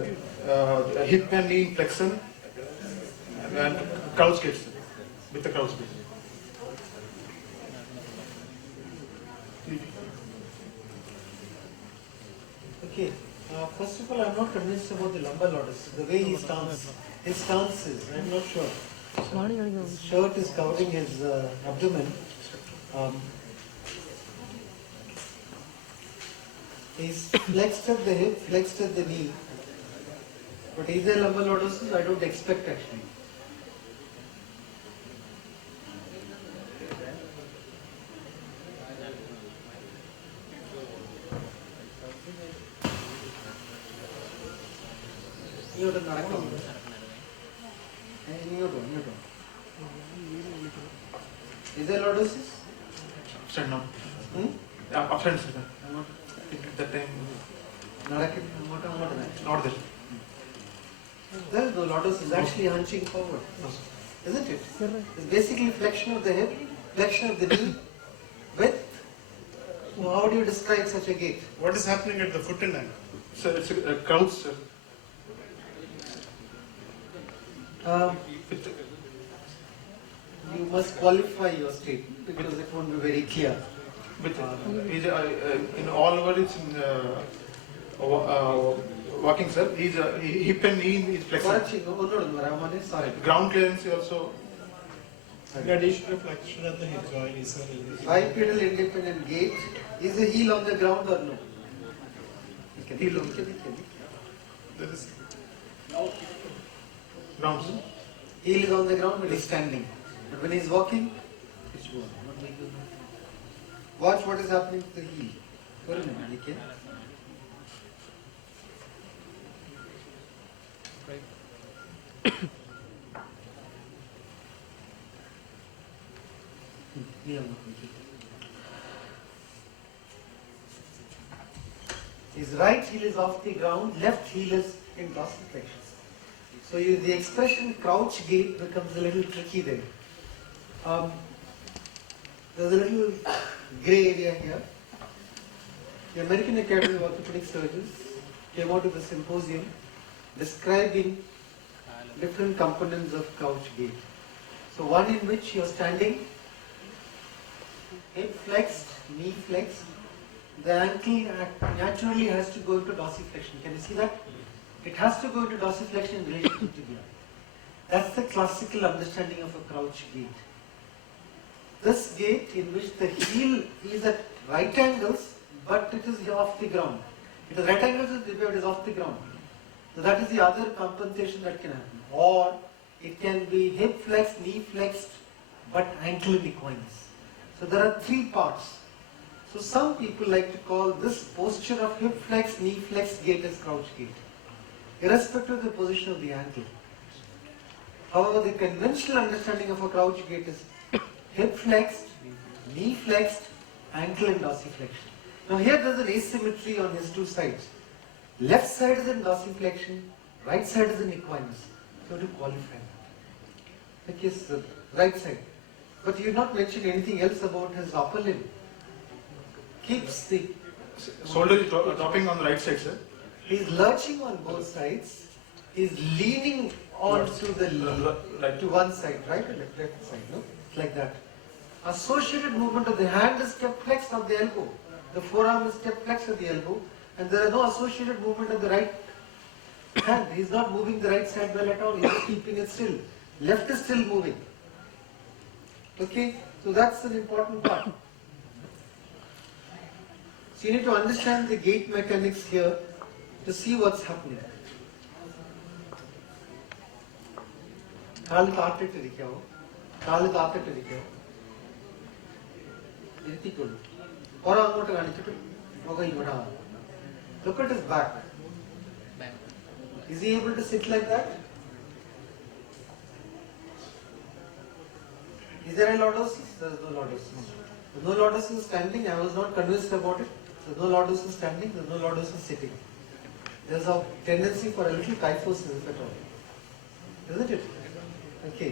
and hip and knee flexion and crouch gait with the crouch gait. Okay, first of all, I'm not convinced about the lumbar lordosis. The way he stands, his stance is, I'm not sure. His shirt is covering his abdomen. He's flexed at the hip, flexed at the knee. But is there lumbar lordosis? I don't expect actually. Is there lordosis? Upside down. Upside down. That time. Not there. There is no lordosis, actually hunching forward. Isn't it? It's basically flexion of the hip, flexion of the knee, with, how do you describe such a gait? What is happening at the foot and ankle? Sir, it's a crouch, sir. You must qualify your statement because it won't be very clear. With in all over it's in walking, sir. He's hip and knee is flexible. Sorry. Ground clearance also. Additional flexion at the hip joint is Bipedal independent gait. Is the heel on the ground or no? Heel on there is ground, sir. Heel is on the ground when he's standing. But when he's walking, it's good. Watch what is happening to the heel. His right heel is off the ground, left heel is in dorsiflexion. So the expression crouch gait becomes a little tricky there. There's a little grey area here. The American Academy of Orthopedic Surgeons came out with a symposium describing different components of crouch gait. So one in which you're standing, hip flexed, knee flexed, the ankle naturally has to go into dorsiflexion. Can you see that? It has to go into dorsiflexion in relation to tibia. That's the classical understanding of a crouch gait. This gait in which the heel is at right angles, but it is off the ground. It is right angles with tibia, it is off the ground. So that is the other compensation that can happen. Or it can be hip flexed, knee flexed, but ankle in equinus. So there are three parts. So some people like to call this posture of hip flex, knee flex gait as crouch gait, irrespective of the position of the ankle. However, the conventional understanding of a crouch gait is hip flexed, knee flexed, ankle in dorsiflexion. Now here there is an asymmetry on his two sides. Left side is in dorsiflexion, right side is in equinus. So to qualify that. Like his right side. But you have not mentioned anything else about his upper limb. Keeps the shoulder is dropping on the right side, sir. He is lurching on both sides. He is leaning on to to one side, right or left side, no? Like that. Associated movement of the hand is kept flexed at the elbow. The forearm is kept flexed at the elbow, and there are no associated movement of the right hand. He is not moving the right side well at all. He is keeping it still. Left is still moving. Okay, so that's an important part. So you need to understand the gait mechanics here to see what's happening. കാല് താത്തിട്ടിരിക്കാവോ കാല് താത്തിട്ടിരിക്കാവോ ഇരുത്തിക്കൊള്ളു ഓരോ അങ്ങോട്ട് കാണിച്ചിട്ട് മുഖം ഇവിടെ look at his back. Is he able to sit like that? Is there a lordosis? There is no lordosis. There's no lordosis standing. I was not convinced about it. There's no lordosis standing. There's no lordosis sitting. There's a tendency for a little kyphosis, if at all. Isn't it? Okay.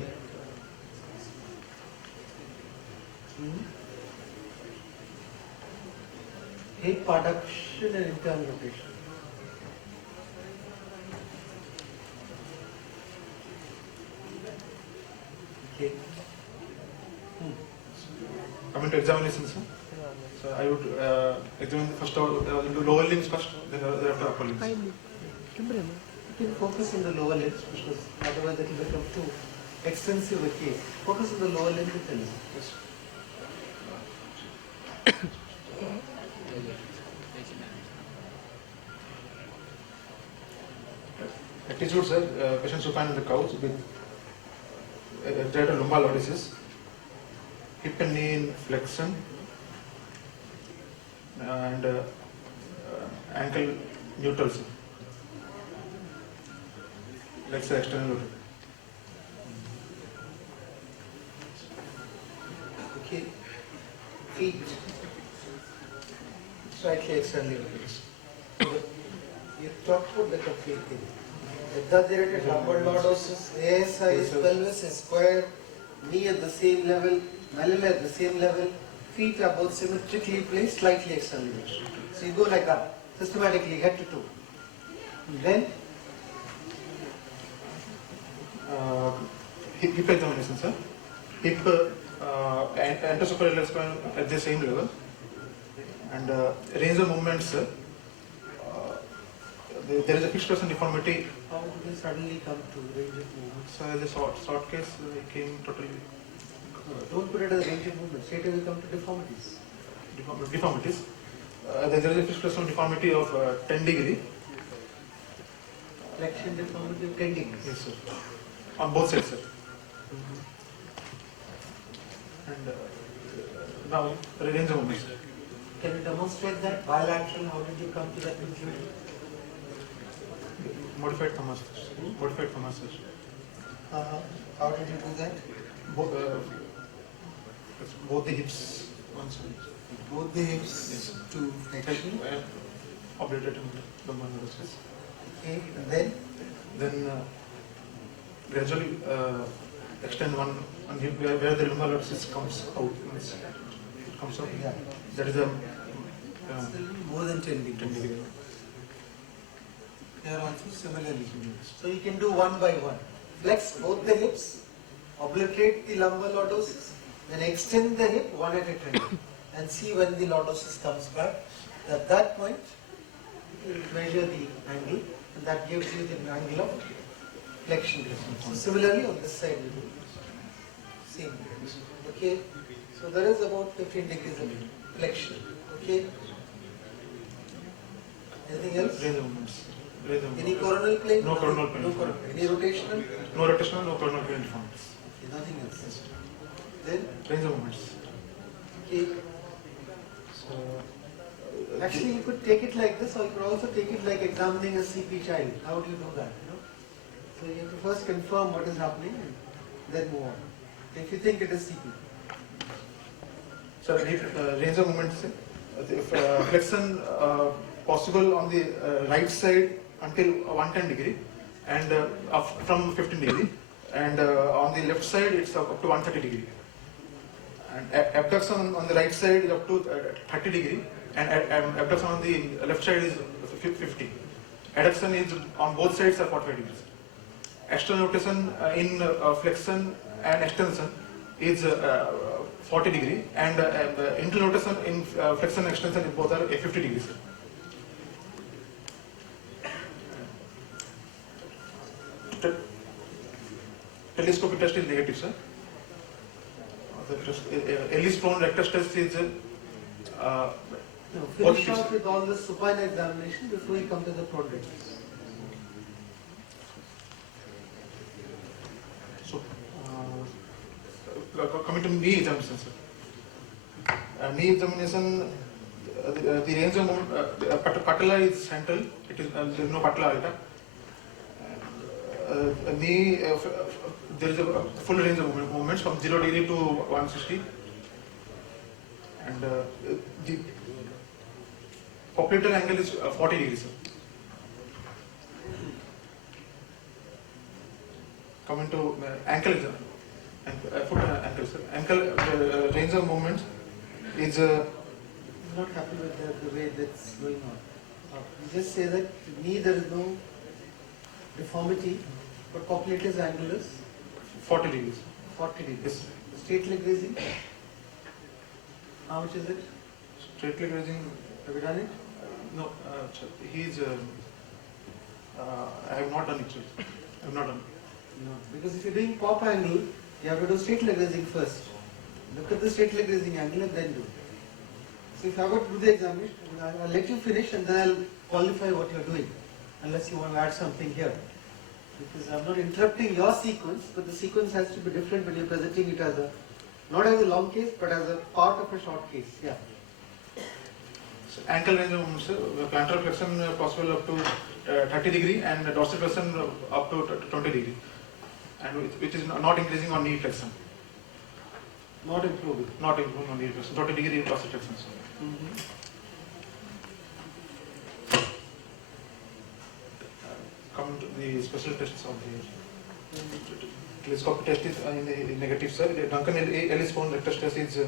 Hip adduction and internal rotation. coming to examination, sir. So I would examine first into lower limbs first, then thereafter upper limbs. You can focus on the lower limbs because otherwise it will become too extensive a case. Focus on the lower limbs itself. Yes. Attitude, sir. Patient supine on the couch with greater lumbar lordosis, hip and knee flexion, and ankle neutral, sir. Legs are external. Okay. Feet slightly externally. You talked about the complete thing. Exaggerated lumbar lordosis, ASI, pelvis is square, knee at the same level, malleus at the same level, feet are both symmetrically placed, slightly externally. So you go like that, systematically, head to toe. And then hip examination, sir. Hip and anterosuperior spine at the same level, and range of movements, sir. There is a fixed person deformity. how did they suddenly come to range of movement? So as a short case, it came totally Don't put it as range of movement, straight away come to deformities. deformities. There is a fixed person deformity of 10 degree. Flexion deformity of 10 degrees. Yes, sir. On both sides, sir. And now range of movements. Can you demonstrate that? Bilateral, how did you come to that conclusion? Modified Thomas. Modified Thomas, sir. How did you do that? Both the hips once. Both the hips to flexion. Obliterating the lumbar lordosis. Okay, and Then gradually extend one hip where the lumbar lordosis comes out. It comes out. yeah, That is a more than 10 degrees. 10 degree. Here also similarly. So you can do one by one. Flex both the hips, obliterate the lumbar lordosis, then extend the hip one at a time and see when the lordosis comes back. At that point, you measure the angle and that gives you the angle of flexion. So similarly on this side we do same. Okay. So there is about 15 degrees of flexion. Okay. Anything else? Range of movements. Any coronal plane? No coronal plane. No coronal. Any rotational? No rotational, no coronal plane deformities. Okay, nothing else. Then, Range of movements. okay. So, Actually, you could take it like this, or you could also take it like examining a CP child. How do you do that? You know? So you have to first confirm what is happening and then move on. If you think it is CP. so range of movements. If flexion possible on the right side until 110 degree, and from 15 degree, and on the left side it's up to 130 degree. And abduction on the right side is up to 30 degree, and abduction on the left side is 50. Adduction is on both sides are 45 degrees. External rotation in flexion and extension is 40 degree, and internal rotation in flexion and extension both are 50 degrees. Telescopic test is negative, sir. Ellis prone rectus test is No, finish off with all the supine examination before you come to the prone so. Coming to knee examination, sir. Knee examination, the range of movement, patella is central. It is there is no patella alta. Knee, there is a full range of movements from 0 degree to 160, and the popliteal angle is 40 degrees. Sir. Coming to ankle exam, foot ankle, sir. Ankle range of movements is. I'm not happy with the way that's going on. You just say that knee there is no deformity, but popliteus angle is 40 degrees. 40 degrees. Yes. Straight leg raising, How much is it? Straight leg raising, Have you done it? no, he's, I have not done it, sir. I have not done. No. Because if you're doing pop angle, you have to do straight leg raising first. Look at the straight leg raising angle and then do. So if I were to do the examination, I'll let you finish and then I'll qualify what you're doing. Unless you want to add something here. Because I'm not interrupting your sequence, but the sequence has to be different when you're presenting it as a, not as a long case, but as a part of a short case. Yeah. So ankle range of movement, sir. Plantar flexion possible up to 30 degree and dorsiflexion up to 20 degree. And which is not increasing on knee flexion. Not improving. Not improving on knee flexion. 20 degree dorsiflexion, sir. Coming to the special tests of the telescopic test is in the negative, sir. The Duncan Ellis bone rectus test is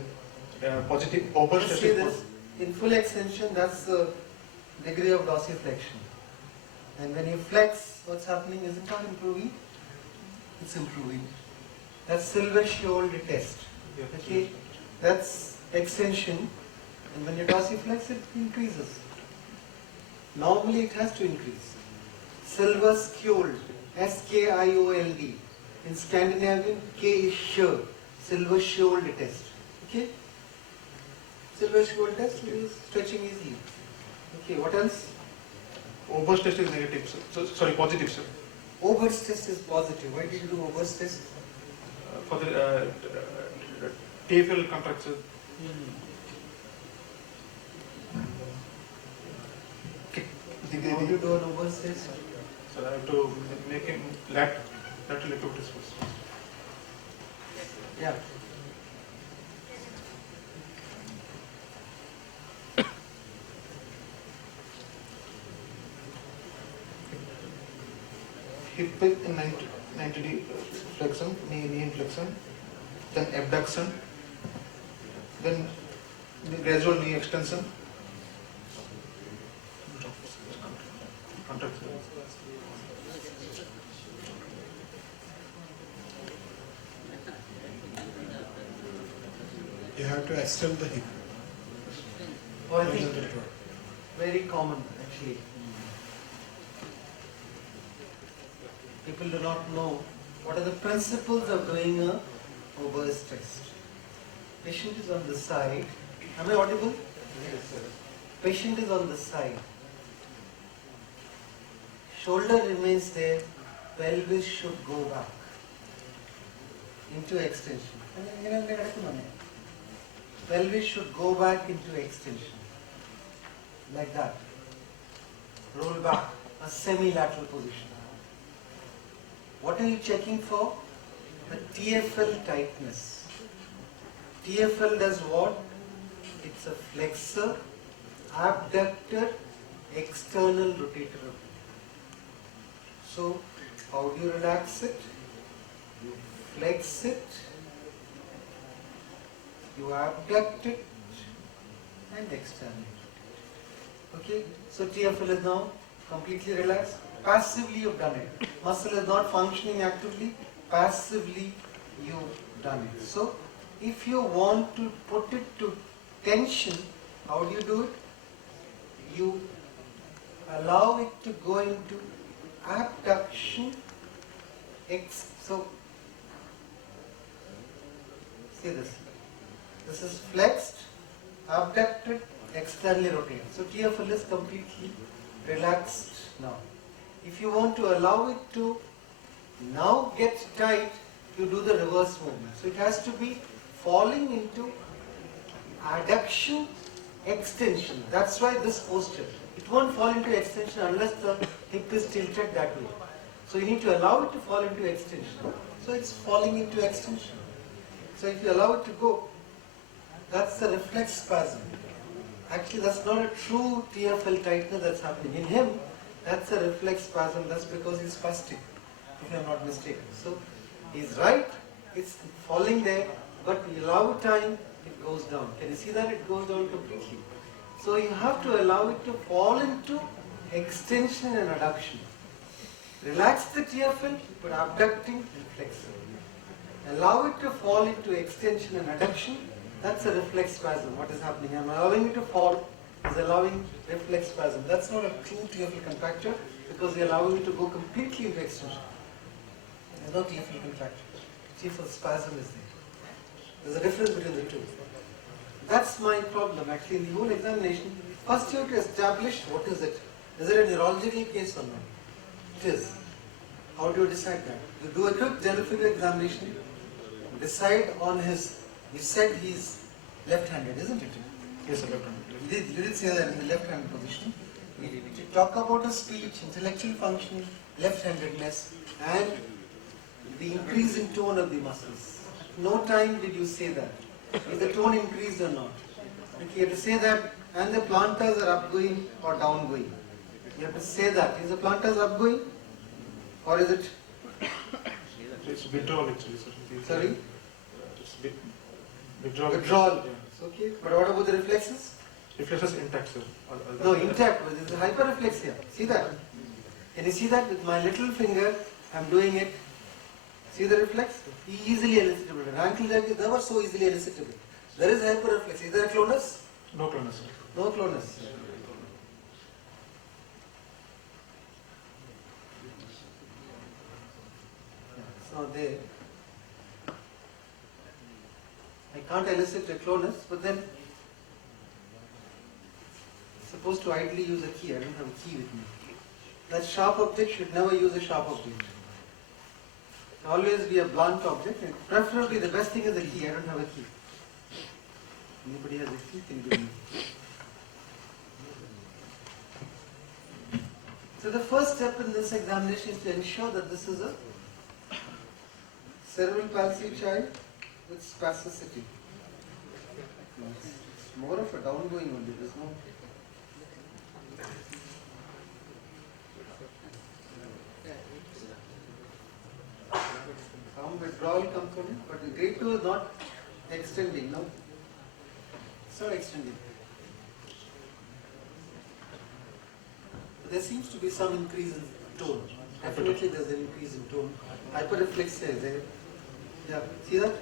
positive. Ober's Just test see is this. positive. In full extension, that's the degree of dorsiflexion. And when you flex, what's happening? Is it not improving? It's improving. That's Silver-Shoulder test. Yeah. Okay, that's extension. And when you dorsiflex, it increases. Normally, it has to increase. Silver-Skjold, S-K-I-O-L-D. In Scandinavian, K is sure. Silver-Shoulder test. Okay? Silver-Shoulder test is stretching easily. Okay, what else? Ober's test is negative, sir. So, sorry, positive, sir. Ober's test is positive. Why did you do Ober's test? For the TFL contracture. How do you do an Ober's test? So I have to make him lateral activities first. Yeah. Hip in 90 degree flexion, knee flexion, then abduction, then the gradual knee extension. Contraction. You have to extend the hip. Oh, I think very common actually. People do not know what are the principles of doing a Ober's test. Patient is on the side. Am I audible? Yes, sir. Patient is on the side. Shoulder remains there. Pelvis should go back into extension. Pelvis should go back into extension. Like that. Roll back. A semi-lateral position. What are you checking for? The TFL tightness. TFL does what? It's a flexor, abductor, external rotator. So, how do you relax it? You flex it, you abduct it, and external. Okay? So, TFL is now completely relaxed. Passively you've done it. Muscle is not functioning actively. Passively you've done it. So, if you want to put it to tension, how do you do it? You allow it to go into abduction. So, see this. This is flexed, abducted, externally rotated. So, TFL is completely relaxed now. If you want to allow it to now get tight, you do the reverse movement. So it has to be falling into adduction, extension. That's why this posture. It won't fall into extension unless the hip is tilted that way. So you need to allow it to fall into extension. So it's falling into extension. So if you allow it to go, that's the reflex spasm. Actually, that's not a true TFL tightness that's happening. In him, that's a reflex spasm. That's because he's spastic, if I'm not mistaken. So he's right, it's falling there, but we allow time, it goes down. Can you see that? It goes down completely. So you have to allow it to fall into extension and adduction. Relax the TFL, but abducting and flexing. Allow it to fall into extension and adduction, That's a reflex spasm. What is happening? I'm allowing it to fall. Is allowing reflex spasm. That's not a true TFL contracture because we're allowing it to go completely into extension. There's no TFL contracture. TFL spasm is there. There's a difference between the two. That's my problem actually in the whole examination. First you have to establish what is it. Is it a neurological case or not? It is. How do you decide that? You do a quick general figure examination, decide on his, you said he's left-handed, isn't it? Yes, sir, left-handed. You did say that in the left-hand position. You talk about his speech, intellectual function, left-handedness, and the increase in tone of the muscles. At no time did you say that. Is the tone increased or not? Okay, you have to say that, and the planters are upgoing or downgoing. You have to say that. Is the planters upgoing? Or is it? It's withdrawal actually, sir. Sorry? It's withdrawal. Withdrawal. Yeah. Okay, but what about the reflexes? Reflexes intact, sir. No, intact, but there's a hyperreflex here. See that? Can you see that with my little finger, I'm doing it. See the reflex? Easily elicitable. Ankle leg is never so easily elicitable. There is hyperreflex. Is there a clonus? No clonus, sir. No clonus. It's not there. I can't elicit a clonus, but then supposed to ideally use a key. I don't have a key with me. That sharp object should never use a sharp object. Always be a blunt object, and preferably the best thing is a key. I don't have a key. Anybody has a key? Can give me. So the first step in this examination is to ensure that this is a cerebral palsy child with spasticity. It's more of a downgoing only. There's no. Some withdrawal component, but the grade 2 is not extending, no? It's not extending. There seems to be some increase in tone. Definitely there's an increase in tone. Hyperreflexia is there. Yeah, see that?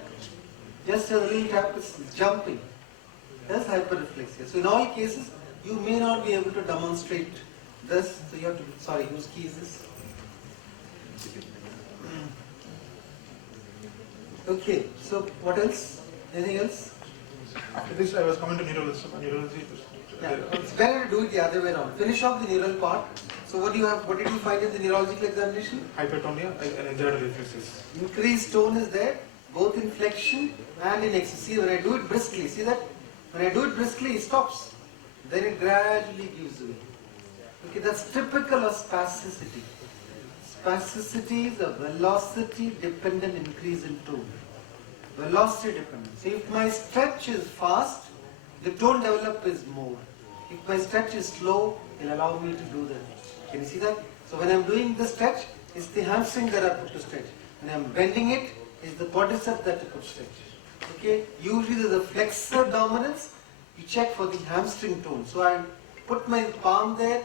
Just a little tap is jumping. That's hyperreflexia. So in all cases, you may not be able to demonstrate this. So you have to, sorry, whose key is this? Okay, so what else? Anything else? After this, I was coming to neurology. Yeah, it's better to do it the other way around. Finish off the neural part. So what do you have? What did you find in the neurological examination? Hypertonia and exerted reflexes. Increased tone is there, both in flexion and in extension. See, when I do it briskly, see that? When I do it briskly, it stops. Then it gradually gives way. Okay, that's typical of spasticity. Spasticity is a velocity dependent increase in tone. Velocity dependent. So if my stretch is fast, the tone develop is more. If my stretch is slow, it will allow me to do that. Can you see that? So when I'm doing the stretch, it's the hamstring that I put to stretch. When I'm bending it, it's the quadricep that I put to stretch. Okay? Usually there's a flexor dominance. You check for the hamstring tone. So I put my palm there,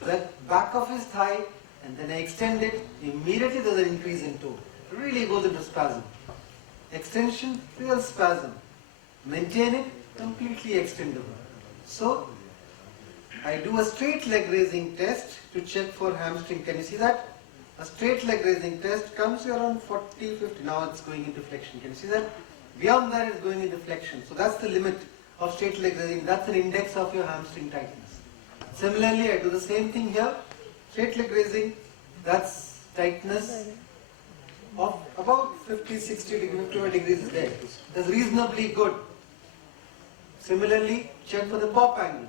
the back of his thigh, and then I extend it. Immediately there's an increase in tone. It really goes into spasm. Extension, real spasm. Maintain it, completely extendable. So I do a straight leg raising test to check for hamstring. Can you see that? A straight leg raising test comes to around 40, 50. Now it's going into flexion. Can you see that? Beyond that it's going into flexion. So that's the limit of straight leg raising. That's an index of your hamstring tightness. Similarly, I do the same thing here. Straight leg raising, that's tightness of about 50, 60 degrees, 50 degrees is there. That's reasonably good. Similarly, check for the pop angle.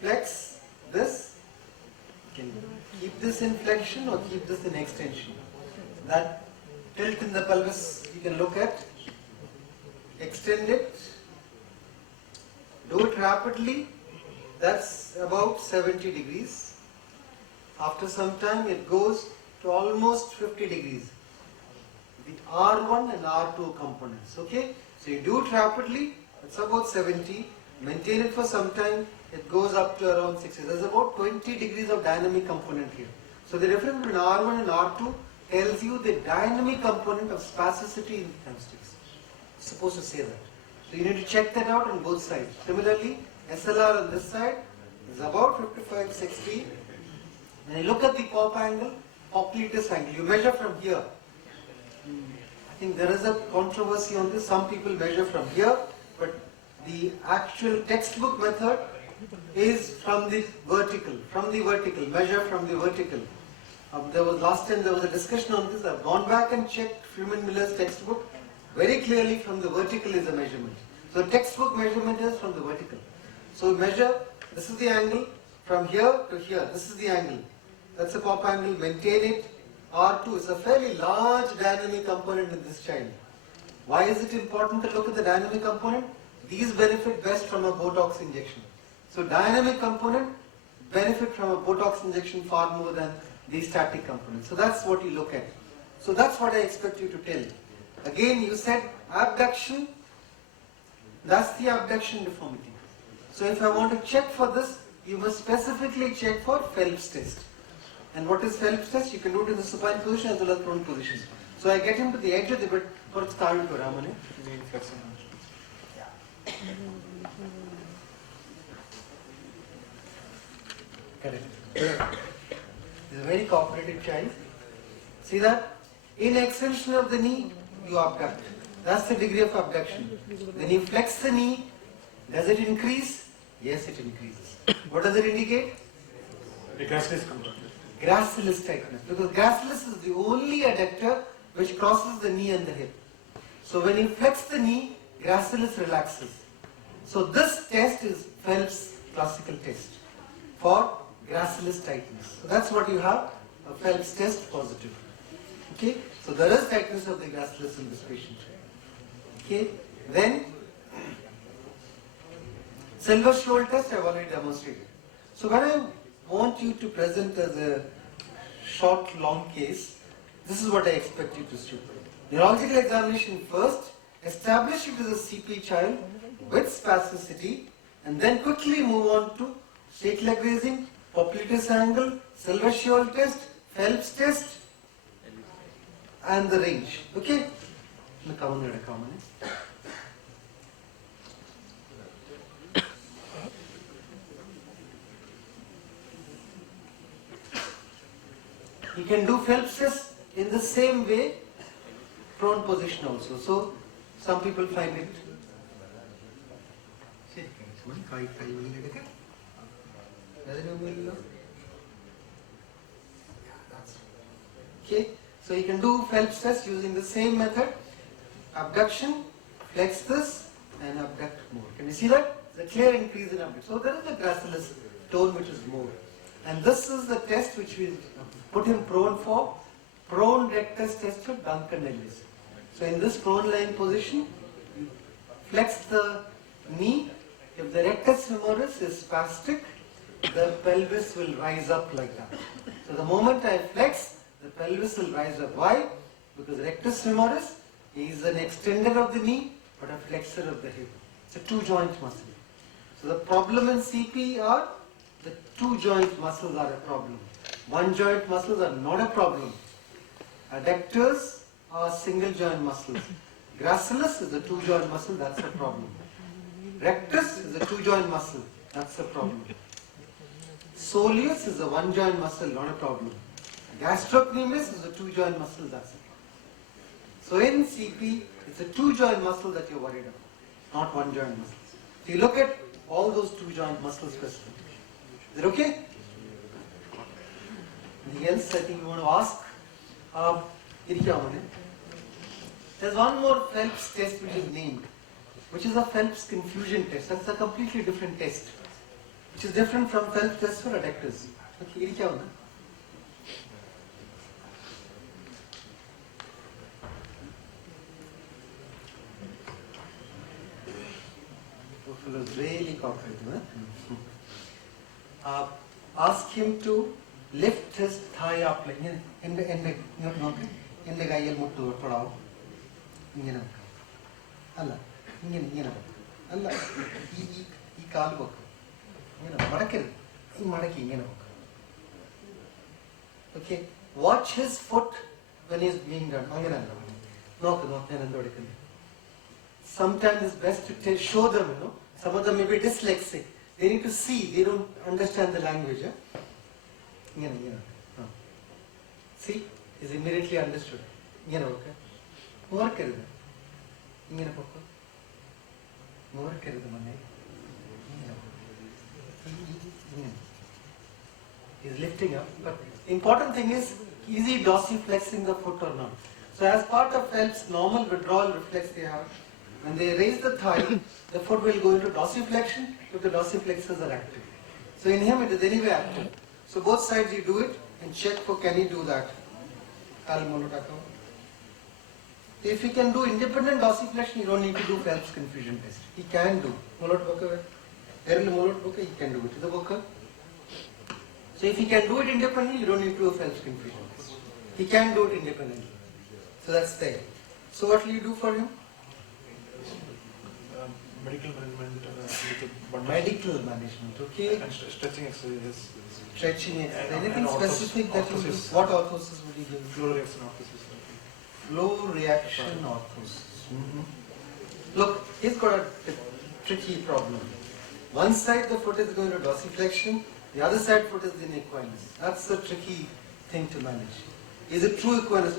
Flex this. You can keep this in flexion or keep this in extension. That tilt in the pelvis you can look at. Extend it. Do it rapidly. That's about 70 degrees. After some time it goes to almost 50 degrees with R1 and R2 components. Okay? So you do it rapidly. It's about 70. Maintain it for some time. It goes up to around 60. There's about 20 degrees of dynamic component here. So the difference between R1 and R2 tells you the dynamic component of spasticity in hamstrings. It's supposed to say that. So you need to check that out on both sides. Similarly, SLR on this side is about 55, 60. When you look at the pop angle, popliteus angle, you measure from here. I think there is a controversy on this. Some people measure from here, but the actual textbook method is from the vertical, measure from the vertical. Last time there was a discussion on this. I've gone back and checked Freeman Miller's textbook. Very clearly from the vertical is the measurement. So textbook measurement is from the vertical. So measure, this is the angle, from here to here, this is the angle. That's the pop angle, maintain it. R2 is a fairly large dynamic component in this child. Why is it important to look at the dynamic component? These benefit best from a Botox injection. So dynamic component benefit from a Botox injection far more than the static component. So that's what you look at. So that's what I expect you to tell. Again, you said abduction, that's the abduction deformity. So if I want to check for this, you must specifically check for Phelps test. And what is Phelps test? You can do it in the supine position as well as prone position. So I get him to the edge of the bed for its carving to Ramane. Correct. He's a very cooperative child. See that? In extension of the knee, you abduct. That's the degree of abduction. Then you flex the knee. Does it increase? Yes, it increases. What does it indicate? The gracilis component. Gracilis tightness. Because gracilis is the only adductor which crosses the knee and the hip. So when you flex the knee, gracilis relaxes. So this test is Phelps classical test for gracilis tightness. So that's what you have, a Phelps test positive. Okay, so there is tightness of the gracilis in this patient. Okay, then silver shoal test I've already demonstrated. So when I want you to present as a short, long case, this is what I expect you to do. Neurological examination first, establish it as a CP child with spasticity, and then quickly move on to straight leg raising, popliteus angle, silver shoal test, Phelps test, and the range. Okay? You can do Phelps test in the same way, prone position also. So, some people find it. Okay, so you can do Phelps test using the same method. Abduction, flex this, and abduct more. Can you see that? It's a clear increase in abduction. So there is a gracilis tone which is more. And this is the test which we put him prone for. Prone rectus test for Duncan Ellis. So in this prone lying position, you flex the knee. If the rectus femoris is spastic, the pelvis will rise up like that. So the moment I flex, the pelvis will rise up. Why? Because rectus femoris is an extender of the knee, but a flexor of the hip. It's a two-joint muscle. So the problem in CP are the two-joint muscles are a problem. One-joint muscles are not a problem. Adductors are single-joint muscles. Gracilis is a two-joint muscle, that's a problem. Rectus is a two-joint muscle, that's a problem. Soleus is a one-joint muscle, not a problem. Gastrocnemius is a two-joint muscle, that's it. So in CP, it's a two-joint muscle that you're worried about, not one-joint muscles. So you look at all those two-joint muscles specifically. Is it okay? Anything else I think you want to ask? There's one more Phelps test which is named, which is a Phelps confusion test. That's a completely different test, which is different from Phelps test for adductors. Okay, was really cooperative. Ask him to lift his thigh up like in the gayal muttu padav. Ingena. Alla. Ingena. Alla. E kaal book. Madakil. Madaki ingena. Okay. Watch his foot when he's being done. Angena. No. sometimes it's best to show them, you know. Some of them may be dyslexic. They need to see, they don't understand the language. See, is immediately understood. Okay. More kerida. More kerida mane. He's lifting up, but important thing is he dorsiflexing the foot or not. So as part of Phelps' normal withdrawal reflex they have, when they raise the thigh, the foot will go into dorsiflexion if the dorsiflexors are active. So in him it is anyway active. So both sides you do it and check for can he do that. If he can do independent dorsiflexion, you don't need to do Phelps confusion test. He can do. He can do it. So if he can do it independently, you don't need to do a Phelps confusion test. He can do it independently. So that's there. So what will you do for him? Medical management. Medical management, okay. And stretching exercises. Stretching exercise. Anything and specific that you do? orthosis. What orthosis would you give? Flow reaction orthosis. Flow reaction orthosis. Look, he's got a tricky problem. One side the foot is going to dorsiflexion, the other side foot is in equinus. That's the tricky thing to manage. Is it true equinus?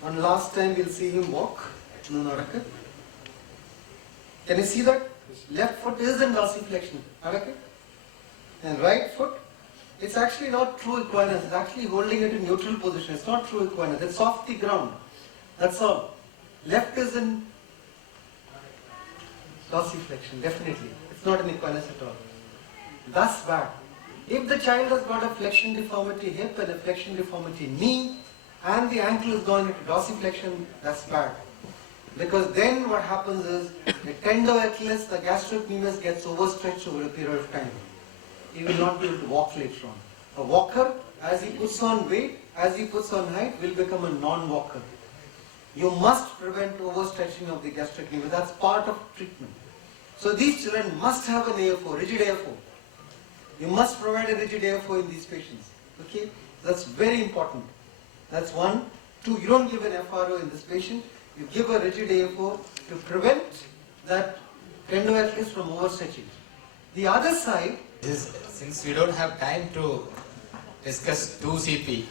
One last time we'll see him walk. Can you see that? Left foot is in dorsiflexion. And right foot, it's actually not true equinus. It's actually holding it in neutral position. It's not true equinus. It's off the ground. That's all. Left is in dorsiflexion, definitely. It's not in equinus at all. That's bad. If the child has got a flexion deformity hip and a flexion deformity knee, and the ankle is gone into dorsiflexion, that's bad. Because then what happens is, the tender Achilles, the gastrocnemius gets overstretched over a period of time. He will not be able to walk later on. A walker, as he puts on weight, as he puts on height, will become a non-walker. You must prevent overstretching of the gastrocnemius. That's part of treatment. So these children must have an AFO, rigid AFO. You must provide a rigid AFO in these patients. Okay? That's very important. That's one. Two, you don't give an FRO in this patient. You give a rigid AFO to prevent that tendinoathletes from overstretching. The other side is, since we don't have time to discuss 2CP,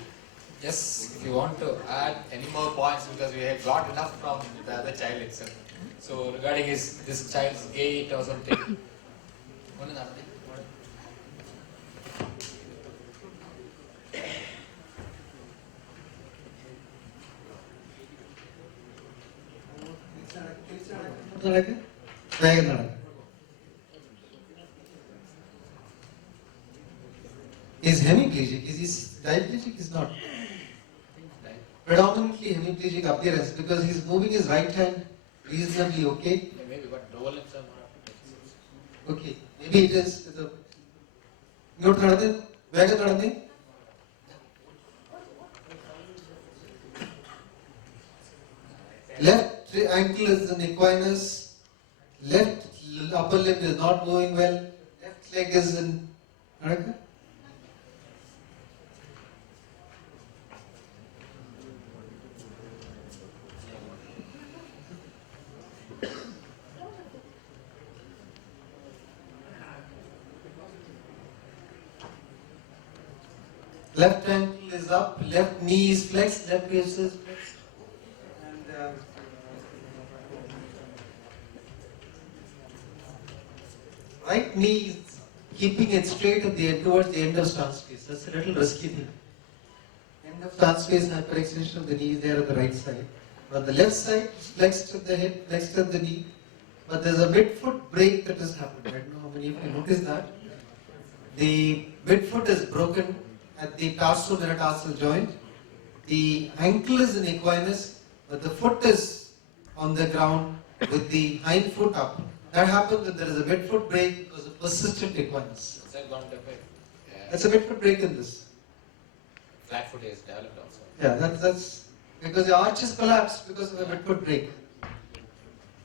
just if you want to add any more points, because we have got enough from the other child itself. So regarding this child's gait or something. Is hemiplegic? Is he diplegic? Is not. Predominantly hemiplegic appearance because he's moving his right hand reasonably okay. Yeah, maybe, but lower limbs are not. Okay, maybe it is. Note nadade, vega nadade. Left ankle is in equinus. Left upper limb is not moving well. Left leg is in. Okay? Left ankle is up, left knee is flexed, left wrist is flexed. And right knee is keeping it straight at the end, towards the end of stance space. That's a little risky thing. End of stance space, hyperextension of the knee is there on the right side. But on the left side, flexed at the hip, flexed at the knee. But there's a midfoot break that has happened. I don't know how many of you noticed that. The midfoot is broken at the tarso-metatarsal joint. The ankle is in equinus, but the foot is on the ground with the hind foot up. That happens when there is a midfoot break because of persistent equinus. Is that gone to bed? Yeah. That's a midfoot break in this. Flat foot is developed also. Yeah, that's because the arch is collapsed because of a midfoot break.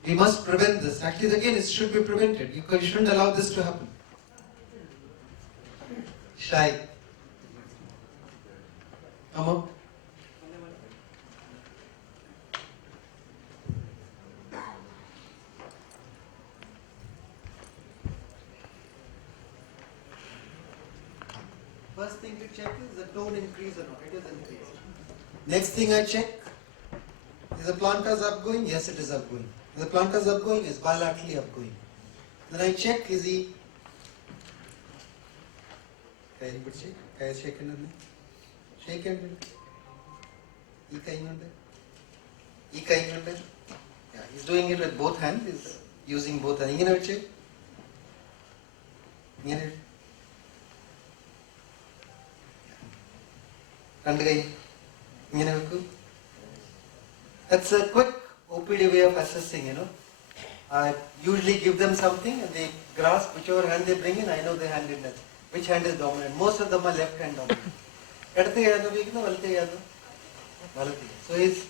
We must prevent this. Actually, again, it should be prevented. You shouldn't allow this to happen. Shy. Come on. First thing to check is the tone increase or not. It is increased. Next thing I check, is the plantar's upgoing? Yes, it is upgoing. Is the plantar's upgoing? It's bilaterally upgoing. Then I check, is he... Can you check? Can I shake hand? Shake hand. Yeah, he's doing it with both hands. He's using both hands. Ingane check. Ingane. That's a quick OPD way of assessing, you know. I usually give them something and they grasp whichever hand they bring in. I know their hand in that. Which hand is dominant? Most of them are left hand dominant. So he's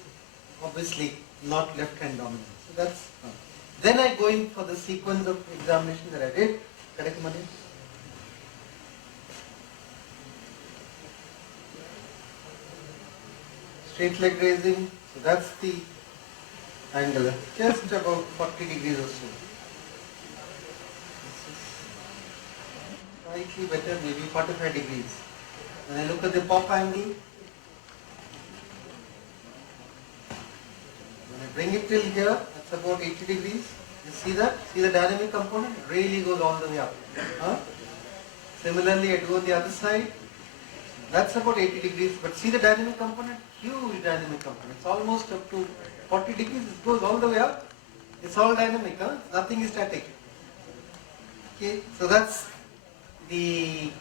obviously not left hand dominant. So that's then I go in for the sequence of examination that I did. Correct, Mani? Straight leg raising. So that's the angle. Just about 40 degrees or so. Slightly better, maybe 45 degrees. When I look at the pop angle, when I bring it till here, that's about 80 degrees. You see that? See the dynamic component? It really goes all the way up. Similarly, I do on the other side. That's about 80 degrees. But see the dynamic component? Huge dynamic component. It's almost up to 40 degrees. It goes all the way up. It's all dynamic. Nothing is static. Okay, so that's the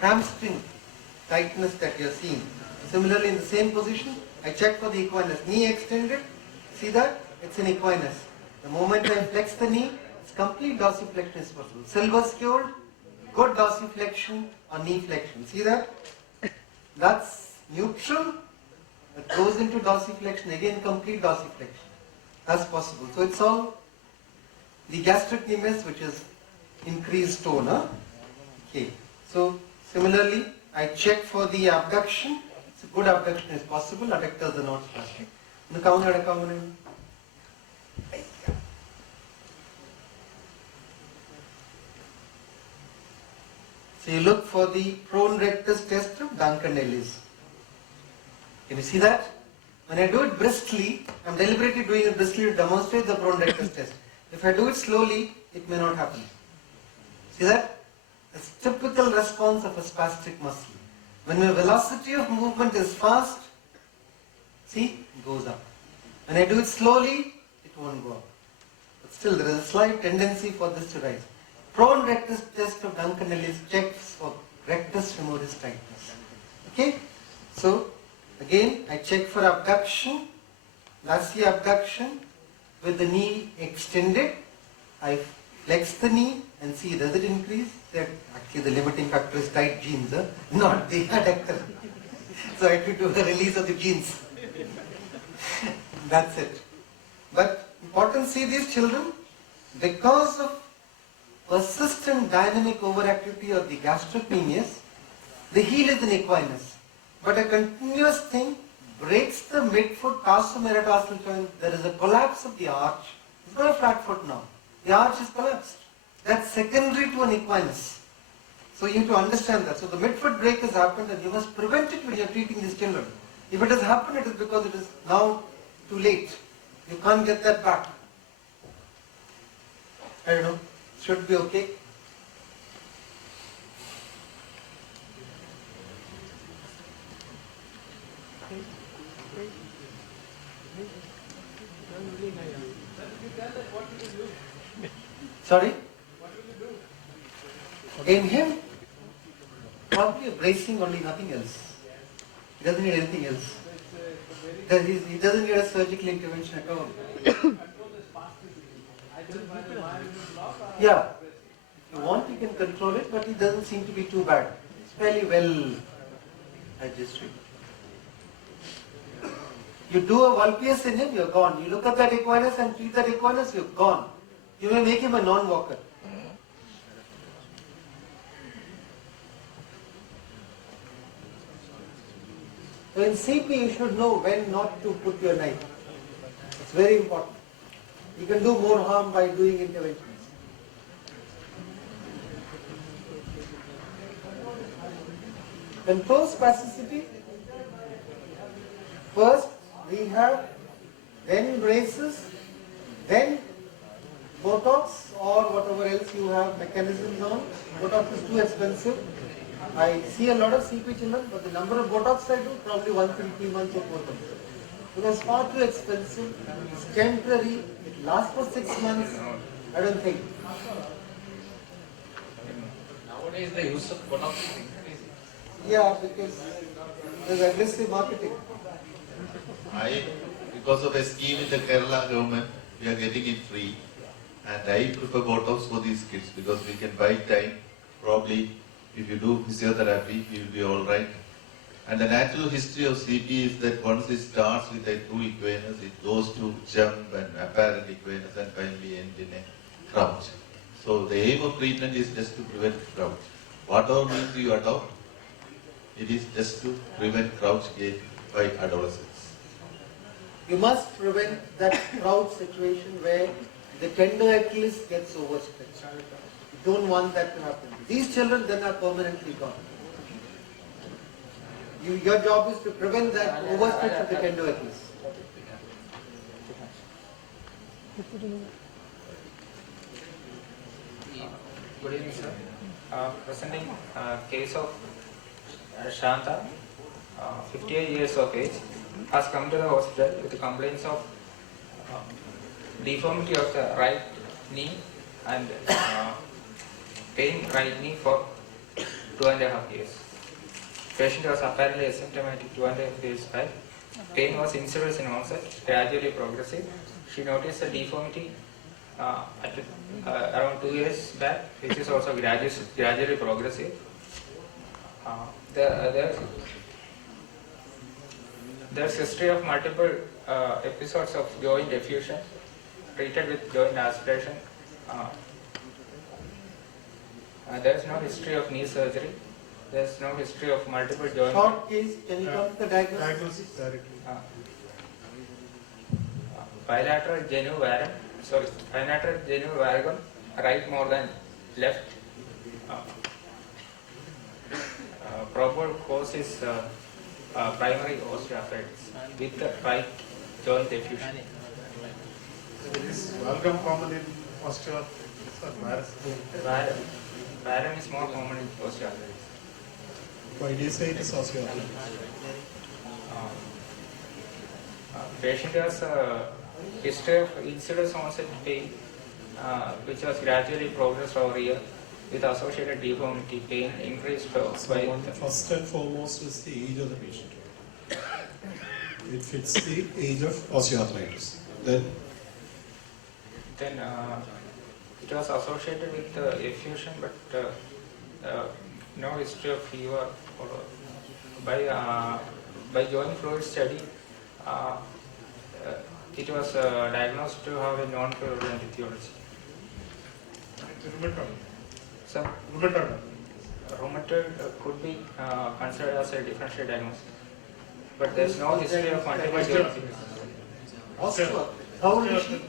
hamstring tightness that you're seeing. Similarly, in the same position, I check for the equinus. Knee extended, see that? It's in equinus. The moment I flex the knee, it's complete dorsiflexion is possible. Silver skewed, good dorsiflexion or knee flexion. See that? That's neutral. It goes into dorsiflexion, again complete dorsiflexion. That's possible. So it's all the gastrocnemius, which is increased tone. Okay. So similarly, I check for the abduction. So good abduction is possible. Adductors are not spastic. So you look for the prone rectus test of Duncan-Ellis. Can you see that? When I do it briskly, I'm deliberately doing it briskly to demonstrate the prone rectus test. If I do it slowly, it may not happen. See that? It's typical response of a spastic muscle. When the velocity of movement is fast, see, it goes up. When I do it slowly, it won't go up. But still, there is a slight tendency for this to rise. Prone rectus test of Duncan-Ellis checks for rectus femoris tightness. Okay? So, again, I check for abduction. That's the abduction with the knee extended. I flex the knee and see, does it increase? That actually the limiting factor is tight jeans, not the adductor. So I have to do the release of the jeans. That's it. But important, see these children, because of persistent dynamic overactivity of the gastrocnemius, the heel is in equinus. But a continuous thing breaks the midfoot tarsometatarsal joint. There is a collapse of the arch. It's not a flat foot now. The arch is collapsed. That's secondary to an equinus. So you have to understand that. So the midfoot break has happened and you must prevent it when you are treating these children. If it has happened, it is because it is now too late. You can't get that back. I don't know. Should be okay. Sorry? In him, probably bracing only, nothing else. He doesn't need anything else. He doesn't need a surgical intervention at all. Yeah. If you want, you can control it, but it doesn't seem to be too bad. It's fairly well adjusted. You do a Volpius in him, you're gone. You look at that equinus and treat that equinus, you're gone. You may make him a non-walker. So in CP, you should know when not to put your knife. It's very important. You can do more harm by doing interventions. Control spasticity. First we have then braces, then Botox or whatever else you have mechanisms on. Botox is too expensive. I see a lot of CP children, but the number of Botox I do, probably once in 3 months or 4 months. Because far too expensive, it's temporary, it lasts for 6 months, I don't think. Nowadays the use of Botox is increasing. Yeah, because there's aggressive marketing. Because of a scheme in the Kerala government, we are getting it free. And I prefer Botox for these kids because we can buy time. Probably, if you do physiotherapy, you will be all right. And the natural history of CP is that once it starts with a true equinus, it goes to jump and apparent equinus and finally end in a crouch. So the aim of treatment is just to prevent crouch. Whatever means you adopt, it is just to prevent crouch gait by adolescents. You must prevent that crowd situation where the tender Achilles gets overstretched. You don't want that to happen. These children then are permanently gone. Your job is to prevent that overstretch of the tender Achilles. Good evening, sir. Presenting case of Shanta, 58 years of age, has come to the hospital with complaints of deformity of the right knee and pain right knee for 2.5 years. Patient was apparently asymptomatic 2.5 years back. Pain was insidious in onset, gradually progressive. She noticed a deformity around 2 years back, which is also gradually progressive. There's history of multiple episodes of joint effusion treated with joint aspiration. There's no history of knee surgery. There's no history of multiple joint. Short case, can you come to the diagnosis? Diagnosis directly. Bilateral genu varigon, right more than left. Probable cause is primary osteoarthritis with the right joint effusion. It is welcome common in osteoarthritis or varus. Varum is more common in osteoarthritis. Why do you say it is osteoarthritis? Patient has a history of insidious onset pain, which was gradually progressed over a year with associated deformity, pain increased by First and foremost is the age of the patient. It fits the age of osteoarthritis. Then it was associated with effusion, but no history of fever. By joint fluid study, it was diagnosed to have a non-prevalent etiology. rheumatoid. So, Rheumatoid. rheumatoid could be considered as a differential diagnosis, but there is no history of multiple joint disease. Osteoarthritis. How old is she?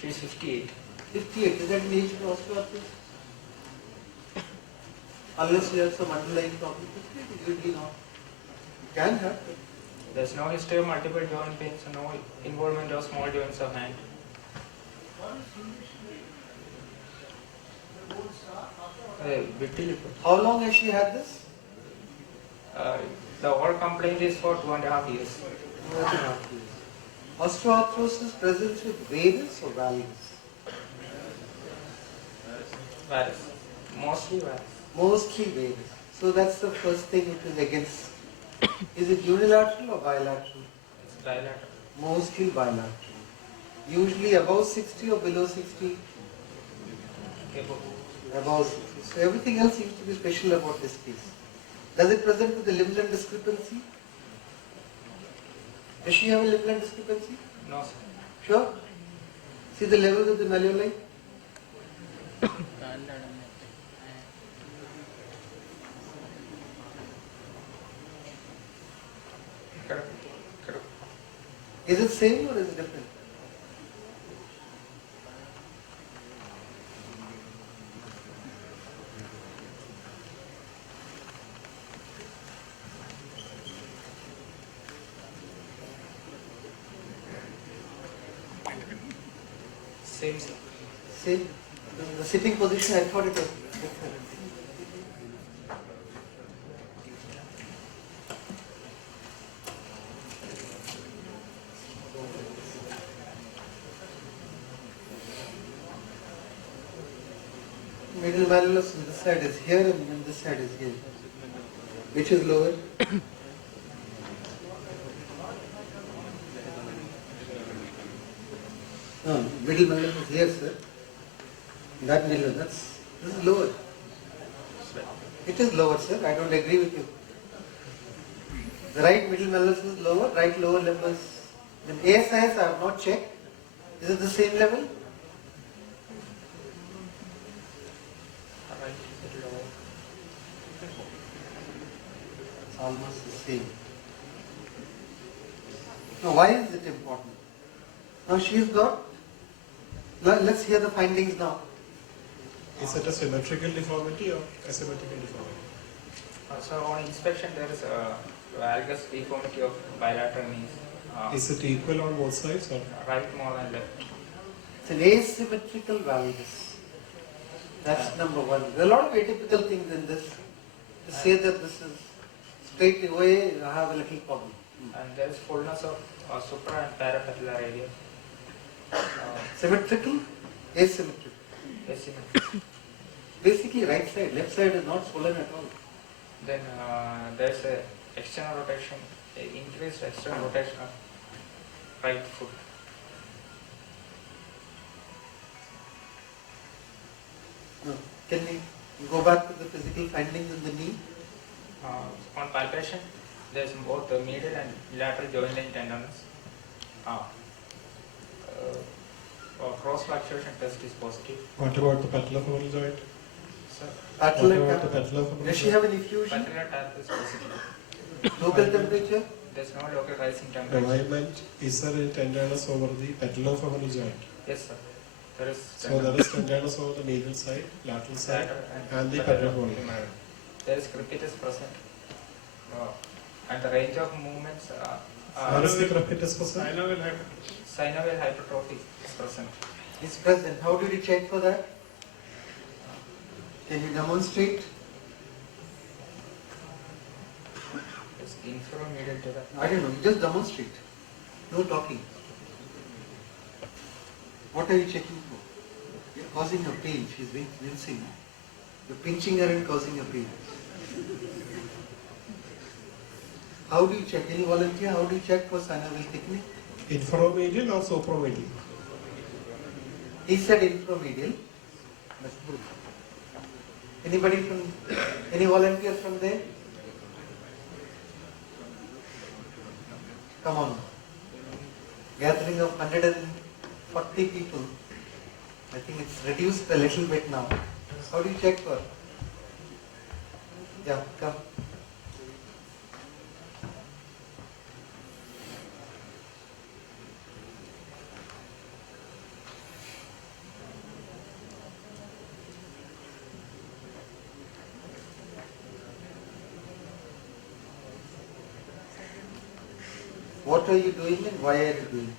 She is 58. 58. Is that an age for osteoarthritis? Unless you have some underlying problem, 58 is usually not. Can happen. There is no history of multiple joint pains, no involvement of small joints of hand. How long has she had this? The whole complaint is for 2.5 years. 2.5 years. Osteoarthrosis presents with varus or valgus? Varus. Mostly varus. Mostly varus. So that's the first thing it is against. Is it unilateral or bilateral? It's bilateral. Mostly bilateral. Usually above 60 or below 60? Above 60. So everything else seems to be special about this case. Does it present with a limb-length discrepancy? Does she have a limb-length discrepancy? No, sir. Sure? See the levels of the malleoli? Correct. Correct. Is it same or is it different? Same, sir. See, the sitting position, I thought it was different. Middle malleus on this side is here and then this side is here. Which is lower? No, middle malleus is here, sir. That middle, this is lower. It is lower, sir. I don't agree with you. The right middle malleus is lower, right lower limb is. Then ASIS I have not checked. Is it the same level? Right, middle lower. It's almost the same. Now, why is it important? Now she's got. Let's hear the findings now. Is it a symmetrical deformity or asymmetrical deformity? So on inspection there is a valgus deformity of bilateral knees. Is it equal on both sides or? Right more than left. It's an asymmetrical valgus. That's number one. There are a lot of atypical things in this. To say that this is straight away, I have a little problem. And there is fullness of supra and parapatellar area. Symmetrical, asymmetrical. Asymmetrical. Basically, right side, left side is not swollen at all. Then there is a external rotation, increased external rotation of right foot. No. Can we go back to the physical findings in the knee? On palpation, there is both the medial and lateral joint line tenderness. Cross fluctuation test is positive. What about the patellofemoral joint? So, What Patellar about the tap. patellofemoral Does she joint? have an effusion? patellar tap is positive. Local temperature? There is no local rising No, temperature. I meant, is there a tenderness over the patellofemoral joint? Yes, sir. There is So there is tenderness over the medial side, lateral side, and the patellofemoral. There is crepitus present. And the range of movements, Where is the crepitus present? synovial hypertrophy is present. Is present. How did you check for that? Can you demonstrate? It's inframedial to the I don't know. You just demonstrate. No talking. What are you checking for? You're causing her pain. She's wincing. You're pinching her and causing her pain. How do you check? Any volunteer? How do you check for synovial thickening? Inframedial or supramedial? He said inframedial. That's good. Anybody from, any volunteers from there? Come on. Gathering of 140 people. I think it's reduced a little bit now. How do you check for? Yeah, come. What are you doing and why are you doing?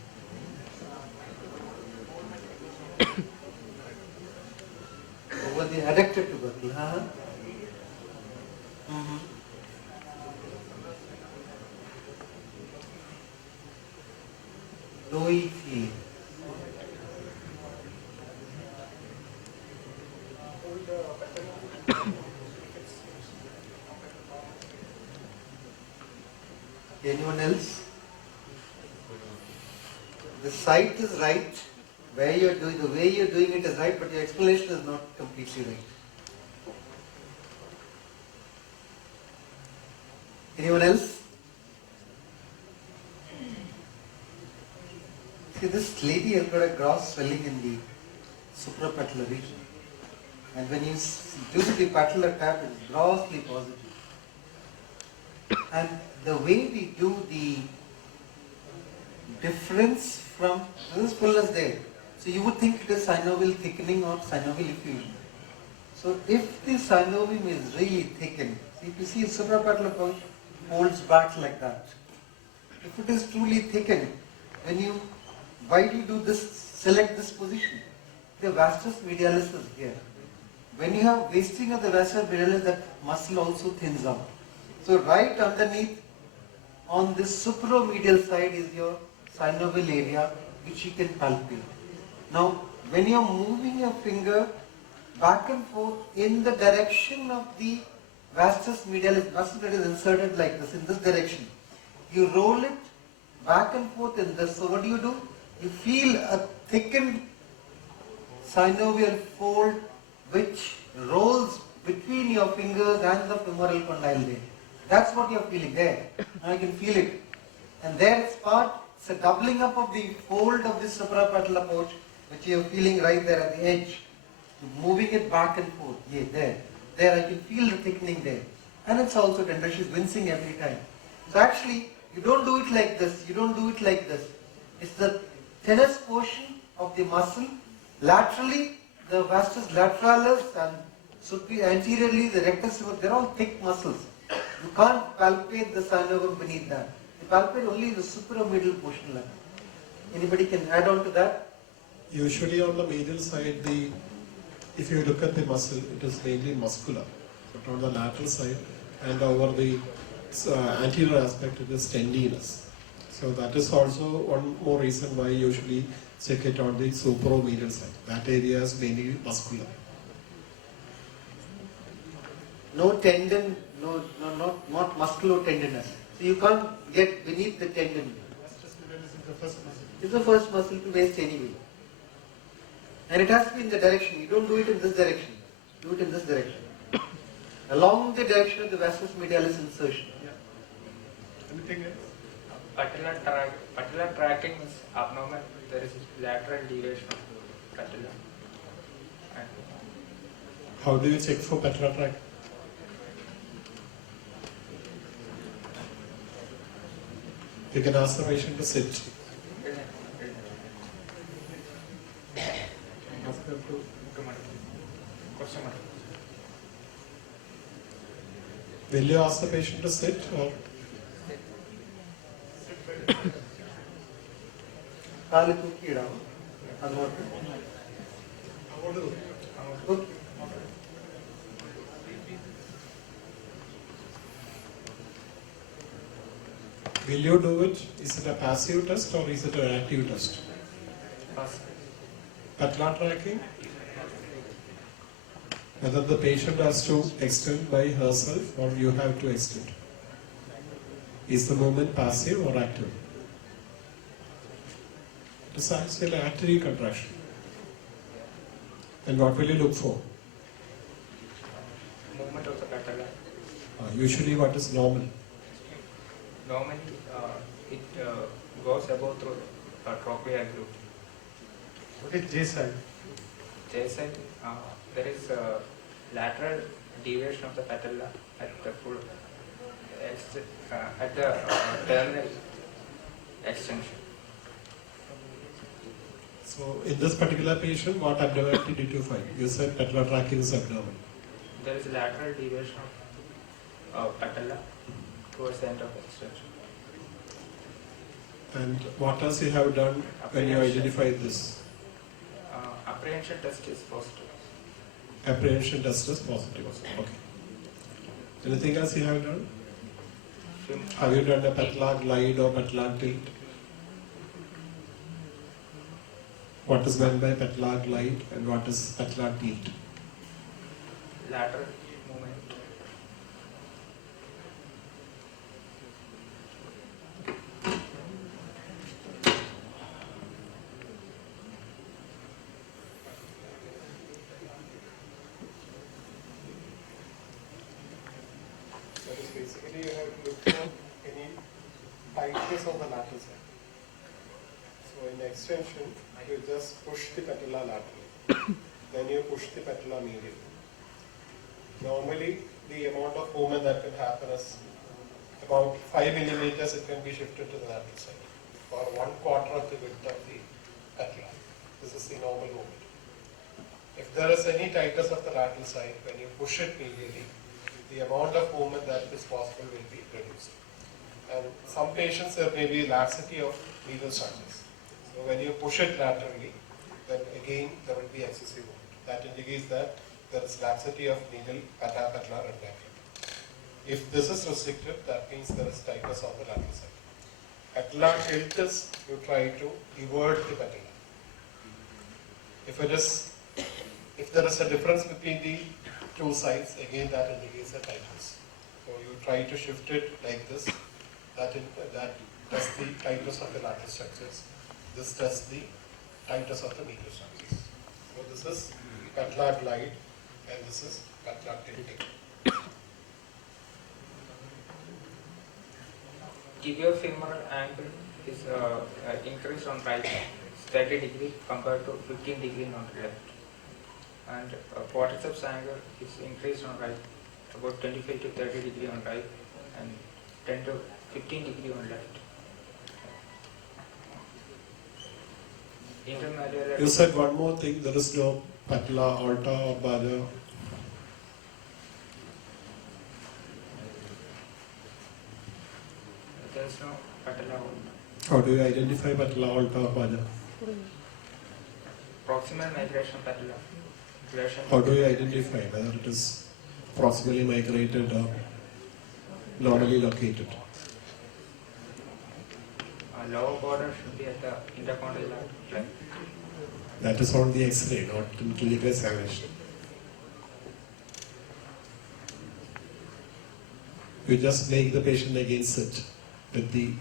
Over the adductor tubercle, huh? Doughy feeling. Anyone else? The site is right, where you're doing, the way you're doing it is right, but your explanation is not completely right. Anyone else? See, this lady has got a gross swelling in the suprapatellar region. And when you do the patellar tap, it's grossly positive. And the way we do the difference from, this is fullness there. So you would think it is synovial thickening or synovial effusion. So if the synovium is really thickened, see, if you see suprapatellar pouch folds back like that. If it is truly thickened, when you, why do you do this, select this position? the vastus medialis is here. When you have wasting of the vastus medialis, that muscle also thins out. So right underneath on this supromedial side is your synovial area, which you can palpate. Now, when you are moving your finger back and forth in the direction of the vastus medialis, muscle that is inserted like this, in this direction, you roll it back and forth in this. So what do? You feel a thickened synovial fold which rolls between your fingers and the femoral condyle vein. That's what you're feeling there. Now you can feel it. And there it's a doubling up of the fold of this suprapatellar pouch, which you're feeling right there at the edge. Moving it back and forth. Yeah, there. There I can feel the thickening there. And it's also tender. She's wincing every time. So actually, you don't do it like this. You don't do it like this. It's the thinnest portion of the muscle. Laterally, the vastus lateralis and anteriorly the rectus, they're all thick muscles. You can't palpate the synovium beneath that. You palpate only the supromedial portion like that. Anybody can add on to that? Usually on the medial side, if you look at the muscle, it is mainly muscular. But on the lateral side and over the anterior aspect, it is tendinous. So that is also one more reason why you usually check it on the supromedial side. That area is mainly muscular. No tendon, not muscular tendinous. So you can't get beneath the tendon. It's the first muscle to waist anyway. And it has to be in the direction. You don't do it in this direction. Do it in this direction. Along the direction of the vastus medialis insertion. Anything else? Patellar tracking is abnormal. There is lateral deviation of the patella. And How do you check for patellar tract? You can ask the patient to sit. Ask them to. Will you ask the patient to sit or? കാല് തൂക്കിയിടാം അങ്ങോട്ട്. Okay. Will you do it? Is it a passive test or is it an active test? Patellar tracking? Whether the patient has to extend by herself or you have to extend. Is the movement passive or active? It is actually an active contraction. And what will you look for? movement of the patella. Usually what is normal? Normally, it goes above through trochlea groove. What is J side? J side, there is a lateral deviation of the patella at the full, at the terminal extension. So in this particular patient, what abnormality did you find? You said patellar tracking is abnormal. There is lateral deviation of patella towards the end of extension. And what else you have done when you identified this? Apprehension test is positive. Apprehension test is positive. Okay. Anything else you have done? Have you done a patellar glide or patellar tilt? What is meant by patellar glide and what is patellar tilt? Lateral movement. That is basically you have to look for any tightness of the lateral side. So in extension, you just push the patella laterally. Then you push the patella medially. Normally, the amount of movement that can happen is about 5 millimeters. It can be shifted to the lateral side, or 1/4 of the width of the patella. This is the normal movement. If there is any tightness of the lateral side, when you push it medially, the amount of movement that is possible will be reduced. And some patients there may be laxity of medial structures. So when you push it laterally, then again there will be excessive movement. That indicates that there is laxity of needle patella and lateral. If this is restricted, that means there is tightness on the lateral side. Patella tilt is you try to evert the patella. If there is a difference between the two sides, again that indicates a tightness. So you try to shift it like this. That tests the tightness of the lateral structures. This tests the tightness of the medial structures. So this is patella glide and this is patella tilting. Tibiofemoral angle is increased on right 30 degree compared to 15 degree on left. And quadriceps angle is increased on right about 25 to 30 degree on right and 10 to 15 degree on left. Intermalleolar. You said one more thing, there is no patella, alta or bada. There is no patella. How do you identify patella, alta or bada? Proximal migration patella. How do you identify whether it is proximally migrated or normally located? Lower border should be at the intercondylar line. That is on the X-ray, not in clinical examination. You just make the patient again sit with the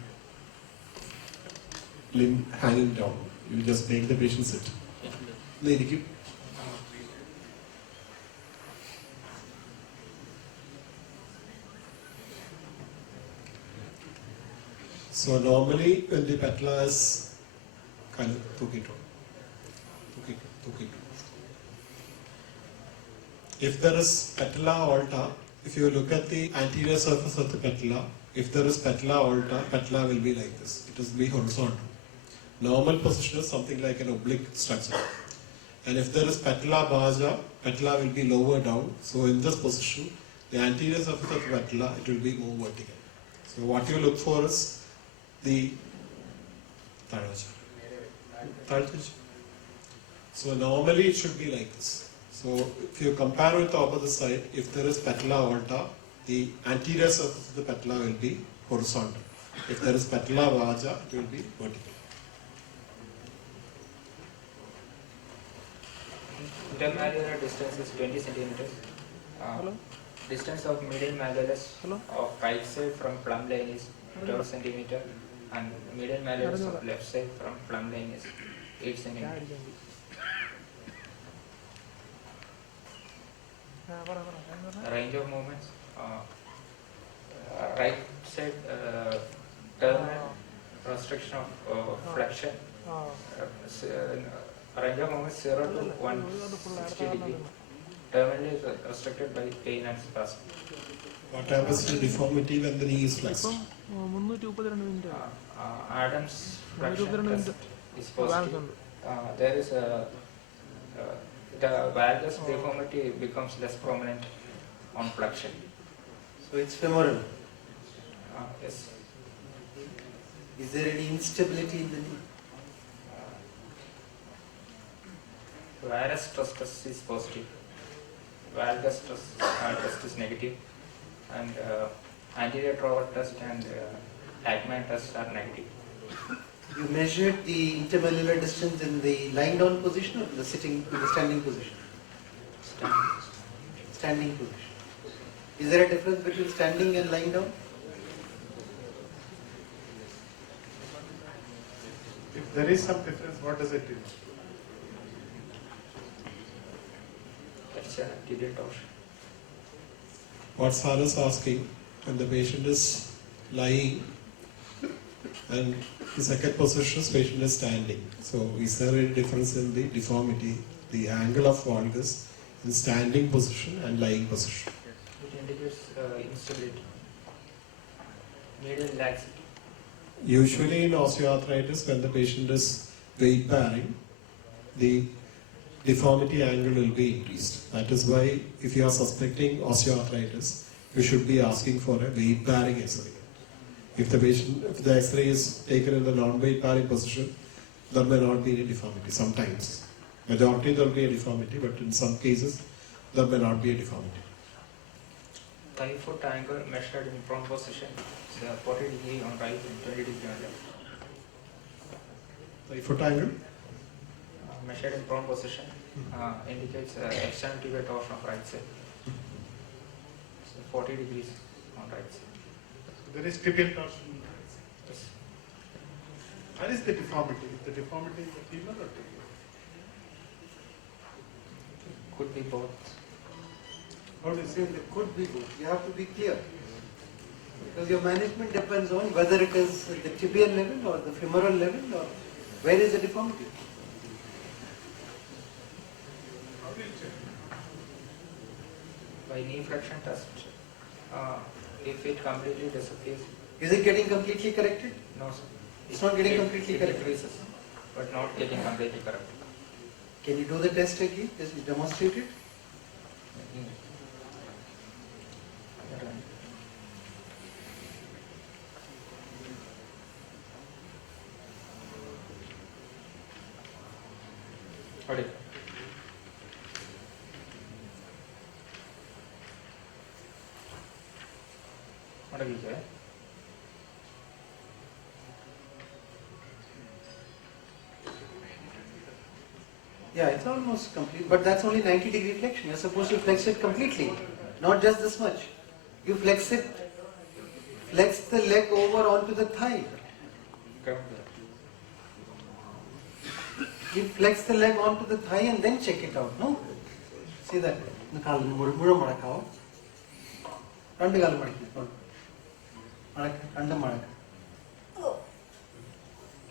limb hanging down. You just make the patient sit. Lady, so normally when the patella is kind of took it. If there is patella alta, if you look at the anterior surface of the patella, if there is patella alta, patella will be like this. It will be horizontal. Normal position is something like an oblique structure. And if there is patella baja, patella will be lower down. So in this position, the anterior surface of the patella, it will be more vertical. So what you look for is the so normally it should be like this. So if you compare with the opposite side, if there is patella alta, the anterior surface of the patella will be horizontal. If there is patella baja, it will be vertical. Intermalleolar distance is 20 centimeters. Distance of medial malleolus of right side from plumb line is 12 centimeter and medial malleolus of left side from plumb line is 8 centimeter. Range of movements. Right side terminal restriction of flexion. Range of movements 0 to 160 degree. Terminally is restricted by pain and spasm. What happens to deformity when the knee is flexed? Adam's flexion test is positive. There is a the valgus deformity becomes less prominent on flexion. So it's femoral. Yes. Is there any instability in the knee? Varus stress test is positive. Valgus test is negative. And anterior trower test and Hackman test are negative. You measured the intermalleolar distance in the lying down position or in the standing position? Standing position. Is there a difference between standing and lying down? If there is some difference, what does it do? That's a tibial torsion. What Sir is asking, when the patient is lying and the second position is patient is standing. So is there any difference in the deformity, the angle of valgus in standing position and lying position? It indicates instability. Medial laxity. Usually in osteoarthritis, when the patient is weight bearing, the deformity angle will be increased. That is why if you are suspecting osteoarthritis, you should be asking for a weight bearing X-ray. If the X-ray is taken in the non-weight bearing position, there may not be any deformity sometimes. Majority there will be a deformity, but in some cases there may not be a deformity. Thigh foot angle measured in prone position, is 40 degree on right and 20 degree on left. The foot angle, Measured in prone position indicates extremity by torsion of right side. So 40 degrees on right side. There is tibial torsion. Yes. Where is the deformity? The deformity is the femur or tibia? Could be both. How do you say? It could be both. You have to be clear. Because your management depends on whether it is at the tibial level or the femoral level or where is the deformity. By knee flexion test, if it completely disappears, Is it getting completely corrected? no sir. It's not getting completely it corrected. decreases, but not getting completely corrected. Can you do the test again? Just demonstrate it. Okay. What are we doing? Yeah, it's almost complete, but that's only 90 degree flexion. You're supposed to flex it completely, not just this much. You flex it, flex the leg over onto the thigh. You flex the leg onto the thigh and then check it out, no? See that?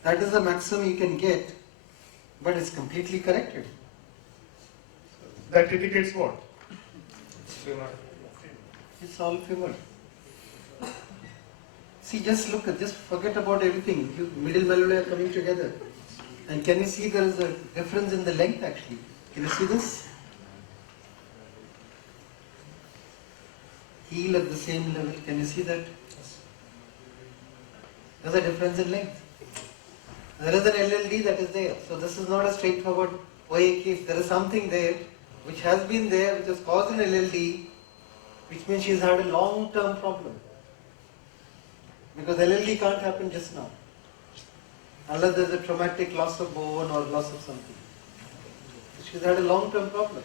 That is the maximum you can get, but it's completely corrected. That indicates what? Femur. It's all femoral. See, just look at, just forget about everything. You, middle malleoli are coming together. And can you see there is a difference in the length actually? Can you see this? Heel at the same level. Can you see that? There's a difference in length. There is an LLD that is there. So this is not a straightforward OA case. There is something there which has been there, which has caused an LLD, which means she's had a long-term problem. Because LLD can't happen just now. Unless there's a traumatic loss of bone or loss of something. So she's had a long-term problem.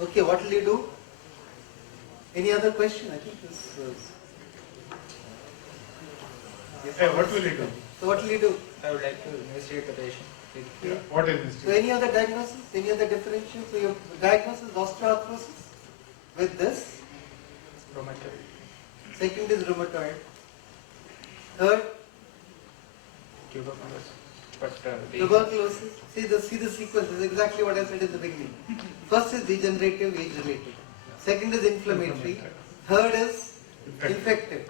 Okay, what will you do? Any other question? I think this is... Hey, what will you do? So what will you do? I would like to investigate the patient. Yeah. What is this? So any other diagnosis? Any other differential? So your diagnosis is osteoarthrosis with this. Rheumatoid. Second is rheumatoid. Third, Tuberculosis. But tuberculosis. See the sequence. This is exactly what I said in the beginning. First is degenerative, age-related. Second is inflammatory. Third is infective.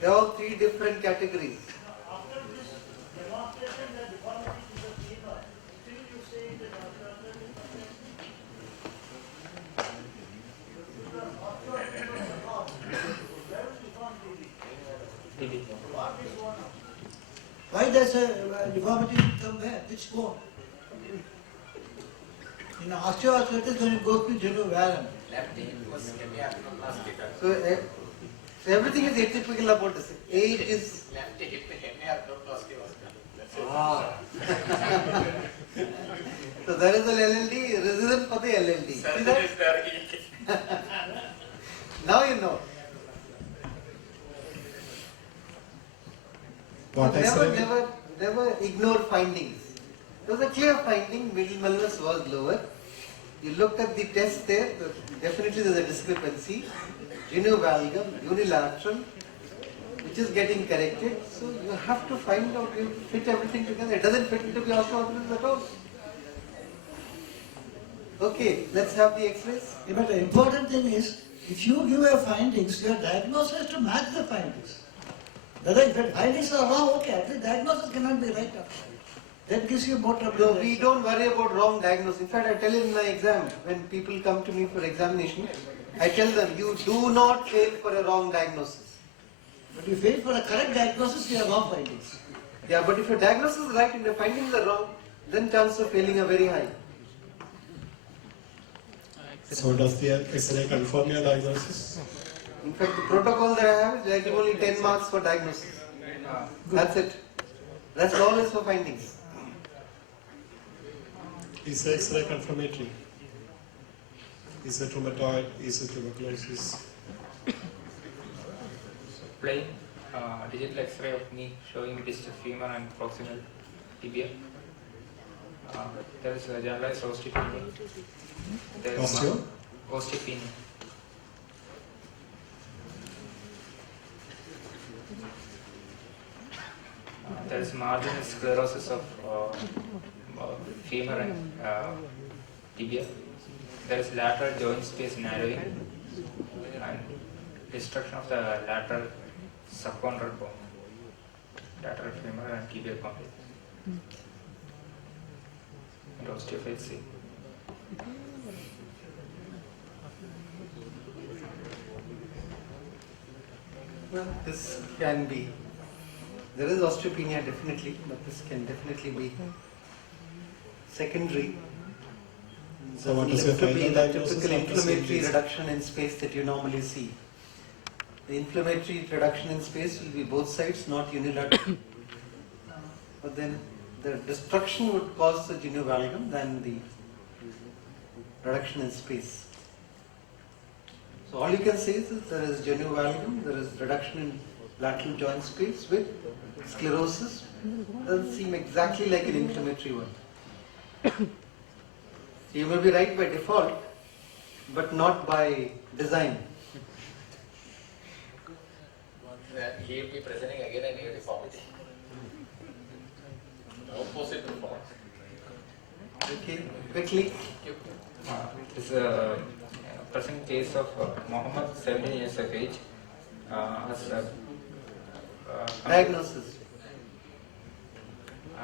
They are all three different categories. Why does a deformity come where? Which bone? In osteoarthritis, when you go to Trivandrum, Left hip was hemiarthroplasty. So everything is atypical about this. Age is... Left hip hemiarthroplasty was done. That's it. Ah. So there is an LLD, reason for the LLD. See Surgery that? is there. Now you know. what I said, Never ignore findings. There was a clear finding, middle malleus was lower. You looked at the test there, definitely there is a discrepancy. Genu-valgum, unilateral, which is getting corrected. So you have to find out, you fit everything together. It doesn't fit into the osteoarthritis at all. Okay, let's have the x-rays. yeah, but the important thing is, if you give your findings, your diagnosis has to match the findings. Whether if the findings are wrong, okay, at least diagnosis cannot be right after. That gives you more trouble. So we don't worry about wrong diagnosis. In fact, I tell in my exam, when people come to me for examination, I tell them, you do not fail for a wrong diagnosis. But you fail for a correct diagnosis, you have wrong findings. Yeah, but if your diagnosis is right and your findings are wrong, then chances of failing are very high. So does the X-ray confirm your diagnosis? In fact, the protocol that I have is I give only 10 marks for diagnosis. That's it. That's always for findings. Is the X-ray confirmatory? Is it rheumatoid? Is it tuberculosis? Plain digital X-ray of knee showing distal femur and proximal tibia. There is a generalized osteopenia. There is Osteo? osteopenia. There is marginal sclerosis of femur and tibia. There is lateral joint space narrowing and destruction of the lateral subchondral bone, lateral femur and tibial bone, and osteophytes. Well, this can be. There is osteopenia definitely, but this can definitely be secondary. So what is your Doesn't final have to be the diagnosis typical after seeing inflammatory these? reduction in space that you normally see. The inflammatory reduction in space will be both sides, not unilateral. But then the destruction would cause the genu-valgum than the reduction in space. So all you can say is that there is genu-valgum, there is reduction in lateral joint space with sclerosis. Doesn't seem exactly like an inflammatory one. You may be right by default, but not by design. He will be presenting again a new deformity. Opposite deformity. Okay, quickly. This is a present case of Mohammed, 17 years of age, has a Diagnosis.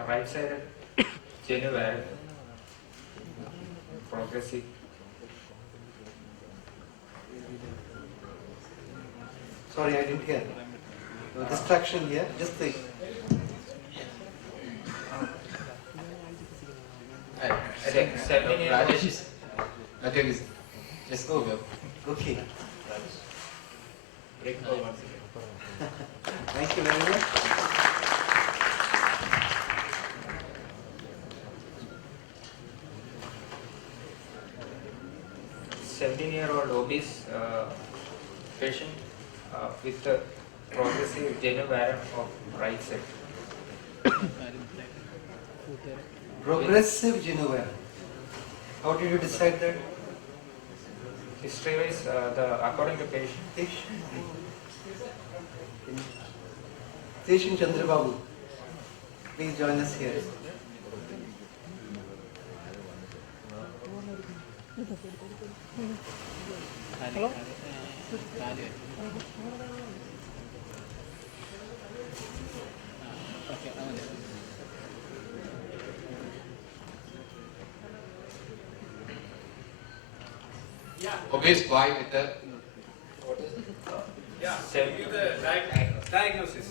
right-sided genu-valgum, progressive. Sorry, I didn't hear. No distraction here. Just the. Okay, 17 years Rajesh is. Okay, just go. Okay. Break for 1 second. Thank you very much. Year-old obese patient with a progressive genu-valgum of right side. Progressive genu-valgum. How did you decide that? History-wise, according to patient, Station Chandrababu, please join us here. Hello? Obese boy with the Give the diagnosis.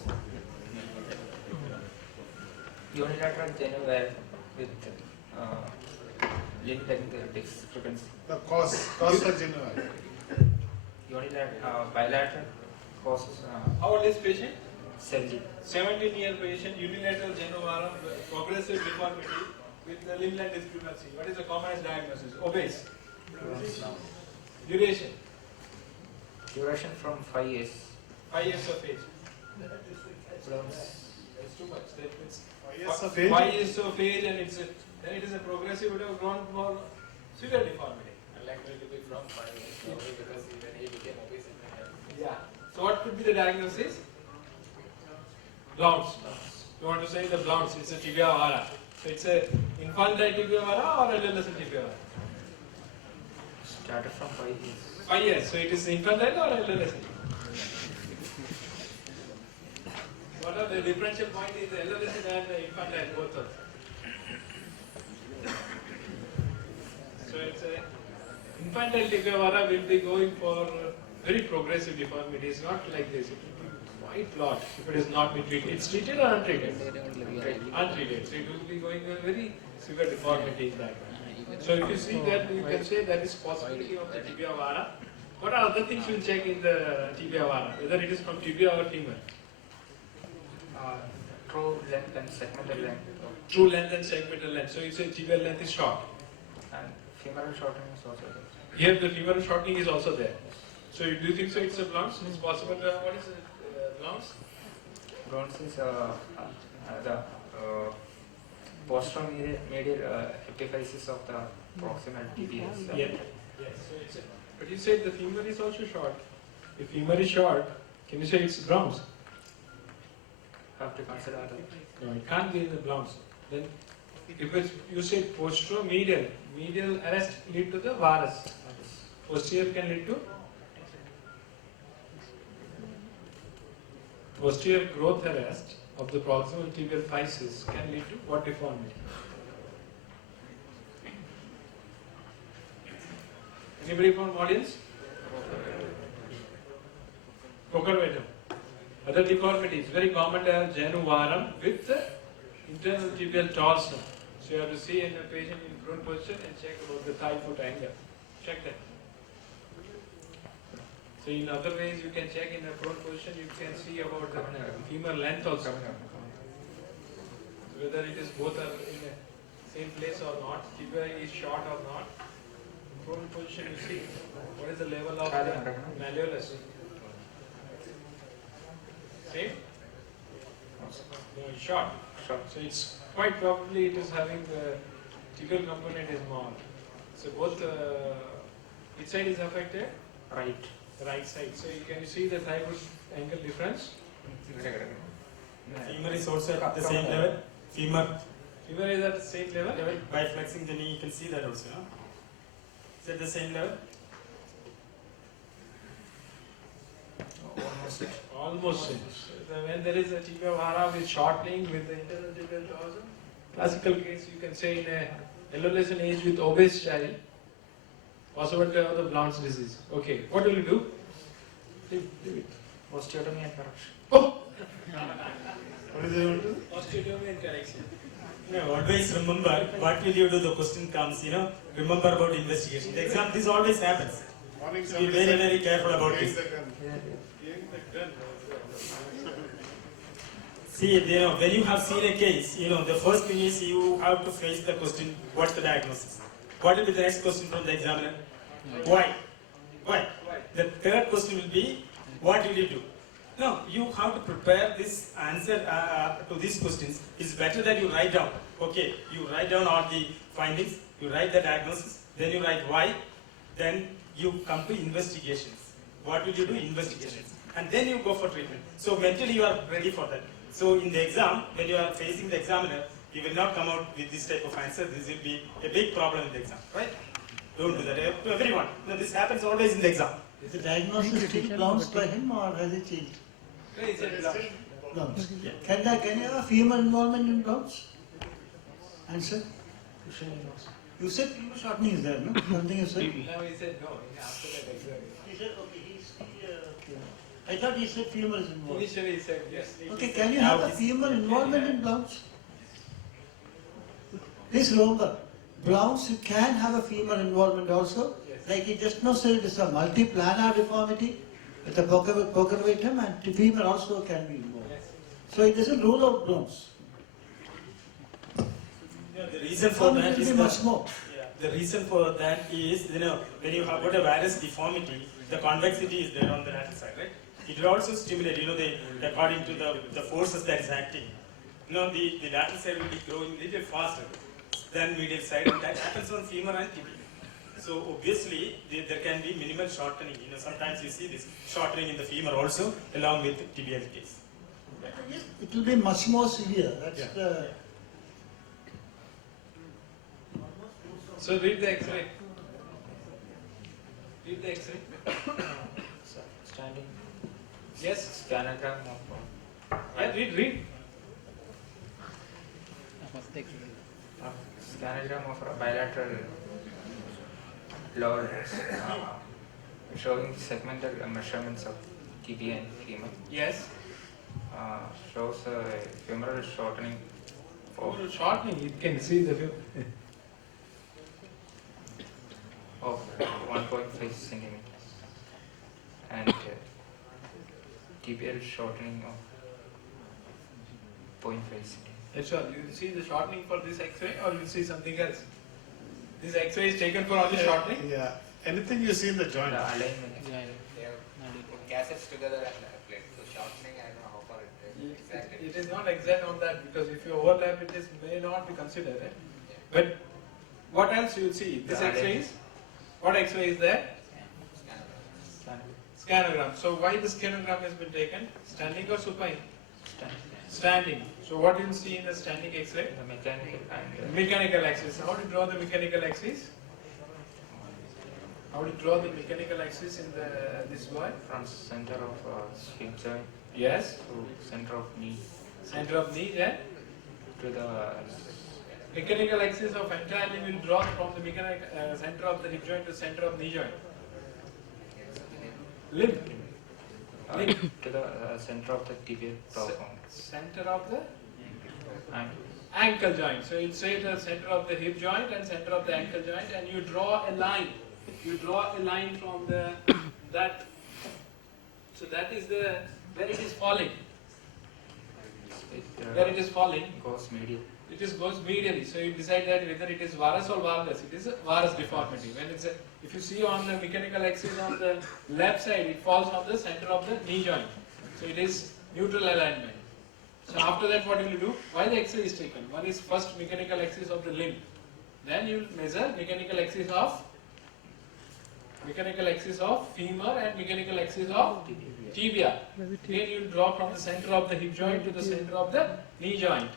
unilateral genu-valgum with limb length discrepancy. The cause for genu-valgum. Unilateral, bilateral causes How old is patient? 17. 17-year patient, unilateral genu-valgum, progressive deformity with the limb length discrepancy. What is the commonest diagnosis? Obese. Duration, Duration from 5 years. 5 years of age. It's too much. That means 5 years of age? 5 years of age, and then it is a progressive, would have grown for severe deformity. unlikely to be from 5 years probably because when he became obese in the head. Yeah. So what could be the diagnosis? Blounce. You want to say the blounce, it's a tibia vara. So it's a infantile tibia vara or adolescent tibia vara? Started from 5 years. 5 years. So it is infantile or adolescent? What are the differential point is the adolescent and the infantile both are. So it's a infantile tibia vara will be going for very progressive deformity. It's not like this. It will be quite lot if it is not been treated. It's treated or untreated? Untreated. So it will be going a very severe deformity in that one. So if you see that, you can say that is possibility of the tibia vara. What are other things you'll check in the tibia vara? Whether it is from tibia or femur? True length and segmental length. True length and segmental length. So you say tibial length is short. And femoral shortening is also there. Here the femoral shortening is also there. So do you think so it's a Blount's? It's possible. What is it? Blount's? Blount's is the posteromedial epiphysis of the proximal tibials. Yeah. Yes. So it's a, but you said the femur is also short. If femur is short, can you say it's Blount's? Have to consider that. No, it can't be in the Blount's. Then, if it's, you say posteromedial, medial arrest lead to the varus. Posterior can lead to posterior growth arrest of the proximal tibial physis can lead to what deformity? Anybody from audience? Procurvatum. Other deformities, very common to have Januvaram with the internal tibial torsion. So you have to see in a patient in prone position and check about the thigh foot angle. Check that. So in other ways you can check in a prone position, you can see about the femur length also. Whether it is both are in the same place or not, tibia is short or not. In prone position you see what is the level of the malleolus. Same? No, it's short. So it's quite probably it is having the tibial component is small. So both which side is affected? Right. The right side. So you can see the thigh foot angle difference. Femur is also at the same level. Femur Is at the same level. by flexing the knee, you can see that also. No? Is at the same level? Almost same. So when there is a tibia vara with shortening with the internal tibial torsion, classical case you can say in a adolescent age with obese child, possible to have the Blount's disease. Okay, what will you do? Leave it. Osteotomy and correction. Oh! What is it? Osteotomy and correction. No, always remember what will you do, the question comes, remember about investigation. The exam, this always happens. Morning, So be very, very careful about this. See, when you have seen a case, the first thing is you have to face the question, what's the diagnosis? What will be the next question from the examiner? Why? Why? The third question will be, what will you do? No, you have to prepare this answer to these questions. It's better that you write down. Okay, you write down all the findings, you write the diagnosis, then you write why, then you come to investigations. What will you do? Investigations. And then you go for treatment. So mentally you are ready for that. So in the exam, when you are facing the examiner, you will not come out with this type of answer. This will be a big problem in the exam, right? Don't do that to everyone. No, this happens always in the exam. Is the diagnosis still Blount's by him or has it changed? It's a Blount's. Blount's. Can you have a femur involvement in Blount's? Answer? You said femur shortening is there, no? Something you said? Now he said no, after that exam. He said, okay, I thought he said femur is involved. Initially he said yes. Okay, can you have a femur involvement in Blount's? Please remember, Blount's you can have a femur involvement also. Yes. Like he just now said, it's a multiplanar deformity with a procurvatum and femur also can be involved. Yes. So it doesn't rule out Blount's. The reason for that It will is be much more. the reason for that is, when you have got a varus deformity, the convexity is there on the lateral side, right? It will also stimulate, according to the forces that is acting. The lateral side will be growing a little faster than medial side, and that happens on femur and tibia. So obviously, there can be minimal shortening. Sometimes you see this shortening in the femur also, along with tibial case. Yes, it will be much more severe. That's the. So read the X-ray. Read the X-ray. Standing. Yes. Scanogram of Yeah, read. Scanogram of bilateral lower showing segmental measurements of tibia and femur. Yes. shows femoral shortening of, Shortening, you can see the of 1.5 centimeters and tibial shortening of 0.5 centimeters. Sure, you will see the shortening for this X-ray, or you will see something else. This X-ray is taken for only shortening. Yeah. Anything you see in the joint. The alignment. They have put gases together and applied. So shortening, I don't know how far it is exactly. It is not exact on that because if you overlap it, is may not be considered. Eh? But what else you will see? This The X-ray is, what X-ray is there? Scanogram. So why the scanogram has been taken? Standing or supine? Standing. So what you will see in the standing X-ray? The mechanical and Mechanical axis. How do you draw the mechanical axis? How do you draw the mechanical axis in this boy? from center of hip joint Yes. to center of knee Center of knee, yeah. to the Mechanical axis of entire knee will draw from the center of the hip joint to center of knee joint. Limb. to the center of the tibial profound Center of the and ankle joint. So you say the center of the hip joint and center of the ankle joint, and you draw a line. You draw a line from that. So that is the where it is falling. it Where it is falling, goes medial. it is goes medially. So you decide that whether it is varus or valgus. It is a varus deformity. When it's if you see on the mechanical axis on the left side, it falls on the center of the knee joint. So it is neutral alignment. So after that, what will you do? Why the X-ray is taken? One is first mechanical axis of the limb. Then you will measure mechanical axis of femur and mechanical axis of tibia. Again, you will draw from the center of the hip joint to the center of the knee joint.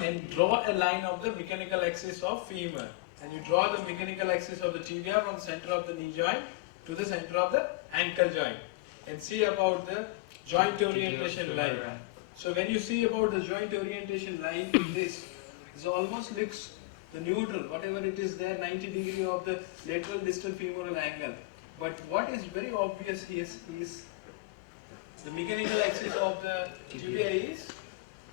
And draw a line of the mechanical axis of femur. And you draw the mechanical axis of the tibia from the center of the knee joint to the center of the ankle joint. And see about the joint orientation line. So when you see about the joint orientation line, this almost looks the neutral, whatever it is there, 90 degree of the lateral distal femoral angle. But what is very obvious is the mechanical axis of the tibia is,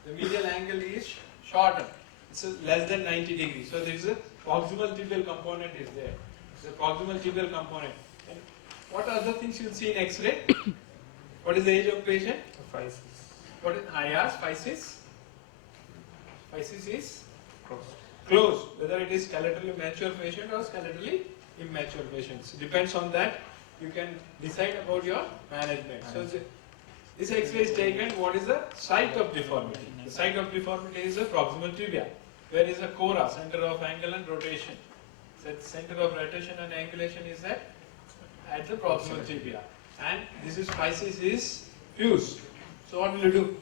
the medial angle is shorter. It's less than 90 degrees. So there is a proximal tibial component is there. It's a proximal tibial component. And what other things you will see in X-ray? What is the age of patient? 5 What is IR? Physis? Physis is cross. closed. Whether it is skeletally mature patient or skeletally immature patients. Depends on that. You can decide about your management. So this X-ray is taken. What is the site of deformity? The site of deformity is the proximal tibia. Where is the cora, center of angle and rotation? So the center of rotation and angulation is at the proximal tibia. And this is physis is fused. So what will you do?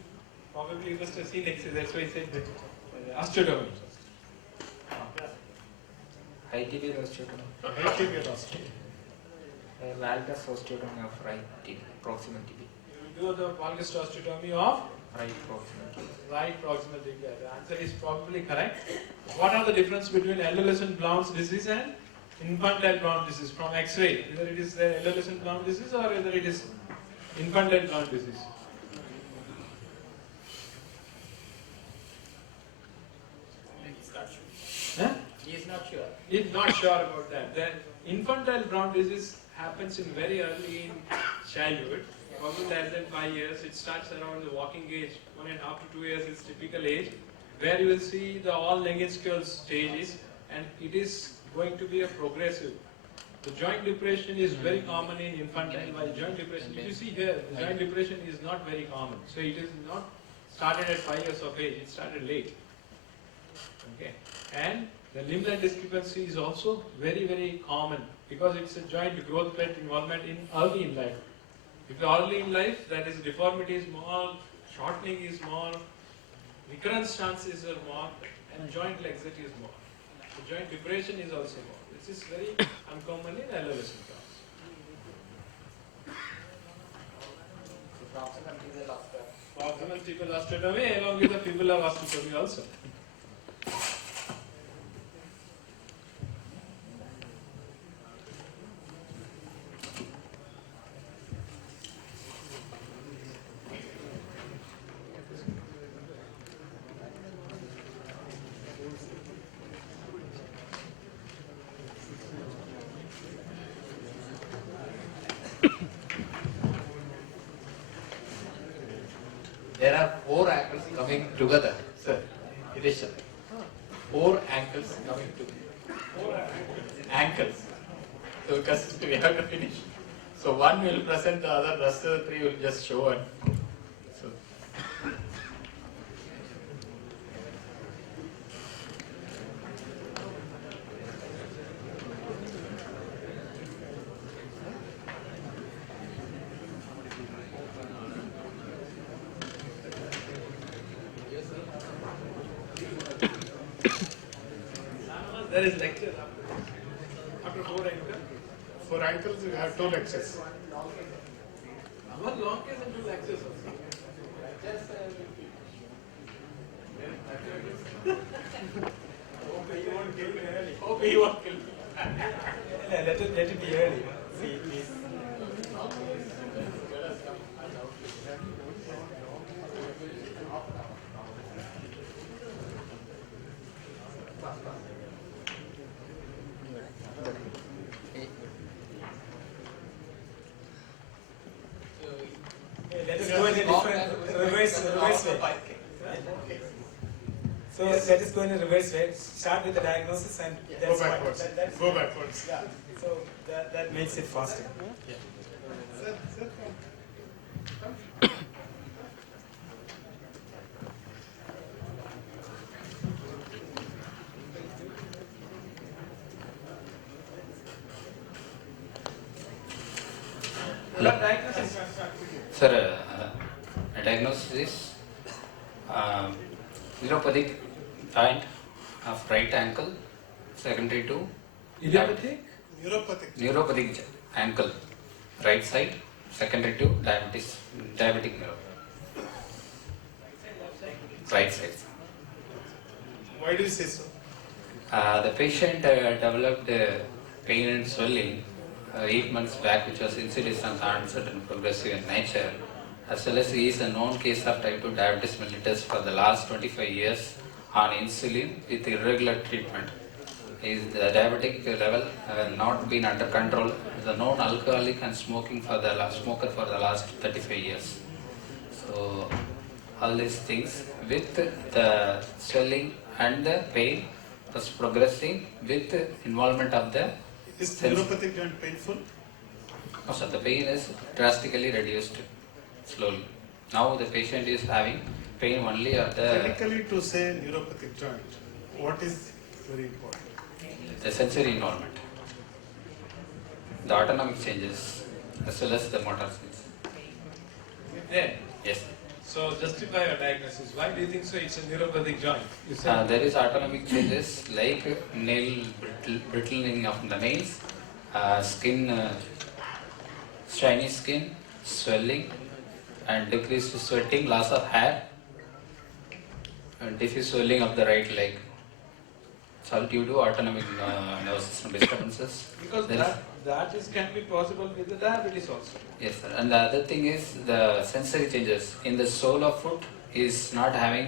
Probably you must have seen X-ray. That's why I said osteotomy. High tibial osteotomy. Tibial osteotomy. Valgus osteotomy of right tibia, proximal tibia. You will do the valgus osteotomy of Right proximal tibia. right proximal tibia. The answer is probably correct. What are the difference between adolescent Blount's disease and infantile Blount disease from X-ray? Whether it is the adolescent Blount disease or whether it is infantile Blount disease. Huh? He is not sure. He's not sure about that. The infantile Brown disease happens in very early in childhood, probably less than 5 years. It starts around the walking age, 1.5 to 2 years is typical age, where you will see the all Naegeli stages, and it is going to be a progressive. The joint depression is very common in infantile, while joint depression, if you see here, the joint depression is not very common. So it is not started at 5 years of age, it started late. Okay. And the limb-line discrepancy is also very, very common because it's a joint growth plate involvement in early in life. If early in life, that is deformity is more, shortening is more, recurrence chances are more, and joint laxity is more. The joint depression is also more. This is very uncommon in adolescent class. Proximal tibial osteotomy along with the fibular osteotomy also. there are 4 ankles coming together, sir. Initially. 4 ankles coming together. 4 ankles. So because we have to finish. So one will present the other, rest of the 3 will just show and so. There is lecture after 4 ankles. 4 ankles, you have 2 lectures. One long case and 2 lectures also. Hope you won't kill me early. Hope you won't kill me. Let it be early. See, please. Let us go in a different reverse way. So let us go in a reverse way. Start with the diagnosis and Go backwards. Go backwards. Yeah. So that makes it faster. Yeah. Diagnosis. Sir, diagnosis is neuropathic joint of right ankle, secondary to Idiopathic? neuropathic ankle, right side, secondary to diabetic neuropathy. Right side. Why do you say so? The patient developed pain and swelling 8 months back, which was insidious and uncertain progressive in nature, as well as he is a known case of type 2 diabetes mellitus for the last 25 years on insulin with irregular treatment. His diabetic level have not been under control. He is a known alcoholic and smoker for the last 35 years. So all these things with the swelling and the pain was progressing with involvement of the Is neuropathic joint painful? no, sir, the pain is drastically reduced slowly. Now the patient is having pain only at the Clinically, to say neuropathic joint, what is very important? the sensory involvement, the autonomic changes, as well as the motor skills. Then, Yes. so justify your diagnosis. Why do you think so? It's a neuropathic joint. You said There is autonomic changes like nail brittling of the nails, skin, shiny skin, swelling, and decreased sweating, loss of hair, and diffuse swelling of the right leg. It's all due to autonomic nervous system disturbances. because There is- that can be possible with the diabetes also. Yes, sir. And the other thing is the sensory changes. In the sole of foot is not having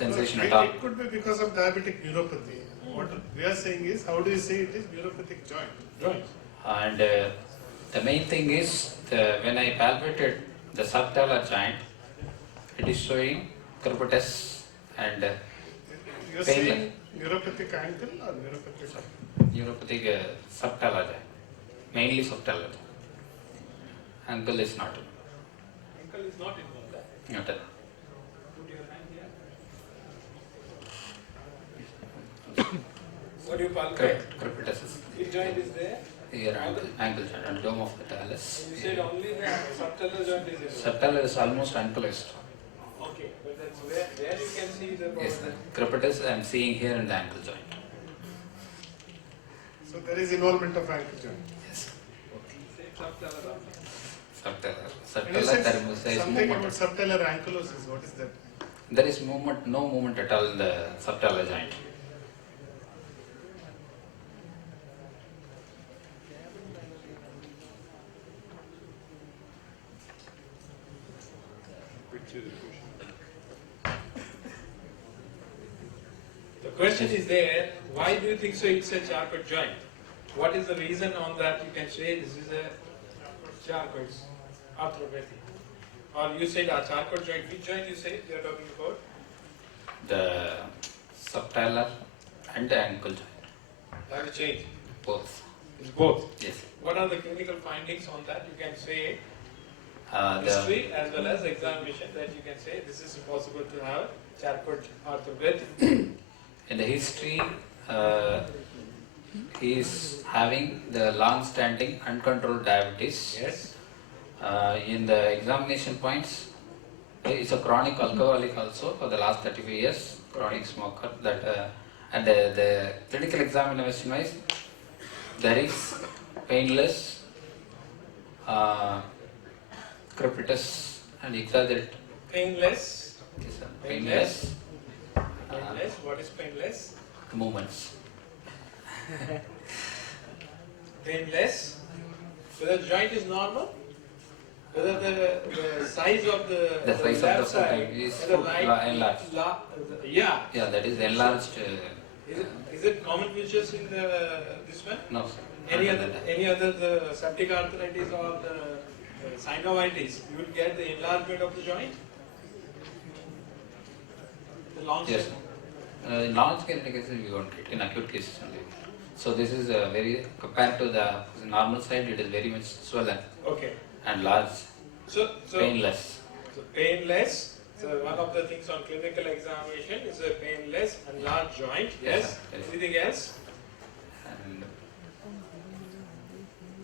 sensation at all. It could be because of diabetic neuropathy. What we are saying is, how do you say it is neuropathic joint? Joint. And the main thing is, when I palpated the subtalar joint, it is showing crepitus and You are Pain. saying neuropathic ankle or neuropathic? neuropathic subtalar joint, mainly subtalar. Ankle is not. Ankle is not involved. Not at all. Put your hand here. What do you palpate? Crepitus is Which joint is there? here, ankle joint and dome of the talus. You said only the subtalar joint is involved. Subtalar is almost ankylosed. Okay, but that's where you can see the Yes, the problem. crepitus I am seeing here in the ankle joint. So there is involvement of ankle joint. Yes. Subtalar. Subtalar. And you Subtalar, said there is something about movement. subtalar ankylosis. What is that? There is movement, no movement at all in the subtalar joint. The question is there, why do you think so it's a charcot joint? What is the reason on that you can say this is a charcot arthropathy? Or you said charcot joint. Which joint you say you are talking about? The subtalar and the ankle joint. Have you changed? Both. It's both. Yes. What are the clinical findings on that? You can say The, history as well as examination that you can say this is possible to have charcot arthropathy. in the history, he is having the long-standing uncontrolled diabetes. Yes. In the examination points, he is a chronic alcoholic also for the last 35 years, chronic smoker. And the clinical examination wise, there is painless, crepitus and exaggerate. Painless. Yes, sir. Painless. Painless. What is painless? Movements. Painless. Whether the joint is normal, whether the size of the The size of left the side foot is and the right enlarged. Yeah. Yeah, that is enlarged. Is it common features in this one? No, sir. Any other the septic arthritis or the synovitis, you will get the enlargement of the joint? The long Yes. In large cases we won't get, in acute cases only. So this is very, compared to the normal side, it is very much swollen Okay. and large, So painless. So painless. So one of the things on clinical examination is a painless and large joint. Yes. Yes. Anything else? And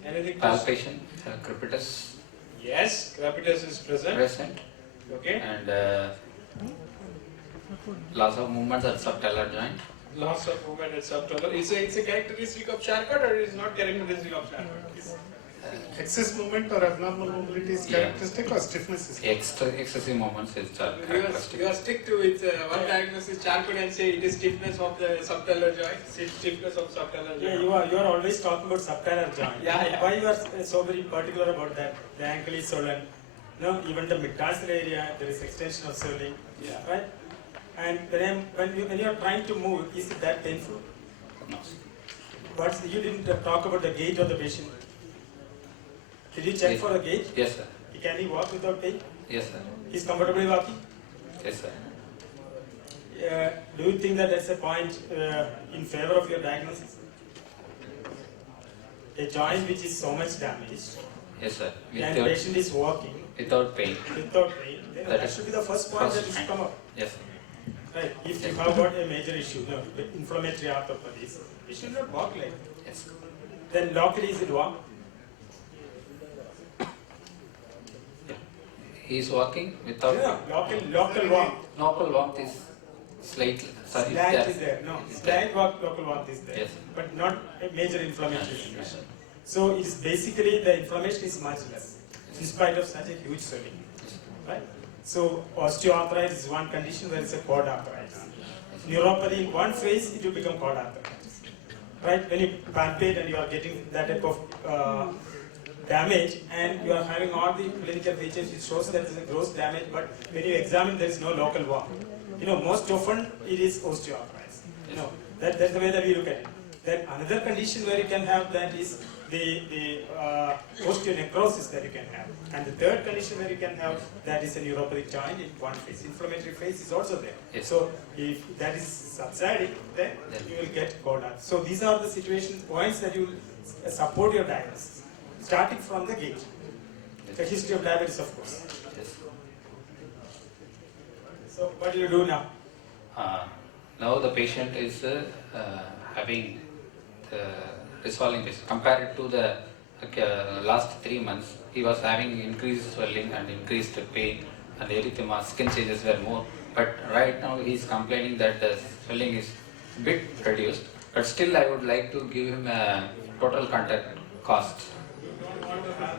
Anything else? palpation, crepitus Yes. Crepitus is present. present, Okay. and loss of movement at subtalar joint. Loss of movement at subtalar. It's a characteristic of Charcot or it is not characteristic of Charcot? Excess movement or abnormal mobility is Yeah. characteristic or stiffness is Excessive movements is characteristic. You are stick to with one diagnosis Charcot and say it is stiffness of the subtalar joint. Stiffness of subtalar joint. Yeah, you are always talking about subtalar joint. Yeah. Why you are so very particular about that? The ankle is swollen. No, even the metatarsal area there is extension of swelling. Yeah. Right. And when you are trying to move, is it that painful? No. But you didn't talk about the gait of the patient. Did you check Yes. for the gait? Yes, sir. Can he walk without pain? Yes, sir. He's comfortably walking? Yes, sir. Do you think that that's a point in favor of your diagnosis? A joint which is so much damaged, Yes, sir. and the patient is walking Without pain. without pain, then that should be the first point that should come up. Yes, sir. Right. If you have got a major issue, inflammatory arthropathies, you should not walk like that. Yes. Then locally is it walk? He is walking without. Local walk. Local warmth is slightly. Sorry, Slight is there. No, slight walk, local warmth is there. Yes. But not a major inflammatory situation. So it is basically the inflammation is much less, in spite of such a huge swelling. Right? So osteoarthritis is one condition where it's a cord arthritis. Neuropathy in one phase it will become cord arthritis. Right? When you palpate and you are getting that type of damage and you are having all the clinical features, it shows that there is a gross damage, but when you examine there is no local warmth. Most often it is osteoarthritis. That's the way that we look at it. Then another condition where you can have that is the osteonecrosis that you can have. And the third condition where you can have that is a neuropathic joint in one phase. Inflammatory phase is also there. Yes. So if that is subsiding, then you will get cord arthritis. So these are the situations, points that you will support your diagnosis, starting from the gait. The history of diabetes, of course. Yes. So what do you do now? Now the patient is having resolving this. Compared to the last 3 months, he was having increased swelling and increased pain and erythema, skin changes were more. But right now he is complaining that the swelling is a bit reduced. But still I would like to give him a total contact cost.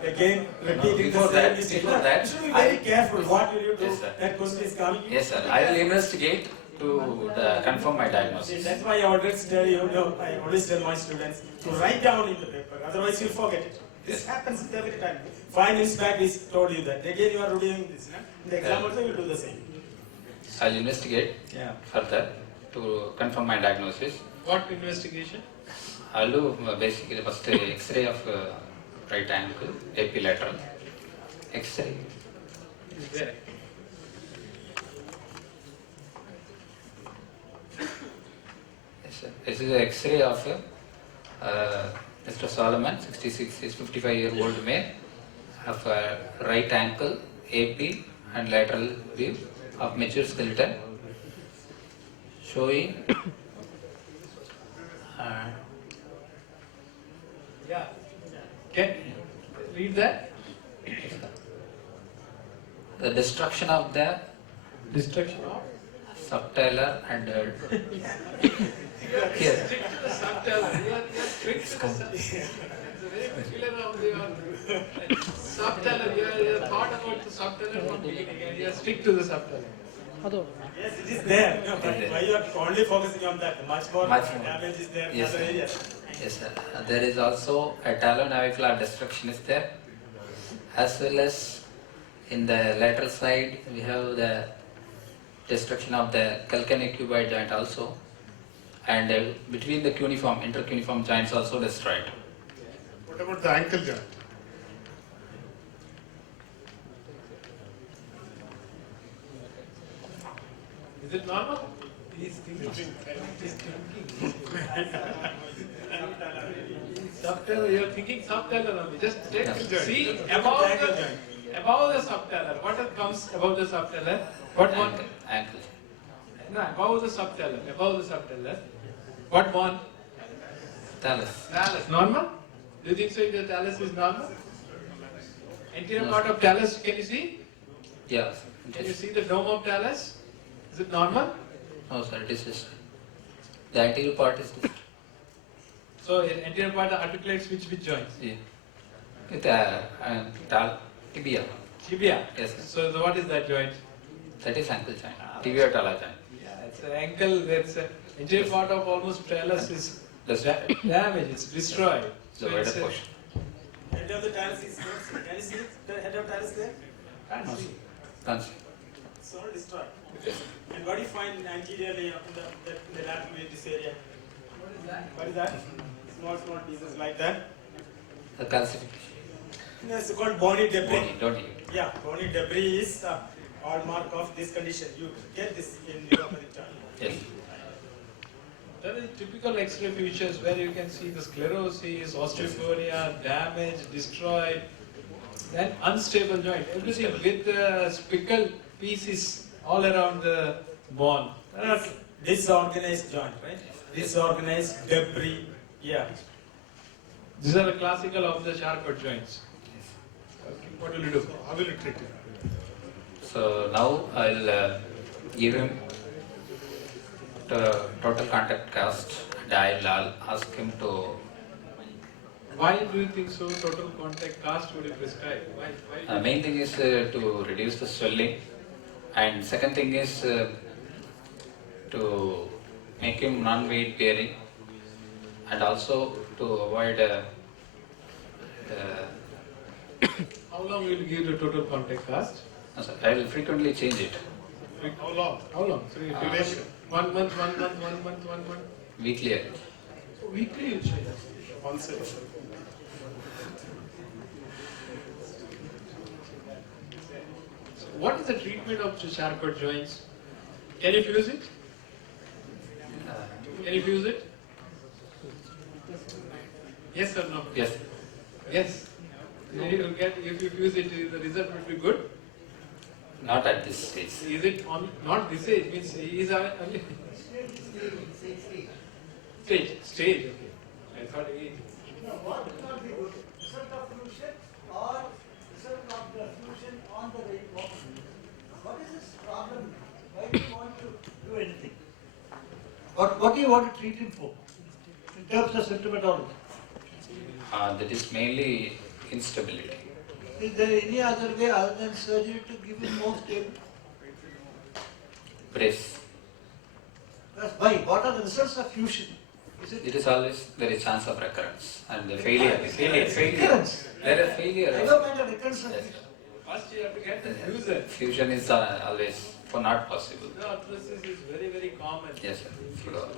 Again, repeating Before the that, same mistake. before that, You should be very I- careful. What will you do? Yes, sir. That question is coming. Yes, sir. I will investigate to confirm my See, diagnosis. that's why I always tell you, I always tell my students to write down in the paper, otherwise you'll forget it. This happens every time. 5 minutes back we told you that. Again you are doing this. In the exam also you will do the same. I'll investigate further to confirm my diagnosis. What investigation? I'll do basically first X-ray of right ankle, epilateral. X-ray. is there. Yes, sir. This is an X-ray of Mr. Solomon, 66 is 55-year-old male, of right ankle, AP, and lateral view of mature skeleton, showing Yeah. Can read that? the destruction of the Destruction of? subtalar and here. Stick to the subtalar. You are strict to the subtalar. It's very peculiar of your subtalar. You are thought about the subtalar from beginning and you are strict to the subtalar. Yes, it is there. No, but why you are only focusing on that? Much more Much more. damage is there in Yes, other sir. areas. Yes, sir. There is also a talonavicular destruction is there, as well as in the lateral side we have the destruction of the calcaneocuboid joint also, and between the cuneiform, intercuneiform joints also destroyed. What about the ankle joint? Is it normal? He's thinking. He's thinking. Subtalar, you are thinking subtalar only. Just take, see above the subtalar. What comes above the subtalar? What one? Ankle. No, above the subtalar. Above the subtalar. What one? Talus. Talus. Normal? Do you think so? The talus is normal? Anterior part of talus, can you see? Yes. Can you see the dome of talus? Is it normal? No, sir. It is just the anterior part is different. So anterior part articulates which joints? Yeah. With tibia. Tibia. Yes, sir. So what is that joint? That is ankle joint. Tibia tala joint. Yeah, it's an ankle. That's an anterior part of almost talus is damaged. It's destroyed. The wider portion. Head of the talus is there. Can you see the head of talus there? Can't see. Can't see. It's all destroyed. And what do you find anteriorly in the lateral view, this area? What is that? Small pieces like that. The calcification. It's called bony debris. Bony, don't you? Yeah, bony debris is the hallmark of this condition. You get this in neuropathic term. Yes. That is typical X-ray features where you can see the sclerosis, osteopenia, damage, destroyed, and unstable joint. Everything with the spickled pieces all around the bone. Disorganized joint, right? Disorganized debris. Yeah. These are the classical of the Charcot joints. Okay. What will you do? How will you treat it? So now I'll give him the total contact cast and I'll ask him to. Why do you think so? Total contact cast would you prescribe? Why? Main thing is to reduce the swelling, and second thing is to make him non-weight bearing, and also to avoid. How long will you give the total contact cast? I will frequently change it. How long? How long? So duration? 1 month, 1 month, 1 month, 1 month. Weekly. So weekly you change. One session. So what is the treatment of the Charcot joints? Can you fuse it? Can you fuse it? Yes or no? Yes. Yes. You will get, if you fuse it, the result will be good. Not at this stage. Is it on, not this age, means he is only stage, okay. I thought he. No, what will not be good? Result of fusion or result of the fusion on the right walking? What is this problem? Why do you want to do anything? What do you want to treat him for? In terms of symptomatology? That is mainly instability. Is there any other way other than surgery to give him more stable? Brace. Why? What are the results of fusion? It is always there is chance of recurrence and the failure. Recurrence. There is failure. I don't mind the recurrence of Yes. fusion. First you have to get the fusion. Fusion is always not possible. The arthrosis is very, very common. Yes, sir. Sure.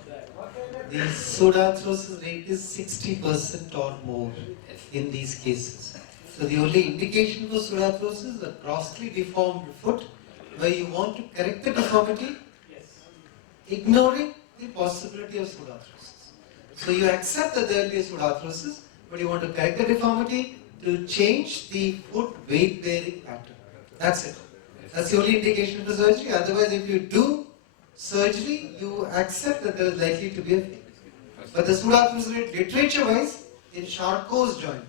The pseudoarthrosis rate is 60% or more Yes. in these cases. So the only indication for pseudarthrosis is a grossly deformed foot where you want to correct the deformity, ignoring the possibility of pseudarthrosis. So you accept that there will be a pseudarthrosis, but you want to correct the deformity to change the foot weight bearing pattern. That's it. That's the only indication for surgery. Otherwise, if you do surgery, you accept that there is likely to be a failure. But the pseudarthrosis rate, literature-wise, in Charcot's joint,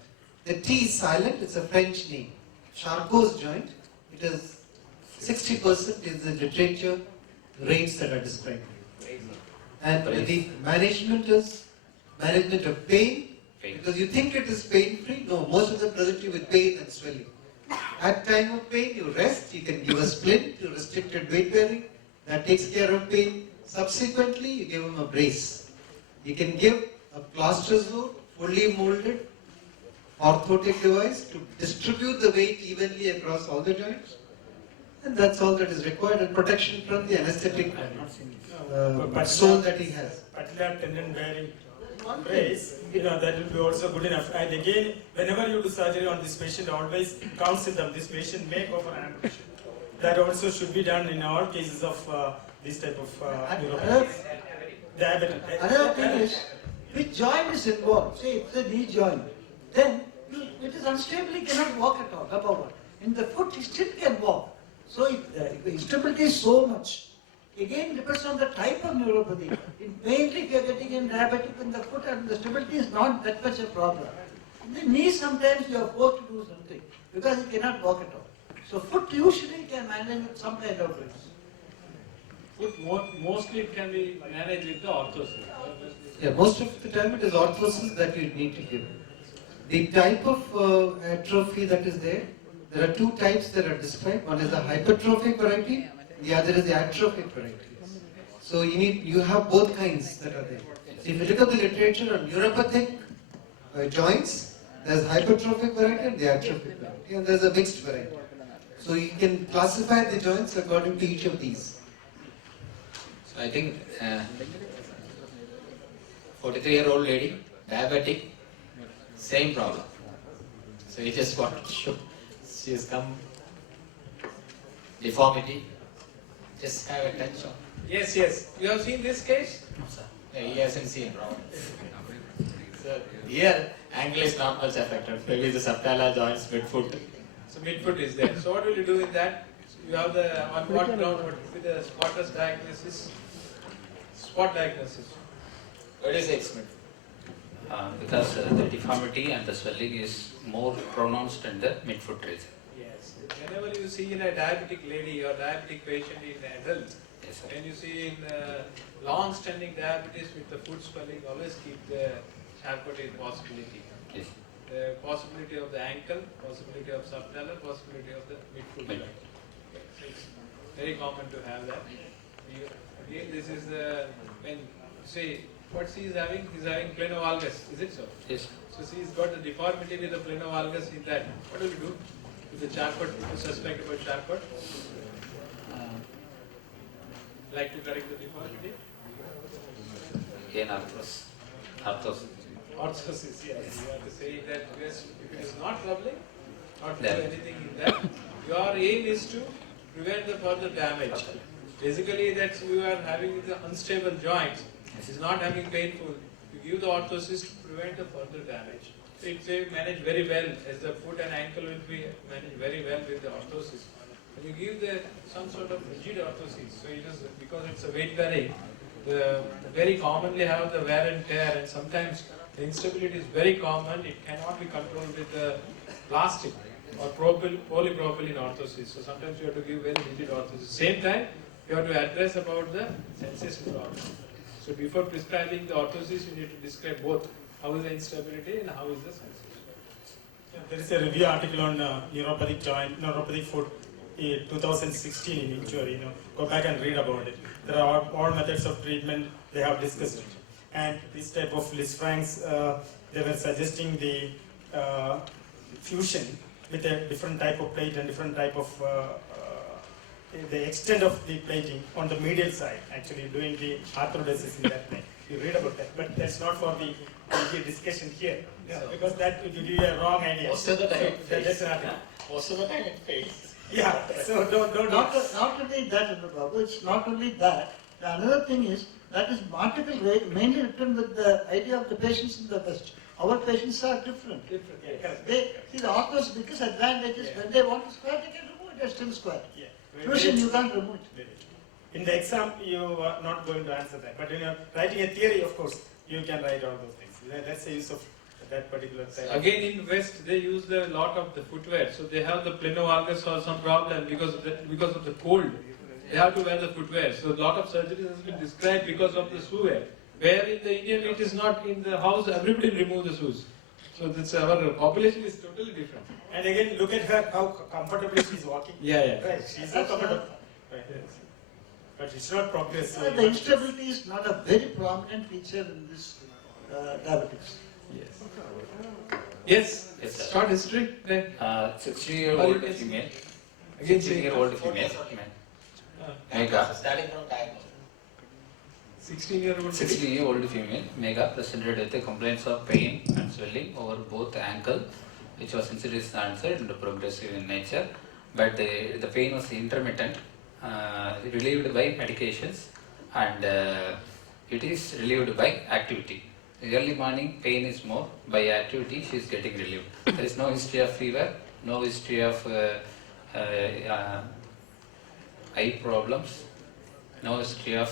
the T is silent, it's a French name. Charcot's joint, it is 60% is the literature rates that are described. And the management is management of pain, because you think it is pain-free. No, most of them present you with pain and swelling. At time of pain, you rest, you can give a splint to restricted weight bearing, that takes care of pain. Subsequently, you give them a brace. You can give a plastisode, fully molded, orthotic device to distribute the weight evenly across all the joints. And that's all that is required, and protection from the anesthetic sole that he has. Patellar tendon bearing brace, that will be also good enough. And again, whenever you do surgery on this patient, always counsel them, this patient may go for amputation. That also should be done in all cases of this type of diabetic. Another thing is, which joint is involved? Say it's the knee joint. Then it is unstable, he cannot walk at all, above. In the foot, he still can walk. So the instability is so much. Again, depends on the type of neuropathy. Mainly, if you are getting in diabetic in the foot, and the stability is not that much a problem. In the knee, sometimes you are forced to do something because he cannot walk at all. So foot usually can manage with some kind of brace. Foot mostly it can be managed with the orthosis. Yeah, most of the time it is orthosis that you need to give. The type of atrophy that is there are two types that are described. One is the hypertrophic variety, the other is the atrophic variety. So you have both kinds that are there. So if you look at the literature on neuropathic joints, there's hypertrophic variety and the atrophic variety, and there's a mixed variety. So you can classify the joints according to each of these. So I think 43-year-old lady, diabetic, same problem. So you just want to show she has come deformity. Just have a touch on. Yes. You have seen this case? No, sir. Yeah, he hasn't seen problem. So here, angle is not much affected. Maybe the subtalar joints, midfoot. So midfoot is there. So what will you do in that? You have the on what ground? What will be the spotless diagnosis? Spot diagnosis. What is X-mid? Because the deformity and the swelling is more pronounced in the midfoot region. Yes. Whenever you see in a diabetic lady or diabetic patient in adult, Yes, when you see in long-standing diabetes with the foot swelling, always keep the Charcot possibility. yes. The possibility of the ankle, possibility of subtalar, possibility of the midfoot. Mid. So it's very common to have that. Again, this is the when say what she is having. He's having planovalgus. Is it so? Yes. So she's got the deformity with the planovalgus in that. What do we do with the Charcot? To suspect about Charcot? Like to correct the deformity? Again, orthosis. Orthosis, yes. You have to say that yes, if it is not troubling, not do Then. anything in that, your aim is to prevent the further damage. Basically, that you are having the unstable joints, it is not having painful. You give the orthosis to prevent the further damage. So it's managed very well, as the foot and ankle will be managed very well with the orthosis. When you give some sort of rigid orthosis, so it is because it's a weight bearing, very commonly have the wear and tear, and sometimes the instability is very common. It cannot be controlled with the plastic or polypropylene orthosis. So sometimes you have to give very rigid orthosis. Same time, you have to address about the sensation problem. So before prescribing the orthosis, you need to describe both. How is the instability and how is the sensation? There is a review article on neuropathic foot in 2016 in Injury. Go back and read about it. There are all methods of treatment they have discussed it. And this type of Lisfranc's, they were suggesting the fusion with a different type of plate and different type of the extent of the plating on the medial side, actually doing the arthrodesis in that way. You read about that, but that's not for the discussion here, because that would give you a wrong idea. Most of the time it So, that's fails. nothing. Most of the time it fails. Yeah, so don't. Not only that, Babu, it's not only that. The another thing is that is article mainly written with the idea of the patients in the West. Our patients are different. Yeah, correct. They see the author's biggest advantage is when they want to square, they can remove it. They're still square. Yeah. Fusion, you can't remove it. In the exam, you are not going to answer that. But when you're writing a theory, of course, you can write all those things. That's the use of that particular type. Again, in West, they use a lot of the footwear. So they have the plenovalgus or some problem because of the cold. They have to wear the footwear. So a lot of surgeries has been described because of the shoe wear. Where in the Indian, it is not in the house, everybody remove the shoes. So that's our population is totally different. And again, look at her, how comfortably she's walking. Yeah. Right, she's so comfortable. Right. But it's not progress. So The instability is not a very prominent feature in this diabetics. Yes. Yes, sir. Short history. Then 60-year-old female. Again, 60-year-old female. Mega. Starting from diagnosis. 16-year-old. 60-year-old female, Mega, presented with a complaints of pain and swelling over both ankle, which was insidious answered and progressive in nature, but the pain was intermittent, relieved by medications, and it is relieved by activity. Early morning pain is more, by activity she is getting relieved. There is no history of fever, no history of eye problems, no history of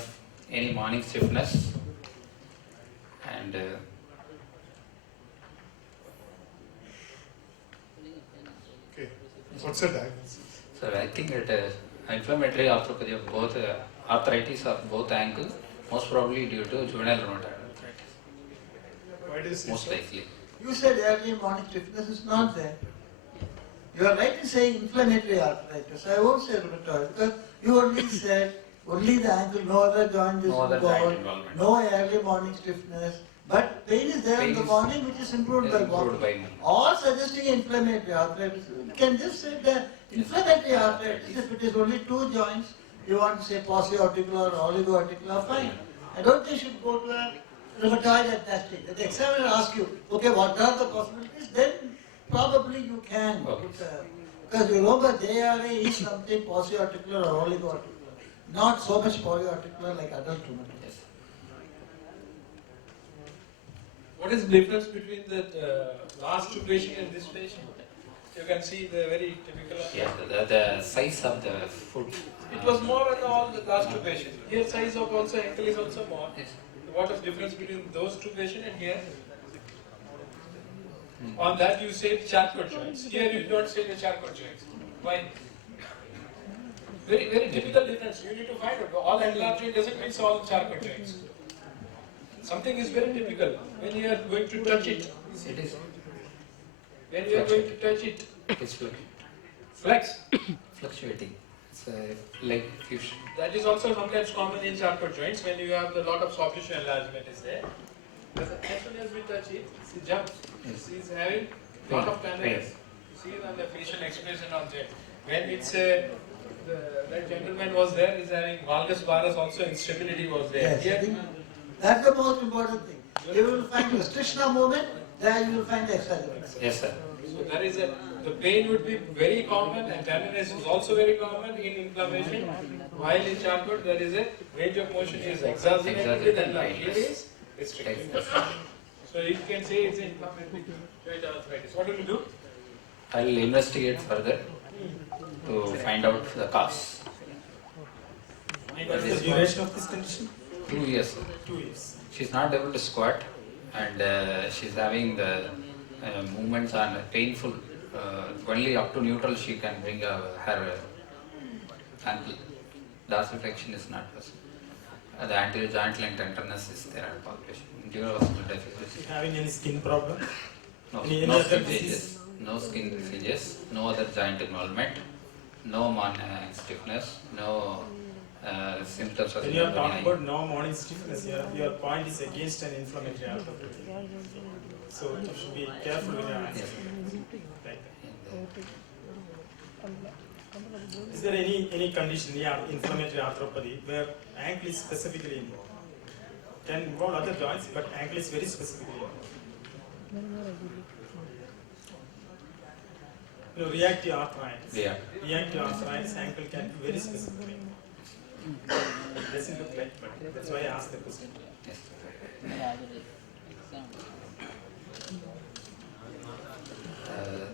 any morning stiffness, and Okay. What's the diagnosis? so I think that inflammatory arthropathy of both arthritis of both ankles, most probably due to juvenile rheumatoid arthritis, Why do you say most so? likely. You said early morning stiffness is not there. You are right in saying inflammatory arthritis. I won't say rheumatoid because you only said only the ankle, no other joint is No other joint involved, involvement. no early morning stiffness. But pain is there in Pain the is- morning, which is improved by Improved walking. by movement. All suggesting inflammatory arthritis. You can just say that inflammatory arthritis, if it is only two joints, you want to say post-articular or oligo-articular, fine. I don't think you should go to a rheumatoid at that stage. If the examiner asks you, okay, what are the possibilities, then probably you can. Okay. Because you remember, JRA is something post-articular or oligo-articular. Not so much polyarticular like adult rheumatoid. Yes. What is the difference between the last two patients and this patient? You can see the very typical. Yeah, the size of the foot. It was more in all the last two patients. Here size of also ankle is also more. Yes. What is the difference between those two patients and here? On that you say Charcot joints. Here you don't say the Charcot joints. Why? Very difficult difference. You need to find out. All angular joint doesn't mean all Charcot joints. Something is very typical. When you are going to touch it, It is. when you are going to touch it, It's flex. fluctuating. It's like fusion. That is also sometimes common in Charcot joints when you have a lot of soft tissue enlargement is there. But as soon as we touch it, it jumps. Yes. She is having a lot of tenderness. You see it on the facial expression on it. When it's that gentleman was there, he's having valgus varus also, instability was there. Yes, I Here, think that's the most important thing. You will find restriction of movement, there you will find the exaggeration. Yes, sir. so there is the pain would be very common and tenderness is also very common in inflammation. While in Charcot there is a range of motion is exaggerated with enlarged. Here is restricted. So you can say it's inflammatory joint arthritis. What will you do? I will investigate further to find out the cause. What is the duration of this condition? 2 years, sir. 2 years. She's not able to squat, and she's having the movements are painful. Only up to neutral she can bring her ankle. Dorsiflexion is not possible. The anterior joint line tenderness is there at population. Neurovascular deficiency. Having any skin problem? No, Any no other skin disease? changes, no skin diseases, no other joint involvement, no morning stiffness, no symptoms of When you are talking pneumonia. about no morning stiffness, your point is against an inflammatory arthropathy. So you should be careful when you are answering. Right. Is there any condition, inflammatory arthropathy, where ankle is specifically involved? can involve other joints, but ankle is very specific. Reactive arthritis. Yeah. Reactive arthritis, ankle can be very specific. Doesn't look like, but that's why I asked the question. Yes.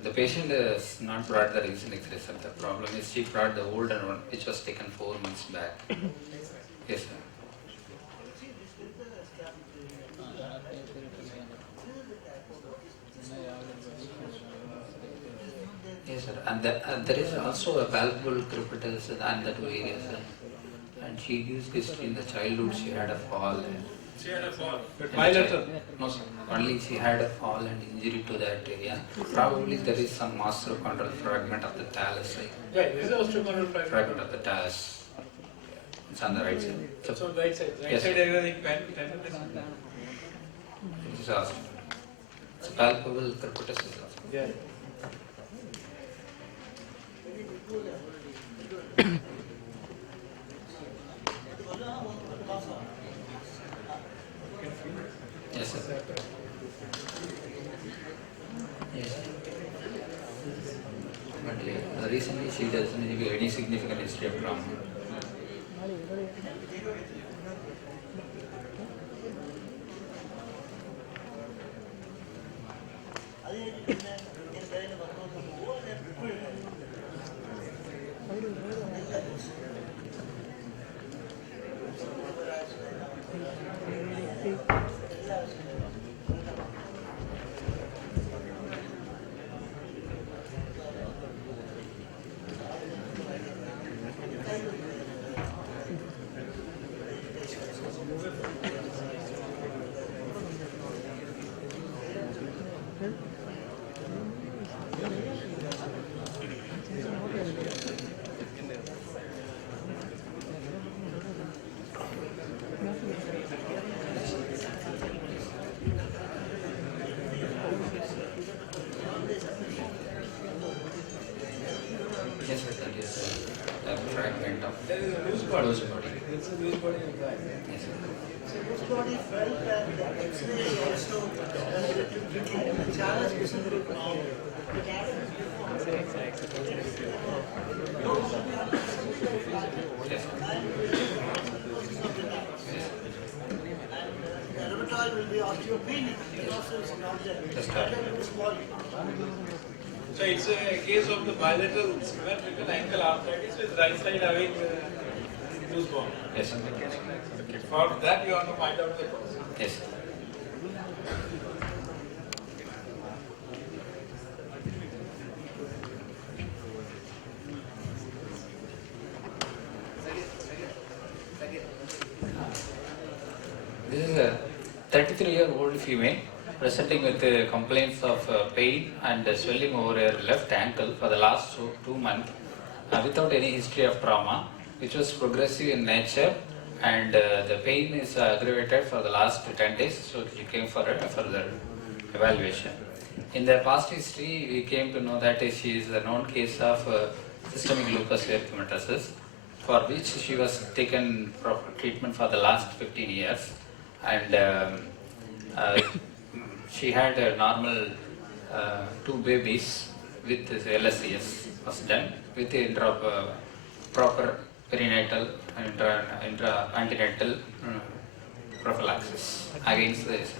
The patient has not brought the recent X-ray, sir. The problem is she brought the older one, which was taken 4 months back. Yes, sir. Yes, sir. And there is also a palpable crepitus and that area, sir. And she used this in the childhood. She had a fall. She had a fall, but In the bilateral. No, sir. Only she had a fall and injury to that area. Probably there is some osteochondral fragment of the talus, right? Yeah, this is osteochondral fragment. Fragment of the talus. It's on the right side. It's on the right side. Right Yes, side sir. everything tendon is. It is also. It's palpable crepitus is also. Yeah. Yes, sir. Yes. But recently she doesn't have any significant history of trauma. Yes, sir. That is a fragment of There is a loose body. loose body. It's a loose body of that. Yes, sir. So this body felt that the X-ray is also a challenge specific problem. Yes, sir. The rheumatoid will be osteopenic because it's not there. That's correct. In this body. So it's a case of the bilateral symmetrical ankle arthritis with right side having loose bone. Yes, sir. Okay. For that you want to find out the cause. Yes, sir. This is a 33-year-old female presenting with complaints of pain and swelling over her left ankle for the last 2 months without any history of trauma, which was progressive in nature, and the pain is aggravated for the last 10 days, so she came for a further evaluation. In the past history, we came to know that she is a known case of systemic lupus erythematosus, for which she was taken proper treatment for the last 15 years, and she had a normal 2 babies with this LSCS was done with proper perinatal and antenatal prophylaxis against this.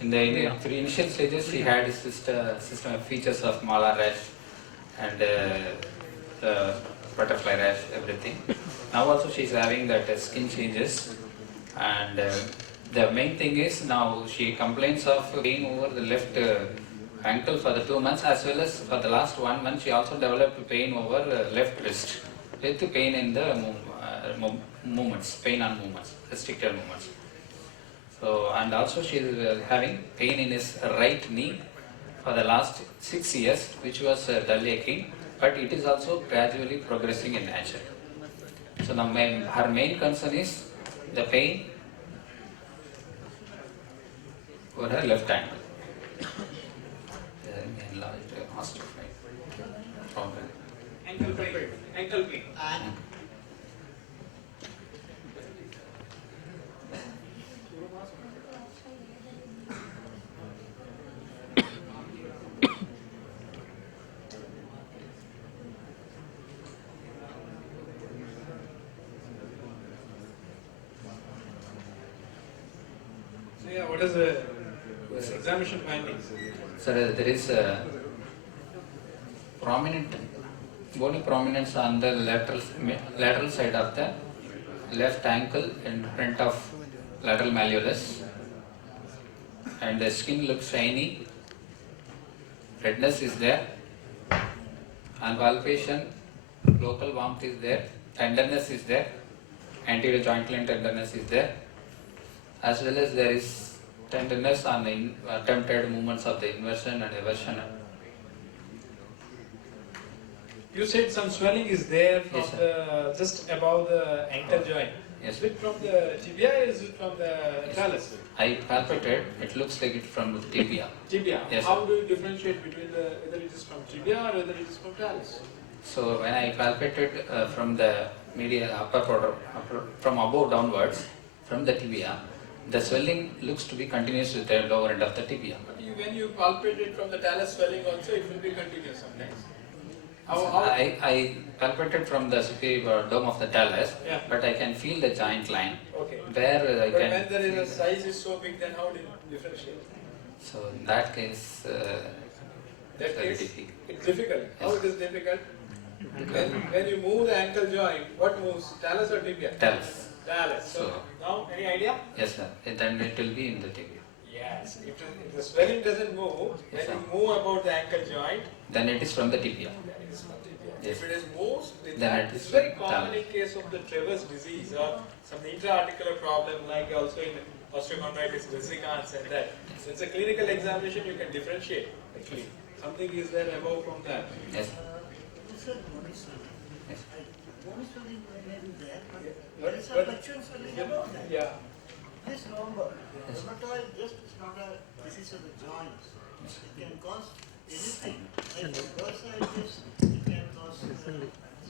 In the initial stages, she had system of features of mala rash and butterfly rash, everything. Now also she is having that skin changes, and the main thing is now she complains of pain over the left ankle for the 2 months, as well as for the last 1 month she also developed pain over left wrist with pain in the movements, pain on movements, restricted movements. So, and also she is having pain in his right knee for the last 6 years, which was dull aching, but it is also gradually progressing in nature. So now her main concern is the pain over her left ankle. Enlarged osteophyte problem. Ankle pain. Ankle pain. Yeah, what is the examination findings? Sir, there is a prominent bony prominence on the lateral side of the left ankle in front of lateral malleolus, and the skin looks shiny, redness is there, on palpation local warmth is there, tenderness is there, anterior joint line tenderness is there, as well as there is tenderness on the attempted movements of the inversion and eversion. You said some swelling is there from Yes, the just above the ankle joint. Yes. Is it from the tibia or is it from the talus? I palpated, it looks like it from the tibia. Tibia. Yes, How sir. do you differentiate between whether it is from tibia or whether it is from talus? So when I palpated from the medial from above downwards, from the tibia, the swelling looks to be continuous with the lower end of the tibia. When you palpate it from the talus swelling also, it will be continuous sometimes. I palpated from the superior dome of the talus, Yeah. but I can feel the joint line. Okay. Where I But can. when there is a size is so big, then how do you differentiate? So in that case, That very case, difficult. it's difficult. How it is difficult? When you move the ankle joint, what moves? Talus or tibia? Talus. Talus. So So- now, any idea? Yes, sir. Then it will be in the tibia. Yes. If the swelling doesn't move, Yes, when sir. you move about the ankle joint, Then it is from the tibia. that is from tibia. Yes. If it is moves, with Then that, it it's is very talus. common in case of the Trevor's disease or some intra-articular problem, like also in osteochondritis dissecans and that. So it's a clinical examination, you can differentiate actually. Something is there above from that. Yes. You said bony swelling. Yes. Bony swelling may be there, but But- there is a but- fluctuant swelling above that. Yeah. Please remember, rheumatoid just is not a disease of the joints. It can cause anything, like bursitis, it can cause,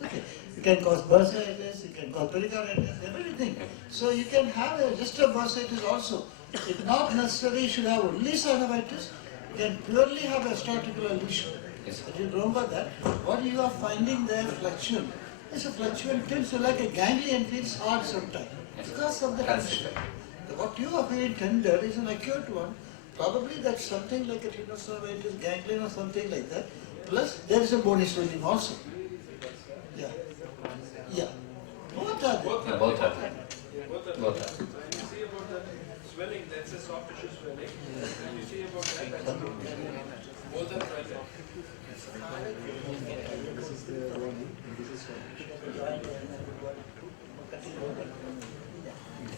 okay. It can cause bursitis, it can cause pericarditis, everything. So you can have just a bursitis also. It not necessarily should have only synovitis, you can purely have a articular lesion. Yes. But you remember that what you are finding there fluctuant is a fluctuant tends to like a ganglion feels hard sometimes because of the condition. What you are feeling tender is an acute one. Probably that's something like a tenosynovitis, ganglion or something like that. Plus there is a bony swelling also. Yeah. Yeah. Both are there. Both Yeah, are both are there. Both are Both there. are. When you see about the swelling, that's a soft tissue swelling. When you see about that, that's both are present.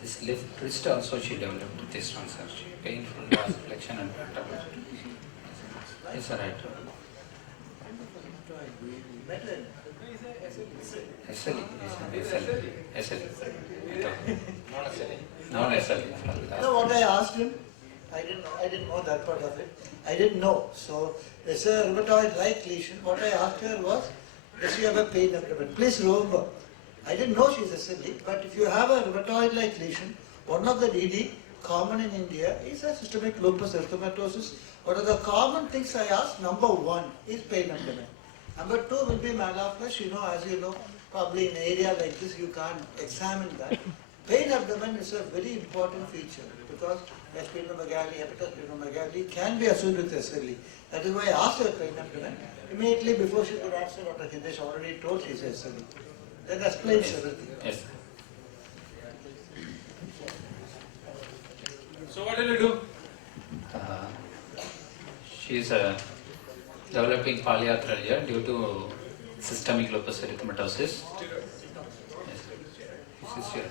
This left wrist also she developed this one, sir. Painful dorsiflexion and patellar. Yes, sir, right. SLE. SLE. Not SLE. You know what I asked him? I didn't know that part of it. I didn't know. So it's a rheumatoid-like lesion. What I asked her was, does she have a pain abdomen? Please remember, I didn't know she's a SLE, but if you have a rheumatoid-like lesion, one of the DD common in India is a systemic lupus erythematosus. What are the common things I asked? Number one is pain abdomen. Number two will be malaflush. You know, as you know, probably in an area like this you can't examine that. Pain abdomen is a very important feature because splenomegaly, hepatosplenomegaly can be associated with SLE. That is why I asked her pain abdomen. Immediately before she could answer, Dr. Hindesh already told she's SLE. That explains everything. Yes. So what did you do? She is developing polyarthralgia due to systemic lupus erythematosus. Yes. This is here.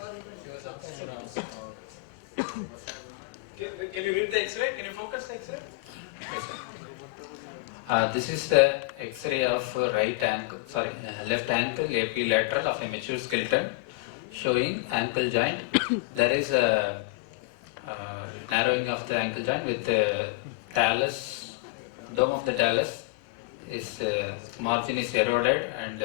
Can you read the X-ray? Can you focus the X-ray? Yes, sir. This is the X-ray of left ankle AP lateral of a mature skeleton showing ankle joint. There is a narrowing of the ankle joint with the talus, dome of the talus is margin is eroded and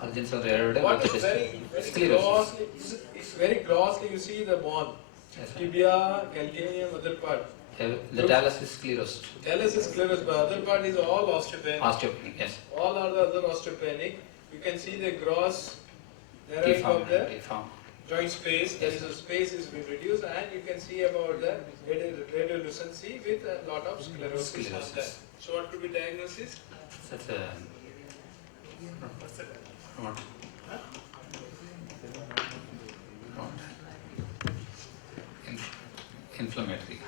margins are eroded What with is the very sclerosis. glossy, it's very glossy, you see the bone. Yes, sir. Tibia, calcaneum, other part. The talus is sclerosed. Talus is sclerosed, but other part is all osteopenic. Osteopenic, yes. All are the other osteopenic. You can see the gross narrowing of the Deformed. joint space, there is a space is been reduced, and you can see about the radiolucency with a lot of sclerosis on that. So what could be diagnosis? Such a what? Inflammatory.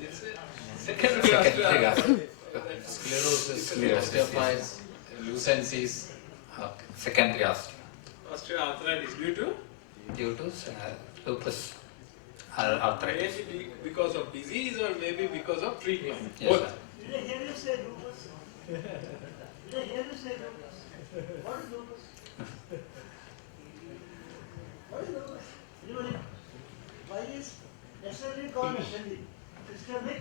It's a secondary osteoarthritis. Sclerosis, osteophytes, lucencies. Secondary Osteoarthritis due to lupus arthritis. maybe because of disease or maybe because of treatment. Yes, Both. sir. Did I hear you say lupus? Did I hear you say lupus? What is lupus? What is lupus? Anybody? Why is necessarily called systemic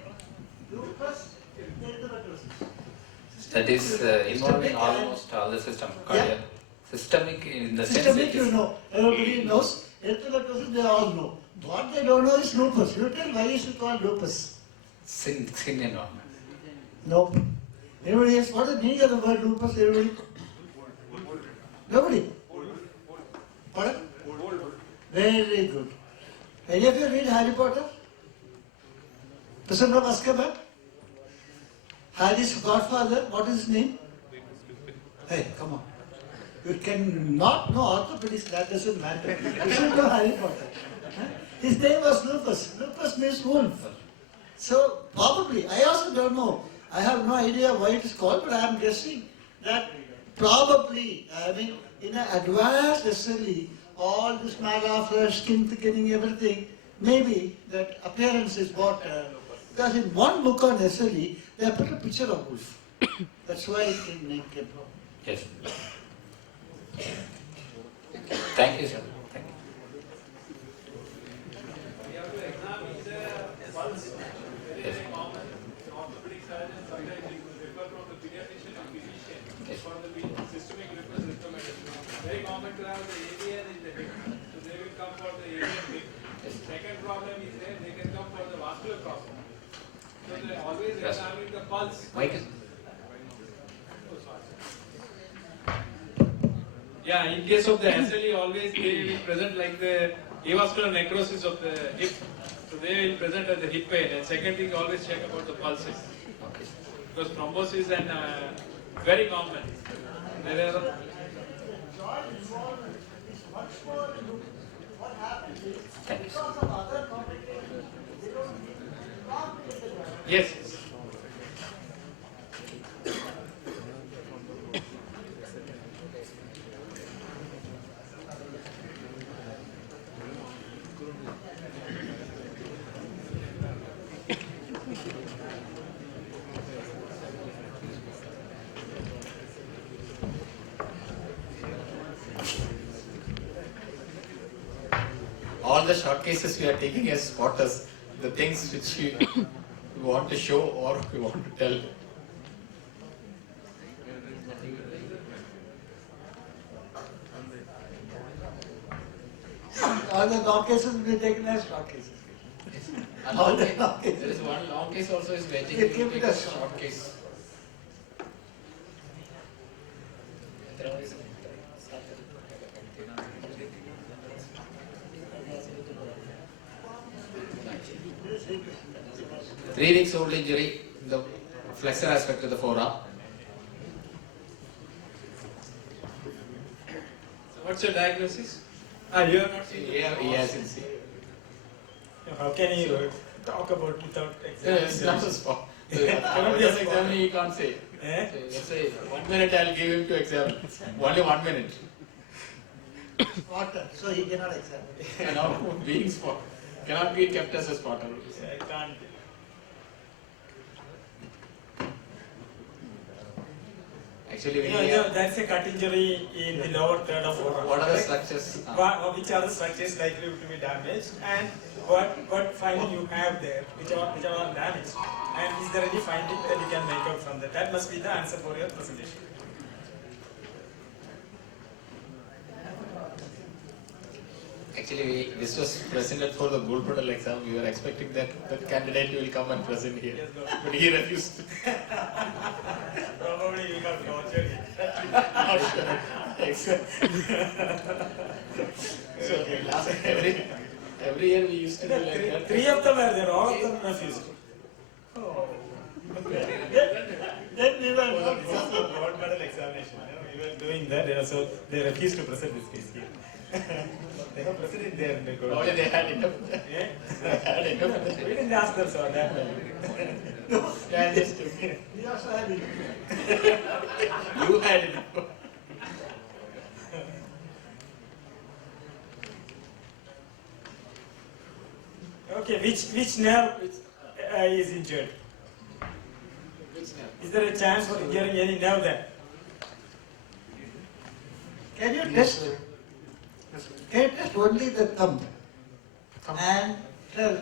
lupus erythematosus? That is involving Systemic almost all the system. Yeah. Systemic in the sense Systemic, it you is know. Everybody knows. Erythematosus, they all know. What they don't know is lupus. You tell why is it called lupus? skin environment. No. Everybody else, what is the meaning of the word lupus? Everybody? Nobody? Pardon? Very good. Any of you read Harry Potter? Prisoner of Azkaban? Harry's godfather, what is his name? Hey, come on. You can not know orthopedics, that doesn't matter. You should know Harry Potter. Huh? His name was Lupus. Lupus means wolf. So, probably, I also don't know. I have no idea why it is called, but I am guessing that probably, I mean, in an advanced SLE, all this malaflush, skin thickening, everything, maybe that appearance is what, because in one book on SLE, they have put a picture of wolf. That's why it came from. Yes. Thank you, sir. Thank you. We have to examine the pulse. Yes. Very common. Orthopedic surgeons sometimes refer from the pediatrician to physician for the systemic lupus erythematosus. Very common to have the AVN in the hip. So they will come for the AVN hip. Second problem is there, they can come for the vascular problem. So they always examine the pulse. Michael. Yeah, in case of the SLE, always they will present like the avascular necrosis of the hip. So they will present as the hip pain. And second thing, always check about the pulses. Okay. Because thrombosis and very common. There are, Joint involvement is much more into what happens is Thank you. because of other complications, they don't complicate the joint. yes. All the short cases we are taking as spotters, the things which you want to show or you want to tell. All the long cases will be taken as short cases. And All long the case- long there cases. is one long case also is waiting. You to keep take it a as short case. Three weeks old injury, the flexor aspect of the forearm. So what's your diagnosis? You have not seen He hasn't seen. How can you talk about without It's not examining? a spot. Cannot be a Just spot. examine, he can't say. Eh? Let's say 1 minute I'll give him to examine. Only 1 minute. Water, so he cannot examine. Cannot being spot. Cannot be kept as a spotter. I can't. Actually, when You we know, have, that's a cut injury in the lower third of forearm. what are the Correct? structures? Which are the structures likely to be damaged, and what finding you have there, which are damaged, and is there any finding that you can make out from that? That must be the answer for your presentation. Actually, this was presented for the gold medal exam. We were expecting that candidate will come and present here. Yes, go. But he refused. Probably we got tortured. Not sure. Alex. So every year we used to do like that. Three of them are there, all of them refused. Oh. Then we were not gold medal examination. We were doing that, so they refused to present this case here. They have presented there in the gold. Oh, yeah, they had enough. Yeah? Had enough. We didn't ask them so that way. Yeah, just took it. We also had it. You had enough. Okay, which nerve is injured? Which nerve? Is there a chance for injuring any nerve there? Can you Yes, test? sir. Yes, sir. Can you test only the thumb? Thumb. And tell,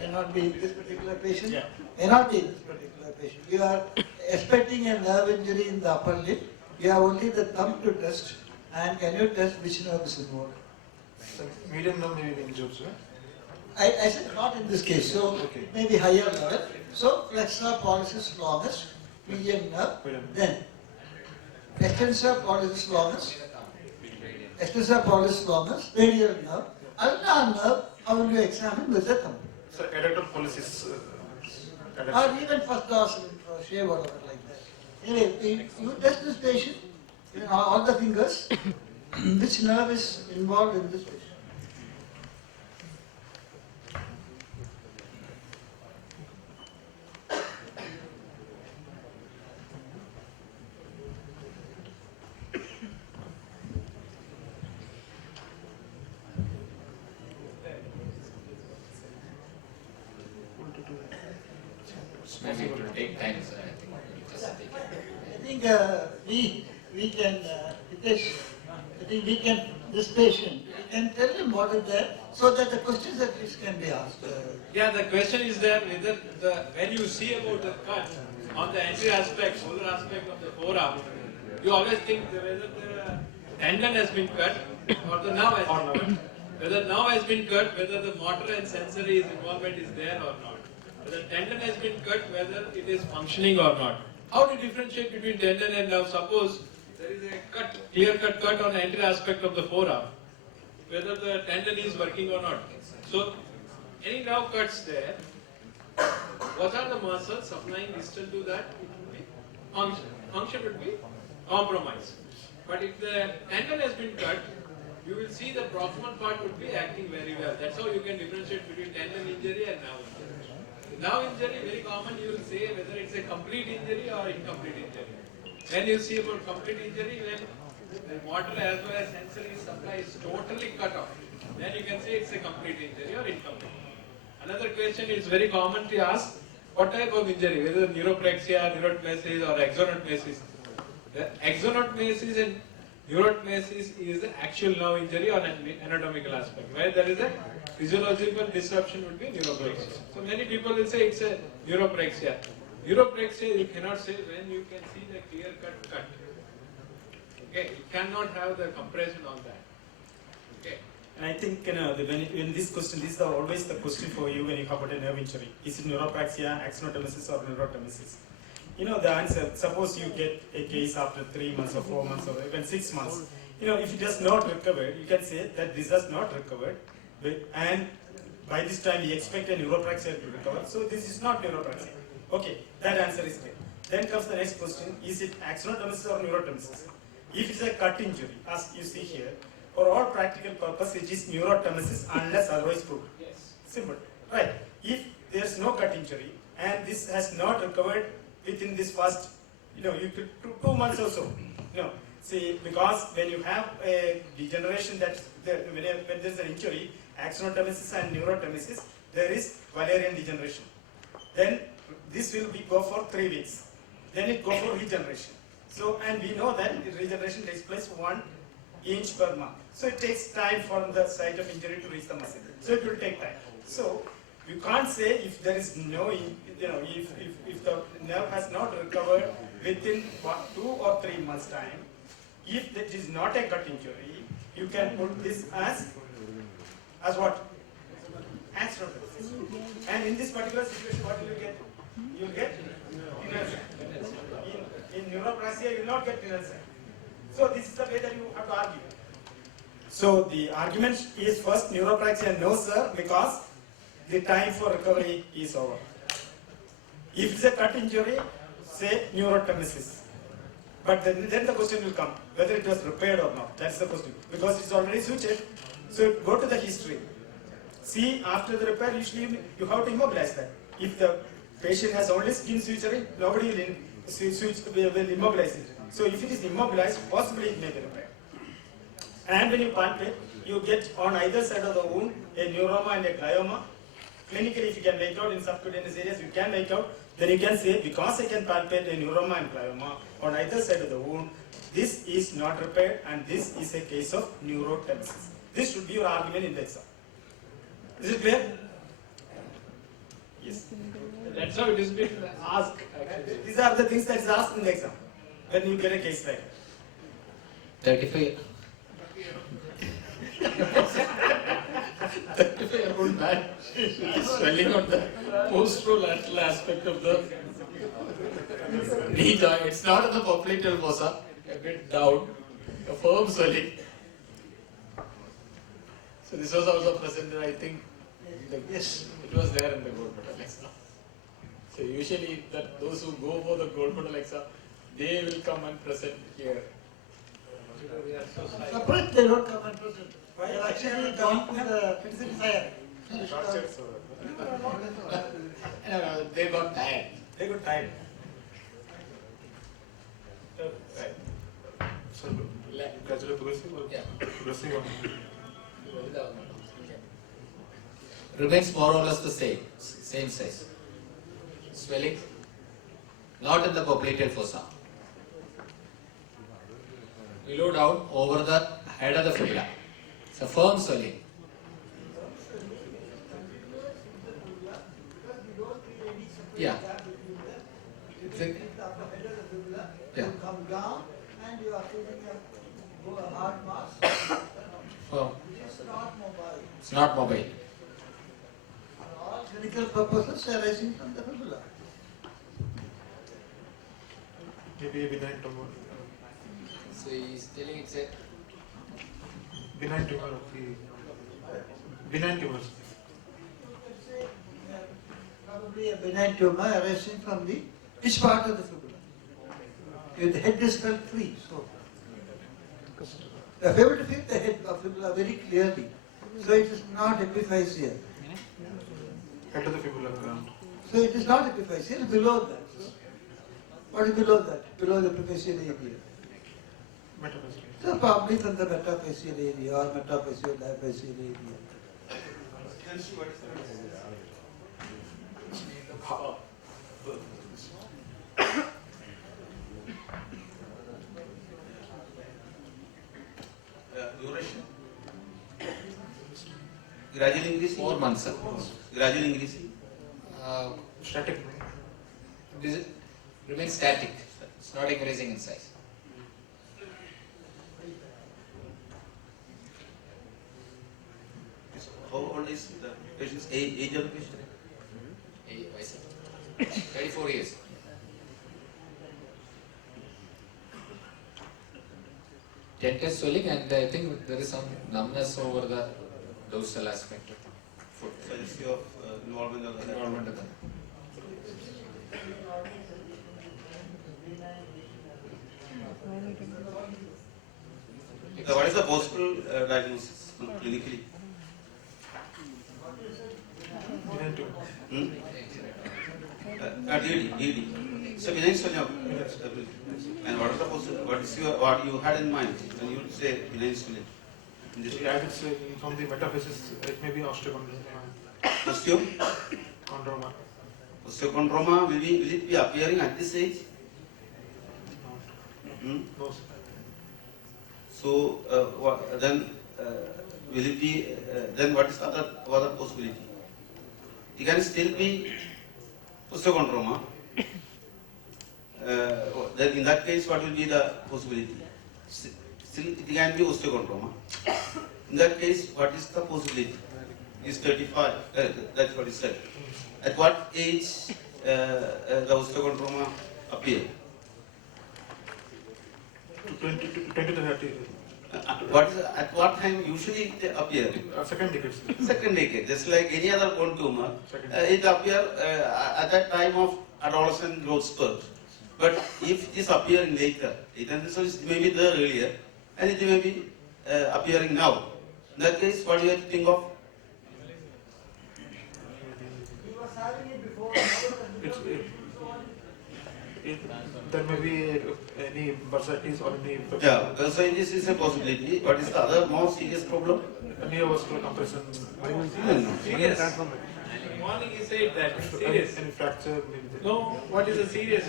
may not be in this particular patient, Yeah. may not be in this particular patient. You are expecting a nerve injury in the upper lip. You have only the thumb to test. And can you test which nerve is involved? So medium nerve may be injured, sir. I said not in this case, so Okay. maybe higher level. So flexor pollicis longus, median nerve, then extensor pollicis longus, radial nerve, ulnar nerve, how will you examine with the thumb? So adductor pollicis. Or even first dorsal shave, whatever like that. Anyway, you test this patient, all the fingers, which nerve is involved in this patient? Maybe it will take time, so I think we'll just take it. I think we can, Hitesh, I think we can, this patient, we can tell him what is there so that the questions at least can be asked. Yeah, the question is there whether when you see about the cut on the anterior aspect, shoulder aspect of the forearm, you always think whether the tendon has been cut or the nerve has been cut. Whether nerve has been cut, whether the motor and sensory involvement is there or not. Whether tendon has been cut, whether it is functioning or not. How to differentiate between tendon and nerve? Suppose there is a cut, clear-cut cut on the anterior aspect of the forearm, whether the tendon is working or not. So, any nerve cuts there, what are the muscles supplying distal to that? It would be function. Function would be compromised. But if the tendon has been cut, you will see the proximal part would be acting very well. That's how you can differentiate between tendon injury and nerve injury. Nerve injury, very common, you will say whether it's a complete injury or incomplete injury. When you see about complete injury, when the motor as well as sensory supply is totally cut off, then you can say it's a complete injury or incomplete. Another question is very common to ask, what type of injury, whether neuropraxia, neurotmesis or axonotmesis. The axonotmesis and neurotmesis is the actual nerve injury on an anatomical aspect, where there is a physiological disruption would be neuropraxia. So many people will say it's a neuropraxia. Neuropraxia you cannot say when you can see the clear-cut cut. Okay, you cannot have the compression on that. Okay. And I think when this question, this is always the question for you when you have got a nerve injury. Is it neuropraxia, axonotmesis or neurotomesis? You know the answer. Suppose you get a case after 3 months or 4 months or even 6 months. You know, if it does not recover, you can say that this has not recovered. And by this time we expect a neuropraxia to recover. So this is not neuropraxia. Okay, that answer is clear. Then comes the next question, is it axonotmesis or neurotomesis? If it's a cut injury, as you see here, for all practical purpose, it is neurotomesis unless otherwise proved. Yes. Simple. Right. If there's no cut injury and this has not recovered within this first, you could 2 months or so. See, because when you have a degeneration when there's an injury, axonotmesis and neurotomesis, there is Valerian degeneration. Then this will go for 3 weeks. Then it go for regeneration. So, and we know that the regeneration takes place 1 inch per month. So it takes time for the site of injury to reach the muscle. So it will take time. So you can't say if there is no, if the nerve has not recovered within 2 or 3 months time, if that is not a cut injury, you can put this as what? Axonotmesis. And in this particular situation, what will you get? You will get tinal sac. In neuropraxia, you will not get tinal sac. So this is the way that you have to argue. So the argument is first neuropraxia, no sir, because the time for recovery is over. If it's a cut injury, say neurotomesis. But then the question will come, whether it was repaired or not. That's the question. Because it's already sutured. So go to the history. See, after the repair, usually you have to immobilize that. If the patient has only skin suturing, nobody will immobilize it. So if it is immobilized, possibly it may be repaired. And when you palpate, you get on either side of the wound a neuroma and a glioma. Clinically, if you can make out in subcutaneous areas, you can make out. Then you can say, because I can palpate a neuroma and glioma on either side of the wound, this is not repaired and this is a case of neurotomesis. This should be your argument in the exam. Is it clear? Yes. That's how it is being asked actually. These are the things that is asked in the exam when you get a case like 35. 35-year-old man is swelling on the posterolateral aspect of the knee joint. It's not on the popliteal fossa, a bit down, a firm swelling. So this was also presented, I think, yes, it was there in the gold medal exam. So usually those who go for the gold medal exam, they will come and present here. Suppose they don't come and present. They actually gone to the fire. They got tired. They got tired. So, gradually progressive or Yeah. progressive or Remains more or less the same size. Swelling, not in the popliteal fossa. Below down over the head of the fibula. It's a firm swelling. Yeah. Yeah. You come down and you are feeling a hard mass. Firm. It is not mobile. It's not mobile. For all clinical purposes arising from the fibula. maybe a benign tumor. So he's telling it's a Benign tumor of the benign tumors. Probably a benign tumor arising from the which part of the fibula? If the head is felt free, so you are able to feel the head of fibula very clearly. So it is not epiphyseal. Head of the fibula ground. So it is not epiphyseal, below that. What is below that? Below the epiphyseal area. Metaphyseal. So probably from the metaphyseal area or metaphyseal diaphyseal area. Duration? Gradually increasing? 4 months. Sir. Gradually increasing? Static. Remains static. It's not increasing in size. How old is the patient's age of the patient? 34 years. Tented swelling, and I think there is some numbness over the dorsal aspect of the foot. Suggestive of involvement of the Involvement of the So what is the possible diagnosis clinically? Benign tumor. DD. So benign swelling of and what is the possible? What you had in mind when you say benign swelling? In this I would say from the metaphysis, it may be osteochondroma. Chondroma. Osteochondroma will it be appearing at this age? No, sir. So then will it be? Then what is the other possibility? It can still be osteochondroma. Then in that case, what will be the possibility? Still, it can be osteochondroma. In that case, what is the possibility? Is 35. That's what he said. At what age the osteochondroma appear? 20 to 30. At what time usually they appear? Second decade. Second decade, just like any other bone tumor, Second. it appears at that time of adolescent growth spurt. But if it is appearing later, it may be there earlier, and it may be appearing now. In that case, what do you have to think of? He was having it before. There may be any bursitis or any Yeah, so this is a possibility. What is the other more serious problem? neovascular compression. Serious. Morning you said that. Serious. Any fracture. Maybe. No, what is a serious?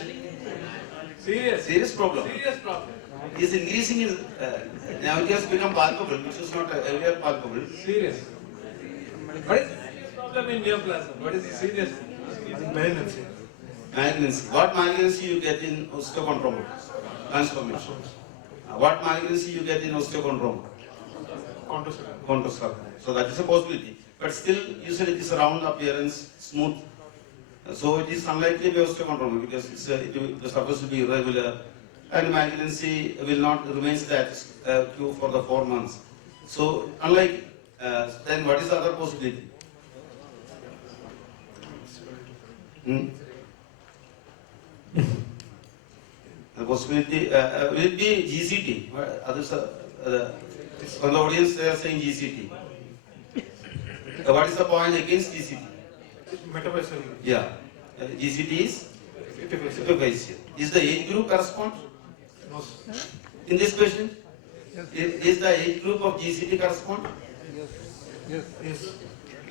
Serious. Serious problem. Serious problem. It is increasing in, now it has become palpable, which is not earlier palpable. Serious. What is the serious problem in neoplasm? What is the serious? Malignancy. Malignancy. What malignancy you get in osteochondroma? Transformation. What malignancy you get in osteochondroma? Chondrosarcoma. So that is a possibility. But still, usually it is a round appearance, smooth. So it is unlikely to be osteochondroma because the surface will be irregular and malignancy will not remain status quo for the 4 months. So unlike, then what is the other possibility? The possibility will it be GCT. Others from the audience they are saying GCT. What is the point against GCT? Metafacial. Yeah, GCT is Epiphyseal. epiphyseal. Is the age group correspond No. in this patient? Is the age group of GCT correspond? Yes.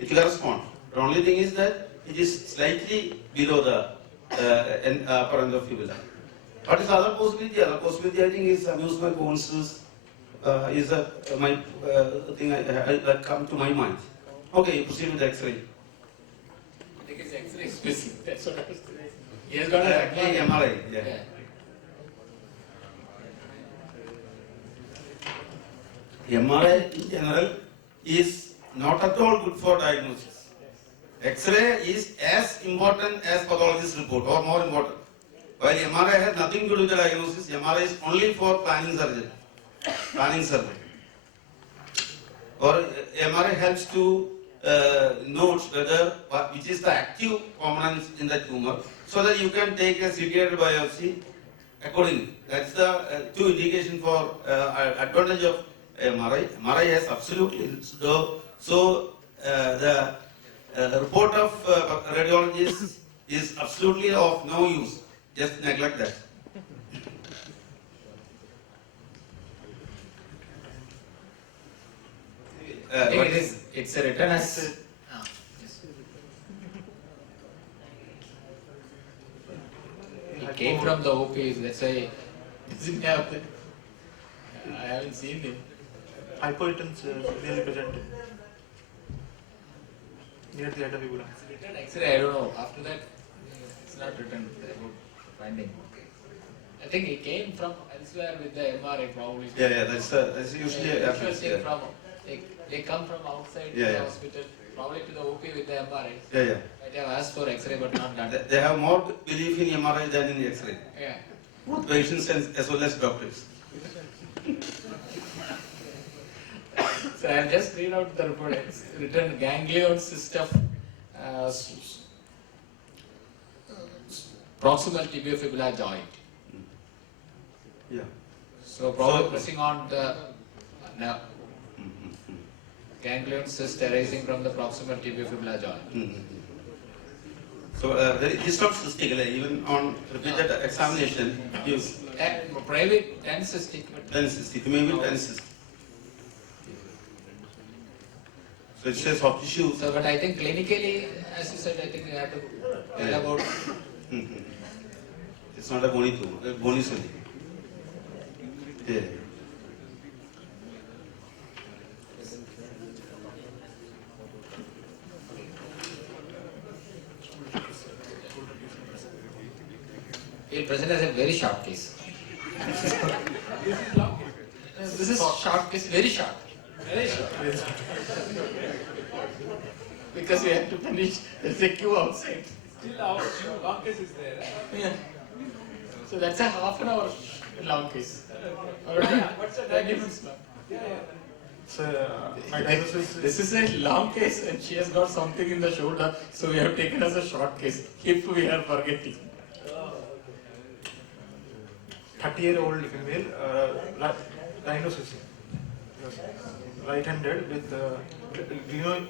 It corresponds. The only thing is that it is slightly below the upper end of fibula. What is the other possibility? Other possibility I think is amusement bones is my thing that come to my mind. Okay, proceed with X-ray. I think it's X-ray specific. That's what I was saying. He has got an MRI. Yeah. MRI in general is not at all good for diagnosis. X-ray is as important as pathologist report or more important. While MRI has nothing to do with the diagnosis, MRI is only for planning surgery. Or MRI helps to note which is the active components in the tumor, so that you can take a situated biopsy accordingly. That's the two indication for advantage of MRI. MRI has absolutely so the report of radiologist is absolutely of no use. Just neglect that. It's a written as. It came from the OPs, that's why it didn't have the. I haven't seen him. Hypoitons really present near the head of fibula. Written X-ray, I don't know. After that, it's not written about finding. I think it came from elsewhere with the MRI probably. Yeah, that's usually happens. Yeah. From, they come from outside Yeah, the yeah. hospital, probably to the OP with the MRI. Yeah. They have asked for X-ray but not done. They have more belief in MRI than in X-ray. Yeah. Both patients as well as doctors. So I have just read out the report. It's written ganglion system, proximal tibiofibular joint. Yeah. So probably pressing on the ganglion cyst arising from the proximal tibiofibular joint. So it is not cystic, even on repeated examination, you Private and cystic. then cystic, maybe then cystic. So it says soft tissue. So, but I think clinically, as you said, I think you have to tell about. It's not a bony tumor, bony cell. Yeah. It present as a very short case. This is short case, very short. Very short. Because we have to finish, there's a queue outside. Still our long case is there. Yeah. So that's a half an hour long case. What's the diagnosis? So, my diagnosis This is a long case and she has got something in the shoulder, so we have taken as a short case, if we are forgetting. 30-year-old female, diagnosis, right-handed with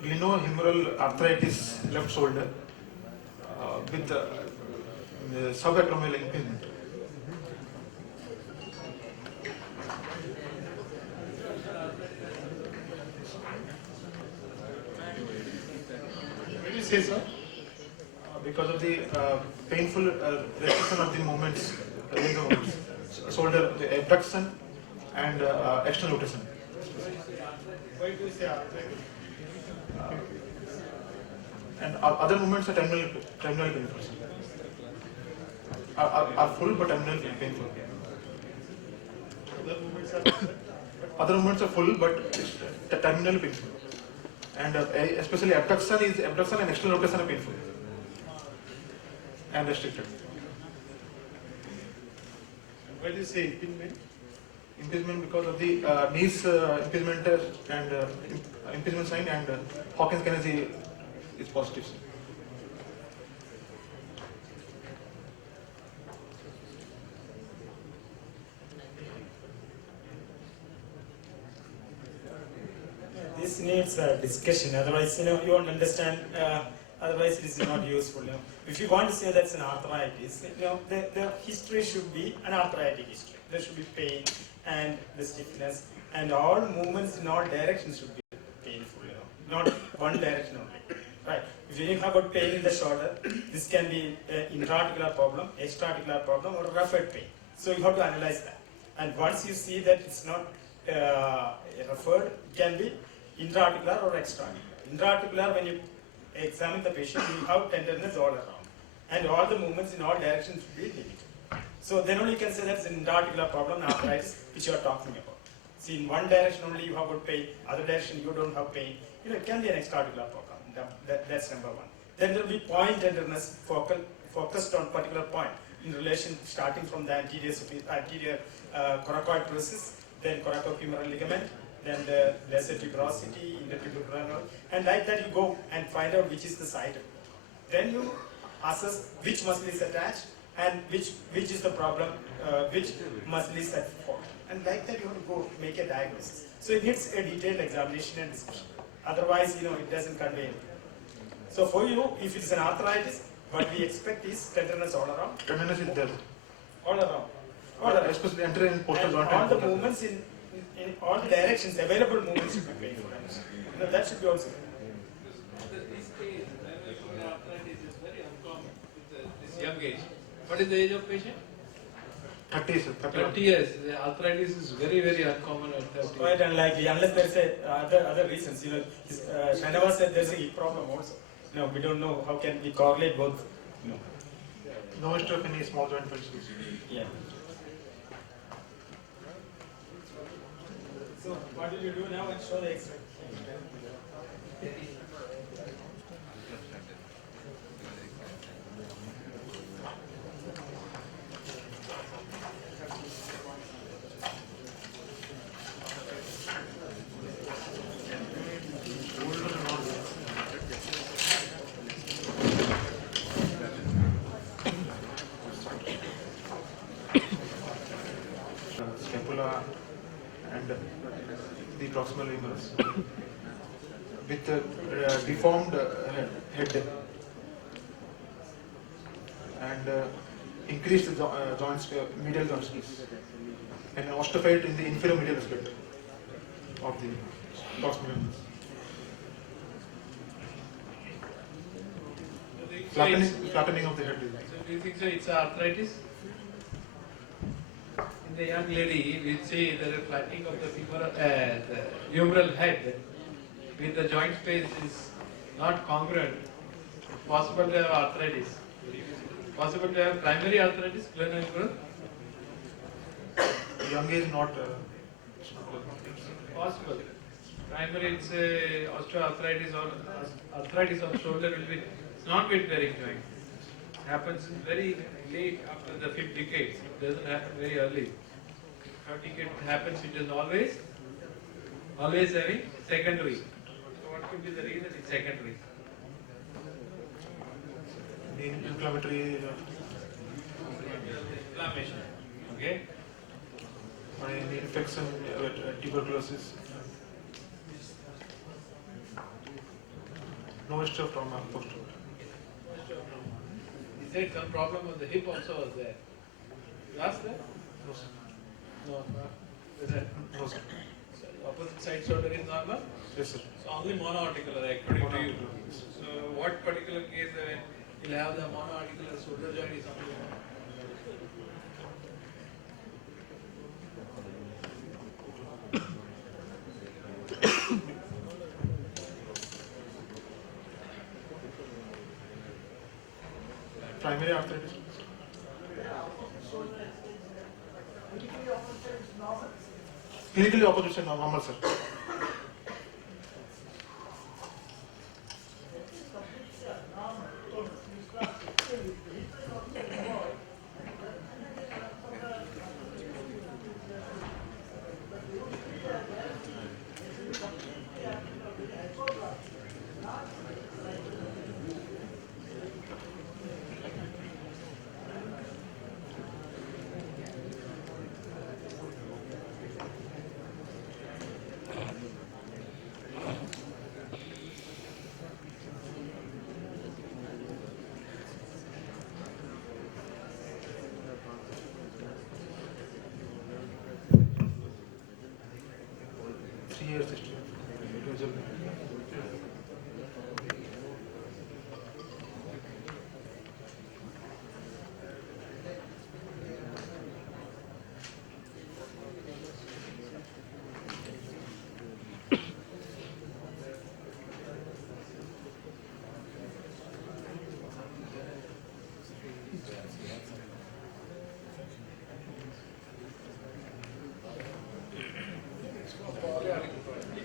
glenohumeral arthritis left shoulder with subacromial impingement. What do you say, sir? Because of the painful restriction of the movements, range of movements, shoulder, the abduction and external rotation. Why do you say arthritis? And other movements are terminal painful. Are full but terminal painful. Other movements are Other movements are full but terminal painful. And especially abduction and external rotation are painful and restricted. Why do you say impingement? Impingement because of the knees impingement and impingement sign and Hawkins kinesis is positive. This needs a discussion, otherwise, you won't understand, otherwise it is not useful. If you want to say that's an arthritis, the history should be an arthritic history. There should be pain and the stiffness, and all movements in all directions should be painful, not one direction only. Right. If you have got pain in the shoulder, this can be an intra-articular problem, extra-articular problem, or referred pain. So you have to analyze that. And once you see that it's not referred, it can be intra-articular or extra-articular. Intra-articular, when you examine the patient, you have tenderness all around. And all the movements in all directions should be limited. So then only you can say that's an intra-articular problem, arthritis, which you are talking about. See, in one direction only you have got pain, other direction you don't have pain. It can be an extra-articular problem. That's number one. Then there will be point tenderness focused on particular point in relation starting from the anterior coracoid process, then coracohumeral ligament, then the lesser tuberosity, intertubercular, and like that you go and find out which is the site. Then you assess which muscle is attached and which is the problem, which muscle is at fault. And like that you have to go make a diagnosis. So it needs a detailed examination and discussion. Otherwise, it doesn't convey anything. So for you, if it's an arthritis, what we expect is tenderness all around. Tenderness is there. All around. All around. Especially enter in postal And joint. all the movements in all the directions, available movements should be painful. That should be also. This young age. What is the age of patient? 30 years. 30 years. The arthritis is very, very uncommon at 30 Quite unlikely, unless there is other reasons. Shanava said there is a hip problem also. We don't know how can we correlate both. No history of any small joint fractures. Yeah. So what will you do now and show the X-ray? Scapula and the proximal humerus with deformed head and increased joint space, medial joint space, and osteophyte in the inferior medial aspect of the proximal humerus. Flattening of the head. So do you think so it's arthritis? In the young lady, we see that the flattening of the humeral head with the joint space is not congruent. Possible to have arthritis. Possible to have primary arthritis, glenohumeral? Young age not. Possible. Primary, it's osteoarthritis or arthritis of shoulder will be not with bearing joint. Happens very late after the 5th decade. It doesn't happen very early. traumatic it happens, it is always having secondary. So what could be the reason it's secondary? Inflammatory. Inflammation. Okay. Any infection, tuberculosis. No history of trauma post. He said some problem of the hip also was there. Last there? No, sir. No. Is that? No, sir. So opposite side shoulder is normal? Yes, sir. So only monoarticular according to you. So what particular case when you'll have the monoarticular shoulder joint is only Primary arthritis. Clinically opposite side normal, sir. Years history.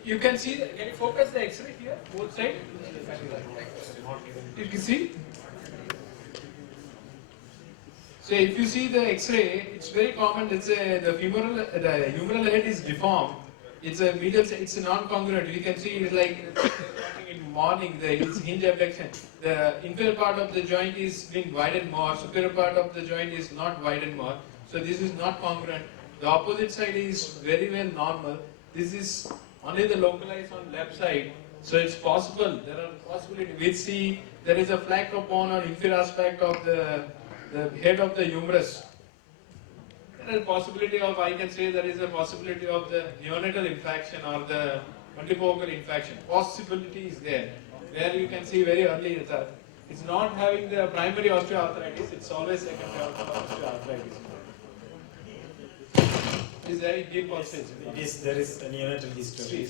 You can see, can you focus the X-ray here, both sides? You can see? So if you see the X-ray, it's very common. It's the humeral head is deformed. It's a it's a non-congruent. You can see it's like in morning, it's hinge abduction. The inferior part of the joint is being widened more. Superior part of the joint is not widened more. So this is not congruent. The opposite side is very well normal. This is only the localized on left side, so it's possible. There are possibilities. We see there is a flak upon or inferior aspect of the head of the humerus. There is a possibility of, I can say, there is a possibility of the neonatal infection or the multifocal infection. Possibility is there, where you can see very early that it's not having the primary osteoarthritis. It's always secondary osteoarthritis. Is there deep also? There is a neonatal history.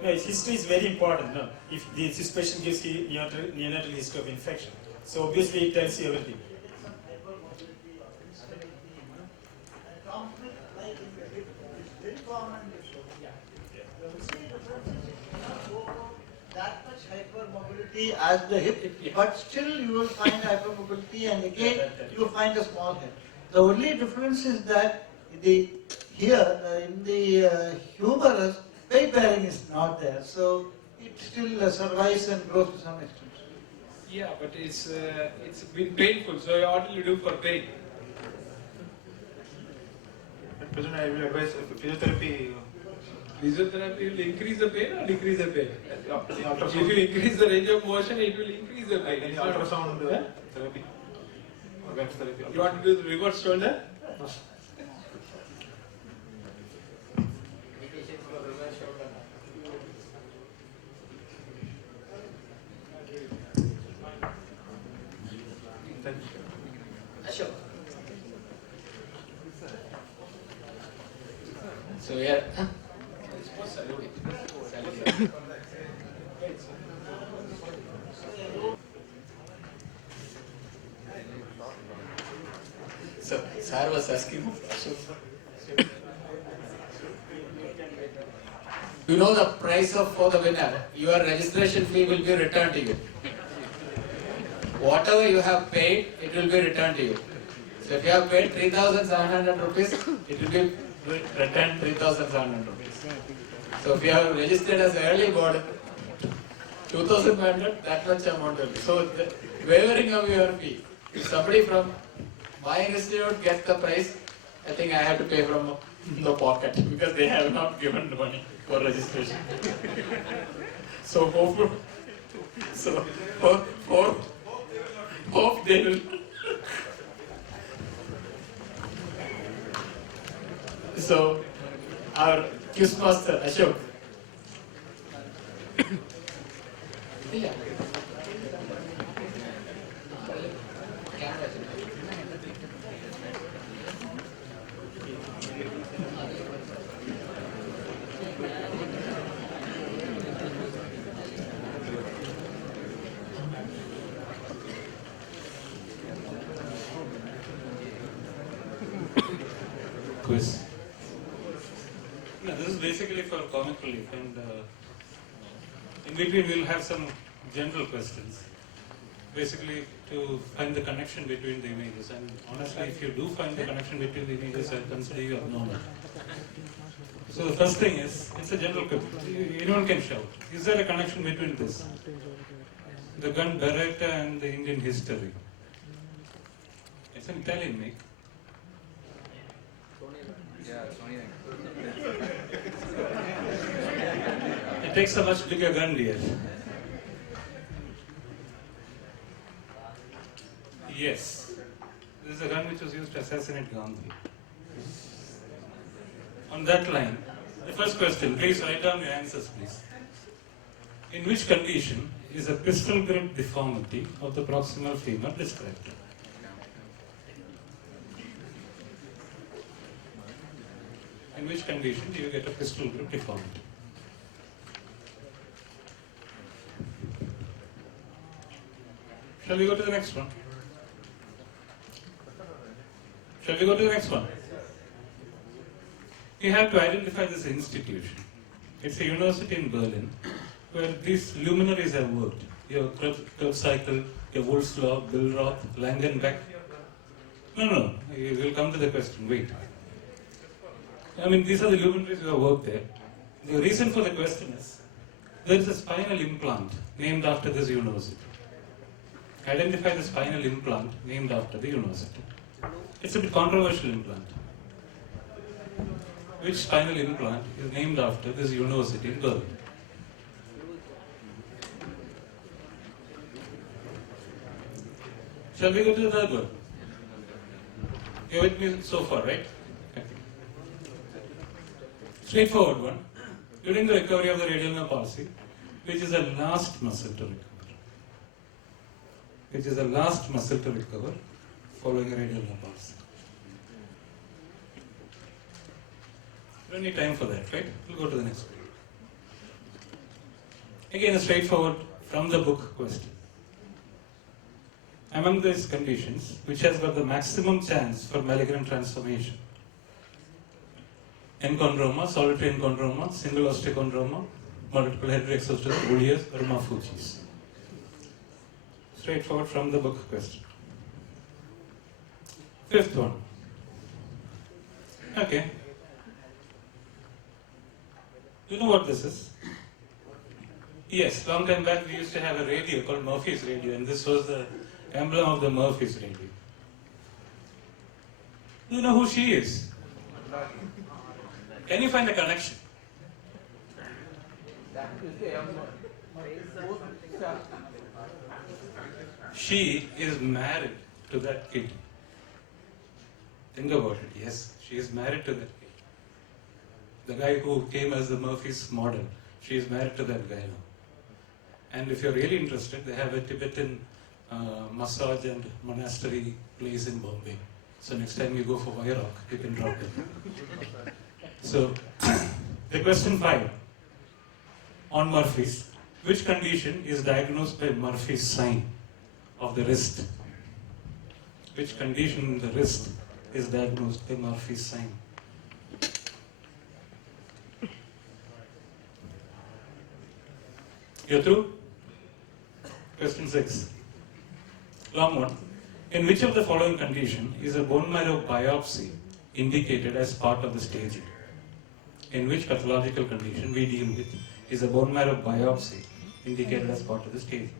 No, history is very important. No, if this patient gives you neonatal history of infection, so obviously it tells you everything. Very common. You see the difference is not go that much hypermobility as the hip, but still you will find hypermobility, and again you will find a small head. The only difference is that in the humerus, weight bearing is not there, so it still survives and grows to some extent. Yeah, but it's been painful. So what will you do for pain? At present, I will advise physiotherapy. Physiotherapy will increase the pain or decrease the pain? Ultrasound. If you increase the range of motion, it will increase the pain. Any It's not- ultrasound Huh? therapy. Or wax therapy. You want to do the reverse shoulder? No. Thank you. Ashok. So we are. So, sir was asking. You know the price of for the winner. Your registration fee will be returned to you. Whatever you have paid, it will be returned to you. So if you have paid 3,700 rupees, it will be return 3,700 rupees. So if you have registered as early board, 2,500, that much amount will be. So the waiving of your fee. If somebody from my institute gets the price, I think I have to pay from the pocket because they have not given the money for registration. So hope they will. So our quiz master Ashok. Yeah. Quiz. No, this is basically for comic relief, and in between we'll have some general questions, basically to find the connection between the images. And honestly, if you do find the connection between the images, I'll consider you abnormal. So the first thing is, it's a general question. Anyone can shout. Is there a connection between this? The gun Beretta and the Indian history. It's an Italian make. It takes a much bigger gun, dear. Yes. This is a gun which was used to assassinate Gandhi. On that line, the first question, please write down your answers, please. In which condition is a pistol grip deformity of the proximal femur described? In which condition do you get a pistol grip deformity? Shall we go to the next one? Shall we go to the next one? You have to identify this institution. It's a university in Berlin where these luminaries have worked. Your Krebs-Cycle, your Wolfslaw, Billroth, Langenbeck. No, you will come to the question. Wait. I mean, these are the luminaries who have worked there. The reason for the question is, there is a spinal implant named after this university. Identify the spinal implant named after the university. It's a bit controversial implant. Which spinal implant is named after this university in Berlin? Shall we go to the third one? You're with me so far, right? Straightforward one. During the recovery of the radial nerve palsy, which is the last muscle to recover. Which is the last muscle to recover following a radial nerve palsy. We don't need time for that, right? We'll go to the next one. Again, a straightforward from the book question. Among these conditions, which has got the maximum chance for malignant transformation? Enchondroma, solitary enchondroma, single osteochondroma, multiple heteroexostosis, Bouliers, or Maffucci's. Straightforward from the book question. Fifth one. Okay. You know what this is? Yes, long time back we used to have a radio called Murphy's radio, and this was the emblem of the Murphy's radio. Do you know who she is? Can you find a connection? She is married to that kid. Think about it, yes, she is married to that kid. The guy who came as the Murphy's model, she is married to that guy now. And if you're really interested, they have a Tibetan massage and monastery place in Bombay. So next time you go for Vairok, you can drop in. So, the question 5 on Murphy's. Which condition is diagnosed by Murphy's sign of the wrist? Which condition in the wrist is diagnosed by Murphy's sign? You're through? Question 6. Long one. In which of the following condition is a bone marrow biopsy indicated as part of the staging. In which pathological condition we deal with is a bone marrow biopsy indicated as part of the staging.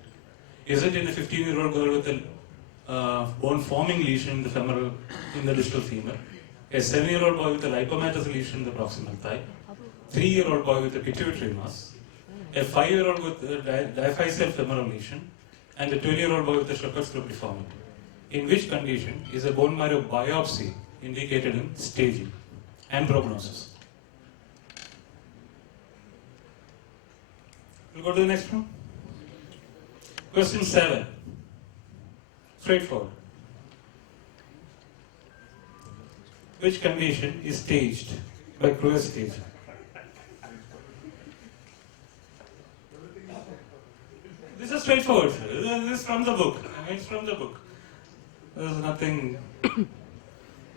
Is it in a 15-year-old girl with a bone-forming lesion in the femoral, in the distal femur, a 7-year-old boy with a lipomatous lesion in the proximal thigh, 3-year-old boy with a pituitary mass, a 5-year-old with a diaphyseal femoral lesion, and a 20-year-old boy with a Shepard's group deformity? In which condition is a bone marrow biopsy indicated in staging and prognosis? We'll go to the next one. Question 7. Straightforward. Which condition is staged by Kruger staging? This is straightforward. This is from the book. I mean, it's from the book. There's nothing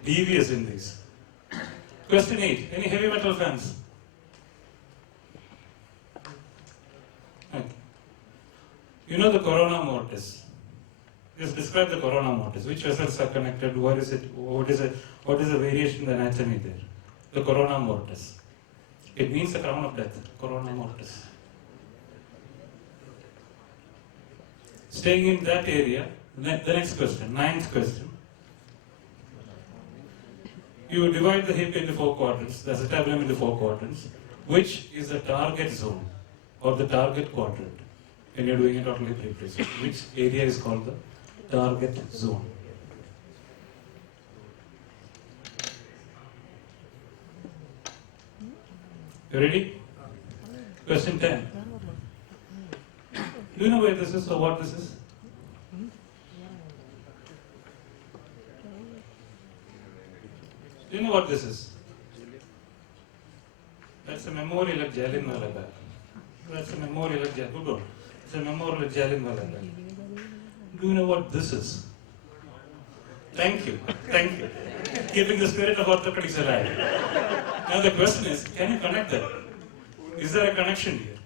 devious in this. Question 8. Any heavy metal fans? Okay. You know the corona mortis. Just describe the corona mortis. Which vessels are connected? Where is it? What is the variation in the anatomy there? The corona mortis. It means the crown of death. Corona mortis. Staying in that area, the next question, 9th question. You divide the hip into 4 quadrants, the acetabulum into 4 quadrants. Which is the target zone or the target quadrant when you're doing a total hip replacement? Which area is called the target zone? You ready? Question 10. Do you know where this is or what this is? Do you know what this is? That's a memorial at Jallianwala Bagh. That's a memorial at Jallianwala. It's a memorial at Jallianwala Bagh. Do you know what this is? Thank you. Thank you. Keeping the spirit of orthopedics alive. Now the question is, can you connect them? Is there a connection here?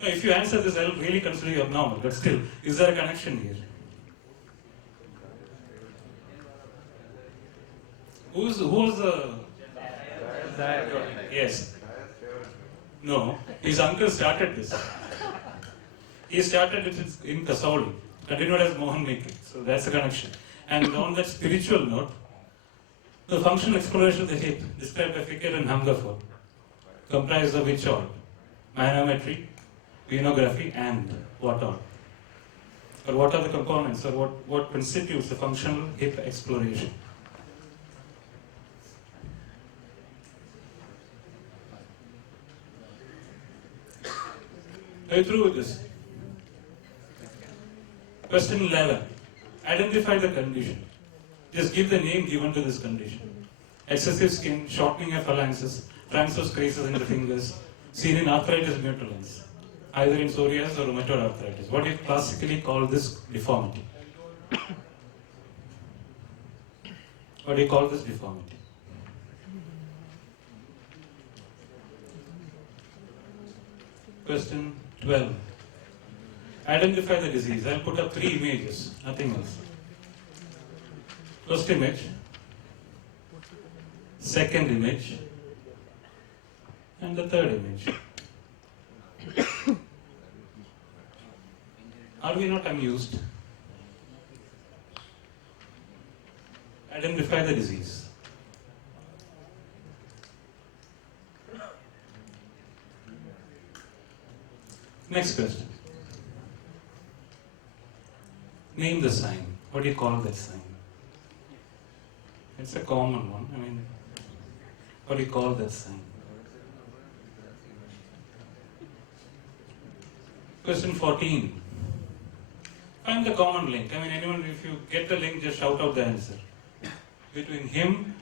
Now, if you answer this, I'll really consider you abnormal, but still, is there a connection here? Who's the... Yes. No, his uncle started this. He started it in Kasauli, continued as Mohan Meki, so that's the connection. And on that spiritual note, the functional exploration of the hip, described by Ficker and Hamgafur, comprised of which all? Manometry, venography, and what all? Or what are the components, or what constitutes the functional hip exploration? Are you through with this? Question 11. Identify the condition. Just give the name given to this condition. Excessive skin, shortening of phalanxes, transverse creases in the fingers, seen in arthritis mutulans, either in psoriasis or rheumatoid arthritis. What do you classically call this deformity? What do you call this deformity? Question 12. Identify the disease. I'll put up 3 images, nothing else. First image, second image, and the third image. Are we not amused? Identify the disease. Next question. Name the sign. What do you call that sign? It's a common one. I mean, what do you call that sign? Question 14. Find the common link. I mean, anyone, if you get the link, just shout out the answer. Between him,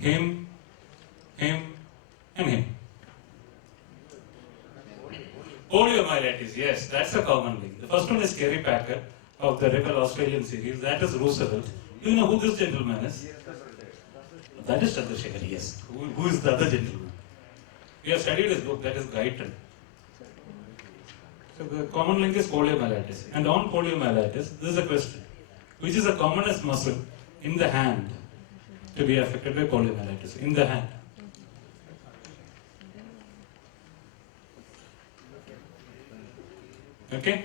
and him. Poliomyelitis, yes, that's a common link. The first one is Kerry Packer of the Rebel Australian series. That is Roosevelt. Do you know who this gentleman is? That is Chandrasekhar, yes. Who is the other gentleman? We have studied his book, that is Guyton. So the common link is poliomyelitis. And on poliomyelitis, this is a question. Which is the commonest muscle in the hand to be affected by poliomyelitis, in the hand. Okay?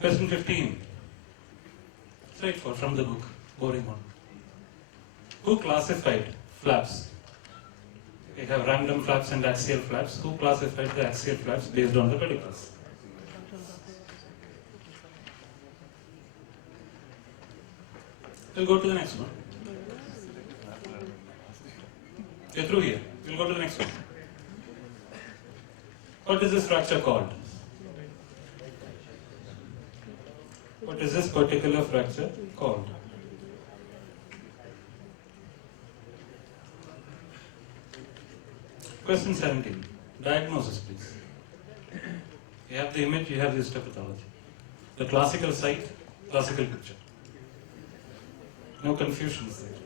Question 15. Straightforward from the book, boring one. Who classified flaps? We have random flaps and axial flaps. Who classified the axial flaps based on the pedicles? We'll go to the next one. You're through here. We'll go to the next one. What is this fracture called? What is this particular fracture called? Question 17. Diagnosis, please. You have the image, you have the histopathology. The classical site, classical picture. No confusions there.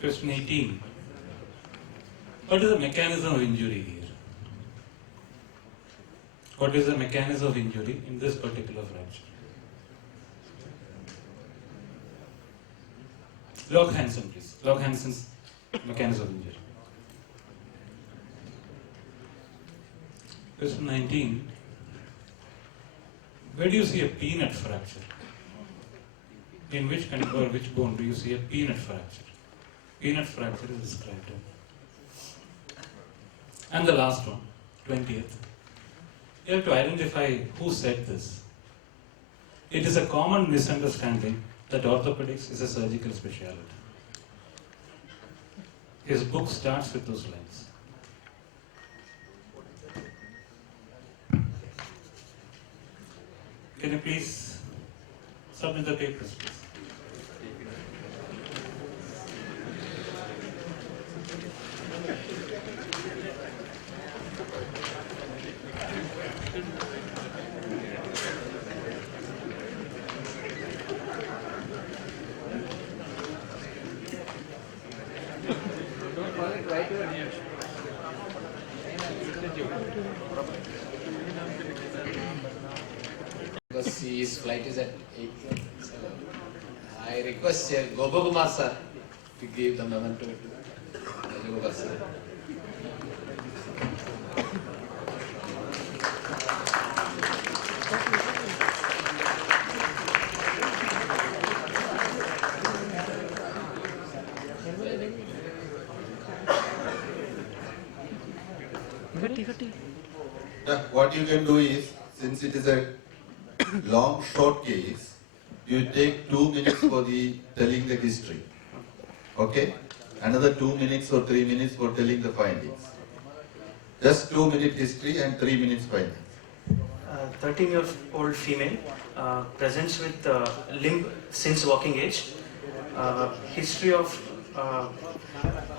Question 18. What is the mechanism of injury here? What is the mechanism of injury in this particular fracture? Log Hansen, please. Log Hansen's mechanism of injury. Question 19. Where do you see a peanut fracture? In which kind or which bone do you see a peanut fracture? Peanut fracture is described. And the last one, 20th. You have to identify who said this. It is a common misunderstanding that orthopedics is a surgical specialty. His book starts with those lines. Can you please submit the papers, please? Because his flight is at 8. So I request Gopakumar sir to give the memento to Rajagopal sir. What you can do is, since it is a long, short case, you take 2 minutes for the telling the history. Okay? Another 2 minutes or 3 minutes for telling the findings. Just 2 minute history and 3 minutes findings. 13-year-old female presents with limp since walking age. History of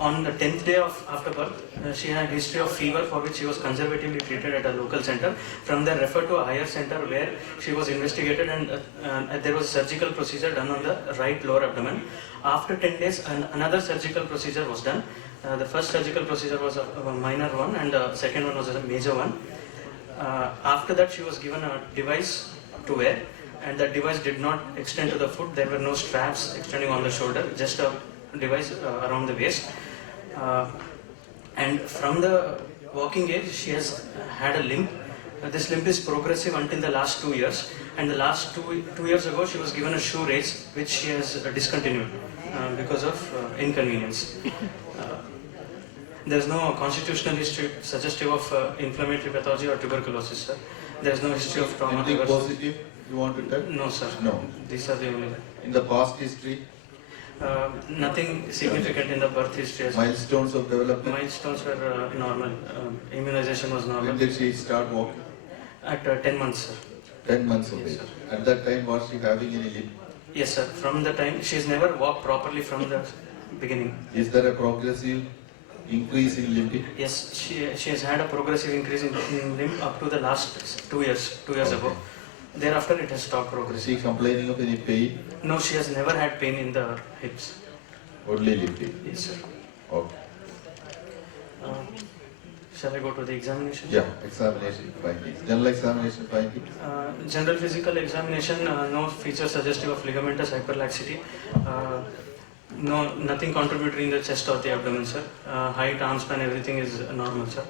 on the 10th day of after birth, she had history of fever for which she was conservatively treated at a local center. From there referred to a higher center where she was investigated and there was a surgical procedure done on the right lower abdomen. After 10 days another surgical procedure was done. The first surgical procedure was a minor one and the second one was a major one. After that she was given a device to wear and that device did not extend to the foot. There were no straps extending on the shoulder, just a device around the waist. And from the walking age, she has had a limp. This limp is progressive until the last 2 years. And the last two years ago, she was given a shoe raise, which she has discontinued because of inconvenience. There's no constitutional history suggestive of inflammatory pathology or tuberculosis, sir. There's no history of trauma. Anything positive you want to tell? No, sir. No. These are the only. In the past history? Nothing significant in the birth history. Milestones of development? Milestones were normal. Immunization was normal. When did she start walking? At 10 months, sir. 10 months of Yes, age. sir. At that time, was she having any limp? Yes, sir. From the time, she has never walked properly from the beginning. Is there a progressive increase in limping? Yes, she has had a progressive increase in limp up to the last 2 years, 2 years ago. Thereafter, it has stopped Is progressing. she complaining of any pain? No, she has never had pain in the hips. Only limping? Yes, sir. Okay. Shall I go to the examination? Yeah, examination findings. General examination findings. General physical examination, no feature suggestive of ligamentous hyperlaxity. Nothing contributory in the chest or the abdomen, sir. Height, arm span, everything is normal, sir.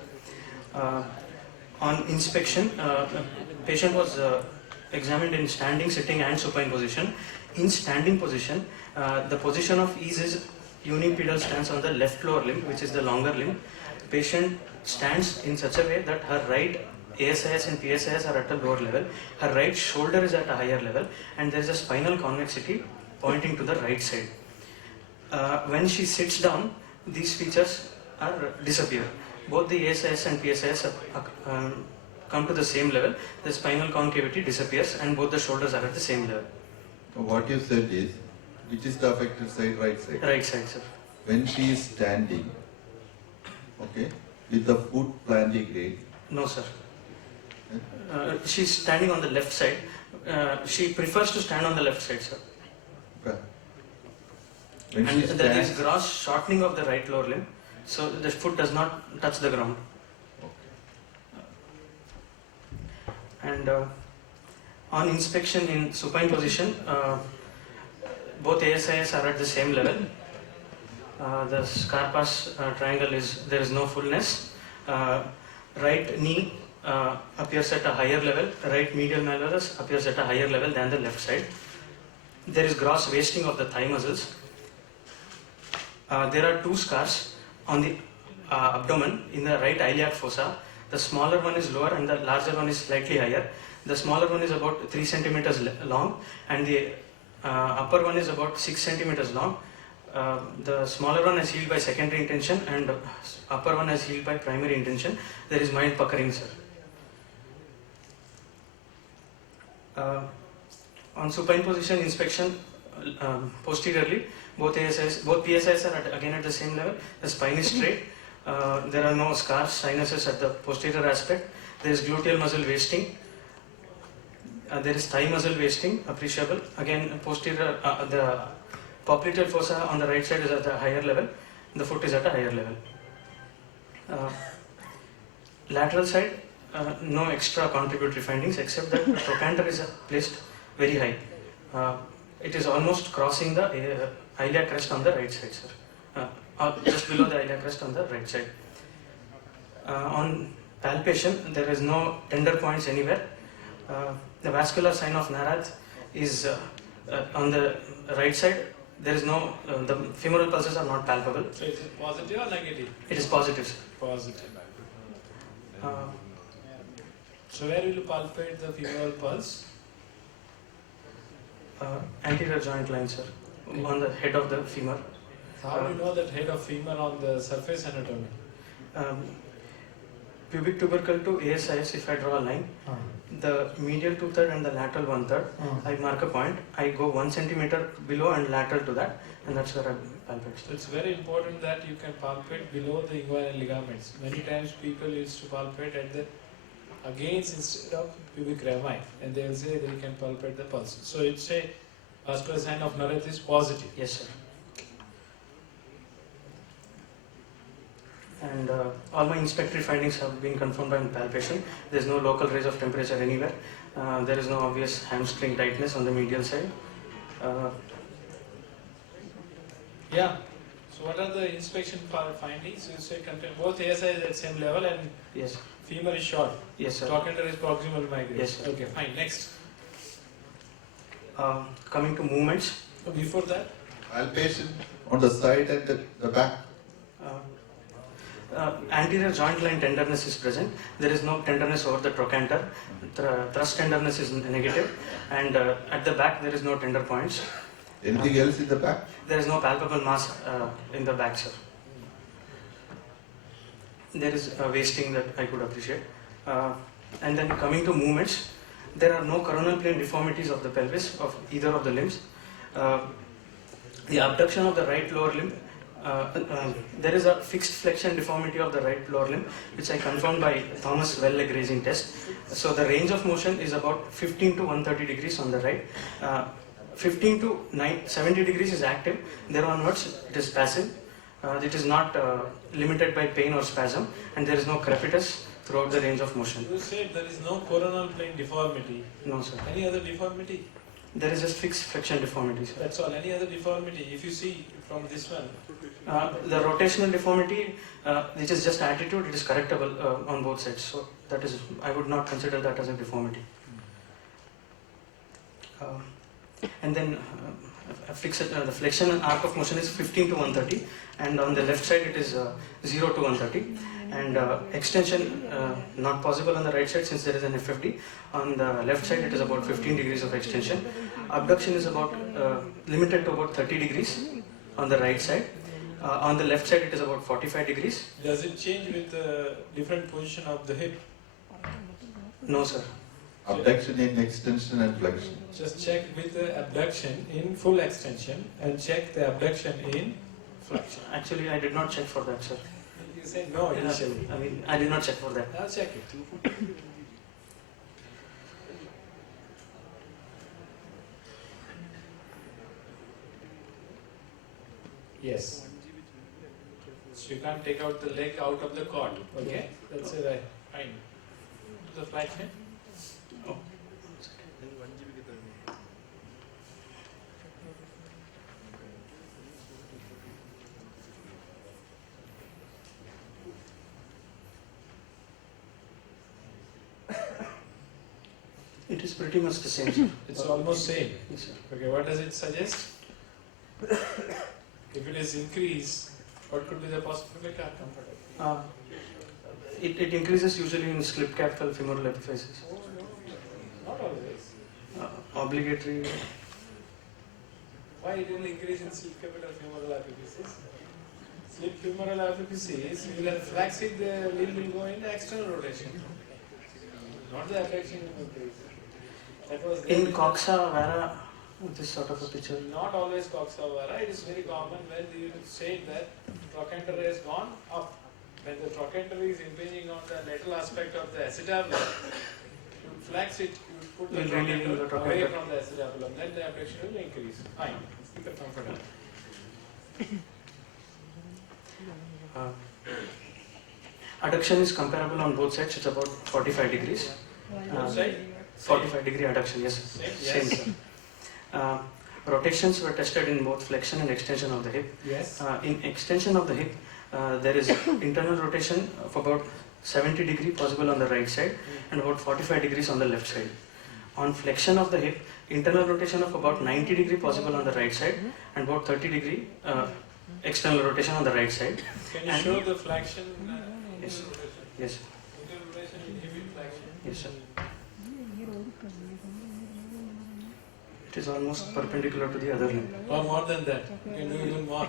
On inspection, patient was examined in standing, sitting and supine position. In standing position, the position of ease is unipedal stance on the left lower limb, which is the longer limb. Patient stands in such a way that her right ASIS and PSIS are at a lower level, her right shoulder is at a higher level, and there is a spinal convexity pointing to the right side. When she sits down, these features disappear. Both the ASIS and PSIS come to the same level, the spinal concavity disappears, and both the shoulders are at the same level. What you said is, which is the affected side, right side? Right side, sir. When she is standing, okay, with the foot plantigrade. No, sir. She's standing on the left side. She prefers to stand on the left side, sir. Okay. When And she there is stands, gross shortening of the right lower limb, so the foot does not touch the ground. And on inspection in supine position, both ASIS are at the same level. The Scarpa's triangle there is no fullness. Right knee appears at a higher level. Right medial malleolus appears at a higher level than the left side. There is gross wasting of the thigh muscles. There are two scars on the abdomen in the right iliac fossa. The smaller one is lower and the larger one is slightly higher. The smaller one is about 3 centimeters long and the upper one is about 6 centimeters long. The smaller one is healed by secondary intention and upper one is healed by primary intention. There is mild puckering, sir. On supine position inspection posteriorly, both PSIs are again at the same level. The spine is straight. There are no scars, sinuses at the posterior aspect. There is gluteal muscle wasting. There is thigh muscle wasting, appreciable. Again, posterior, the popliteal fossa on the right side is at a higher level. The foot is at a higher level. Lateral side, no extra contributory findings except that the trochanter is placed very high. It is almost crossing the iliac crest on the right side, sir. Just below the iliac crest on the right side. On palpation, there is no tender points anywhere. The vascular sign of Narath is on the right side. There is no, the femoral pulses are not palpable. So is it positive or negative? It is positive, sir. Positive. So where will you palpate the femoral pulse? Anterior joint line, sir, on the head of the femur. How do you know that head of femur on the surface anatomy? Pubic tubercle to ASIS, if I draw a line, the medial 2/3 and the lateral 1/3, I mark a point, I go 1 centimeter below and lateral to that, and that's where I palpate. So it's very important that you can palpate below the inguinal ligaments. Many times people used to palpate at the against instead of pubic rami, and they will say they can palpate the pulse. So it's a vascular sign of Narath is positive. Yes, sir. And all my inspectory findings have been confirmed by palpation. There is no local rise of temperature anywhere. There is no obvious hamstring tightness on the medial side. Yeah. So what are the inspection findings? You say contain both ASI is at same level and yes, femur is short. Yes, sir. Trochanter is proximal migrate. Yes, sir. Okay, fine. Next. Coming to movements. Before that? palpation on the side and the back. Anterior joint line tenderness is present. There is no tenderness over the trochanter. Thrust tenderness is negative, and at the back there is no tender points. Anything else in the back? There is no palpable mass in the back, sir. There is wasting that I could appreciate. And then coming to movements, there are no coronal plane deformities of the pelvis of either of the limbs. The abduction of the right lower limb, there is a fixed flexion deformity of the right lower limb, which I confirmed by Thomas well leg raising test. So the range of motion is about 15 to 130 degrees on the right. 15 to 70 degrees is active. There onwards it is passive. It is not limited by pain or spasm, and there is no crepitus throughout the range of motion. You said there is no coronal plane deformity. No, sir. Any other deformity? There is just fixed flexion deformity, sir. That's all. Any other deformity? If you see from this one, The rotational deformity, which is just attitude, it is correctable on both sides. So that is, I would not consider that as a deformity. And then the flexion and arc of motion is 15 to 130, and on the left side it is 0 to 130. And extension not possible on the right side since there is an FFD. On the left side it is about 15 degrees of extension. Abduction is about limited to about 30 degrees on the right side. On the left side it is about 45 degrees. does it change with the different position of the hip? No, sir. Abduction in extension and flexion. Just check with the abduction in full extension and check the abduction in flexion. Actually, I did not check for that, sir. You said no initially. I did not check for that. I'll check it. Yes. So you can't take out the leg out of the cord. Okay? That's it. Fine. The flexion. Oh. It is pretty much the same, sir. It's almost same. Yes, sir. Okay, what does it suggest? If it is increased, what could be the possibility? It increases usually in slip capital femoral epiphysis. Not always. Obligatory. Why it will increase in slip capital femoral epiphysis? Slip femoral epiphysis, you will have flaccid, the limb will go in the external rotation. Not the abduction will increase. That was In coxa vara, this sort of a picture. not always coxa vara. It is very common when you say that trochanter has gone up. When the trochanter is impinging on the lateral aspect of the acetabulum, you flex it, you put the We'll really trochanter the away trochanter. from the acetabulum, then the abduction will increase. Fine, keep it comfortable. Adduction is comparable on both sides. It's about 45 degrees. Both side? 45 degree adduction, yes. Same? Yes. Sir. Rotations were tested in both flexion and extension of the hip. Yes. In extension of the hip, there is internal rotation of about 70 degree possible on the right side and about 45 degrees on the left side. On flexion of the hip, internal rotation of about 90 degree possible on the right side and about 30 degree external rotation on the right side. Can you And- show the flexion? Yes. Yes. Internal rotation inhibit flexion. Yes, sir. It is almost perpendicular to the other limb. Or more than that. You can do even more.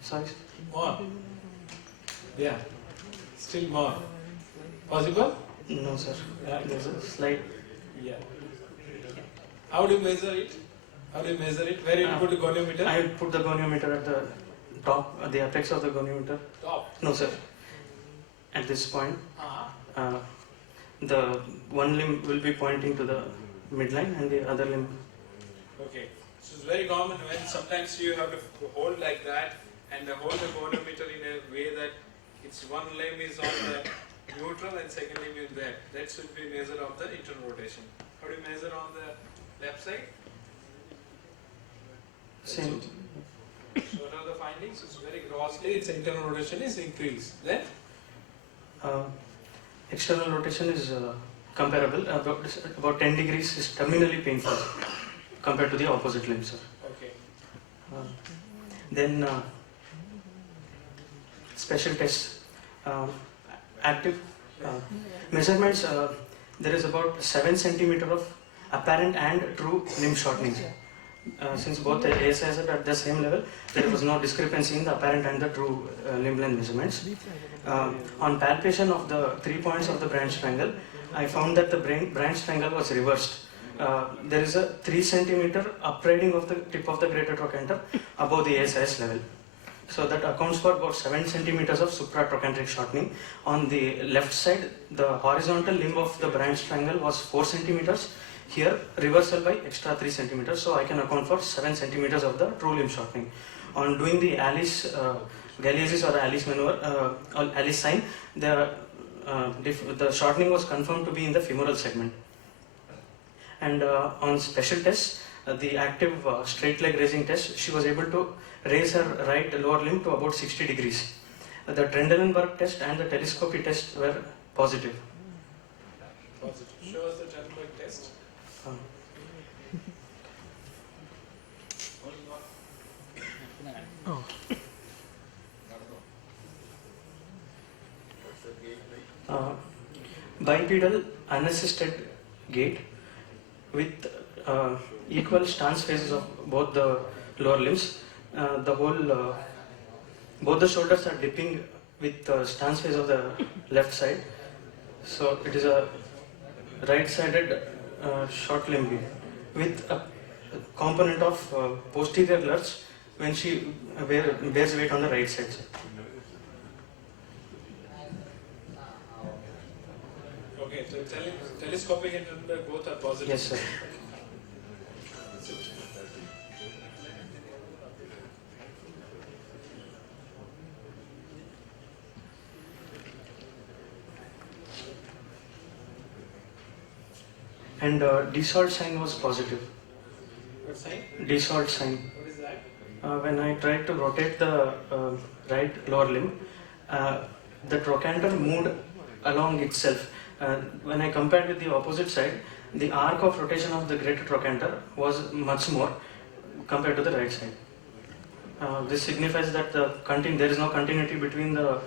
Sorry? More. Yeah. Still more. Possible? No, sir. There's a slight. Yeah. How do you measure it? How do you measure it? Where you put the goniometer? I put the goniometer at the top, the apex of the goniometer. Top. No, sir. At this point, Uh-huh. the one limb will be pointing to the midline and the other limb. Okay. So it's very common when sometimes you have to hold like that and hold the goniometer in a way that it's one limb is on the neutral and second limb is there. That should be measure of the internal rotation. How do you measure on the left side? Same. So what are the findings? It's very grossly, its internal rotation is increased. Then? External rotation is comparable. About 10 degrees is terminally painful compared to the opposite limb, sir. Okay. Then special tests, active measurements. There is about 7 centimeter of apparent and true limb shortening. Since both the ASIs are at the same level, there was no discrepancy in the apparent and the true limb length measurements. On palpation of the 3 points of the branch triangle, I found that the branch triangle was reversed. There is a 3 centimeter upriding of the tip of the greater trochanter above the ASIS level. So that accounts for about 7 centimeters of supratrochanteric shortening. On the left side, the horizontal limb of the branch triangle was 4 centimeters. Here, reversal by extra 3 centimeters. So I can account for 7 centimeters of the true limb shortening. On doing the Alice Galeazzi or Alice maneuver, or Alice sign, the shortening was confirmed to be in the femoral segment. And on special tests, the active straight leg raising test, she was able to raise her right lower limb to about 60 degrees. The Trendelenburg test and the telescopy test were positive. Positive. Show us the Trendelenburg test. Bipedal unassisted gait with equal stance phases of both the lower limbs. Both the shoulders are dipping with stance phase of the left side. So it is a right-sided short limb gait with a component of posterior lurch when she bears weight on the right side. Okay, so telescopic and Trendelenburg both are positive. Yes, sir. And desalt sign was positive. What sign? Desalt sign. What is that? When I tried to rotate the right lower limb, the trochanter moved along itself. When I compared with the opposite side, the arc of rotation of the greater trochanter was much more compared to the right side. This signifies that there is no continuity between the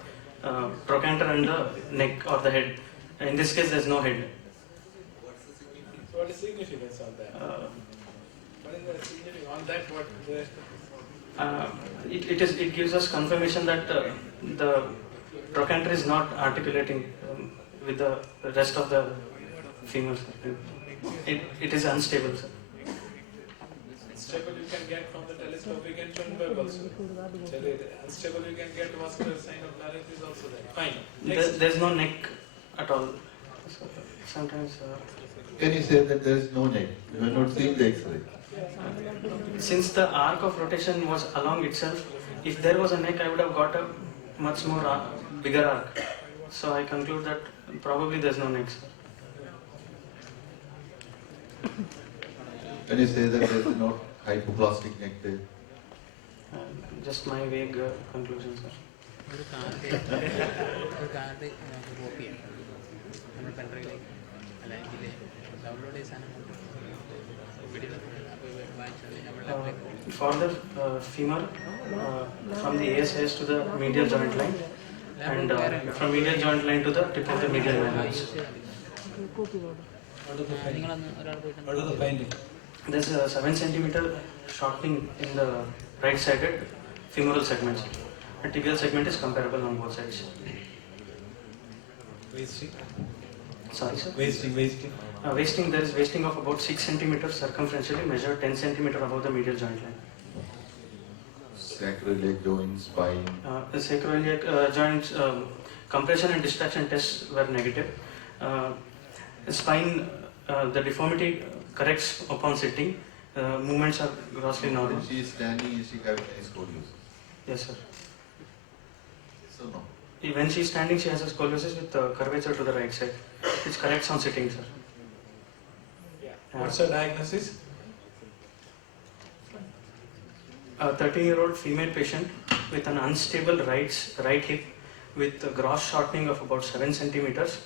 trochanter and the neck or the head. In this case, there is no head. So what is significance of that? What is the significance on that? What the It gives us confirmation that the trochanter is not articulating with the rest of the femurs. It is unstable, sir. Unstable you can get from the telescopic and Trendelenburg also. So the unstable you can get vascular sign of larynx is also there. Fine. There is no neck at all. So sometimes. Can you say that there is no neck? You have not seen the X-ray. Since the arc of rotation was along itself, if there was a neck, I would have got a much more bigger arc. So I conclude that probably there is no neck, sir. Can you say that there is no hypoplastic neck there? Just my vague conclusion, sir. Further femur from the ASIS to the medial joint line, and from medial joint line to the tip of the medial manuals. What are the findings? There's a 7 centimeter shortening in the right-sided femoral segments. The tibial segment is comparable on both sides. Wasting? Sorry, sir? Wasting. Wasting, there is wasting of about 6 centimeters circumferentially, measured 10 centimeter above the medial joint line. Sacroiliac joints, spine. The sacroiliac joints, compression and distraction tests were negative. Spine, the deformity corrects upon sitting. Movements are grossly normal. When she is standing, is she having any scoliosis? Yes, sir. So no. When she is standing, she has a scoliosis with curvature to the right side, which corrects on sitting, sir. What's the diagnosis? A 13-year-old female patient with an unstable right hip with a gross shortening of about 7 centimeters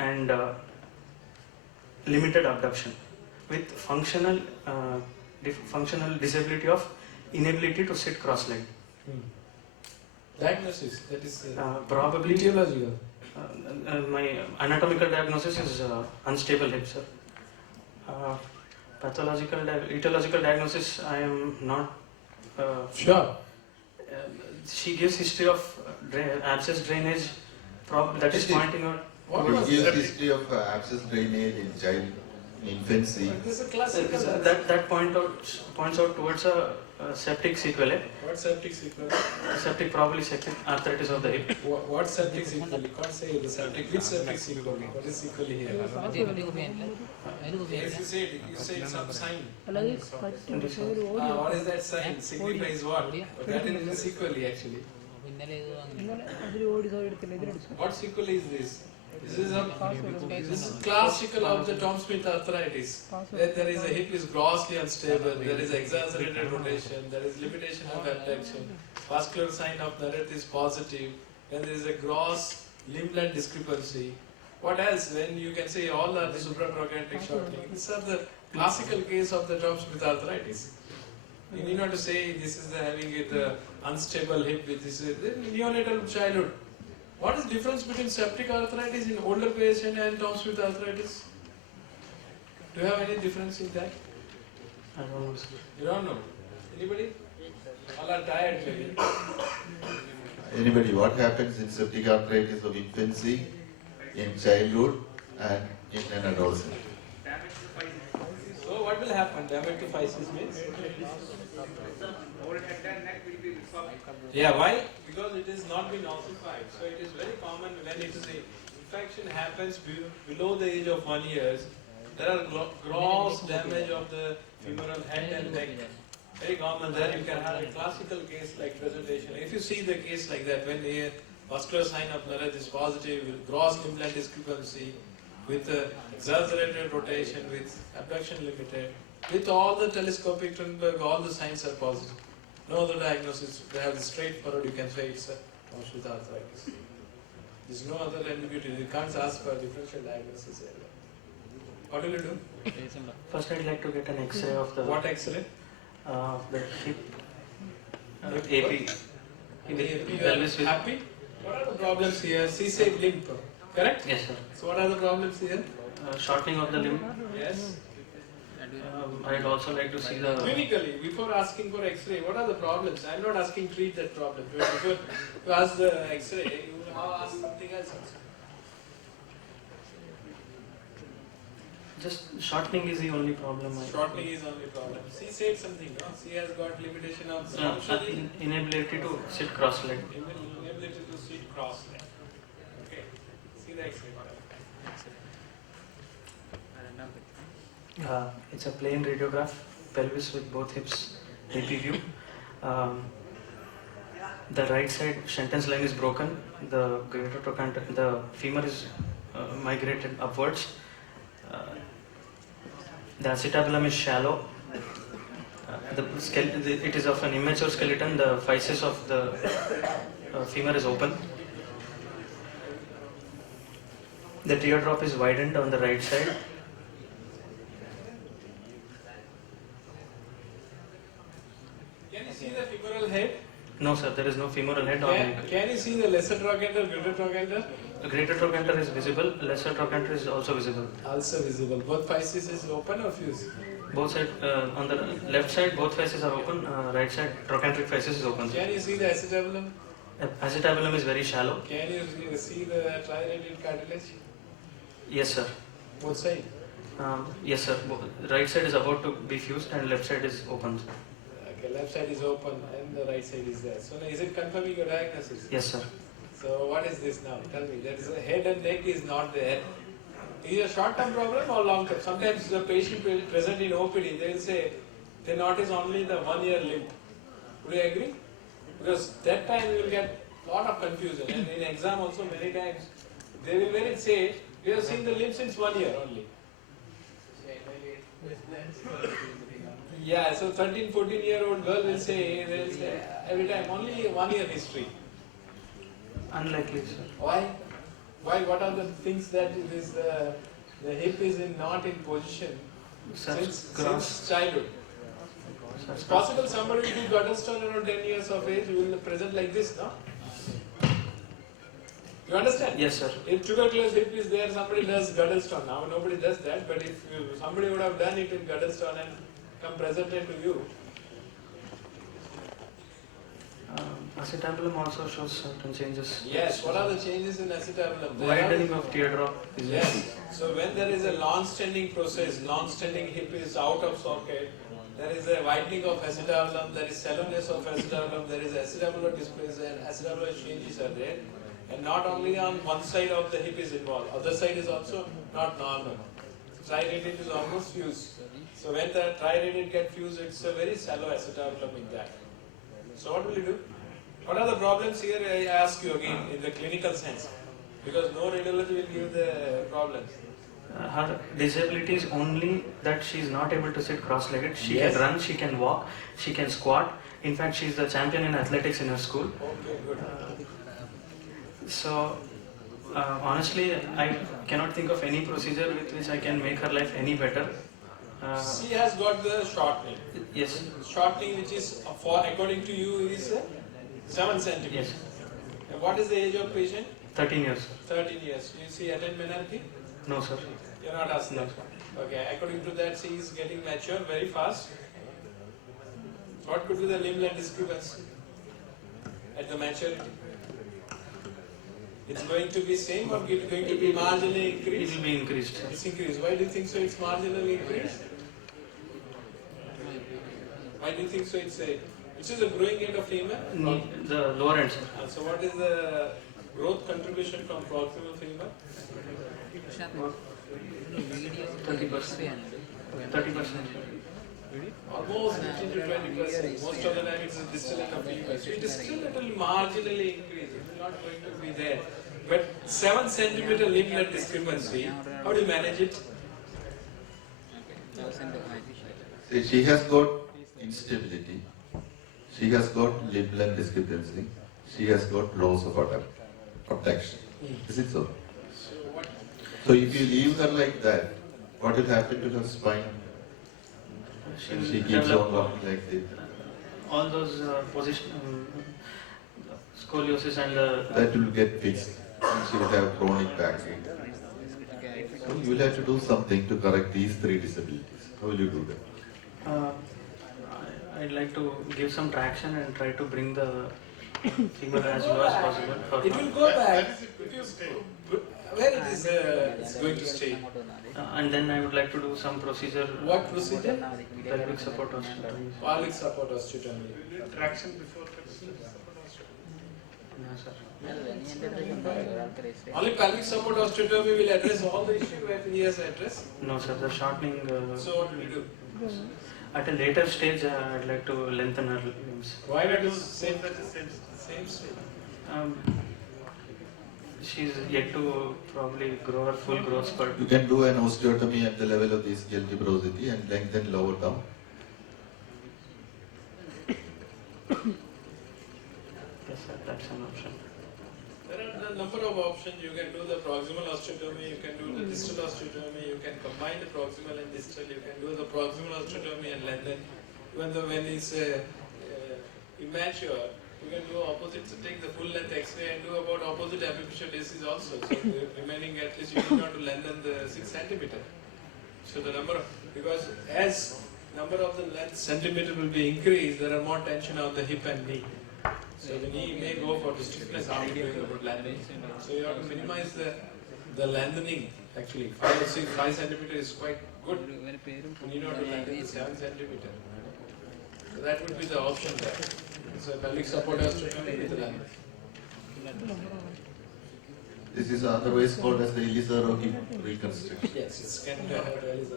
and limited abduction with functional disability of inability to sit cross-legged. Diagnosis, that is Probably etiological. my anatomical diagnosis is unstable hip, sir. Etiological diagnosis, I am not Sure. She gives history of abscess drainage, that is pointing out. It gives history of abscess drainage in infancy. This is a classical. That points out towards a septic sequelae. What septic sequelae? Septic, probably septic arthritis of the hip. What septic sequelae? You can't say the septic. Which septic sequelae? What is sequelae here? If you say some sign. What is that sign? Signifies what? That is sequelae actually. What sequelae is this? This is classical of the Tom Smith arthritis. There is a hip is grossly unstable, there is exaggerated rotation, there is limitation of abduction, vascular sign of Nareth is positive, then there is a gross limb length discrepancy. What else? When you can say all are the supratrochanteric shortening. These are the classical case of the Tom Smith arthritis. You need not to say this is having the unstable hip with this neonatal childhood. What is the difference between septic arthritis in older patient and Tom Smith arthritis? Do you have any difference in that? I don't know. You don't know? Anybody? All are tired maybe. Anybody, what happens in septic arthritis of infancy, in childhood, and in an adolescent? So what will happen? Damage to physis means? Yeah, why? Because it is not been ossified. So it is very common when it is a infection happens below the age of 1 year. There are gross damage of the femoral head and neck. Very common. There you can have a classical case like presentation. If you see the case like that, when the vascular sign of Nareth is positive, with gross limb length discrepancy, with exaggerated rotation, with abduction limited, with all the telescopic Trivandrum, all the signs are positive. No other diagnosis. They have the straightforward, you can say it's a Tom Smith arthritis. There's no other ambiguity. You can't ask for a differential diagnosis here. What will you do? First, I'd like to get an X-ray of the. What X-ray? The hip. With AP. You are happy? What are the problems here? C-shaped limb, correct? Yes, sir. So what are the problems here? Shortening of the limb. Yes. I'd also like to see the. Clinically, before asking for X-ray, what are the problems? I'm not asking treat that problem. Before you ask the X-ray, you will ask something else also. Just shortening is the only problem. Shortening is only problem. C said something, no? C has got limitation of functioning. Inability to sit cross-legged. Inability to sit cross-legged. Okay. See the X-ray. It's a plain radiograph, pelvis with both hips, AP view. The right side Shenton's line is broken. The greater trochanter, the femur is migrated upwards. The acetabulum is shallow. It is of an immature skeleton. The physis of the femur is open. The teardrop is widened on the right side. Can you see the femoral head? No, sir, there is no femoral head or ankle. Can you see the lesser trochanter, greater trochanter? The greater trochanter is visible, lesser trochanter is also visible. Also visible. Both physis is open or fused? Both side, on the left side, both physes are open. Right side, trochanteric physis is open. Can you see the acetabulum? Acetabulum is very shallow. Can you see the triradial cartilage? Yes, sir. Both sides? Yes, sir. Right side is about to be fused and left side is open. Okay, left side is open and the right side is there. So now is it confirming your diagnosis? Yes, sir. So what is this now? Tell me. There is a head and neck is not there. Is it a short-term problem or long-term? Sometimes the patient will present in OPD, they will say they notice only the 1 year limb. Would you agree? Because that time you will get a lot of confusion, and in exam also many times they will say we have seen the limb since 1 year only. Yeah, so 13, 14-year-old girl will say every time only 1 year history. Unlikely, sir. Why? Why? What are the things that it is the hip is not in position since childhood? It's possible somebody will do Gutterstone around 10 years of age will present like this, no? You understand? Yes, sir. If tuberculous hip is there, somebody does Gutterstone. Now nobody does that, but if somebody would have done it in Gutterstone and come presented to you. Acetabulum also shows certain changes. Yes, what are the changes in acetabulum? Widening of teardrop. Yes, so when there is a long-standing process, long-standing hip is out of socket, there is a widening of acetabulum, there is sallowness of acetabulum, there is acetabular dysplasia, and acetabular changes are there. And not only on one side of the hip is involved, other side is also not normal. Triradiate is almost fused. So when the triradiate get fused, it's a very shallow acetabulum in that. So what will you do? What are the problems here? I ask you again in the clinical sense, because no radiology will give the problems. Her disability is only that she is not able to sit cross-legged. She Yes. can run, she can walk, she can squat. In fact, she is the champion in athletics in her school. Okay, good. So, honestly, I cannot think of any procedure with which I can make her life any better. She has got the shortening. Yes. Shortening, which is for according to you is 7 centimeters. Yes. And what is the age of patient? 13 years. 13 years. You see attend menarche? No, sir. You're not asked No, that. Okay. According to that, she is getting mature very fast. What could be the limb length discrepancy at the maturity? It's going to be same or it's going to be marginally It increased? will be increased. It's increased. Why do you think so? It's marginally increased. Why do you think so? Which is the growing end of femur? The lower end, sir. So what is the growth contribution from proximal femur? 30%. 30%. Almost 15 to 20%. Most of the time it's a distal end of femur. So it is still a little marginally increased. It is not going to be there. But 7 centimeter limb length discrepancy, how do you manage it? See, she has got instability, she has got limb length discrepancy, she has got loss of abduction. Is it so? So if you leave her like that, what will happen to her spine? And she keeps on walking like this. All those scoliosis and That will get fixed and she will have chronic back pain. So you will have to do something to correct these 3 disabilities. How will you do that? I'd like to give some traction and try to bring the femur as low as possible. For It will go back. Where it is it's going to stay? And then I would like to do some procedure. What procedure? Pelvic support osteotomy. Pelvic support osteotomy. Traction before flexion. No, sir. Only pelvic support osteotomy will address all the issue that he has addressed. No, sir. The shortening. So what will you do? At a later stage, I'd like to lengthen her limbs. Why not do same stage? She's yet to probably grow her full growth spurt. You can do an osteotomy at the level of the ischial tuberosity and lengthen lower down. Yes, sir. That's an option. There are a number of options. You can do the proximal osteotomy, you can do the distal osteotomy, you can combine the proximal and distal, you can do the proximal osteotomy and lengthen. Even though when it's immature, you can do opposite, so take the full length X-ray and do about opposite epiphyseal disease also. So the remaining at least you need not to lengthen the 6 centimeter. So the number, because as number of the length centimeter will be increased, there are more tension on the hip and knee. So the knee may go for the stiffness after doing about lengthening. So you have to minimize the lengthening actually. 5 centimeter is quite good. You need not to lengthen the 7 centimeter. So that would be the option there. So pelvic support osteotomy with the length. This is otherwise called as the Elizaro hip reconstruction. Yes, it's can realize.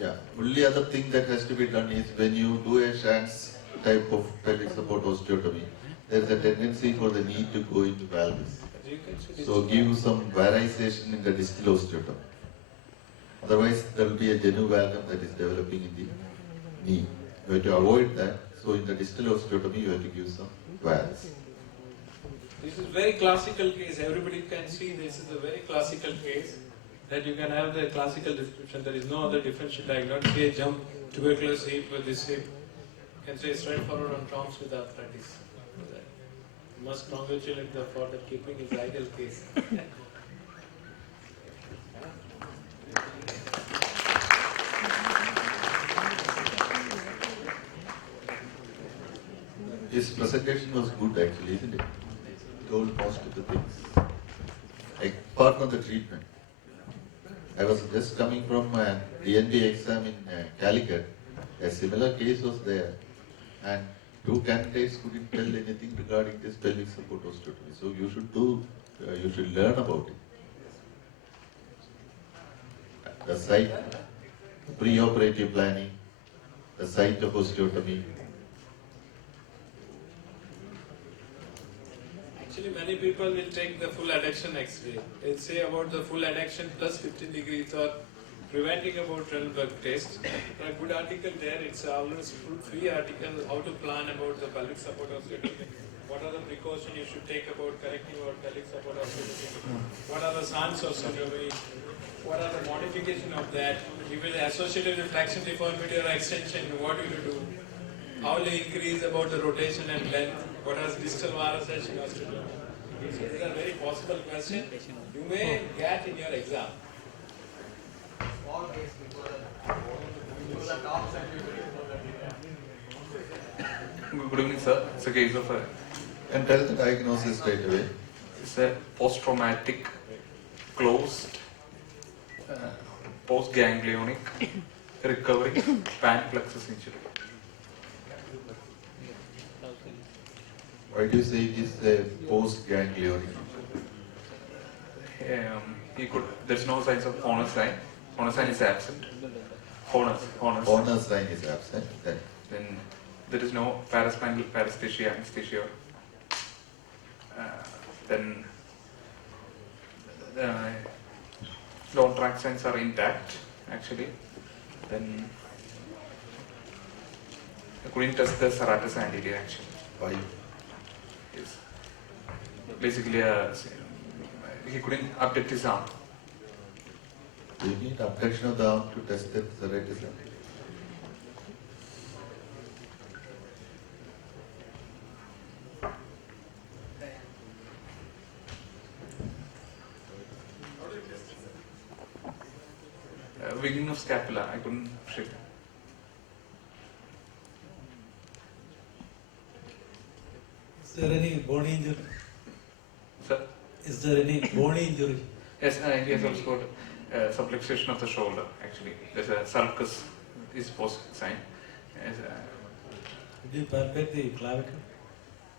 Yeah. Only other thing that has to be done is when you do a Shands type of pelvic support osteotomy, there is a tendency for the knee to go into valgus. So give some varization in the distal osteotomy. Otherwise, there will be a genu-valgum that is developing in the knee. You have to avoid that. So in the distal osteotomy, you have to give some valves. This is very classical case. Everybody can see this is a very classical case that you can have the classical description. There is no other differential diagnosis. Say jump, tuberculosis hip with this hip. You can say straightforward on terms with arthritis. You must congratulate the for the keeping his ideal case. His presentation was good actually, isn't it? He told most of the things. Apart from the treatment. I was just coming from a DNB exam in Calicut A similar case was there, and 2 candidates couldn't tell anything regarding this pelvic support osteotomy. So you should learn about it. The site, pre-operative planning, the site of osteotomy. Actually, many people will take the full adduction X-ray. They'll say about the full adduction plus 15 degrees or preventing about Trivandrum test. A good article there, it's almost free article, how to plan about the pelvic support osteotomy. What are the precautions you should take about correcting our pelvic support osteotomy? What are the signs of osteotomy? What are the modification of that? If it is associated with flexion deformity or extension, what will you do? How will you increase about the rotation and length? What is distal varication osteotomy? So these are very possible questions you may get in your exam. Good evening, sir. It's a case of a. And tell the diagnosis straight away. It's a post-traumatic, closed, post-ganglionic, recovering pan plexus injury. Why do you say it is a post-ganglionic? There's no signs of Horner sign. Horner sign is absent. Horner Sign is absent. Then there is no paraspinal paresthesia, anesthesia. Then long tract signs are intact, actually. Then I couldn't test the serratus anterior, actually. Why? Yes. Basically, he couldn't abduct his arm. Do you need abduction of the arm to test the serratus anterior? Winging of scapula, I couldn't shift. Is there any bone injury? Sir? Is there any bone injury? Yes, he has also got subluxation of the shoulder, actually. There's a sulcus, is post sign. Did you palpate the clavicle?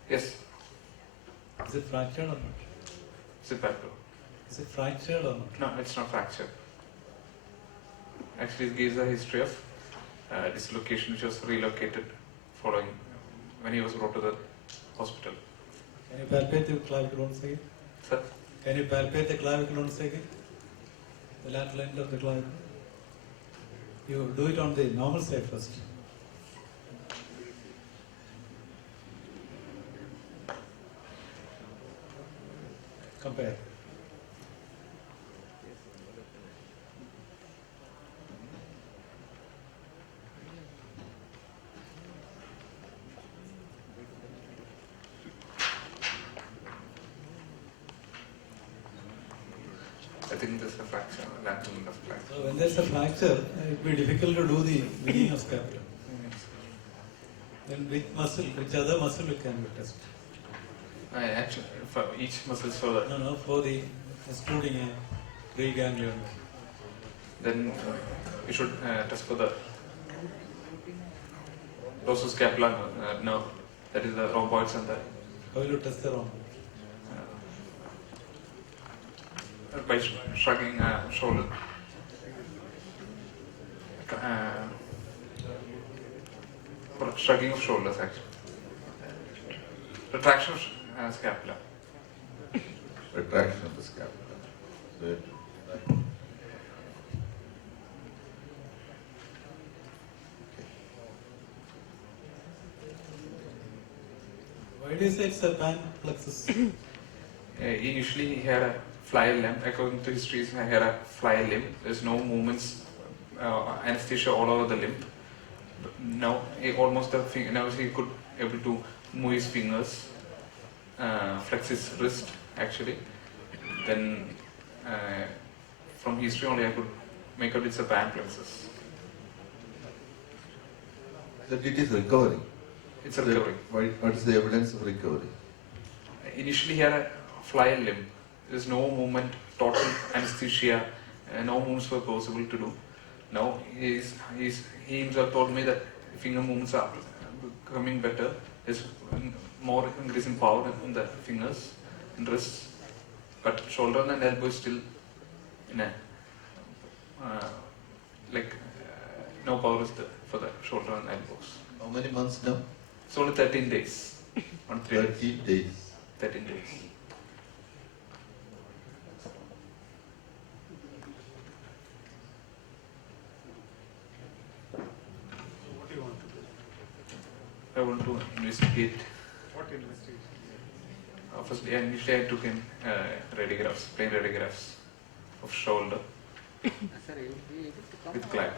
Yes. Is it fractured or not? Is it palpable? Is it fractured or not? No, it's not fractured. Actually, it gives a history of dislocation which was relocated following when he was brought to the hospital. Can you palpate the clavicle once again? Sir? Can you palpate the clavicle once again? The lateral end of the clavicle? You do it on the normal side first. Compare. I think there's a fracture, lateral end of fracture. So when there's a fracture, it will be difficult to do the winging of scapula. Then which other muscle can be tested? Actually, for each muscle further. No, for the excluding a preganglion. Then you should test for the dorsoscapular nerve, that is the rhomboids and the. How will you test the rhomboid? By shrugging shoulder. Shrugging of shoulders, actually. Retraction of scapula. Retraction of the scapula. Good. Why do you say it's a pan plexus? Initially, he had a flyer limb. According to histories, he had a flyer limb. There's no movements, anesthesia all over the limb. But now, he could able to move his fingers, flex his wrist, actually. Then, from history only, I could make out it's a pan plexus. That it is recovering. It's a recovery. What is the evidence of recovery? Initially, he had a flyer limb. There's no movement, total anesthesia, no movements were possible to do. Now he himself told me that finger movements are becoming better. There's more increase in power in the fingers and wrists, but shoulder and elbow is still in a no power is there for the shoulder and elbows. How many months now? It's only 13 days. On 13 days. 13 days. What do you want to do? I want to investigate. What investigation? Firstly, initially I took in radiographs, plain radiographs of shoulder with clap.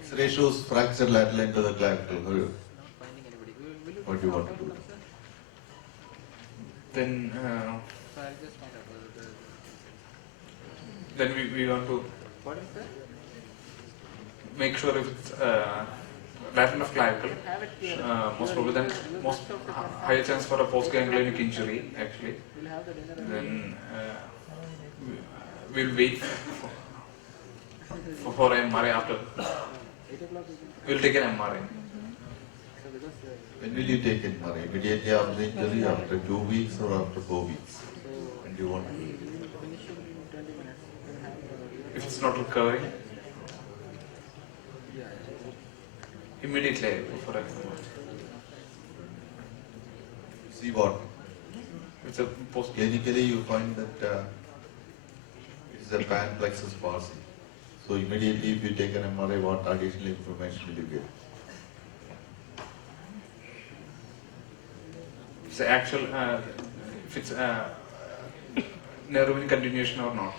X-ray shows fracture lateral into the clavicle. What do you want to do? Then we want to make sure if it's lateral of clavicle, most probably then most higher chance for a postganglionic injury actually. Then we'll wait for MRI after. We'll take an MRI. When will you take MRI? Immediately after the injury, after 2 weeks or after 4 weeks? When do you want to do it? If it's not recovering, immediately I go for a See what? It's a post. Clinically, you find that it's a pan plexus palsy. So immediately, if you take an MRI, what additional information will you get? It's the actual, if it's nerve in continuation or not.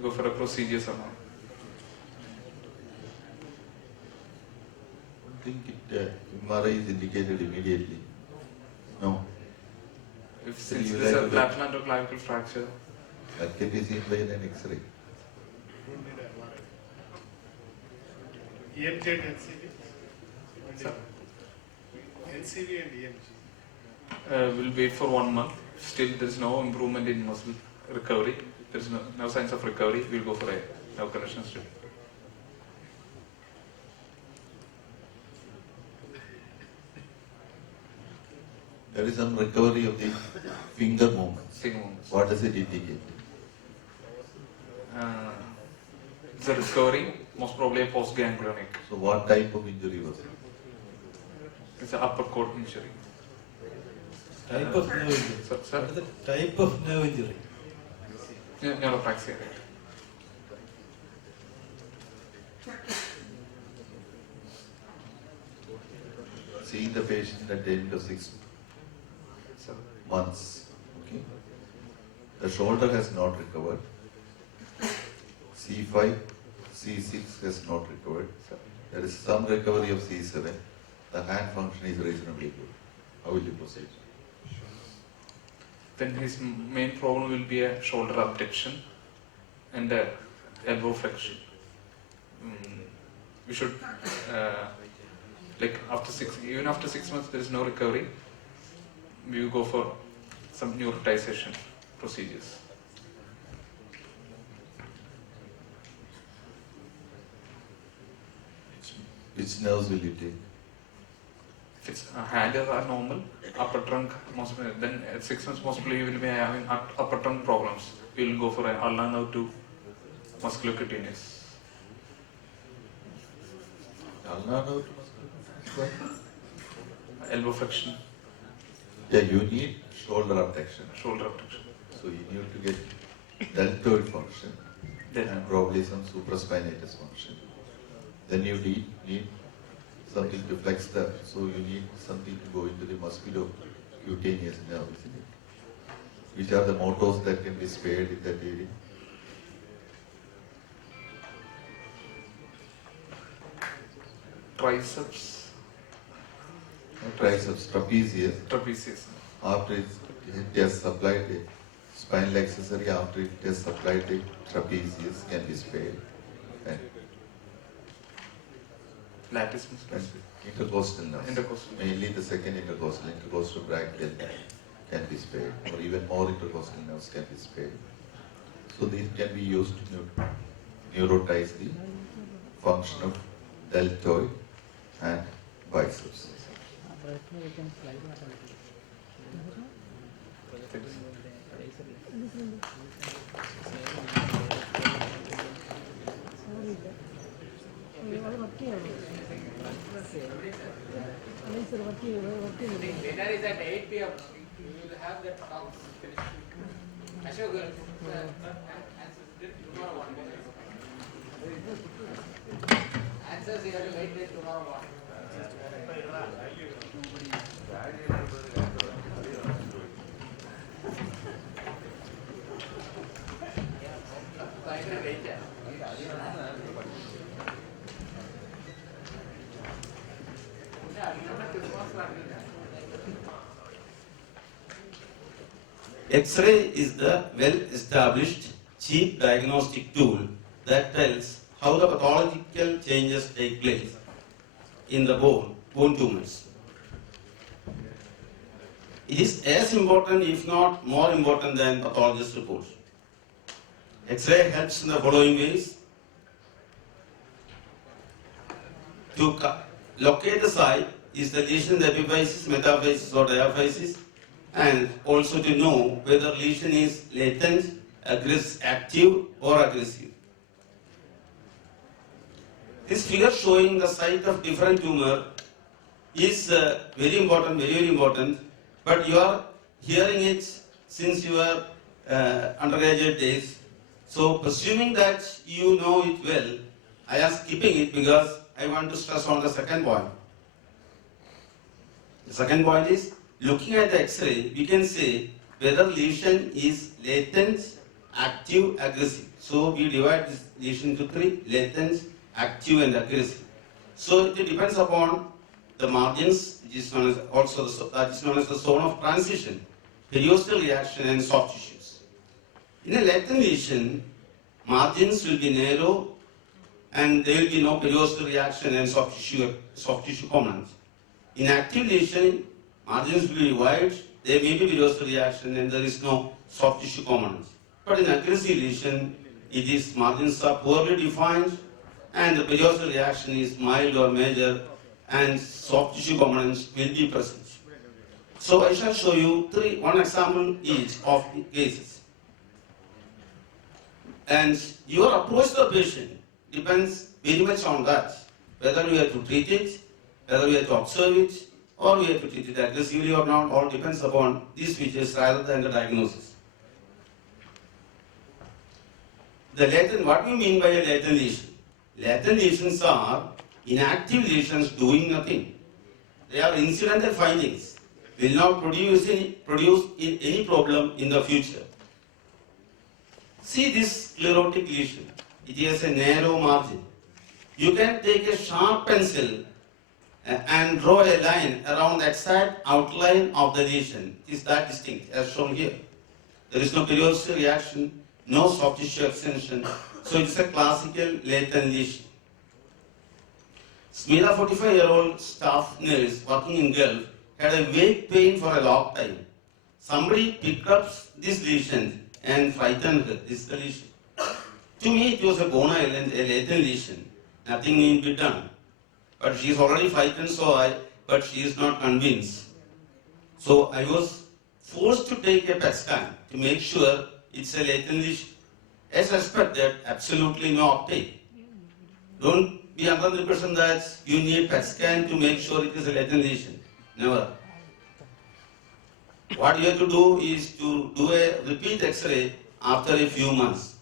Go for a procedure or not. I don't think MRI is indicated immediately. No. If So since you there's a like to- lateral clavicle fracture, That can be seen by an X-ray. EMG and NCV? Sir? NCV and EMG. we'll wait for 1 month. Still, there is no improvement in muscle recovery. There is no signs of recovery. We'll go for a nerve conduction strip. There is some recovery of the finger movements. Finger movements. What does it indicate? It's a recovery, most probably a postganglionic. So what type of injury was it? It's an upper court injury. Type of nerve injury. Sir? What is the type of nerve injury? Neuropraxia. Seeing the patient at the end of 6 months, okay? The shoulder has not recovered. C5, C6 has not recovered. There is some recovery of C7. The hand function is reasonably good. How will you proceed? Then his main problem will be a shoulder abduction and a elbow flexion. We should, even after 6 months, there is no recovery. We will go for some neuropatization procedures. Which nerves will you take? If it's hand are normal, upper trunk, then at 6 months possibly we will be having upper trunk problems. We will go for an ulnar nerve to musculocutaneous. Ulnar nerve to musculocutaneous? Elbow flexion. Yeah, you need shoulder abduction. Shoulder abduction. So you need to get deltoid function and probably some supraspinatus function. Then you need something to flex the, so you need something to go into the musculocutaneous nerve, isn't it? Which are the motors that can be spared in that area? Triceps. Triceps, trapezius. Trapezius. After it has supplied the spinal accessory, after it has supplied the trapezius can be spared. And Lattice muscles. intercostal nerves. Intercostal. Mainly the second intercostal brachial can be spared, or even more intercostal nerves can be spared. So these can be used to neurotize the function of deltoid and biceps. Dinner is at 8 p.m. We will have that talk finished. Ashok, answers you have to wait till tomorrow morning. X-ray is the well-established, cheap diagnostic tool that tells how the pathological changes take place in the bone tumors. It is as important, if not more important, than pathologist reports. X-ray helps in the following ways: to locate the site, is the lesion in the epiphysis, metaphysis or diaphysis, and also to know whether lesion is latent, active or aggressive. This figure showing the site of different tumor is very important, but you are hearing it since your undergraduate days. So presuming that you know it well, I am skipping it because I want to stress on the second point. The second point is, looking at the X-ray, we can say whether lesion is latent, active, aggressive. So we divide this lesion into three: latent, active and aggressive. So it depends upon the margins, which is known as that is known as the zone of transition, periosteal reaction and soft tissues. In a latent lesion, margins will be narrow and there will be no periosteal reaction and soft tissue component. In active lesion, margins will be wide, there may be periosteal reaction and there is no soft tissue component. But in aggressive lesion, margins are poorly defined and the periosteal reaction is mild or major and soft tissue components will be present. So I shall show you one example each of the cases. And your approach to the patient depends very much on that, whether you have to treat it, whether you have to observe it, or we have to treat it aggressively or not, all depends upon these features rather than the diagnosis. What do you mean by a latent lesion? Latent lesions are inactive lesions doing nothing. They are incidental findings, will not produce any problem in the future. See this sclerotic lesion. It has a narrow margin. You can take a sharp pencil and draw a line around the exact outline of the lesion. It is that distinct, as shown here. There is no periosteal reaction, no soft tissue extension, so it is a classical latent lesion. Smita, 45-year-old staff nurse working in Gulf, had a vague pain for a long time. Somebody picked up this lesion and frightened her. This is the lesion. To me, it was a bone island, a latent lesion. Nothing need be done. But she is already frightened, but she is not convinced. So I was forced to take a PET scan to make sure it's a latent lesion. As expected, absolutely no uptake. Don't be under the impression that you need PET scan to make sure it is a latent lesion. Never. What you have to do is to do a repeat X-ray after a few months.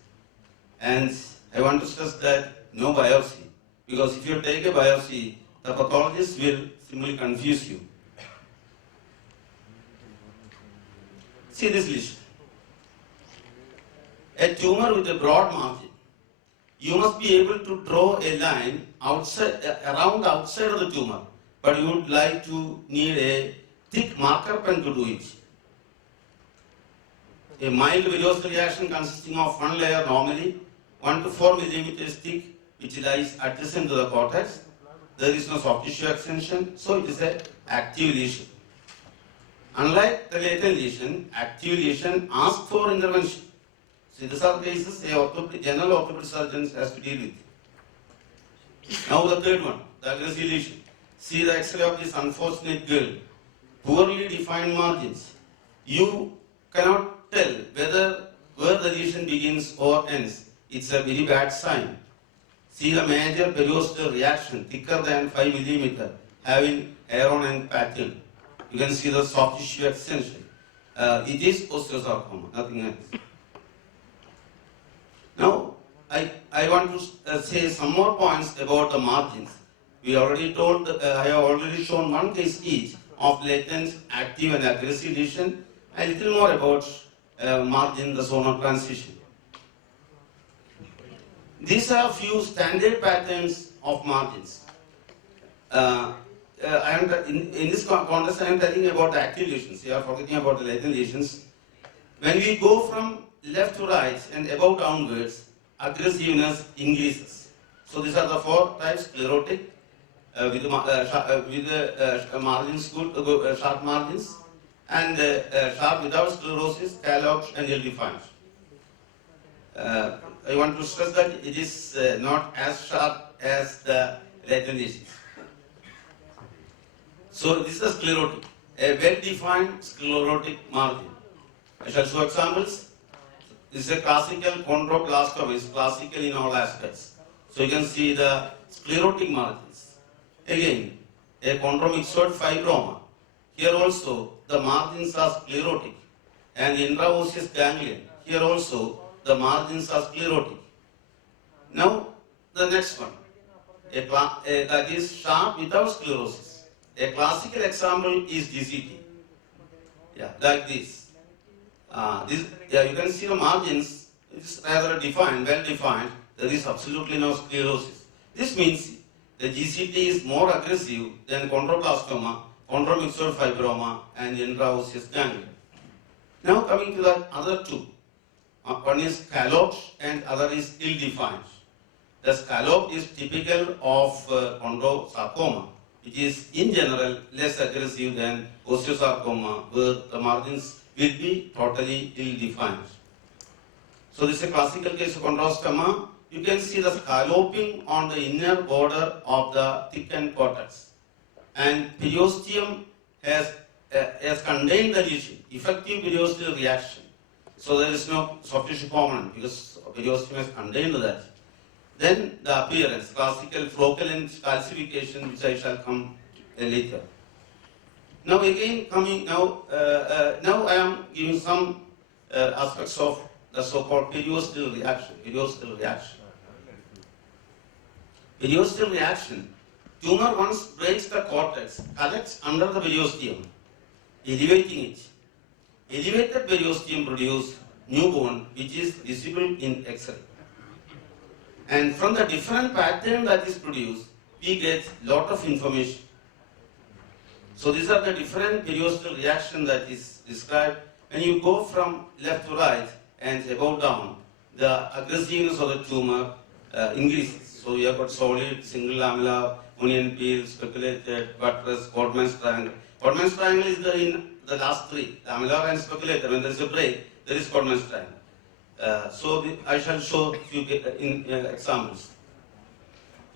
And I want to stress that no biopsy. Because if you take a biopsy, the pathologist will simply confuse you. See this lesion. A tumor with a broad margin. You must be able to draw a line around the outside of the tumor, but you would like to need a thick marker pen to do it. A mild periosteal reaction consisting of one layer normally, 1 to 4 millimeters thick, which lies adjacent to the cortex. There is no soft tissue extension, so it is an active lesion. Unlike the latent lesion, active lesion asks for intervention. So these are cases a general orthopedic surgeon has to deal with. Now the third one, the aggressive lesion. See the X-ray of this unfortunate girl. Poorly defined margins. You cannot tell where the lesion begins or ends. It's a very bad sign. See the major periosteal reaction, thicker than 5 mm, having Aaron and pattern. You can see the soft tissue extension. It is osteosarcoma, nothing else. Now, I want to say some more points about the margins. We already told, I have already shown one case each of latent, active and aggressive lesion, and a little more about margin, the zone of transition. These are a few standard patterns of margins. In this context, I am telling about the active lesions. You are forgetting about the latent lesions. When we go from left to right and above downwards, aggressiveness increases. So these are the four types: sclerotic, with margins good, sharp margins, and sharp without sclerosis, scalloped and ill-defined. I want to stress that it is not as sharp as the latent lesions. So this is sclerotic, a well-defined sclerotic margin. I shall show examples. This is a classical chondroblastoma, is classical in all aspects. So you can see the sclerotic margins. Again, a chondromyxoid fibroma. Here also the margins are sclerotic. And intraosseous ganglion. Here also the margins are sclerotic. Now the next one, that is sharp without sclerosis. A classical example is GCT. Yeah, like this. You can see the margins. It's rather defined, well defined. There is absolutely no sclerosis. This means the GCT is more aggressive than chondroblastoma, chondromyxoid fibroma, and intraosseous ganglion. Now coming to the other two. One is scalloped and other is ill-defined. The scallop is typical of chondrosarcoma, which is in general less aggressive than osteosarcoma, where the margins will be totally ill-defined. So this is a classical case of chondrosarcoma. You can see the scalloping on the inner border of the thickened cortex. And periosteum has contained the lesion, effective periosteal reaction. So there is no soft tissue component because periosteum has contained that. Then the appearance, classical flocculent calcification, which I shall come later. Now again now I am giving some aspects of the so-called periosteal reaction. Periosteal reaction. Tumor once breaks the cortex, collects under the periosteum, elevating it. Elevated periosteum produces new bone, which is visible in X-ray. And from the different pattern that is produced, we get lot of information. So these are the different periosteal reaction that is described. When you go from left to right and above down, the aggressiveness of the tumor increases. So you have got solid, single lamella, onion peel, speculated, buttress, Goldman's triangle. Goldman's triangle is there in the last three, lamellar and speculated. When there is a break, there is Goldman's triangle. I shall show few examples.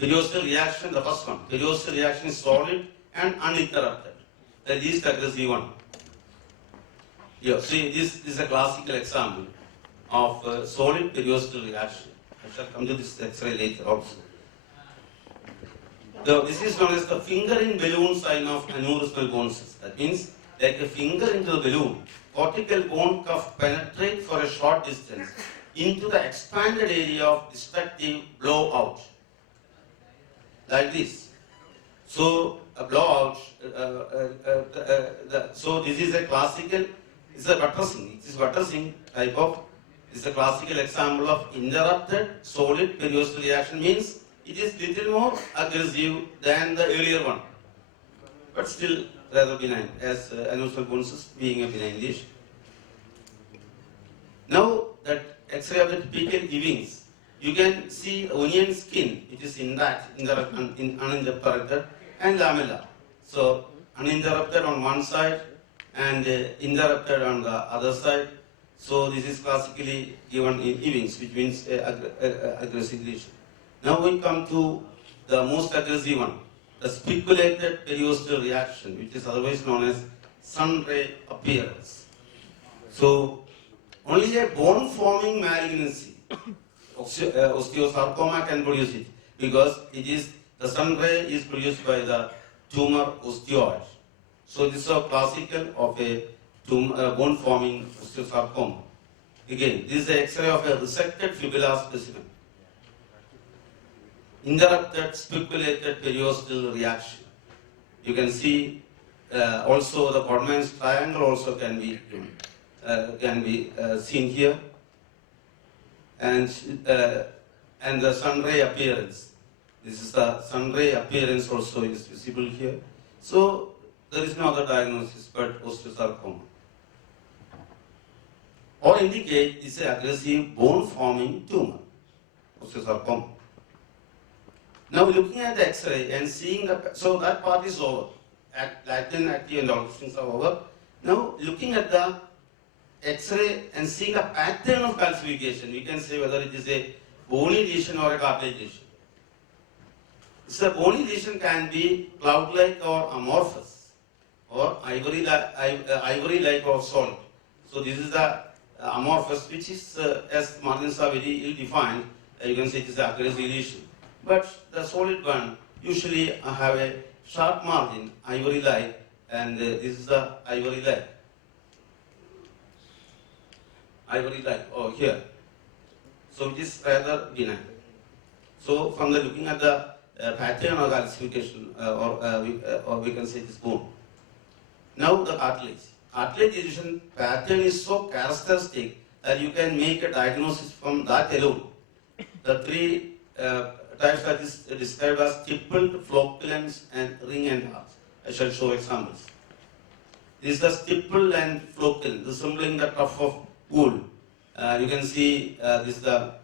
Periosteal reaction, the first one. Periosteal reaction is solid and uninterrupted. The least aggressive one. Yeah, see, this is a classical example of solid periosteal reaction. I shall come to this X-ray later also. This is known as the finger in balloon sign of aneurysmal bone cyst. That means like a finger into the balloon, cortical bone cuff penetrates for a short distance into the expanded area of destructive blowout. Like this. So a blowout, so this is a classical, it's a buttressing. It is buttressing type of, it's a classical example of interrupted solid periosteal reaction, means it is little more aggressive than the earlier one, but still rather benign, as aneurysmal bone cyst being a benign lesion. Now that X-ray of the typical Ewing's, you can see onion skin, which is intact, uninterrupted, and lamella. So uninterrupted on one side, and interrupted on the other side. So this is classically given in Ewing's, which means aggressive lesion. Now we come to the most aggressive one, the spiculated periostal reaction, which is otherwise known as sun ray appearance. So only a bone-forming malignancy, osteosarcoma, can produce it, because it is the sun ray is produced by the tumor osteoid. So this is a classical of a bone-forming osteosarcoma. Again, this is the X-ray of a resected fibular specimen. Interrupted spiculated periostal reaction. You can see also the Codman's triangle also can be seen here, and the sun ray appearance. This is the sun ray appearance also is visible here. So there is no other diagnosis but osteosarcoma. Or indicate it's an aggressive bone-forming tumor, osteosarcoma. Now looking at the X-ray and seeing so that part is over. Latent, active, and all these things are over. Now looking at the X-ray and seeing a pattern of calcification, we can say whether it is a bony lesion or a cartilage lesion. So bony lesion can be cloud-like or amorphous, or ivory-like or solid. So this is the amorphous, which is, as margins are very ill-defined, you can say it is an aggressive lesion. But the solid one usually have a sharp margin, ivory-like, and this is the ivory-like. Ivory-like, here. So it is rather benign. So from the looking at the pattern of calcification, or we can say it is bone. Now the cartilage. Cartilage lesion pattern is so characteristic that you can make a diagnosis from that alone. The three types that is described as stippled, flocculence, and ring and arch. I shall show examples. This is the stippled and flocculent, resembling the tuft of wool. You can see this is the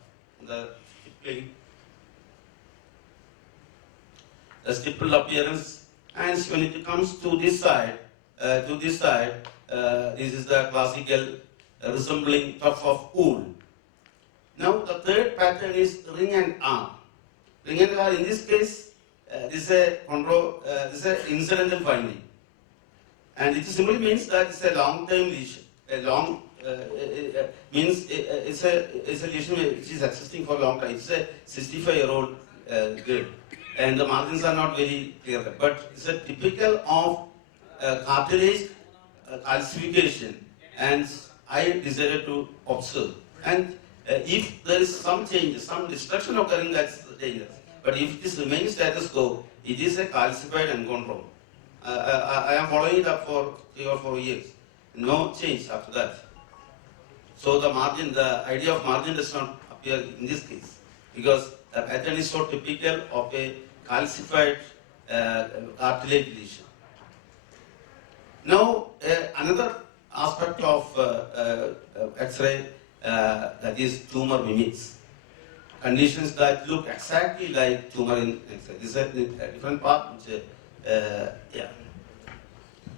stippling, the stippled appearance, and when it comes to this side, this is the classical resembling tuft of wool. Now the third pattern is ring and arm. Ring and arm, in this case, this is an incidental finding, and it simply means that it's a long-term lesion. A long means it's a lesion which is existing for a long time. It's a 65-year-old girl, and the margins are not very clear cut, but it's a typical of cartilage calcification, and I decided to observe. And if there is some change, some destruction occurring, that's dangerous. But if this remains status quo, it is a calcified uncontrolled. I am following it up for 3 or 4 years. No change after that. So the margin, the idea of margin does not appear in this case, because the pattern is so typical of a calcified cartilage lesion. Now, another aspect of X-ray that is tumor mimics. Conditions that look exactly like tumor in X-ray. This is a different part, which,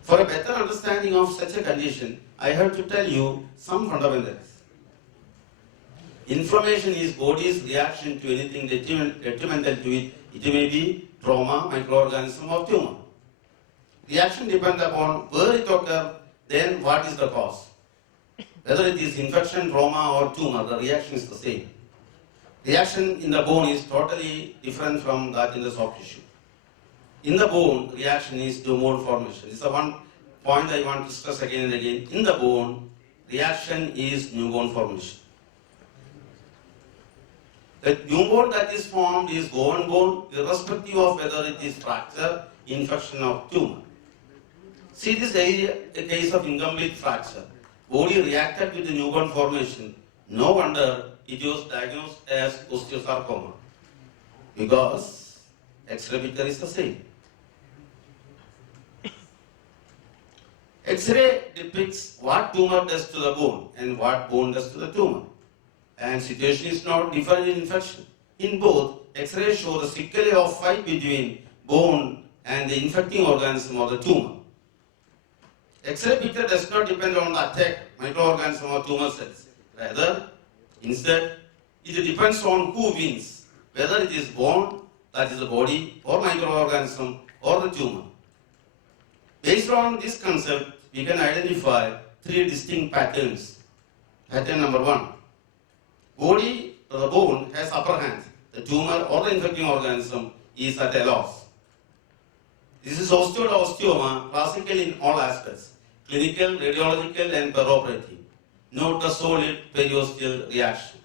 For a better understanding of such a condition, I have to tell you some fundamentals. Inflammation is body's reaction to anything detrimental to it. It may be trauma, microorganism, or tumor. Reaction depends upon where it occurs, then what is the cause. Whether it is infection, trauma, or tumor, the reaction is the same. Reaction in the bone is totally different from that in the soft tissue. In the bone, reaction is new bone formation. This is the one point I want to stress again and again. In the bone, reaction is new bone formation. The new bone that is formed is bone, irrespective of whether it is fracture, infection, or tumor. See this area, a case of incomplete fracture. Body reacted with the new bone formation. No wonder it was diagnosed as osteosarcoma, because X-ray picture is the same. X-ray depicts what tumor does to the bone and what bone does to the tumor. And situation is not different in infection. In both, X-rays show the sequelae of fight between bone and the infecting organism or the tumor. X-ray picture does not depend on the attack microorganism or tumor cells. Rather, instead, it depends on who wins, whether it is bone, that is the body, or microorganism, or the tumor. Based on this concept, we can identify three distinct patterns. Pattern number one, body, the bone has upper hand. The tumor or the infecting organism is at a loss. This is osteoma, classical in all aspects, clinical, radiological, and perioperative. Note the solid periosteal reaction.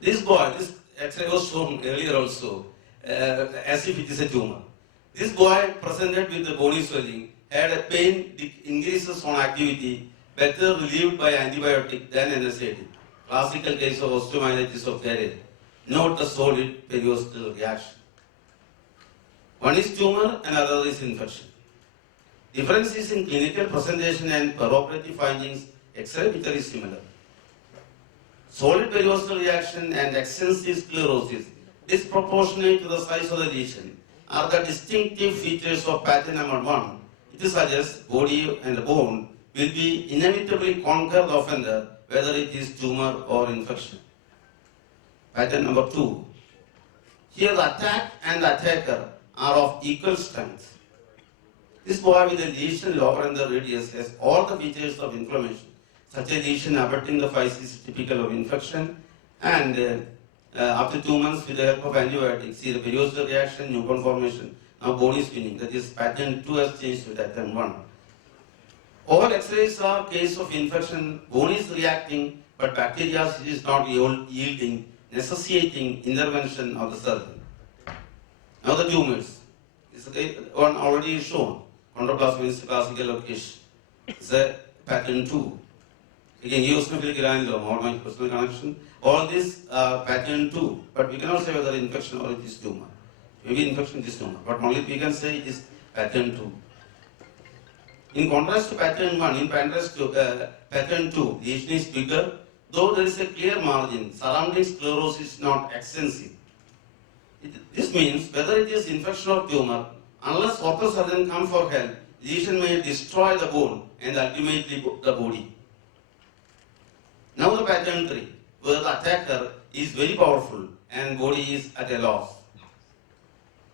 This boy, this X-ray was shown earlier also, as if it is a tumor. This boy presented with the bony swelling, had a pain increases on activity, better relieved by antibiotic than anesthetic. Classical case of osteomyelitis of carrier. Note the solid periosteal reaction. One is tumor and other is infection. Differences in clinical presentation and perioperative findings, X-ray picture is similar. Solid periosteal reaction and extensive sclerosis, disproportionate to the size of the lesion, are the distinctive features of pattern number one. It suggests body and bone will be inevitably conquer the offender, whether it is tumor or infection. Pattern number two. Here the attack and the attacker are of equal strength. This boy with a lesion lower in the radius has all the features of inflammation. Such a lesion abutting the face is typical of infection, and after 2 months with the help of antibiotics, see the periosteal reaction, new conformation, now bone is spinning. That is pattern 2 has changed to pattern 1. All X-rays are case of infection, bone is reacting, but bacteria is not yielding, necessitating intervention of the surgeon. Now the tumors. This one already shown. Chondroplasm is classical location. It's a pattern 2. Again, eosinophilic granuloma, all my personal connection. All this pattern 2, but we cannot say whether infection or it is tumor. Maybe infection is tumor, but only we can say it is pattern 2. In contrast to pattern 1, in contrast to pattern 2, the lesion is bigger, though there is a clear margin. Surrounding sclerosis is not extensive. This means whether it is infection or tumor, unless orthosurgeon come for help, lesion may destroy the bone and ultimately the body. Now the pattern 3, where the attacker is very powerful and body is at a loss.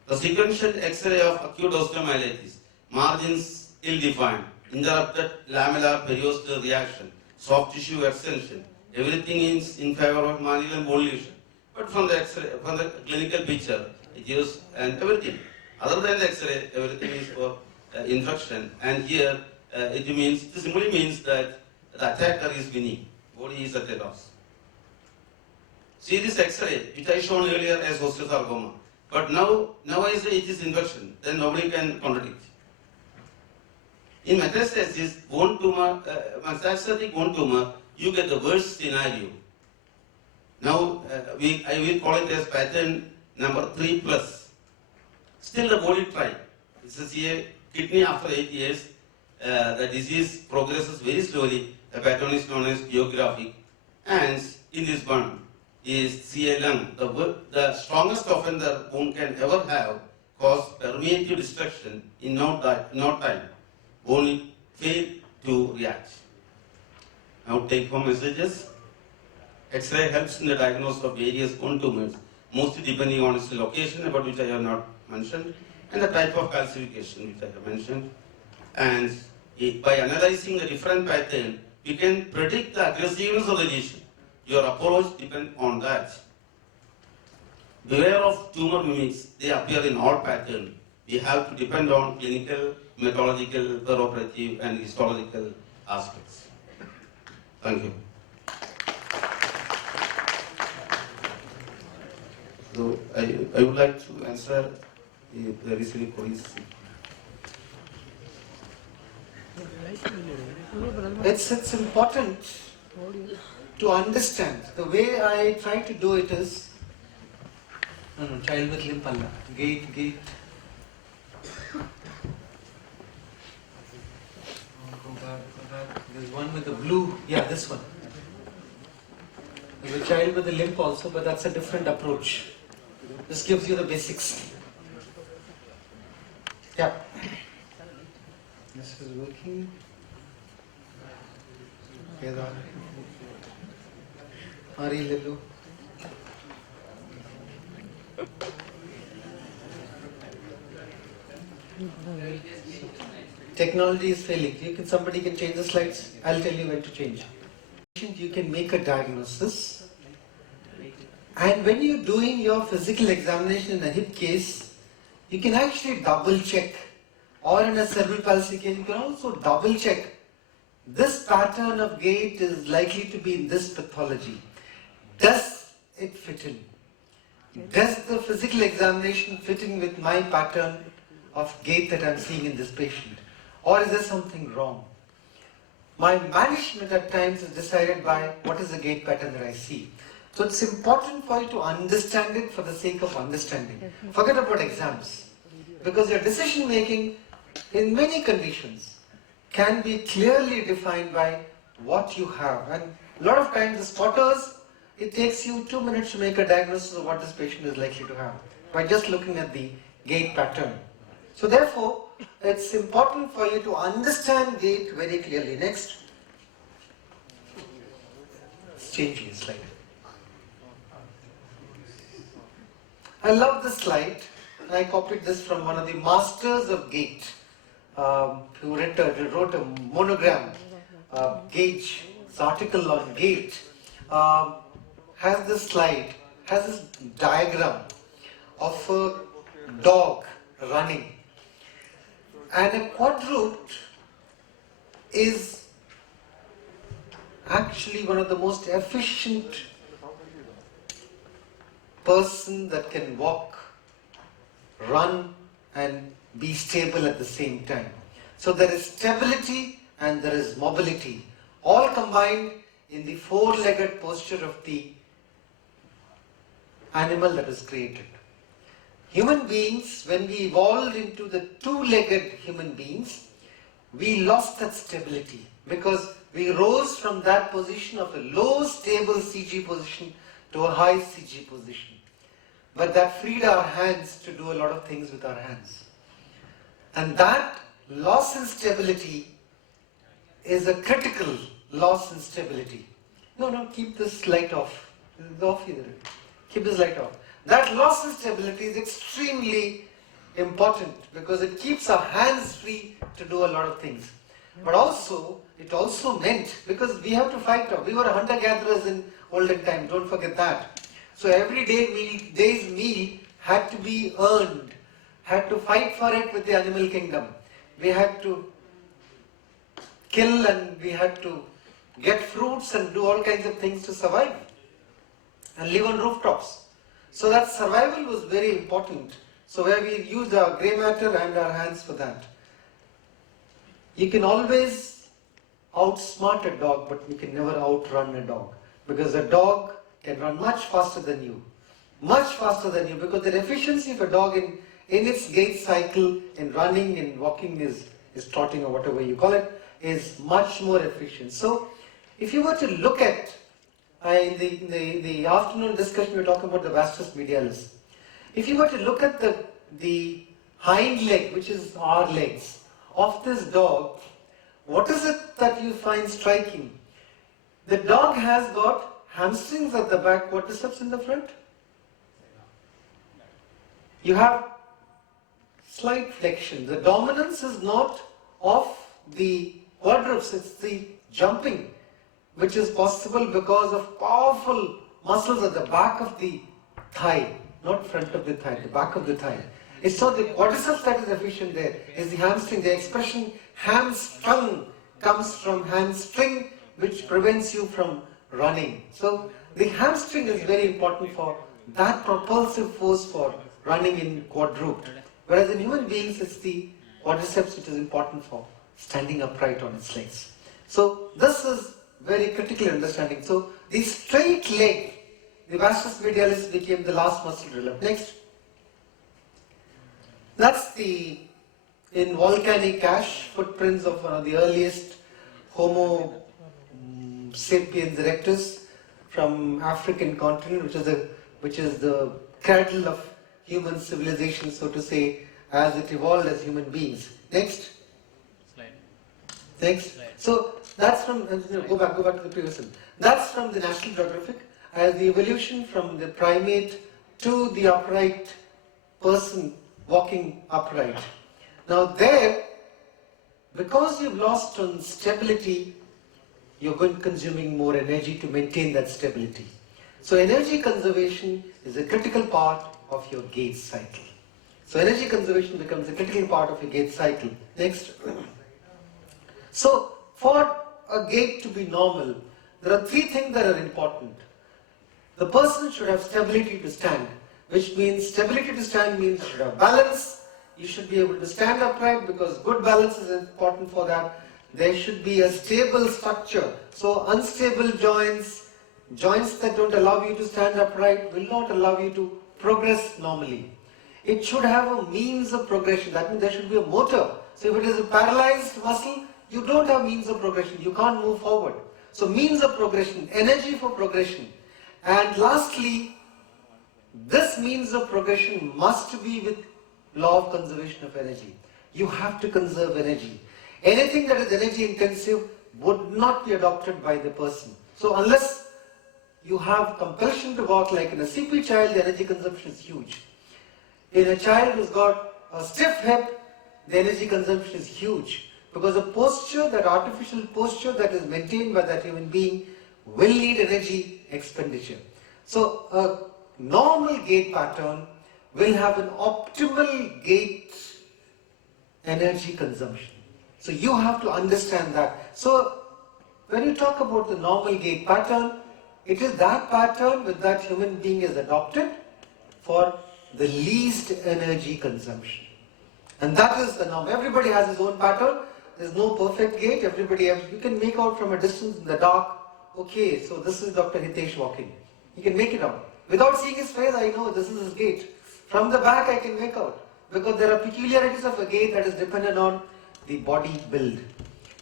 The sequential X-ray of acute osteomyelitis, margins ill-defined, interrupted lamellar periosteal reaction, soft tissue extension, everything is in favor of malleable and bone lesion. But from the X-ray, from the clinical picture, it is and everything. Other than the X-ray, everything is for infection. And here, it simply means that the attacker is winning. Body is at a loss. See this X-ray, which I shown earlier as osteosarcoma. But now I say it is infection, then nobody can contradict. In metastasis, bone tumor, metastatic bone tumor, you get the worst scenario. Now I will call it as pattern number 3 plus. Still the body tried. This is a kidney after 8 years. The disease progresses very slowly. The pattern is known as geographic. And in this one is CLM, the strongest offender bone can ever have, caused permeative destruction in no time. Bone failed to react. Now take home messages. X-ray helps in the diagnosis of various bone tumors, mostly depending on its location, about which I have not mentioned, and the type of calcification, which I have mentioned. And by analyzing the different patterns, we can predict the aggressiveness of the lesion. Your approach depends on that. Beware of tumor mimics. They appear in all patterns. We have to depend on clinical, methodological, perioperative, and histological aspects. Thank you. So I would like to answer if there is any queries. It's important to understand. The way I try to do it is, child with limp alla, gait. There's one with the blue, this one. There's a child with a limp also, but that's a different approach. This gives you the basics. Yeah. This is working. Ari Lillu. Technology is failing. Somebody can change the slides. I'll tell you when to change. You can make a diagnosis. And when you're doing your physical examination in a hip case, you can actually double check. Or in a cerebral palsy case, you can also double check. This pattern of gait is likely to be in this pathology. Does it fit in? Does the physical examination fit in with my pattern of gait that I'm seeing in this patient? Or is there something wrong? My management at times is decided by what is the gait pattern that I see. So it's important for you to understand it for the sake of understanding. Forget about exams. Because your decision making in many conditions can be clearly defined by what you have. And a lot of times the spotters, it takes you 2 minutes to make a diagnosis of what this patient is likely to have by just looking at the gait pattern. So therefore, it's important for you to understand gait very clearly. Next. It's changing the slide. I love this slide. I copied this from one of the masters of gait, who wrote a monogram, Gage, this article on gait, has this slide, has this diagram of a dog running. And a quadruped is actually one of the most efficient person that can walk, run and be stable at the same time. So there is stability and there is mobility, all combined in the four-legged posture of the animal that is created. Human beings, when we evolved into the two-legged human beings, we lost that stability because we rose from that position of a low stable CG position to a high CG position. But that freed our hands to do a lot of things with our hands. And that loss in stability is a critical loss in stability. No, keep this light off. It's off either. Keep this light off. That loss in stability is extremely important because it keeps our hands free to do a lot of things. But also, it also meant, because we have to fight off. We were hunter-gatherers in olden times, don't forget that. So every day's meal had to be earned, had to fight for it with the animal kingdom. We had to kill and we had to get fruits and do all kinds of things to survive and live on rooftops. So that survival was very important. So where we used our grey matter and our hands for that. You can always outsmart a dog, but you can never outrun a dog. Because a dog can run much faster than you. Much faster than you, because the efficiency of a dog in its gait cycle, in running, in walking, is trotting or whatever you call it, is much more efficient. So if you were to look at, in the afternoon discussion we were talking about the vastus medialis. If you were to look at the hind leg, which is our legs, of this dog, what is it that you find striking? The dog has got hamstrings at the back, quadriceps in the front. You have slight flexion. The dominance is not of the quadriceps, it's the jumping, which is possible because of powerful muscles at the back of the thigh, not front of the thigh, the back of the thigh. It's not the quadriceps that is efficient there, it's the hamstring. The expression hamstrung comes from hamstring, which prevents you from running. So the hamstring is very important for that propulsive force for running in quadruped. Whereas in human beings, it's the quadriceps which is important for standing upright on its legs. So this is very critical understanding. So the straight leg, the vastus medialis, became the last muscle developed. Next. That's in volcanic ash, footprints of one of the earliest Homo sapiens erectus from African continent, which is the cradle of human civilization, so to say, as it evolved as human beings. Next. Slide. Next. So that's from, go back to the previous one. That's from the National Geographic as the evolution from the primate to the upright person walking upright. Now there, because you've lost on stability, you're going consuming more energy to maintain that stability. So energy conservation is a critical part of your gait cycle. So energy conservation becomes a critical part of your gait cycle. Next. So for a gait to be normal, there are three things that are important. The person should have stability to stand, which means stability to stand means you should have balance. You should be able to stand upright because good balance is important for that. There should be a stable structure. So unstable joints, joints that don't allow you to stand upright will not allow you to progress normally. It should have a means of progression. That means there should be a motor. So if it is a paralyzed muscle, you don't have means of progression. You can't move forward. So means of progression, energy for progression. And lastly, this means of progression must be with law of conservation of energy. You have to conserve energy. Anything that is energy intensive would not be adopted by the person. So unless you have compulsion to walk, like in a CP child, the energy consumption is huge. In a child who's got a stiff hip, the energy consumption is huge. Because the posture, that artificial posture that is maintained by that human being will need energy expenditure. So a normal gait pattern will have an optimal gait energy consumption. So you have to understand that. So when you talk about the normal gait pattern, it is that pattern which that human being is adopted for the least energy consumption. And that is the norm. Everybody has his own pattern. There's no perfect gait. Everybody has, you can make out from a distance in the dark, okay, so this is Dr. Hitesh walking. You can make it out. Without seeing his face, I know this is his gait. From the back, I can make out. Because there are peculiarities of a gait that is dependent on the body build.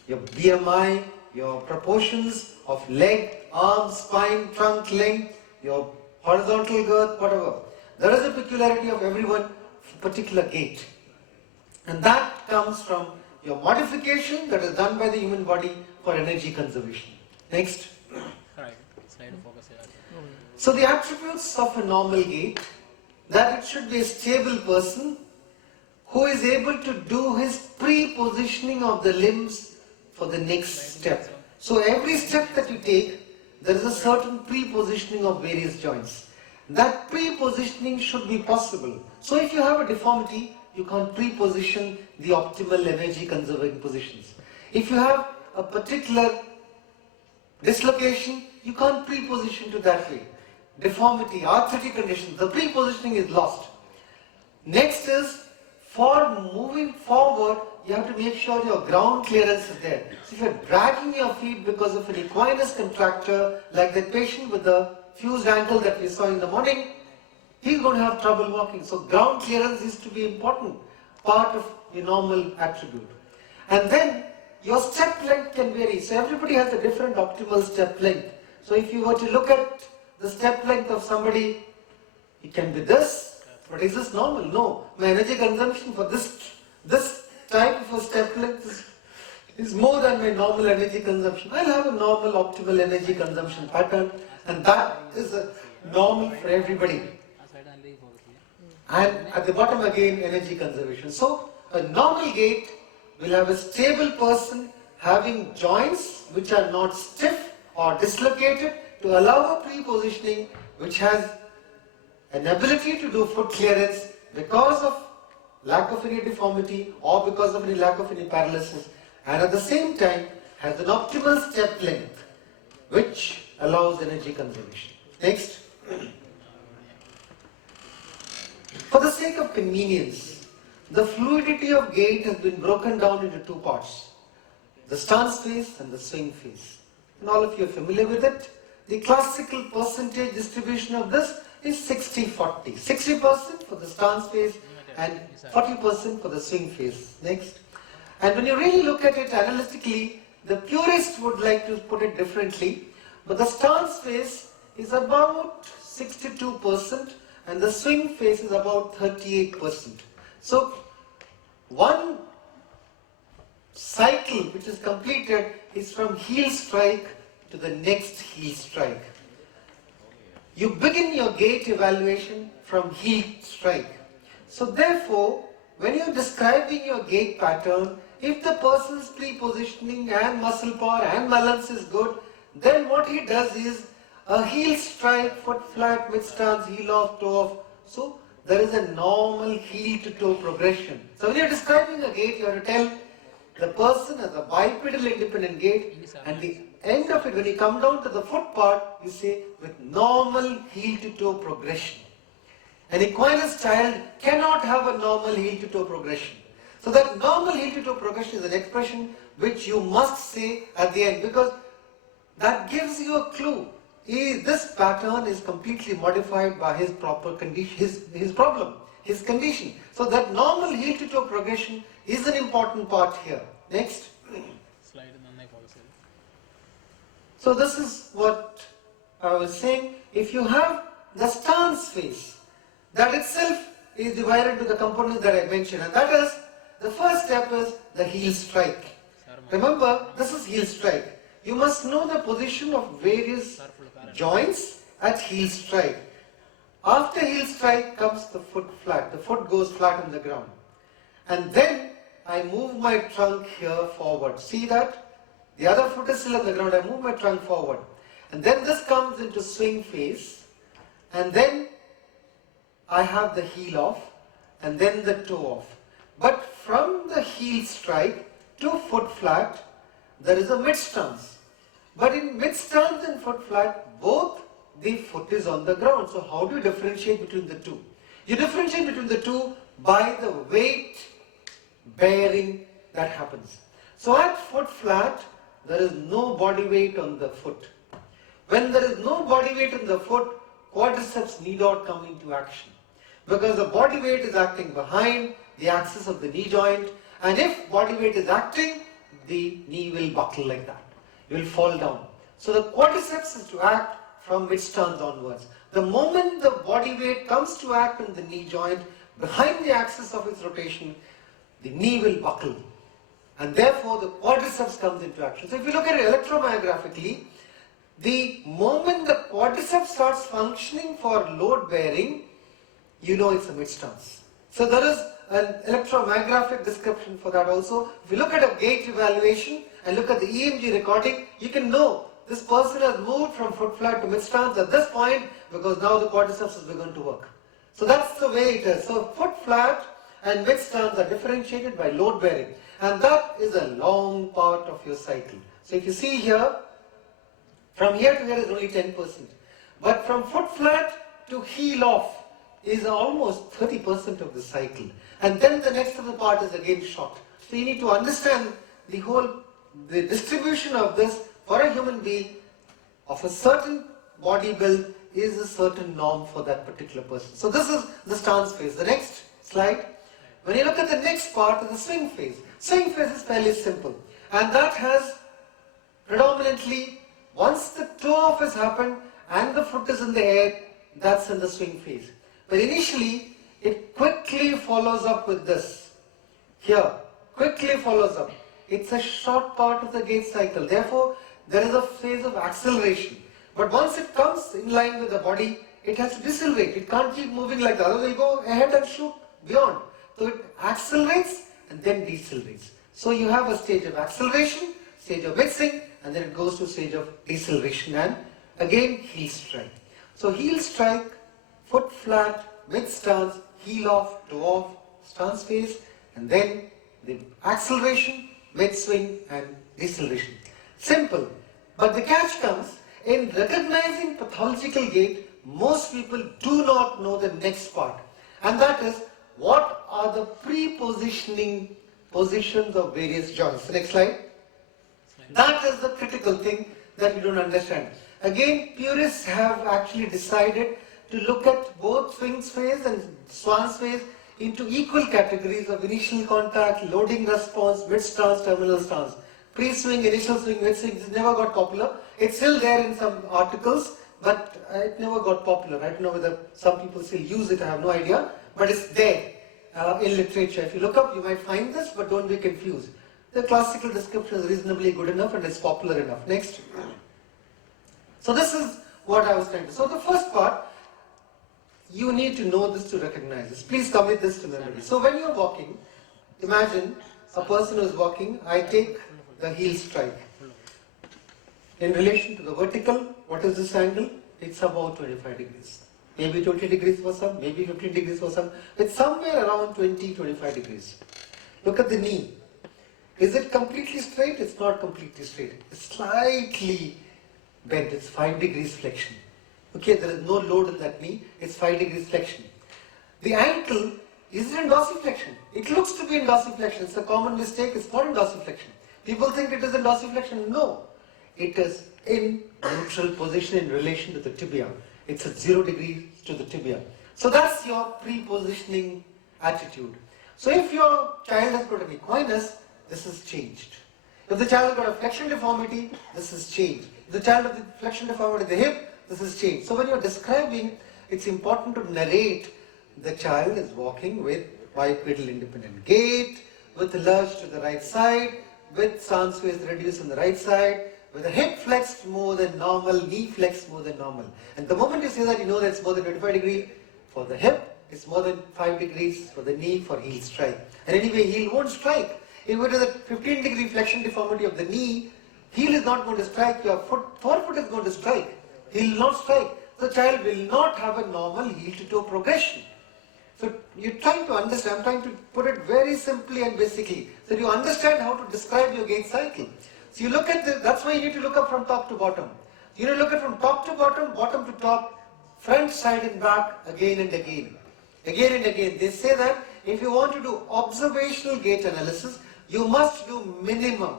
Your BMI, your proportions of leg, arm, spine, trunk, length, your horizontal girth, whatever. There is a peculiarity of everyone, particular gait. And that comes from your modification that is done by the human body for energy conservation. Next. So the attributes of a normal gait, that it should be a stable person who is able to do his pre-positioning of the limbs for the next step. So every step that you take, there is a certain pre-positioning of various joints. That pre-positioning should be possible. So if you have a deformity, you can't pre-position the optimal energy conserving positions. If you have a particular dislocation, you can't pre-position to that way. Deformity, arthritic condition, the pre-positioning is lost. Next is, for moving forward, you have to make sure your ground clearance is there. So if you're dragging your feet because of an equinus contracture, like that patient with the fused ankle that we saw in the morning, he's going to have trouble walking. So ground clearance is to be important part of the normal attribute. And then your step length can vary. So everybody has a different optimal step length. So if you were to look at the step length of somebody, it can be this, but is this normal? No. My energy consumption for this type of a step length is more than my normal energy consumption. I'll have a normal optimal energy consumption pattern, and that is a normal for everybody. And at the bottom again, energy conservation. So a normal gait will have a stable person having joints which are not stiff or dislocated to allow a pre-positioning which has an ability to do foot clearance because of lack of any deformity or because of any lack of any paralysis, and at the same time has an optimal step length which allows energy conservation. Next. For the sake of convenience, the fluidity of gait has been broken down into two parts, the stance phase and the swing phase. And all of you are familiar with it. The classical percentage distribution of this is 60-40. 60% for the stance phase and 40% for the swing phase. Next. And when you really look at it analytically, the purist would like to put it differently, but the stance phase is about 62% and the swing phase is about 38%. So one cycle which is completed is from heel strike to the next heel strike. You begin your gait evaluation from heel strike. So therefore, when you're describing your gait pattern, if the person's pre-positioning and muscle power and balance is good, then what he does is a heel strike, foot flat, mid stance, heel off, toe off. So there is a normal heel to toe progression. So when you're describing a gait, you have to tell the person has a bipedal independent gait, and the end of it, when you come down to the foot part, you say with normal heel to toe progression. An equinus child cannot have a normal heel to toe progression. So that normal heel to toe progression is an expression which you must say at the end, because that gives you a clue. This pattern is completely modified by his proper condition, his problem, his condition. So that normal heel to toe progression is an important part here. Next. So this is what I was saying. If you have the stance phase, that itself is divided into the components that I mentioned, and that is, the first step is the heel strike. Remember, this is heel strike. You must know the position of various joints at heel strike. After heel strike comes the foot flat. The foot goes flat on the ground. And then I move my trunk here forward. See that? The other foot is still on the ground. I move my trunk forward. And then this comes into swing phase. And then I have the heel off. And then the toe off. But from the heel strike to foot flat, there is a mid stance. But in mid stance and foot flat, both the foot is on the ground. So how do you differentiate between the two? You differentiate between the two by the weight bearing that happens. So at foot flat, there is no body weight on the foot. When there is no body weight on the foot, quadriceps need not come into action, because the body weight is acting behind the axis of the knee joint, and if body weight is acting, the knee will buckle like that. You will fall down. So the quadriceps is to act from mid stance onwards. The moment the body weight comes to act on the knee joint behind the axis of its rotation, the knee will buckle, and therefore the quadriceps comes into action. So if you look at it electromyographically, the moment the quadriceps starts functioning for load bearing, you know it's a mid stance. So there is an electromyographic description for that also. If you look at a gait evaluation and look at the EMG recording, you can know this person has moved from foot flat to mid stance at this point, because now the quadriceps has begun to work. So that's the way it is. So foot flat and mid stance are differentiated by load bearing, and that is a long part of your cycle. So if you see here, from here to here is only 10%, but from foot flat to heel off is almost 30% of the cycle, and then the next of the part is again short. So you need to understand the distribution of this for a human being of a certain body build is a certain norm for that particular person. So this is the stance phase. The next slide. When you look at the next part of the swing phase, swing phase is fairly simple, and that has predominantly, once the toe off has happened and the foot is in the air, that's in the swing phase. But initially, it quickly follows up with this. Here, quickly follows up. It's a short part of the gait cycle. Therefore, there is a phase of acceleration. But once it comes in line with the body, it has to decelerate. It can't keep moving like that. Otherwise, it will go ahead and shoot beyond. So it accelerates and then decelerates. So you have a stage of acceleration, stage of mixing, and then it goes to stage of deceleration, and again heel strike. So heel strike, foot flat, mid stance, heel off, toe off, stance phase, and then the acceleration, mid swing, and deceleration. Simple. But the catch comes in recognizing pathological gait. Most people do not know the next part, and that is what are the pre-positioning positions of various joints. Next slide. That is the critical thing that we don't understand. Again, purists have actually decided to look at both swing phase and swan phase into equal categories of initial contact, loading response, mid stance, terminal stance. Pre-swing, initial swing, mid swing, it never got popular. It's still there in some articles, but it never got popular. I don't know whether some people still use it, I have no idea, but it's there in literature. If you look up, you might find this, but don't be confused. The classical description is reasonably good enough and it's popular enough. Next. So this is what I was trying to. So the first part, you need to know this to recognize this. Please commit this to memory. So when you're walking, imagine a person who is walking, I take the heel strike. In relation to the vertical, what is this angle? It's about 25 degrees. Maybe 20 degrees for some, maybe 15 degrees for some. It's somewhere around 20-25 degrees. Look at the knee. Is it completely straight? It's not completely straight. It's slightly bent. It's 5 degrees flexion. Okay, there is no load in that knee. It's 5 degrees flexion. The ankle is in dorsiflexion. It looks to be in dorsiflexion. It's a common mistake. It's not in dorsiflexion. People think it is in dorsiflexion. No. It is in neutral position in relation to the tibia. It's at 0 degrees to the tibia. So that's your pre-positioning attitude. So if your child has got an equinus, this is changed. If the child has got a flexion deformity, this is changed. If the child has the flexion deformity of the hip, this is changed. So when you're describing, it's important to narrate the child is walking with bipedal independent gait, with the lurch to the right side, with stance waist reduced on the right side, with the hip flexed more than normal, knee flexed more than normal. And the moment you say that, you know that it's more than 25 degrees for the hip, it's more than 5 degrees for the knee for heel strike. And anyway, heel won't strike. If it is a 15 degree flexion deformity of the knee, heel is not going to strike, your forefoot is going to strike. Heel will not strike. The child will not have a normal heel to toe progression. So you're trying to understand, I'm trying to put it very simply and basically, so you understand how to describe your gait cycle. So you look at that's why you need to look up from top to bottom. You need to look at from top to bottom, bottom to top, front, side and back, again and again. Again and again. They say that if you want to do observational gait analysis, you must do minimum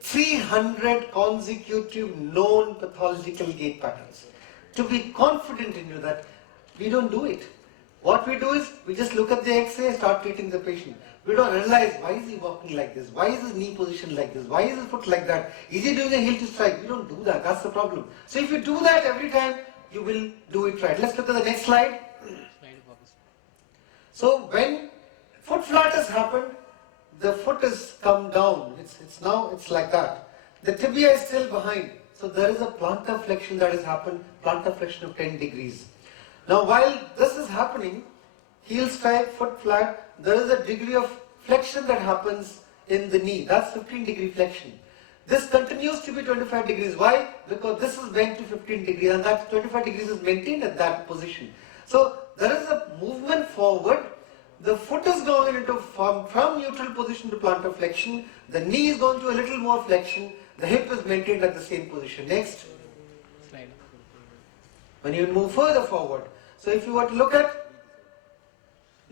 300 consecutive known pathological gait patterns. To be confident in you that we don't do it. What we do is, we just look at the X-ray, start treating the patient. We don't realize, why is he walking like this? Why is his knee positioned like this? Why is his foot like that? Is he doing a heel to strike? We don't do that, that's the problem. So if you do that every time, you will do it right. Let's look at the next slide. So when foot flat has happened, the foot has come down. It's like that. The tibia is still behind. So there is a plantar flexion that has happened, plantar flexion of 10 degrees. Now while this is happening, heel strike, foot flat, there is a degree of flexion that happens in the knee. That's 15 degree flexion. This continues to be 25 degrees. Why? Because this is bent to 15 degrees and that 25 degrees is maintained at that position. So there is a movement forward. The foot is going into from neutral position to plantar flexion. The knee is going to a little more flexion. The hip is maintained at the same position. Next. Slide. When you move further forward. So if you were to look at,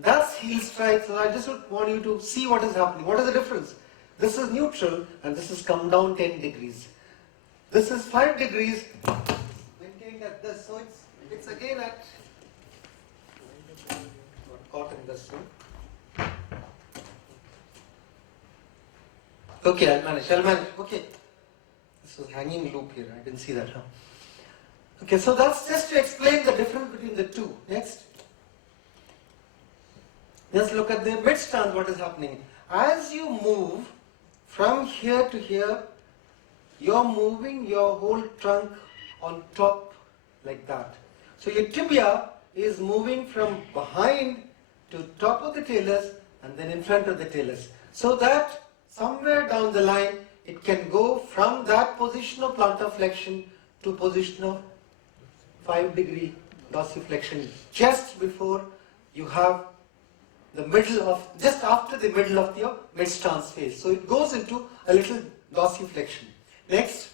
that's heel strike. So I just want you to see what is happening. What is the difference? This is neutral and this has come down 10 degrees. This is 5 degrees maintained at this. So it's again at caught in this one. Okay, I'll manage. Okay. This was hanging loop here. I didn't see that. Huh? Okay, so that's just to explain the difference between the two. Next. Let's look at the mid stance, what is happening. As you move from here to here, you're moving your whole trunk on top like that. So your tibia is moving from behind to top of the talus and then in front of the talus. So that somewhere down the line, it can go from that position of plantar flexion to position of 5 degree dorsiflexion just before you have the middle of, just after the middle of your mid stance phase. So it goes into a little dorsiflexion. Next,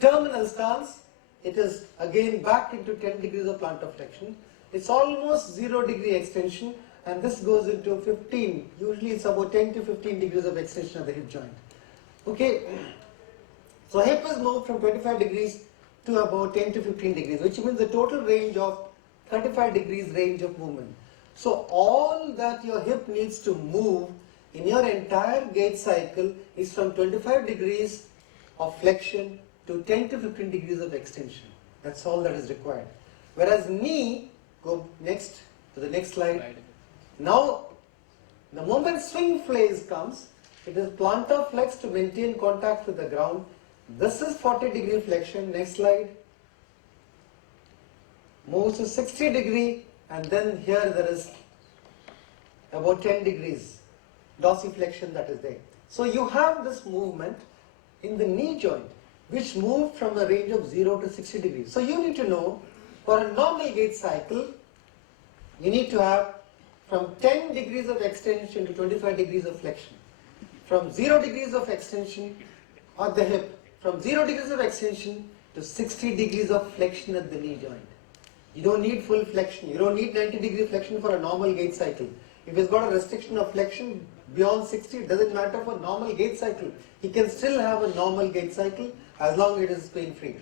terminal stance, it is again back into 10 degrees of plantar flexion. It's almost 0 degree extension and this goes into 15, usually it's about 10 to 15 degrees of extension of the hip joint. Okay, so hip is moved from 25 degrees to about 10 to 15 degrees, which means the total range of 35 degrees range of movement. So all that your hip needs to move in your entire gait cycle is from 25 degrees of flexion to 10 to 15 degrees of extension. That's all that is required. Whereas knee, go next to the next slide. Now The moment swing phase comes, it is plantar flex to maintain contact with the ground. This is 40-degree flexion. Next slide. Moves to 60 degree, and then here there is about 10 degrees dorsiflexion that is there. So you have this movement in the knee joint which moved from a range of 0 to 60 degrees. So you need to know, for a normal gait cycle, you need to have from 10 degrees of extension to 25 degrees of flexion. From 0 degrees of extension at the hip, from 0 degrees of extension to 60 degrees of flexion at the knee joint. You don't need full flexion. You don't need 90 degree flexion for a normal gait cycle. If he's got a restriction of flexion beyond 60, it doesn't matter for normal gait cycle. He can still have a normal gait cycle as long as it is pain free.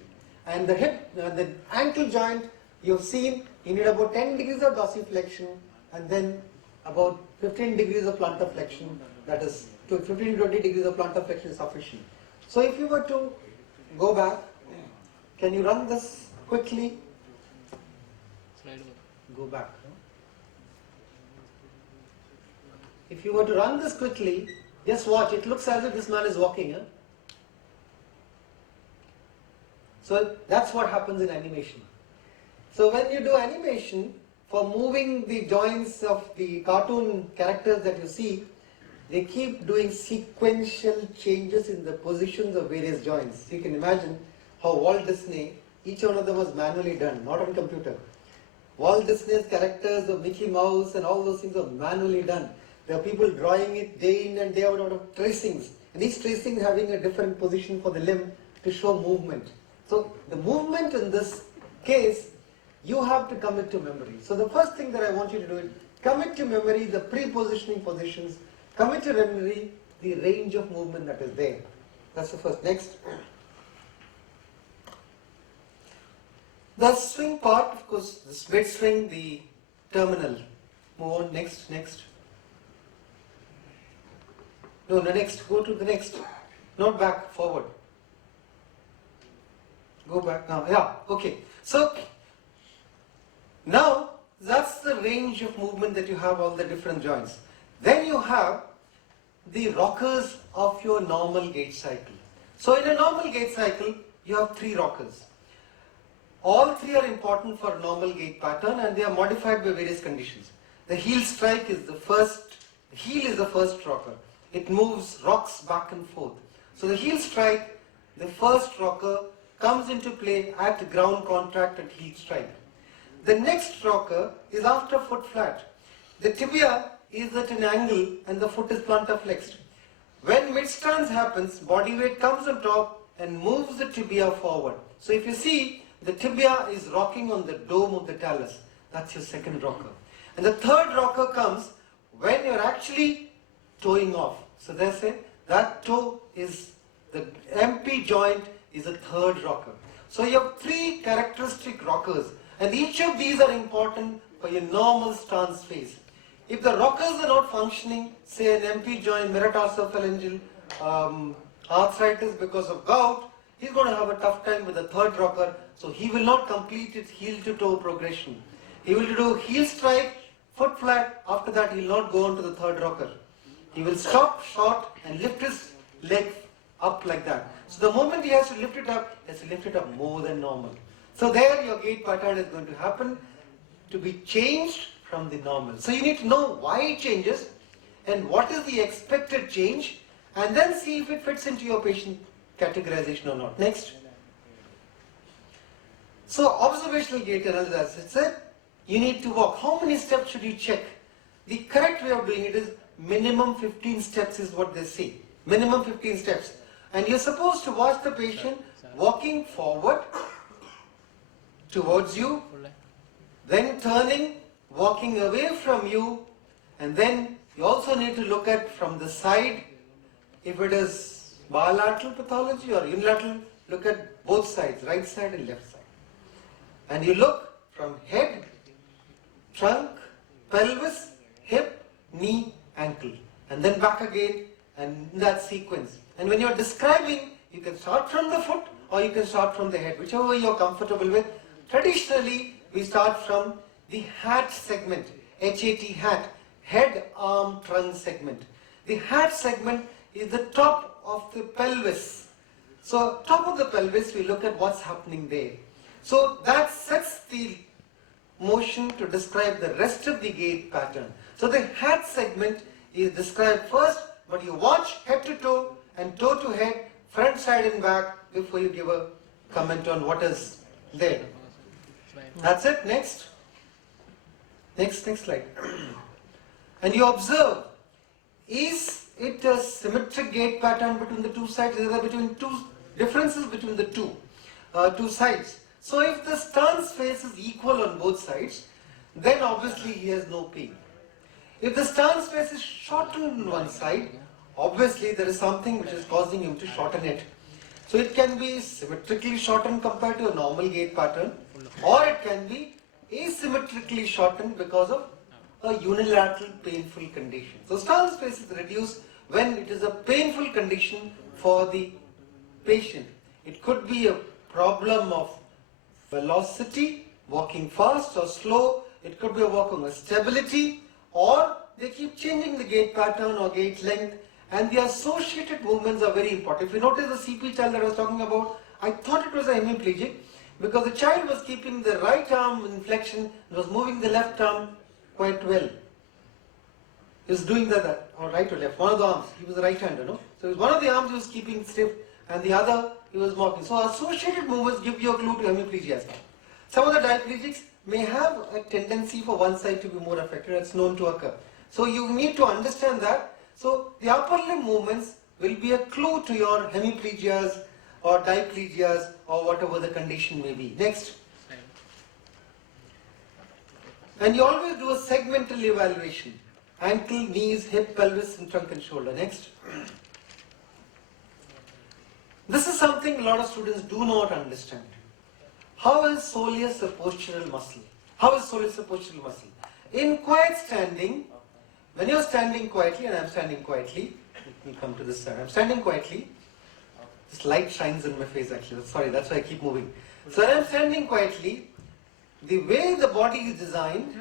And the hip, the ankle joint, you've seen, you need about 10 degrees of dorsiflexion and then about 15 degrees of plantar flexion. That is, to 15 to 20 degrees of plantar flexion is sufficient. So if you were to go back, can you run this quickly? Go back. If you were to run this quickly, just watch, it looks as if this man is walking. So that's what happens in animation. So when you do animation, for moving the joints of the cartoon characters that you see, they keep doing sequential changes in the positions of various joints. So you can imagine how Walt Disney, each one of them was manually done, not on computer. Walt Disney's characters of Mickey Mouse and all those things are manually done. There are people drawing it day in and day out of tracings. And each tracing having a different position for the limb to show movement. So the movement in this case, you have to commit to memory. So the first thing that I want you to do is commit to memory the pre-positioning positions, commit to memory the range of movement that is there. That's the first. Next. The swing part, of course, the mid swing, the terminal. Move on, next. No, next, go to the next. Not back, forward. Go back now. Yeah, okay. So, now that's the range of movement that you have, all the different joints. Then you have the rockers of your normal gait cycle. So in a normal gait cycle, you have 3 rockers. All 3 are important for normal gait pattern and they are modified by various conditions. The heel strike is the first, heel is the first rocker. It moves, rocks back and forth. So the heel strike, the first rocker, comes into play at ground contact and heel strike. The next rocker is after foot flat. The tibia is at an angle and the foot is plantar flexed. When mid stance happens, body weight comes on top and moves the tibia forward. So if you see, the tibia is rocking on the dome of the talus. That's your second rocker. And the third rocker comes when you're actually toeing off. So they say that toe is, the MP joint is a third rocker. So you have 3 characteristic rockers and each of these are important for your normal stance phase. If the rockers are not functioning, say an MP joint, metatarsophalangeal arthritis because of gout, he's going to have a tough time with the third rocker, so he will not complete its heel to toe progression. He will do heel strike, foot flat, after that he will not go on to the third rocker. He will stop short and lift his leg up like that. So the moment he has to lift it up, he has to lift it up more than normal. So there your gait pattern is going to happen to be changed from the normal. So you need to know why it changes and what is the expected change and then see if it fits into your patient categorization or not. Next. So observational gait analysis, as I said, you need to walk. How many steps should you check? The correct way of doing it is minimum 15 steps is what they say. Minimum 15 steps. And you're supposed to watch the patient walking forward towards you, then turning, walking away from you, and then you also need to look at from the side. If it is bilateral pathology or unilateral, look at both sides, right side and left side. And you look from head, trunk, pelvis, hip, knee, ankle, and then back again, and in that sequence. And when you're describing, you can start from the foot or you can start from the head, whichever way you're comfortable with. Traditionally, we start from the hat segment, HAT hat. head, arm, trunk segment. The head segment is the top of the pelvis. So top of the pelvis, we look at what's happening there. So that sets the motion to describe the rest of the gait pattern. So the head segment is described first, but you watch head to toe and toe to head, front, side and back before you give a comment on what is there. That's it. Next. Next slide. And you observe, is it a symmetric gait pattern between the two sides? Is there between two differences between the two sides? So if the stance face is equal on both sides, then obviously he has no pain. If the stance face is shortened on one side, obviously there is something which is causing him to shorten it. So it can be symmetrically shortened compared to a normal gait pattern, or it can be asymmetrically shortened because of a unilateral painful condition. So stance face is reduced when it is a painful condition for the patient. It could be a problem of velocity, walking fast or slow. It could be a walking of stability, or they keep changing the gait pattern or gait length, and the associated movements are very important. If you notice the CP child that I was talking about, I thought it was a hemiplegic because the child was keeping the right arm in flexion and was moving the left arm quite well. He was doing that, or right or left, one of the arms. He was a right-hander, no? So one of the arms he was keeping stiff, and the other he was walking. So associated movements give you a clue to hemiplegia as well. Some of the diplegics may have a tendency for one side to be more affected. It's known to occur. So you need to understand that. So the upper limb movements will be a clue to your hemiplegias or diplegias or whatever the condition may be. Next. And you always do a segmental evaluation. Ankle, knees, hip, pelvis, and trunk and shoulder. Next. This is something a lot of students do not understand. How is soleus a postural muscle? How is soleus a postural muscle? In quiet standing, when you are standing quietly, and I am standing quietly, let me come to this side. I am standing quietly. This light shines in my face actually. Sorry, that's why I keep moving. So I am standing quietly. The way the body is designed,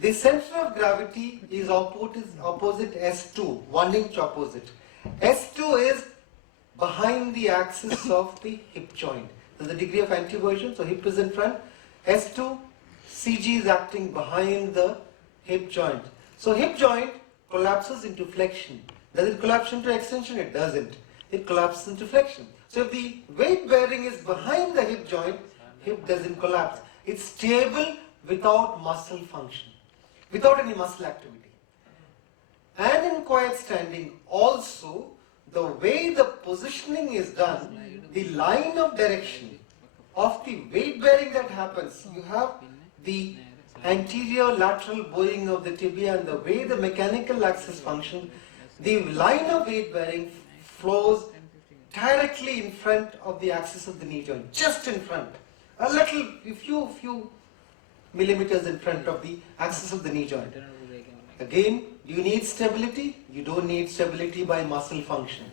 the center of gravity is opposite S2, 1 inch opposite. S2 is behind the axis of the hip joint. There's a degree of anteversion, so hip is in front. S2, CG is acting behind the hip joint. So hip joint collapses into flexion. Does it collapse into extension? It doesn't. It collapses into flexion. So if the weight bearing is behind the hip joint, hip doesn't collapse. It's stable without muscle function, without any muscle activity. And in quiet standing also, the way the positioning is done, the line of direction of the weight bearing that happens, you have the anterior lateral bowing of the tibia and the way the mechanical axis functions, the line of weight bearing flows directly in front of the axis of the knee joint, just in front, a little, a few millimeters in front of the axis of the knee joint. Again, do you need stability? You don't need stability by muscle function.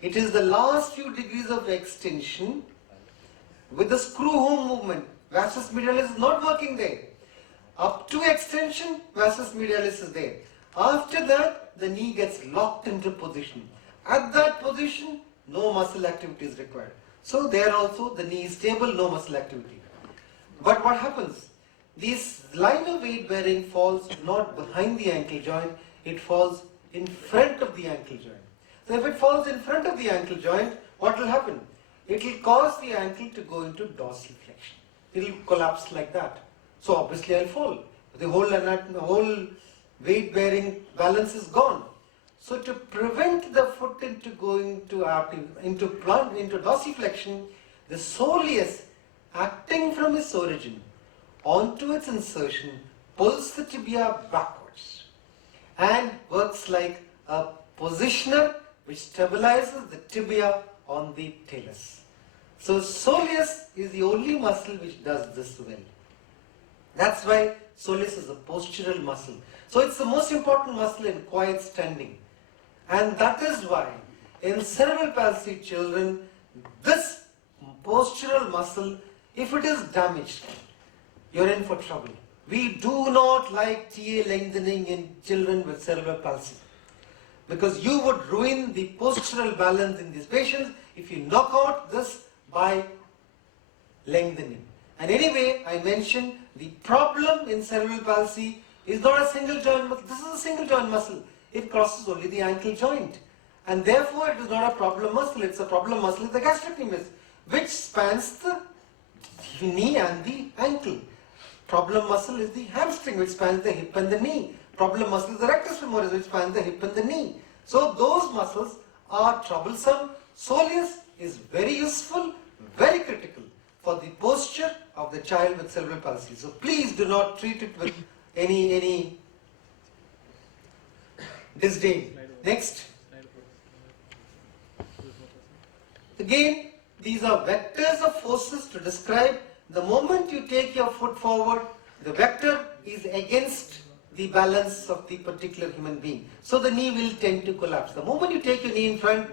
It is the last few degrees of extension with the screw home movement. Vastus medialis is not working there. Up to extension, vastus medialis is there. After that, the knee gets locked into position. At that position, no muscle activity is required. So there also the knee is stable, no muscle activity. But what happens? This line of weight bearing falls not behind the ankle joint, it falls in front of the ankle joint. So if it falls in front of the ankle joint, what will happen? It will cause the ankle to go into dorsiflexion. It will collapse like that. So obviously I'll fall. The whole weight bearing balance is gone. So to prevent the foot into going into dorsiflexion, the soleus acting from its origin onto its insertion pulls the tibia backwards and works like a positioner which stabilizes the tibia on the talus. So soleus is the only muscle which does this well. That's why soleus is a postural muscle. So it's the most important muscle in quiet standing. And that is why in cerebral palsy children, this postural muscle, if it is damaged, you're in for trouble. We do not like TA lengthening in children with cerebral palsy, because you would ruin the postural balance in these patients if you knock out this by lengthening. And anyway, I mentioned the problem in cerebral palsy is not a single joint muscle. This is a single joint muscle. It crosses only the ankle joint. And therefore, it is not a problem muscle. It's a problem muscle in the gastrocnemius, which spans the knee and the ankle. Problem muscle is the hamstring, which spans the hip and the knee. Problem muscle is the rectus femoris, which spans the hip and the knee. So those muscles are troublesome. Soleus is very useful, very critical for the posture of the child with cerebral palsy. So please do not treat it with any disdain. Next. Again, these are vectors of forces to describe the moment you take your foot forward, the vector is against the balance of the particular human being. So the knee will tend to collapse. The moment you take your knee in front,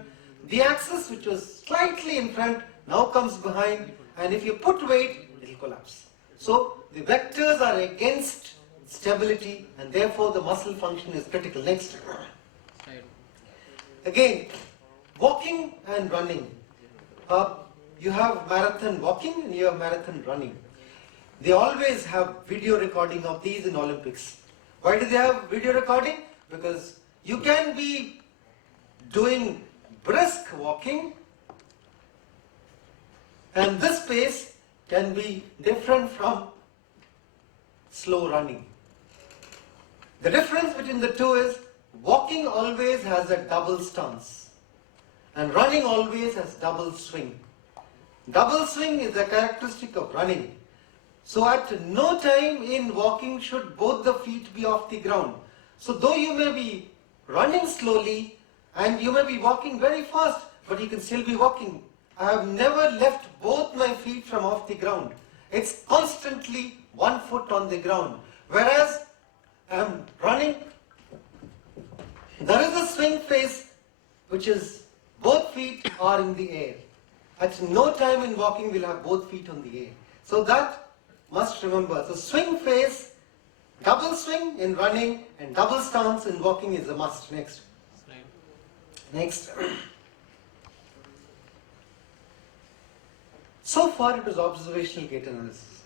the axis which was slightly in front now comes behind, and if you put weight, it will collapse. So the vectors are against stability, and therefore the muscle function is critical. Next. Again, walking and running. You have marathon walking and you have marathon running. They always have video recording of these in Olympics. Why do they have video recording? Because you can be doing brisk walking and this pace can be different from slow running. The difference between the two is walking always has a double stance and running always has double swing. Double swing is a characteristic of running. So at no time in walking should both the feet be off the ground. So though you may be running slowly and you may be walking very fast, but you can still be walking. I have never left both my feet from off the ground. It's constantly one foot on the ground. Whereas I am running, there is a swing phase which is both feet are in the air. At no time in walking will have both feet on the air. So that must remember. So swing phase, double swing in running and double stance in walking is a must. Next. Next. So far it was observational gait analysis.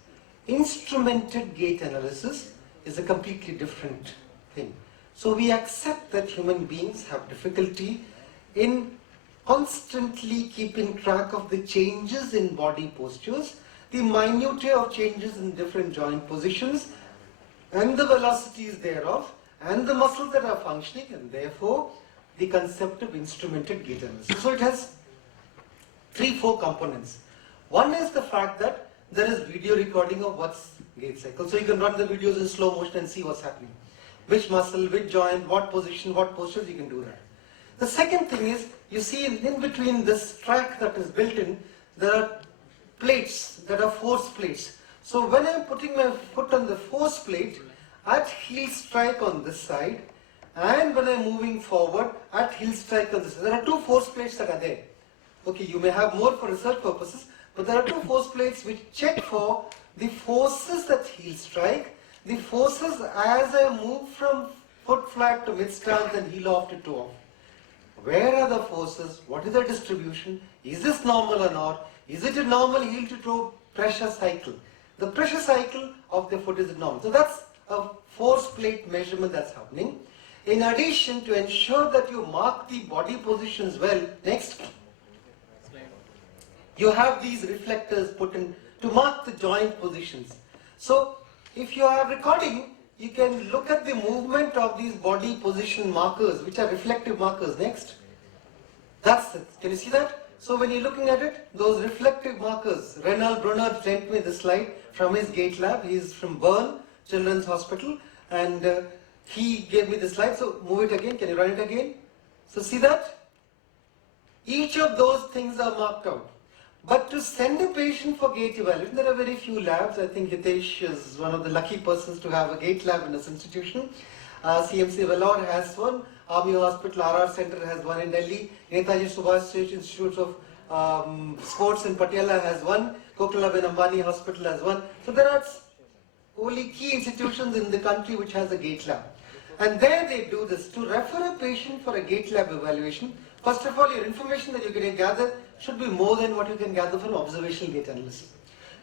Instrumented gait analysis is a completely different thing. So we accept that human beings have difficulty in constantly keeping track of the changes in body postures, the minutiae of changes in different joint positions, and the velocities thereof, and the muscles that are functioning, and therefore the concept of instrumented gait analysis. So it has 3-4 components. One is the fact that there is video recording of what's gait cycle. So you can run the videos in slow motion and see what's happening. Which muscle, which joint, what position, what postures, you can do that. The second thing is, you see in between this track that is built in, there are plates, there are force plates. So when I am putting my foot on the force plate, at heel strike on this side, and when I am moving forward, at heel strike on this side. There are 2 force plates that are there. Okay, you may have more for research purposes, but there are 2 force plates which check for the forces at heel strike, the forces as I move from foot flat to mid stance and heel off to toe off. Where are the forces? What is the distribution? Is this normal or not? Is it a normal heel to toe pressure cycle? The pressure cycle of the foot is normal. So that's a force plate measurement that's happening. In addition, to ensure that you mark the body positions well, next, you have these reflectors put in to mark the joint positions. So if you are recording, you can look at the movement of these body position markers, which are reflective markers. Next. That's it. Can you see that? So when you're looking at it, those reflective markers, Renald Brunner sent me this slide from his gait lab. He is from Bern Children's Hospital, and he gave me this slide. So move it again. Can you run it again? So see that? Each of those things are marked out. But to send a patient for gait evaluation, there are very few labs. I think Hitesh is one of the lucky persons to have a gait lab in this institution. CMC Vellore has one. Army Hospital RR Center has one in Delhi. Netaji Subhash Institute of Sports in Patiala has one. Kokilaben Ambani Hospital has one. So there are only key institutions in the country which has a gait lab. And there they do this. To refer a patient for a gait lab evaluation, first of all, your information that you're going to gather should be more than what you can gather from observational gait analysis.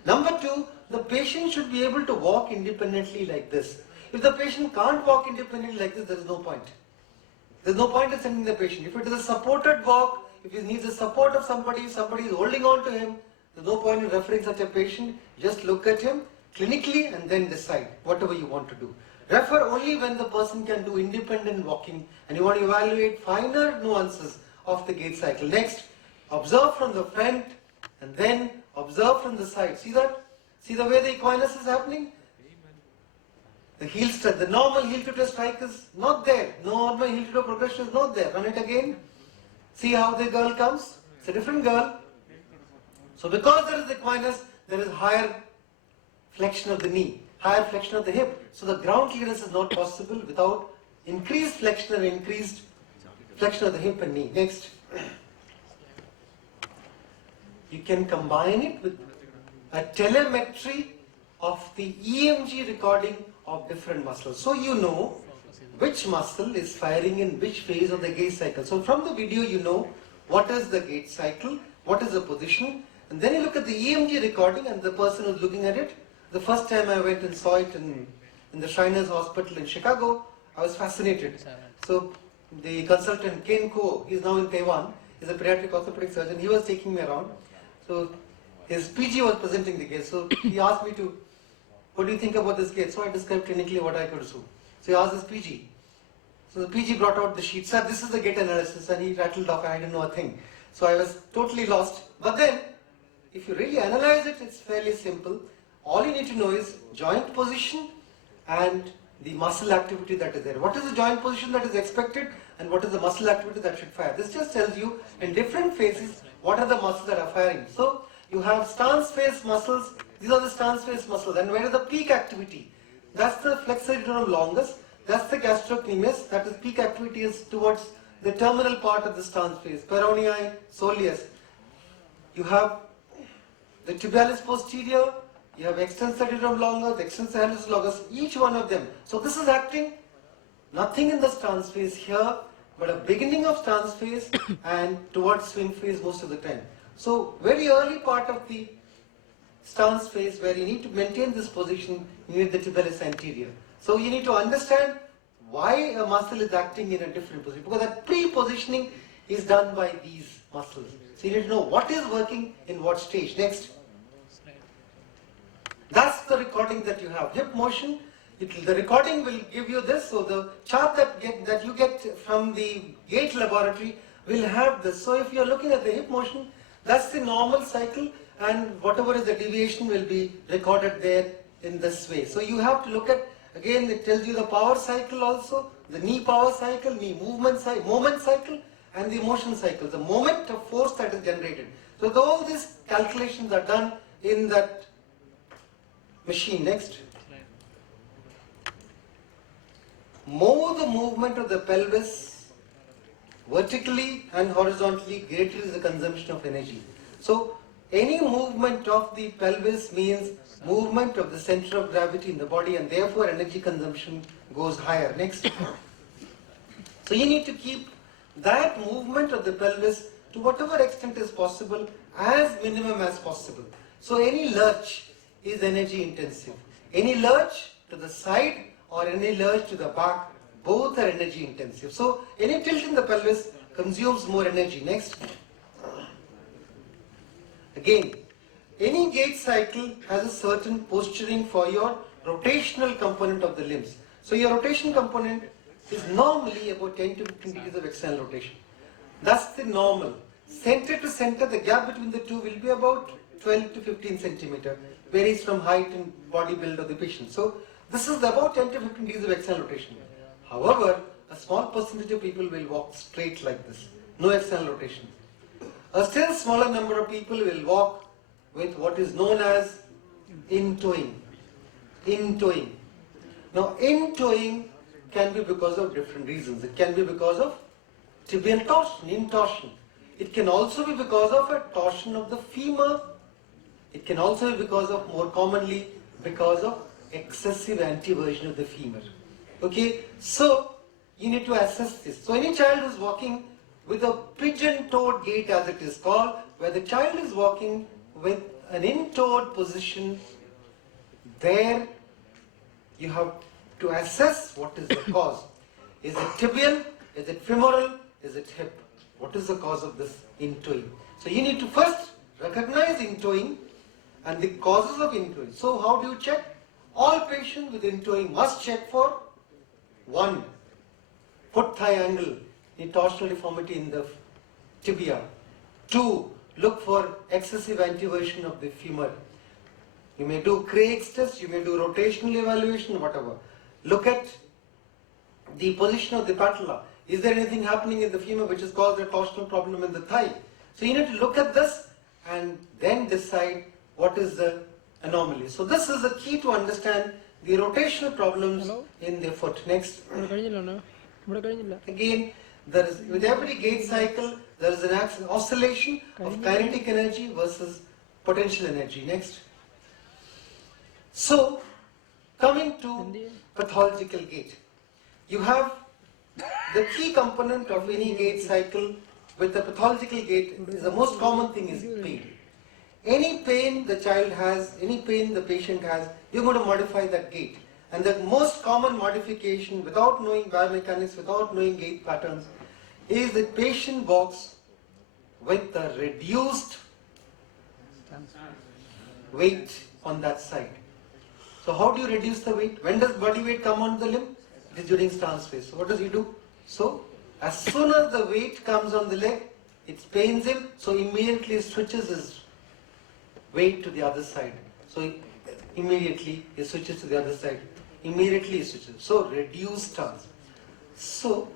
Number two, the patient should be able to walk independently like this. If the patient can't walk independently like this, there is no point. There's no point in sending the patient. If it is a supported walk, if he needs the support of somebody, somebody is holding on to him, there's no point in referring such a patient. Just look at him clinically and then decide whatever you want to do. Refer only when the person can do independent walking and you want to evaluate finer nuances of the gait cycle. Next, observe from the front and then observe from the side. See that? See the way the equinus is happening? The heel strike, the normal heel to toe strike is not there. Normal heel to toe progression is not there. Run it again. See how the girl comes? It's a different girl. So because there is equinus, there is higher flexion of the knee, higher flexion of the hip. So the ground clearance is not possible without increased flexion and increased flexion of the hip and knee. Next. You can combine it with a telemetry of the EMG recording of different muscles. So you know which muscle is firing in which phase of the gait cycle. So from the video you know what is the gait cycle, what is the position, and then you look at the EMG recording and the person who's looking at it. The first time I went and saw it in the Shriners Hospital in Chicago, I was fascinated. So the consultant Ken Ko, he's now in Taiwan, he's a pediatric orthopedic surgeon, he was taking me around. So his PG was presenting the gait. So he asked me to, what do you think about this gait? So I described clinically what I could do. So he asked his PG. So the PG brought out the sheet. Sir, this is the gait analysis, and he rattled off and I didn't know a thing. So I was totally lost. But then, if you really analyze it, it's fairly simple. All you need to know is joint position and the muscle activity that is there. What is the joint position that is expected and what is the muscle activity that should fire? This just tells you in different phases what are the muscles that are firing. So you have stance phase muscles. These are the stance phase muscles. And where is the peak activity? That's the flexor iterum longus. That's the gastrocnemius. That is peak activity is towards the terminal part of the stance phase. Peronei, soleus. You have the tibialis posterior. You have extensor iterum longus, extensor hallucis longus. Each one of them. So this is acting nothing in the stance phase here, but a beginning of stance phase and towards swing phase most of the time. So very early part of the stance phase where you need to maintain this position, you need the tibialis anterior. So you need to understand why a muscle is acting in a different position, because that pre-positioning is done by these muscles. So you need to know what is working in what stage. Next. That's the recording that you have. Hip motion, the recording will give you this. So the chart that you get from the gait laboratory will have this. So if you are looking at the hip motion, that's the normal cycle, and whatever is the deviation will be recorded there in this way. So you have to look at, again it tells you the power cycle also, the knee power cycle, knee movement cycle, and the motion cycle, the moment of force that is generated. So all these calculations are done in that machine. Next. More the movement of the pelvis vertically and horizontally, greater is the consumption of energy. So any movement of the pelvis means movement of the center of gravity in the body, and therefore energy consumption goes higher. Next. So you need to keep that movement of the pelvis to whatever extent is possible as minimum as possible. So any lurch is energy intensive. Any lurch to the side or any lurch to the back, both are energy intensive. So any tilt in the pelvis consumes more energy. Next. Again, any gait cycle has a certain posturing for your rotational component of the limbs. So your rotation component is normally about 10 to 15 degrees of external rotation. That's the normal. Center to center, the gap between the two will be about 12 to 15 centimeter. Varies from height and body build of the patient. So this is about 10 to 15 degrees of external rotation. However, a small percentage of people will walk straight like this. No external rotation. A still smaller number of people will walk with what is known as in-toeing. In-toeing. Now, in-toeing can be because of different reasons. It can be because of tibial torsion, in-torsion. It can also be because of a torsion of the femur. It can also be because of, more commonly, because of excessive anteversion of the femur. Okay, so you need to assess this. So any child who's walking with a pigeon-toed gait, as it is called, where the child is walking with an in-toed position, there you have to assess what is the cause. Is it tibial? Is it femoral? Is it hip? What is the cause of this in-toeing? So you need to first recognize in-toeing and the causes of in-toeing. So how do you check? All patients with in-toeing must check for 1. Foot-thigh angle, the torsional deformity in the tibia. 2. Look for excessive anteversion of the femur. You may do Craig's test, you may do rotational evaluation, whatever. Look at the position of the patella. Is there anything happening in the femur which has caused a torsional problem in the thigh? So you need to look at this and then decide what is the anomaly. So this is the key to understand the rotational problems in the foot. Next. Again, there is, with every gait cycle, there is an oscillation of kinetic energy versus potential energy. Next. So, coming to pathological gait. You have the key component of any gait cycle with the pathological gait is the most common thing is pain. Any pain the child has, any pain the patient has, you're going to modify that gait. And the most common modification without knowing biomechanics, without knowing gait patterns, is that patient walks with a reduced weight on that side. So how do you reduce the weight? When does body weight come on the limb? It is during stance phase. So what does he do? So as soon as the weight comes on the leg, it pains him, so immediately switches his weight to the other side. So immediately he switches to the other side. Immediately he switches. So reduced stance. So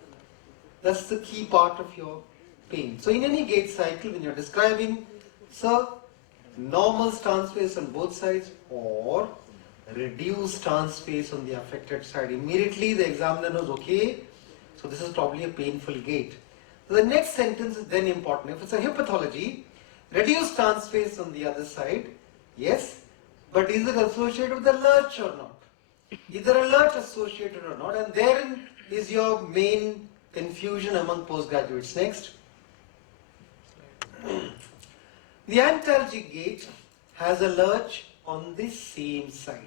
that's the key part of your pain. So in any gait cycle, when you're describing, normal stance phase on both sides or reduced stance phase on the affected side. Immediately the examiner knows, okay, so this is probably a painful gait. So the next sentence is then important. If it's a hip pathology, reduced stance phase on the other side, yes, but is it associated with a lurch or not? Is there a lurch associated or not? And therein is your main confusion among postgraduates. Next. The antalgic gait has a lurch on the same side.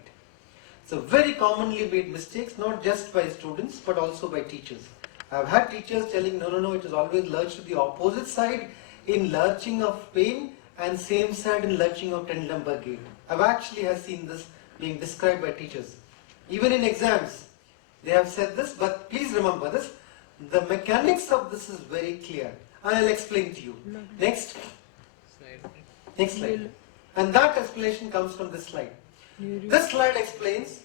So very commonly made mistakes, not just by students but also by teachers. I've had teachers telling, no, it is always lurch to the opposite side in lurching of pain and same side in lurching of 10 lumbar gait. I've actually seen this being described by teachers. Even in exams, they have said this, but please remember this, the mechanics of this is very clear. I'll explain to you. Next. Next slide. And that explanation comes from this slide. This slide explains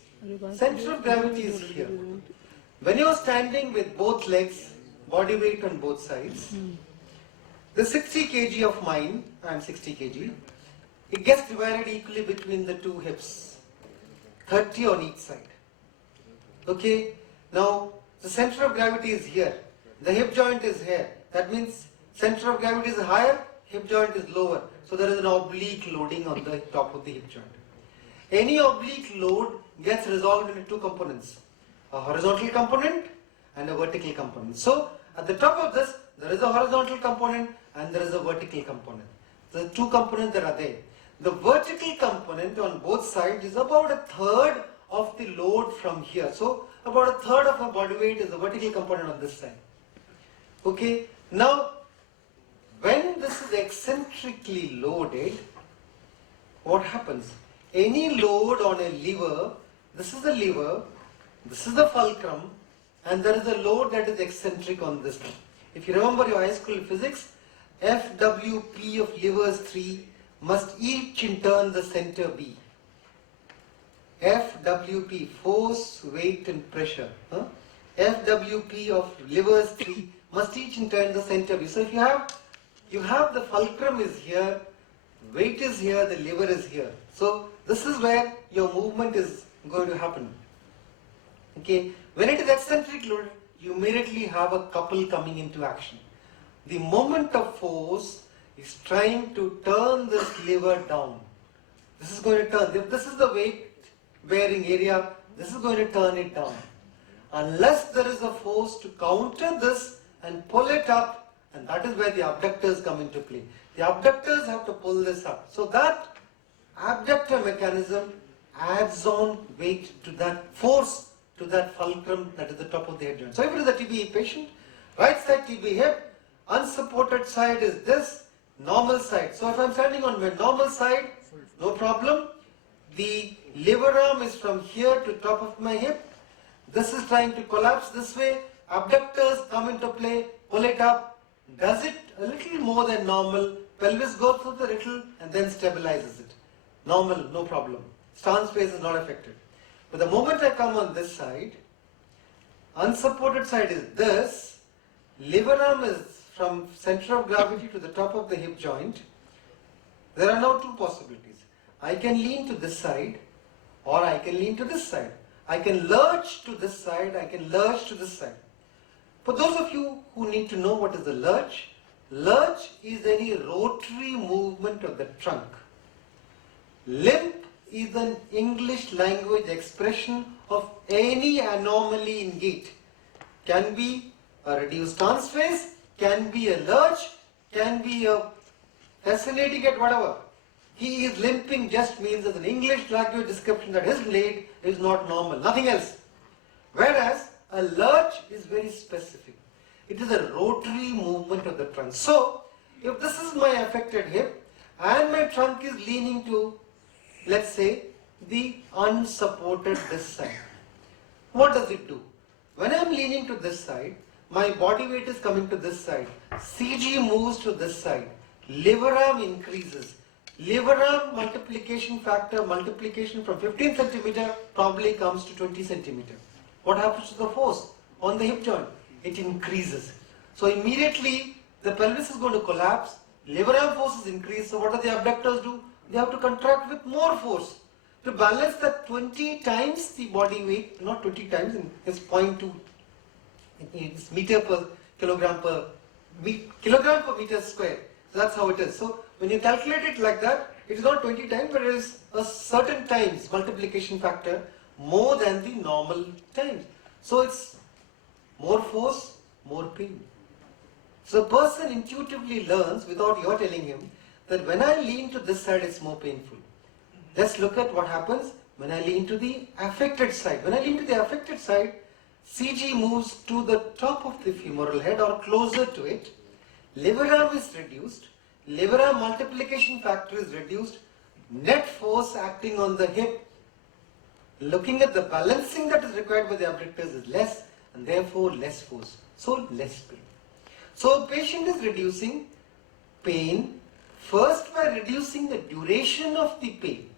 center of gravity is here. When you are standing with both legs, body weight on both sides, the 60 kg of mine, I am 60 kg, it gets divided equally between the two hips, 30 on each side. Okay, now the center of gravity is here, the hip joint is here, that means center of gravity is higher, hip joint is lower, so there is an oblique loading on the top of the hip joint. Any oblique load gets resolved into two components, a horizontal component and a vertical component. So at the top of this, there is a horizontal component and there is a vertical component. The two components that are there. The vertical component on both sides is about a third of the load from here. So about a third of a body weight is the vertical component on this side. Okay, now when this is eccentrically loaded, what happens? Any load on a lever, this is the lever, this is the fulcrum, and there is a load that is eccentric on this one. If you remember your high school physics, FWP of levers 3 must each in turn the center B. FWP, force, weight and pressure. FWP of levers 3 must each in turn the center B. So if you have the fulcrum is here, weight is here, the lever is here. So this is where your movement is going to happen. Okay, when it is eccentric load, you immediately have a couple coming into action. The moment of force is trying to turn this lever down. This is going to turn. If this is the weight bearing area, this is going to turn it down. Unless there is a force to counter this and pull it up, and that is where the abductors come into play. The abductors have to pull this up. So that abductor mechanism adds on weight to that force, to that fulcrum that is the top of the head joint. So if it is a TBE patient, right side TBE hip, unsupported side is this, normal side. So if I'm standing on my normal side, no problem. The lever arm is from here to top of my hip. This is trying to collapse this way. Abductors come into play, pull it up, does it a little more than normal. Pelvis goes through the little and then stabilizes it. Normal, no problem. Stance space is not affected. But the moment I come on this side, unsupported side is this. Lever arm is from center of gravity to the top of the hip joint. There are now two possibilities. I can lean to this side or I can lean to this side. I can lurch to this side, I can lurch to this side. For those of you who need to know what is the lurch, lurch is any rotary movement of the trunk. Limp is an English language expression of any anomaly in gait. Can be a reduced stance phase, can be a lurch, can be a fascinating at whatever. He is limping just means as an English language description that his leg is not normal, nothing else. Whereas a lurch is very specific. It is a rotary movement of the trunk. So, if this is my affected hip and my trunk is leaning to, let's say, the unsupported this side, what does it do? When I am leaning to this side, my body weight is coming to this side. CG moves to this side. Lever arm increases. Lever arm multiplication factor, multiplication from 15 centimeter probably comes to 20 centimeter. What happens to the force on the hip joint? It increases. So immediately the pelvis is going to collapse, lever arm forces increase, so what do the abductors do? They have to contract with more force to balance that 20 times the body weight, not 20 times, it's 0.2, it's meter per kilogram per meter square. So that's how it is. So when you calculate it like that, it is not 20 times, but it is a certain times multiplication factor more than the normal times. So it's more force, more pain. So the person intuitively learns without your telling him that when I lean to this side, it's more painful. Let's look at what happens when I lean to the affected side. When I lean to the affected side, CG moves to the top of the femoral head or closer to it. Lever arm is reduced. Lever arm multiplication factor is reduced. Net force acting on the hip, looking at the balancing that is required by the abductors is less, and therefore less force. So less pain. So patient is reducing pain first by reducing the duration of the pain.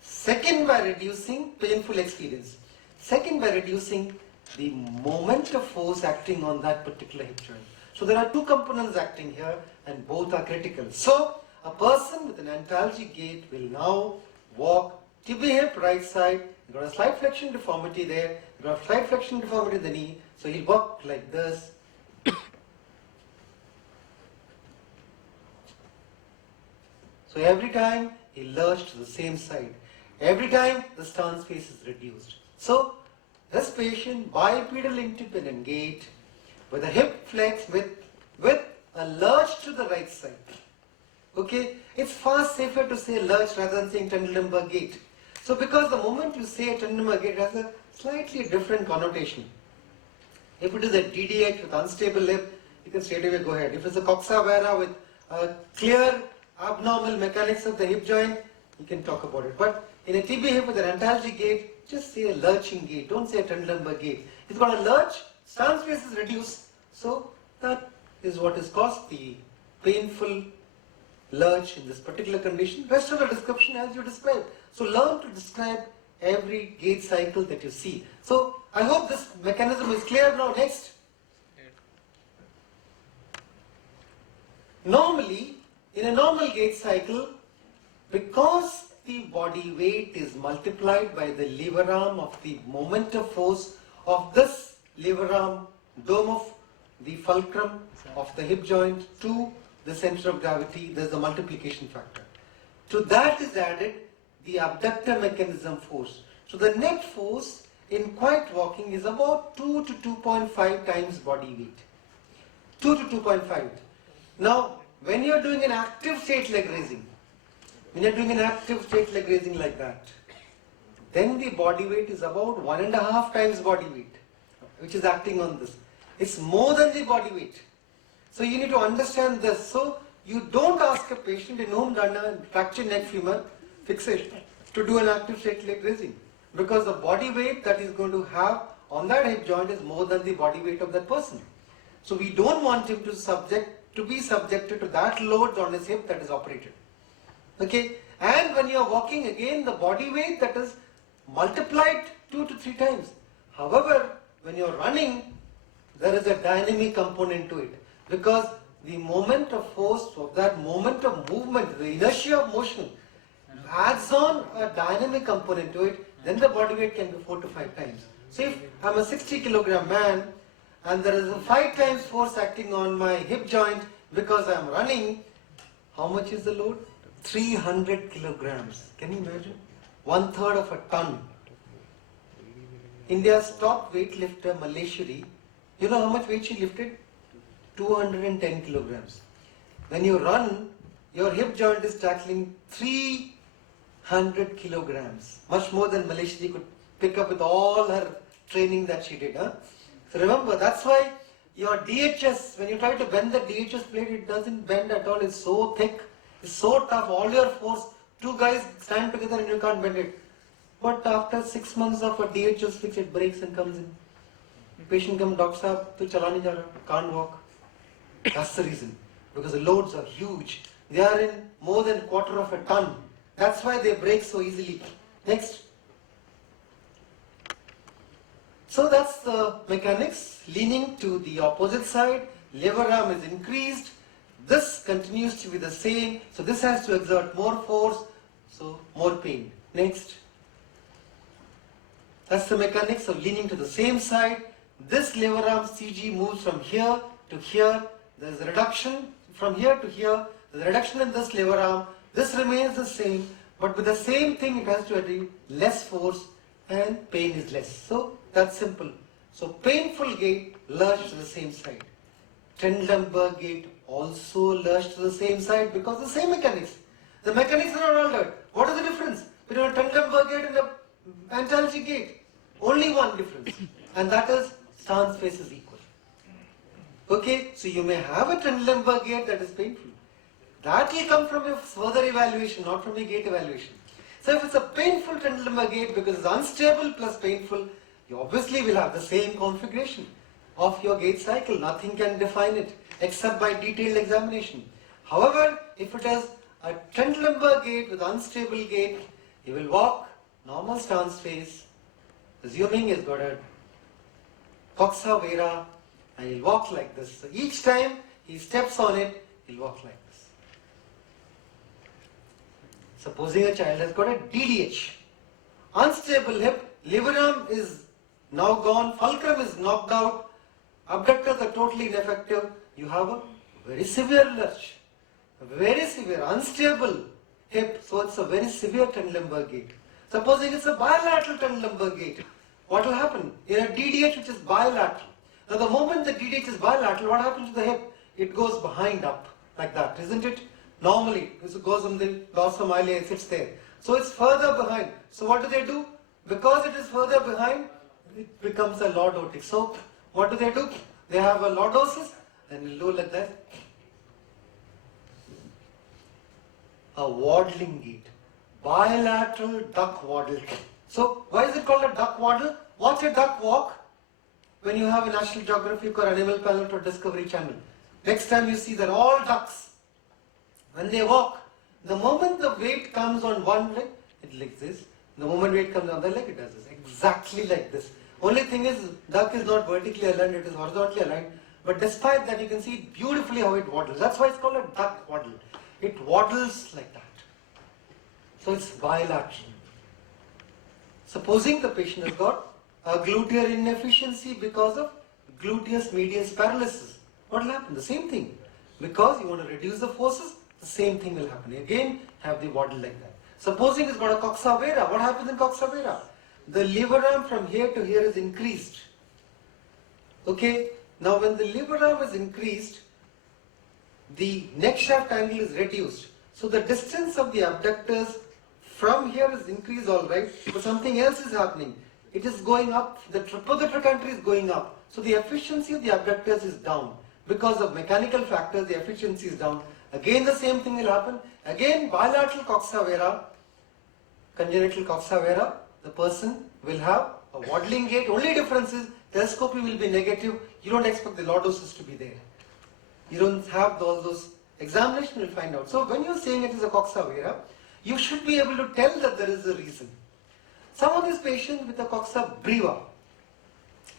Second by reducing painful experience. Second by reducing the moment of force acting on that particular hip joint. So there are two components acting here and both are critical. So a person with an antalgic gait will now walk tibia hip right side. You've got a slight flexion deformity there. You've got a slight flexion deformity in the knee. So he'll walk like this. So every time he lurches to the same side. Every time the stance phase is reduced. So this patient bipedal independent gait with a hip flex with a lurch to the right side. Okay, it's far safer to say lurch rather than saying Trivandrum gait. So because the moment you say Trivandrum gait has a slightly different connotation. If it is a DDH with unstable hip, you can straight away go ahead. If it's a coxa vara with clear abnormal mechanics of the hip joint, you can talk about it. But in a TB hip with an antalgic gait, just say a lurching gait. Don't say a Trivandrum gait. It's got a lurch, stance space is reduced. So that is what is caused the painful lurch in this particular condition. Rest of the description as you described. So learn to describe every gait cycle that you see. So I hope this mechanism is clear now. Next. Normally, in a normal gait cycle, because the body weight is multiplied by the lever arm of the moment of force of this lever arm dome of the fulcrum of the hip joint to the center of gravity, there is a multiplication factor. To that is added the abductor mechanism force. So the net force in quiet walking is about 2 to 2.5 times body weight. 2 to 2.5. Now, when you are doing an active state leg raising, like that, then the body weight is about 1.5 times body weight, which is acting on this. It's more than the body weight. So you need to understand this. So you don't ask a patient in whom done a fractured neck femur fixation to do an active state leg raising, because the body weight that is going to have on that hip joint is more than the body weight of that person. So we don't want him to be subjected to that load on his hip that is operated. Okay, and when you are walking, again the body weight that is multiplied 2 to 3 times. However, when you are running, there is a dynamic component to it, because the moment of force of that moment of movement, the inertia of motion, adds on a dynamic component to it, then the body weight can be 4 to 5 times. So if I am a 60 kilogram man and there is a 5 times force acting on my hip joint because I am running, how much is the load? 300 kilograms. Can you imagine? 1/3 of a ton. India's top weightlifter Maleshwari, you know how much weight she lifted? 210 kilograms. When you run, your hip joint is tackling 300 kilograms, much more than Maleshwari could pick up with all her training that she did. So remember, that's why your DHS, when you try to bend the DHS plate, it doesn't bend at all. It's so thick, it's so tough. All your force, 2 guys stand together and you can't bend it. But after 6 months of a DHS fix, it breaks and comes in. The patient comes, doctor sahab, tu chala nahi ja raha, can't walk. That's the reason, because the loads are huge. They are in more than 1/4 of a ton. That's why they break so easily. Next. So that's the mechanics. Leaning to the opposite side, lever arm is increased. This continues to be the same. So this has to exert more force, so more pain. Next. That's the mechanics of leaning to the same side. This lever arm CG moves from here to here. There is a reduction from here to here. There is a reduction in this lever arm. This remains the same, but with the same thing it has to achieve less force and pain is less. So that's simple. So painful gait, lurch to the same side. Trendelenburg gait, also lurch to the same side, because the same mechanics. The mechanics are not altered. What is the difference between a Trendelenburg gait and a antalgic gait? Only one difference, and that is stance face is equal. Okay, so you may have a Trendelenburg gait that is painful. That will come from your further evaluation, not from your gait evaluation. So if it's a painful Trendelenburg gait because it's unstable plus painful, you obviously will have the same configuration of your gait cycle. Nothing can define it except by detailed examination. However, if it is a Trendelenburg gait with unstable gait, you will walk normal stance face, assuming he's got a coxa vera, and he'll walk like this. So each time he steps on it, he'll walk like this. Supposing a child has got a DDH, unstable hip, lever arm is now gone, fulcrum is knocked out, abductors are totally ineffective, you have a very severe lurch, a very severe, unstable hip, so it's a very severe Trendelenburg gait. Supposing it's a bilateral Trendelenburg gait, what will happen? In a DDH which is bilateral. Now the moment the DDH is bilateral, what happens to the hip? It goes behind up, like that, isn't it? Normally, it goes on the dorsum ilia, it sits there. So it's further behind. So what do? Because it is further behind, it becomes a lordotic. So what do? They have a lordosis and low like that. A waddling gait. Bilateral duck waddle. So why is it called a duck waddle? Watch a duck walk when you have a National Geographic or Animal Planet or Discovery Channel. Next time you see they're all ducks. When they walk, the moment the weight comes on one leg, it like this. The moment weight comes on the other leg, it does this. Exactly like this. Only thing is, duck is not vertically aligned, it is horizontally aligned. But despite that, you can see beautifully how it waddles. That's why it's called a duck waddle. It waddles like that. So it's bilateral. Supposing the patient has got a gluteal inefficiency because of gluteus medius paralysis, what will happen? The same thing. Because you want to reduce the forces, the same thing will happen. Again, have the waddle like that. Supposing it's got a coxa vera, what happens in coxa vera? the lever arm from here to here is increased. Okay, now when the lever arm is increased, the neck shaft angle is reduced. So the distance of the abductors from here is increased, all right, but something else is happening. It is going up, the tip of the trochanter is going up. So the efficiency of the abductors is down. Because of mechanical factors, the efficiency is down. Again the same thing will happen. Again bilateral coxa vara, congenital coxa vara, the person will have a waddling gait. Only difference is telescopy will be negative. You don't expect the lordosis to be there. You don't have all those. Examination will find out. So when you're saying it is a coxa vara, you should be able to tell that there is a reason. Some of these patients with a coxa breva,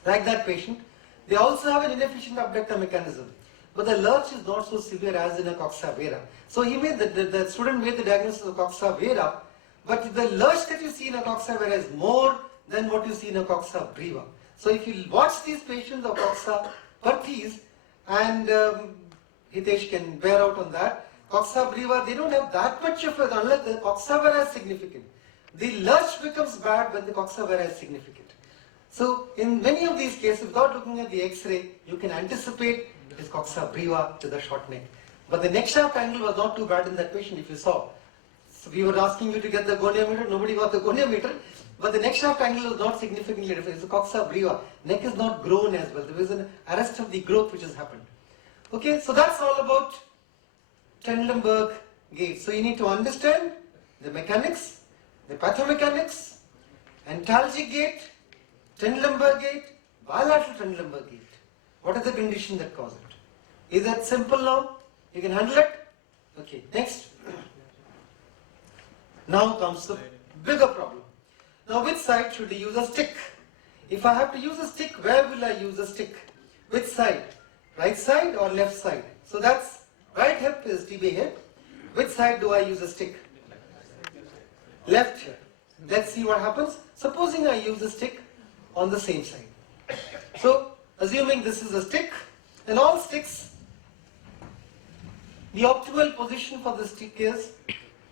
like that patient, they also have an inefficient abductor mechanism. But the lurch is not so severe as in a coxa vara. So he made the student made the diagnosis of coxa vara, but the lurch that you see in a coxa vara is more than what you see in a coxa breva. So if you watch these patients of coxa perthes, and Hitesh can bear out on that, coxa breva, they don't have that much of it unless the coxa vara is significant. The lurch becomes bad when the coxa vara is significant. So in many of these cases, without looking at the X-ray, you can anticipate it is coxa breva to the short neck. But the neck shaft angle was not too bad in that patient, if you saw. So we were asking you to get the goniometer, nobody got the goniometer, but the neck shaft angle was not significantly different. It's a coxa breva. Neck is not grown as well. There was an arrest of the growth which has happened. Okay, so that's all about Trendelenburg gait. So you need to understand the mechanics, the pathomechanics, antalgic gait, Trendelenburg gait, bilateral Trendelenburg gait. What is the condition that causes it? Is that simple now? You can handle it? Okay, next. Now comes the bigger problem. Now which side should I use a stick? If I have to use a stick, where will I use a stick? Which side? Right side or left side? So that's right hip is TB hip. Which side do I use a stick? Left hip. Let's see what happens. Supposing I use a stick on the same side. So assuming this is a stick, and all sticks, the optimal position for the stick is,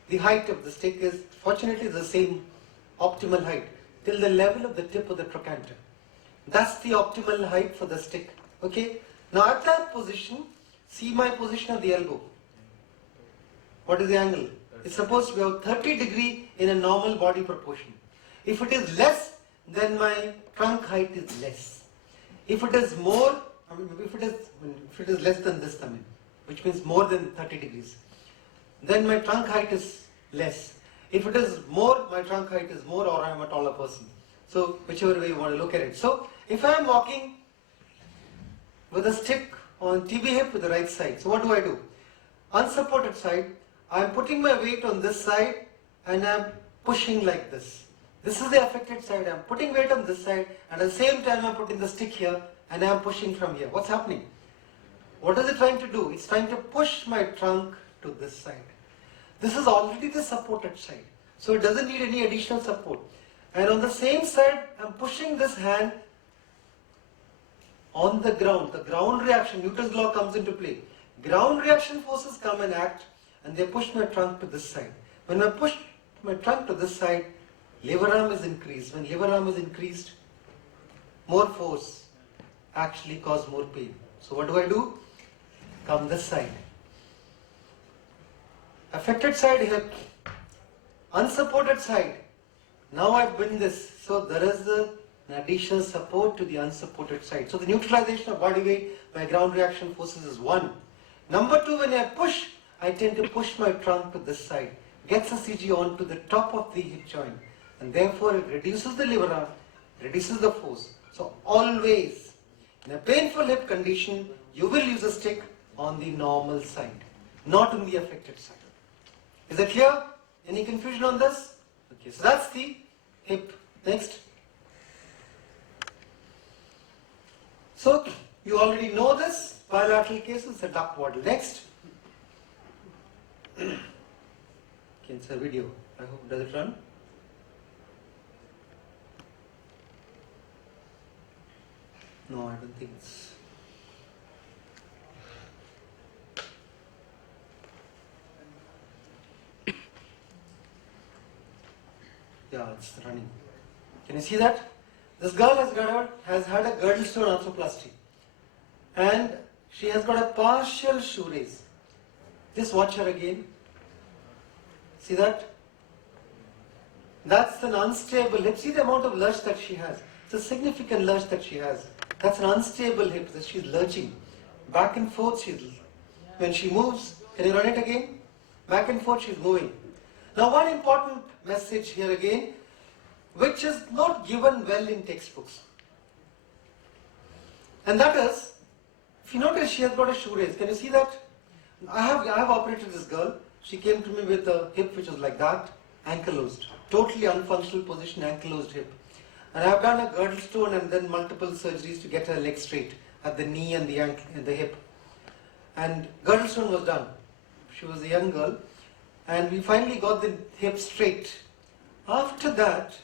the height of the stick is fortunately the same optimal height till the level of the tip of the trochanter. That's the optimal height for the stick. Okay. Now at that position, see my position of the elbow. What is the angle? It's supposed to be about 30 degrees in a normal body proportion. If it is less, then my trunk height is less. If it is more, if it is less than this, which means more than 30 degrees, then my trunk height is less. If it is more, my trunk height is more, or I am a taller person. So whichever way you want to look at it. So if I am walking with a stick on TB hip with the right side, so what do? Unsupported side, I am putting my weight on this side and I am pushing like this. This is the affected side. I am putting weight on this side, and at the same time I am putting the stick here and I am pushing from here. What's happening? What is it trying to do? It's trying to push my trunk to this side. This is already the supported side, so it doesn't need any additional support. And on the same side, I'm pushing this hand on the ground. The ground reaction, Newton's law comes into play. Ground reaction forces come and act, and they push my trunk to this side. When I push my trunk to this side, lever arm is increased. When lever arm is increased, more force actually cause more pain. So what do? Come this side. Affected side hip, unsupported side. Now I bring this, so there is an additional support to the unsupported side. So the neutralization of body weight by ground reaction forces is 1. Number 2, when I push, I tend to push my trunk to this side, gets the CG onto the top of the hip joint, and therefore it reduces the lever arm, reduces the force. So always, in a painful hip condition, you will use a stick on the normal side, not on the affected side. Is that clear? Any confusion on this? Okay, so that's the hip. Next. So you already know this. Bilateral cases, the duck waddle. Next. Okay, it's a video. I hope, does it run? No, I don't think it's. Yeah, it's running. Can you see that? This girl has had a girdle stone arthroplasty, and she has got a partial shoe raise. Just watch her again. See that? That's an unstable hip. See the amount of lurch that she has. It's a significant lurch that she has. That's an unstable hip that she's lurching. Back and forth when she moves. Can you run it again? Back and forth she's moving. Now one important message here again, which is not given well in textbooks. And that is, if you notice, she has got a shoe raise. Can you see that? I have operated this girl. She came to me with a hip which was like that, ankylosed. Totally unfunctional position, ankylosed hip. And I have done a girdle stone and then multiple surgeries to get her leg straight at the knee and the ankle and the hip. And girdle stone was done. She was a young girl. And we finally got the hip straight. After that,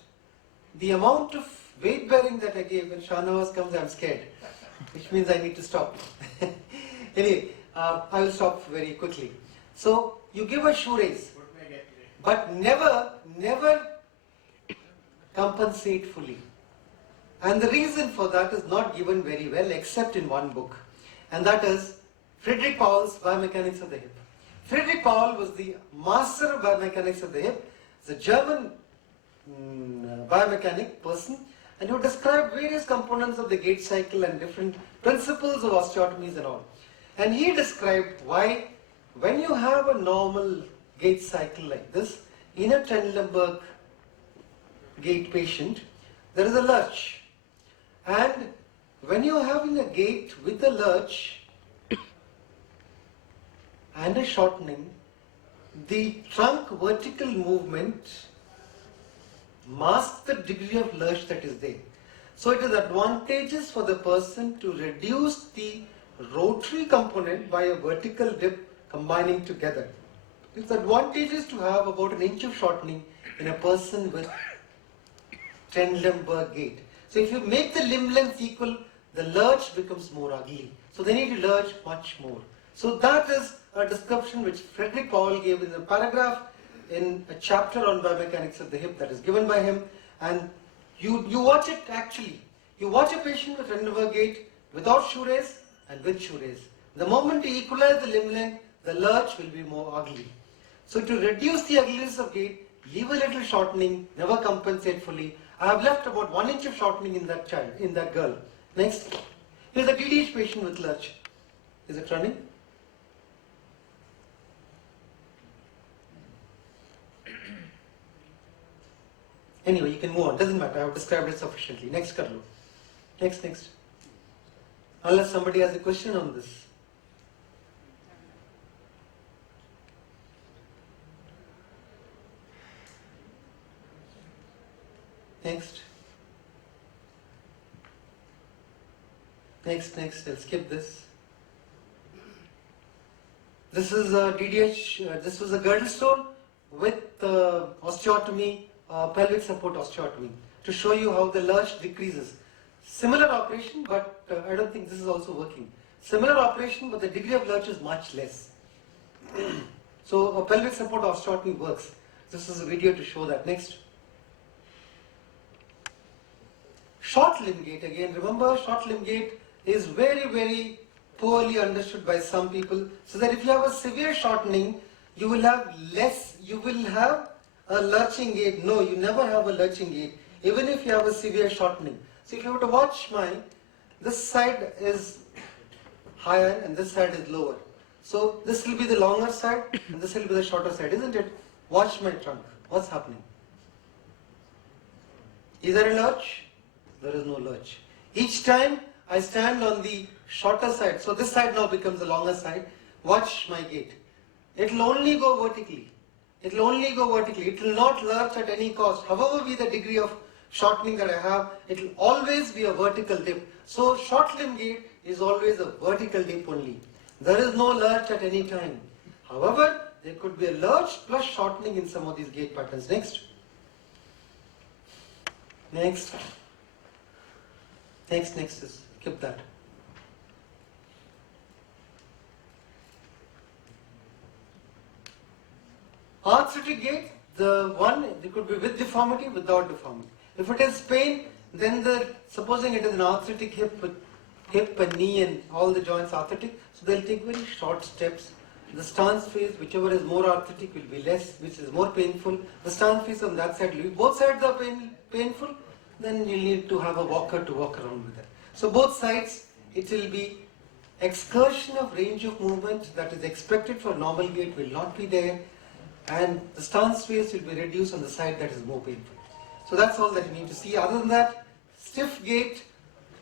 the amount of weight bearing that I gave, when Shahnawaz comes, I'm scared. Which means I need to stop. Anyway, I will stop very quickly. So, you give a shoe raise, but never compensate fully. And the reason for that is not given very well except in one book. And that is Friedrich Paul's Biomechanics of the Hip. Friedrich Paul was the master of biomechanics of the hip. He's a German biomechanic person, and who described various components of the gait cycle and different principles of osteotomies and all. And he described why, when you have a normal gait cycle like this, in a Trendelenburg gait patient, there is a lurch. And when you are having a gait with a lurch and a shortening, the trunk vertical movement masks the degree of lurch that is there. So it is advantageous for the person to reduce the rotary component by a vertical dip combining together. It's advantageous to have about an inch of shortening in a person with Trendelenburg gait. So if you make the limb length equal, the lurch becomes more ugly. So they need to lurch much more. So that is a description which Friedrich Paul gave in a paragraph in a chapter on biomechanics of the hip that is given by him. And you watch it actually. You watch a patient with Trendelenburg gait without shoe raise and with shoe raise. The moment you equalize the limb length, the lurch will be more ugly. So to reduce the ugliness of gait, leave a little shortening, never compensate fully. I have left about 1 inch of shortening in that child, in that girl. Next. Here's a DDH patient with lurch. Is it running? Anyway, you can move on. Doesn't matter. I have described it sufficiently. Next, Carlo. Next. Unless somebody has a question on this. Next. I'll skip this. This is a DDH, this was a girdle stone with osteotomy, pelvic support osteotomy, to show you how the lurch decreases. Similar operation, but I don't think this is also working. Similar operation, but the degree of lurch is much less. So a pelvic support osteotomy works. This is a video to show that. Next. Short limb gait, again, remember short limb gait is very, very poorly understood by some people. So that if you have a severe shortening, you will have a lurching gait. No, you never have a lurching gait, even if you have a severe shortening. So if you were to watch mine, this side is higher and this side is lower. So this will be the longer side and this will be the shorter side, isn't it? Watch my trunk. What's happening? Is there a lurch? There is no lurch. Each time I stand on the shorter side, so this side now becomes the longer side. Watch my gait. It will only go vertically. It will only go vertically. It will not lurch at any cost. However be the degree of shortening that I have, it will always be a vertical dip. So short limb gait is always a vertical dip only. There is no lurch at any time. However, there could be a lurch plus shortening in some of these gait patterns. Next. Next is, skip that. Arthritic gait, the one, it could be with deformity, without deformity. If it is pain, then supposing it is an arthritic hip and knee and all the joints arthritic, so they'll take very short steps. The stance phase, whichever is more arthritic, will be less, which is more painful. The stance phase on that side will be, both sides are painful, then you need to have a walker to walk around with it. So both sides, it will be excursion of range of movement that is expected for normal gait will not be there, and the stance phase will be reduced on the side that is more painful. So that's all that you need to see. Other than that, stiff gait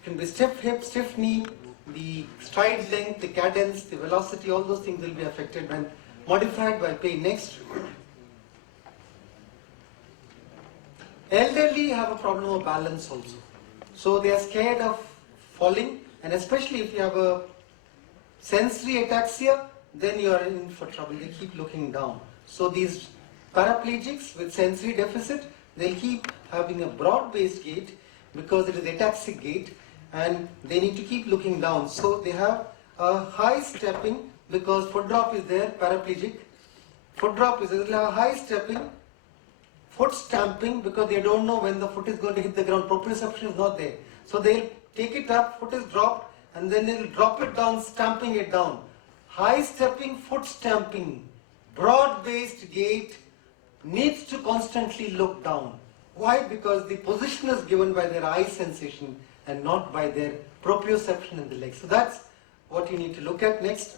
can be stiff hip, stiff knee, the stride length, the cadence, the velocity, all those things will be affected and modified by pain. Next. Elderly have a problem of balance also. So they are scared of falling, and especially if you have a sensory ataxia, then you are in for trouble. They keep looking down. So these paraplegics with sensory deficit, they'll keep having a broad-based gait because it is ataxic gait, and they need to keep looking down. So they have a high stepping because foot drop is there, paraplegic. Foot drop is there, they'll have a high stepping, foot stamping because they don't know when the foot is going to hit the ground. Proprioception is not there. So they'll take it up, foot is dropped, and then they'll drop it down, stamping it down. High stepping, foot stamping, broad-based gait needs to constantly look down. Why? Because the position is given by their eye sensation and not by their proprioception in the legs. So that's what you need to look at next.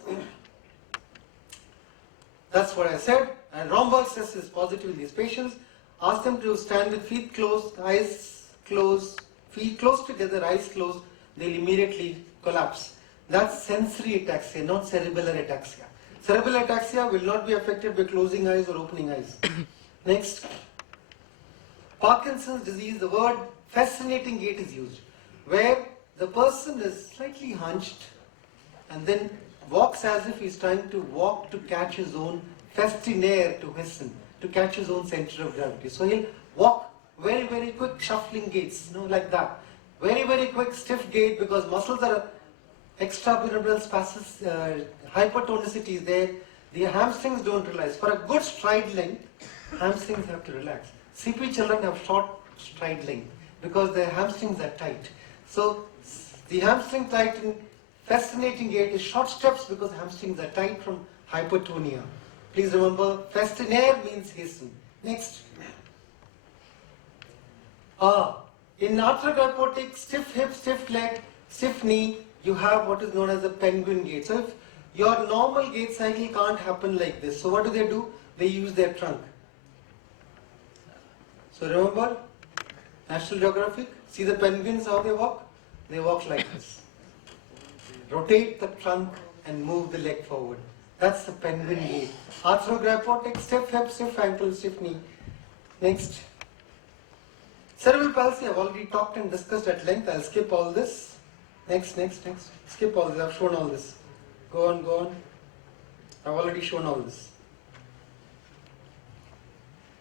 That's what I said. And Romberg stress is positive in these patients. Ask them to stand with feet closed, eyes closed, feet close together, eyes closed. They'll immediately collapse. That's sensory ataxia, not cerebellar ataxia. Cerebellar ataxia will not be affected by closing eyes or opening eyes. Next. Parkinson's disease, the word fascinating gait is used, where the person is slightly hunched and then walks as if he's trying to walk to catch his own festinaire to hasten, to catch his own center of gravity. So he'll walk very, very quick shuffling gaits, like that. Very, very quick stiff gait because muscles are extravertebral spasms, hypertonicity is there. The hamstrings don't relax. For a good stride length, hamstrings have to relax. CP children have short stride length because their hamstrings are tight. So the hamstring tighten, fascinating gait is short steps because hamstrings are tight from hypertonia. Please remember, festinaire means hasten. Next. In arthrogrypotic, stiff hip, stiff leg, stiff knee, you have what is known as a penguin gait. So if your normal gait cycle can't happen like this, so what do? They use their trunk. So remember, National Geographic, see the penguins how they walk? They walk like this. Rotate the trunk and move the leg forward. That's the penguin gait. Arthrogrypotic, stiff hip, stiff ankle, stiff knee. Next. Cerebral palsy, I've already talked and discussed at length. I'll skip all this. Next. Skip all this. I've shown all this. Go on. I've already shown all this.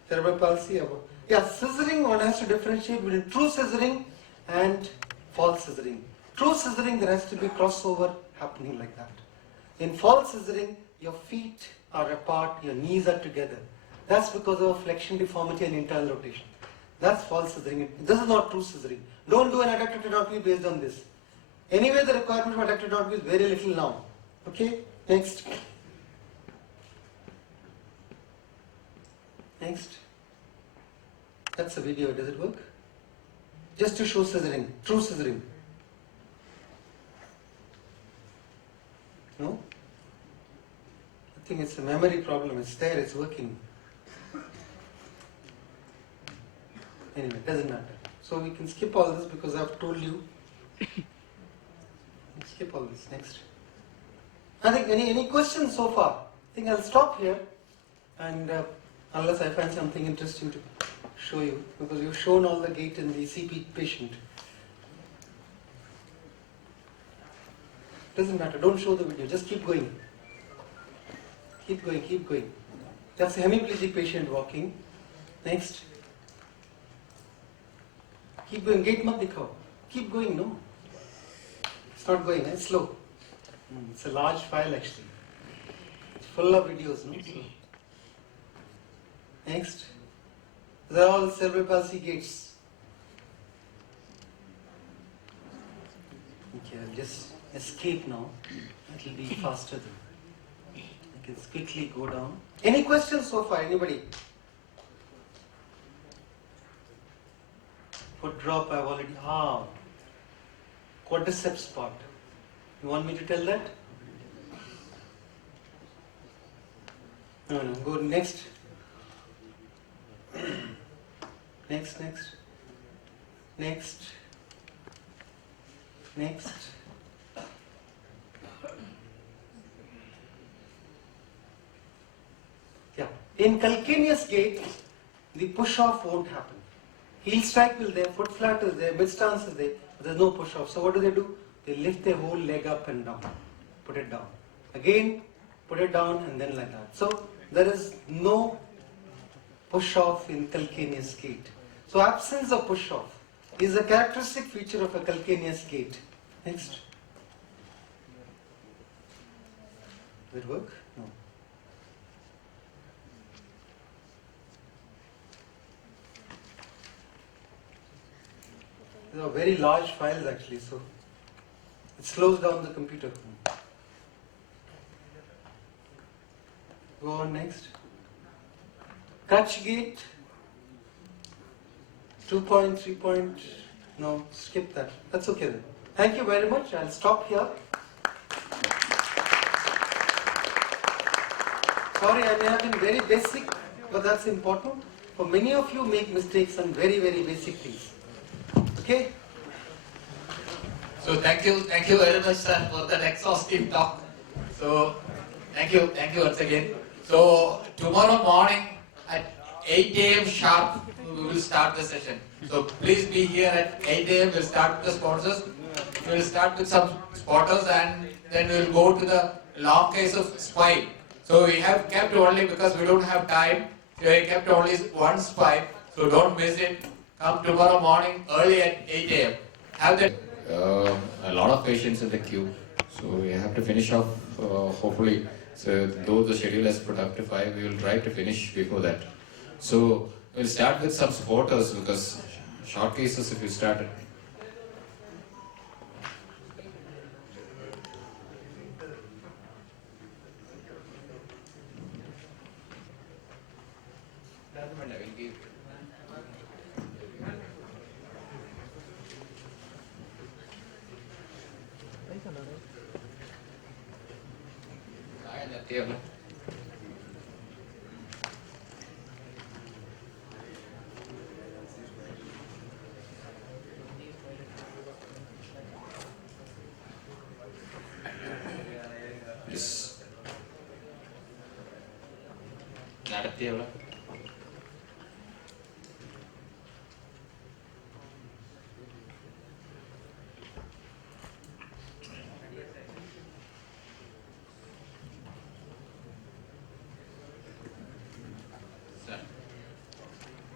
Cerebral palsy. Scissoring, one has to differentiate between true scissoring and false scissoring. True scissoring, there has to be crossover happening like that. In false scissoring, your feet are apart, your knees are together. That's because of flexion deformity and internal rotation. That's false scissoring. This is not true scissoring. Don't do an adductor tenotomy based on this. Anyway, the requirement for adductor tenotomy is very little now. Okay, next. That's a video, does it work? Just to show scissoring, true scissoring. No? I think it's a memory problem, it's there, it's working. Anyway, doesn't matter. So we can skip all this because I've told you. Skip all this, next. I think any questions so far? I think I'll stop here and unless I find something interesting to show you, because you've shown all the gait in the CP patient. Doesn't matter, don't show the video, just keep going. Keep going. That's a hemiplegic patient walking. Next. Keep going, gait mat dikhao. Keep going, no? It's not going, it's slow. It's a large file actually. It's full of videos, no? So. Next. They're all cerebral palsy gaits. just escape now. It will be faster then. I can quickly go down. Any questions so far? Anybody? Foot drop, I've already. Quadriceps part. You want me to tell that? No, go next. Next. Yeah. In calcaneus gait, the push-off won't happen. Heel strike will there, foot flat is there, mid stance is there, but there's no push-off. So what do? They lift their whole leg up and down. Put it down. Again, put it down and then like that. So there is no push-off in calcaneus gait. So absence of push-off is a characteristic feature of a calcaneus gait. Next. Did it work? No. These are very large files actually, so it slows down the computer. Go on next. Catch gate. 2 point, 3 point. No, skip that. That's okay then. Thank you very much. I'll stop here. Sorry, I may have been very basic, but that's important. For many of you make mistakes on very, very basic things. Okay? So thank you very much, sir, for that exhaustive talk. So thank you once again. So tomorrow morning at 8 a.m. sharp, we will start the session. So please be here at 8 a.m. We'll start with the sponsors. We'll start with some spotters and then we'll go to the long case of spine. So we have kept only, because we don't have time, we have kept only one spine. So don't miss it. Come tomorrow morning early at 8 a.m. Have that. A lot of patients in the queue. So we have to finish off hopefully. So though the schedule is put up to 5, we will try to finish before that. So we'll start with some spotters because short cases if you start it.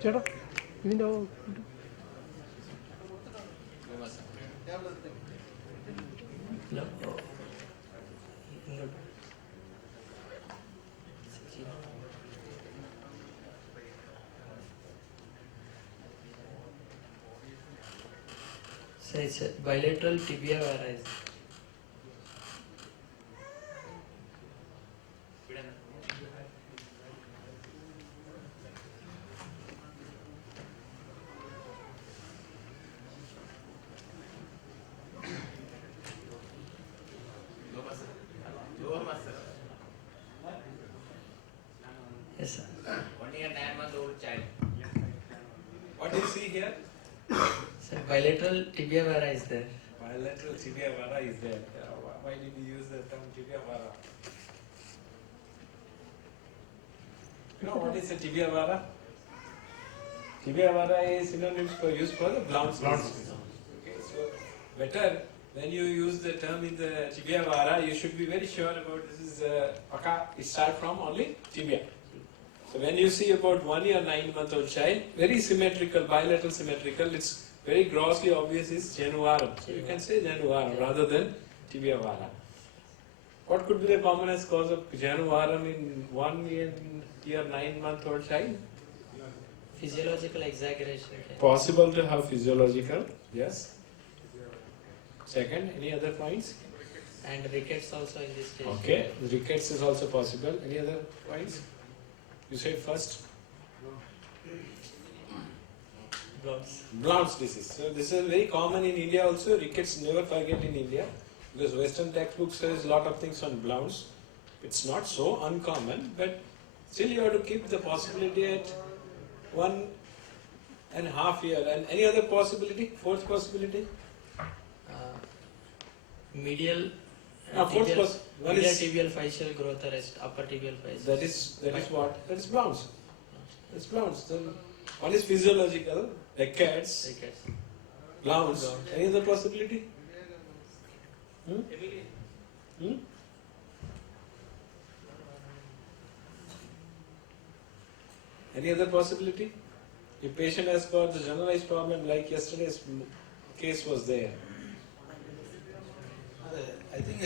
ചേട്ടാ ഇതിൻ്റെ So it's a bilateral tibia varus. Yes, sir. 1 year, 9-month-old child. What do you see here? Sir, bilateral tibia vara is there. Bilateral tibia vara is there. Why did you use the term tibia vara? You know what is a tibia vara? Tibia vara is synonyms for used for the blount space. Okay, so better when you use the term in the tibia vara, you should be very sure about this is paka. It start from only tibia. So when you see about 1 year, 9-month-old child, very symmetrical, bilateral symmetrical, it's very grossly obvious is Januvarum. So you can say Januvarum rather than tibia vara. What could be the commonest cause of Januvarum in 1 year, 9-month-old child? Physiological exaggeration. Possible to have physiological, yes. Second, any other points? And rickets also in this case. Okay, rickets is also possible. Any other points? You said first? Blount's disease. So this is very common in India also. Rickets never forget in India because Western textbooks says a lot of things on Blount's. It's not so uncommon, but still you have to keep the possibility at 1.5 years. And any other possibility? Fourth possibility? Medial One medial is tibial fascial growth arrest, upper tibial fascial. that is what? That is Blount's. That's Blount's. Then one is physiological, rickets, Blount's. Any other possibility? Any other possibility? If patient has got the generalized problem like yesterday's case was there. I think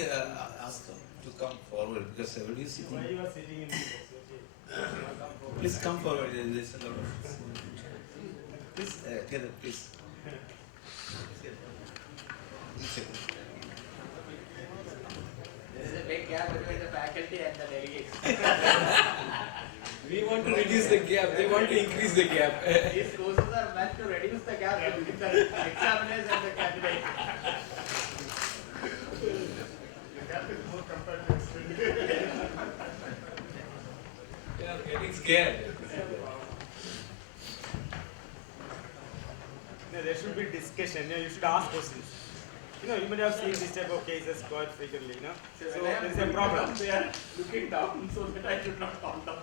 ask them to come forward because everybody is sitting. Why you are sitting in this? Please come forward. There's a lot of. Please, get it, please. There is a big gap between the faculty and the delegates. We want to reduce the gap, they want to increase the gap. These courses are meant to reduce the gap between the examiners and the candidates. Yeah, getting scared. No, there should be discussion. You should ask questions. You might have seen this type of cases quite frequently. So there is a problem. They are looking down so that I should not fall down.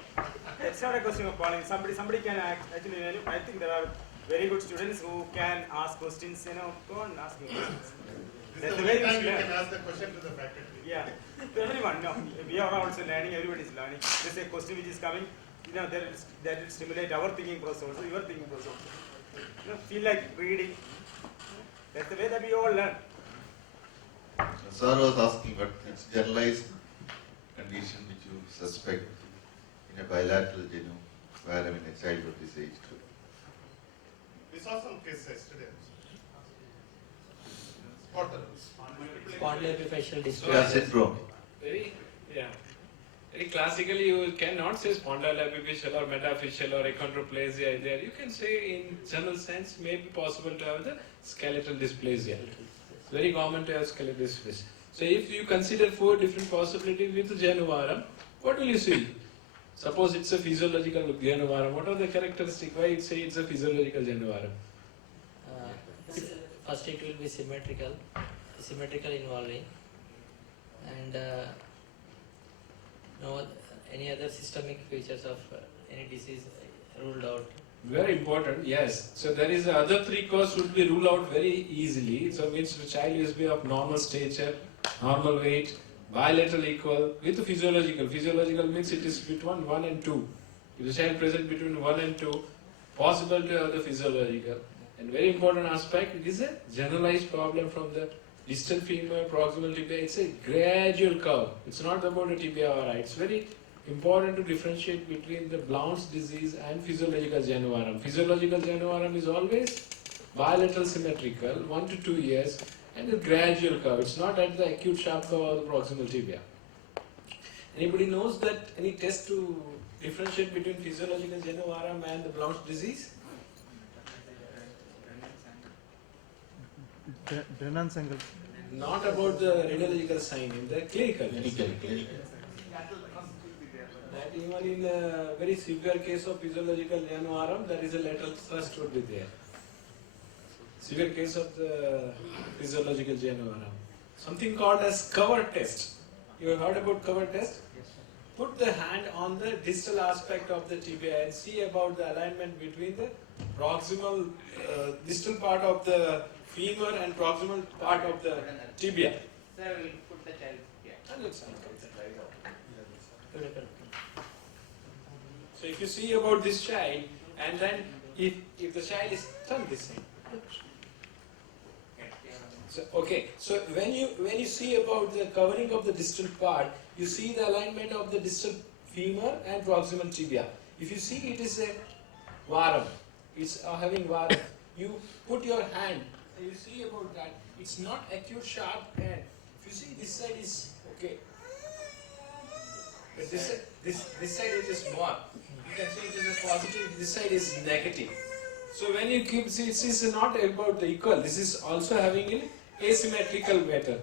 It's not a question of falling. Somebody can actually. I think there are very good students who can ask questions. Go and ask me questions. That's the way you should learn. ask the question to the faculty. Yeah, to everyone. No, we are also learning. Everybody is learning. There's a question which is coming. That will stimulate our thinking process also. Your thinking process also. Feel like reading. That's the way that we all learn. Sir was asking, but it's generalized condition which you suspect in a bilateral genu where a child of this age too. We saw some cases yesterday. Spondyloepiphyseal Yeah, syndrome. Very classically, you cannot say spondyloepiphyseal or metaphyseal or achondroplasia there. You can say in general sense, may be possible to have the skeletal dysplasia. It's very common to have skeletal dysplasia. So if you consider 4 different possibilities with the Januvarum, what will you see? Suppose it's a physiological Januvarum. What are the characteristics? Why it say it's a physiological Januvarum? First it will be symmetrical involving, and no any other systemic features of any disease ruled out. Very important, yes. So there is the other 3 causes would be ruled out very easily. So means the child is be of normal stature, normal weight, bilateral equal with the physiological. Physiological means it is between 1 and 2. If the child present between 1 and 2, possible to have the physiological. And very important aspect, it is a generalized problem from the distal femur, proximal tibia. It's a gradual curve. It's not about a tibia ora. It's very important to differentiate between the Blount's disease and physiological Januvarum. Physiological Januvarum is always bilateral symmetrical, 1 to 2 years, and a gradual curve. It's not at the acute sharp curve or the proximal tibia. Anybody knows that any test to differentiate between physiological Januvarum and the Blount's disease? Brennan's angle. Not about the radiological sign, in the clinical. That even in a very severe case of physiological Januvarum, there is a lateral thrust would be there. Severe case of the physiological Januvarum. Something called as cover test. You have heard about cover test? Yes. Put the hand on the distal aspect of the tibia and see about the alignment between the proximal distal part of the femur and proximal part of the tibia. Sir, we will put the child here. So if you see about this child, and then if the child is turn this side. So, okay, so when you see about the covering of the distal part, you see the alignment of the distal femur and proximal tibia. If you see it is a varum, it's having varum, you put your hand and you see about that, it's not acute sharp end. If you see this side is okay, but this side it is more. You can see it is a positive, this side is negative. So when you keep, see, this is not about the equal, this is also having an asymmetrical matter.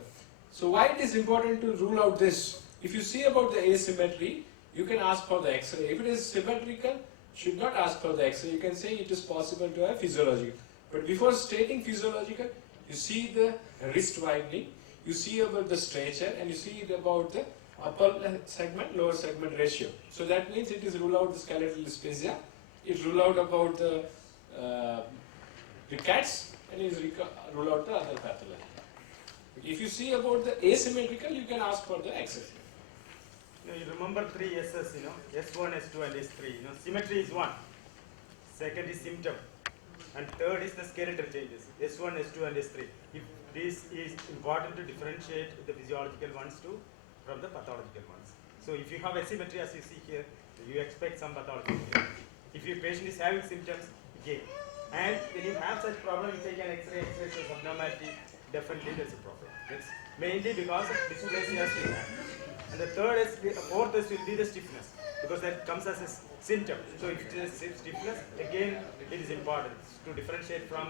So why it is important to rule out this? If you see about the asymmetry, you can ask for the X-ray. If it is symmetrical, should not ask for the X-ray. You can say it is possible to have physiological. But before stating physiological, you see the wrist widening, you see about the stretcher, and you see about the upper segment, lower segment ratio. So that means it is rule out the skeletal dysplasia, it rule out about the rickets, and it is rule out the other pathology. If you see about the asymmetrical, you can ask for the X-ray. You remember 3 S's, S1, S2 and S3. Symmetry is 1. Second is symptom. And third is the skeletal changes, S1, S2 and S3. If this is important to differentiate the physiological ones from the pathological ones. So if you have asymmetry as you see here, you expect some pathology here. If your patient is having symptoms, again. And when you have such problem, you take an X-ray shows abnormality, definitely there's a problem. It's mainly because of dysplasia we have. And the fourth will be the stiffness, because that comes as a symptom. So if it is stiffness, again it is important to differentiate from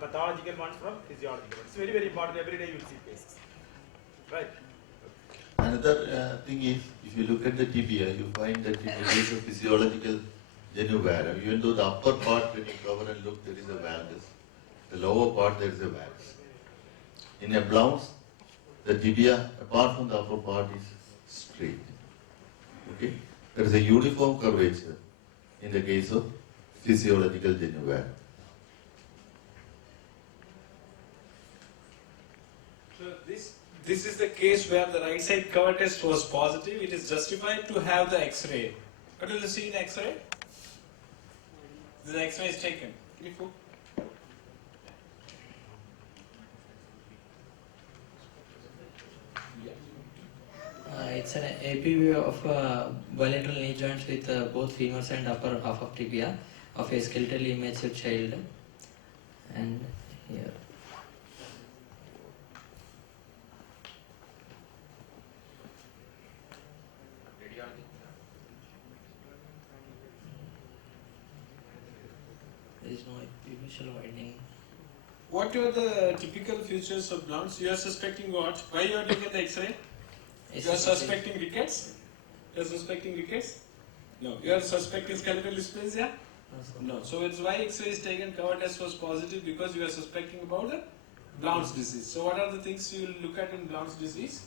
pathological ones from physiological ones. It's very, very important. Every day you will see cases. Right? Another thing is, if you look at the tibia, you find that in the case of physiological genu vara, even though the upper part, when you cover and look, there is a valgus. The lower part, there is a valgus. In a Blount's, the tibia, apart from the upper part, is straight. Okay? There is a uniform curvature in the case of physiological genu vara. So this is the case where the right side cover test was positive. It is justified to have the X-ray. What will you see in X-ray? The X-ray is taken. It's an APV of bilateral knee joints with both femurs and upper half of tibia of a skeletally immature child. And here. There is no epiphyseal widening. What are the typical features of Blount's? You are suspecting what? Why you are looking at the X-ray? You are suspecting rickets? You are suspecting rickets? No. You are suspecting skeletal dysplasia? No. So it's why X-ray is taken, cover test was positive, because you are suspecting about the Blount's disease. So what are the things you will look at in Blount's disease?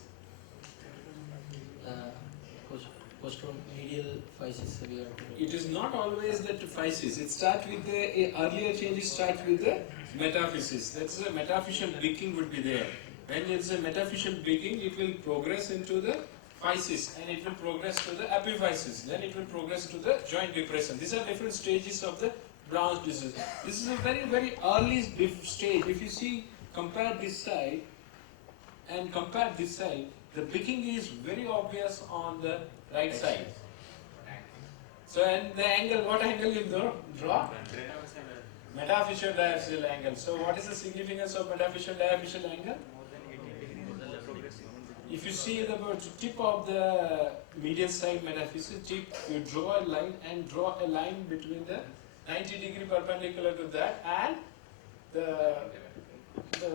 Posteromedial physis. It is not always that physis. It starts with the earlier changes start with the metaphysis. That's a metaphyseal breaking would be there. When it's a metaphyseal breaking, it will progress into the physis, and it will progress to the epiphysis. Then it will progress to the joint depression. These are different stages of the Blount's disease. This is a very, very early stage. If you see, compare this side and compare this side, the breaking is very obvious on the right side. So, and the angle, what angle you draw? Metaphyseal diaphyseal angle. So, what is the significance of metaphyseal diaphyseal angle? If you see the tip of the medial side metaphyseal tip, you draw a line and draw a line between the 90-degree perpendicular to that and the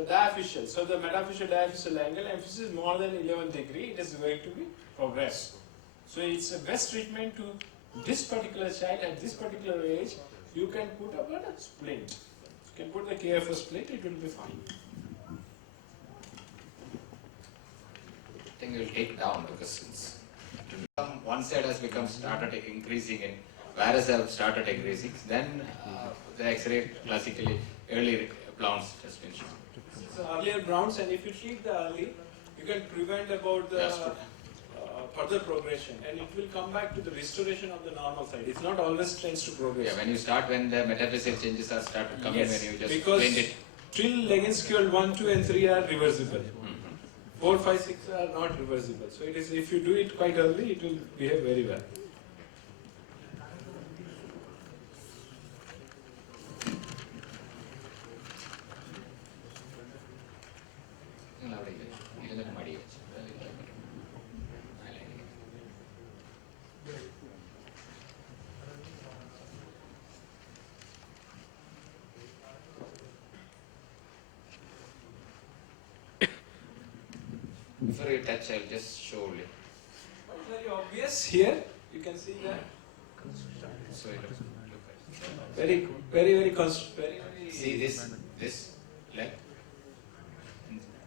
diaphyseal. So the metaphyseal diaphyseal angle, emphasis is more than 11 degree, it is going to be progressed. So it's a best treatment to this particular child at this particular age. You can put up a splint. You can put the KFS splint, it will be fine. I think we will take down because since one side has started increasing and varus have started increasing, then the X-ray classically early Blount's has been shown. So earlier Blount's, and if you treat the early, you can prevent about the further progression, and it will come back to the restoration of the normal side. It's not always tends to progress. Yeah, when the metaphyseal changes are started coming, Yes, when you just because blend it. till Legenscuel 1, 2 and 3 are reversible. 4, 5, 6 are not reversible. So it is, if you do it quite early, it will behave very well. Before you touch, I'll just show you. Very obvious here. You can see that. So you look at Very, very, very, very. See this leg.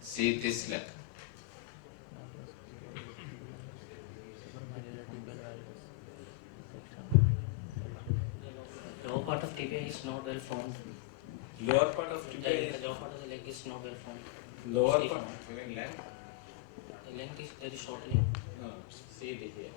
See this leg. Lower part of tibia is not well formed. Lower part of tibia is. The lower part of the leg is not well formed. Lower Stiff part. formed. Length. The length is very shortening. No, see it here.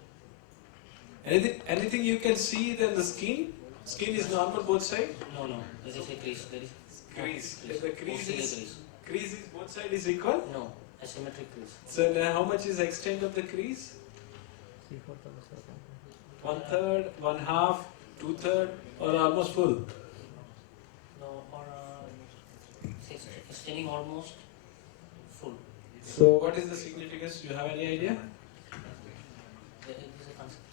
Anything you can see then the skin? Skin is normal both sides? No, no. There is a crease. There is Crease. The crease Posterior is crease is both sides is equal? No, asymmetric crease. So now how much is the extent of the crease? 1/3, 1/2, 2/3, or almost full? No, or extending almost full. So what is the significance? Do you have any idea? It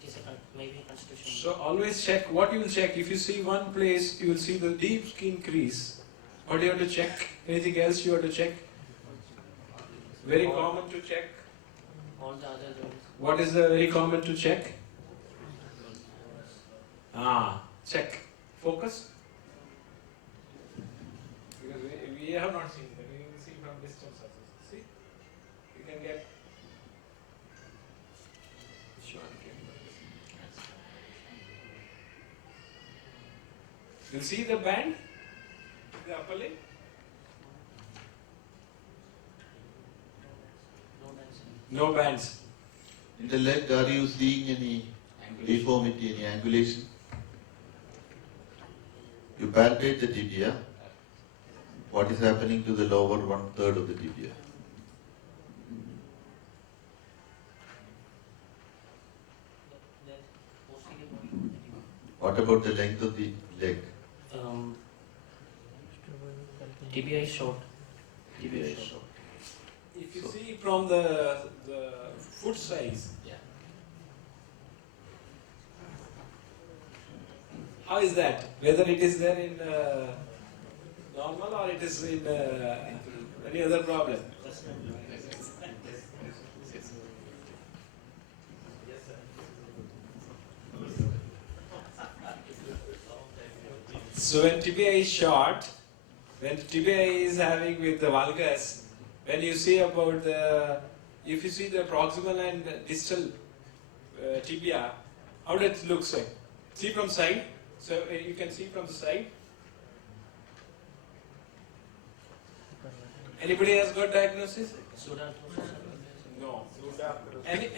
is maybe a constitution. So always check. What you will check? If you see one place, you will see the deep skin crease. What do you have to check? Anything else you have to check? Very common to check. All the other joints. What is the very common to check? Check. Focus. Because we have not seen that. We will see from distance also. See? You can get short. You see the band? The upper leg? No bands. In the leg, are you seeing any deformity, any angulation? You palpate the tibia. What is happening to the lower 1/3 of the tibia? What about the length of the leg? Tibia is short. Tibia is short. If you see from the foot size, how is that? Whether it is there in normal or it is in any other problem? So when tibia is short, when tibia is having with the valgus, when you see about the, if you see the proximal and distal tibia, how does it look like? See from side. So you can see from the side. Anybody has got diagnosis? No.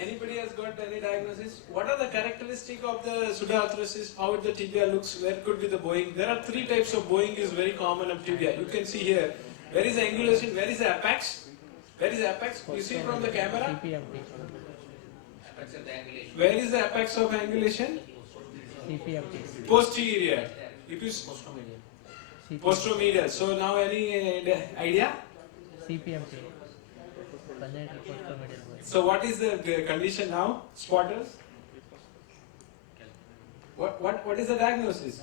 Anybody has got any diagnosis? What are the characteristics of the pseudoarthrosis? How the tibia looks? Where could be the bowing? There are three types of bowing is very common of tibia. You can see here. Where is the angulation? Where is the apex? Where is the apex? You see from the camera? Where is the apex of angulation? Posterior. If you posteromedial. So now any idea? CPMT. So what is the condition now? Spotters? What is the diagnosis?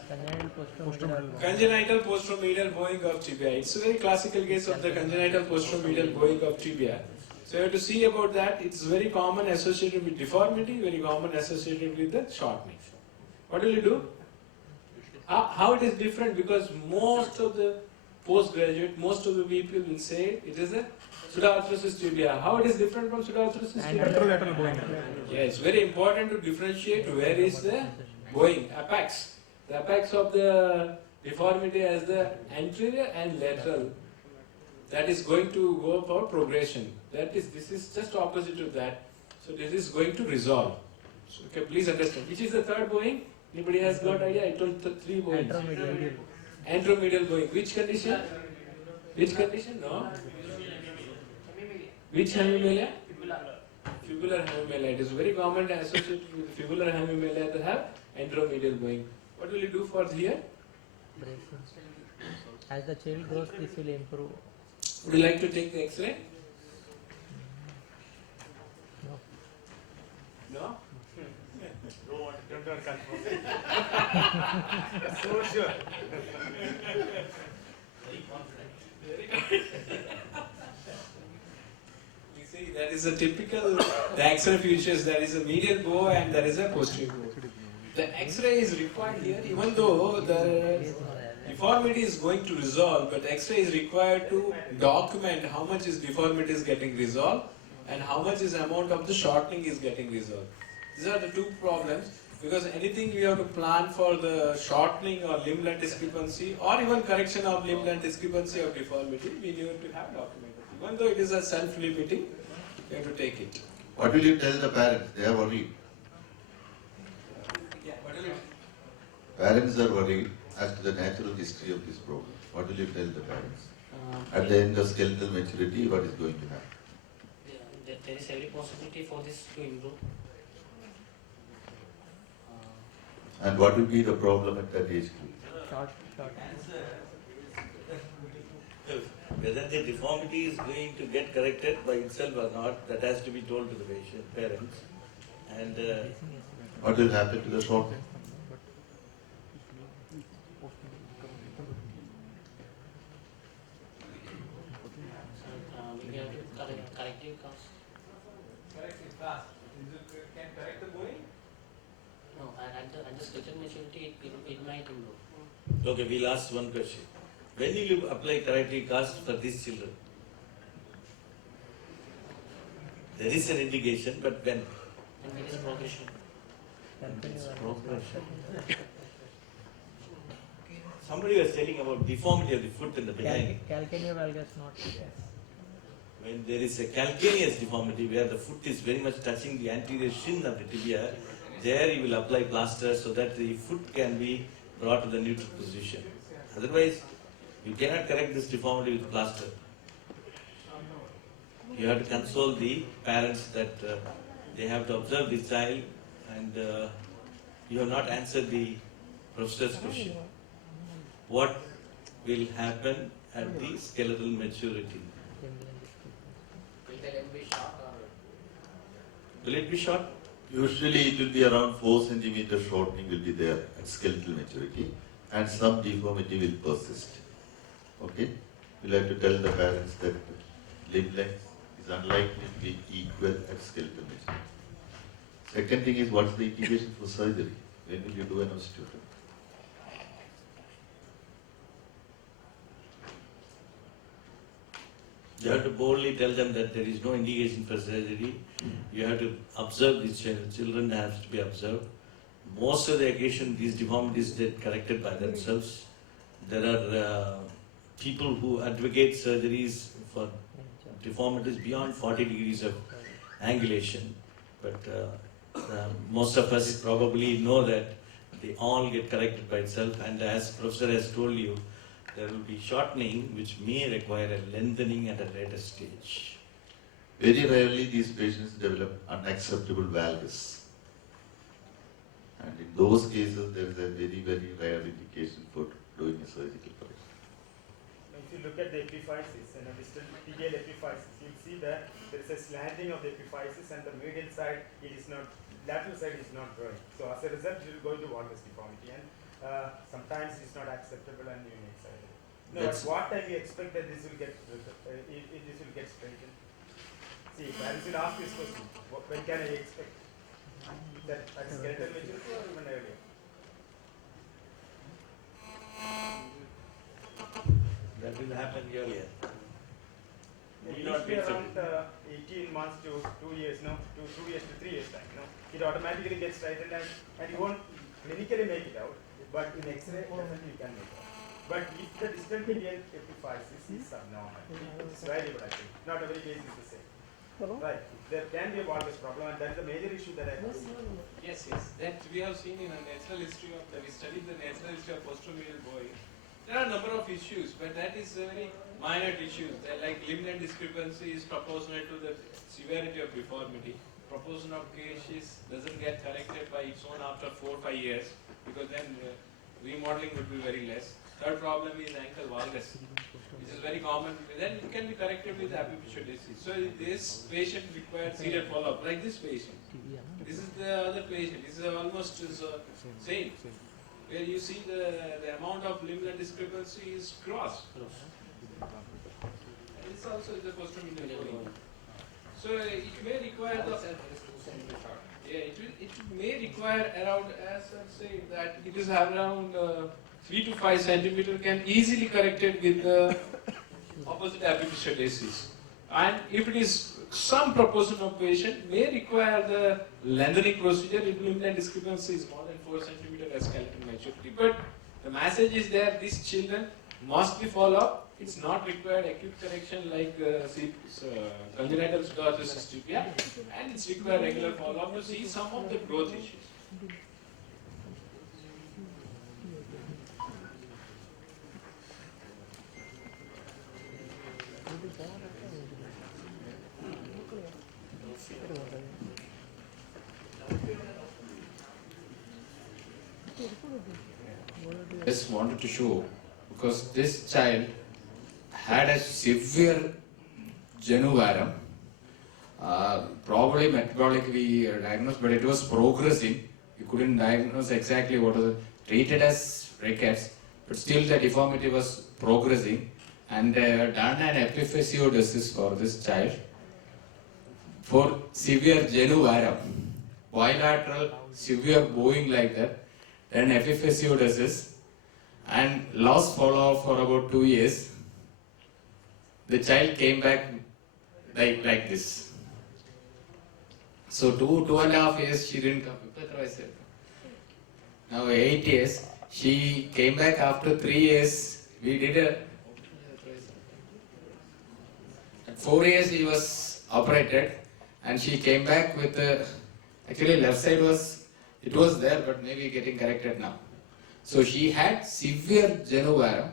Congenital posteromedial bowing of tibia. It's a very classical case of the congenital posteromedial bowing of tibia. So you have to see about that. It's very common associated with deformity, very common associated with the shortening. What will you do? How it is different? Because most of the postgraduate, most of the people will say it is a pseudoarthrosis tibia. How it is different from pseudoarthrosis tibia? Yes, very important to differentiate where is the bowing, apex. The apex of the deformity as the anterior and lateral. That is going to go for progression. This is just opposite to that. So this is going to resolve. So, okay, please understand. Which is the third bowing? Anybody has got idea? I told three bowings. Anteromedial bowing. Which condition? Which condition? No. Which hemimelia? Fibular hemimelia. It is very common to associate with fibular hemimelia to have anteromedial bowing. What will you do for here? As the child grows, this will improve. Would you like to take the X-ray? No. No? Don't confirm. So sure. You see, that is a typical, the X-ray features, there is a medial bow and there is a posterior bow. The X-ray is required here, even though the deformity is going to resolve, but X-ray is required to document how much is deformity is getting resolved and how much is amount of the shortening is getting resolved. These are the two problems, because anything we have to plan for the shortening or limb length discrepancy or even correction of limb length discrepancy or deformity, we need to have documented. Even though it is a self-limiting, we have to take it. What will you tell the parents? They are worried. Yeah, what will you Parents are worried as to the natural history of this problem. What will you tell the parents? At the end of skeletal maturity, what is going to happen? There is every possibility for this to improve. And what will be the problem at that age group? Short. Whether the deformity is going to get corrected by itself or not, that has to be told to the patient, parents. And what will happen to the shortening? We have to corrective cast. Corrective cast. Can correct the bowing? No, at the skeletal maturity, it might improve. okay, we'll ask one question. When will you apply corrective cast for these children? There is an indication, but when? And there is progression. Somebody was telling about deformity of the foot in the beginning. Calcaneal valgus not. When there is a calcaneus deformity where the foot is very much touching the anterior shin of the tibia, there you will apply plaster so that the foot can be brought to the neutral position. Otherwise, you cannot correct this deformity with plaster. You have to console the parents that they have to observe the child, and you have not answered the professor's question. What will happen at the skeletal maturity? Will the limb be short or? Will it be short? Usually it will be around 4 centimeter shortening will be there at skeletal maturity, and some deformity will persist. Okay? We'll have to tell the parents that limb length is unlikely to be equal at skeletal maturity. Second thing is, what's the indication for surgery? When will you do an osteotomy? You have to boldly tell them that there is no indication for surgery. You have to observe these children have to be observed. Most of the occasion, these deformities get corrected by themselves. There are people who advocate surgeries for deformities beyond 40 degrees of angulation. But most of us probably know that they all get corrected by itself. And as Professor has told you, there will be shortening which may require a lengthening at a later stage. Very rarely these patients develop unacceptable valgus. And in those cases, there is a very, very rare indication for doing a surgical correction. If you look at the epiphysis, distal tibial epiphysis, you'll see that there is a slanting of the epiphysis and the medial side, it is not, lateral side is not growing. So as a result, you will go into valgus deformity, and sometimes it's not acceptable and you need surgery. Now, at what time you expect that this will get straightened? See, parents will ask this question: when can I expect that at skeletal maturity or even earlier? That will happen earlier. It will be around 18 months to 2 years, 2 years to 3 years time. It automatically gets straightened, and you won't clinically make it out, but in X-ray, definitely you can make it out. But if the distal tibial epiphysis is subnormal, it is variable actually. Not every case is the same. Right. There can be a valgus problem, and that is a major issue that I have seen. Yes. That we have seen in a natural history of we studied the natural history of posteromedial bowing. There are a number of issues, but that is very minor issues. Like limb length discrepancy is proportional to the severity of deformity. Proportion of cases doesn't get corrected by its own after 4 or 5 years, because then remodeling would be very less. Third problem is ankle valgus, which is very common. Then it can be corrected with apicpitular disease. So this patient requires serial follow-up, like this patient. This is the other patient. This is almost same. Where you see the amount of limb length discrepancy is crossed. This also is a posteromedial bowing. So it may require the it may require around, as I'm saying, that it is around 3 to 5 centimeter can easily corrected with the opposite epiphyseal disease. And if it is some proportion of patient may require the lengthening procedure if limb discrepancy is more than 4 centimeter as skeletal maturity. But the message is that these children must be followed up. It's not required acute correction like congenital pseudoarthrosis tibia, and it's required regular follow-up to see some of the growth issues. Just wanted to show, because this child had a severe genuvarum, probably metabolically diagnosed, but it was progressing. You couldn't diagnose exactly what was treated as rickets, but still the deformity was progressing, and done an epiphysiodesis for this child for severe genuvarum, bilateral severe bowing like that, then epiphysiodesis, and lost follow-up for about 2 years. The child came back like this. So 2.5 years she didn't come. Now 8 years, she came back after 3 years. We did a. At 4 years she was operated, and she came back with actually left side it was there, but maybe getting corrected now. So she had severe genuvarum.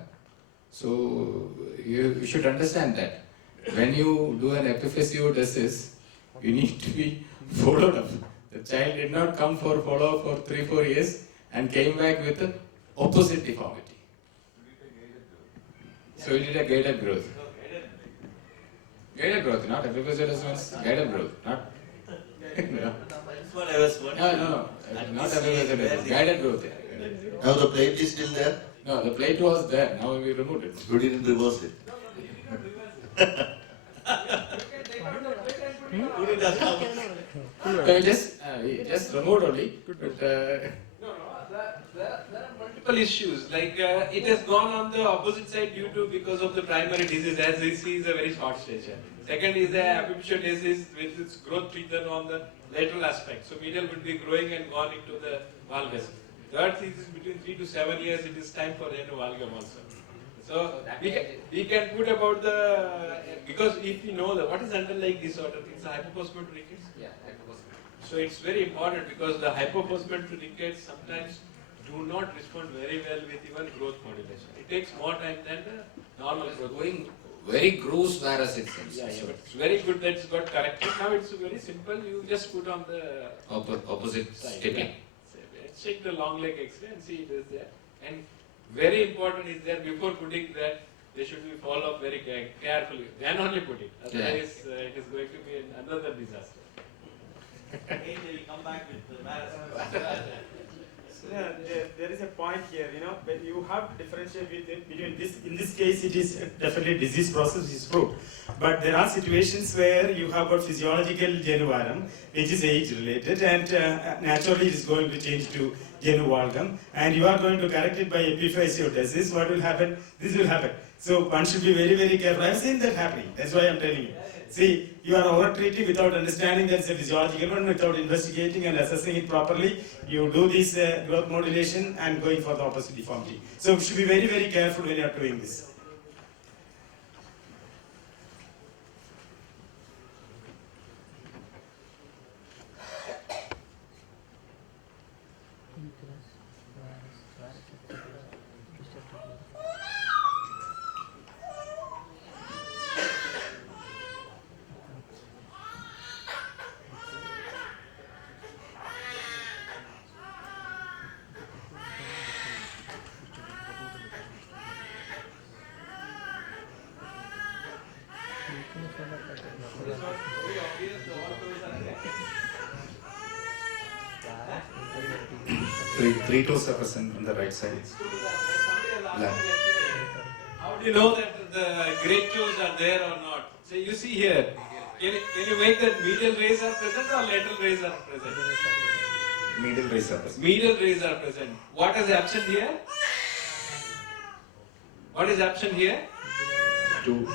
So you should understand that when you do an epiphysiodesis, you need to be followed up. The child did not come for follow-up for 3-4 years and came back with the opposite deformity. So we did a guided growth. Guided growth, not epiphysiodesis means guided growth, not. No. That's what I was wondering. No, not epiphysiodesis, guided growth. Now the plate is still there? No, the plate was there. Now we removed it. You didn't reverse it. Just removed only. But, There are multiple issues. Like it has gone on the opposite side because of the primary disease, as we see is a very short stature. Second is the epiphysiodesis with its growth treated on the lateral aspect. So medial will be growing and gone into the valgus. Third is between 3 to 7 years. It is time for endovalgum also. So we can put about because if you know what is underlying disorder, it's a hypophosphatemic rickets. Yeah, hypophosphatemic. So it's very important because the hypophosphatemic rickets sometimes do not respond very well with even growth modulation. It takes more time than the normal growth. Going very gross virus it seems. Yeah, but it's very good that it's got corrected. Now it's very simple. You just put on the opposite stippling. Let's check the long leg X-ray and see it is there. And very important is there before putting that they should be followed up very carefully. Then only put it. Otherwise, it is going to be another disaster. Again, they will come back with the virus. There is a point here, when you have to differentiate between this. In this case, it is definitely disease process is proved. But there are situations where you have got physiological genuvarum, which is age-related, and naturally it is going to change to genuvalgum, and you are going to correct it by epiphysiodesis. What will happen? This will happen. So one should be very, very careful. I have seen that happening. That's why I am telling you. See, you are over-treating without understanding that it's a physiological one, without investigating and assessing it properly. You do this growth modulation and going for the opposite deformity. So you should be very, very careful when you are doing this. Three toes are present on the right side. How do you know that the great toes are there or not? So you see here, Can you make that medial rays are present or lateral rays are present? Medial rays are present. Medial rays are present. What is absent here? What is absent here? Two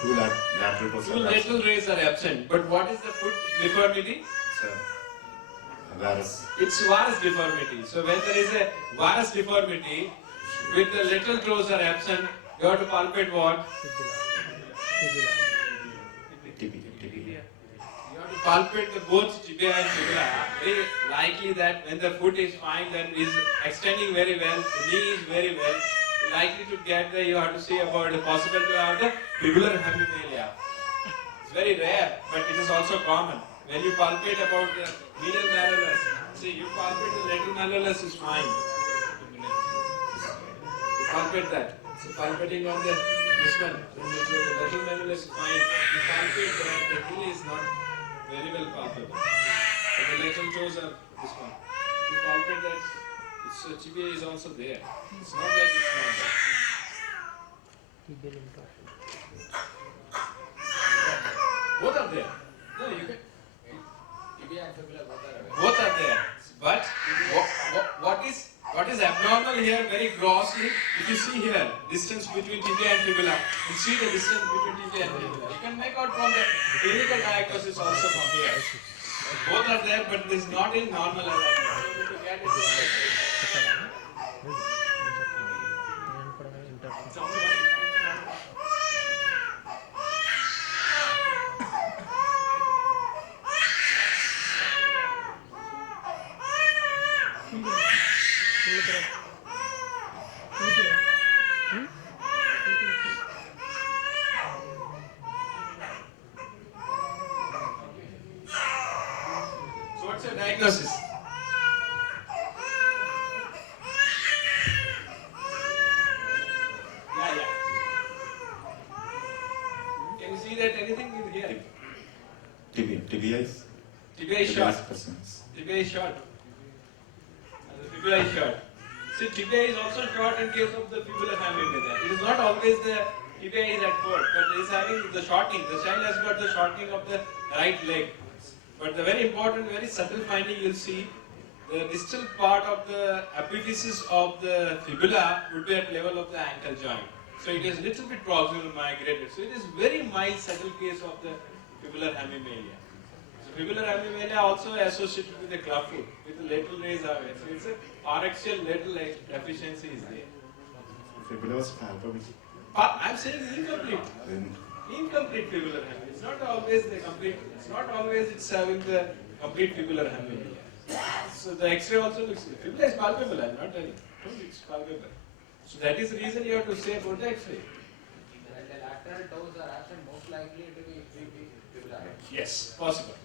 lateral pulse Two lateral rays are absent. But what is the foot deformity? varus. It's varus deformity. So when there is a varus deformity, with the lateral toes are absent, you have to palpate what? Tibia. You have to palpate the both tibia and fibula. Very likely that when the foot is fine, then is extending very well, the knee is very well. Likely to get there, you have to see about the possibility to have the fibular hemimelia. It's very rare, but it is also common. When you palpate about the medial malleolus, see, you palpate the lateral malleolus is fine. You palpate that. So palpating on this one, the lateral malleolus is fine. You palpate that, the heel is not very well palpable. So the lateral toes are this one. You palpate that, its tibia is also there. It's not that it's not there. Both are there. No, you can. Both are there. But what is abnormal here very grossly, if you see here, distance between tibia and fibula, you see the distance between tibia and fibula. You can make out from the clinical diagnosis also from here. Both are there, but it is not in normal alignment. You need to get it. So what's your diagnosis? Yeah. Can you see that anything in here? Tibia is. Tibia is short. Presence. Tibia is short. And the fibula is short. See, tibia is also short in case of the fibular hemimelia. It is not always the tibia is at fault, but it is having the shortening. The child has got the shortening of the right leg. But the very important, very subtle finding you'll see, the distal part of the epiphysis of the fibula would be at level of the ankle joint. So it is little bit proximal migrated. So it is very mild, subtle case of the fibular hemimelia. So fibular hemimelia also associated with the clubfoot, with the lateral rays are there. So it's a paraxial lateral deficiency is there. Fibula was palpable. I'm saying incomplete. Incomplete fibular hemimelia. It's not always the complete. It's not always it's having the complete fibular hemimelia. So the X-ray also looks. Fibula is palpable. I'm not telling. It's palpable. So that is the reason you have to say about the X-ray. When the lateral toes are absent, most likely it will be fibular. Yes, possible.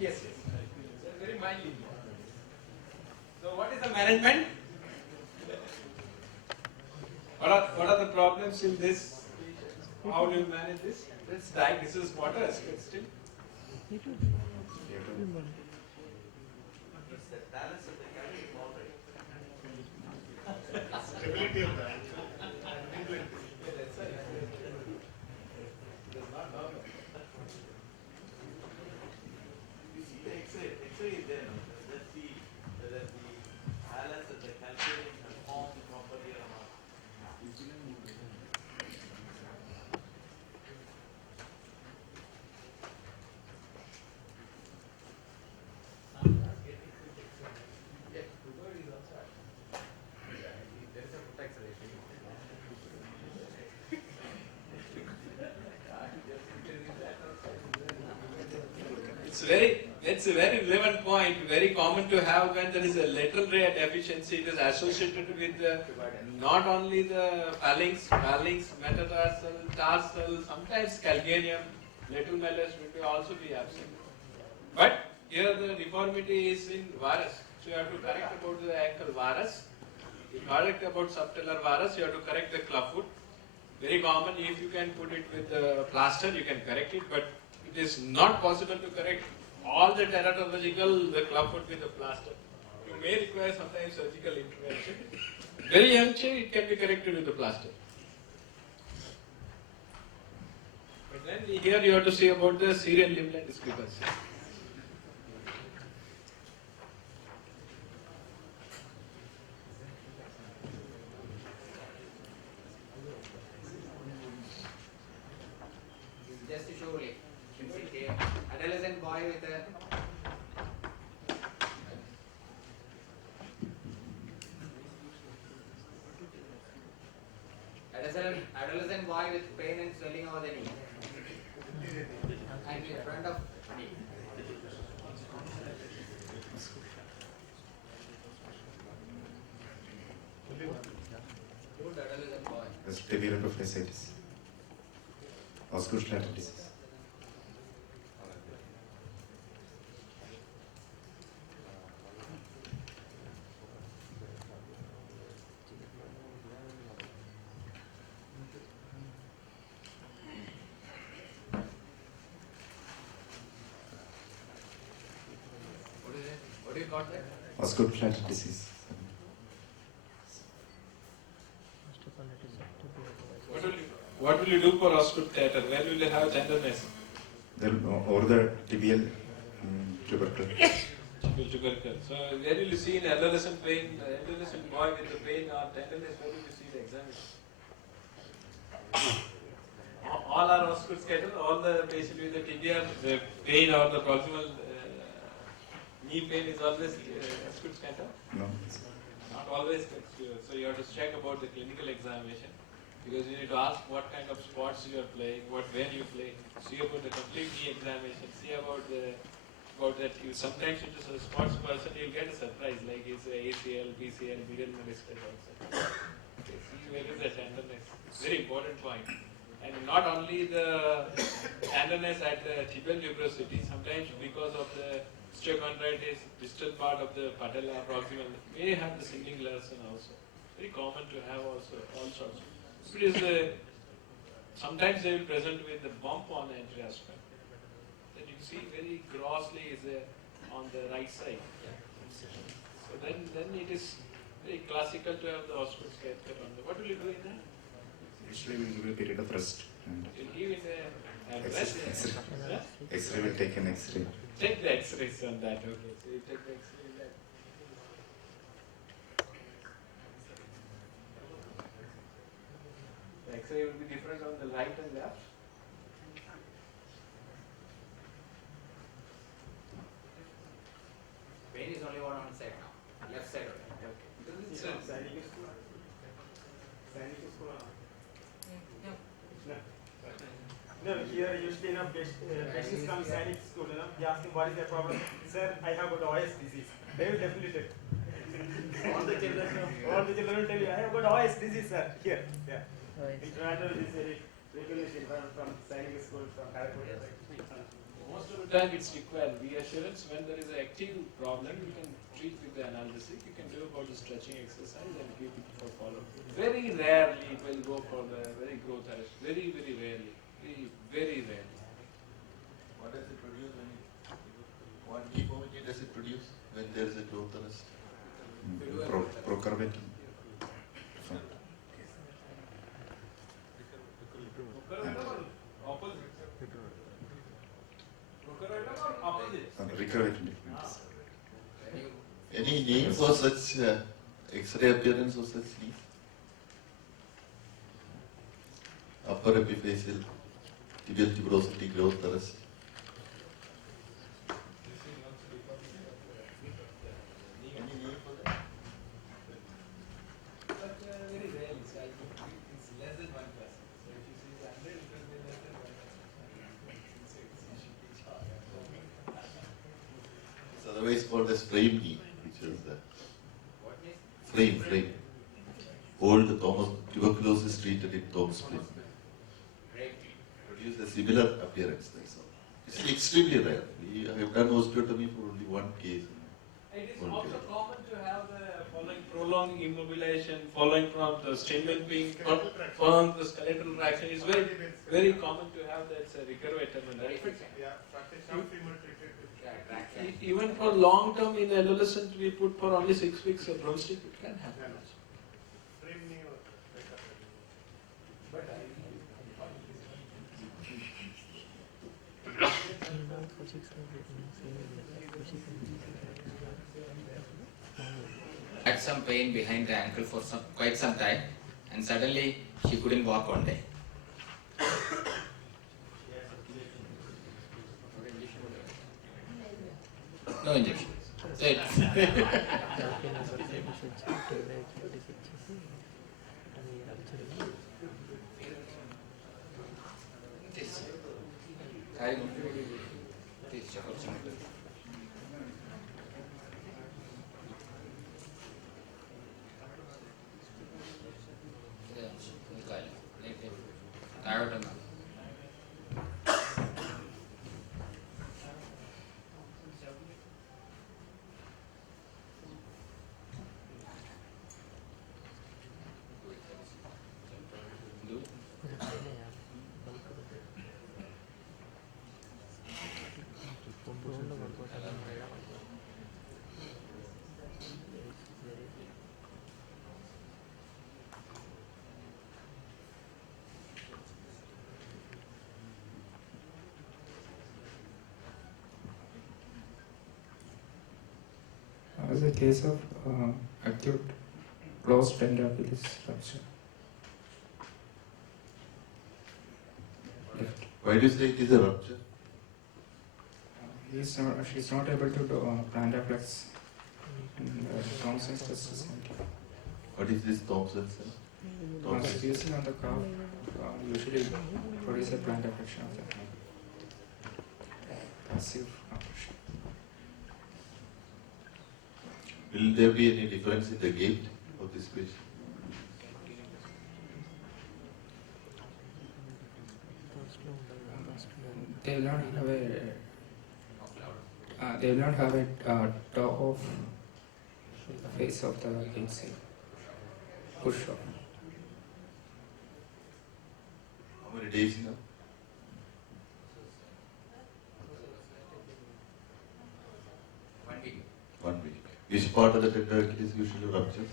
Yes. Very mildly. So what is the management? What are the problems in this? How do you manage this? Let's this is water, but still. Stability of that. X-ray is there. Let's see whether the balance and the calculation have formed properly or not. It's a very relevant point, very common to have when there is a lateral ray deficiency. It is associated with not only the phalanx, metatarsal, tarsal, sometimes calcaneum, lateral malleus will also be absent. But here the deformity is in varus. So you have to correct about the ankle varus. You correct about subtalar varus, you have to correct the clubfoot. Very common, if you can put it with the plaster, you can correct it, but it is not possible to correct all the teratological, the clubfoot with the plaster. You may require sometimes surgical intervention. Very young child, it can be corrected with the plaster. then here you have to see about the serial limb discrepancy. Just to show you can see here, adolescent boy with a adolescent boy with pain and swelling over the knee and in front of knee. Good adolescent boy. That's tibial epiphyseal musculoskeletal disease. What do you got there? Musculoskeletal disease. What will you do for auscultator? Where will you have tenderness? Then over the tibial tubercle. Tubercle. So where will you see in adolescent pain, adolescent boy with the pain or tenderness, where will you see the examination? All are auscultator, all the patient with the tibia, the pain or the proximal knee pain is always auscultator? No. Not always. So you have to check about the clinical examination. Because you need to ask what kind of sports you are playing, when you play. See about the complete knee examination. See about that. You sometimes it is a sports person, you'll get a surprise like it's a ACL, PCL, medial meniscus also. Okay, see where is the tenderness. Very important point. And not only the tenderness at the tibial tuberosity. Sometimes because of the osteochondritis, distal part of the patella, proximal, may have the singling lesson also. Very common to have also all sorts. It is sometimes they will present with the bump on the anterior aspect. That you see very grossly is on the right side. So then it is very classical to have the auscultator on the. What will you do in that? Usually we give a period of rest. You'll give it a rest. X-ray will take an X-ray. Take the X-rays on that. Okay, so you take the X-ray on that. The X-ray will be different on the right and left. Pain is only one side now, left side only. No, here usually patients come science school, they ask him what is their problem. Sir, I have got OS disease. They will definitely tell. All the children will tell you, I have got OS disease, sir. Here, yeah. In Trivandrum, this is regulation from science school, from Calcutta. Most of the time it's required reassurance. When there is an active problem, you can treat with the analgesic. You can do about the stretching exercise and keep it for follow-up. Very rarely it will go for the very growth arrest. Very, very rarely. Very rarely. What does it produce what deformity does it produce when there is a growth arrest? Procurvatum. Recurvatum difference. Any name for such X-ray appearance of such leaf? Upper epiphyseal tibial tuberosity growth arrest. Any name for that? But very rarely. So I think it's less than 1%. So if you see 100, it will be less than 1%. It's otherwise called as frame knee, which is the frame. Old Thomas tuberculosis treated in Thomas Flynn. Produce a similar appearance. That's all. It's extremely rare. We have done osteotomy for only one case. It is also common to have the following prolonged immobilization, following from the stamen being from the skeletal traction. It's very, very common to have that recurvatum. Even for long term in adolescent, we put for only 6 weeks of broomstick, it can happen. Had some pain behind the ankle for quite some time, and suddenly she couldn't walk one day. No injection. As a case of acute closed tendinopathis rupture. Why do you say it is a rupture? She's not able to do plantar flex and Thompson's test. What is this Thompson's? Squeezing on the calf usually produce a plantar flexion of the hand. Passive compression. Will there be any difference in the gait of this patient? They will not have a toe off the face of the gate side. Push off. How many days now? One week. Which part of the tender Achilles usually ruptures?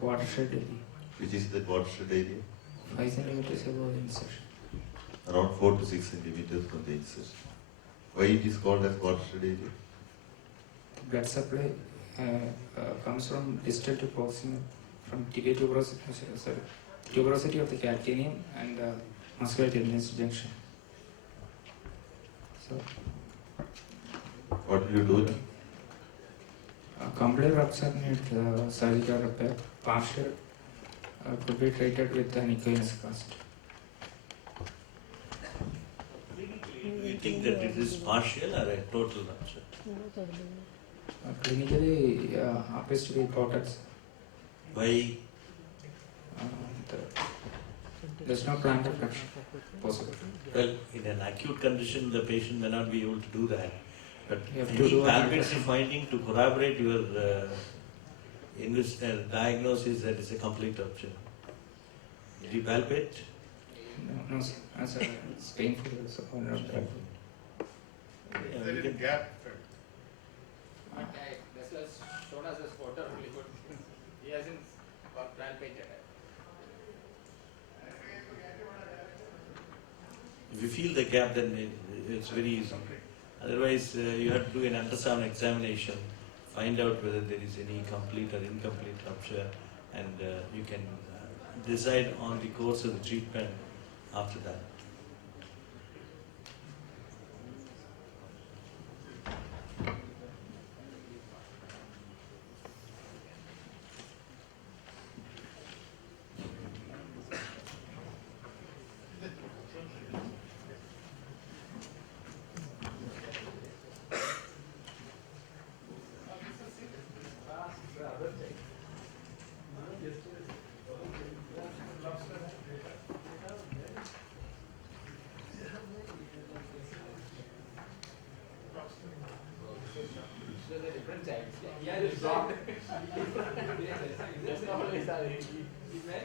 Watershed area. Which is the watershed area? 5 centimeters above the insertion. Around 4 to 6 centimeters from the insertion. Why it is called as watershed area? Blood supply comes from distal to proximal, from tibia tuberosity of the calcaneum and the muscular tendinous junction. So, what do you do then? Complete rupture needs surgical repair. Partial could be treated with an equinus cast. Do you think that it is partial or a total rupture? Clinically, appears to be products. Why? There's no plantar flexion possible. Well, in an acute condition, the patient may not be able to do that. But You have to any do a palpatory finding to corroborate your diagnosis that it's a complete rupture. Did you palpate? No, sir. It's painful. So There is a gap. This was shown as a spotter really good. He hasn't got palpated. If you feel the gap, then it's very easy. Otherwise, you have to do an ultrasound examination, find out whether there is any complete or incomplete rupture, and you can decide on the course of the treatment after that.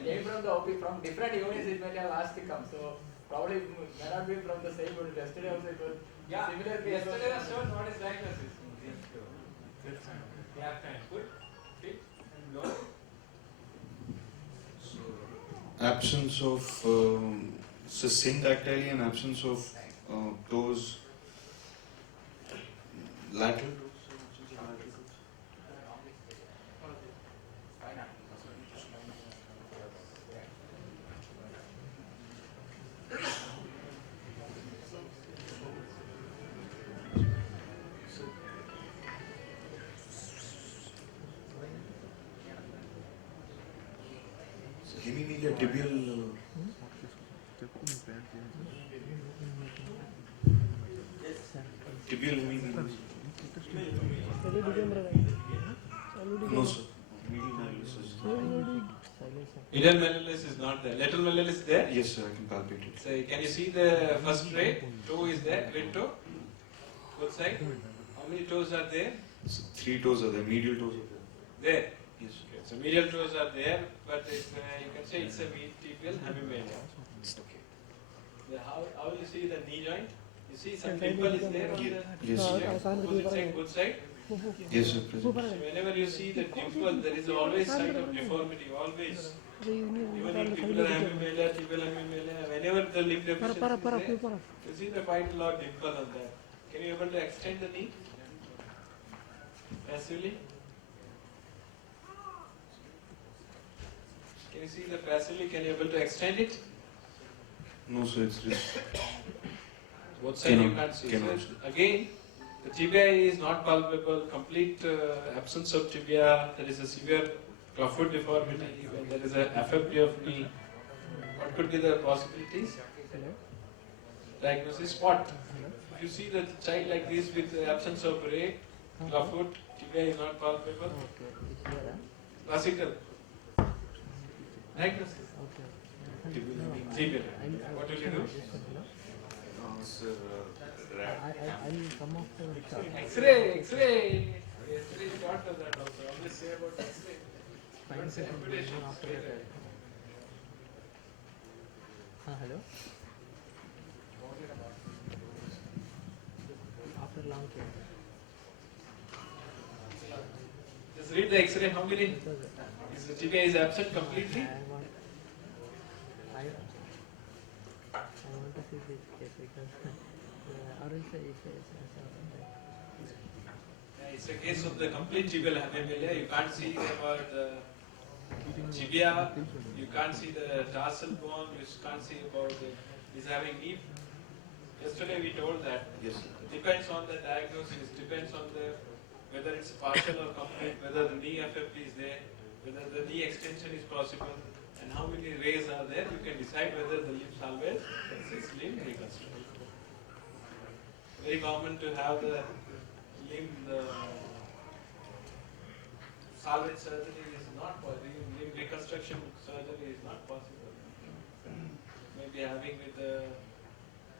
Came from the OP from different units, it may have asked to come. So probably may not be from the same unit. Yesterday also it was similar case. Yesterday was shown what is diagnosis. Gap time. Good. Fit and low. Absence of succinct dactyly and absence of toes, lateral. Hemimedial tibial. Tibial hemimedial. No, sir. Medial malleolus is. Medial malleolus is not there. Lateral malleolus is there? Yes, sir. I can palpate it. So can you see the first ray? Toe is there, great toe. Both side. How many toes are there? So 3 toes are there. Medial toes are there. There. Yes. Okay. So medial toes are there, but you can say it's a tibial hemimelia. Okay. How you see the knee joint? You see some dimple is there on the Yes. opposite side, good side? Yes, sir. So whenever you see the dimple, there is always sign of deformity, always. Even in tibial hemimelia, whenever the limb deficiency is there, you see the quite a lot dimple on there. Can you able to extend the knee? Passively? Can you see the passively? Can you able to extend it? No, sir. It's just. Both sides you can't see. So again, the tibia is not palpable, complete absence of tibia, there is a severe clubfoot deformity, when there is a FFP of knee. What could be the possibilities? Diagnosis what? If you see the child like this with the absence of ray, clubfoot, tibia is not palpable. Classical. Diagnosis. Tibia. What will you do? Sir, I'll come off the chart. X-ray. X-ray is part of that also. Always say about X-ray. Fine, sir. After that. Hello? After long care. Just read the X-ray. How many? Is the tibia is absent completely? I want to see this case because It's a case of the complete tibial hemimelia. You can't see about the tibia, you can't see the tarsal bone, you can't see about he's having knee. Yesterday we told that. Yes. Depends on the diagnosis, depends on the whether it's partial or complete, whether the knee FFP is there, whether the knee extension is possible, and how many rays are there. You can decide whether the limb salvage versus limb reconstruction. Very common to have the limb salvage surgery is not possible. Limb reconstruction surgery is not possible. Maybe having with the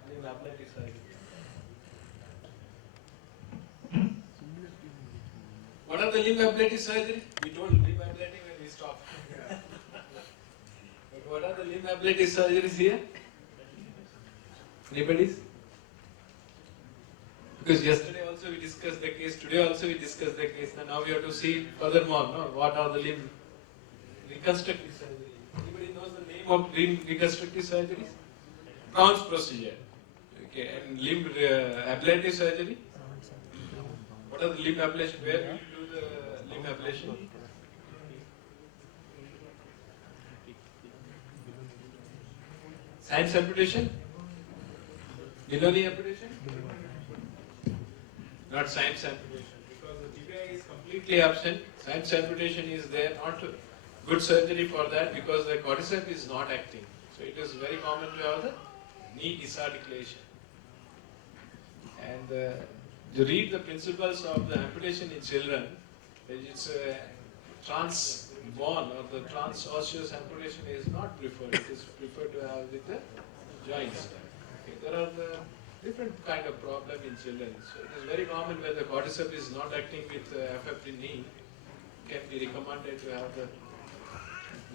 limb ablative surgery. What are the limb ablative surgery? We told limb ablative when we stopped. But what are the limb ablative surgeries here? Anybody's? Because yesterday also we discussed the case, today also we discussed the case, and now we have to see furthermore, no, what are the limb reconstructive surgery. Anybody knows the name of limb reconstructive surgeries? Brown's procedure. Okay, and limb ablative surgery. What are the limb ablation? Where do you do the limb ablation? Science amputation? Delony amputation? Not science amputation, because the tibia is completely absent. Science amputation is there, not good surgery for that because the cordyceps is not acting. So it is very common to have the knee disarticulation. And to read the principles of the amputation in children, it's a trans-bone or the trans-osseous amputation is not preferred. It is preferred to have with the joints. Okay, there are the different kind of problem in children. So it is very common where the cordyceps is not acting with FFP knee, can be recommended to have the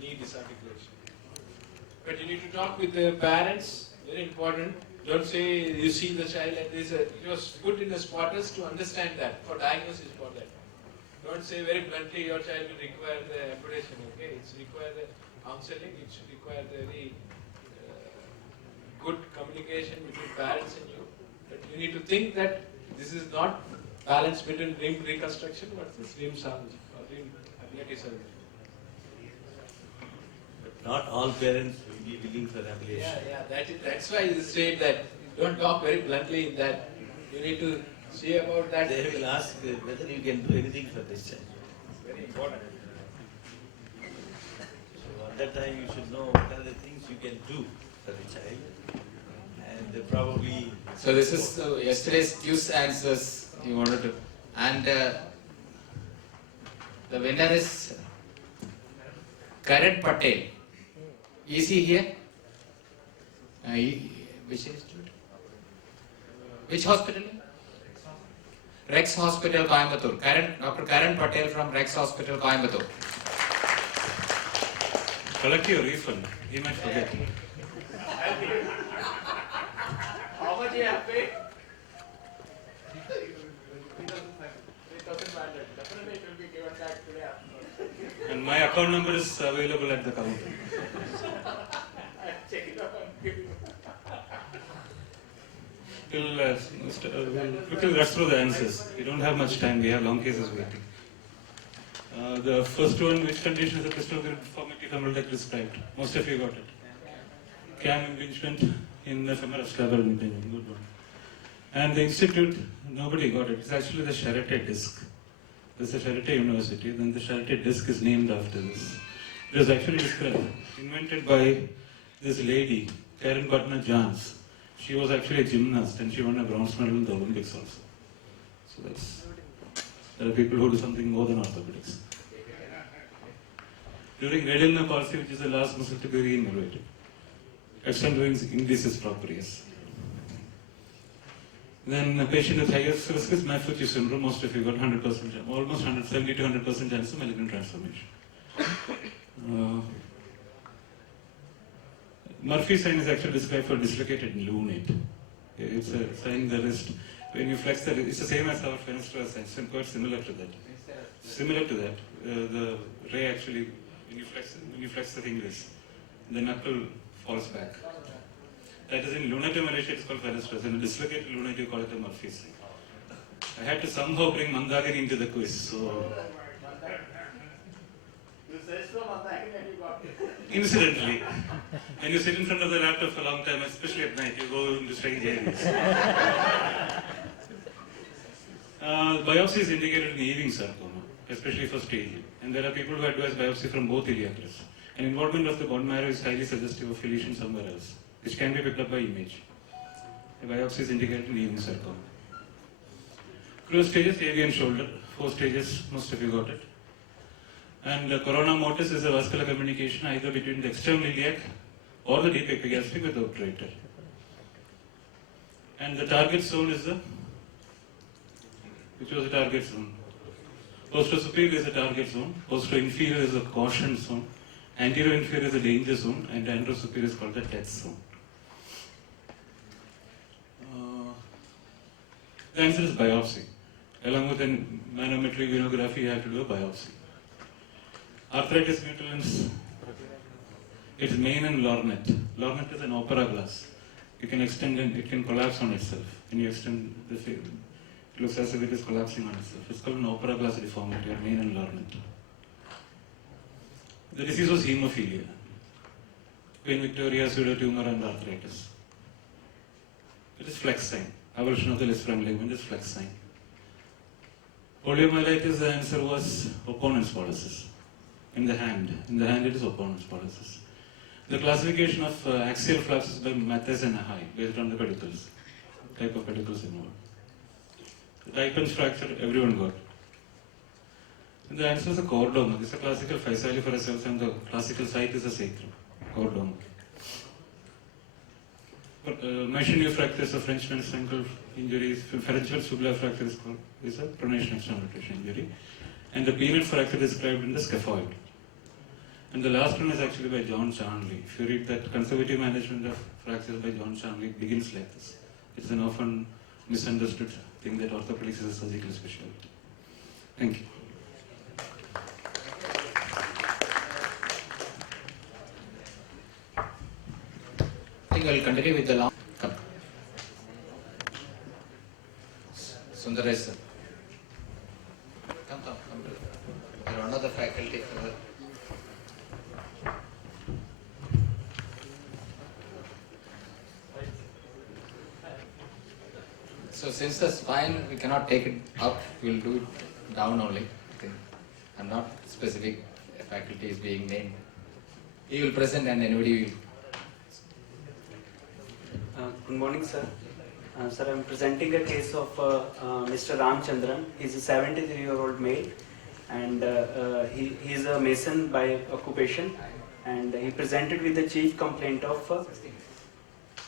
knee disarticulation. But you need to talk with the parents, very important. Don't say you see the child like this. It was put in the spotters to understand that, for diagnosis for that. Don't say very bluntly your child will require the amputation, okay? It's require the counseling, it should require the very good communication between parents and you. But you need to think that this is not balance between limb reconstruction versus limb salvage or limb ability surgery. Not all parents will be willing for ablation. That's why you said that you don't talk very bluntly in that. You need to see about that. They will ask whether you can do anything for this child. Very important. So at that time you should know what are the things you can do for the child. And probably... So this is yesterday's quiz answers you wanted to. And the winner is Karan Patel. Is he here? Which institute? Which hospital? Rex Hospital, Coimbatore. Dr. Karan Patel from Rex Hospital, Coimbatore. Collect your refund. He might forget. How much you have paid? Definitely it will be given back today. And my account number is available at the counter. Check it out and give you. We'll quickly rush through the answers. We don't have much time. We have long cases waiting. The first one, which condition is the crystalline deformity femoral deck described? Most of you got it. Cam impingement in the femoral scapula impingement. Good one. And the institute, nobody got it. It's actually the Charité disc. This is Charité University. Then the Charité disc is named after this. It was actually invented by this lady, Karen Butner Jans. She was actually a gymnast and she won a bronze medal in the Olympics also. So there are people who do something more than orthopedics. During radial nerve palsy, which is the last muscle to be re-innervated, extent doing increases proper, yes. Then a patient with highest risk is Maffucci syndrome. Most of you got 100%, almost 170 to 100% chance of malignant transformation. Murphy sign is actually described for dislocated lunate. It's a sign the wrist. When you flex the wrist, it's the same as our fenestra sign, it's quite similar to that. Similar to that, the ray actually, when you flex the fingers, the knuckle falls back. That is in lunate Malaysia, it's called fenestra. In a dislocated lunate, you call it a Murphy sign. I had to somehow bring Mandagini into the quiz, so... Incidentally, when you sit in front of the laptop for a long time, especially at night, you go into strange areas. Biopsy is indicated in Ewing sarcoma, especially for staging. And there are people who advise biopsy from both iliacras. And involvement of the bone marrow is highly suggestive of lesion somewhere else, which can be picked up by image. A biopsy is indicated in Ewing sarcoma. Cruise stages, avian shoulder. 4 stages, most of you got it. And the corona motus is a vascular communication either between the external iliac or the deep epigastric with the obturator. And the target zone is the, which was the target zone? Posterior-superior is the target zone, posterior-inferior is the caution zone, anterior-inferior is the danger zone, and antero-superior is called the death zone. The answer is biopsy. Along with a manometric venography, you have to do a biopsy. Arthritis mutilans, it's main and lornet. Lornet is an opera glass. You can extend and it can collapse on itself. When you extend the field, it looks as if it is collapsing on itself. It's called an opera glass deformity, or main and lornet. The disease was hemophilia. Queen Victoria, pseudotumor, and arthritis. It is flex sign. Avulsion of the Lisfranc ligament is flex sign. Poliomyelitis, the answer was opponent's paralysis. In the hand it is opponent's paralysis. The classification of axial flaps is by Matthes and Ahai, based on the pedicles, type of pedicles involved. The Teichmann's fracture, everyone got. And the answer is a chordoma. This is a classical physalia cells, and the classical site is a sacrum, chordoma. Machinio fracture is a Frenchman's ankle injury. Frenchman's fibula fracture is a pronation external rotation injury. And the peanut fracture is described in the scaphoid. And the last one is actually by John Charnley. If you read that conservative management of fractures by John Charnley, it begins like this. It's an often misunderstood thing that orthopedics is a surgical specialty. Thank you. I think we'll continue with the long. Come. Sundaresh sir. Come. You're one of the faculty. So since the spine, we cannot take it up, we'll do it down only. Okay. And not specific faculties being named. He will present and anybody will. Good morning, sir. Sir, I'm presenting a case of Mr. Ramchandran. He's a 73-year-old male, and he is a mason by occupation. And he presented with the chief complaint of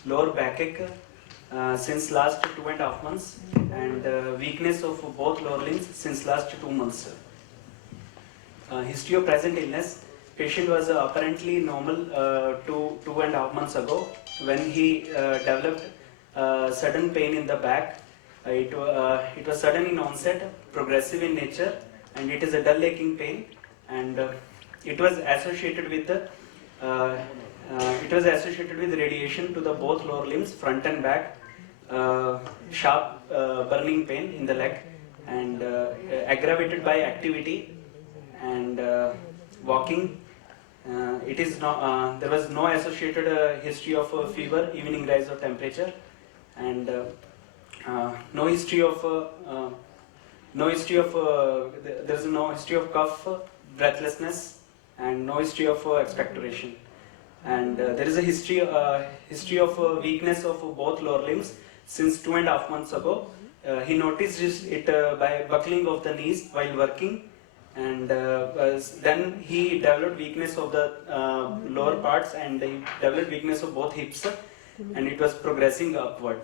lower backache since last 2.5 months, and weakness of both lower limbs since last 2 months. History of present illness. Patient was apparently normal 2.5 months ago when he developed sudden pain in the back. It was sudden in onset, progressive in nature, and it is a dull aching pain, and it was associated with radiation to the both lower limbs, front and back, sharp burning pain in the leg, and aggravated by activity and walking. There was no associated history of fever, evening rise of temperature, and no history of cough, breathlessness, and no history of expectoration. And there is a history of weakness of both lower limbs since 2.5 months ago. He noticed it by buckling of the knees while working. And then he developed weakness of the lower parts, and he developed weakness of both hips, and it was progressing upward.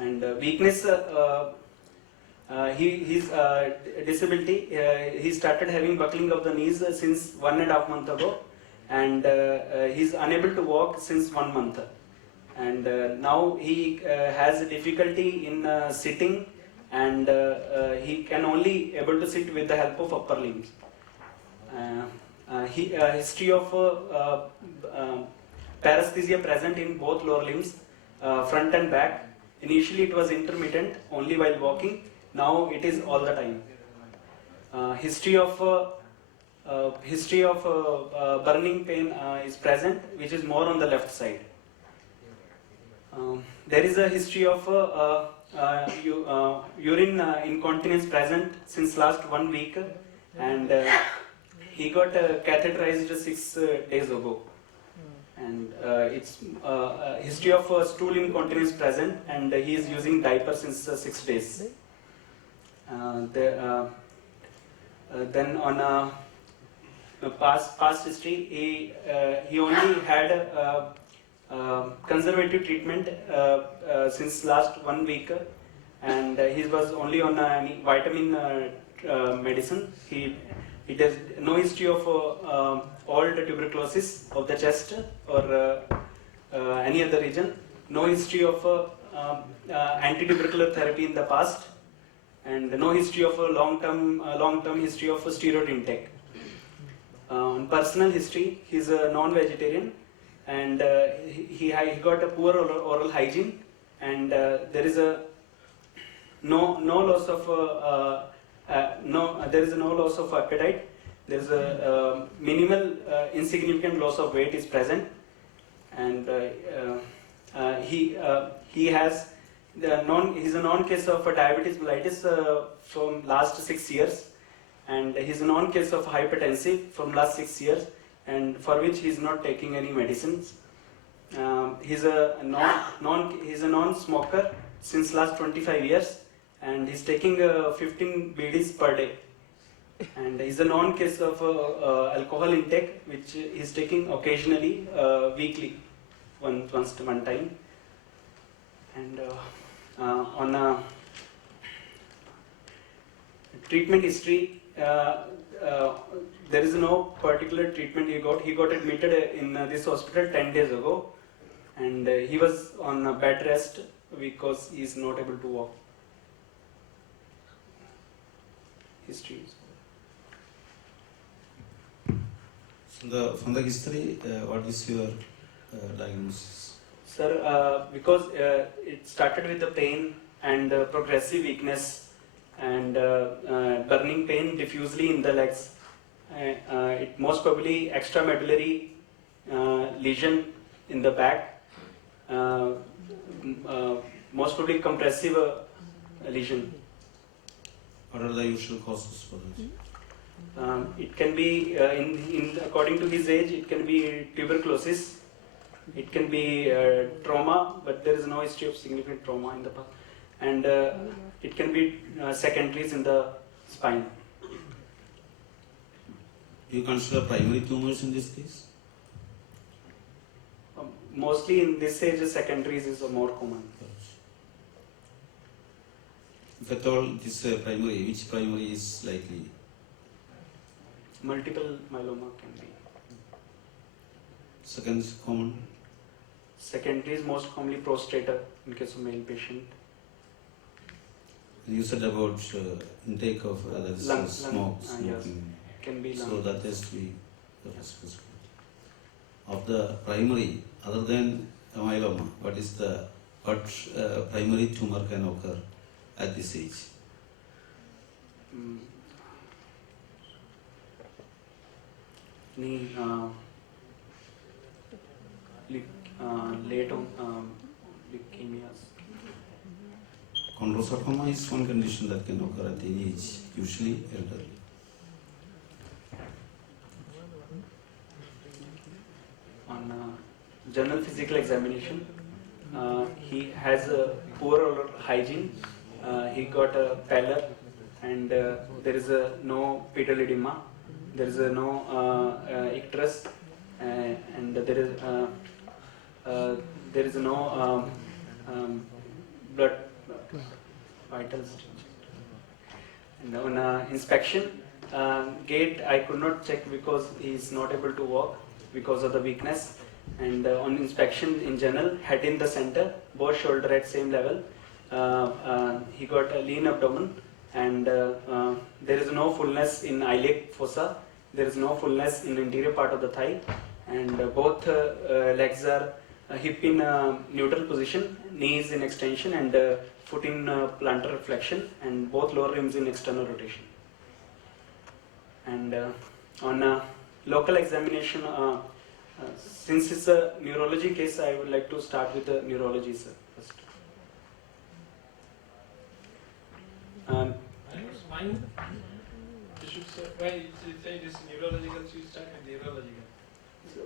And weakness, his disability, he started having buckling of the knees since 1.5 months ago, and he's unable to walk since 1 month. And now he has difficulty in sitting, and he can only able to sit with the help of upper limbs. History of paresthesia present in both lower limbs, front and back. Initially it was intermittent, only while walking. Now it is all the time. History of burning pain is present, which is more on the left side. There is a history of urine incontinence present since last 1 week, and he got catheterized 6 days ago. And it's history of stool incontinence present, and he is using diaper since 6 days. Then on past history, he only had conservative treatment since last 1 week, and he was only on vitamin medicine. He has no history of old tuberculosis of the chest or any other region. No history of anti-tubercular therapy in the past, and no history of long-term history of steroid intake. Personal history: he's a non-vegetarian, and he got a poor oral hygiene, and there is a no loss of appetite. There is a minimal insignificant loss of weight is present, and he has he's a non-case of diabetes mellitus from last 6 years, and he's a non-case of hypertensive from last 6 years, and for which he's not taking any medicines. He's a non-smoker since last 25 years, and he's taking 15 BDs per day. And he's a non-case of alcohol intake, which he's taking occasionally, weekly, one time. And on treatment history, there is no particular treatment he got. He got admitted in this hospital 10 days ago, and he was on bed rest because he is not able to walk. History. From the history, what is your diagnosis? Sir, because it started with the pain and progressive weakness and burning pain diffusely in the legs. It most probably extramedullary lesion in the back, most probably compressive lesion. What are the usual causes for this? It can be, according to his age, it can be tuberculosis, it can be trauma, but there is no history of significant trauma in the past, and it can be secondaries in the spine. Do you consider primary tumors in this case? Mostly in this age, secondaries is more common. If at all it is primary, which primary is likely? Multiple myeloma can be. Second is common. Secondary is most commonly prostata in case of male patient. You said about intake of smoking. Yes. Can be lung. So that has to be the responsibility. Of the primary, other than myeloma, what primary tumor can occur at this age? Any late leukemias. Chondrosarcoma is one condition that can occur at any age, usually elderly. On general physical examination, he has a poor oral hygiene. He got a pallor, and there is no pedal edema. There is no icterus, and there is no blood vitals. And on inspection, gait I could not check because he is not able to walk because of the weakness. And on inspection in general, head in the center, both shoulder at same level. He got a lean abdomen, and there is no fullness in iliac fossa. There is no fullness in interior part of the thigh, and both legs are hip in neutral position, knees in extension, and foot in plantar flexion, and both lower limbs in external rotation. And on local examination, since it's a neurology case, I would like to start with the neurology, sir, first. Spine? You should say, why you say this neurological, so you start with neurological.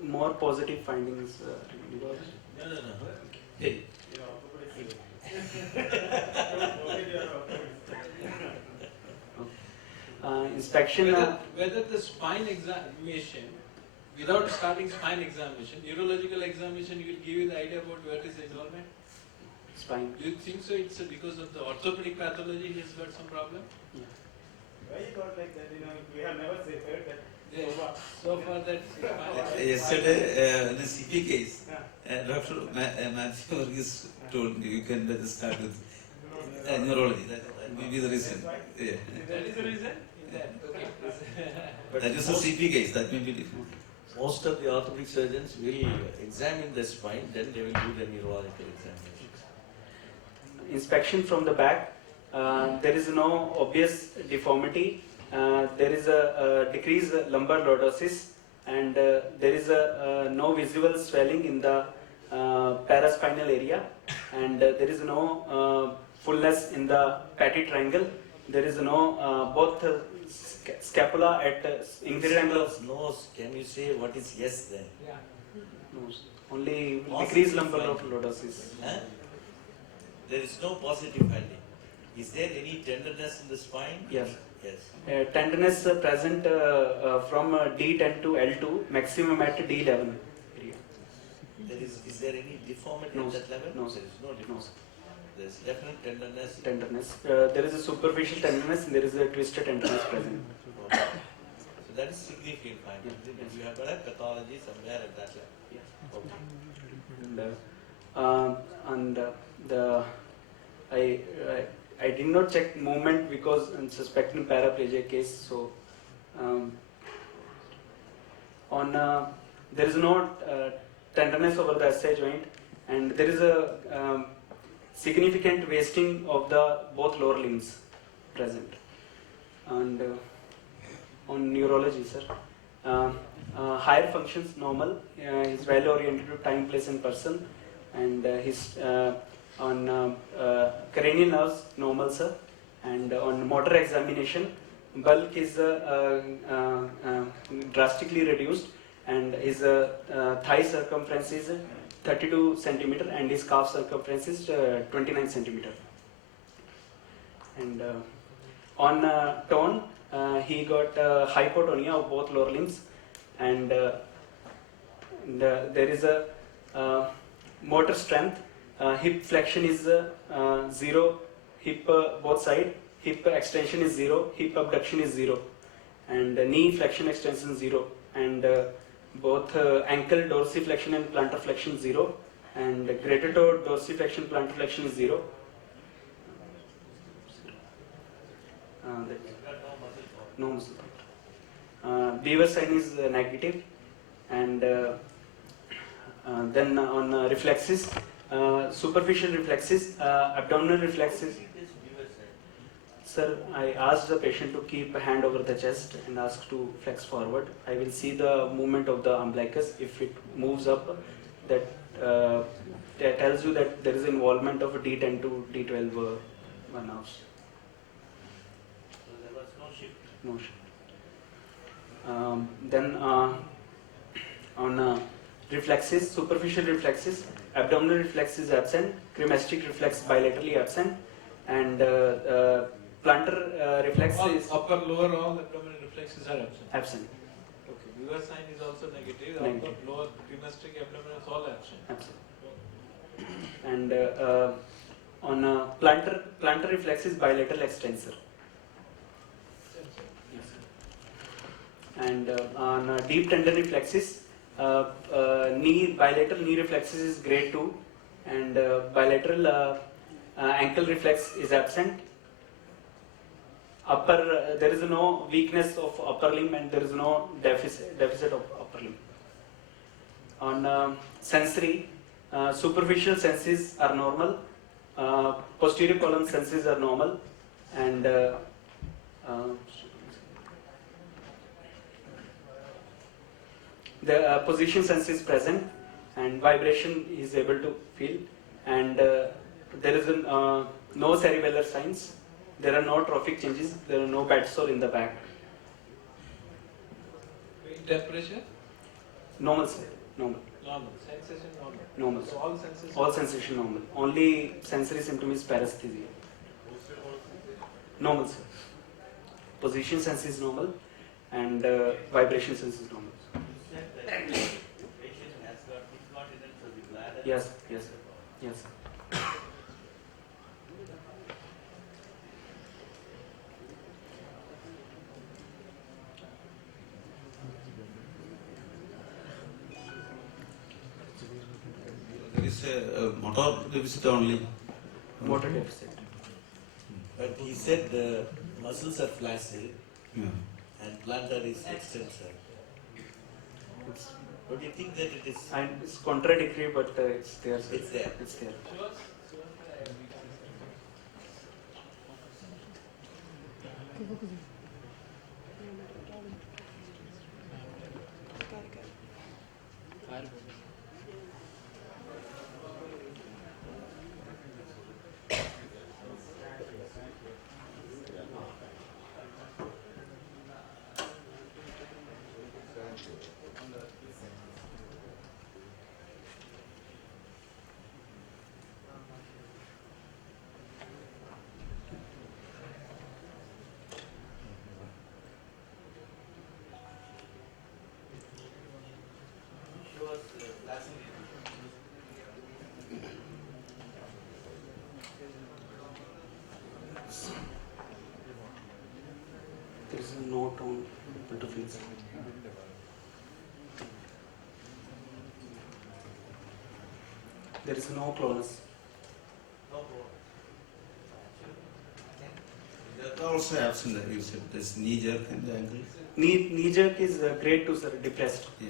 More positive findings. Neurology. No. Hey. Inspection. Whether the spine examination, without starting spine examination, neurological examination will give you the idea about where is the involvement? Spine. Do you think so? It's because of the orthopedic pathology he has got some problem? Yeah. Why you thought like that? We have never said that. So far that Yesterday, in the CP case, Dr. Matthew Varghese told me you can just start with neurology. That may be the reason. Yeah. That is the reason? That is a CP case, that may be different. Most of the orthopedic surgeons will examine the spine, then they will do the neurological examination. Inspection from the back, there is no obvious deformity. There is a decreased lumbar lordosis, and there is no visible swelling in the paraspinal area, and there is no fullness in the patty triangle. There is no both scapula at inferior angle. Nose, can you say what is yes then? Yeah. Nose. Only decreased lumbar lordosis. Huh? There is no positive finding. Is there any tenderness in the spine? Yes. Yes. Tenderness present from D10 to L2, maximum at D11 area. Is there any deformity at that level? No. There is no deformity. There is definite tenderness. Tenderness. There is a superficial tenderness and there is a twisted tenderness present. Okay. So that is significant finding. Yes. You have got a pathology somewhere at that level. Yes. Okay. And the I did not check movement because I'm suspecting paraplegia case. So on there is no tenderness over the SI joint, and there is a significant wasting of the both lower limbs present. And on neurology, sir, higher functions normal. He's well oriented to time, place, and person, and his on cranial nerves normal, sir, and on motor examination, bulk is drastically reduced, and his thigh circumference is 32 centimeter, and his calf circumference is 29 centimeter. And on tone, he got hypotonia of both lower limbs, and there is a motor strength. Hip flexion is 0, hip both side, hip extension is 0, hip abduction is 0, and knee flexion extension 0, and both ankle dorsiflexion and plantar flexion 0, and greater toe dorsiflexion, plantar flexion is 0. No muscle. Beaver sign is negative, and then on reflexes, superficial reflexes, abdominal reflexes. Sir, I asked the patient to keep a hand over the chest and ask to flex forward. I will see the movement of the umbilicus. If it moves up, that tells you that there is involvement of D10 to D12 nerves. So there was no shift. No shift. Then on reflexes, superficial reflexes, abdominal reflex is absent, cremastic reflex bilaterally absent, and plantar reflex All is upper, lower, all abdominal reflexes are absent. absent. Okay, Weaver sign is also negative. Negative. Upper, lower, cremastic abdominal is all absent. Absent. And on plantar reflex is bilateral extensor. And on deep tendon reflexes, bilateral knee reflexes is grade 2, and bilateral ankle reflex is absent. There is no weakness of upper limb, and there is no deficit of upper limb. On sensory, superficial senses are normal, posterior column senses are normal, and the position sense is present, and vibration is able to feel, and there is no cerebellar signs, there are no trophic changes, there are no bed sore in the back. Temperature? Normal, sir. Normal. Normal. Sensation normal. Normal. So all senses. All sensation normal. Only sensory symptom is paresthesia. Normal, sir. Position sense is normal, and vibration sense is normal. Yes, yes, sir. Yes, sir. There is a motor deficit only. Motor deficit. But he said the muscles are flaccid Yeah. and plantar is extensor. But do you think that it is? And it's contradictory, but it's there, sir. It's there. It's there. There is no tone to feel. There is no clonus. That also absent, you said, this knee jerk and the ankle. Knee jerk is grade 2, sir, depressed. Yeah.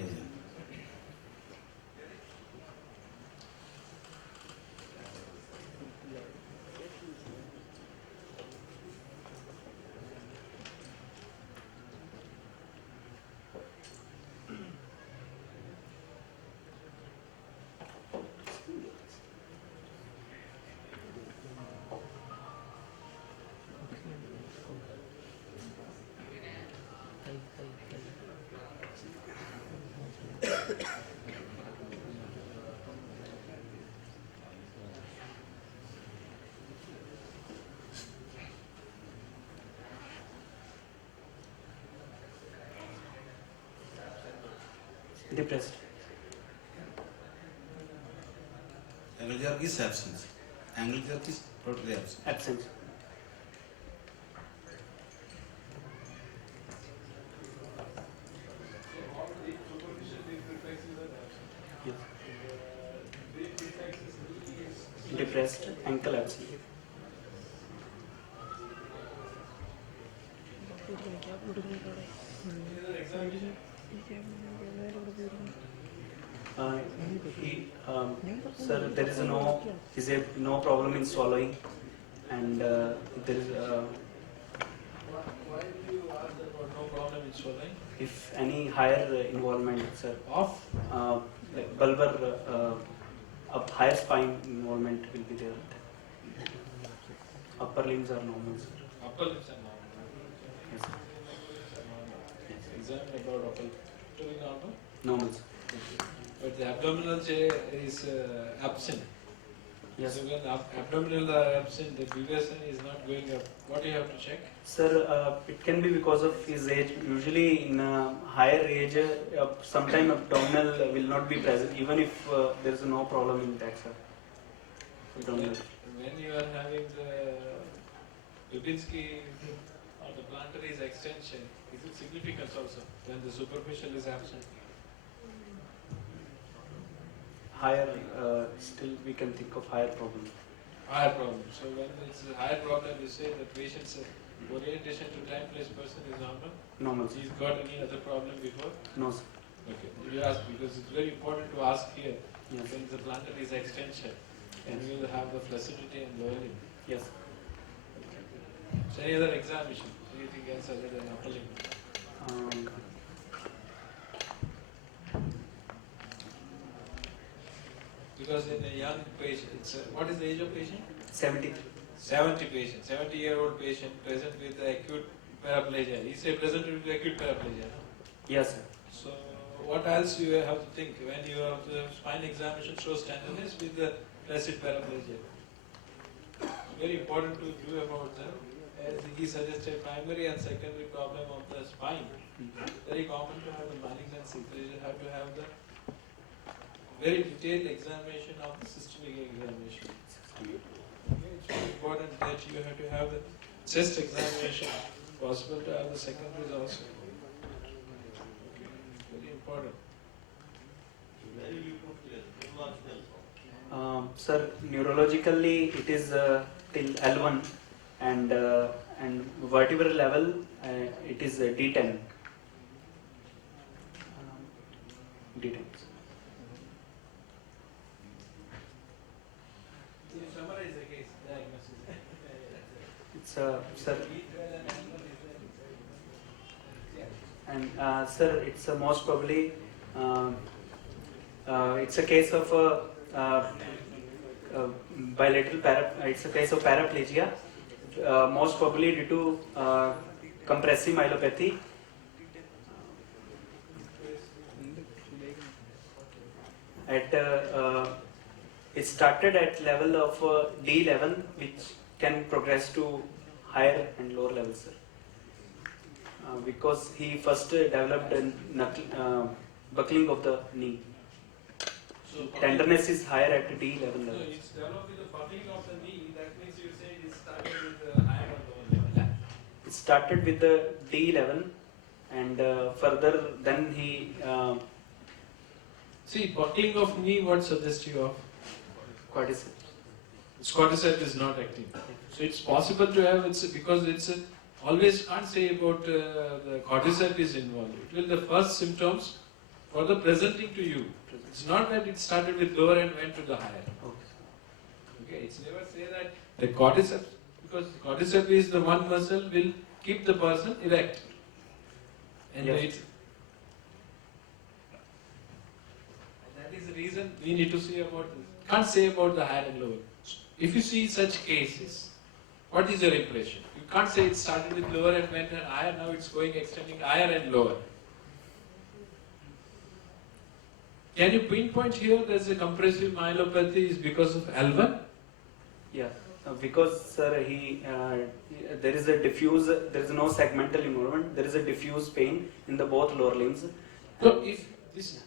Depressed. Angle jerk is absence. Angle jerk is totally absent. Absent. Yes. Depressed, ankle absent. Sir, there is no problem in swallowing, and there is Why do you ask about no problem in swallowing? if any higher involvement, sir, Of? Like bulbar, up higher spine involvement will be there. Upper limbs are normal, sir. Upper lips are normal. Yes, sir. Examine about upper lip. Totally normal? Normal, sir. Okay. But the abdominal is absent. Yes. So when abdominal are absent, the deviation is not going up. What do you have to check? Sir, it can be because of his age. Usually in a higher age, sometime abdominal will not be present, even if there is no problem in that, sir. Abdominal. When you are having the Dubinsky or the plantar is extension, is it significant also when the superficial is absent? Higher, still we can think of higher problem. Higher problem. So when it's a higher problem, you say the patient's orientation to time, place, person is normal? Normal. He's got any other problem before? No, sir. Okay. You ask because it's very important to ask here. Yes. When the plantar is extension, and you will have the flaccidity and lower limb. Yes. So any other examination? Anything else other than upper limb? Because in a young patient, what is the age of patient? 70. 70 patient, 70-year-old patient present with acute paraplegia. He say present with acute paraplegia, no? Yes, sir. So what else you have to think when you have the spine examination shows tenderness with the flaccid paraplegia? Very important to do about them. As he suggested, primary and secondary problem of the spine. Very common to have the malignancy. You have to have the very detailed examination of the systemic examination. Okay, it's very important that you have to have the chest examination. Possible to have the secondaries also. Okay, very important. Sir, neurologically it is till L1, and vertebral level it is D10. D10. You summarize the case diagnosis. It's sir, and sir, it's most probably it's a case of bilateral it's a case of paraplegia, most probably due to compressive myelopathy. It started at level of D11, which can progress to higher and lower levels, sir. Because he first developed a buckling of the knee. So Tenderness is higher at D11 level. No, it's developed with the buckling of the knee. That means you say it started with the higher or lower level. It started with the D11, and further then he. See, buckling of knee, what suggests you of? Quadriceps. Quadriceps is not active. So it's possible to have, because it's always can't say about the quadriceps is involved. It will the first symptoms for the presenting to you. It's not that it started with lower and went to the higher. Okay, it's never say that the quadriceps, because quadriceps is the one muscle will keep the person erect. And Yes. that is the reason we need to see about this. Can't say about the higher and lower. If you see such cases, what is your impression? You can't say it started with lower and went higher, now it's going extending higher and lower. Can you pinpoint here that the compressive myelopathy is because of L1? Yeah, because sir, there is a diffuse, there is no segmental involvement, there is a diffuse pain in the both lower limbs. So if this,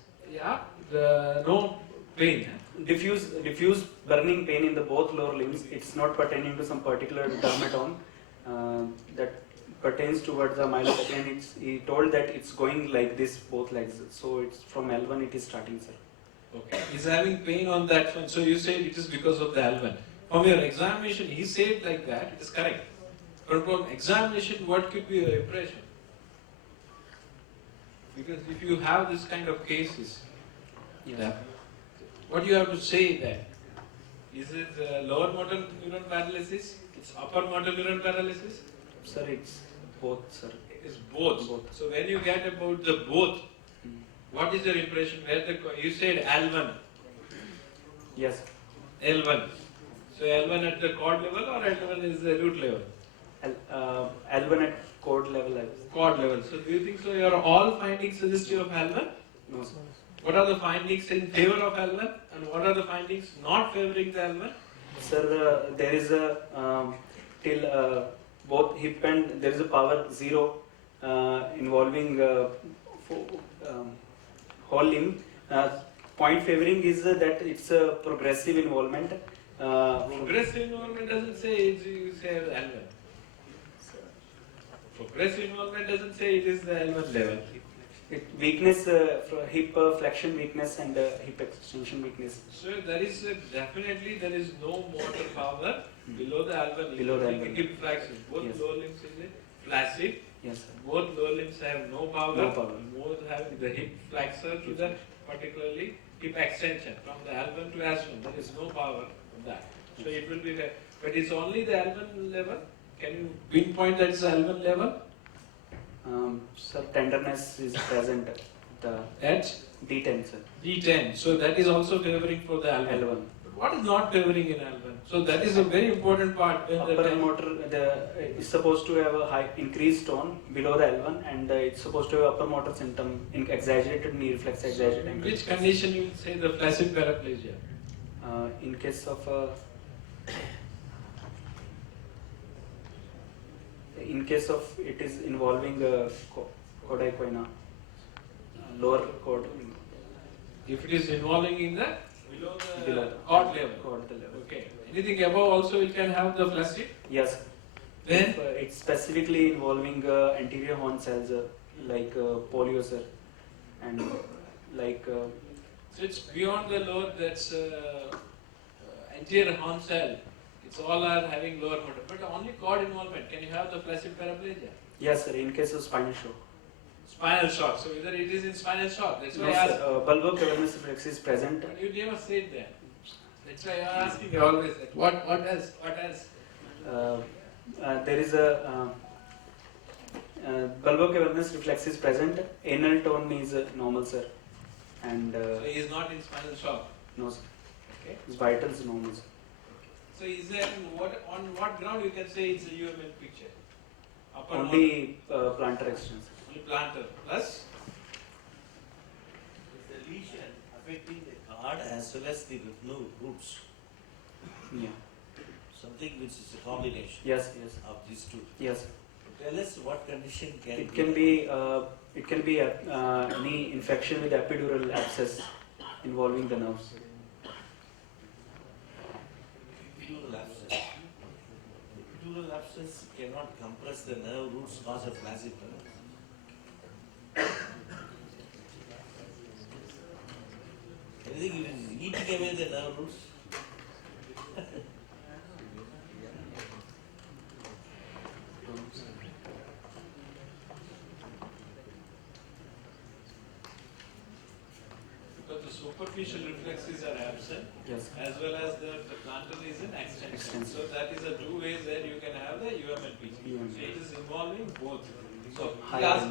no pain. Diffuse burning pain in the both lower limbs, it's not pertaining to some particular dermatome that pertains towards the myelopathy, and he told that it's going like this both legs. So it's from L1 it is starting, sir. Okay. He's having pain on that one. So you said it is because of the L1. From your examination, he said like that, it is correct. But from examination, what could be your impression? Because if you have this kind of cases, what you have to say then? Is it lower motor neuron paralysis? It's upper motor neuron paralysis? Sir, it's both, sir. It's both. So when you get about the both, what is your impression? You said L1. Yes. L1. So L1 at the cord level or L1 is the root level? L1 at cord level. Cord level. So do you think so? Your all findings suggestive of L1? No, sir. What are the findings in favor of L1 and what are the findings not favoring the L1? Sir, there is a till both hip and there is a power 0 involving whole limb. Point favoring is that it's a progressive involvement. Progressive involvement doesn't say you say L1. Progressive involvement doesn't say it is the L1 level. Weakness, hip flexion weakness and hip extension weakness. So there is definitely there is no motor power below the L1. Below the L1. Hip flexion. Both lower limbs is flaccid. Yes, sir. Both lower limbs have no power. No power. Both have the hip flexor to the particularly hip extension from the L1 to S1. There is no power on that. So it will be there. But it's only the L1 level. Can you pinpoint that it's L1 level? Sir, tenderness is present at D10, sir. D10. So that is also favoring for the L1. But what is not favoring in L1? So that is a very important part. Upper motor is supposed to have a high increased tone below the L1, and it's supposed to have upper motor symptom in exaggerated knee reflex, exaggerated ankle. Which condition you will say the flaccid paraplegia? In case of it is involving cauda lower cord. If it is involving in the below cord level. Okay. Anything above also it can have the flaccid? Yes. Then if, it's specifically involving anterior horn cells like polio, sir, and like. So it's beyond the lower. That's anterior horn cell. It's all are having lower motor, but only cord involvement. Can you have the flaccid paraplegia? Yes, sir. In case of spinal shock. Spinal shock. So either it is in spinal shock. That's why No, I asked. bulbocavernous reflex is present. But you never said that. That's why I am asking you always that. What else? What else? There is a bulbocavernous reflex is present. Anal tone is normal, sir. And so he is not in spinal shock. No, sir. Okay. His vitals normal, sir. So is there on what ground you can say it's a UMN picture? Upper Only plantar extension. Only plantar plus. The lesion affecting the card as well as the roots. Yeah. Something which is a combination. Yes. Of these two. Yes. Tell us what condition can it can be any infection with epidural abscess involving the nerves. Epidural abscess. Epidural abscess cannot compress the nerve roots cause of flaccid paralysis. Anything is eating away the nerve roots. Because the superficial reflexes are absent, yes, as well as the plantar is in extension. So that is the two ways that you can have the UMNP. So it is involving both. So higher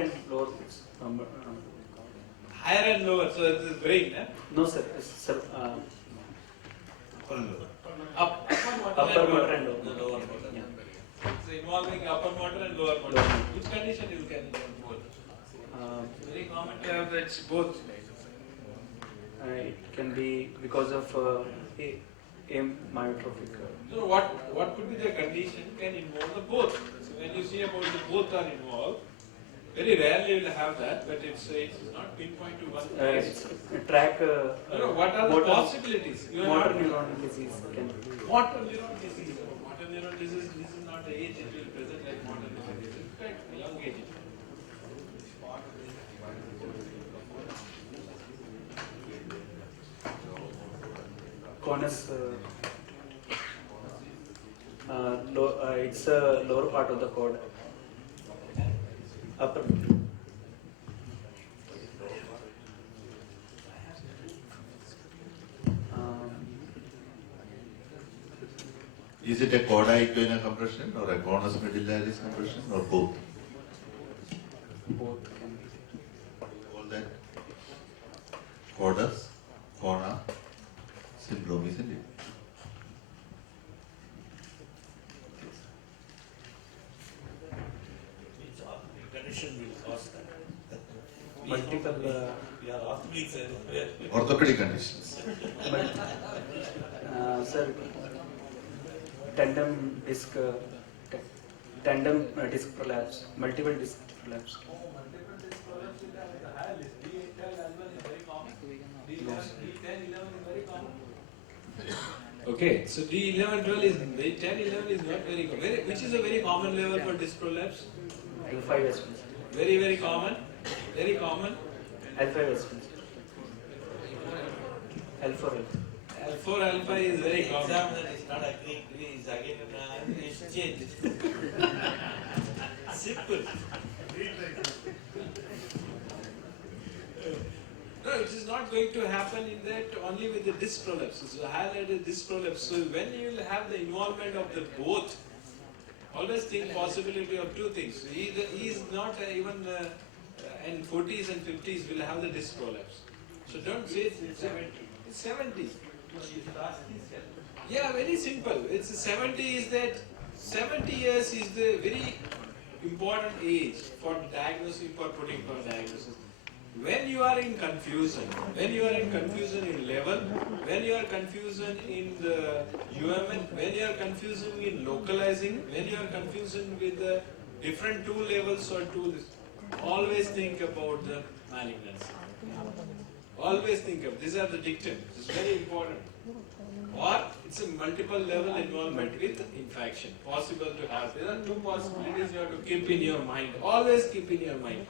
and lower. Higher and lower. So it is brain, eh? No, sir. Sir. Upper motor and lower motor. Yeah. So involving upper motor and lower motor. Which condition you can involve both? Very common to have that both. It can be because of myotrophic. No, what could be the condition can involve the both. So when you see about the both are involved, very rarely you will have that, but it's not pinpoint to one case. Track. No, what are the possibilities? You are Motor not neuron disease. motor neuron disease. Motor neuron disease. This is not the age it will present like motor neuron disease. In fact, young age. Conus. It's a lower part of the cord. Upper. Is it a caudate vena compression or a conus medullaris compression or both? Both can be. All that cordus, cona syndrome, isn't it? Condition will cause that. Multiple. We are orthopedics. Orthopedic conditions. Sir, tandem disc prolapse, multiple disc prolapse. Okay, so D11, 12 is, D10, 11 is not very common. Which is a very common level for disc prolapse? L5S. Very common. Very common. L5S. L4. L4 alpha is very common. Examiner is not agreeing, he is again exchange. Simple. No, it is not going to happen in that only with the disc prolapse. So highlighted disc prolapse. So when you will have the involvement of the both, always think possibility of two things. He is not even in 40s and 50s will have the disc prolapse. So don't say it's 70. It's 70. Yeah, very simple. It's 70 is that 70 years is the very important age for diagnosing, for putting for diagnosis. When you are in confusion in level, when you are confusion in the UMN, when you are confusion in localizing, when you are confusion with the different two levels or two, always think about the malignancy. Always think of, these are the dictums, it's very important. Or it's a multiple level involvement with infection, possible to have. There are two possibilities you have to keep in your mind, always keep in your mind.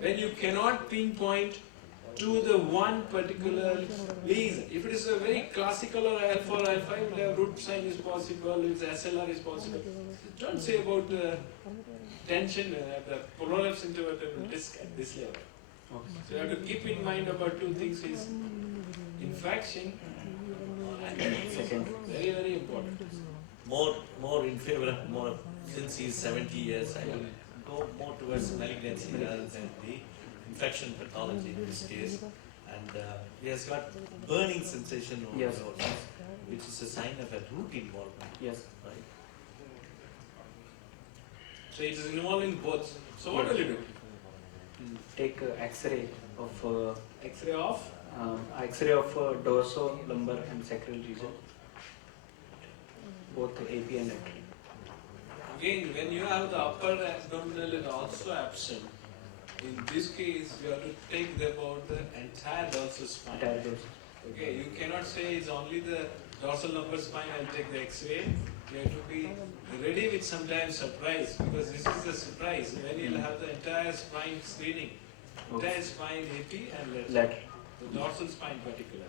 When you cannot pinpoint to the one particular lesion, if it is a very classical or L4, L5, the root sign is possible, if SLR is possible. Don't say about the tension, the prolapse intervertebral disc at this level. So you have to keep in mind about two things is infection and second. Very important. More in favor of more, since he is 70 years, I will go more towards malignancy rather than the infection pathology in this case. And he has got burning sensation over Yes. the nose, which is a sign of a root involvement. Yes. Right. So it is involving both. So what will you do? Take X-ray of X-ray of X-ray of dorso, lumbar, and sacral region, both AP and lateral. Again, when you have the upper abdominal is also absent, in this case you have to take about the entire dorsal spine. Entire dorsal. Okay, you cannot say it's only the dorsal lumbar spine, I'll take the X-ray. You have to be ready with sometimes surprise, because this is the surprise when you'll have the entire spine screening. Entire spine AP and lateral. The dorsal spine particularly.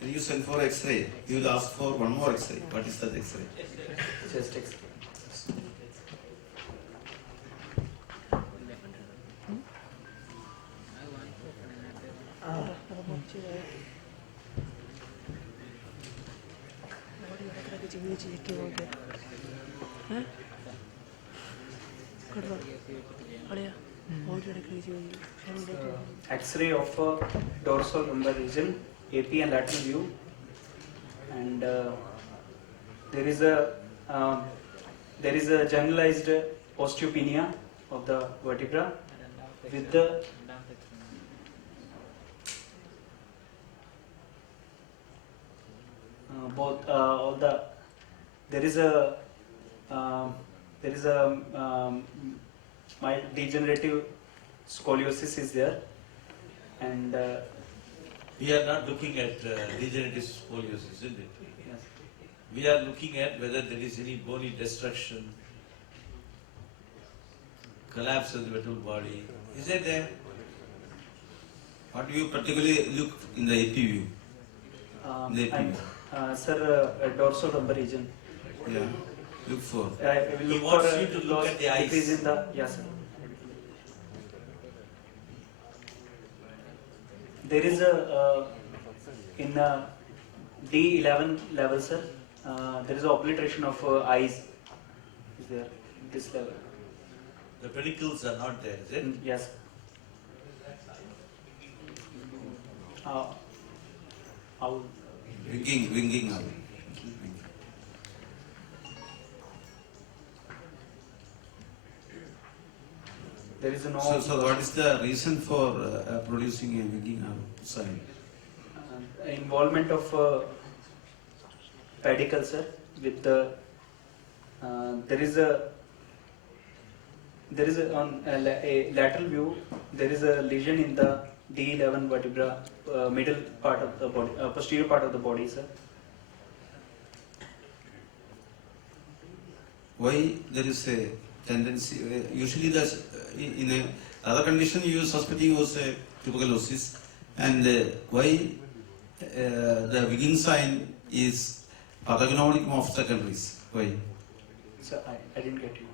When you send for X-ray, you will ask for one more X-ray. What is that X-ray? Chest X-ray. X-ray of dorsal lumbar region, AP and lateral view, and there is a generalized osteopenia of the vertebra with the both all the there is a mild degenerative scoliosis is there, and we are not looking at degenerative scoliosis, isn't it? yes. We are looking at whether there is any bony destruction, collapse of the vertebral body. Is it there? What do you particularly look in the AP view? Sir, dorsal-lumbar region. Yeah. Look for. I will He look wants for you to look at the eyes. decrease in the yes, sir. There is a in D11 level, sir. There is a obliteration of eyes. Is there this level? The pedicles are not there, is it? Yes. How? Winging out. There is no. So what is the reason for producing a winging out sign? Involvement of pedicle, sir, with the there is a on a lateral view there is a lesion in the D11 vertebra, middle part of the body, posterior part of the body, sir. Why there is a tendency? Usually, in a other condition you suspecting was a tuberculosis, and why the winging sign is pathognomonic of secondaries? Why? Sir, I didn't get you.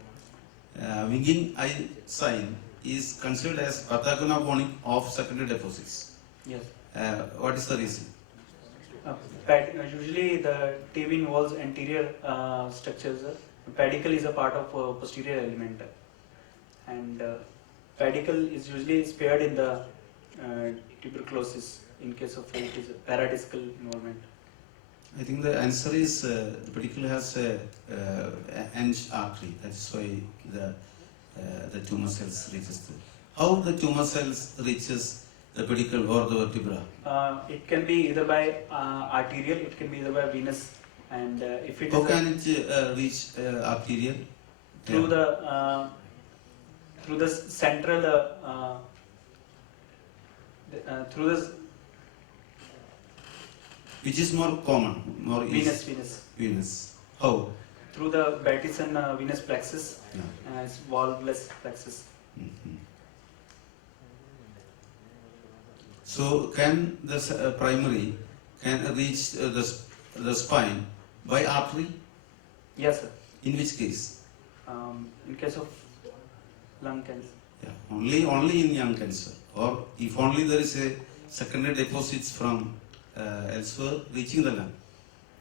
Winging eye sign is considered as pathognomonic of secondary deposits. Yes. What is the reason? Usually the TV involves anterior structures. Pedicle is a part of posterior element, and pedicle is usually spared in the tuberculosis in case of it is a paradiscal involvement. I think the answer is the pedicle has a hinge artery. That's why the tumor cells reaches the. How the tumor cells reaches the pedicle or the vertebra? It can be either by arterial, it can be either by venous, and if it How is can it reach arterial? through the central through the Which is more common? More venous. Venous. How? Through the Battison venous plexus, it's valveless plexus. So can the primary can reach the spine by artery? Yes, sir. In which case? In case of lung cancer. Yeah, only in lung cancer, or if only there is a secondary deposits from elsewhere reaching the lung.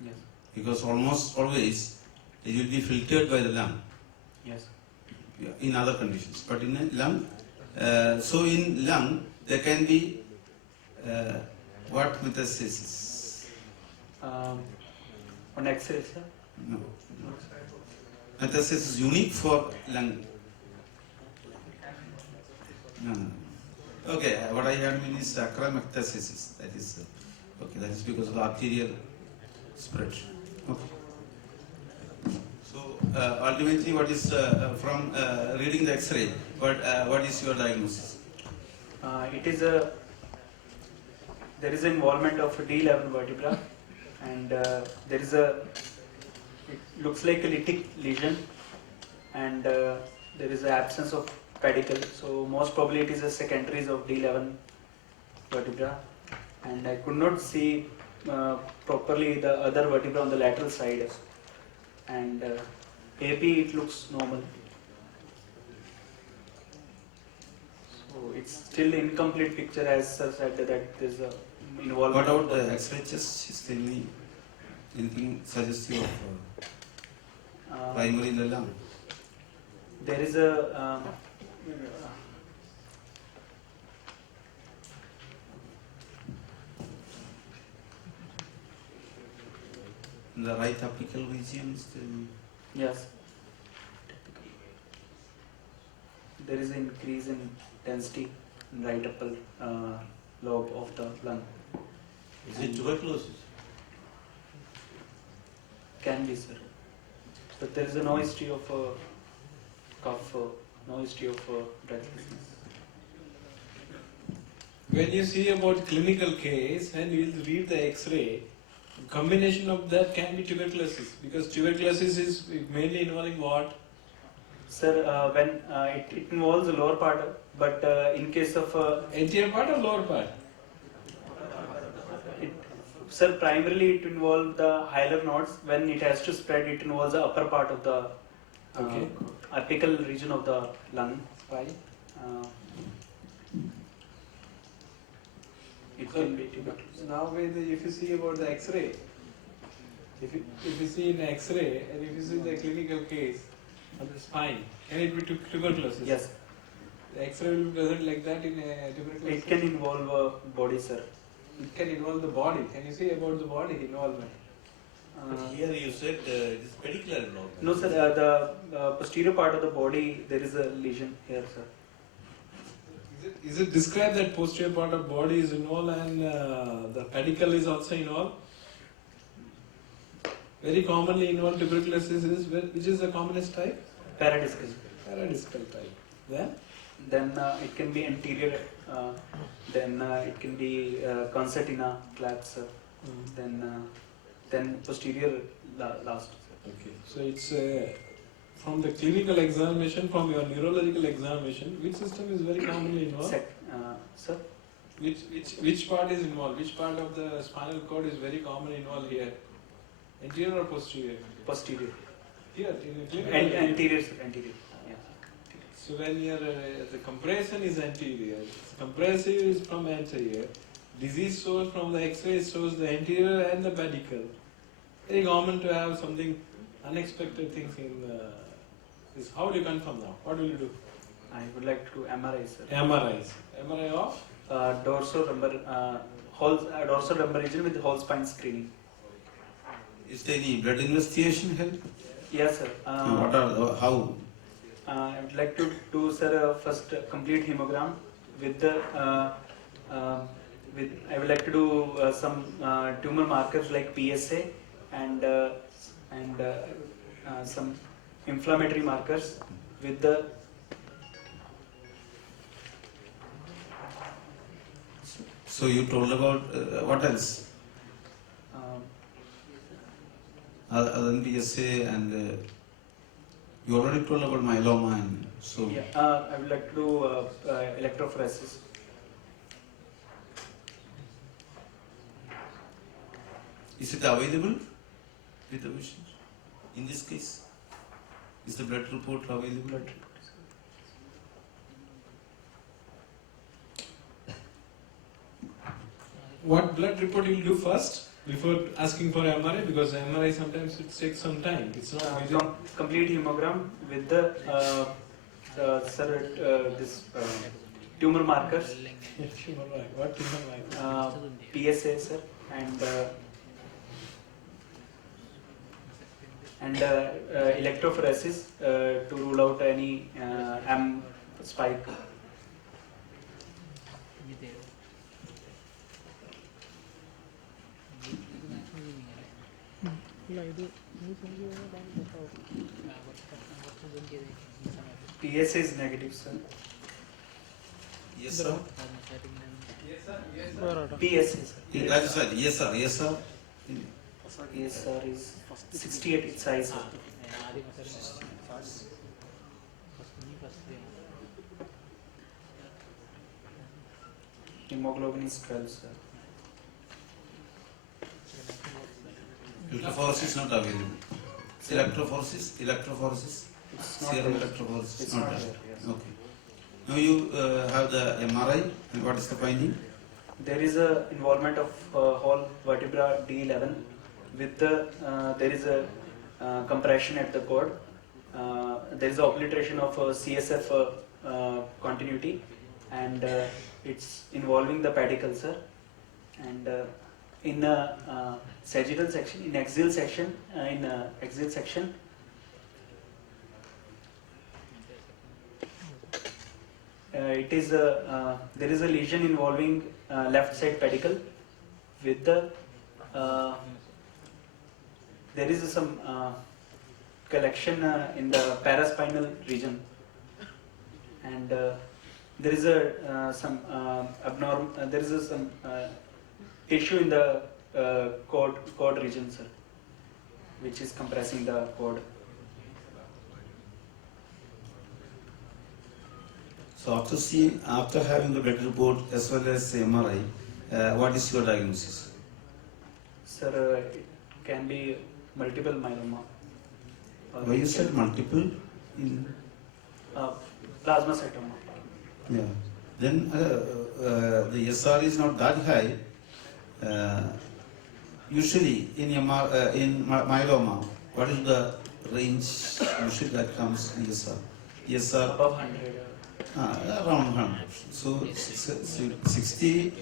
Yes. Because almost always it will be filtered by the lung. Yes. Yeah, in other conditions, but in a lung, so in lung there can be what metastasis? On X-ray, sir? No. Metastasis is unique for lung. No. Okay, what I had mean is acromectasis. That is okay. That is because of the arterial spread. Okay. So ultimately, what is from reading the X-ray? What is your diagnosis? It is a there is involvement of D11 vertebra, and there is a it looks like a lytic lesion, and there is an absence of pedicle. So most probably it is a secondaries of D11 vertebra, and I could not see properly the other vertebra on the lateral side, and AP it looks normal. So it's still incomplete picture, as sir said that there is a involvement. What about the X-ray chest? Is there anything suggestive of primary in the lung? There is a in the right apical region? yes. There is an increase in density in right upper lobe of the lung. Is it tuberculosis? Can be, sir. But there is no history of cough, no history of breathlessness. When you see about clinical case and you will read the X-ray, combination of that can be tuberculosis, because tuberculosis is mainly involving what? Sir, when it involves the lower part, but in case of anterior part or lower part? Sir, primarily it involves the hilar nodes. When it has to spread, it involves the upper part of the apical region of the lung. Why? It can be tuberculosis. Now, if you see about the X-ray, if you see in X-ray and if you see the clinical case of the spine, can it be tuberculosis? Yes. The X-ray will be present like that in tuberculosis. It can involve body, sir. It can involve the body. Can you say about the body involvement? But here you said it is pedicular involvement. No, sir. The posterior part of the body, there is a lesion here, sir. Is it described that posterior part of body is involved and the pedicle is also involved? Very commonly involved tuberculosis is which is the commonest type? Paradiscal. Paradiscal type. Then it can be anterior. Then it can be concertina collapse. Then posterior last. Okay. So it's from the clinical examination, from your neurological examination, which system is very commonly involved? Sir? Which part is involved? Which part of the spinal cord is very commonly involved here? Anterior or posterior? Posterior. Here, in the clinical. Anterior, sir. Anterior. Yeah. So when your the compression is anterior, compressive is from anterior, disease source from the X-ray shows the anterior and the pedicle. Very common to have something unexpected things in this. How will you confirm now? What will you do? I would like to MRI, sir. MRI of? Dorsal-lumbar region with whole spine screening. Is there any blood investigation help? Yes, sir. What are how? I would like to do, sir, first complete hemogram with the. I would like to do some tumor markers like PSA and some inflammatory markers with the. So you told about what else? Other than PSA and you already told about myeloma and so. Yeah, I would like to do electrophoresis. Is it available with the machine? In this case, is the blood report available? What blood report you will do first before asking for MRI? Because MRI sometimes it takes some time. It's not Complete hemogram with the this tumor markers. What tumor markers? PSA, sir, and electrophoresis to rule out any M spike. PSA is negative, sir. Yes, sir. PSA, sir. Yes, sir. Yes, sir. Yes, sir, is 68 its size, sir. Hemoglobin is 12, sir. Electrophoresis is not available. Electrophoresis. It's not Serum there. electrophoresis. It's not not there. there, yes. Okay. Now you have the MRI, and what is the finding? There is a involvement of whole vertebra D11 with the there is a compression at the cord. There is obliteration of CSF continuity, and it's involving the pedicle, sir. And in sagittal section, in axial section, it is there is a lesion involving left side pedicle with the there is some collection in the paraspinal region, and there is some abnormal. There is some tissue in the cord region, sir, which is compressing the cord. So after having the blood report as well as MRI, what is your diagnosis? Sir, it can be multiple myeloma. Why you said multiple? Plasmacytoma. Yeah. Then the SR is not that high. Usually in myeloma, what is the range usually that comes in SR? SR above 100. Around 100. So 60,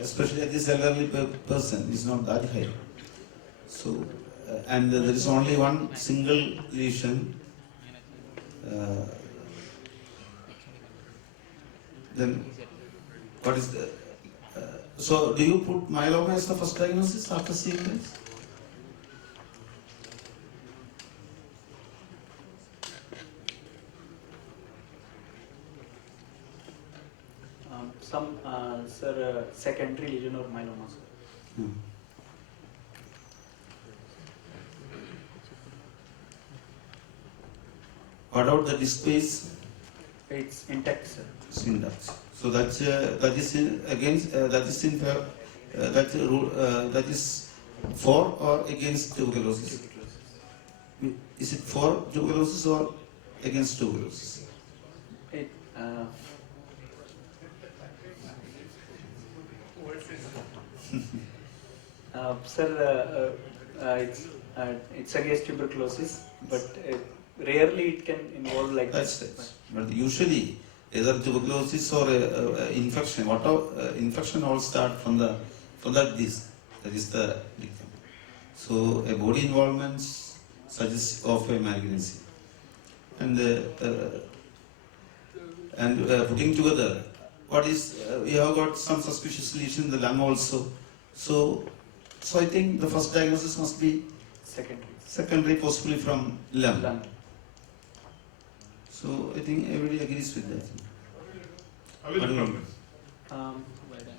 especially at this elderly person, is not that high. So, and there is only one single lesion. Then, what is the? So, do you put myeloma as the first diagnosis after seeing this? Some sir, secondary lesion or myeloma. Sir. What about the disc space? It's intact, sir. It's intact. So that is for or against tuberculosis? Is it for tuberculosis or against tuberculosis? It, sir, it's against tuberculosis, but rarely it can involve like That's. But usually, either tuberculosis or infection, infection all start from that disc. That is the victim. So a body involvement suggests of a malignancy, and putting together, what is we have got some suspicious lesion in the lung also. So I think the first diagnosis must be secondary, possibly from lung. So I think everybody agrees with that. How will you progress?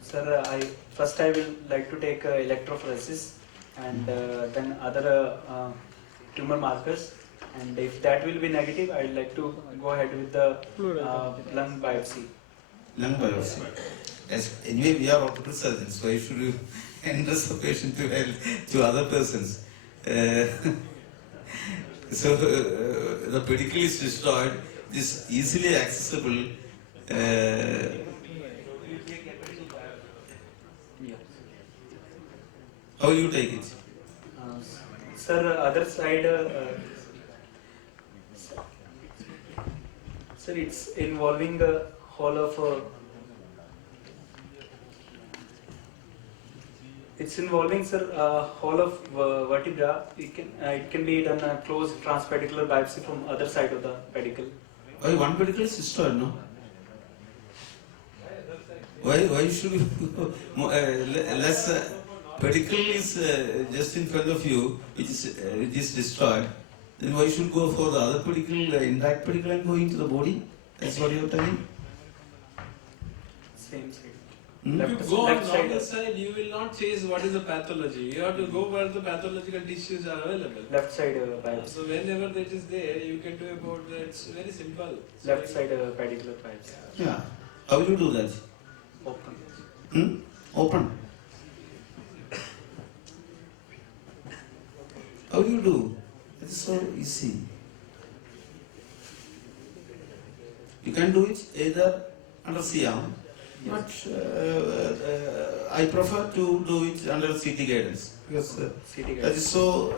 Sir, I will like to take electrophoresis and then other tumor markers, and if that will be negative, I would like to go ahead with the lung biopsy. Lung biopsy. Yes. Anyway, we are orthopedic surgeons, so why should you entrust the patient to other persons? So the pedicle is destroyed. It is easily accessible. How you take it? Sir, other side, sir, it's involving the whole of. It's involving, sir, whole of vertebra. It can be done a close transpedicular biopsy from other side of the pedicle. Why one pedicle is destroyed, no? Why should you less? Pedicle is just in front of you, which is destroyed. Then why should go for the other pedicle, intact pedicle, and go into the body? That's what you're telling. Same side. If you go on normal side, you will not chase what is the pathology. You have to go where the pathological tissues are available. Left side biopsy. So whenever that is there, you can do about that. It's very simple. Left side pedicular biopsy. Yeah. How will you do that? Open. Open. How do you do? It is so easy. You can do it either under CM, but I prefer to do it under CT guidance because that is so.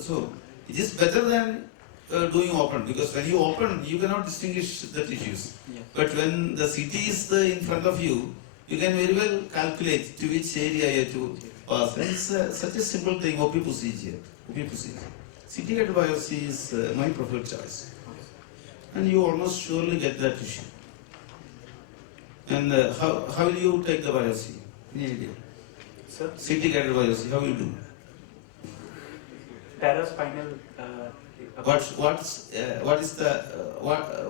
So it is better than doing open, because when you open, you cannot distinguish the tissues. Yeah. But when the CT is in front of you, you can very well calculate to which area you have to pass. And it's such a simple thing, OP procedure. CT guided biopsy is my preferred choice. And you almost surely get that tissue. And how will you take the biopsy? Any idea? Sir? CT guided biopsy, how will you do? paraspinal. What is the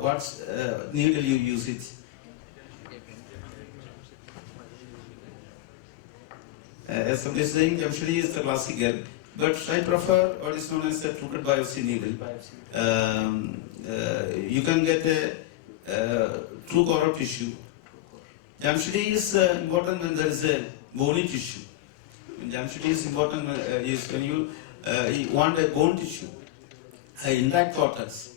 what's needle you use it? As somebody is saying, Jamshedi is the classical, but I prefer what is known as the true biopsy needle. You can get a true core of tissue. Jamshedi is important when there is a bony tissue. Jamshedi is important is when you want a bone tissue, intact cortex.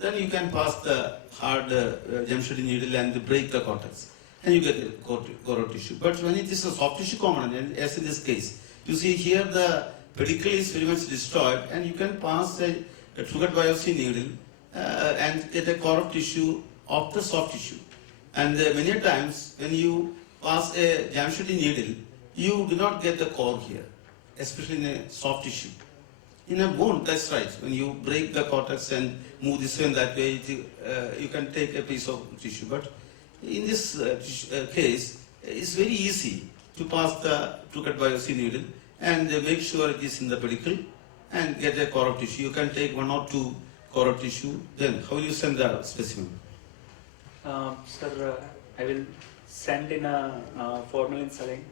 Then you can pass the hard Jamshedi needle and break the cortex, and you get a core tissue. But when it is a soft tissue component, as in this case, you see here the pedicle is very much destroyed, and you can pass a true biopsy needle and get a core of tissue of the soft tissue. And many times when you pass a Jamshedi needle, you do not get the core here, especially in a soft tissue. In a bone, that's right. When you break the cortex and move this way and that way, you can take a piece of tissue. But in this case, it's very easy to pass the true-cut biopsy needle and make sure it is in the pedicle and get a core of tissue. You can take 1 or 2 core of tissue. Then how will you send the specimen? Sir, I will send in a formalin saline.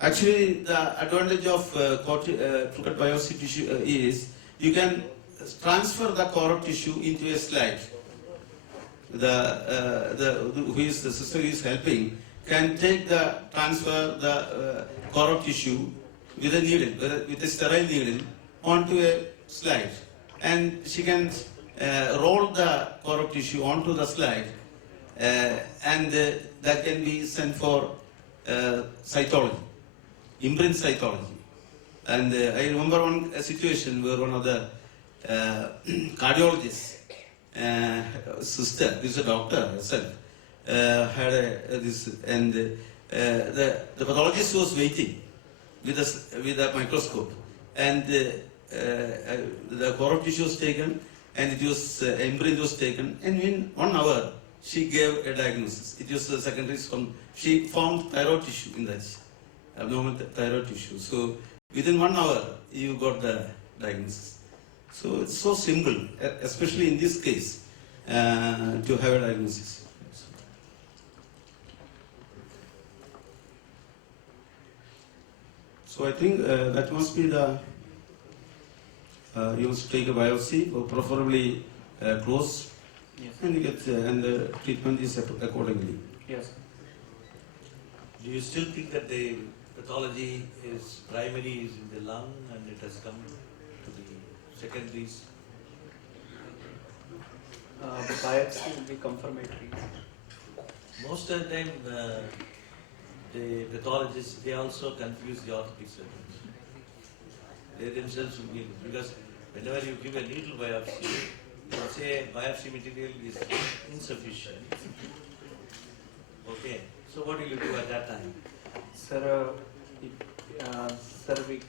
Actually, the advantage of true-cut biopsy tissue is you can transfer the core of tissue into a slide. Who is the sister who is helping can transfer the core of tissue with a needle, with a sterile needle, onto a slide, and she can roll the core of tissue onto the slide, and that can be sent for cytology. Imprint cytology. And I remember one situation where one of the cardiologists, sister, who is a doctor herself, had this, and the pathologist was waiting with a microscope, and the core of tissue was taken, and it was imprint was taken, and in 1 hour she gave a diagnosis. It was secondary. She found thyroid tissue in that. Abnormal thyroid tissue. So within 1 hour, you got the diagnosis. So it's so simple, especially in this case, to have a diagnosis. So I think that must be the, you must take a biopsy, or preferably close, yes. And you get, and the treatment is accordingly. Yes. Do you still think that the pathology is primary is in the lung and it has come to the secondaries? Biopsy will be confirmatory. Most of the time, the pathologists, they also confuse the orthopedic surgeons. They themselves will be, because whenever you give a needle biopsy, you say biopsy material is insufficient. Okay, so what will you do at that time? Sir, we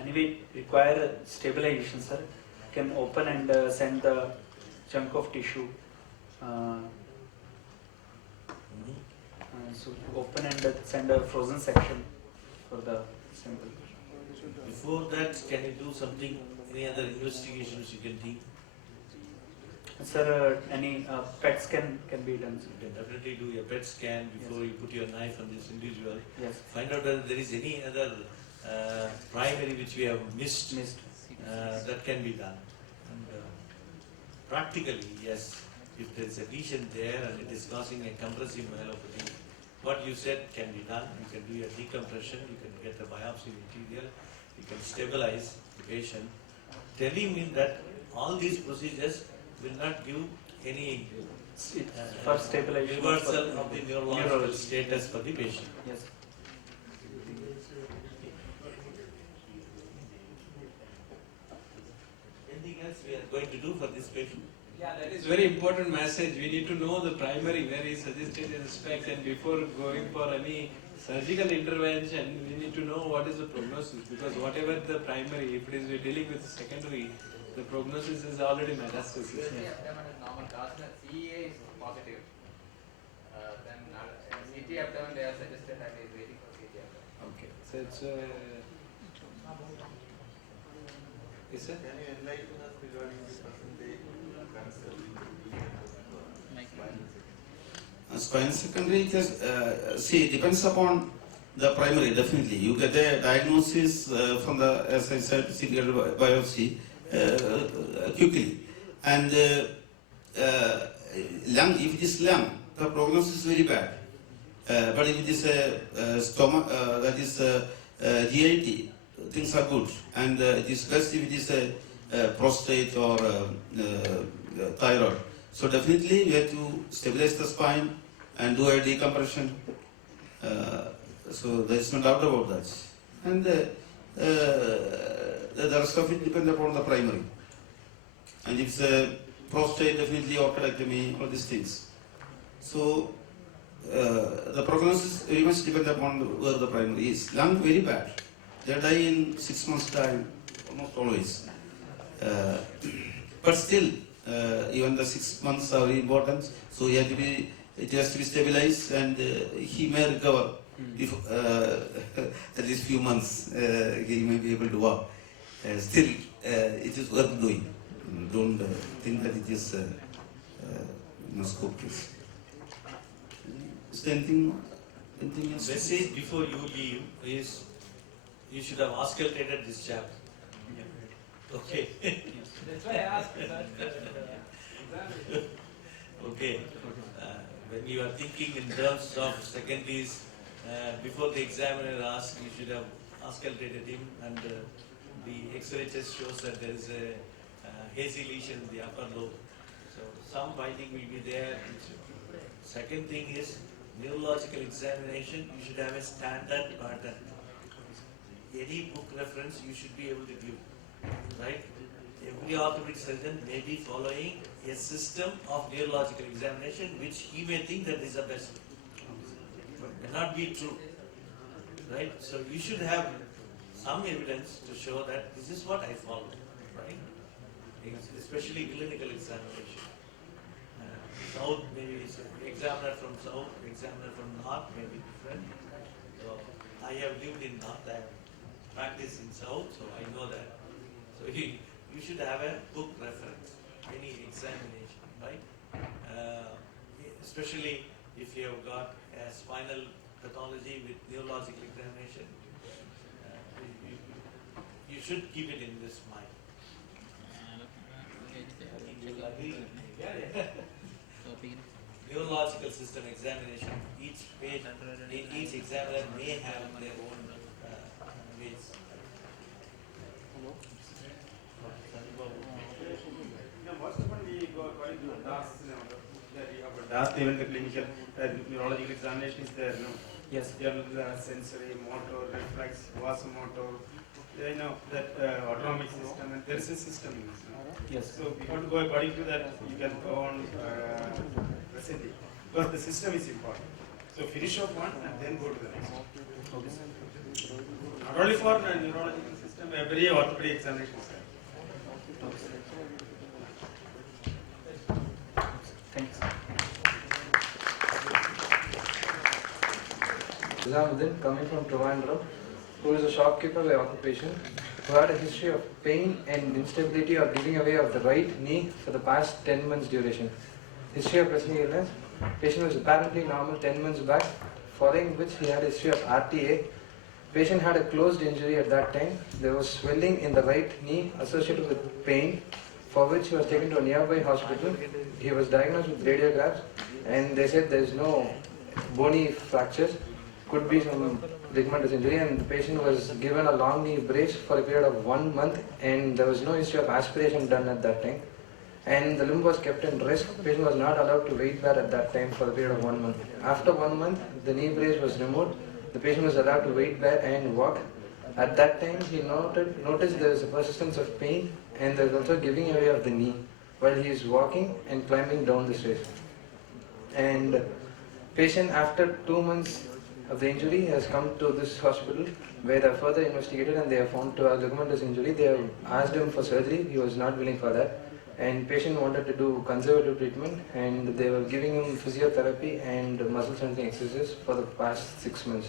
anyway require stabilization, sir. Can open and send the chunk of tissue. So open and send a frozen section for the sample. Before that, can you do something, any other investigations you can think? Sir, any PET scan can be done. You can definitely do a PET scan before you put your knife on this individual. Yes. Find out whether there is any other primary which we have missed. That can be done. And, practically, yes, if there is a lesion there and it is causing a compressive myelopathy, what you said can be done. You can do a decompression, you can get the biopsy material, you can stabilize the patient. Telling me that all these procedures will not give any for stabilization reversal of the neurological status for the patient. Yes. Anything else we are going to do for this patient? Yeah, that is very important message. We need to know the primary where he suggested in respect, and before going for any surgical intervention, we need to know what is the prognosis, because whatever the primary, if it is we're dealing with the secondary, the prognosis is already metastasis. CA abdomen is normal cause, CA is positive. Then CT abdomen they have suggested that is waiting for CT abdomen. Okay, so it's Yes, sir? Can you enlighten us regarding the percentage cancer in Spine secondary, just see, depends upon the primary, definitely. You get a diagnosis from the, as I said, serial biopsy quickly. And lung, if it is lung, the prognosis is very bad. But if it is a stomach, that is GIT, things are good. And it is best if it is a prostate or thyroid. So definitely we have to stabilize the spine and do a decompression. So there is no doubt about that. And the rest of it depends upon the primary. And if it's a prostate, definitely orchidectomy, all these things. So the prognosis very much depends upon where the primary is. Lung very bad. They die in 6 months' time, almost always. But still, even the 6 months are very important. So it has to be stabilized, and he may recover. If at least few months, he may be able to walk. Still, it is worth doing. Don't think that it is scope case. Is there anything else? Message before you leave is you should have auscultated this chapter. Okay. That's why I asked you that. Okay. When you are thinking in terms of secondaries, before the examiner asks, you should have auscultated him, and the X-ray test shows that there is a hazy lesion in the upper lobe. So some finding will be there. Second thing is neurological examination. You should have a standard pattern. Any book reference you should be able to give, right? Every orthopedic surgeon may be following a system of neurological examination which he may think that is the best, but may not be true, right? So you should have some evidence to show that this is what I follow, right? Especially clinical examination. South maybe examiner from south, examiner from north may be different. So I have lived in north, I have practiced in south, so I know that. So you should have a book reference, any examination, right? Especially if you have got a spinal pathology with neurological examination, you should keep it in this mind. Neurological system examination, each examiner may have their own ways. Last even the clinical neurological examination is there, no? Yes. Sensory, motor, reflex, vasomotor, you know, that autonomic system, and there is a system in this. No? Yes. So if you want to go according to that, you can go on presenting, because the system is important. So finish off one and then go to the next. Okay. Not only for the neurological system, every orthopedic examination is there. Thanks. Trivandrum, coming from Trivandrum, who is a shopkeeper by occupation, who had a history of pain and instability or giving away of the right knee for the past 10 months duration. History of pressing illness. Patient was apparently normal 10 months back, following which he had a history of RTA. Patient had a closed injury at that time. There was swelling in the right knee associated with pain, for which he was taken to a nearby hospital. He was diagnosed with radiographs, and they said there is no bony fractures, could be some ligamentous injury, and the patient was given a long knee brace for a period of 1 month, and there was no history of aspiration done at that time. And the limb was kept in rest. The patient was not allowed to weight bear at that time for the period of 1 month. After 1 month, the knee brace was removed. The patient was allowed to weight bear and walk. At that time, he noticed there is a persistence of pain, and there is also giving away of the knee while he is walking and climbing down the stairs. And patient, after 2 months of the injury, has come to this hospital where they have further investigated, and they have found to have ligamentous injury. They have asked him for surgery. He was not willing for that. And patient wanted to do conservative treatment, and they were giving him physiotherapy and muscle strengthening exercises for the past 6 months.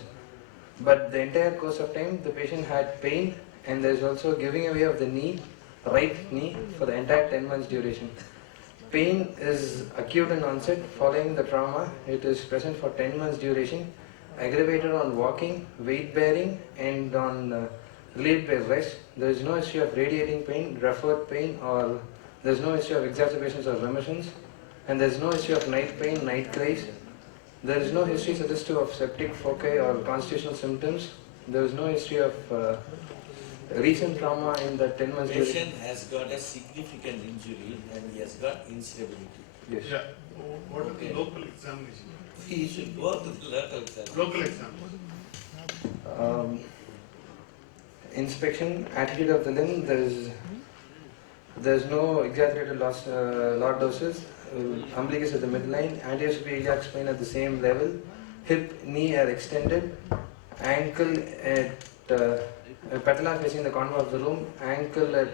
But the entire course of time, the patient had pain, and there is also giving away of the knee right knee for the entire 10 months duration. Pain is acute in onset following the trauma. It is present for 10 months duration, aggravated on walking, weight bearing, and on relieved by rest. There is no history of radiating pain, referred pain, or there is no history of exacerbations or remissions, and there is no history of night pain, night cries. There is no history suggestive of septic foci or constitutional symptoms. There is no history of recent trauma in the 10 months duration. Patient has got a significant injury and he has got instability. Yes. Yeah. What is the local examination? He should go to the local examination. Local examination. Inspection, attitude of the limb, there is no exaggerated lordosis, umbilicus at the midline, anterior superior iliac spine at the same level, hip, knee are extended, ankle at patella facing the corner of the room, ankle at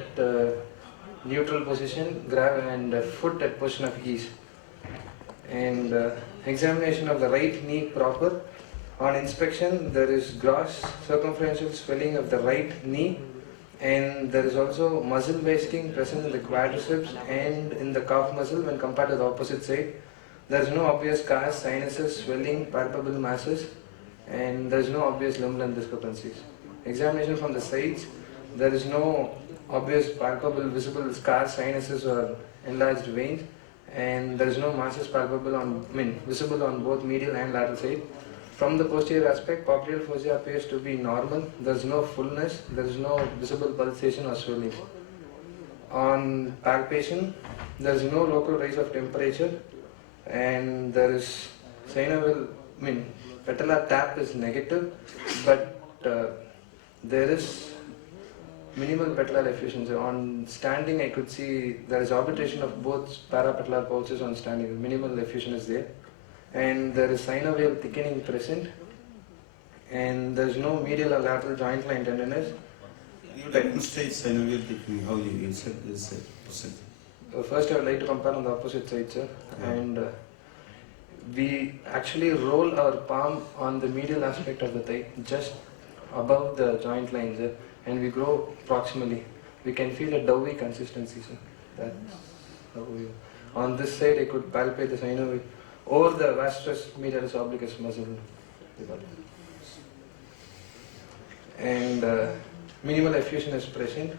neutral position, and foot at position of ease. And examination of the right knee proper. On inspection, there is gross circumferential swelling of the right knee, and there is also muscle wasting present in the quadriceps and in the calf muscle when compared to the opposite side. There is no obvious scars, sinuses, swelling, palpable masses, and there is no obvious limb length discrepancies. Examination from the sides, there is no obvious palpable visible scars, sinuses, or enlarged veins, and there is no masses visible on both medial and lateral side. From the posterior aspect, popliteal fossa appears to be normal. There is no fullness. There is no visible pulsation or swelling. On palpation, there is no local rise of temperature, and there is synovial. Patellar tap is negative, but there is minimal patellar effusion. So on standing, I could see there is arbitration of both parapatellar pouches on standing. Minimal effusion is there. And there is synovial thickening present, and there is no medial or lateral joint line tenderness. You demonstrate synovial thickening, how you insert this percent? First, I would like to compare on the opposite side, sir. And we actually roll our palm on the medial aspect of the thigh, just above the joint line, sir, and we grow proximally. We can feel a doughy consistency, sir. That's how we. On this side, I could palpate the synovial over the vastus medialis obliquus muscle. And minimal effusion is present.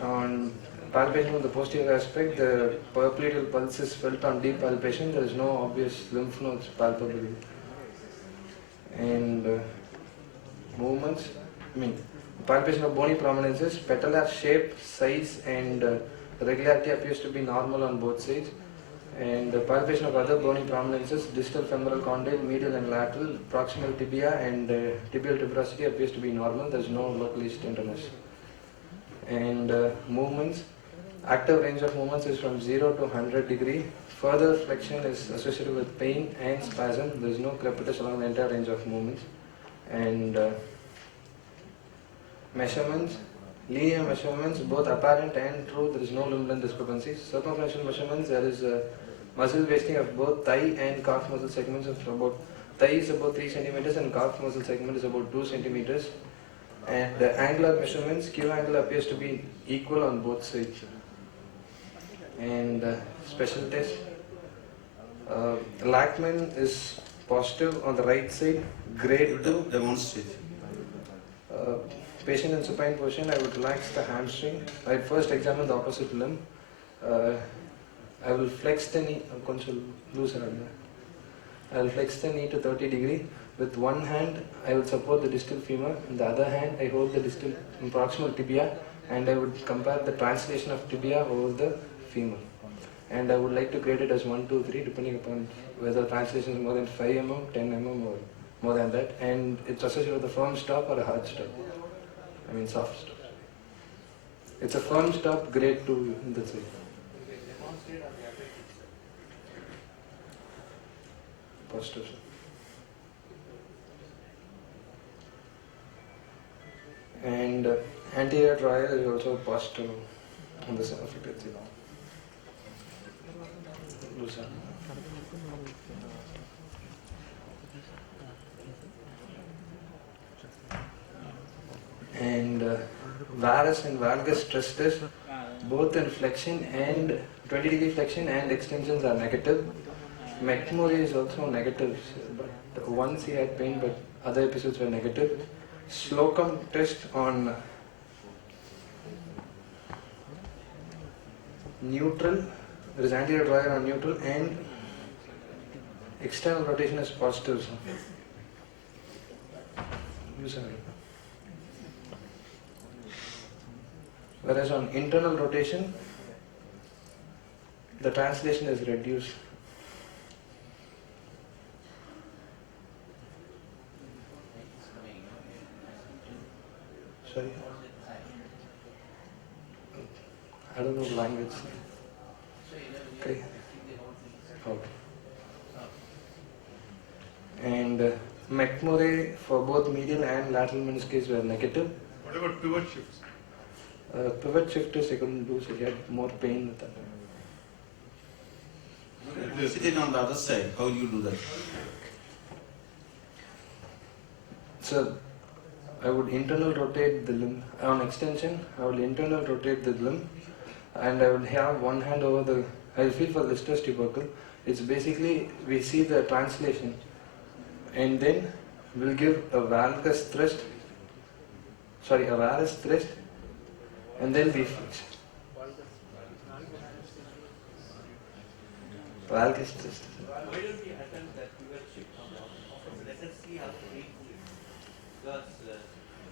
On palpation of the posterior aspect, the popliteal pulse is felt on deep palpation. There is no obvious lymph nodes palpable. And movements, palpation of bony prominences, patellar shape, size, and regularity appears to be normal on both sides. And the palpation of other bony prominences, distal femoral condyle, medial and lateral, proximal tibia, and tibial tuberosity appears to be normal. There is no localized tenderness. And movements, active range of movements is from 0 to 100 degree. Further flexion is associated with pain and spasm. There is no crepitus along the entire range of movements. And measurements, linear measurements, both apparent and true, there is no limb length discrepancies. Circumferential measurements, there is muscle wasting of both thigh and calf muscle segments of about, thigh is about 3 centimeters and calf muscle segment is about 2 centimeters. And angular measurements, Q angle appears to be equal on both sides. And special test, Lachman is positive on the right side, grade 2. Demonstrate. Patient in supine position, I would relax the hamstring. I first examine the opposite limb. I will flex the knee, I will flex the knee to 30 degree. With one hand, I will support the distal femur. In the other hand, I hold the distal proximal tibia, and I would compare the translation of tibia over the femur. And I would like to grade it as 1, 2, 3, depending upon whether translation is more than 5 mm, 10 mm, or more than that. And it's associated with a firm stop or a hard stop. Soft stop. It's a firm stop, grade 2 in the side. Positive. And anterior trial is also positive on the affected side. Loosen. And varus and valgus stress test, both in flexion and 20-degree flexion and extensions are negative. McMurray is also negative, but once he had pain, but other episodes were negative. Slocum test on neutral, there is anterior drawer on neutral, and external rotation is positive. Whereas on internal rotation, the translation is reduced. Sorry. I don't know language. Okay. Okay. And McMurray for both medial and lateral meniscus were negative. What about pivot shifts? Pivot shifters I couldn't do, so he had more pain with that. Sitting on the other side, how do you do that? So I would internal rotate the limb. On extension, I will internal rotate the limb, and I will have one hand over the, I will feel for the stress tubercle. It's basically, we see the translation, and then we'll give a valgus thrust, a varus thrust, and then we flex. Valgus thrust. Why don't we attempt that pivot shift? Let us see how painful it is. Because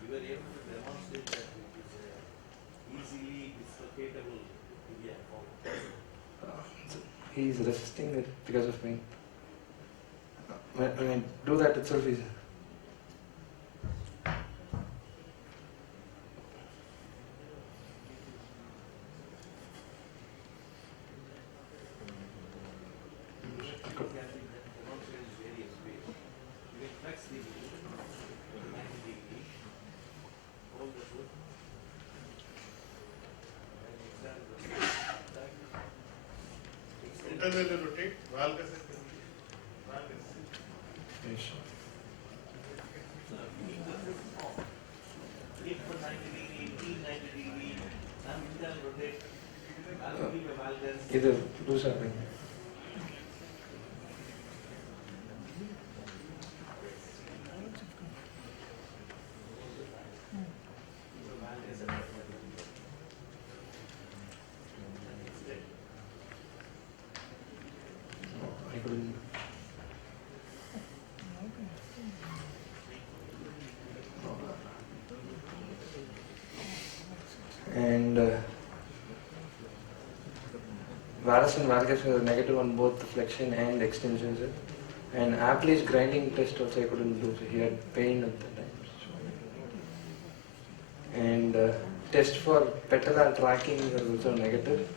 we were able to demonstrate that it is easily dislocatable tibia forward. He is resisting it because of pain. When I do that itself is. Internally rotate, valgus and valgus. Yes. Either do something. I couldn't. And varus and valgus were negative on both the flexion and extensions. And Apley's grinding test also I couldn't do, so he had pain at the time. And test for patellar tracking was also negative,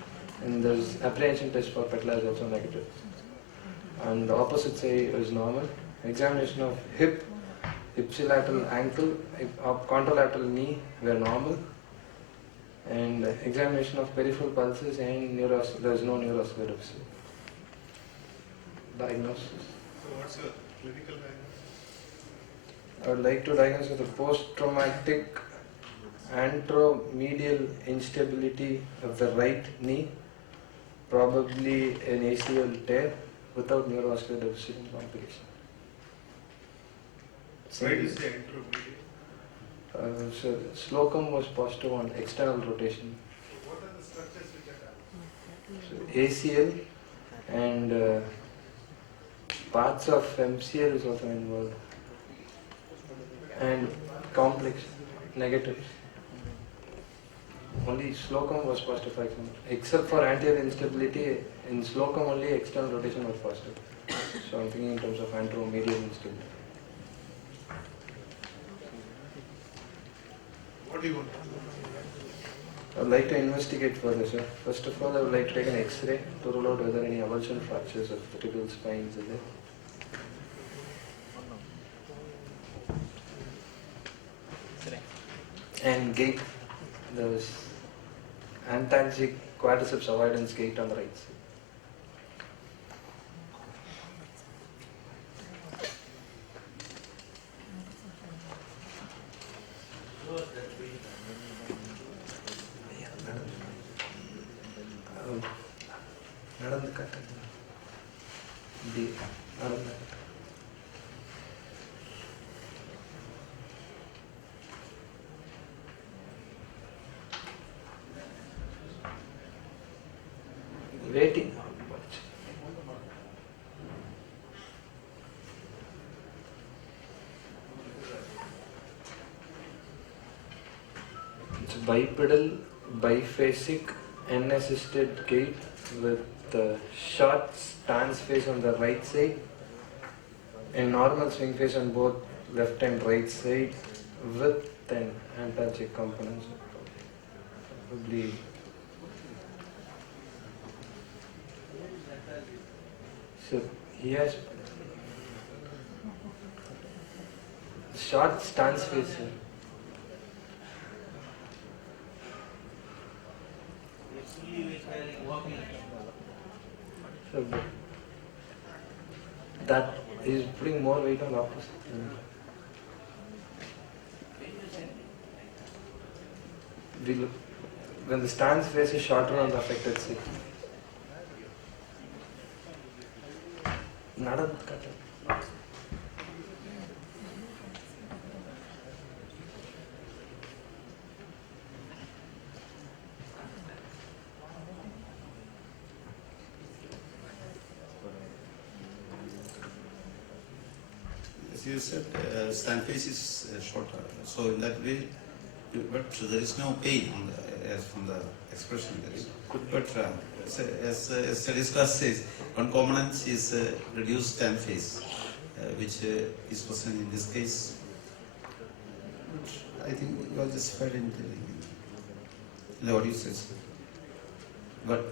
and there's apprehension test for patellar is also negative. And the opposite side was normal. Examination of hip, ipsilateral ankle, contralateral knee were normal. And examination of peripheral pulses and there is no neurovascular deficit. Diagnosis. So what's your clinical diagnosis? I would like to diagnose with a post-traumatic anteromedial instability of the right knee, probably an ACL tear without neurovascular deficit and complication. Why do you say anteromedial? So Slocum was positive on external rotation. So what are the structures which are So happening? ACL and parts of MCL is also involved. And complex, negative. Only Slocum was positive, for example. Except for anterior instability, in Slocum only external rotation was positive. So I'm thinking in terms of anteromedial instability. What do you want? I would like to investigate further, sir. First of all, I would like to take an X-ray to rule out whether any avulsion fractures of the tibial spines are there. And gait, there was antalgic quadriceps avoidance gait on the right side. bipedal, biphasic, unassisted gait with short stance face on the right side and normal swing face on both left and right side with an antalgic component. Probably so he has short stance face. So that is putting more weight on the opposite. When the stance face is shorter on the affected side. As you said, stand face is shorter. So in that way, but there is no pain on the, as from the expression there is. But as studies class says, concomitance is reduced stand face, which is present in this case. But I think you are justified in telling what you say. But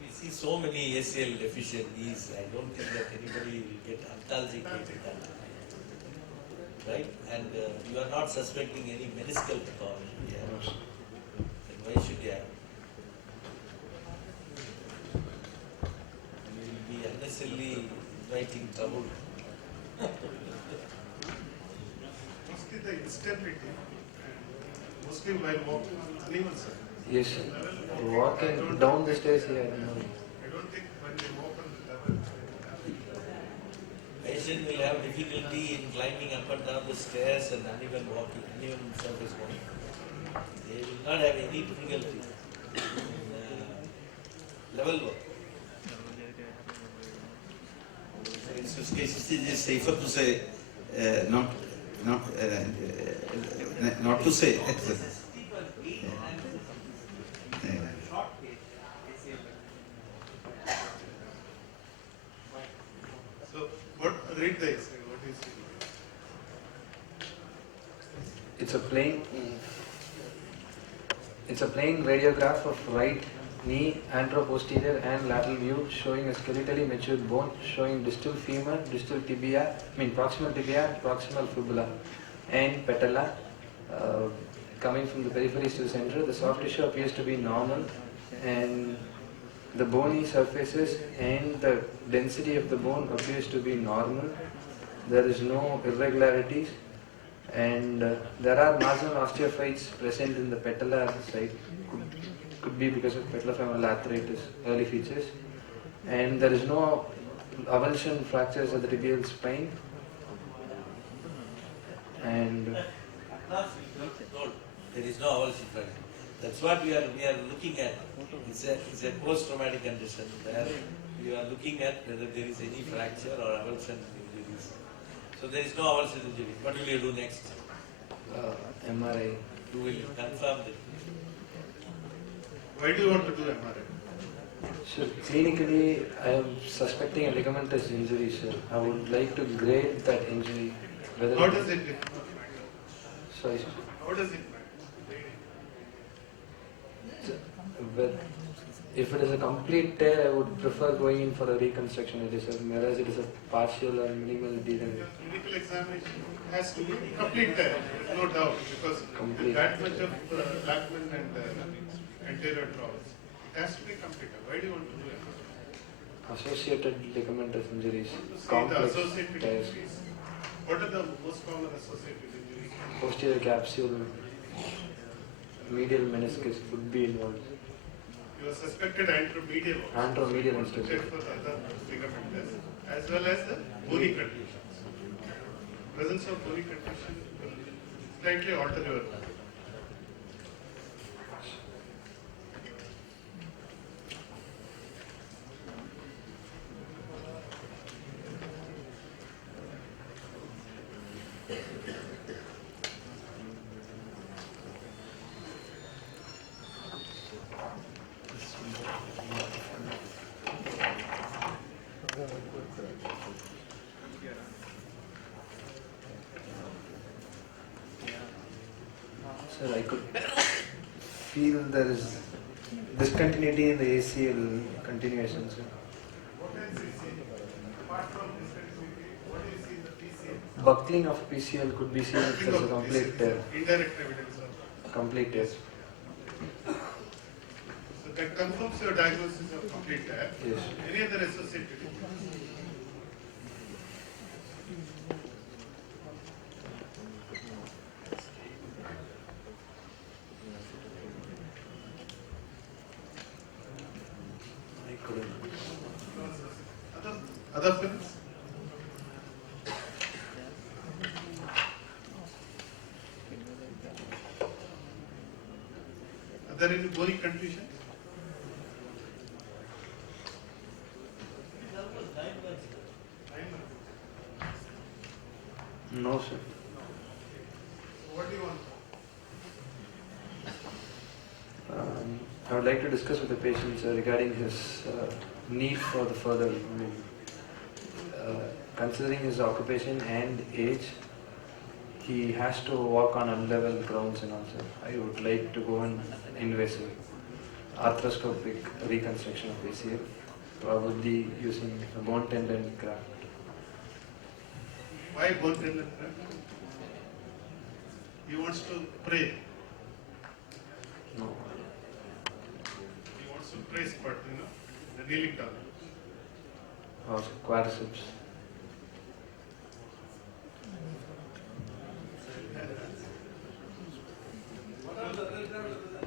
we see so many ACL deficient knees. I don't think that anybody will get antalgic with that. Right? And you are not suspecting any meniscal pathology here. Then why should you have? You will be unnecessarily inviting trouble. Mostly the instability, mostly while walking animals. Yes, sir. Walking down the stairs here. I don't think when they walk on the level. Patient will have difficulty in climbing up and down the stairs and uneven walking, uneven surface walking. They will not have any difficulty in level work. in such cases it is safer to say not to say excess. So, what read the X-ray? What is it? It's a plain radiograph of right knee, anteroposterior and lateral view showing a skeletally matured bone, showing distal femur, distal tibia, proximal tibia, proximal fibula and patella coming from the peripheries to the center. The soft tissue appears to be normal and the bony surfaces and the density of the bone appears to be normal. There is no irregularities and there are marginal osteophytes present in the patella site. Could be because of patellofemoral arthritis, early features. And there is no avulsion fractures of the tibial spine. And there is no avulsion fracture. That's what we are looking at. It's a post-traumatic condition where we are looking at whether there is any fracture or avulsion injuries. So there is no avulsion injury. What will you do next? MRI. You will confirm that. Why do you want to do MRI? So clinically, I am suspecting a ligamentous injury, sir. I would like to grade that injury. How does it differ? Sorry, sir. How does it Well, if it is a complete tear, I would prefer going in for a reconstruction. Whereas it is a partial or minimal derailment. Clinical examination has to be complete tear, no doubt, because with that much of Lackman and anterior travels, it has to be complete. Why do you want to do it? Associated ligamentous injuries, The complex associated tears, injuries. What are the most common associated injuries? posterior capsule, medial meniscus would be involved. You are suspected anteromedial also. Anteromedial So you want to check for the other ligament tests, as well as the bony contusions. Presence of bony contusion will slightly alter your Sir, I could feel there is discontinuity in the ACL continuation, sir. Buckling of PCL could be seen if there's a complete tear. Indirect evidence. Complete tear. So that confirms your diagnosis of complete tear. Yes. Any other associated? Other films? Are there any bony confusion? No, sir. What do you want? I would like to discuss with the patient, sir, regarding his need for the further. Considering his occupation and age, he has to walk on unlevel grounds and also. I would like to go in invasive arthroscopic reconstruction of ACL, probably using a bone tendon graft. Why bone tendon graft? He wants to pray. No. He wants to pray spot, the kneeling down. Or quadriceps.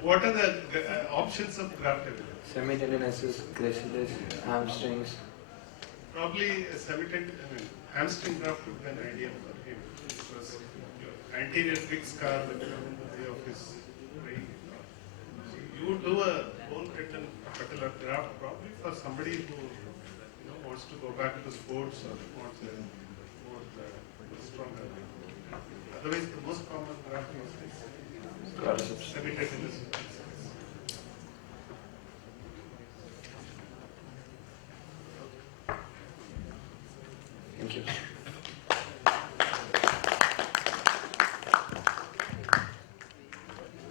What are the options of graft evidence? Semitendinosus, gracilis, hamstrings. Probably a hamstring graft would be an idea for him because anterior big scar will come in the way of his brain. You would do a bone tendon patellar graft probably for somebody who wants to go back to sports or wants a more stronger. Otherwise, the most common graft is Quadriceps. semitendinous. Thank you.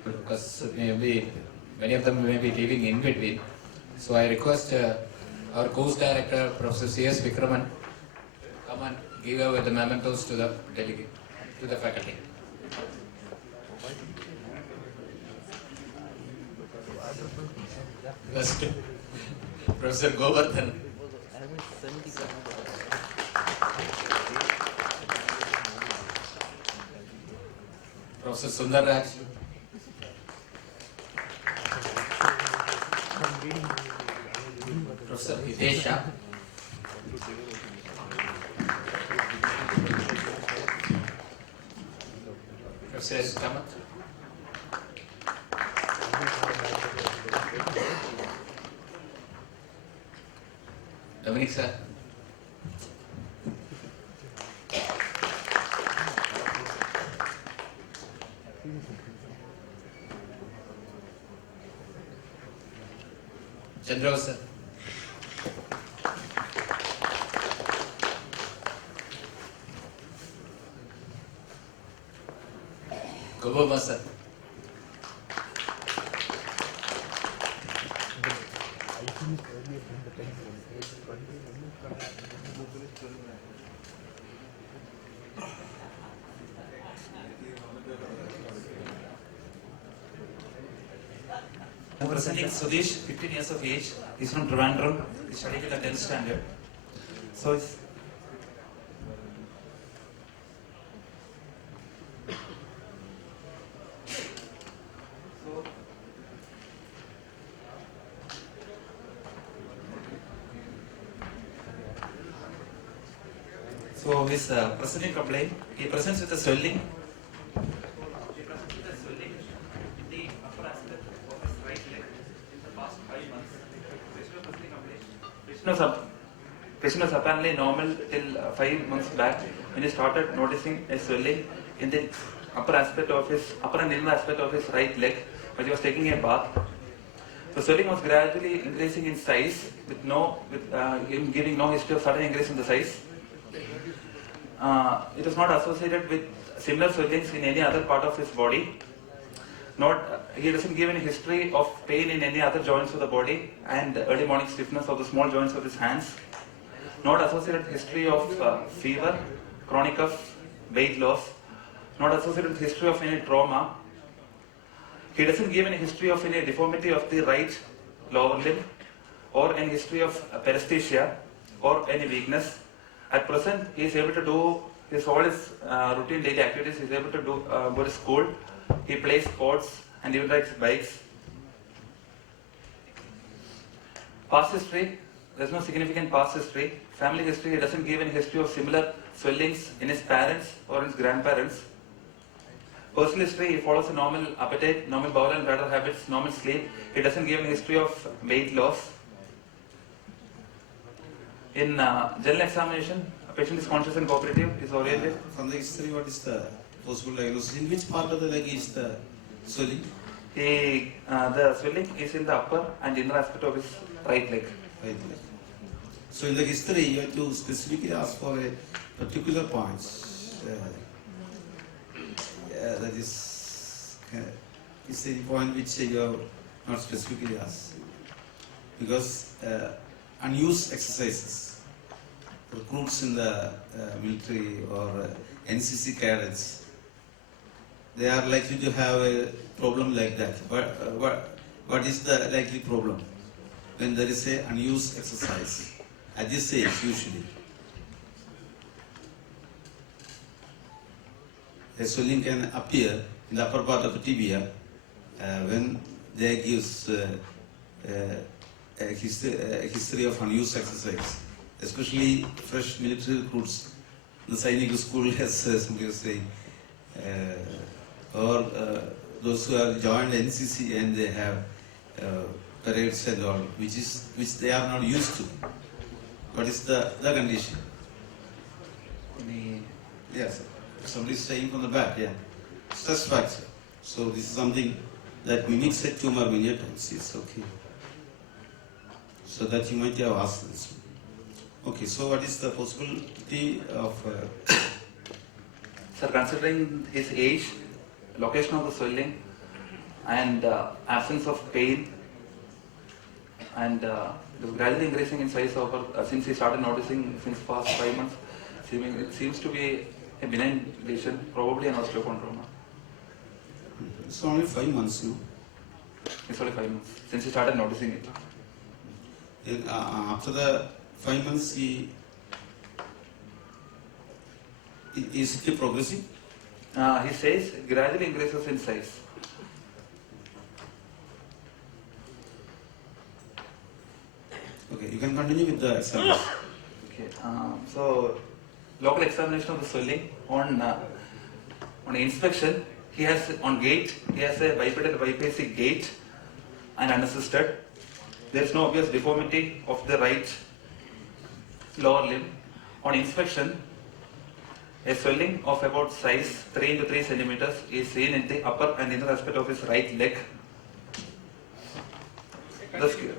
Because maybe many of them may be living in between. So I request our course director, Professor C.S. Vikraman, come and give away the mementos to the delegate, to the faculty. First, Professor Govardhan. Professor Sundar Raj. Professor Hidesha. Professor S. Kamath. Dominic sir. Chandra sir. Gobama sir. I'm presenting Sudesh, 15 years of age. He's from Trivandrum. He's studying in the 10th standard. So his presenting complaint, he presents with a swelling. He presents with a swelling in the upper aspect of his right leg in the past 5 months. Patient was apparently normal till 5 months back when he started noticing a swelling in the upper and inner aspect of his right leg when he was taking a bath. The swelling was gradually increasing in size with him giving no history of sudden increase in the size. It was not associated with similar swellings in any other part of his body. He doesn't give any history of pain in any other joints of the body and early morning stiffness of the small joints of his hands. Not associated history of fever, chronic cough, weight loss. Not associated with history of any trauma. He doesn't give any history of any deformity of the right lower limb or any history of paresthesia or any weakness. At present, he is able to do all his routine daily activities. He is able to do go to school. He plays sports and even rides bikes. Past history, there is no significant past history. Family history, he doesn't give any history of similar swellings in his parents or his grandparents. Personal history, he follows a normal appetite, normal bowel and bladder habits, normal sleep. He doesn't give any history of weight loss. In general examination, a patient is conscious and cooperative, is oriented. From the history, what is the possible diagnosis? In which part of the leg is the swelling? The swelling is in the upper and inner aspect of his right leg. Right leg. So in the history, you have to specifically ask for a particular point. That is the point which you have not specifically asked. Because unused exercises, recruits in the military or NCC cadets, they are likely to have a problem like that. What is the likely problem? When there is a unused exercise, at this age usually. A swelling can appear in the upper part of the tibia when there gives a history of unused exercise, especially fresh military recruits. The Sainik school, as somebody was saying, or those who have joined NCC and they have parades and all, which they are not used to. What is the condition? Yes, somebody is saying from the back, yeah. Stress fracture. So this is something that mimics a tumor many times. It's okay. So that you might have asked this. Okay, so what is the possibility of... Sir, considering his age, location of the swelling, and absence of pain, and gradually increasing in size over since he started noticing since past 5 months, it seems to be a benign lesion, probably an osteochondroma. It's only 5 months, no? It's only 5 months since he started noticing it. And, after the 5 months, is it still progressing? He says gradually increases in size. Okay, you can continue with the examination. Okay, so local examination of the swelling on inspection. He has on gait. He has a bipedal biphasic gait and unassisted. There is no obvious deformity of the right lower limb. On inspection, a swelling of about size 3 into 3 centimeters is seen in the upper and inner aspect of his right leg.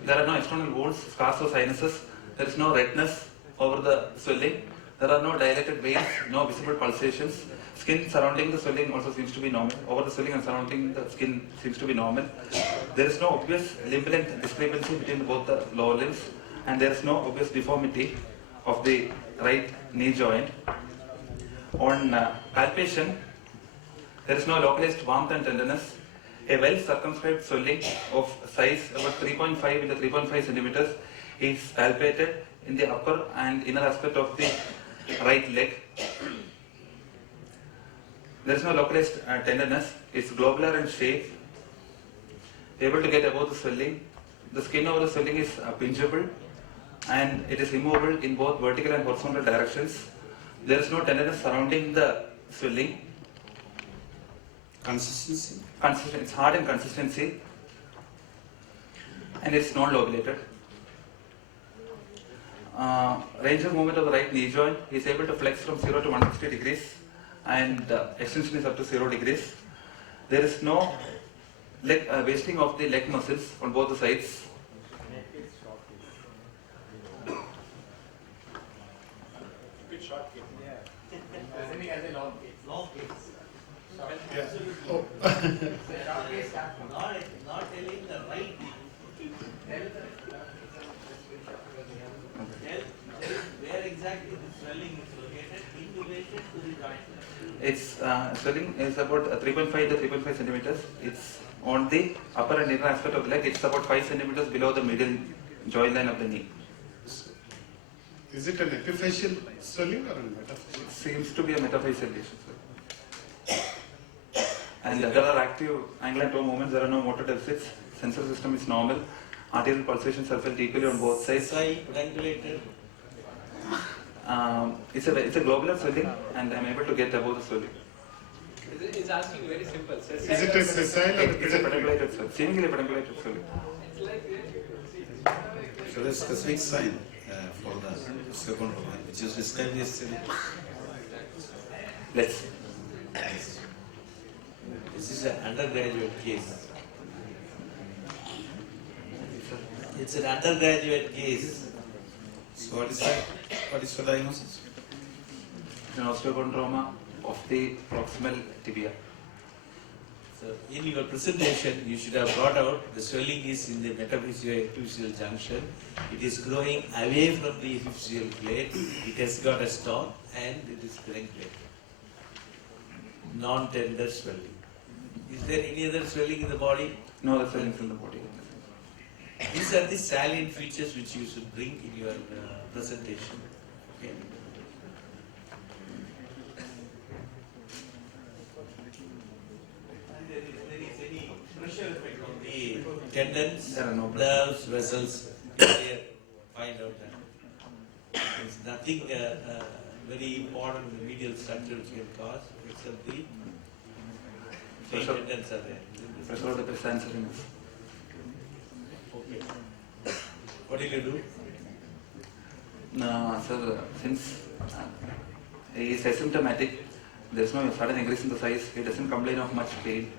There are no external wounds, scars or sinuses. There is no redness over the swelling. There are no dilated veins, no visible pulsations. Skin surrounding the swelling also seems to be normal. Over the swelling and surrounding the skin seems to be normal. There is no obvious limb length discrepancy between both the lower limbs, and there is no obvious deformity of the right knee joint. On palpation, there is no localized warmth and tenderness. A well-circumscribed swelling of size about 3.5 into 3.5 centimeters is palpated in the upper and inner aspect of the right leg. There is no localized tenderness. It's globular in shape. Able to get above the swelling. The skin over the swelling is pinchable and it is removable in both vertical and horizontal directions. There is no tenderness surrounding the swelling. Consistency? It's hard in consistency and it's non-lobulated. Range of movement of the right knee joint is able to flex from 0 to 160 degrees and extension is up to 0 degrees. There is no wasting of the leg muscles on both the sides. Oh. Not telling the right thing. Tell where exactly the swelling is located in relation to the joint. Its swelling is about 3.5 to 3.5 centimeters. It's on the upper and inner aspect of the leg. It's about 5 centimeters below the middle joint line of the knee. Is it an epiphyseal swelling or a metaphyseal? Seems to be a metaphyseal lesion. And there are active angle and toe movements. There are no motor deficits. Sensor system is normal. Arterial pulsations are felt equally on both sides. Triangulated. It's a globular swelling, and I'm able to get above the swelling. It's asking very simple. Is it a sessile or It's a pediculated swelling. Seemingly pediculated swelling. So the specific sign for the osteochondroma, which is described yesterday. Let's. This is an undergraduate case. It's an undergraduate case. So what is the diagnosis? An osteochondroma of the proximal tibia. So in your presentation, you should have brought out the swelling is in the metaphyseal junction. It is growing away from the epiphyseal plate. It has got a stalk and it is pediculated. Non-tender swelling. Is there any other swelling in the body? No other swellings in the body. These are the salient features which you should bring in your presentation. Okay. There is any pressure effect on the tendons, nerves, vessels. Here, find out that. There's nothing very important in the medial structure which can cause except the tendons are there. Pressure of the presensoriness. Okay. What did you do? Sir, since he is asymptomatic, there's no sudden increase in the size, he doesn't complain of much pain.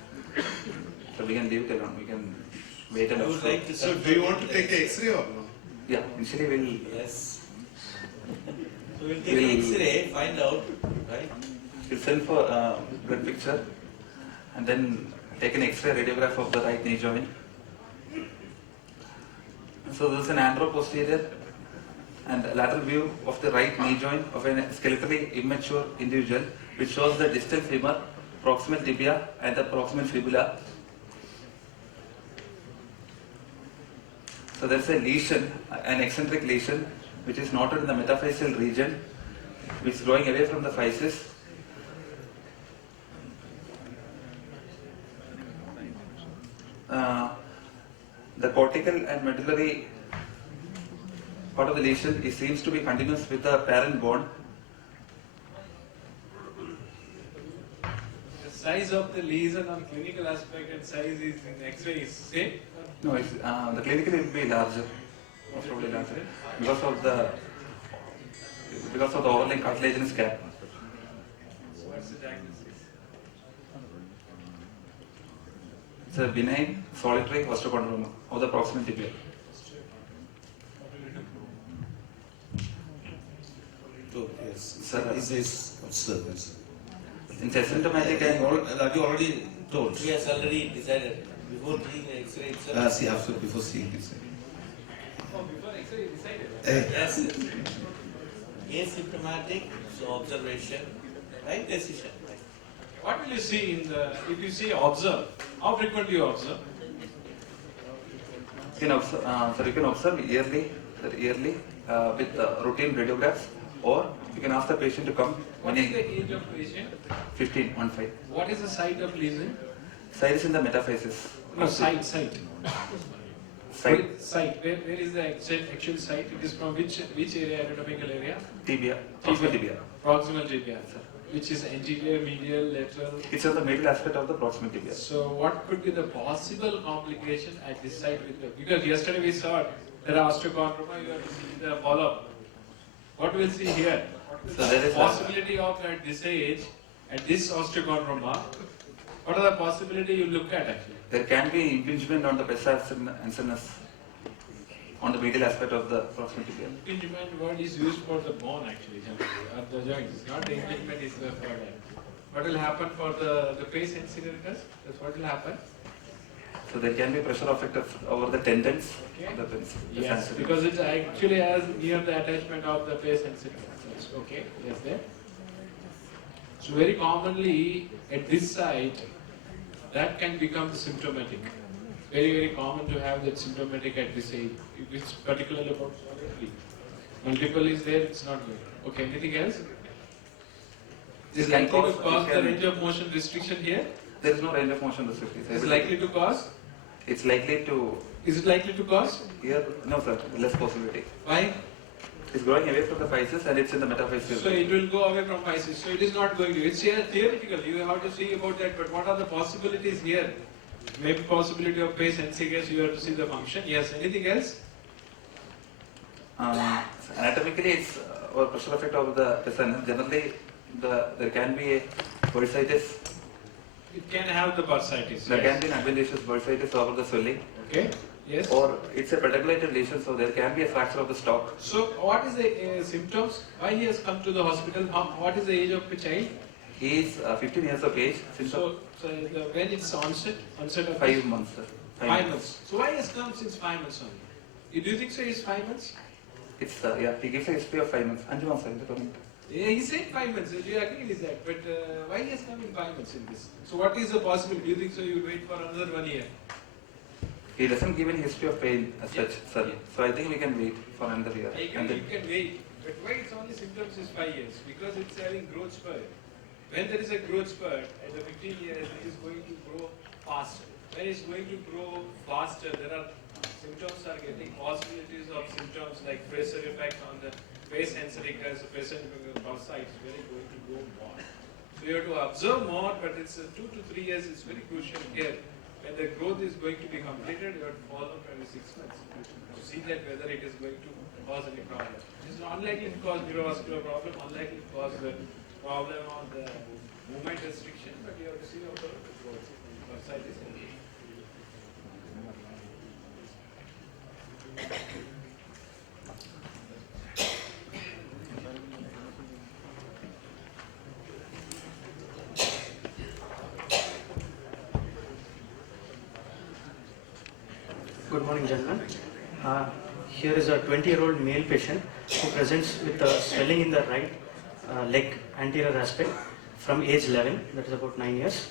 So we can leave it alone. We can wait and I would like to. So do you want to take the X-ray or no? Yeah, initially we'll. Yes. So we'll take an X-ray, find out, right? We'll send for blood picture and then take an X-ray radiograph of the right knee joint. So this is an anteroposterior and lateral view of the right knee joint of a skeletally immature individual, which shows the distal femur, proximal tibia and the proximal fibula. So there's a lesion, an eccentric lesion, which is noted in the metaphyseal region, which is growing away from the physis. The cortical and medullary part of the lesion seems to be continuous with the parent bone. The size of the lesion on clinical aspect and size is in X-ray is same? No, it's, the clinical will be larger, most probably larger, because of the overlying cartilaginous gap. What's the diagnosis? It's a benign solitary osteochondroma of the proximal tibia. Yes. Sir, Is this observance? It's asymptomatic and That you already told. He has already decided before doing the X-ray itself. See, after before seeing this. Oh, before X-ray you decided? Yes. Asymptomatic, so observation, right decision. What will you see in the, if you see observe, how frequently you observe? you can observe, so you can observe yearly with routine radiographs, or you can ask the patient to come What is the age of patient? 15, 1-5. What is the site of lesion? Site is in the metaphysis. No, site. Site. Site. Where is the actual site? It is from which area, anatomical area? Tibia. Proximal tibia. Proximal tibia. Which is anterior, medial, lateral? It's on the middle aspect of the proximal tibia. So what could be the possible complication at this site? Because yesterday we saw there are osteochondroma, you have to see the follow-up. What we'll see here? So there is possibility of at this age, at this osteochondroma, what are the possibility you look at actually? There can be impingement on the pesa ansenus on the medial aspect of the proximal tibia. Impingement word is used for the bone actually, generally, or the joints. Not the impingement is for that. What will happen for the pace incinerators? That's what will happen. So there can be pressure effect over the tendons. Okay. Of the pins. Yes, because it actually has near the attachment of the pace incinerators. Okay, yes, there. So very commonly at this site, that can become symptomatic. Very common to have that symptomatic at this age. If it's particularly about solid. Multiple is there, it's not good. Okay, anything else? Is likely to cause the range of motion restriction here? There is no range of motion restriction. Is it likely to cause? It's likely to. Is it likely to cause? Here, no sir, less possibility. Why? It's going away from the physis and it's in the metaphysical. So it will go away from physis. So it is not going to. It's here theoretical. You have to see about that. But what are the possibilities here? Maybe possibility of pace and CGS. You have to see the function. Yes. Anything else? Anatomically, it's or pressure effect of the person. Generally, there can be a bursitis. It can have the bursitis. There can be an adventitious bursitis over the swelling. Okay. Yes. Or it's a pedunculated lesion, so there can be a fracture of the stalk. So what is the symptoms? Why he has come to the hospital? What is the age of the child? He is 15 years of age. When it's onset of 5 months. Sir. 5 months. So why he has come since 5 months only? Do you think so? It's 5 months? It's yeah. He gives a history of 5 months. 5 months. Yeah, he said 5 months. Do you agree with that? But why he has come in 5 months in this? So what is the possibility? Do you think so? You will wait for another 1 year? He doesn't give any history of pain as such, sir. So I think we can wait for another year. I agree, you can wait. But why it's only symptoms is 5 years? Because it's having growth spurt. When there is a growth spurt, at the 15 years, it is going to grow faster. When it's going to grow faster, there are symptoms are getting possibilities of symptoms like pressure effect on the face sensoricus, pressure bursitis is very going to grow more. So you have to observe more, but it's 2 to 3 years is very crucial here. When the growth is going to be completed, you have to follow every 6 months to see that whether it is going to cause any problem. It is unlikely to cause neurovascular problem, unlikely to cause the problem on the movement restriction, but you have to see about the growth. Bursitis. Good morning, gentlemen. Here is a 20-year-old male patient who presents with swelling in the right leg anterior aspect from age 11, that is about 9 years.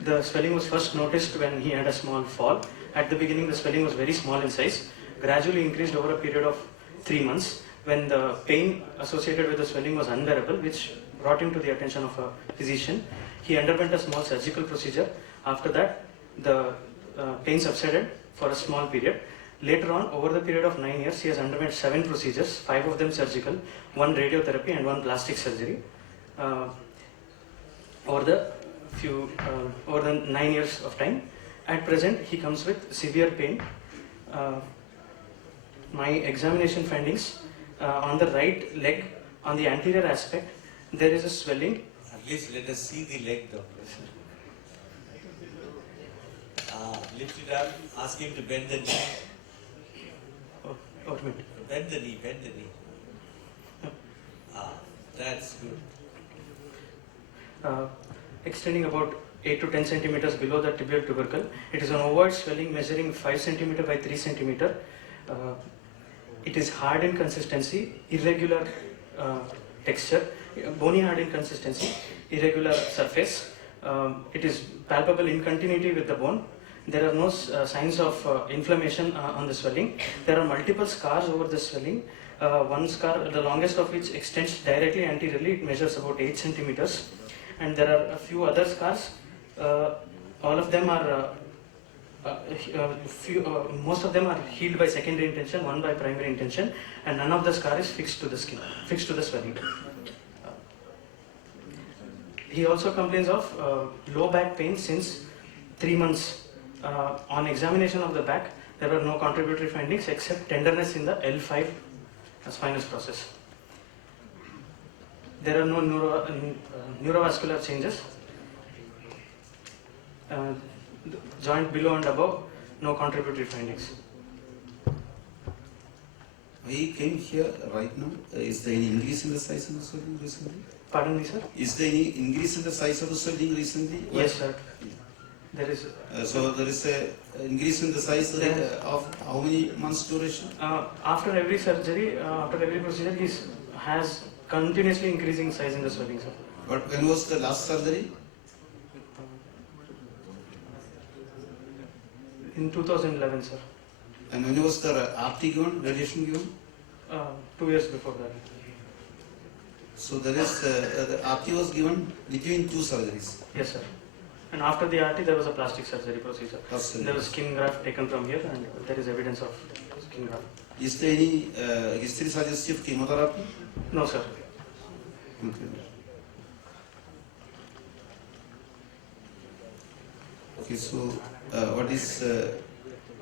The swelling was first noticed when he had a small fall. At the beginning, the swelling was very small in size, gradually increased over a period of 3 months when the pain associated with the swelling was unbearable, which brought him to the attention of a physician. He underwent a small surgical procedure. After that, the pain subsided for a small period. Later on, over the period of 9 years, he has underwent 7 procedures, 5 of them surgical, 1 radiotherapy and 1 plastic surgery. Over the 9 years of time, at present he comes with severe pain. My examination findings on the right leg, on the anterior aspect, there is a swelling. At least let us see the leg, doctor. Lift it up, ask him to bend the knee. Bend the knee, bend the knee. That's good. Extending about 8 to 10 centimeters below the tibial tubercle. It is an ovoid swelling measuring 5 centimeter by 3 centimeter. It is hard in consistency, irregular texture, bony hard in consistency, irregular surface. It is palpable in continuity with the bone. There are no signs of inflammation on the swelling. There are multiple scars over the swelling. One scar, the longest of which extends directly anteriorly, it measures about 8 centimeters. And there are a few other scars. All of them are, most of them are healed by secondary intention, one by primary intention, and none of the scar is fixed to the skin, fixed to the swelling. He also complains of low back pain since 3 months. On examination of the back, there were no contributory findings except tenderness in the L5 spinous process. There are no neurovascular changes. Joint below and above, no contributory findings. I came here right now. Is there any increase in the size of the swelling recently? Pardon me, sir? Is there any increase in the size of the swelling recently? Yes, sir. There is. So there is a increase in the size of how many months duration? After every surgery, after every procedure, he has continuously increasing size in the swelling, sir. But when was the last surgery? In 2011, sir. And when was the RT given, radiation given? 2 years before that. So there is the RT was given between two surgeries. Yes, sir. And after the RT, there was a plastic surgery procedure. Plastic. There was skin graft taken from here, and there is evidence of skin graft. Is there any history suggestive chemotherapy? No, sir. Okay. Okay, so what is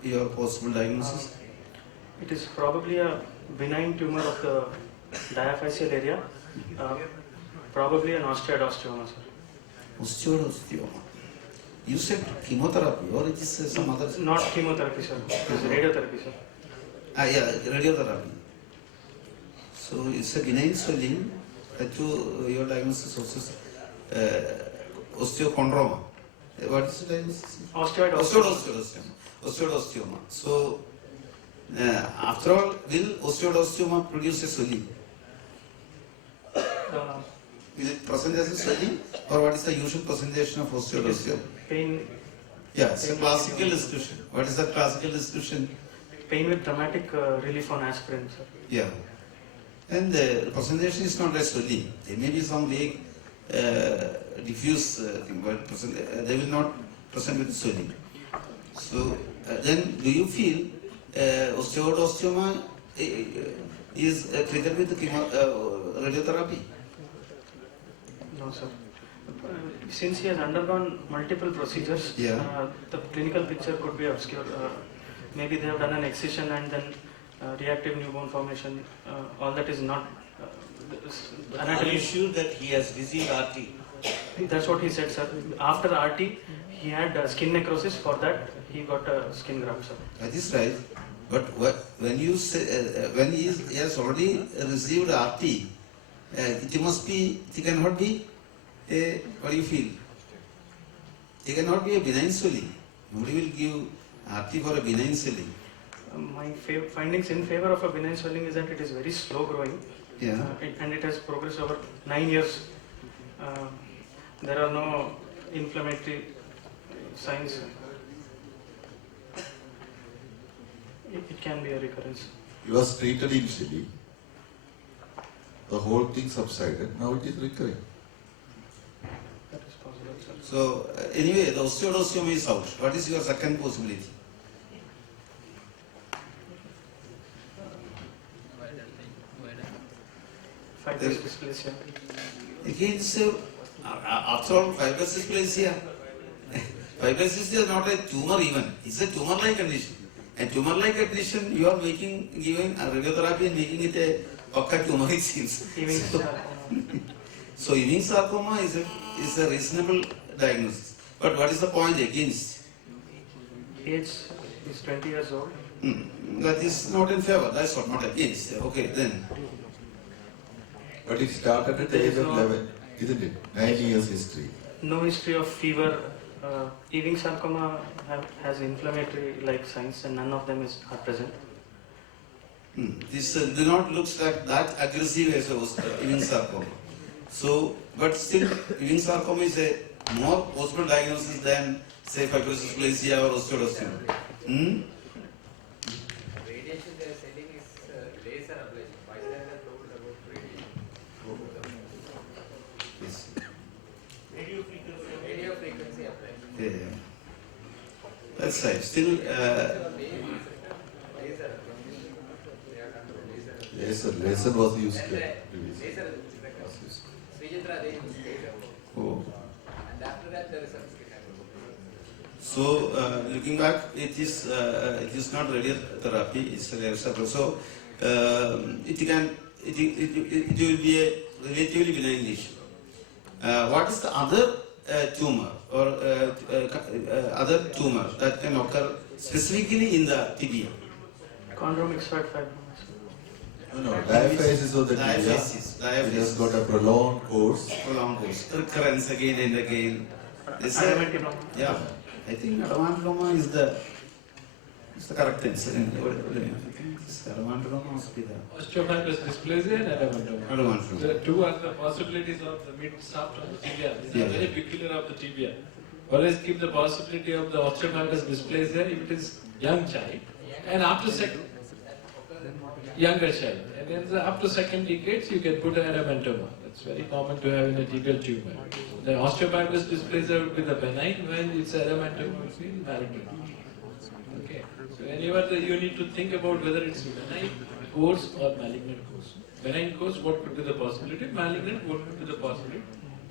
your possible diagnosis? It is probably a benign tumor of the diaphyseal area, probably an osteoid-osteoma, sir. Osteoid-osteoma. You said chemotherapy, or it is some other? Not chemotherapy, sir. It is radiotherapy, sir. Yeah, radiotherapy. So it's a benign swelling. Your diagnosis also is osteochondroma. What is the diagnosis? Osteoid-osteoma. So after all, will osteoid-osteoma produce a swelling? Will it present as a swelling, or what is the usual presentation of osteoid-osteoma? Pain. Yeah, it's a classical description. What is the classical description? Pain with dramatic relief on aspirin, sir. Yeah. And the presentation is not a swelling. There may be some vague diffuse thing, but they will not present with swelling. So then do you feel osteoid-osteoma is treated with radiotherapy? No, sir. Since he has undergone multiple procedures, the clinical picture could be obscure. Maybe they have done an excision and then reactive new bone formation. All that is not. Are you sure that he has received RT? That's what he said, sir. After RT, he had skin necrosis. For that, he got a skin graft, sir. That is right. But when you say when he has already received RT, it must be. It cannot be. What do you feel? It cannot be a benign swelling. Nobody will give RT for a benign swelling. My findings in favor of a benign swelling is that it is very slow growing. Yeah. And it has progressed over 9 years. There are no inflammatory signs. It can be a recurrence. You was treated initially. The whole thing subsided. Now it is recurring. That is possible, sir. So anyway, the osteoid-osteoma is out. What is your second possibility? Fibrous dysplasia. Again, so after all, fibrous dysplasia. Fibrous dysplasia is not a tumor even. It's a tumor-like condition. And tumor-like condition, you are giving a radiotherapy and making it a Paka tumor, it seems. So Ewing sarcoma is a reasonable diagnosis. But what is the point against? Age is 20 years old. That is not in favor. That's what, not against. Okay, then. But it started at the age of 11, isn't it? 9 years history. No history of fever. Ewing sarcoma has inflammatory-like signs, and none of them are present. This do not look like that aggressive as Ewing sarcoma. So, but still, Ewing sarcoma is a more possible diagnosis than, say, fibrous dysplasia or osteoid-osteoma. Radiation they are sending is laser ablation. Why is that told about radiation? Yes. Radio frequency ablation. Yeah. That's right. Still, laser was used. Oh. And after that there is some skin. So, looking back, it is not radiotherapy, it's a laser. So, it will be a relatively benign lesion. What is the other tumor or other tumor that can occur specifically in the tibia? Chondromyxoid fibroma. No, diaphysis of the tibia. Diaphysis. It has got a prolonged course. Prolonged course. Recurrence again and again. Yeah, I think adamantloma is the correct answer. Adamantloma must be the Osteofibrous dysplasia and adamantloma. Adamantloma. The two are the possibilities of the mid-shaft of the tibia. These are very peculiar of the tibia. Always keep the possibility of the osteofibrous dysplasia if it is young child, and after younger child. And then after second decades, you can put an adamantloma. That's very common to have in a tibial tumor. The osteofibrous dysplasia would be the benign, when it's adamantloma would be malignant. Okay. So whenever you need to think about whether it's benign course or malignant course. Benign course, what could be the possibility? Malignant, what could be the possibility?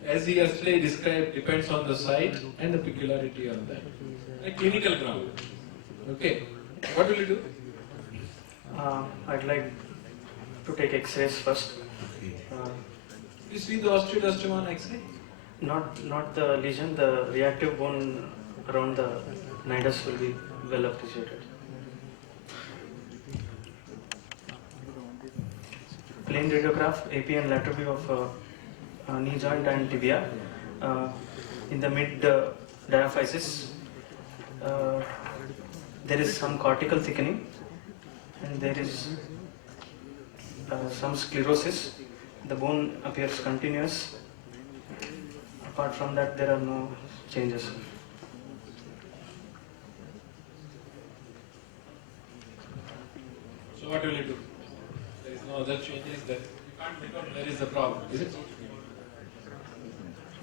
As he yesterday described, depends on the site and the peculiarity on that. A clinical ground. Okay. What will you do? I'd like to take X-rays first. You see the osteoblastoma on X-ray? Not the lesion, the reactive bone around the nidus will be well appreciated. Plain radiograph, AP and lateral view of knee joint and tibia. In the mid diaphysis, there is some cortical thickening and there is some sclerosis. The bone appears continuous. Apart from that, there are no changes. So what will you do? There is no other changes that you can't figure out where is the problem, is it?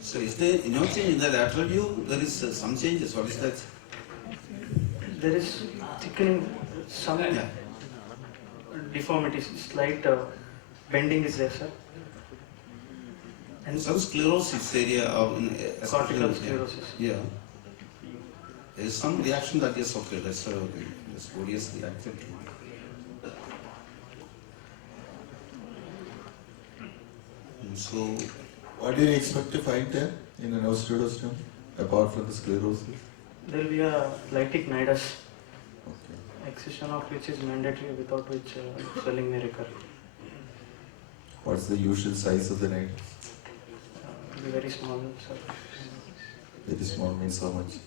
So is there no change in the lateral view? There is some changes. What is that? There is thickening, some deformities, slight bending is there, sir. And some sclerosis area of cortical sclerosis. Yeah. There is some reaction that is okay. That's okay. That's body is reacted to. So, what do you expect to find there in an osteoblastoma, apart from the sclerosis? There will be a lytic nidus, excision of which is mandatory, without which swelling may recur. What's the usual size of the nidus? Be very small, sir. Very small means how much?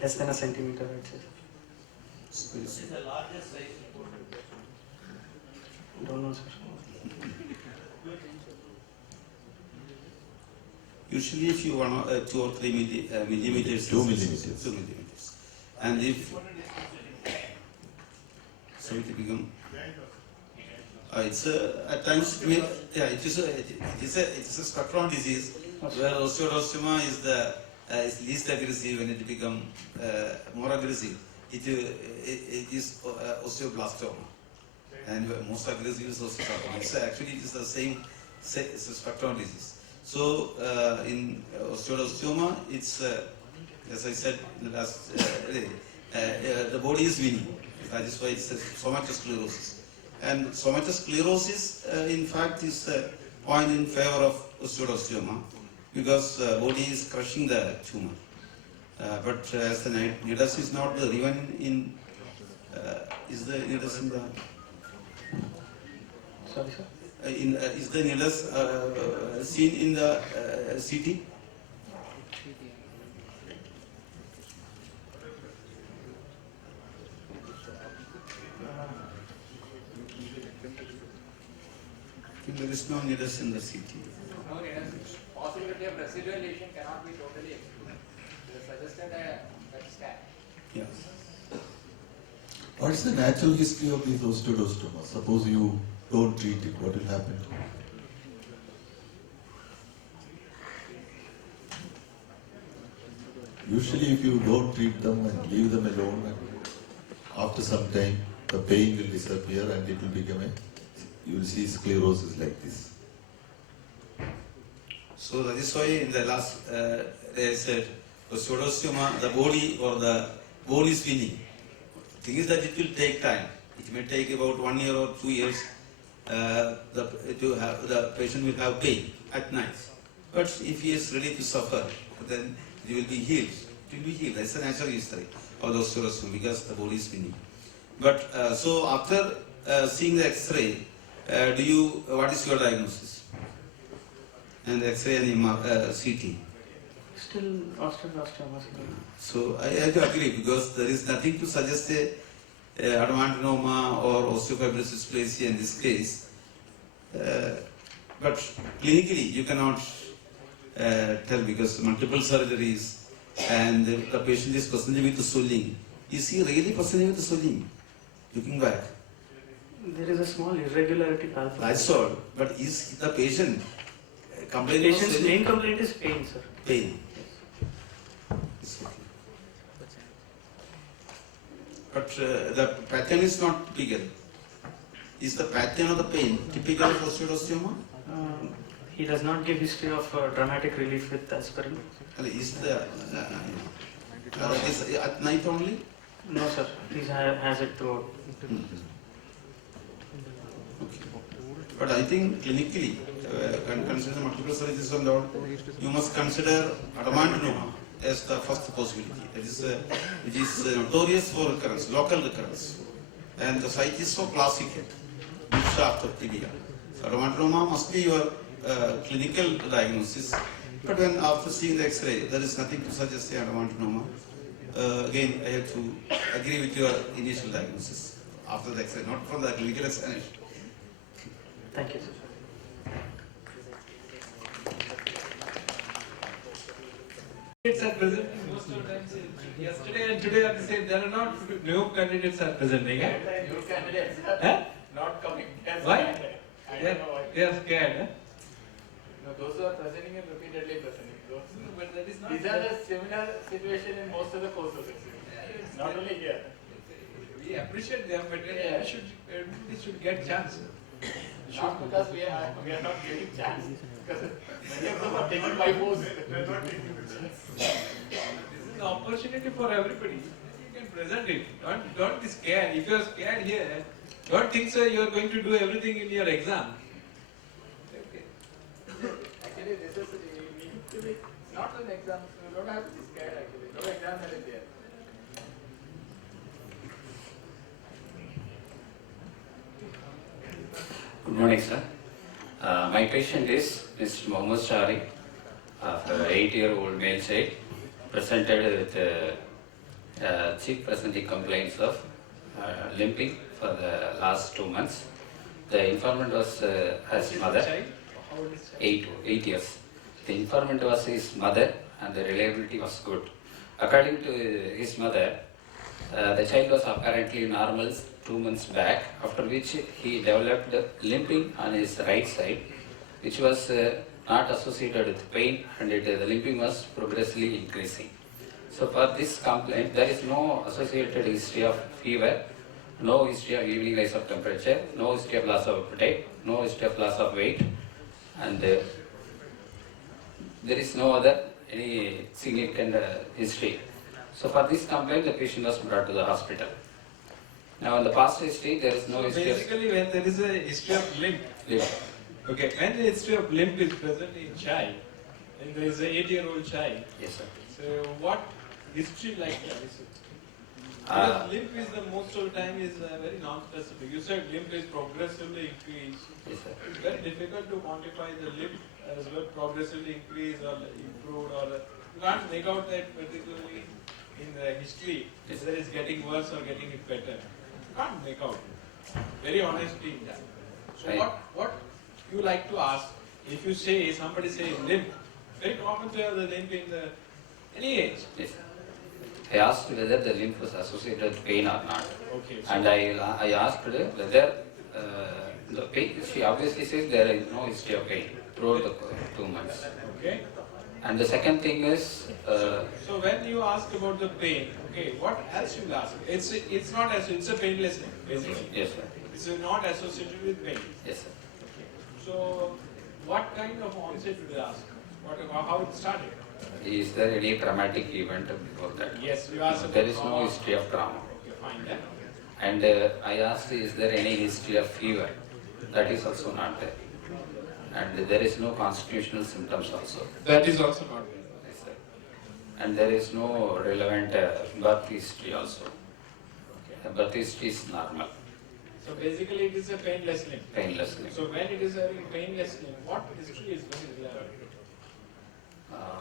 Less than a centimeter, I'd say. What is the largest size reported? Don't know, sir. Usually, if you want 2 or 3 millimeters. 2 millimeters. 2 millimeters. And if so, it become. It's at times, it is a spectrum disease where osteoblastoma is least aggressive. When it become more aggressive, it is osteoblastoma, and most aggressive is osteosarcoma. So actually, it is the same. It's a spectrum disease. So in osteoblastoma, it's as I said in the last day, the body is winning. That is why it's somatosclerosis. And somatosclerosis, in fact, is a point in favor of osteoblastoma because body is crushing the tumor. But as the nidus is not even in, is the nidus in the? Sorry, sir. Is the nidus seen in the CT? There is no nidus in the CT. No nidus. Possibility of residual lesion cannot be totally excluded. They suggested a PET scan. Yes. What is the natural history of these osteoblastoma? Suppose you don't treat it, what will happen? Usually if you don't treat them and leave them alone, and after some time the pain will disappear and it will become you will see sclerosis like this. So that is why in the last day I said, osteoblastoma, the body or the bone is winning. The thing is that it will take time. It may take about 1 year or 2 years. The patient will have pain at night. But if he is ready to suffer, then he will be healed. It will be healed. That's the natural history of the osteoblastoma because the body is winning. But so after seeing the X-ray, what is your diagnosis? And the X-ray and CT. Still osteoblastoma. So I have to agree because there is nothing to suggest a adenoadenoma or osteofibrosis dysplasia in this case. But clinically you cannot tell because multiple surgeries and the patient is presenting with the swelling. Is he really presenting with the swelling? Looking back. There is a small irregularity. That's all. But is the patient complaining of Patient's swelling? main complaint is pain, sir. Pain. But the pattern is not typical. Is the pattern of the pain typical of osteoblastoma? He does not give history of dramatic relief with aspirin. Is the is at night only? No, sir. He has it throughout. But I think clinically, consider multiple surgeries and all, you must consider adenoadenoma as the first possibility. It is notorious for recurrence, local recurrence, and the site is so classical, deep shaft of tibia. So adenoadenoma must be your clinical diagnosis. But when after seeing the X-ray, there is nothing to suggest the adenoadenoma. Again, I have to agree with your initial diagnosis after the X-ray, not from the clinical examination. Thank you, sir. Candidates are presenting most of the time. Yesterday and today are the same. There are not new candidates are presenting. Eh? New candidates not coming. Why? They are scared. Eh? No, those who are presenting and repeatedly presenting. But that is not. These are the similar situation in most of the courses. Not only here. We appreciate them, but we should get chance. Not because we are not getting chance. Because many of them are taken by force. They are not taking the chance. This is an opportunity for everybody. You can present it. Don't be scared. If you are scared here, don't think so you are going to do everything in your exam. Okay. Actually, this is need to be not an exam. You don't have to be scared actually. No exam is there. Good morning, sir. My patient is Mr. Mohammed Shari, an 8-year-old male child, presented with chief presenting complaints of limping for the last 2 months. The informant was his mother, 8 years. The informant was his mother and the reliability was good. According to his mother, the child was apparently normal 2 months back, after which he developed limping on his right side, which was not associated with pain, and the limping was progressively increasing. So for this complaint, there is no associated history of fever, no history of evening rise of temperature, no history of loss of appetite, no history of loss of weight, and there is no other any significant history. So for this complaint, the patient was brought to the hospital. Now in the past history, there is no history Basically, when there is a history of limp, okay, when the history of limp is present in child, and there is an 8-year-old child, yes, sir. So what history like that is it? Because limp is the most of the time is very non-specific. You said limp is progressively increased. Yes, sir. It's very difficult to quantify the limp as well progressively increased or improved, or you can't make out that particularly in the history whether it's getting worse or getting it better. You can't make out. Very honestly in that. So what you like to ask, if you say somebody say limp, very common to have the limp in the any age. Yes. I asked whether the lymph was associated with pain or not. Okay. And I asked her whether the pain, she obviously says there is no history of pain throughout the 2 months. Okay. And the second thing is... so when you ask about the pain, okay, what else you will ask? It's not as it's a painless thing, basically. Yes, sir. It's not associated with pain. Yes, sir. So what kind of onset will you ask? How it started? Is there any traumatic event before that? Yes, you asked about There is no trauma. history of trauma. Okay, fine then. And I asked, is there any history of fever? That is also not there. And there is no constitutional symptoms also. That is also not there. Yes, sir. And there is no relevant birth history also. The birth history is normal. So basically it is a painless limb. Painless limb. So when it is having painless limb, what history is going to be relevant?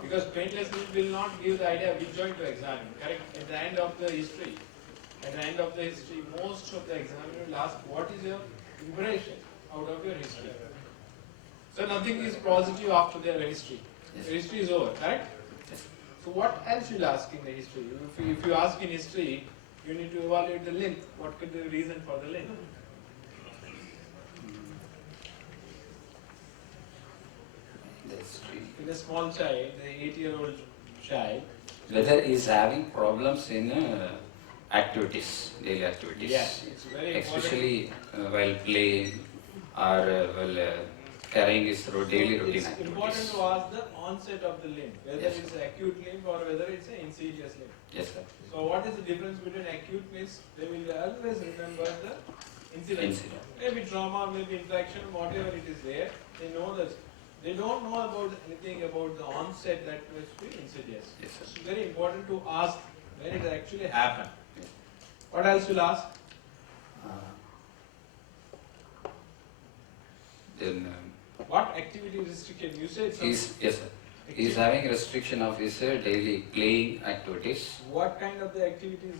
Because painless limb will not give the idea which joint to examine, correct? At the end of the history, most of the examiner will ask what is your impression out of your history. So nothing is positive after their history. The history is over, correct? So what else you'll ask in the history? If you ask in history, you need to evaluate the limb. What could be the reason for the limb? In a small child, the 8-year-old child, whether he is having problems in activities, daily activities, yes, it's very especially while playing or while carrying his daily routine it's activities. important to ask the onset of the limb, whether Yes, it's an acute limb or whether it's an insidious limb. Yes, sir. So what is the difference between acute means they will always remember the incident. Maybe trauma, maybe infection, whatever it is there, they know that. They don't know about anything about the onset that must be insidious. Yes, sir. It's very important to ask when it actually happened. What else will ask? Then What activity restricted? You said something. yes, sir. He is having restriction of his daily playing activities. What kind of the activities,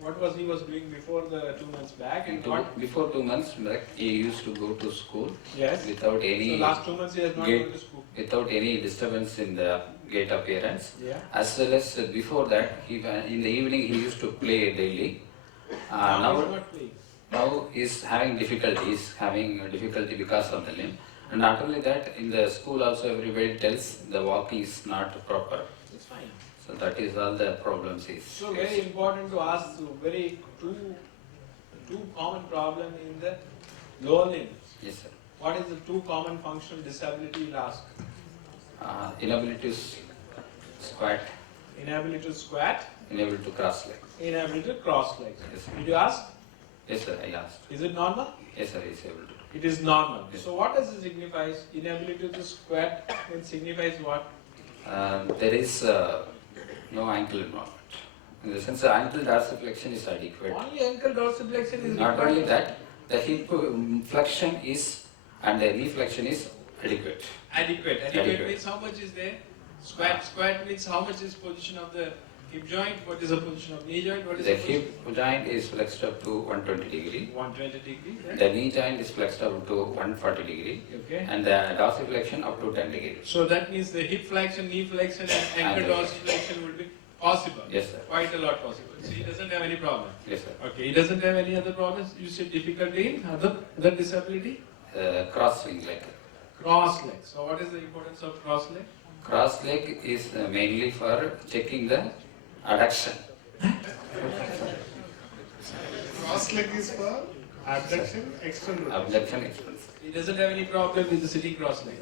what was he was doing before the 2 months back and what? Before 2 months back, he used to go to school Yes. without any. So last 2 months he has not gate, gone to school. Without any disturbance in the gate appearance. Yeah. As well as before that, in the evening he used to play daily. Now he's not playing. Now he is having difficulty. He is having difficulty because of the limb. And not only that, in the school also everybody tells the walking is not proper. It's fine. So that is all the problems is. So very important to ask two common problem in the lower limbs. Yes, sir. What is the two common functional disability you'll ask? Inability to squat. Inability to squat. Inability to cross legs. Inability to cross legs. Yes, sir. Did you ask? Yes, sir, I asked. Is it normal? Yes, sir, he is able to. It is normal. Yes. So what does it signify? Inability to squat it signifies what? There is no ankle involvement. In the sense, the ankle dorsiflexion is adequate. Only ankle dorsiflexion is Not required. only that, the hip flexion is and the knee flexion is adequate. Adequate. Adequate means how much is there? Squat means how much is position of the hip joint? What is the position of knee joint? What is The the position? hip joint is flexed up to 120 degree. 120 degree. Then? The knee joint is flexed up to 140 degree. Okay. And the dorsiflexion up to 10 degree. So that means the hip flexion, knee flexion and ankle dorsiflexion will be possible. Yes, sir. Quite a lot possible. So he doesn't have any problem. Yes, sir. Okay. He doesn't have any other problems. You said difficulty in other disability? Cross swing leg. Cross leg. So what is the importance of cross leg? Cross leg is mainly for checking the adduction. Cross leg is for abduction, external. Abduction, external. He doesn't have any problem with the sitting cross leg.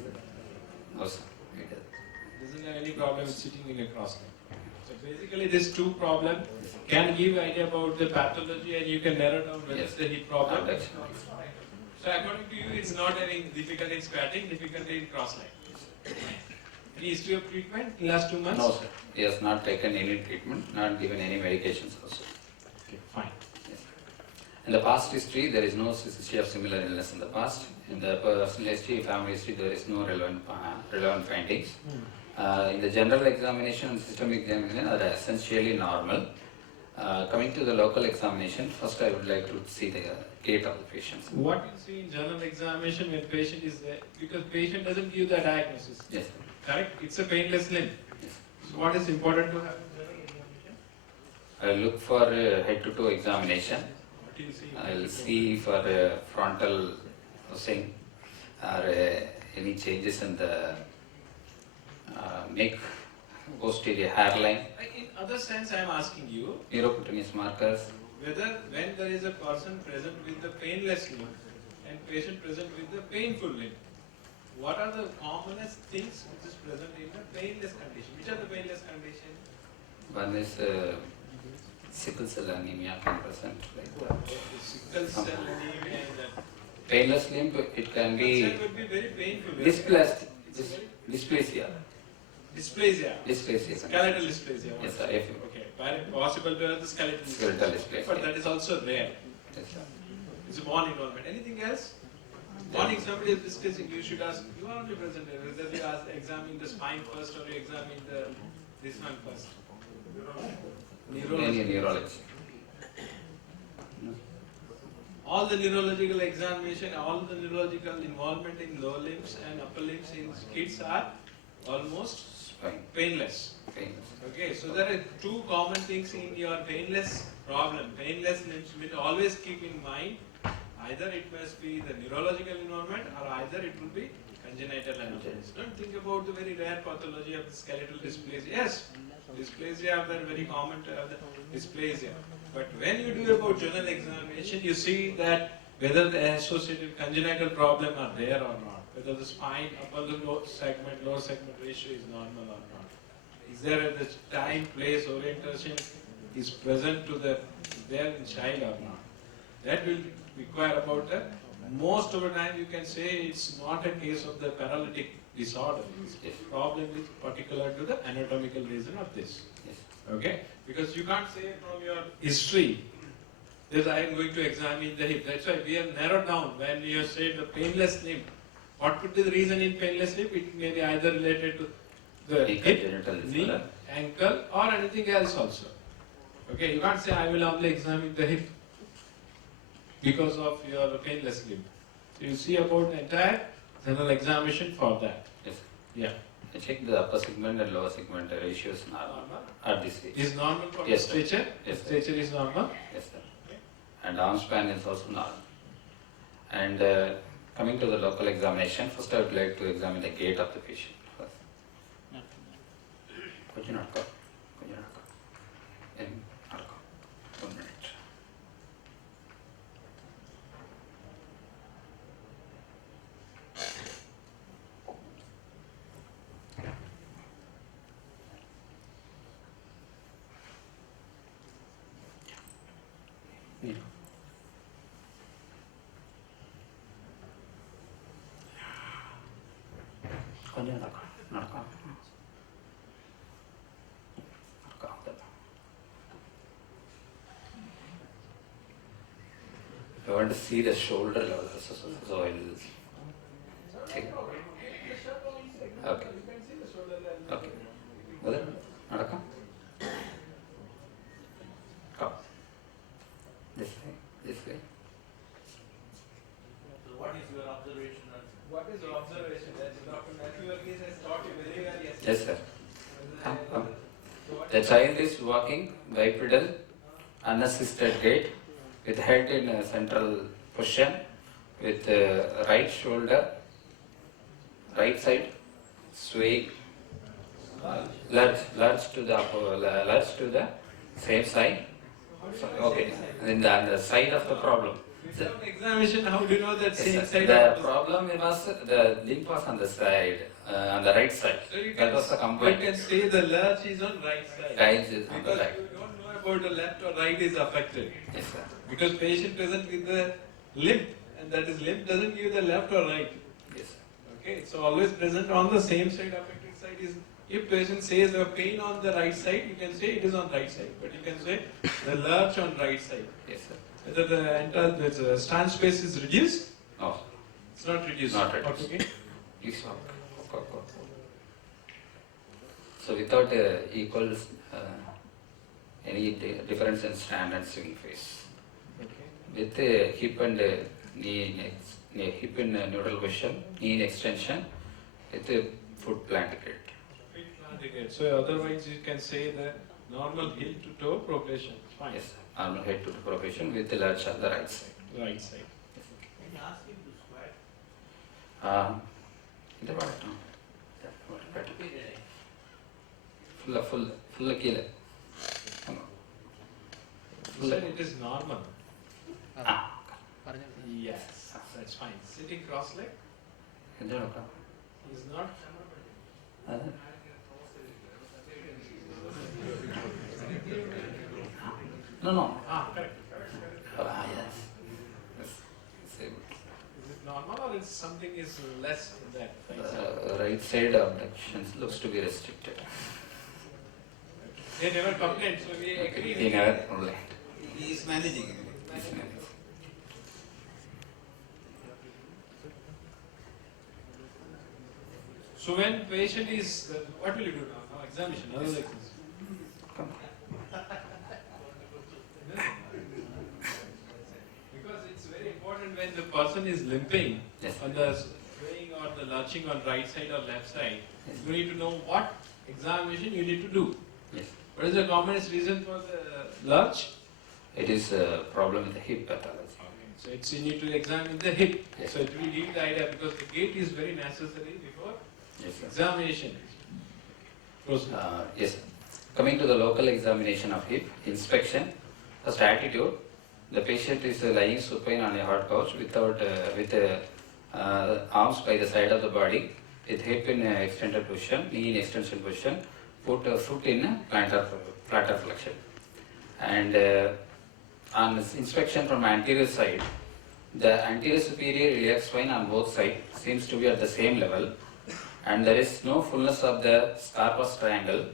No, sir. He Doesn't have any problem with sitting in a cross leg. So basically these two problems can give idea about the pathology and you can narrow down whether it's the hip problem. Abduction. So according to you, it's not having difficulty in squatting, difficulty in cross leg. Any history of treatment in last 2 months? No, sir. He has not taken any treatment, not given any medications also. Okay, fine. Yes. In the past history, there is no history of similar illness in the past. In the personal history, family history, there is no relevant findings. In the general examination and systemic examination are essentially normal. Coming to the local examination, first I would like to see the gait of the patients. What you see in general examination when patient is there, because patient doesn't give the diagnosis. Yes. Correct? It's a painless limb. So what is important to have in general examination? I look for head-to-toe examination. What do you see? I will see for frontal housing or any changes in the neck, posterior hairline, In other sense, I am asking you neurocutaneous markers. whether when there is a person present with the painless limb and patient present with the painful limb, what are the commonest things which is present in the painless condition? Which are the painless conditions? One is sickle cell anemia, 10%. Sickle cell anemia and that. Painless limb, it can be Sickle cell would be very painful. dysplasia. Dysplasia. Dysplasia. Skeletal dysplasia. Yes, sir. Okay. Possible to have the skeletal Skeletal dysplasia. But that is also rare. Yes, sir. It's a one involvement. Anything else? Morning somebody is discussing, you should ask, you are only present there, whether you ask, examine the spine first or you examine this one first. Neurology. All the neurological examination, all the neurological involvement in lower limbs and upper limbs in kids are almost painless. Okay, so there are two common things in your painless problem. Painless limbs means always keep in mind, either it must be the neurological involvement or either it will be congenital anomalies. Don't think about the very rare pathology of the skeletal dysplasia. Yes, dysplasia are very common to have the dysplasia. But when you do about general examination, you see that whether the associated congenital problem are there or not, whether the spine, upper lower segment ratio is normal or not. Is there the time, place, orientation is present to the there in child or not? That will require about most of the time you can say it's not a case of the paralytic disorder. It's a problem is particular to the anatomical reason of this. Okay? Because you can't say from your history that I am going to examine the hip. That's why we have narrowed down when you say the painless limb. What could be the reason in painless limb? It may be either related to the hip, knee, ankle or anything else also. Okay, you can't say I will only examine the hip because of your painless limb. So you see about the entire general examination for that. Yes. Yeah. I check the upper segment and lower segment ratios normal at this age. Is normal for yes, the stretcher? Yes, stretcher is normal? Yes, sir. And arm span is also normal. And coming to the local examination, first I would like to examine the gait of the patient first. Could you not go? Could you not go? 1 minute. கொஞ்சம் நடக்கும் I want to see the shoulder level, so I will check. Okay. Okay. Mother, நடக்கும். Come. This way. This way. So what is your observation? What is your observation? That Dr. Matthew Varghese has taught you very well yesterday. Yes, sir. Come. The child is walking bipedal, unassisted gait, with head in a central position, with right shoulder, right side, sway, lurch to the same side. So, okay, and on the side of the problem. Without examination, how do you know that same side? The problem was the limb was on the side, on the right side. So you that was the complaint. You can say the lurch is on right side. Right is on the because right. you don't know about the left or right is affected. Yes, sir. Because patient present with the limp, and that is limp doesn't give the left or right. Yes, sir. Okay, so always present on the same side. Affected side is, if patient says a pain on the right side, you can say it is on right side. But you can say the lurch on right side. Yes, sir. Whether the entire stand space is reduced? No. It's not reduced. Not reduced. Okay. Please walk. So without equal any difference in stand and swing phase. Okay. With hip and hip in neutral position, knee extension, with foot plant gait. Feet planted. So otherwise you can say the normal heel to toe progression. Fine. Yes, normal head to toe progression with the lurch on the right side. Right side. Can you ask him to squat? இது பண்ணட்டும் full கீழே Sir, it is normal. Yes, that's fine. Sitting cross-legged? He's not. No. Correct. Yes. Is it normal or is something is less in that? Right side abductions looks to be restricted. They never complained, so we agree. He never complained. He is managing. So when patient is, what will you do now? Now examination, another exercise. Because it's very important when the person is limping on the swaying or the lurching on right side or left side, you need to know what examination you need to do. Yes. What is the commonest reason for the lurch? It is a problem with the hip pathology. So it's, you need to examine the hip. Yes. So it will give the idea because the gait is very necessary before examination. Yes. Coming to the local examination of hip, inspection, first attitude, the patient is lying supine on a hard couch without, with arms by the side of the body, with hip in extended position, knee in extension position, foot in plantar flexion. And on inspection from anterior side, the anterior superior iliac spine on both sides seems to be at the same level, and there is no fullness of the scarpus triangle,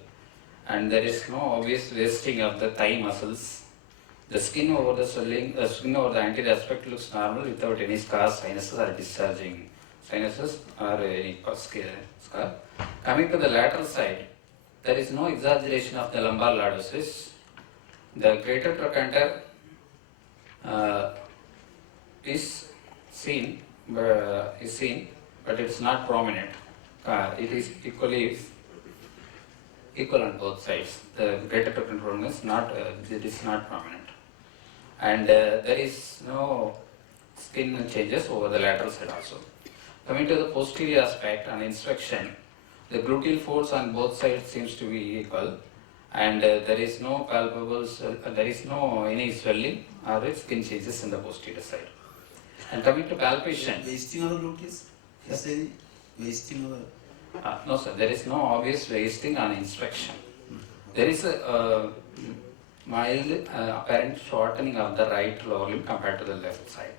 and there is no obvious wasting of the thigh muscles. The skin over the swelling, skin over the anterior aspect looks normal without any scars, sinuses or discharging sinuses or any scar. Coming to the lateral side, there is no exaggeration of the lumbar lordosis. The greater trochanter is seen, but it is not prominent. It is equal on both sides. The greater trochanter is not, it is not prominent. And there is no skin changes over the lateral side also. Coming to the posterior aspect on inspection, the gluteal folds on both sides seems to be equal, and there is no palpable, there is no any swelling or skin changes in the posterior side. And coming to palpation, Wasting of the gluteus? Is there any wasting of the... no sir, there is no obvious wasting on inspection. There is a mild apparent shortening of the right lower limb compared to the left side.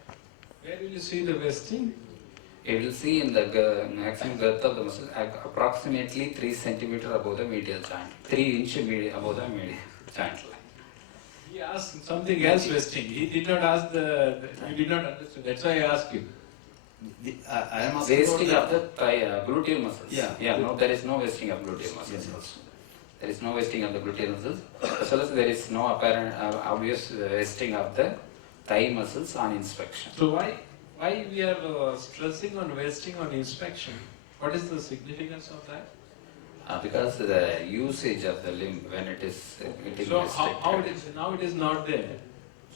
Where will you see the wasting? You will see in the maximum girth of the muscle approximately 3 centimeter above the medial joint, 3 inch above the medial joint line. He asked something else wasting. He did not ask you did not understand. That's why I asked you. I am asking Wasting of the thigh, gluteal muscles. Yeah. No, there is no wasting of gluteal muscles also. There is no wasting of the gluteal muscles, as well as there is no apparent obvious wasting of the thigh muscles on inspection. So why we are stressing on wasting on inspection? What is the significance of that? Because the usage of the limb when it is getting So restricted. how it is now it is not there.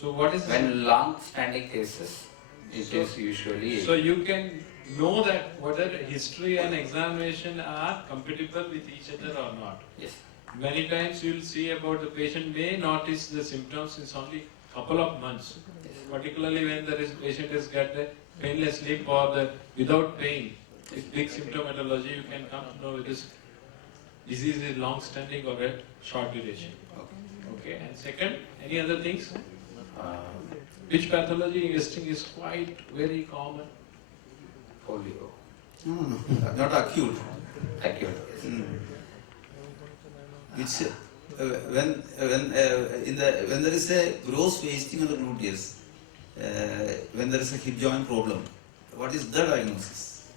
So what is When long-standing cases, it is usually. So you can know that whether history and examination are compatible with each other or not. Yes. Many times you will see about the patient may notice the symptoms in only couple of months. Particularly when the patient has got the painless limp or the without pain, with big symptomatology, you can come to know this disease is long-standing or a short duration. Okay. And second, any other things? Which pathology wasting is quite very common? Polio. No, not acute. Acute. Which when there is a gross wasting of the gluteus, when there is a hip joint problem, what is the diagnosis?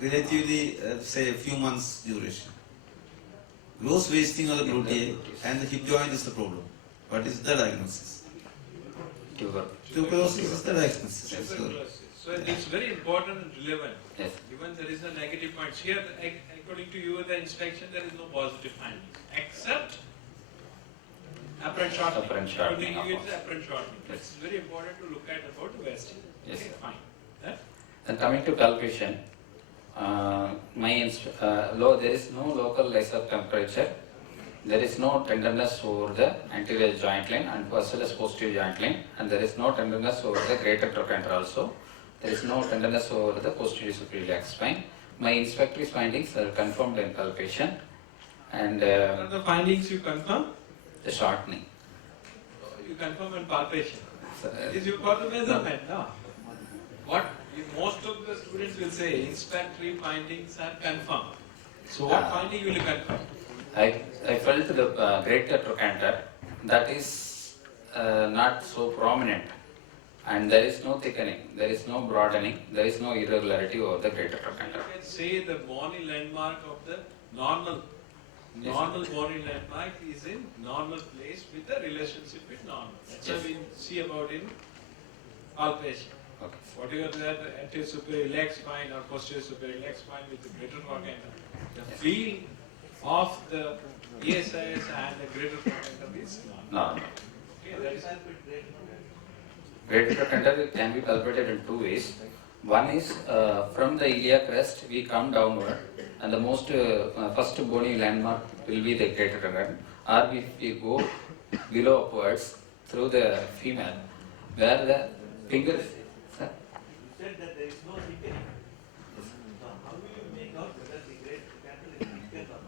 Relatively, say a few months duration. Gross wasting of the gluteus and the hip joint is the problem. What is the diagnosis? Tuberculosis is the diagnosis. Yes. So it's very important and relevant. Yes. Even there is a negative point. Here, according to you, the inspection, there is no positive findings. Except apparent shortening. Apparent shortening, According to you, of it's apparent shortening. It's very important to look at about the wasting. Yes. Okay, fine. Yeah? And coming to palpation, there is no local rise of temperature. There is no tenderness over the anterior joint line and as well as posterior joint line, and there is no tenderness over the greater trochanter also. There is no tenderness over the posterior superior iliac spine. My inspectory findings are confirmed in palpation, and What are the findings you confirm? the shortening. You confirm in palpation. So, This you got the measurement, no? What most of the students will say, inspectory findings are confirmed. So what finding will you confirm? I felt the greater trochanter, that is not so prominent. and there is no thickening, there is no broadening, there is no irregularity over the greater trochanter. You can say the bony landmark of the normal bony landmark is in normal place with the relationship with normal. That's what we see about in all patients. Okay. Whatever the anterior superior leg spine or posterior superior leg spine with the greater trochanter, the feel of the ESIS and the greater trochanter is Normal. Okay, that is Greater trochanter can be palpated in two ways. One is from the iliac crest we come downward, and the most first bony landmark will be the greater trochanter. Or we go below upwards through the femur, where the fingers. You said that there is no thickening. So how will you make out whether the great trochanter is thickened or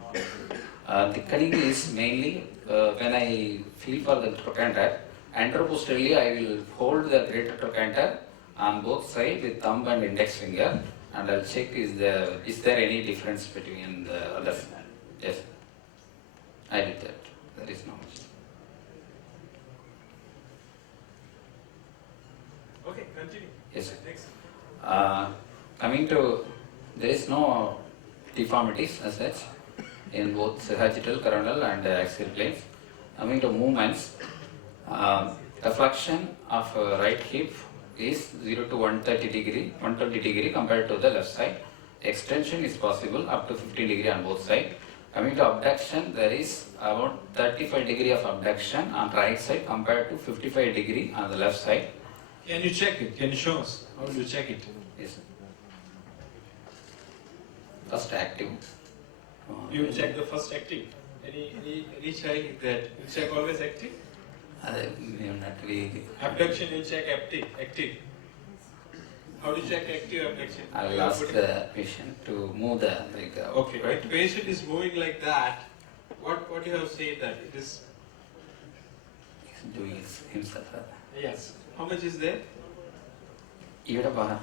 not? Thickening is mainly when I feel for the trochanter. Anteroposteriorly, I will hold the greater trochanter on both sides with thumb and index finger, and I'll check is there any difference between the other. Yes, I did that. There is no. okay. Continue. Yes, sir. Next. Coming to, there is no deformities as such in both sagittal, coronal and axial planes. Coming to movements, the flexion of right hip is 0 to 120 degree compared to the left side. Extension is possible up to 15 degree on both sides. Coming to abduction, there is about 35 degree of abduction on right side compared to 55 degree on the left side. Can you check it? Can you show us? How do you check it? Yes. First active. You check the first active. Any child that you check always active? Abduction you check active. How do you check active abduction? I will ask the patient to move the leg. Okay, when the patient is moving like that, what you have said that it is? Doing himself. Yes. How much is there? Ivadabaram.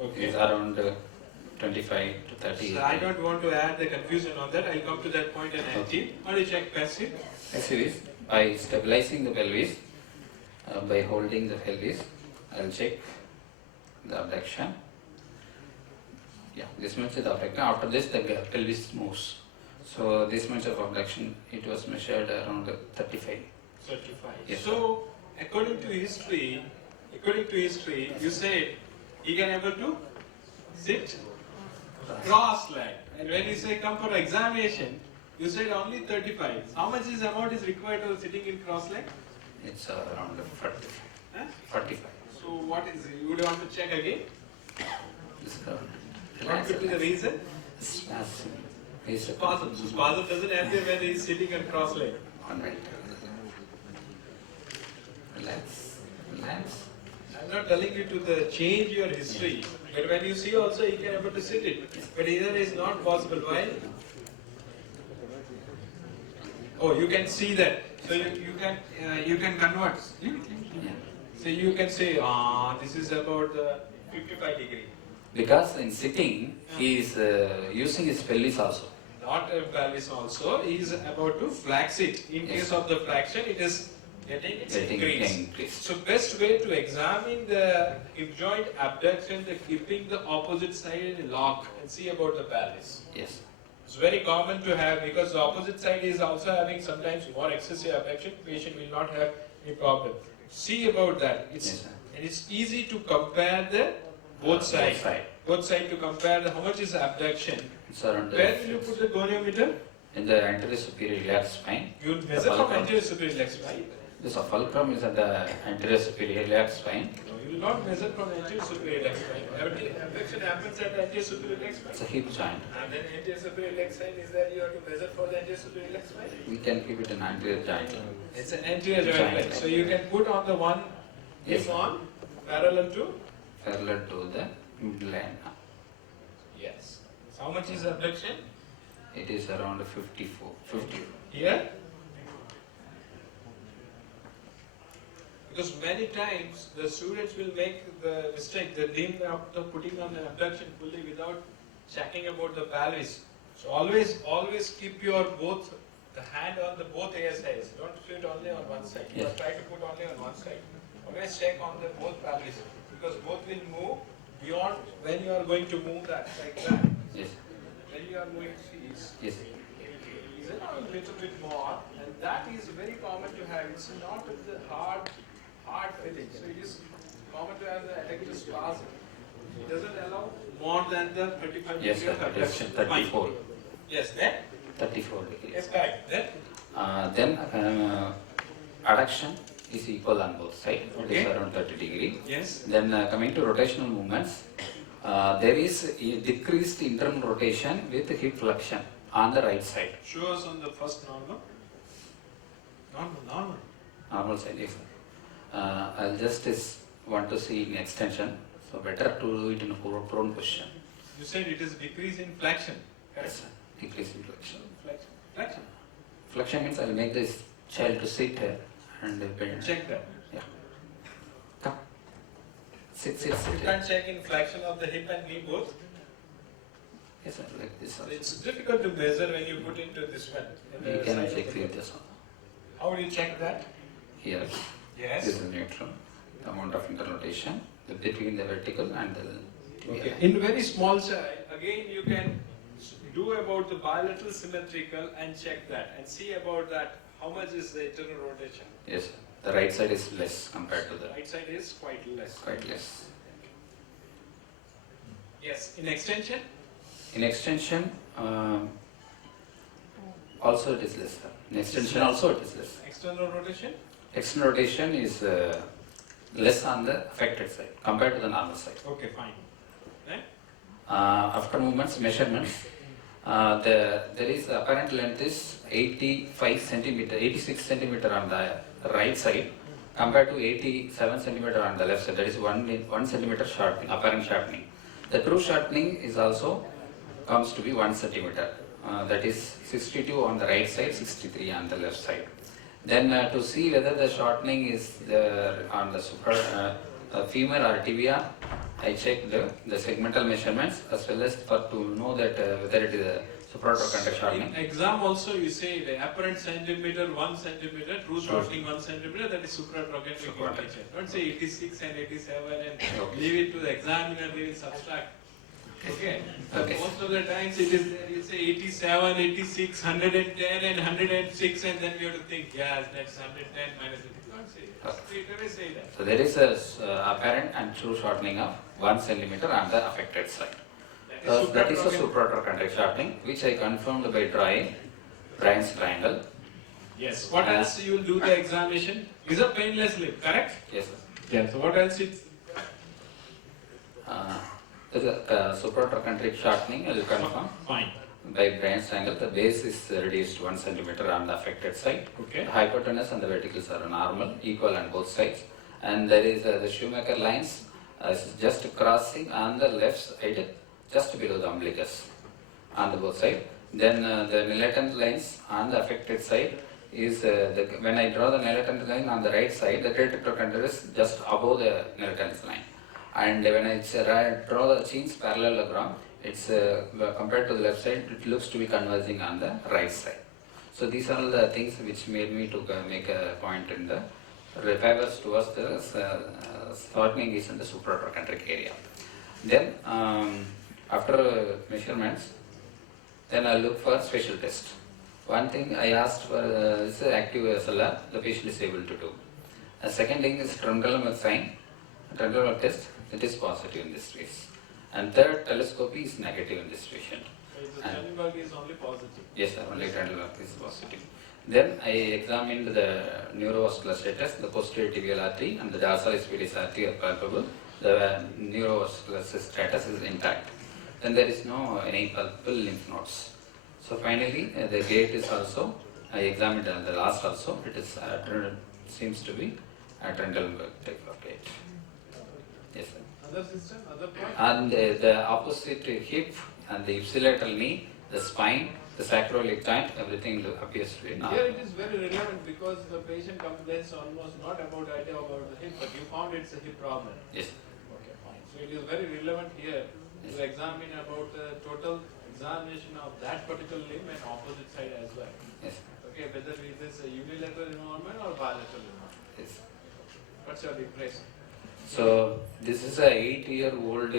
Okay. Is around 25 to 30. So I don't want to add the confusion on that. I'll come to that point in active. How do you check passive? Passive is by stabilizing the pelvis, by holding the pelvis, I'll check the abduction. Yeah, this much is the abduction. After this, the pelvis moves. So this much of abduction, it was measured around 35. 35. Yes. So according to history, you said he can able to sit cross-legged. And when you say come for examination, you said only 35. How much is amount is required for sitting in cross-legged? It's around 45. Huh? 45. So what is it? You would want to check again? What could be the reason? Spasm. Spasm. So spasm doesn't appear when he is sitting on cross-legged. 1 minute. Relax. Relax. I'm not telling you to change your history, but when you see also you can able to sit it. But here is not possible. Why? Oh, you can see that. So you can convert. So you can say, this is about the 55 degree. Because in sitting, he is using his pelvis also. Not a pelvis also. He is about to flex it. In case of the flexion, it is getting increased. So best way to examine the hip joint abduction, the keeping the opposite side in lock and see about the pelvis. Yes. It's very common to have because the opposite side is also having sometimes more excessive abduction. Patient will not have any problem. See about that. And it's easy to compare the both sides. Both sides to compare how much is abduction. Where will you put the goniometer? In the anterior superior iliac spine. You will measure from anterior superior iliac spine. The fulcrum is at the anterior superior iliac spine. No, you will not measure from anterior superior iliac spine. Abduction happens at the anterior superior iliac spine. It's a hip joint. And then anterior superior iliac spine is there. You have to measure for the anterior superior iliac spine. We can keep it an anterior joint. It's an anterior joint. So you can put on the one hip on parallel to the midline. Yes. So how much is abduction? It is around 50. Here? Because many times the students will make the mistake, they think after putting on the abduction fully without checking about the pelvis. So always keep your the hand on the both ASIs. Don't put it only on one side. You Yes. try to put only on one side. always check on the both paralysis because both will move beyond when you are going to move that like that. Yes. When you are moving fees. Yes. Is a little bit more, and that is very common to have. It's not the hard feeling. So it is common to have the adductor spasm. It doesn't allow more than the 35 Yes, degree sir. of It is abduction. 34. Yes, then? 34 degrees. Yes, correct. Then adduction is equal on both sides. It is Okay. around 30 degree. Yes. Then coming to rotational movements, there is a decreased internal rotation with hip flexion on the right side. Show us on the first normal. Normal. Normal side, yes. I'll just want to see in extension. So better to do it in a prone position. You said it is decrease in flexion. Yes, sir. Decrease in flexion. Flexion. Flexion means I'll make this child to sit here and bend. Check that. Yeah. Come. Sit. You can check in flexion of the hip and knee both. Yes, sir. Like this also. It's difficult to measure when you put into this one. You can check here this one. How do you check that? Here. Yes. This is neutral. The amount of internal rotation between the vertical and the Okay. In very small child, again you can do about the bilateral symmetrical and check that and see about that how much is the internal rotation. Yes, sir. The right side is less compared to the Right side is quite less. quite less. Yes. In extension? In extension, also it is less. Sir. In extension also it is less. External rotation? External rotation is less on the affected side compared to the normal side. Okay, fine. Then? After movements, measurements, there is the apparent length is 85 centimeter, 86 centimeter on the right side compared to 87 centimeter on the left side. That is 1 centimeter shortening, apparent shortening. The true shortening is also comes to be 1 centimeter. That is 62 on the right side, 63 on the left side. Then to see whether the shortening is there on the femur or tibia, I check the segmental measurements as well as to know that whether it is a supratrochanteric shortening. In exam also you say the apparent centimeter 1 centimeter, true shortening 1 centimeter, that is supratrochanteric in nature. Don't say 86 and 87 and leave it to the examiner, they will subtract. Okay. Okay. Most of the times it is there, you say 87, 86, 110 and 106 and then you have to think, yes, that's 110 minus 80. Don't say it. Straight away say that. So there is a apparent and true shortening of 1 centimeter on the affected side. That is a supratrochanteric shortening, which I confirmed by drawing Bryan's triangle. Yes. What else you will do the examination? Is a painless limb, correct? Yes, sir. Yeah. So what else it? The supratrochanteric shortening, I will confirm. Fine. By Bryan's triangle, the base is reduced 1 centimeter on the affected side. Okay. The hypotenuse and the verticals are normal, equal on both sides. And there is the Shoemaker lines is just crossing on the left side, just below the umbilicus on the both sides. Then the militant lines on the affected side is, when I draw the militant line on the right side, the trochanter is just above the militant line. And when I draw the Chin's parallelogram, it's compared to the left side, it looks to be converging on the right side. So these are all the things which made me to make a point in the favors towards the shortening is in the supratrochanteric area. Then after measurements, then I look for special test. One thing I asked for is active SLR, the patient is able to do. The second thing is Trivandrum sign, Trivandrum test, it is positive in this case. And third, telescopy is negative in this patient. The Trivandrum is only positive. Yes, sir, only Trivandrum is positive. Then I examined the neurovascular status, the posterior tibial artery and the dorsal spinalis artery are palpable. The neurovascular status is intact. Then there is no any palpable lymph nodes. So finally, the gait is also, I examined the last also, it is seems to be a Trivandrum type of gait. Yes, sir. Other system, other point? And the opposite hip and the ipsilateral knee, the spine, the sacroiliac joint, everything appears to be normal. Here it is very relevant because the patient complains almost not about the idea about the hip, but you found it's a hip problem. Yes. Okay, fine. So it is very relevant here to examine about the total examination of that particular limb and opposite side as well. Yes. Okay, whether it is a unilateral involvement or bilateral involvement. Yes. What's your impression? So this is a 8-year-old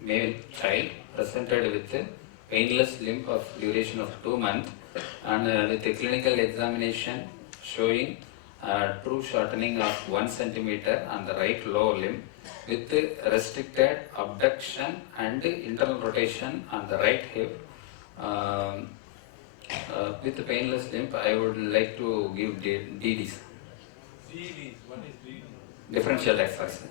male child presented with a painless limp of duration of 2 months and with a clinical examination showing true shortening of 1 centimeter on the right lower limb with restricted abduction and internal rotation on the right hip. With the painless limp, I would like to give DDs. DD, what is DD? Differential diagnosis.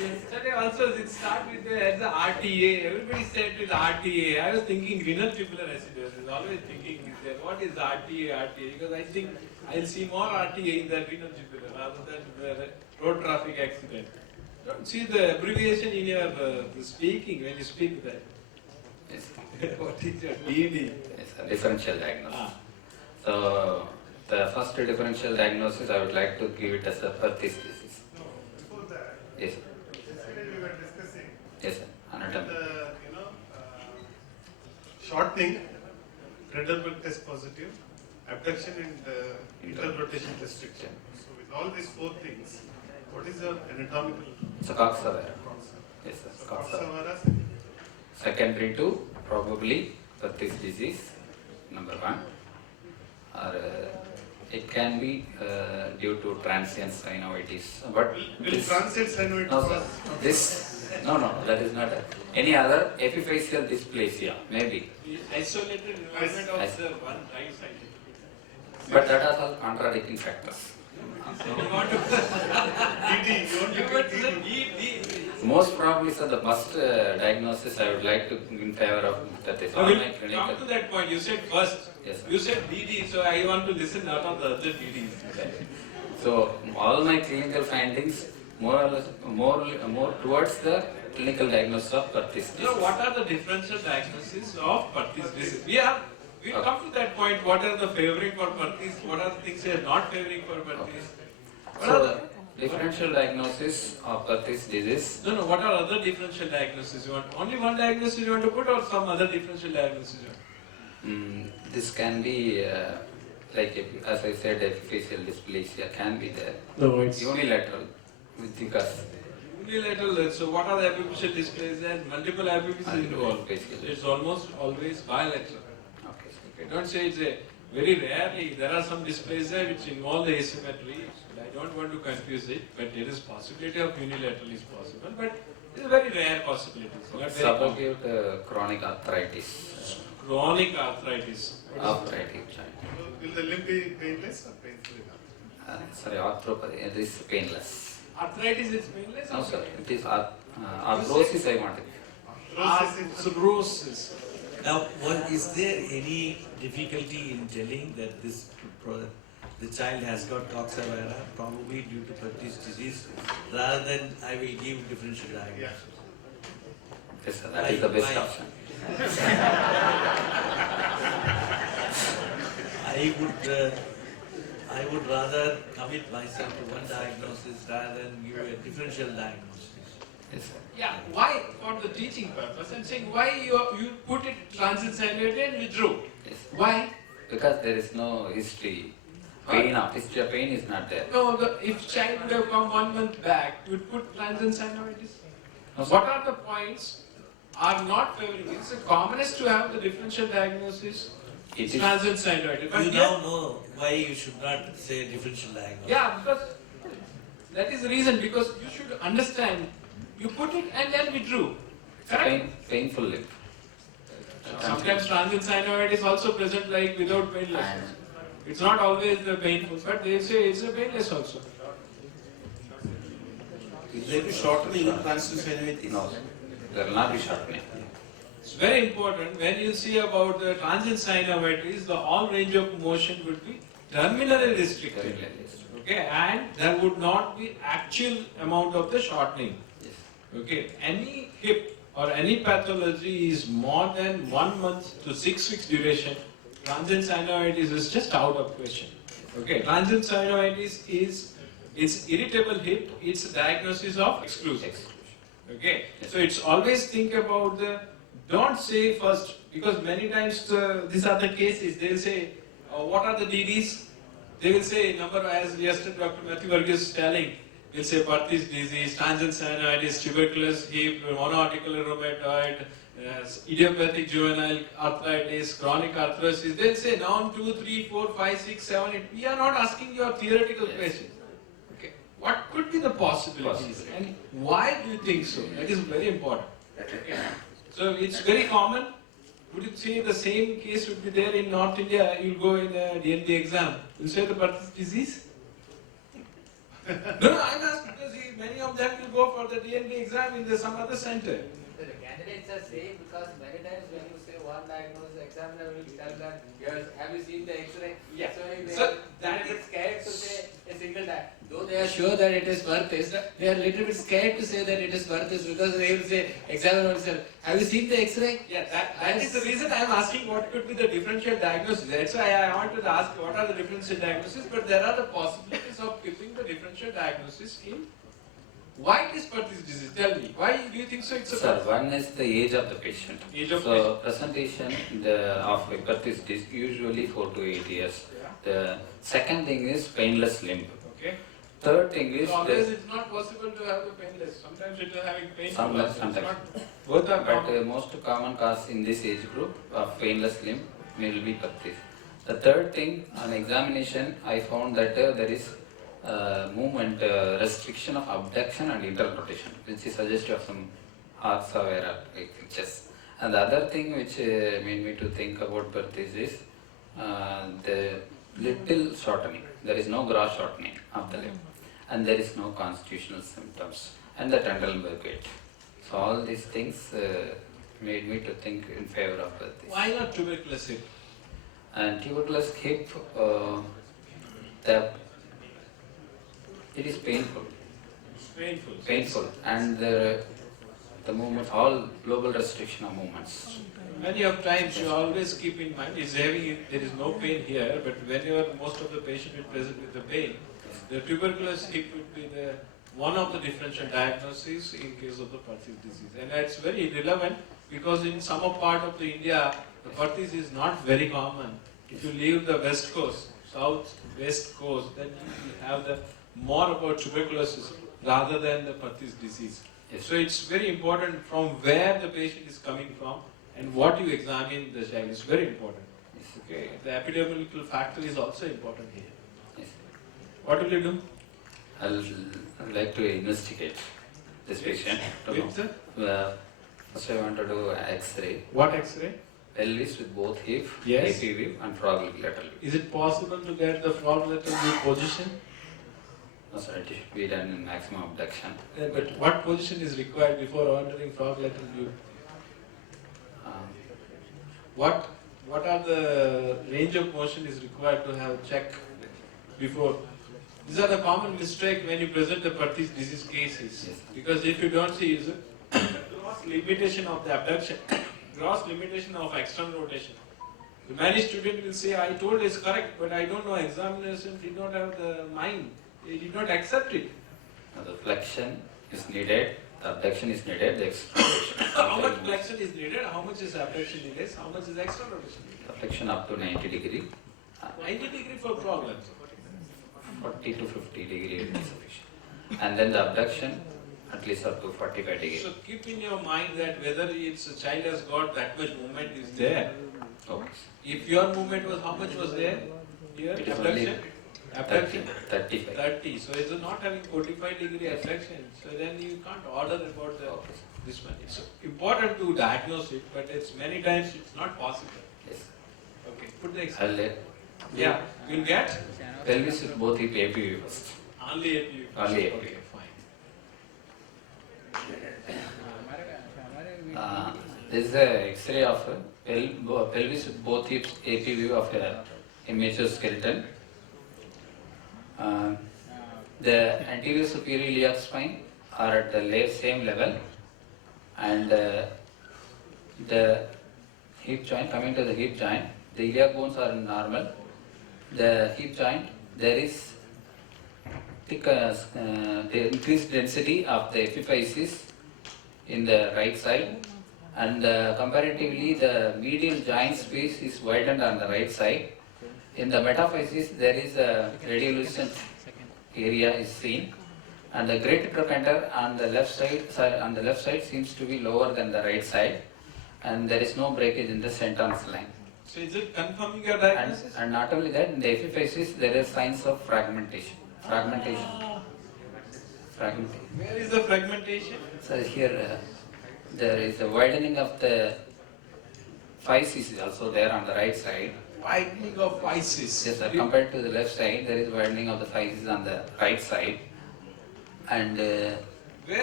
Yesterday also it started with the RTA. Everybody said with RTA. I was thinking renal tubular acidosis. Always thinking what is RTA? Because I think I'll see more RTA in the renal tubular rather than the road traffic accident. Don't see the abbreviation in your speaking when you speak that. Yes. What is your DD? It's a differential diagnosis. So the first differential diagnosis, I would like to give it as a Perthes disease. No, before that, Yes, sir. yesterday we were discussing Yes, sir. Anatomy. shortening, Trivandrum test positive, abduction and internal rotation restriction. So with all these 4 things, what is the anatomical? It's a Coxa-Vara. Yes, sir. Coxa-Vara. Secondary to probably Perthes disease, number 1. Or it can be due to transient synovitis. But Will transient synovitis? No, sir. No, that is not any other epiphyseal dysplasia, maybe. Isolated environment of the one right side. But that are all contradicting factors. You want to Most probably, sir, the first diagnosis I would like to in favor of that is all my clinical. Come to that point. You said first. Yes, sir. You said DD, so I want to listen out of the other DDs. So all my clinical findings more or less more towards the clinical diagnosis of Perthes disease. So what are the differential diagnoses of Perthes disease? We come to that point. What are the favoring for Perthes? What are the things they are not favoring for Perthes? So the differential diagnosis of Perthes disease. No. What are other differential diagnoses? You want only one diagnosis you want to put, or some other differential diagnosis? This can be as I said, epiphyseal dysplasia can be there. No, it's unilateral because unilateral. So what are the epiphyseal dysplasia and multiple epiphyseal involved? It's almost always bilateral. Okay. Don't say it's a very rarely. There are some dysplasia which involve the asymmetry. I don't want to confuse it, but there is possibility of unilateral is possible, but it's a very rare possibility. subacute chronic arthritis. Chronic arthritis. Arthritis. Will the limb be painless or painful enough? Sorry, arthropathy. It is painless. Arthritis is painless? No, sir. It is arthrosis. I want it. Arthrosis. Now, is there any difficulty in telling that the child has got Coxa-Vara, probably due to Perthes disease, rather than I will give differential diagnosis? Yes, sir. That is the best option. I would rather commit myself to one diagnosis rather than give a differential diagnosis. Yes, sir. Yeah, why? For the teaching purpose. I'm saying why you put it transient synovitis and withdrew. Yes. Why? Because there is no history. History of pain is not there. No, if child would have come 1 month back, you would put transient synovitis. No, What are the points are not favoring? It's the commonest to have the differential diagnosis. It is transient synovitis. But You yet- now know why you should not say differential diagnosis. Yeah, because that is the reason, because you should understand. You put it and then withdrew. Correct? painful limp. Sometimes transient synovitis is also present like without painless. It's not always the painful, but they say it's a painless also. Is there a shortening in transient synovitis? No, there will not be shortening. It's very important when you see about the transient synovitis, the all range of motion would be terminally restricted. Okay, and there would not be actual amount of the shortening. Okay, any hip or any pathology is more than 1 month to 6 weeks duration. Transient synovitis is just out of question. Okay, transient synovitis is it's irritable hip. It's a diagnosis of exclusion. Okay, so it's always think about the. Don't say first, because many times these are the cases. They'll say, what are the DDs? They will say number as yesterday Dr. Matthew Varghese is telling. We'll say Perthes disease, tangent sinusitis, tuberculosis, hip, monoarticular rheumatoid, idiopathic juvenile arthritis, chronic arthrosis. They'll say now 2, 3, 4, 5, 6, 7, 8. We are not asking your theoretical questions. Okay. What could be the possibilities and why do you think so? That is very important. Okay. So it's very common. Would you say the same case would be there in North India? You'll go in a DND exam. You'll say the Perthes disease? No, I'm asking because many of them will go for the DND exam in some other center. The candidates are saying because many times when you say one diagnosis, the examiner will tell them, yes, have you seen the X-ray? Yeah. So they are little bit scared to say a single diagnosis. Though they are sure that it is Perthes, they are little bit scared to say that it is Perthes because they will say, examiner will say, have you seen the X-ray? Yeah, that is the reason I am asking what could be the differential diagnosis. That's why I wanted to ask what are the differential diagnoses, but there are the possibilities of keeping the differential diagnosis in. Why it is Perthes disease? Tell me. Why do you think so? It's a Sir, one is the age of the patient. Age of so presentation of Perthes disease usually 4 to 8 years. The second thing is painless limb. Okay. Third thing is so always it's not possible to have the painless. Sometimes it is having pain. sometimes. Both are but the most common cause in this age group of painless limb will be Perthes. The third thing on examination, I found that there is movement restriction of abduction and interrotation, which is suggestive of some arts aware pictures. And the other thing which made me to think about Perthes is the little shortening. There is no gross shortening of the limb, and there is no constitutional symptoms, and the Trendelenburg gait. So all these things made me to think in favor of Perthes. Why not tuberculous hip? And tuberculous hip, it is painful. Painful. Painful, and the movement, all global restriction of movements. Many of times you always keep in mind, there is no pain here, but whenever most of the patient is present with the pain, the tuberculous hip would be one of the differential diagnoses in case of the Perthes disease. And that's very relevant because in some part of the India, the Perthes is not very common. If you leave the west coast, south, west coast, then you have more about tuberculosis rather than the Perthes disease. Yes. So it's very important from where the patient is coming from and what you examine the child is very important. Yes. Okay, the epidemiological factor is also important here. Yes. What will you do? I'd like to investigate this patient. First I want to do X-ray. What X-ray? Pelvis with both hip, Yes. AP view and frog leg lateral view. Is it possible to get the frog lateral view position? No, sir, it should be done in maximum abduction. But what position is required before ordering frog lateral view? What are the range of motion is required to have check before? These are the common mistake when you present the Perthes disease cases. Yes. Because if you don't see is gross limitation of the abduction, gross limitation of external rotation. The many student will say, I told it's correct, but I don't know, examination did not have the mind. He did not accept it. Now, the flexion is needed, the abduction is needed, the external rotation. How much flexion is needed? How much is abduction needed? How much is external rotation needed? The flexion up to 90 degree. 90 degree for problems. 40 to 50 degree will be sufficient. And then the abduction at least up to 45 degree. So keep in your mind that whether it's a child has got that much movement is there. Okay. If your movement was, how much was there? Here, It is abduction? only Abduction? 35. 30. So it's not having 45 degree abduction. So then you can't order about this one. It's important to diagnose it, but it's many times it's not possible. Yes. Okay, put the example. I'll let Yeah, you'll get? pelvis with both hip AP view first. Only AP. Only AP. Okay, fine. This is a X-ray of pelvis with both hips, AP view of a immature skeleton. The anterior superior iliac spine are at the same level, and the hip joint, coming to the hip joint, the iliac bones are normal. The hip joint, there is the increased density of the epiphysis in the right side, and comparatively the medial joint space is widened on the right side, In the metaphysis, there is a radiolucent area is seen, and the great trochanter on the left side seems to be lower than the right side, and there is no breakage in the sentence line. So is it confirming your diagnosis? And not only that, in the epiphysis there are signs of fragmentation. Fragmentation. Where is the fragmentation? So here there is a widening of the physis is also there on the right side. Widening of physis. Yes, sir. Compared to the left side, there is widening of the physis on the right side. And Where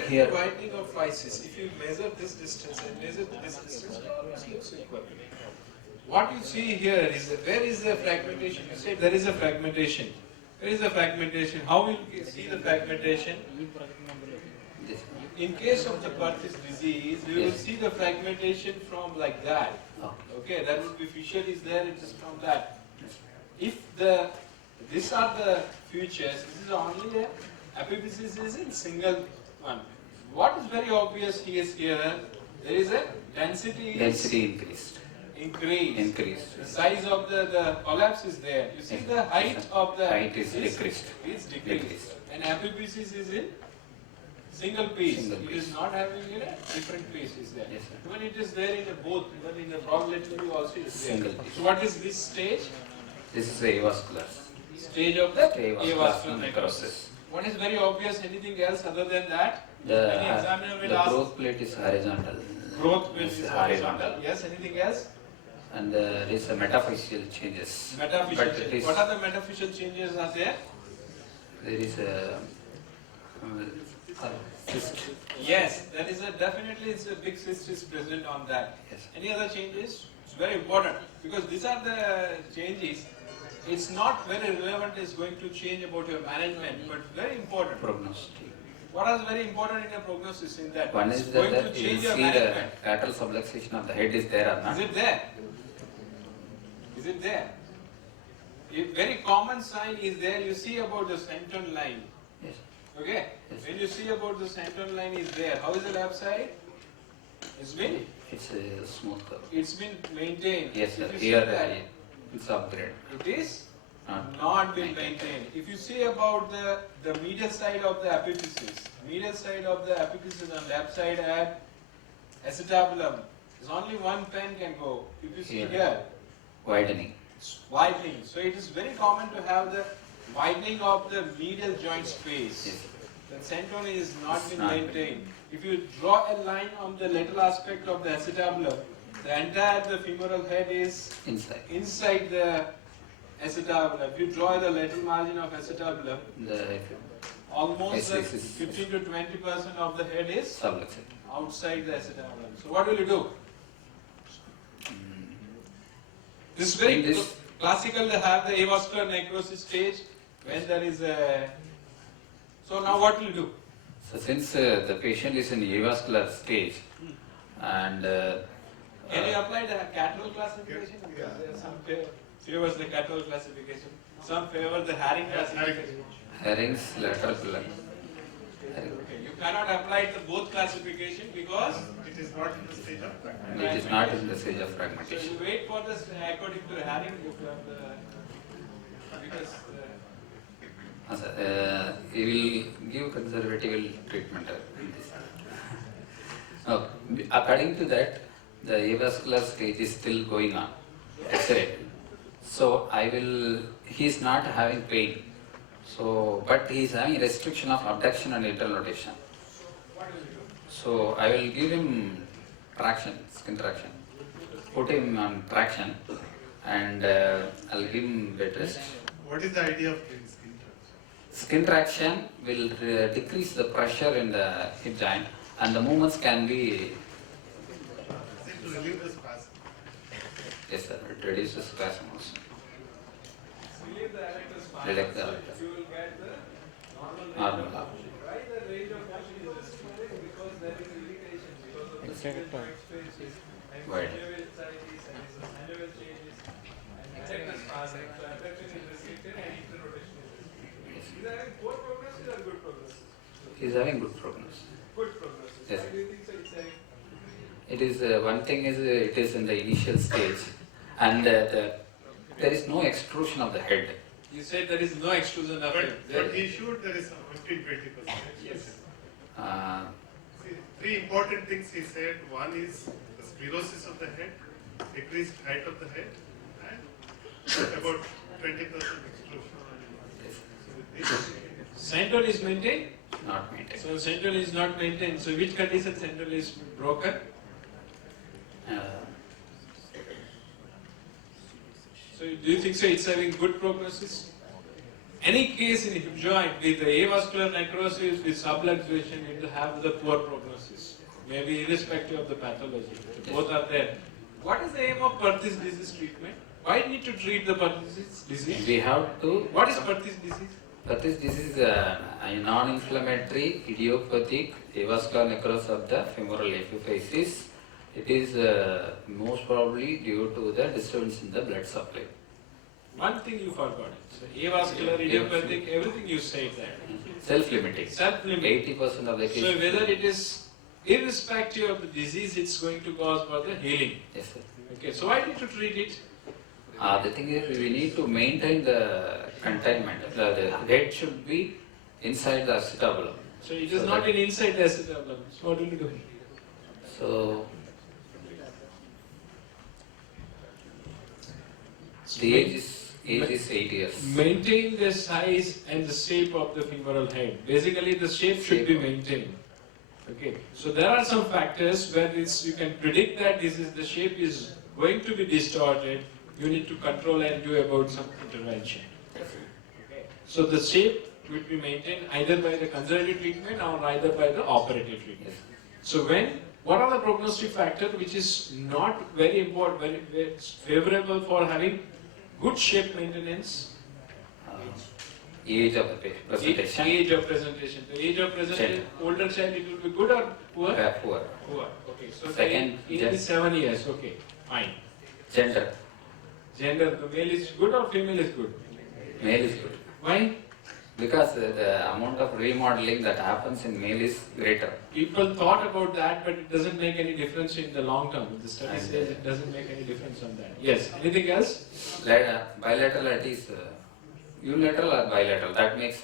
is here, the widening of physis? If you measure this distance and measure this distance, it almost looks equal. What you see here is where is the fragmentation? You said there is a fragmentation. Where is the fragmentation? How will you see the fragmentation? In case of the Perthes disease, you will see the fragmentation from like that. Okay, that would be fissure is there, it is from that. If these are the features, this is only a epiphysis is in single one. What is very obvious is here, there is a density increased. Increased. The size of the collapse is there. You see the height of the height is decreased. Is decreased. And epiphysis is in single piece. It is not having different pieces there. Yes, Even it is there in both, even in the probability also is there. Single piece. So what is this stage? This is the avascular. Stage of the avascular avascular necrosis. What is very obvious? Anything else other than that? The Any examiner will ask. growth plate is horizontal. Growth plate is horizontal. Yes, anything else? And there is a metaphysical changes. Metaphysical But it changes. is- What are the metaphysical changes are there? There is a cyst. Yes, there is definitely it's a big cyst is present on that. Yes. Any other changes? It's very important because these are the changes. It's not very relevant is going to change about your management, but very important. Prognostic. What is very important in a prognosis in that? One It's is going that to you change your see the management. lateral subluxation of the head is there or not. Is it there? Is it there? A very common sign is there. You see about the centron line. Yes. Okay. When you see about the centron line is there, how is the left side? It's been. It's a smooth curve. It's been maintained. Yes, sir. If you see Here that, it's upgrade. it is not been maintained. If you see about the medial side of the epiphysis, medial side of the epiphysis on left side at acetabulum, there's only one pen can go. If you see here, Widening. it's widening. So it is very common to have the widening of the medial joint space. Yes. The centron is not been not maintained. If you draw a line on the lateral aspect of the acetabulum, the entire femoral head is inside the acetabulum. If you draw the lateral margin of acetabulum, almost 15 to 20% of the head is subluxed outside the acetabulum. So what will you do? This is very classical to have the avascular necrosis stage when there is a. So now what will you do? So since the patient is in avascular stage and Can you apply the Cattle classification? Because there are some favors the Cattle classification, some favor the Haring classification. Haring's lateral plug. Okay, you cannot apply the both classification because it is not in the stage of fragmentation. It is not in the stage of So fragmentation. you wait for this according to Haring, you have the because. He will give conservative treatment in this. Now, according to that, the avascular stage is still going on. X-ray. So he is not having pain. So, but he is having restriction of abduction and lateral rotation. So I will give him traction, skin traction. Put him on traction, and I'll give him bed rest. What is the idea of doing skin traction? Skin traction will decrease the pressure in the hip joint, and the movements can be. Is it to relieve the spasm? Yes, sir. It reduces spasm also. Relieve the erector spasm. Relieve the So erector. you will get the Normal. Why the range of motion is restricted? Because there is irritation because of the skin joint spaces and Wide. synovial changes and synovial changes and erector spasm. So abduction is restricted and interrotation is restricted. Is that a poor prognosis or good prognosis? He is having good prognosis. Good prognosis. Yes. Why do you think so? It's a It is one thing is it is in the initial stage, and the There is no extrusion of the head. You said there is no extrusion of it. But he showed there is 15-20%. Yes. See, three important things he said. One is the sclerosis of the head, decreased height of the head, and about 20% extrusion. So with this, Central is maintained? Not maintained. So central is not maintained. So which condition central is broken? So do you think so it's having good prognosis? Any case in hip joint with the avascular necrosis with subluxation, it will have the poor prognosis. Maybe irrespective of the pathology. Both are there. What is the aim of Perthes disease treatment? Why need to treat the Perthes disease? We have to. What is Perthes disease? Perthes disease is a non-inflammatory idiopathic avascular necrosis of the femoral epiphysis. It is most probably due to the disturbance in the blood supply. One thing you forgot. So avascular, idiopathic, everything you said there. Self-limiting. Self-limiting. 80% of the cases. So whether it is irrespective of the disease, it's going to cause for the healing. Yes, sir. Okay, so why need to treat it? The thing is, we need to maintain the containment. The head should be inside the acetabulum. So it is not in inside the acetabulum. So what will you do? So the age is 8 years. Maintain the size and the shape of the femoral head. Basically, the shape should be maintained. Okay, so there are some factors where you can predict that the shape is going to be distorted. You need to control and do about some intervention. Okay. So the shape will be maintained either by the conservative treatment or either by the operative treatment. So what are the prognostic factors which is not very important, very favorable for having good shape maintenance? Age of the presentation. Age of presentation. The age of presentation, older child, it will be good or poor? Poor. Poor. Okay. So Second, the age is 7 years. Okay. Fine. Gender. Gender. The male is good or female is good? Male is good. Why? Because the amount of remodeling that happens in male is greater. People thought about that, but it doesn't make any difference in the long term. The study says it doesn't make any difference on that. Yes. Anything else? Bilateral, that is unilateral or bilateral. That makes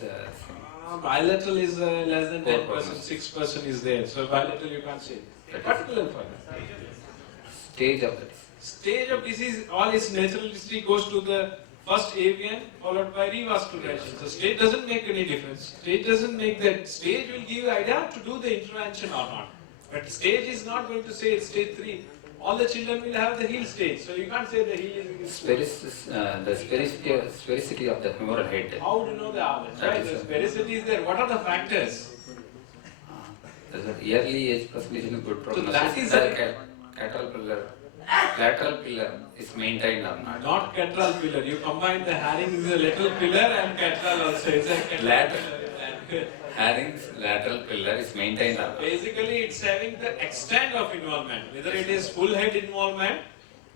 bilateral is less than 10%, 6% is there. So bilateral you can't say. Particular for that. Stage of the disease. Stage of disease, all its natural history goes to the first avian followed by revascularization. So stage doesn't make any difference. Stage doesn't make that. Stage will give you idea to do the intervention or not. But stage is not going to say it's stage 3. All the children will have the heel stage. So you can't say the heel is... The sphericity of the femoral head. How do you know the others? Right? The sphericity is there. What are the factors? There's an early age presentation of good prognosis. So that is lateral pillar is maintained or not? Not lateral pillar. You combine the herring with the lateral pillar and lateral also. It's a Herring's lateral pillar is maintained or not? Basically, it's having the extent of involvement. Whether it is full head involvement,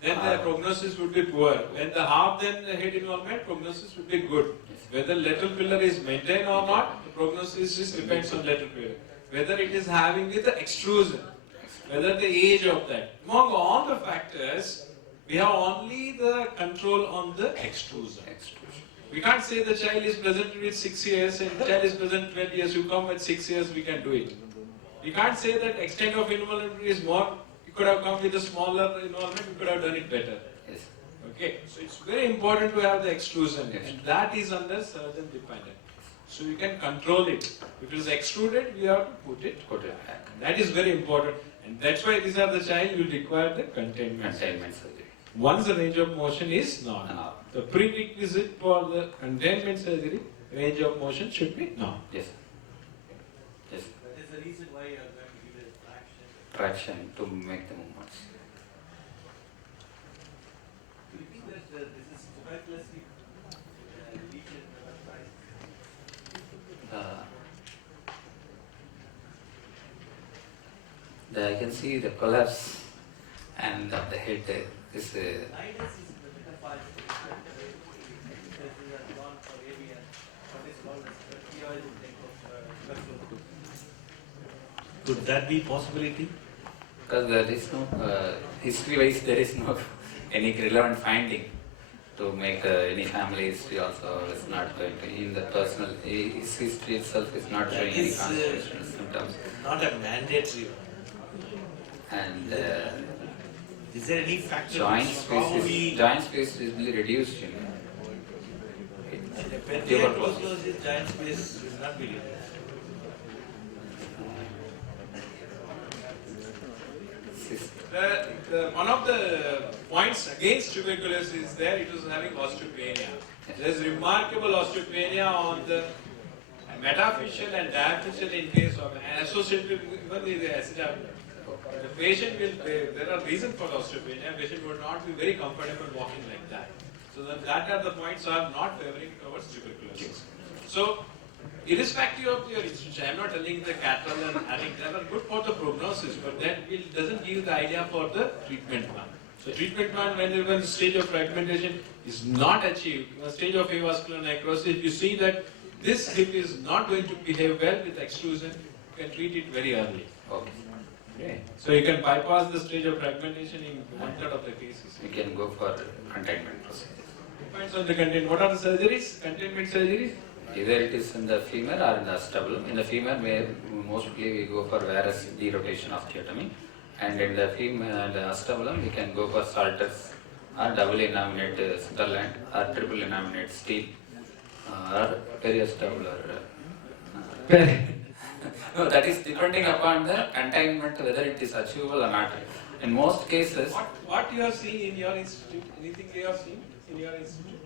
then the prognosis would be poor. When the half then head involvement, prognosis would be good. Whether lateral pillar is maintained or not, the prognosis depends on lateral pillar. Whether it is having with the extrusion, whether the age of that. Among all the factors, we have only the control on the extrusion. We can't say the child is present with 6 years and the child is present 12 years. You come at 6 years, we can do it. We can't say that extent of involvement is more. You could have come with a smaller involvement, you could have done it better. Yes. Okay, so it's very important to have the extrusion, and that is under surgeon dependent. So you can control it. If it is extruded, we have to put it back. That is very important, and that's why these are the child will require the containment surgery. Once the range of motion is normal, the prerequisite for the containment surgery, range of motion should be normal. Yes. Yes. That is the reason why you are going to give it Traction to make the movements. Do you think that this is tuberculosis lesion I can see the collapse and of the head is Could that be possibility? Because there is no history-wise there is no any relevant finding. to make any family history also is not going to, in the personal, his history itself is not showing any constitutional symptoms. Not a mandatory one. And is there any factor joint which space is really reduced, you know. The tuberculosis joint space will not be reduced. One of the points against tuberculosis is there, it was having osteopenia. There is remarkable osteopenia on the metaphyseal and diaphyseal in case of associated even with the acetabulum. The patient will, there are reasons for osteopenia, patient would not be very comfortable walking like that. So that are the points I am not favoring towards tuberculosis. So, irrespective of your institution, I am not telling the cattle and having, they are good for the prognosis, but that doesn't give the idea for the treatment plan. So treatment plan, when the stage of fragmentation is not achieved, the stage of avascular necrosis, you see that this hip is not going to behave well with extrusion, you can treat it very early. Okay. So you can bypass the stage of fragmentation in 1/3 of the cases. You can go for containment procedure. Depends on the content. What are the surgeries? Containment surgeries? Either it is in the femur or in the acetabulum. In the femur, mostly we go for varus derotation osteotomy, and in the femur and the acetabulum, we can go for Salter's or double innominate Sutherland or triple innominate steel or periacetabular. No, that is depending upon the containment, whether it is achievable or not. In most cases. What you have seen in your institute? Anything you have seen in your institute?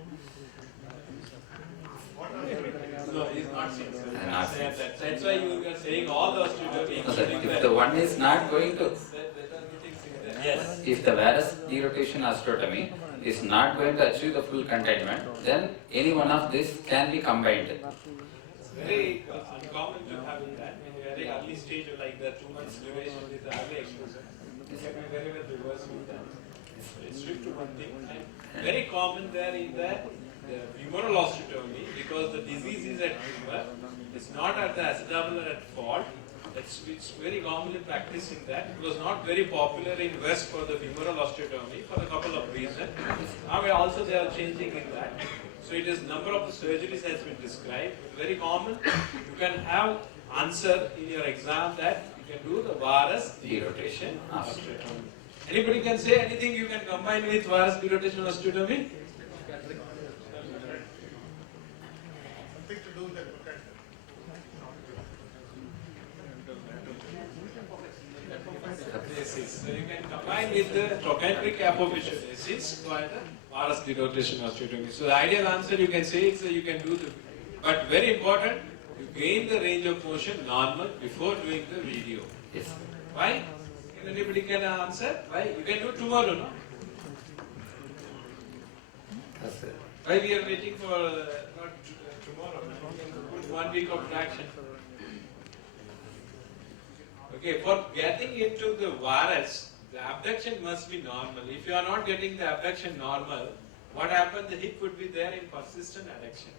No, he is not seen. That's why you are saying all the osteotomy. If the one is not going to, if the varus derotation osteotomy is not going to achieve the full containment, then any one of this can be combined. It's very uncommon to have that in a very early stage, like the 2 months duration with the early exposure. It can be very well reversed with that. It's strict to one thing. And very common there is that the femoral osteotomy, because the disease is at femur, it's not at the acetabular at fault. It's very commonly practiced in that. It was not very popular in West for the femoral osteotomy for a couple of reasons. Now also they are changing in that. So it is number of the surgeries has been described. Very common. You can have answer in your exam that you can do the varus derotation osteotomy. Anybody can say anything you can combine with varus derotation osteotomy? So you can combine with the trochanteric apophysiosis by the varus derotation osteotomy. So the ideal answer you can say is that you can do the, but very important, you gain the range of motion normal before doing the video. Yes. Why? Anybody can answer? Why? You can do tomorrow, no? Why we are waiting for not tomorrow? We can put 1 week of traction. Okay, for getting into the varus, the abduction must be normal. If you are not getting the abduction normal, what happens? The hip would be there in persistent adduction.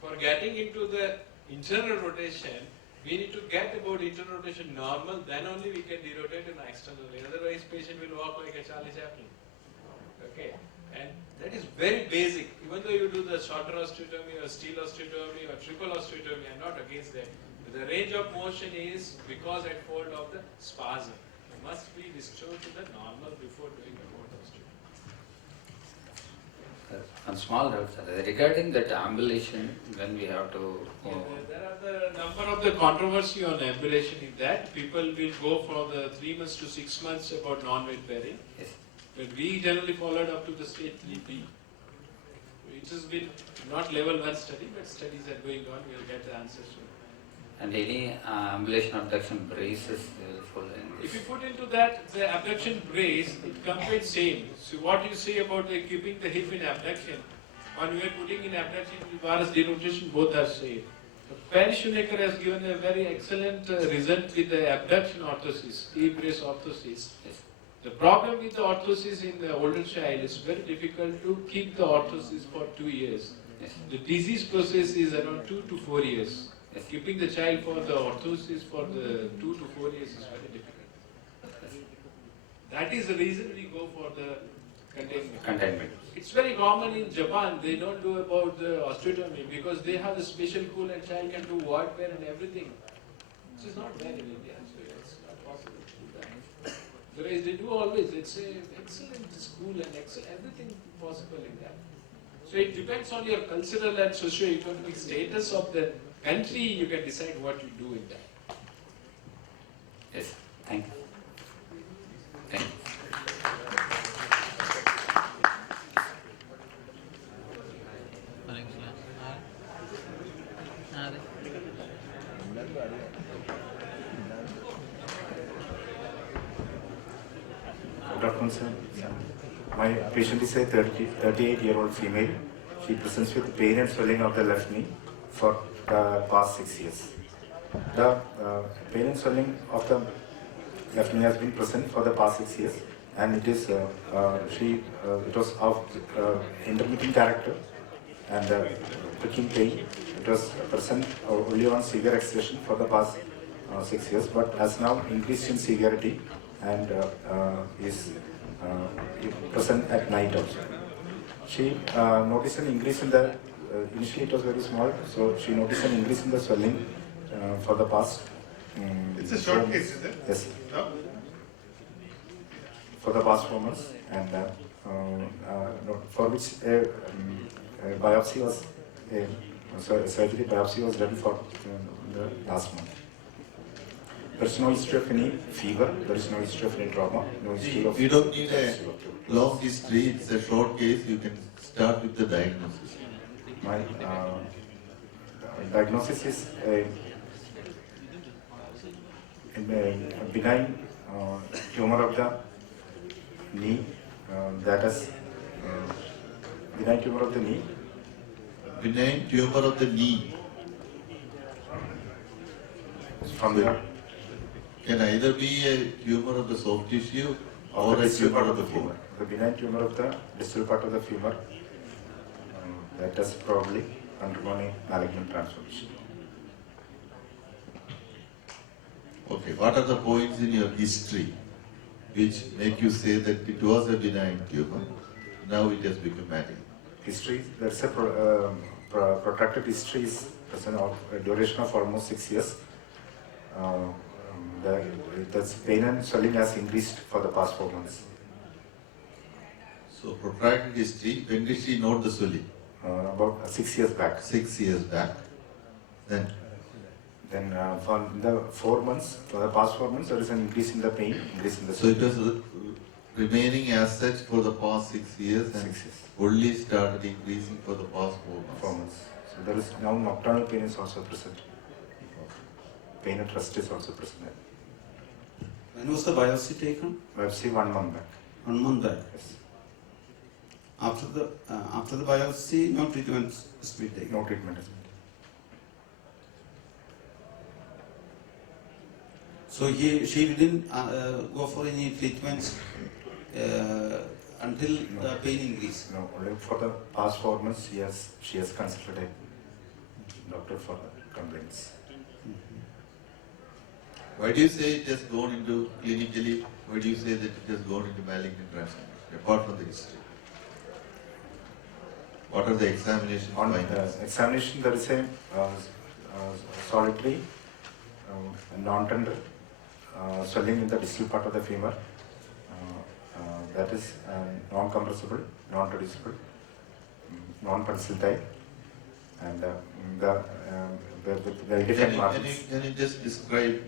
For getting into the internal rotation, we need to get about internal rotation normal, then only we can derotate in externally. Otherwise, patient will walk like a Charlie Chaplin. Okay, and that is very basic. Even though you do the shorter osteotomy or steel osteotomy or triple osteotomy, I am not against that. The range of motion is because at fault of the spasm. It must be restored to the normal before doing the fault osteotomy. One small doubt, sir. Regarding that ambulation, when we have to. There are the number of the controversy on ambulation in that. People will go for the 3 months to 6 months about non-weight bearing. Yes. But we generally followed up to the stage 3B. It has been not level 1 study, but studies are going on. We will get the answers soon. And any ambulation abduction brace is helpful in this. If you put into that the abduction brace, it complete same. So what you say about the keeping the hip in abduction, when we are putting in abduction with varus derotation, both are same. Perry Shoemaker has given a very excellent result with the abduction orthosis, E-brace orthosis. Yes. The problem with the orthosis in the older child is very difficult to keep the orthosis for 2 years. Yes. The disease process is around 2 to 4 years. Yes. Keeping the child for the orthosis for the 2 to 4 years is very difficult. That is the reason we go for the Containment. It's very common in Japan. They don't do about the osteotomy because they have the special pool and child can do ward wear and everything. Which is not there in India, so it's not possible to do that. Whereas they do always. It's an excellent school and everything possible in that. So it depends on your cultural and socio-economic status of the country. You can decide what you do in that. Yes. Thank you. Thank you. Good afternoon, sir. My patient is a 38-year-old female. She presents with pain and swelling of the left knee for the past 6 years. The pain and swelling of the left knee has been present for the past 6 years, and it is it was of intermittent character and pricking pain. It was present only on severe exertion for the past 6 years, but has now increased in severity and is present at night also. She noticed an increase in the, initially it was very small, so she noticed an increase in the swelling for the past. It's a short case, is it? Yes. No? For the past 4 months, and for which a biopsy was, surgery biopsy was done for the last month. There is no history of any fever, there is no history of any trauma, no history of... You don't need a long history, it's a short case, you can start with the diagnosis. My diagnosis is a benign tumor of the knee, that is benign tumor of the knee. Benign tumor of the knee. From the... Can either be a tumor of the soft tissue or a tumor of the femur. The benign tumor of the distal part of the femur, that is probably undergone a malignant transformation. Okay, what are the points in your history which make you say that it was a benign tumor, now it has become malignant? History, there is a protracted history is present of a duration of almost 6 years. The pain and swelling has increased for the past 4 months. So protracted history, when did she note the swelling? About 6 years back. 6 years back. Then for the 4 months, for the past 4 months, there is an increase in the pain, increase in the so swelling. it was remaining as such for the past 6 years and only started increasing for the past 4 months. So there is now nocturnal pain is also present. Pain at rest is also present. When was the biopsy taken? Biopsy 1 month back. 1 month back. Yes. After the biopsy, no treatment is to be taken. No treatment is taken. So she didn't go for any treatments until the pain increased. No, only for the past 4 months she has consulted a doctor for the complaints. Why do you say it has gone into clinically? Why do you say that it has gone into malignant transformation, apart from the history? What are the examination findings? Examination, there is a solitary, non-tender swelling in the distal part of the femur. That is non-compressible, non-reducible, non-pulsatile, and with well-defined margins. Can you just describe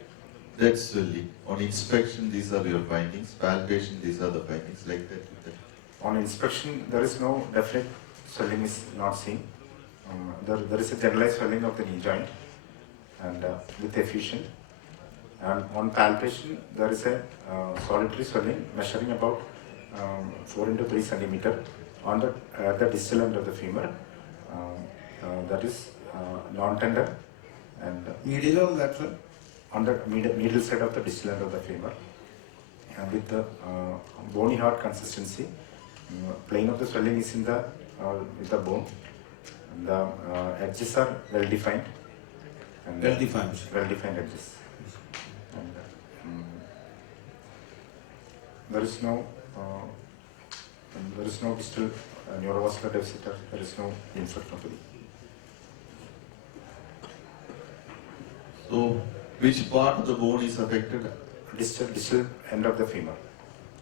that swelling? On inspection, these are your findings. Palpation, these are the findings, like that. On inspection, there is no definite swelling is not seen. There is a generalized swelling of the knee joint and with effusion. And on palpation, there is a solitary swelling measuring about 4 into 3 centimeter on the distal end of the femur. That is non-tender and medial or lateral? On the medial side of the distal end of the femur, and with the bony hard consistency. Plane of the swelling is in the with the bone. And the edges are well defined. Well defined. Well defined edges. And there is no And there is no distal neurovascular deficit, there is no lymphadenopathy. So, which part of the bone is affected? Distal end of the femur.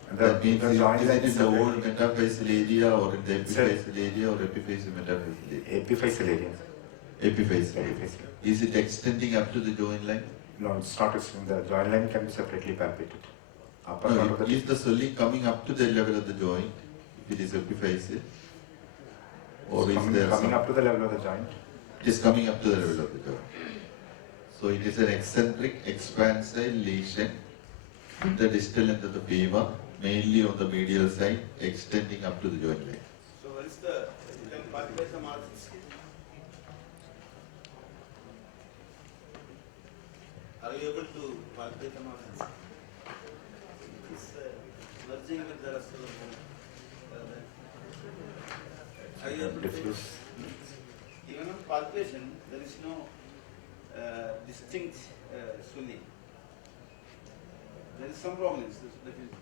And That means the is joint line it in is the whole separate. metaphyseal area or in the epiphyseal area or epiphyseal metaphyseal area? Epiphyseal area. Epiphyseal. Epiphyseal. Is it extending up to the joint line? No, it's not extending. The joint line can be separately palpated. Upper No, part of the is the swelling coming up to the level of the joint, if it is epiphyseal? Or is there coming up to the level of the joint? It is coming up to the level of the joint. So it is an eccentric expansile lesion in the distal end of the femur, mainly on the medial side, extending up to the joint line. So what is the, you can palpate the margins? Are you able to palpate the margins? It is merging with the rest of the bone. Are you able to? Even on palpation, there is no distinct swelling. There is some problems, definitely.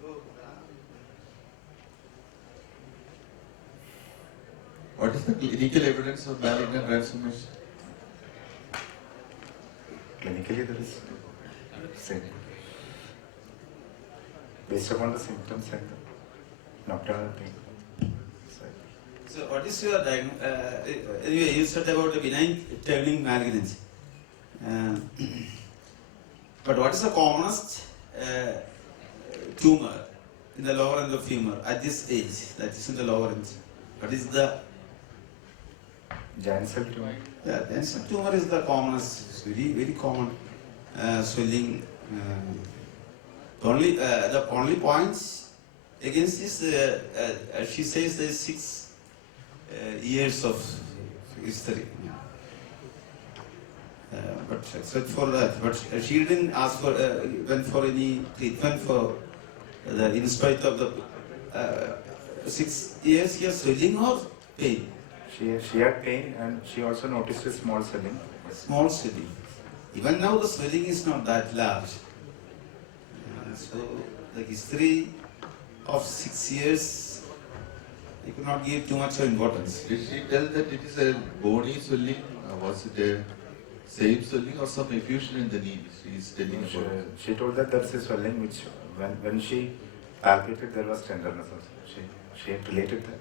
So, What is the clinical evidence of malignant transformation? Clinically, there is same. Based upon the symptoms and the nocturnal pain. so what is your diagnosis? Anyway, you said about the benign turning malignancy. But what is the commonest tumor in the lower end of femur at this age? That is in the lower end. What is the giant cell tumor? Yeah, giant cell tumor is the commonest. It's very common swelling. The only points against this, she says there is 6 years of history. But except for that, but she didn't ask for went for any treatment for in spite of the 6 years here swelling or pain. She had pain and she also noticed a small swelling. Small swelling. Even now the swelling is not that large. So the history of 6 years, I could not give too much of importance. Did she tell that it is a bony swelling? Was it a same swelling or some effusion in the knee? She is telling about. She told that there is a swelling which, when she palpated, there was tenderness also. She had related the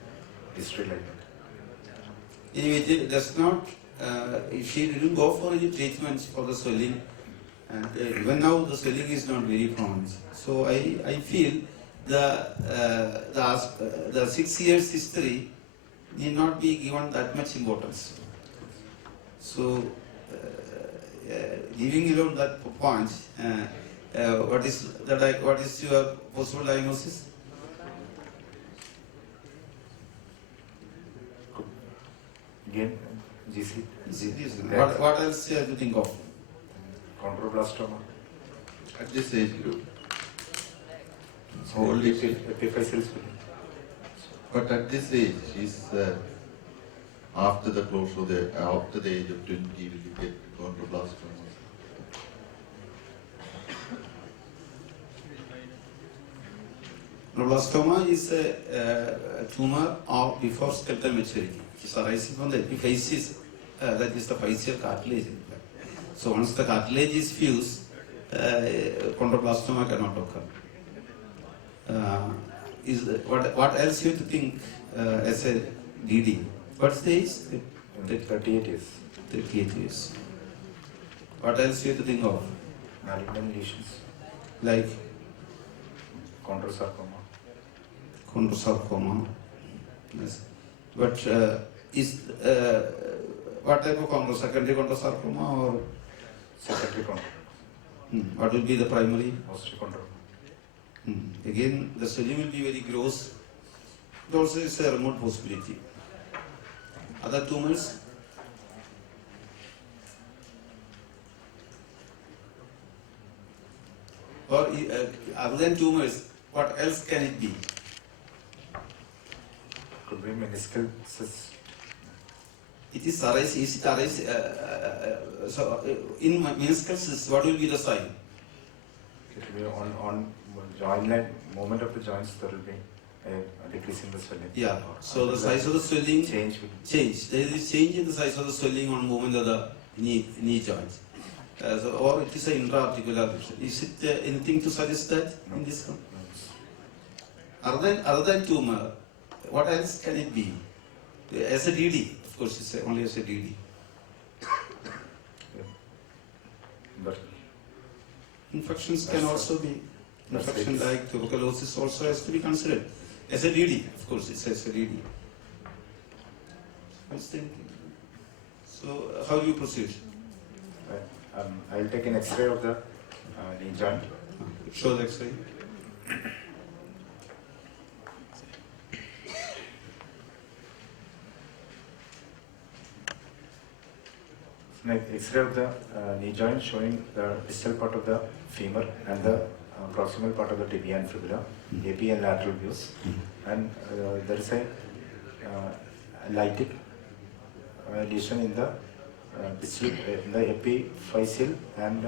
history like that. Anyway, it does not, she didn't go for any treatments for the swelling, and even now the swelling is not very prominent. So I feel the 6 years history need not be given that much importance. So, leaving alone that point, what is your possible diagnosis? Again, GC. What else you have to think of? Chondroblastoma. At this age group. Only epiphyseal swelling. But at this age, she's after the close of after the age of 20, will you get chondroblastoma? Neuroblastoma is a tumor of before skeletal maturity. It is arising from the epiphysis, that is the physeal cartilage. So once the cartilage is fused, chondroblastoma cannot occur. What else you have to think as a DD? What's the age? 38 years. 38 years. What else you have to think of? Malignant lesions. Like? Chondrosarcoma. Chondrosarcoma. Yes. But is what type of chondrosarcoma? Secondary chondrosarcoma or? Secondary chondrosarcoma. What will be the primary? Osteochondroma. Again, the swelling will be very gross. It also is a remote possibility. Other tumors? Or other than tumors, what else can it be? Could be meniscal cyst. It is in meniscal cyst, what will be the sign? It will be on joint line, movement of the joints, there will be a decrease in the swelling. Yeah, so the size of the swelling change. There is change in the size of the swelling on movement of the knee joints. Or it is an intra-articular lesion. Is it anything to suggest that in this? Other than tumor, what else can it be? As a DD, of course, it's only as a DD. But infections can also be, infection like tuberculosis also has to be considered. As a DD, of course, it's as a DD. So, how do you proceed? I will take an X-ray of the knee joint. Show the X-ray. X-ray of the knee joint showing the distal part of the femur and the proximal part of the tibia and fibula, AP and lateral views, and there is a lytic lesion in the distal, in the epiphyseal and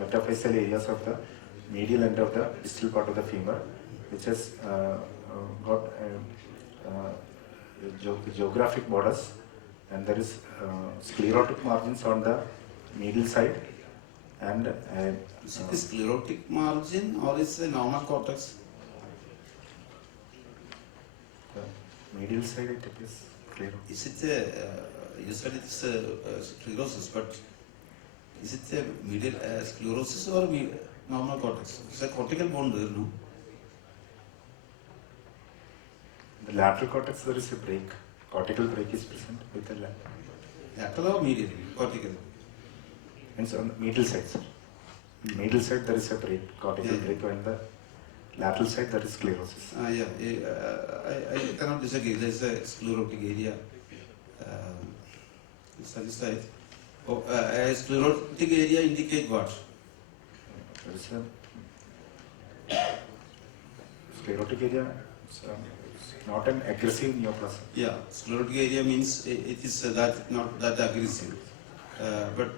metaphyseal areas of the medial end of the distal part of the femur, which has got geographic borders, and there is sclerotic margins on the medial side, and is it a sclerotic margin or is it a normal cortex? The medial side it is sclerotic. Is it a, you said it's a sclerosis, but is it a medial sclerosis or normal cortex? It's a cortical bone there, no? The lateral cortex there is a break. Cortical break is present with the lateral or medial? Cortical. And on the medial side, sir. Medial side there is a break, cortical break, and the lateral side there is sclerosis. I cannot disagree. There is a sclerotic area. Side. A sclerotic area indicate what? There is a sclerotic area. Not an aggressive neoplasm. Yeah, sclerotic area means it is not that aggressive, but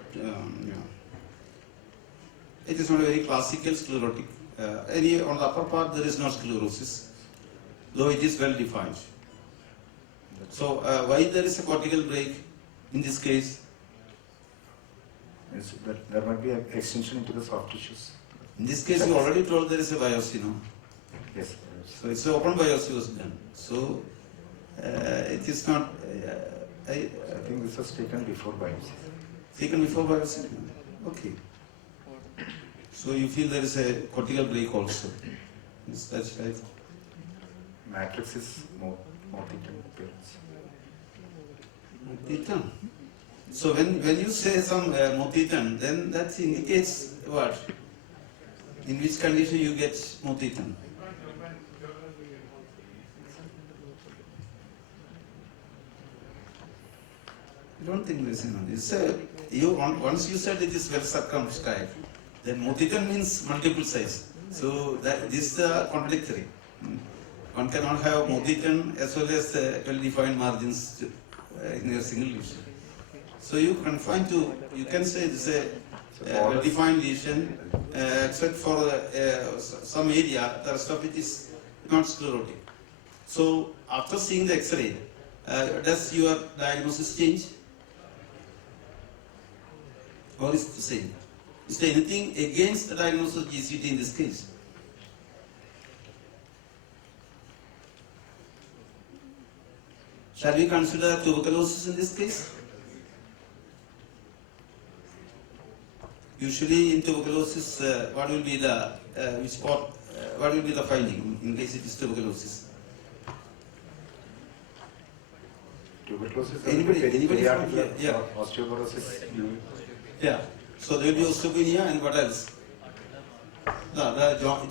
it is not a very classical sclerotic. On the upper part there is no sclerosis, though it is well defined. So why there is a cortical break in this case? There might be an extension into the soft tissues. In this case, you already told there is a biopsy, no? Yes. So it's an open biopsy was done. So it is not. I think this was taken before biopsy. Taken before biopsy. Okay. So you feel there is a cortical break also. Is that right? Matrix is more Morthetan appearance. Morthetan. So when you say some Morthetan, then that indicates what? In which condition you get Morthetan? I don't think this is once you said it is well circumscribed, then Morthetan means multiple size. So that this is contradictory. One cannot have Morthetan as well as well-defined margins in a single lesion. So you confine to, you can say this is a well-defined lesion, except for some area, the rest of it is not sclerotic. So after seeing the X-ray, does your diagnosis change? Or is it the same? Is there anything against the diagnosis of GCT in this case? Shall we consider tuberculosis in this case? Usually in tuberculosis, what will be the what will be the finding in case it is tuberculosis? Tuberculosis. Anybody from here? Yeah. Osteoporosis. Yeah. So there will be osteopenia and what else?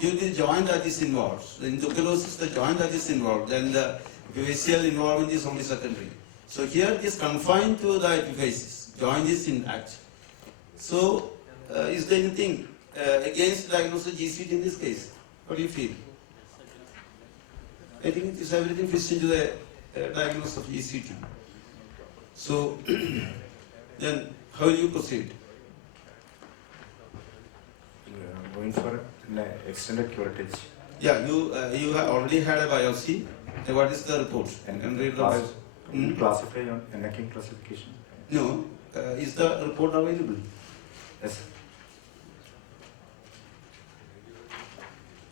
Due to the joint that is involved. In tuberculosis, the joint that is involved, then the epiphyseal involvement is only secondary. So here it is confined to the epiphysis. Joint is intact. So is there anything against diagnosis of GCT in this case? What do you feel? I think it is everything fits into the diagnosis of GCT. So then how will you proceed? Going for extended curettage. Yeah, you have already had a biopsy. What is the report? And read the biopsy. Classify on necking classification. No, is the report available? Yes.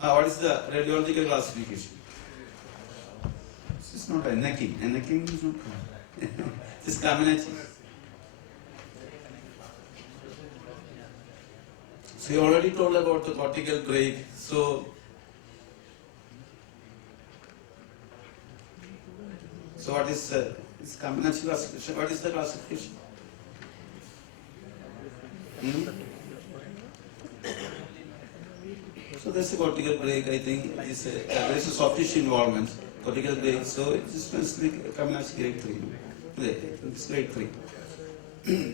What is the radiological classification? This is not a necking. A necking is not. This is Kaminachi. So you already told about the cortical break. So what is Kaminachi classification? What is the classification? So there's a cortical break, I think, there is a soft tissue involvement, cortical break, so it is like Kaminachi grade 3. It's grade 3.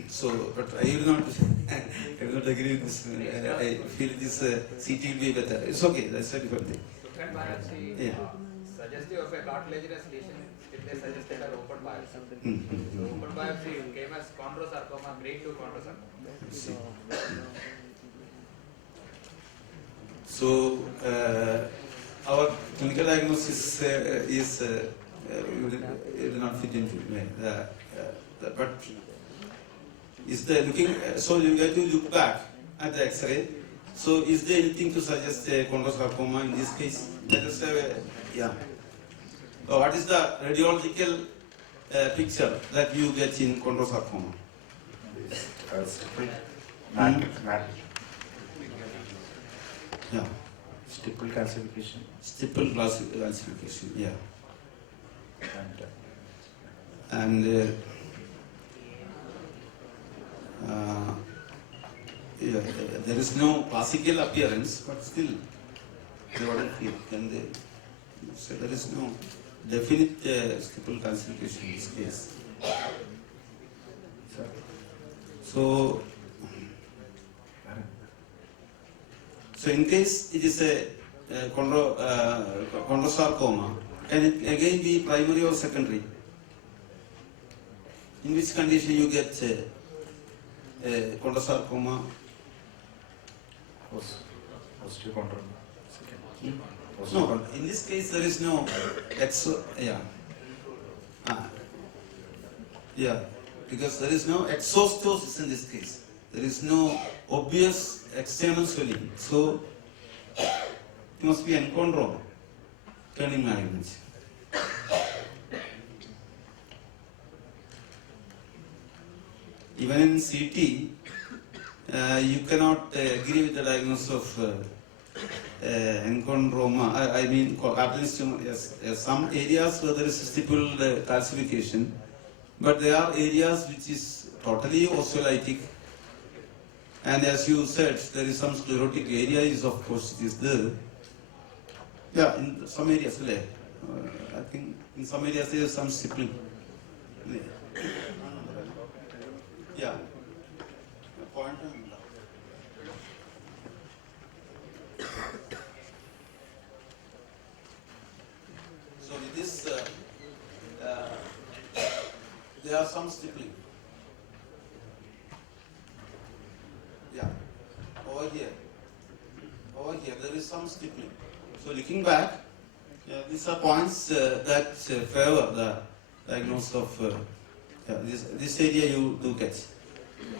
So, but I will not agree with this. I feel this CT will be better. It's okay, that's a different thing. Different biopsy, Yeah. suggestive of a cartilaginous lesion, if they suggested an open biopsy. So open biopsy came as chondrosarcoma, grade 2 chondrosarcoma. So, our clinical diagnosis will not fit into but is there looking, so you have to look back at the X-ray. So is there anything to suggest a chondrosarcoma in this case? Let us have a, yeah. What is the radiological picture that you get in chondrosarcoma? Yeah. Stipple calcification. Stipple calcification, yeah. And yeah, there is no classical appearance, but still, so there is no definite stipple calcification in this case. So in case it is a chondrosarcoma, can it again be primary or secondary? In which condition you get chondrosarcoma? Osteochondral. No, in this case there is no because there is no exostosis in this case. There is no obvious external swelling. So it must be enchondroma, turning malignancy. Even in CT, you cannot agree with the diagnosis of enchondroma. I mean, Kaplan's tumor. Yes, some areas where there is stipple calcification, but there are areas which is totally osteolytic. And as you said, there is some sclerotic area. Is of course it is there. Yeah, in some areas, I think in some areas there is some stippling. Yeah. Point. So with this, there are some stippling. Yeah. Over here there is some stippling. So looking back, these are points that favor the diagnosis of this area you do get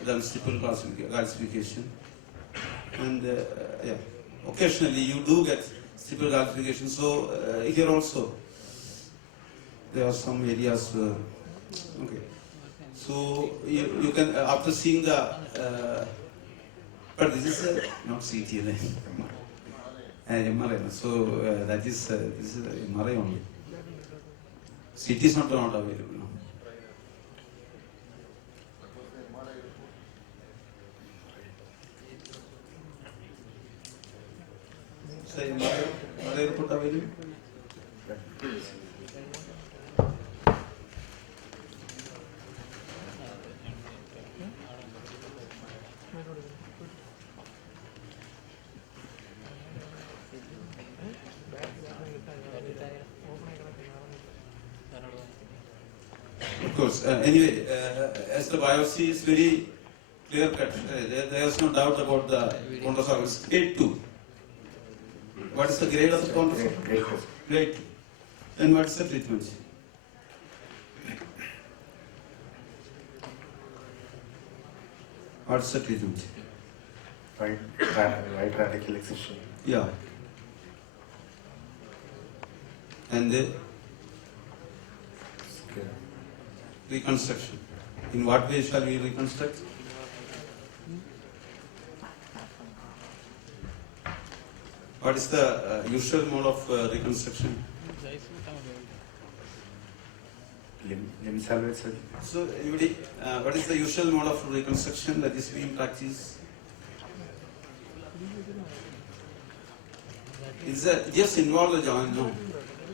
the stipple calcification, and occasionally you do get stipple calcification. So here also there are some areas. Okay, so you can after seeing the but this is not CT, MRI. So that is this is MRI only. CT is not available. No. So MRI report available. Of course. Anyway, as the biopsy is very clear cut, there is no doubt about the chondrosarcoma grade 2. What is the grade of the control? Grade 2. Then what is the treatment? What is the treatment? Right radical excision. Yeah. And the reconstruction. In what way shall we reconstruct? What is the usual mode of reconstruction? Limb salvage surgery. So, anybody, what is the usual mode of reconstruction that is being practiced? It just involve the joint, no.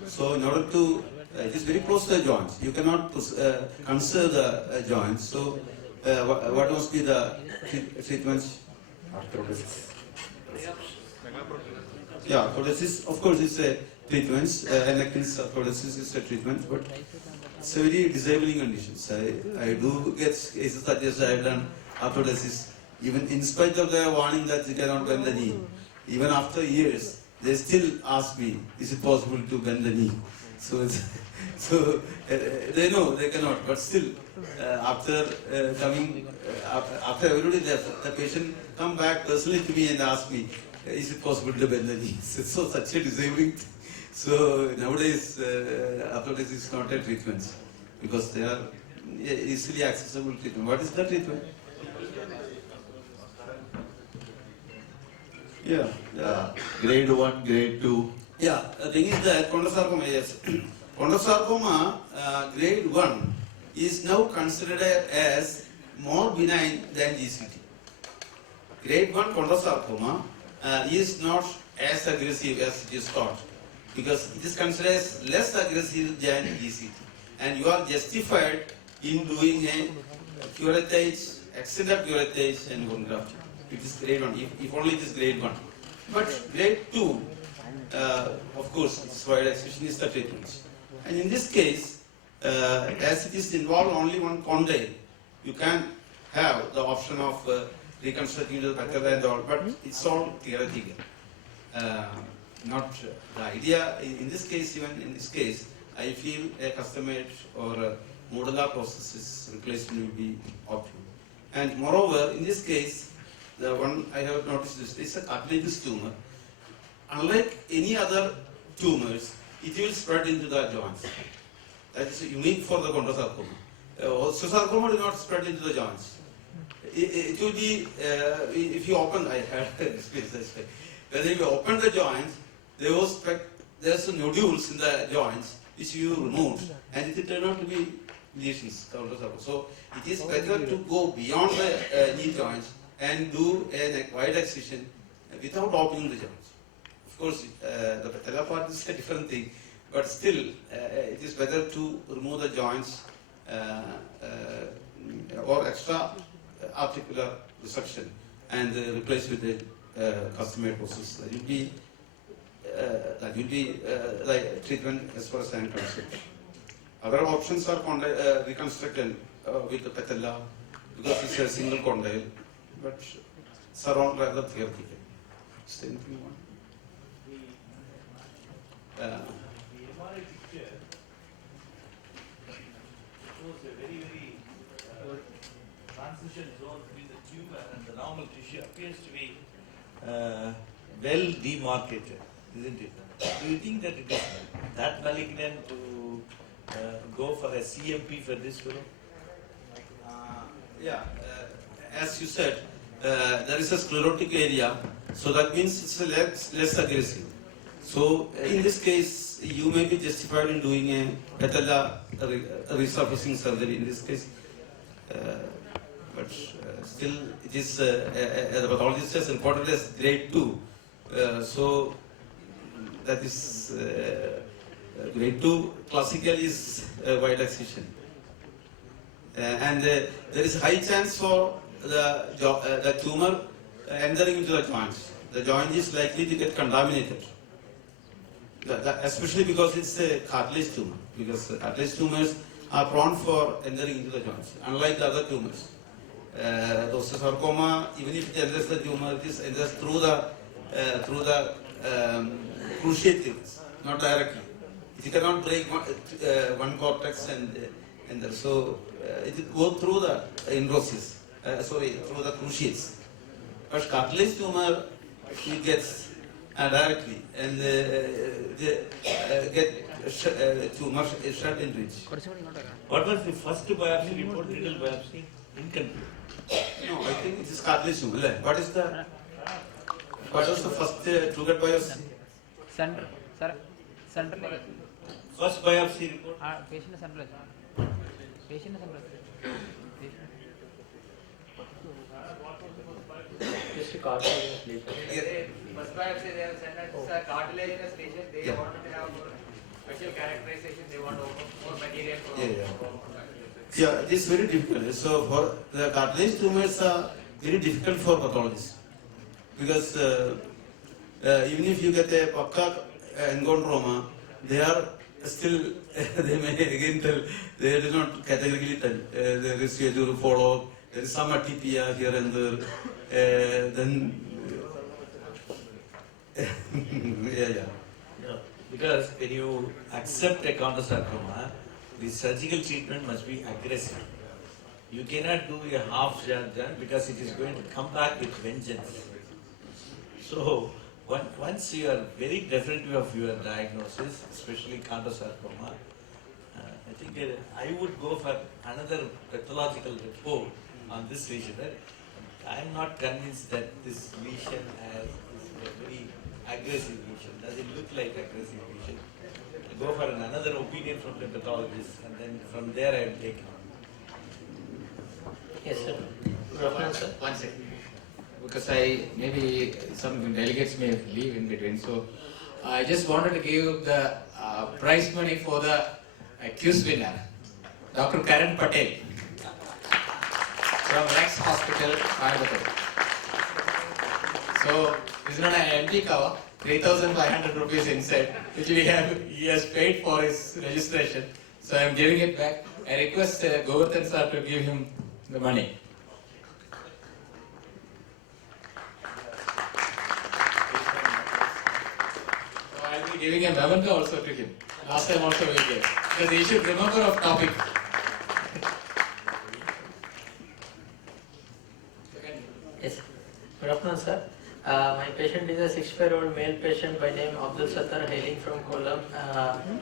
So, in order to, it is very close to the joints. You cannot consider the joints. So, what must be the treatments? Arthrodesis. Yeah, arthrodesis, of course, is a treatment. Anakin's arthrodesis is a treatment, but it's a very disabling condition. I do get cases such as I have done arthrodesis, even in spite of the warning that you cannot bend the knee. Even after years, they still ask me, is it possible to bend the knee? So they know they cannot, but still, after coming, after everybody left, the patient come back personally to me and ask me, is it possible to bend the knee? So such a disabling thing. So nowadays, arthrodesis is not a treatment because they are easily accessible treatment. What is the treatment? Yeah. Grade 1, grade 2. Yeah, the thing is that chondrosarcoma, yes. Chondrosarcoma grade 1 is now considered as more benign than GCT. Grade 1 chondrosarcoma is not as aggressive as it is thought because it is considered as less aggressive than GCT. And you are justified in doing a curettage, extended curettage and bone grafting. It is grade 1, if only it is grade 1. But grade 2, of course, its wide excision is the treatment. And in this case, as it is involved only one condyle, you can have the option of reconstructing the patella and all, but it's all theoretical. Not the idea, in this case, even in this case, I feel a custom-made or a modular processes replacement will be optimal. And moreover, in this case, the one I have noticed is a cartilaginous tumor. Unlike any other tumors, it will spread into the joints. That is unique for the chondrosarcoma. Osteosarcoma do not spread into the joints. It will be, if you open, I had experience this way. When you open the joints, there's nodules in the joints which you remove, and it turn out to be lesions. So it is better to go beyond the knee joints and do a wide excision without opening the joints. Of course, the patella part is a different thing, but still, it is better to remove the joints or extra articular resection and replace with a custom-made process. That will be like treatment as far as I am concerned. Other options are reconstructed with the patella because it's a single condyle, but surround rather theoretical. Same thing. The MRI picture shows a very transition zone between the tumor and the normal tissue appears to be well demarcated, isn't it? Do you think that it is that malignant to go for a CMP for this fellow? Yeah, as you said, there is a sclerotic area, so that means it's less aggressive. So in this case, you may be justified in doing a patella resurfacing surgery in this case. But still, it is, the pathologist has reported as grade 2. So that is, grade 2 classically is wide excision. And there is high chance for the tumor entering into the joints. The joint is likely to get contaminated. Especially because it's a cartilage tumor. Because cartilage tumors are prone for entering into the joints, unlike the other tumors. The osteosarcoma, even if it enters the tumor, it enters through the cruciate things, not directly. It cannot break one cortex and so it will go through the indrosis, through the cruciates. But cartilage tumor, it gets directly and get tumor shut in reach. What was the first biopsy report, needle biopsy? Incomplete. No, I think it is cartilage tumor. What was the first triggered biopsy? Center, sir, central. First biopsy report? Patient central. Patient central. Just a cartilage lesion. First biopsy, they have sent us cartilaginous lesion. They want to have special characterization. They want more material for. Yeah, it is very difficult. So for the cartilage tumors are very difficult for pathologists because even if you get a pakka enchondroma, they are still they may again tell they do not categorically tell. There is schedule to follow. There is some atypia here and there. Then yeah. Because when you accept a chondrosarcoma, the surgical treatment must be aggressive. You cannot do a half job because it is going to come back with vengeance. So once you are very definitive of your diagnosis, especially chondrosarcoma, I think I would go for another pathological report on this lesion. I am not convinced that this lesion is a very aggressive lesion. Does it look like aggressive lesion? I go for another opinion from the pathologist, and then from there I will take it. Yes, sir. One second. Because maybe some delegates may leave in between. So I just wanted to give the prize money for the quiz winner, Dr. Karan Patel from Rex Hospital, Coimbatore. So this is not an empty cover, 3,500 rupees inside, which he has paid for his registration. So I am giving it back. I request Govardhan sir to give him the money. So I'll be giving a memento also to him. Last time also we gave. Because he should remember of topic. Yes. Good afternoon, sir. My patient is a 65-year-old male patient by name Abdul Sattar, hailing from Kollam,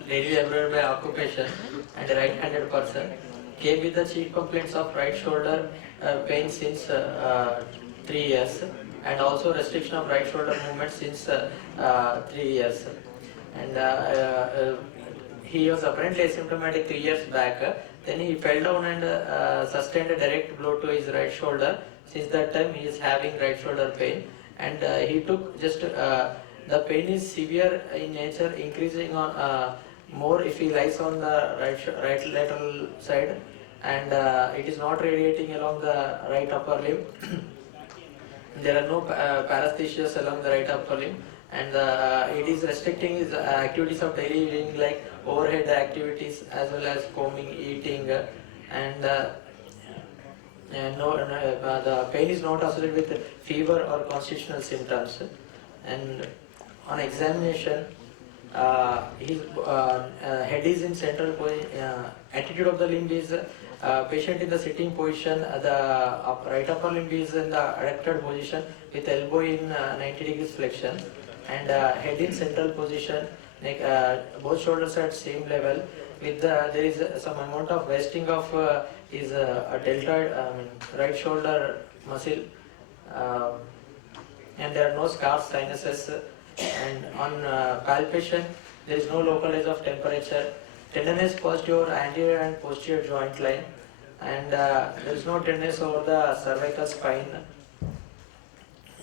daily laborer by occupation and a right-handed person. Came with the chief complaints of right shoulder pain since 3 years and also restriction of right shoulder movement since 3 years. And he was apparently asymptomatic 3 years back. Then he fell down and sustained a direct blow to his right shoulder. Since that time he is having right shoulder pain. And he took just, the pain is severe in nature, increasing on more if he lies on the right lateral side, and it is not radiating along the right upper limb. There are no paresthesias along the right upper limb, and it is restricting his activities of daily living like overhead activities as well as combing, eating, and the pain is not associated with fever or constitutional symptoms. And on examination, his head is in central position. Attitude of the limb is patient in the sitting position. The right upper limb is in the adducted position with elbow in 90 degrees flexion, and head in central position. Both shoulders at same level. With there is some amount of wasting of his deltoid, right shoulder muscle, and there are no scars, sinuses. And on palpation, there is no local rise of temperature. Tenderness posterior, anterior and posterior joint line, and there is no tenderness over the cervical spine.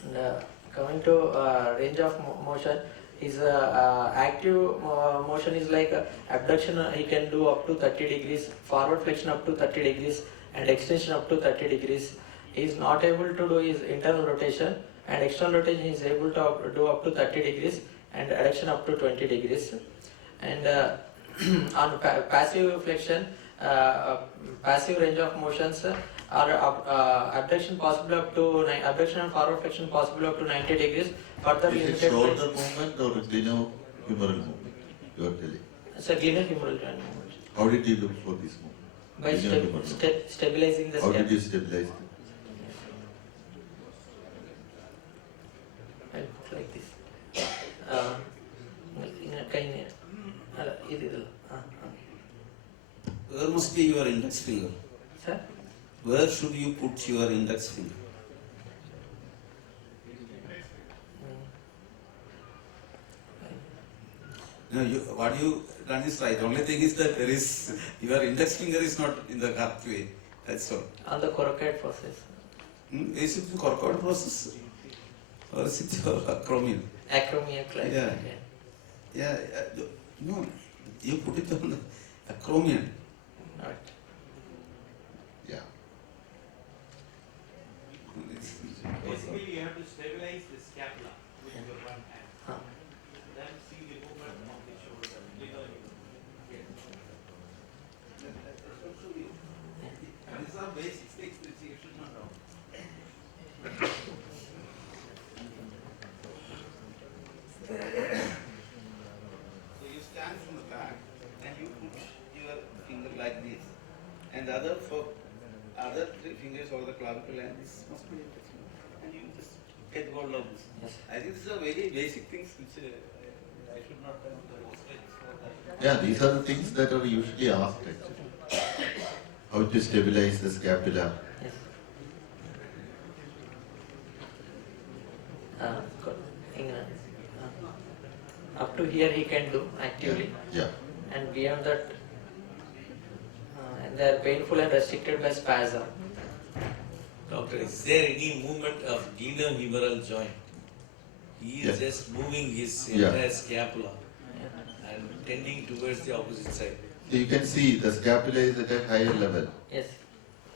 And, coming to range of motion, his active motion is like abduction, he can do up to 30 degrees, forward flexion up to 30 degrees, and extension up to 30 degrees. He is not able to do his internal rotation, and external rotation he is able to do up to 30 degrees, and adduction up to 20 degrees. And on passive flexion, passive range of motions, Or abduction possible up to abduction and forward flexion possible up to 90 degrees. Further Is it limited shoulder movement or glenohumeral movement? You are telling. It's a glenohumeral joint movement. How did you look for this movement? By stabilizing the How scapula. did you stabilize it? I look like this. Where must be your index finger? Sir? Where should you put your index finger? No, what you done is right. The only thing is that there is your index finger is not in the correct way. That's all. On the coracoid process. Is it the coracoid process or is it your acromion? Acromion class. Yeah. No, you put it on the acromion. Right. Yeah. Basically, you have to stabilize the scapula with your one hand. Then see the movement of the shoulder. Yes. These are basic things which you should not know. So you stand from the back and you put your finger like this, and the other three fingers over the clavicle, and this must be and you just get hold of this. Yes. I think these are very basic things which I should not have the Yeah, these are the things that are usually asked actually. How to stabilize the scapula. Yes. Up to here he can do actively. Yeah. And beyond that, they are painful and restricted by spasm. Doctor, is there any movement of glenohumeral joint? He is just moving his entire scapula and tending towards the opposite side. So you can see the scapula is at a higher level. Yes.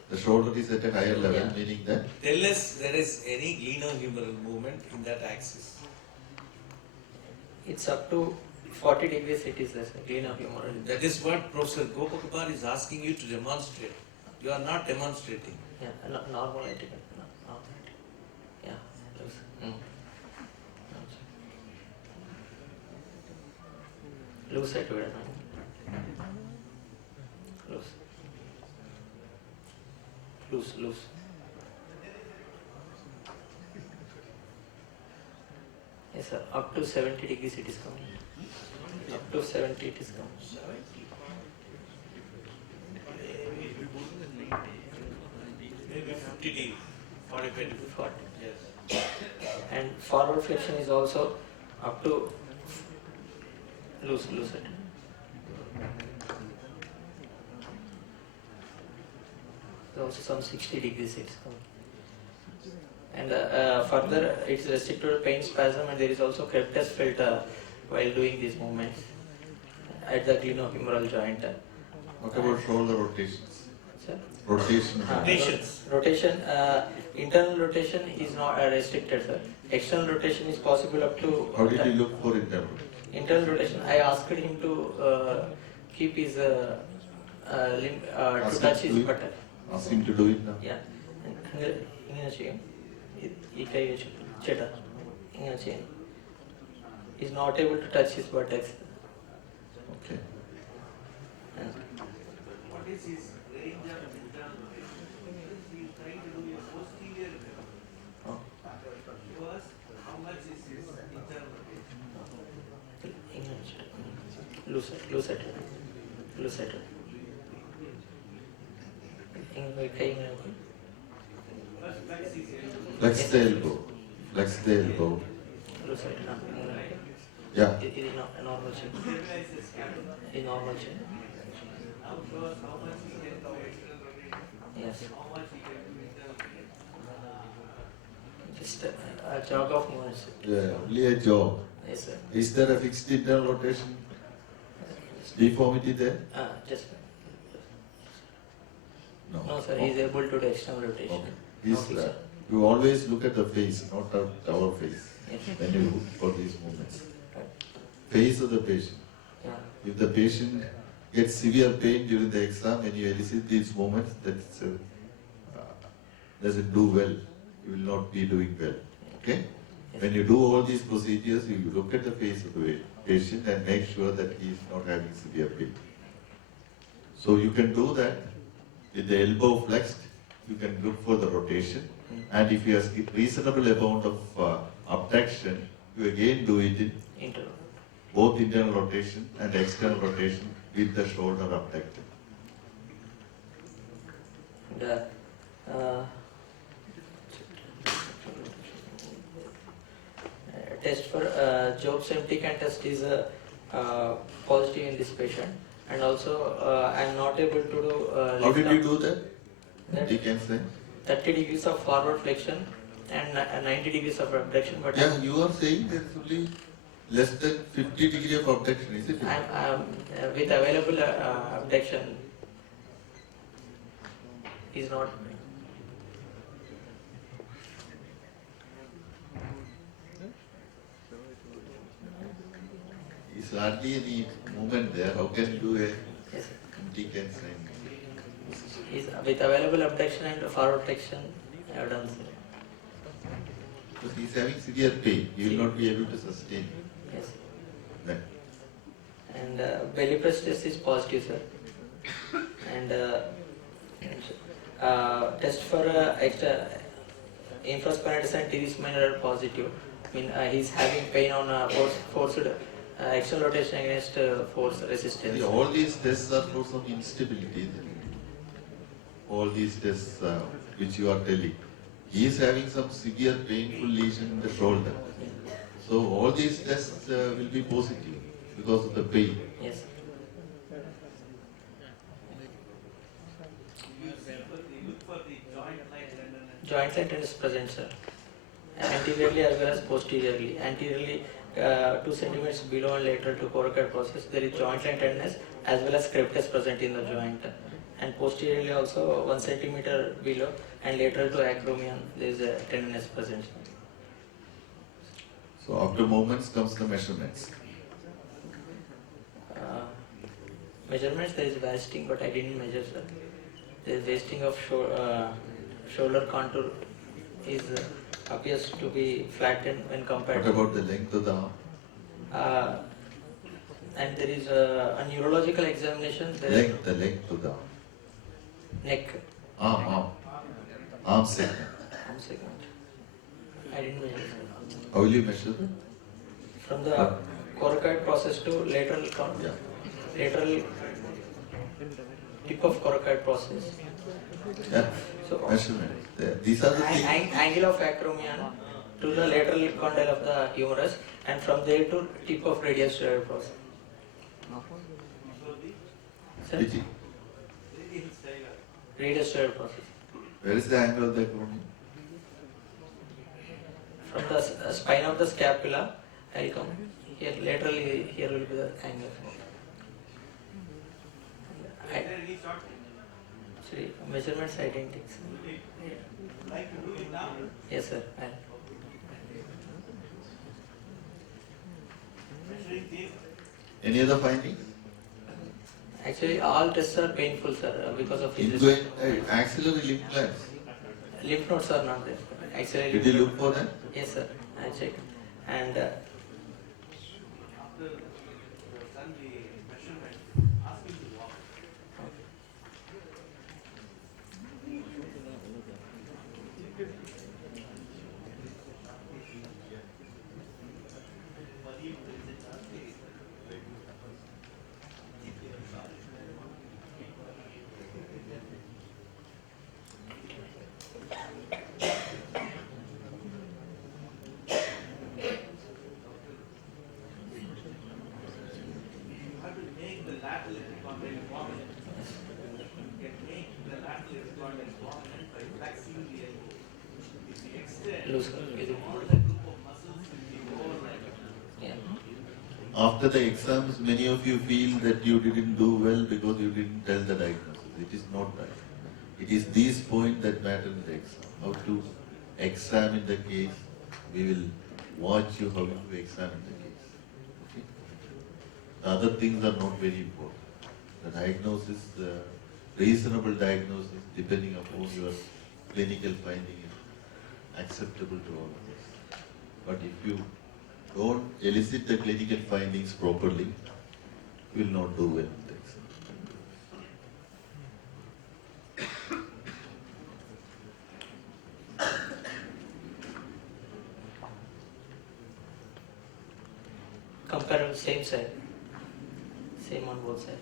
The shoulder is at a higher level, meaning that. Tell us there is any glenohumeral movement in that axis. It's up to 40 degrees it is less glenohumeral. That is what Professor Gopakumar is asking you to demonstrate. You are not demonstrating. Yeah, normal etiquette. Yeah. Loose etiquette. Loose. Yes, sir. Up to 70 degrees it is coming. Up to 70 it is coming. Maybe 50 degrees, 45 degrees. 40. Yes. And forward flexion is also up to loose it. Also some 60 degrees it's coming. And further it's restricted to pain spasm, and there is also crepitus felt while doing these movements at the glenohumeral joint. What about shoulder rotations? Sir? Rotation. Rotation. Internal rotation is not restricted, sir. External rotation is possible up to. How did you look for internal? Internal rotation. I asked him to keep his limb to touch his buttock. Ask him to do it now. Yeah. Ingana cheyam. Ee kai vechu. Cheta. Ingana cheyam. He is not able to touch his buttocks. Okay. What is his range of internal rotation? He is trying to do a posterior. Show us how much is his internal rotation. Loose it. Flex the elbow. Loose it. Yeah. Normal chin. Normal chin. Now show us how much he can do external rotation. Yes. How much he can do internal rotation. Just a jog of movements. Yeah, only a jog. Yes, sir. Is there a fixed internal rotation? Deformity there? Just. No. Sir. He is able to do external rotation. Okay. You always look at the face, not at our face, when you look for these movements. Face of the patient. Yeah. If the patient gets severe pain during the exam and you elicit these movements, that's doesn't do well, you will not be doing well. Okay? When you do all these procedures, you look at the face of the patient and make sure that he is not having severe pain. So you can do that with the elbow flexed. You can look for the rotation, and if you have a reasonable amount of abduction, you again do it in both internal rotation and external rotation with the shoulder abducted. Test for Jobs empty can test is positive in this patient, and also I am not able to do. How did you do that? You can say. 30 degrees of forward flexion and 90 degrees of abduction. But Yeah, you are saying there is only less than 50 degree of abduction, is it? I'm with available abduction is not. Is hardly any movement there. How can you do a decan sign? Is with available abduction and forward flexion, I have done so. Because he is having severe pain, he will not be able to sustain. Yes. Then. And belly press test is positive, sir. And test for extra infraspinatus and teres minor are positive. I mean, he's having pain on forced external rotation against force resistance. See, all these tests are for some instability. All these tests which you are telling. He is having some severe painful lesion in the shoulder. So all these tests will be positive because of the pain. Yes. Joint line tenderness present, sir. Anteriorly as well as posteriorly. Anteriorly 2 centimeters below and lateral to coracoid process, there is joint line tenderness as well as crepitus present in the joint. And posteriorly also 1 centimeter below and lateral to acromion, there is a tenderness present. So after moments comes the measurements. Measurements, there is wasting, but I didn't measure, sir. There is wasting of shoulder contour is appears to be flattened when compared. What about the length of the arm? And there is a neurological examination. The length of the arm. Neck. Arm segment. Arm segment. I didn't measure, sir. How will you measure them? From the coracoid process to lateral lateral tip of coracoid process. Yeah. So measurement. These are the things. Angle of acromion to the lateral condyle of the humerus, and from there to tip of radius steroid process. Sir? Radius steroid process. Where is the angle of the acromion? From the spine of the scapula, I will come here. Laterally, here will be the angle. Actually, measurements I didn't take. Like to do it now? Yes, sir. Any other findings? Actually, all tests are painful, sir, because of his axillary lymph glands. lymph nodes are not there. Actually, did you look for them? Yes, sir. I checked. And after the exams, many of you feel that you didn't do well because you didn't tell the diagnosis. It is not that. It is these points that matter in the exam. How to examine the case. We will watch you how you examine the case. Okay? The other things are not very important. The diagnosis, the reasonable diagnosis, depending upon your clinical finding is acceptable to all of us. But if you don't elicit the clinical findings properly, you will not do anything. Compare same side. Same on both sides.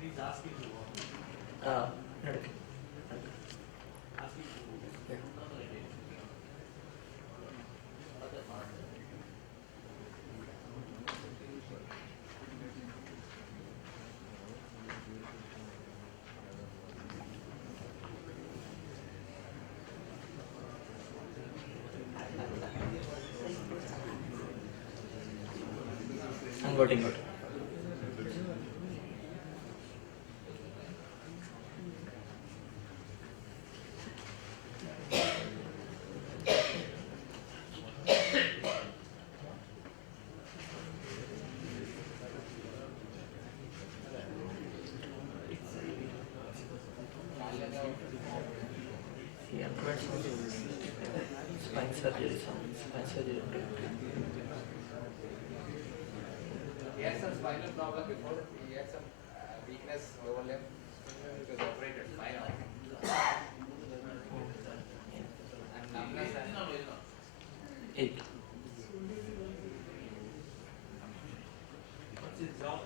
He's asking you. Okay. I'm voting good. Spine surgery, spine surgery. He had some spinal problem before. He had some weakness lower limb. He was operated spinal. And numbness and 8. What's his job?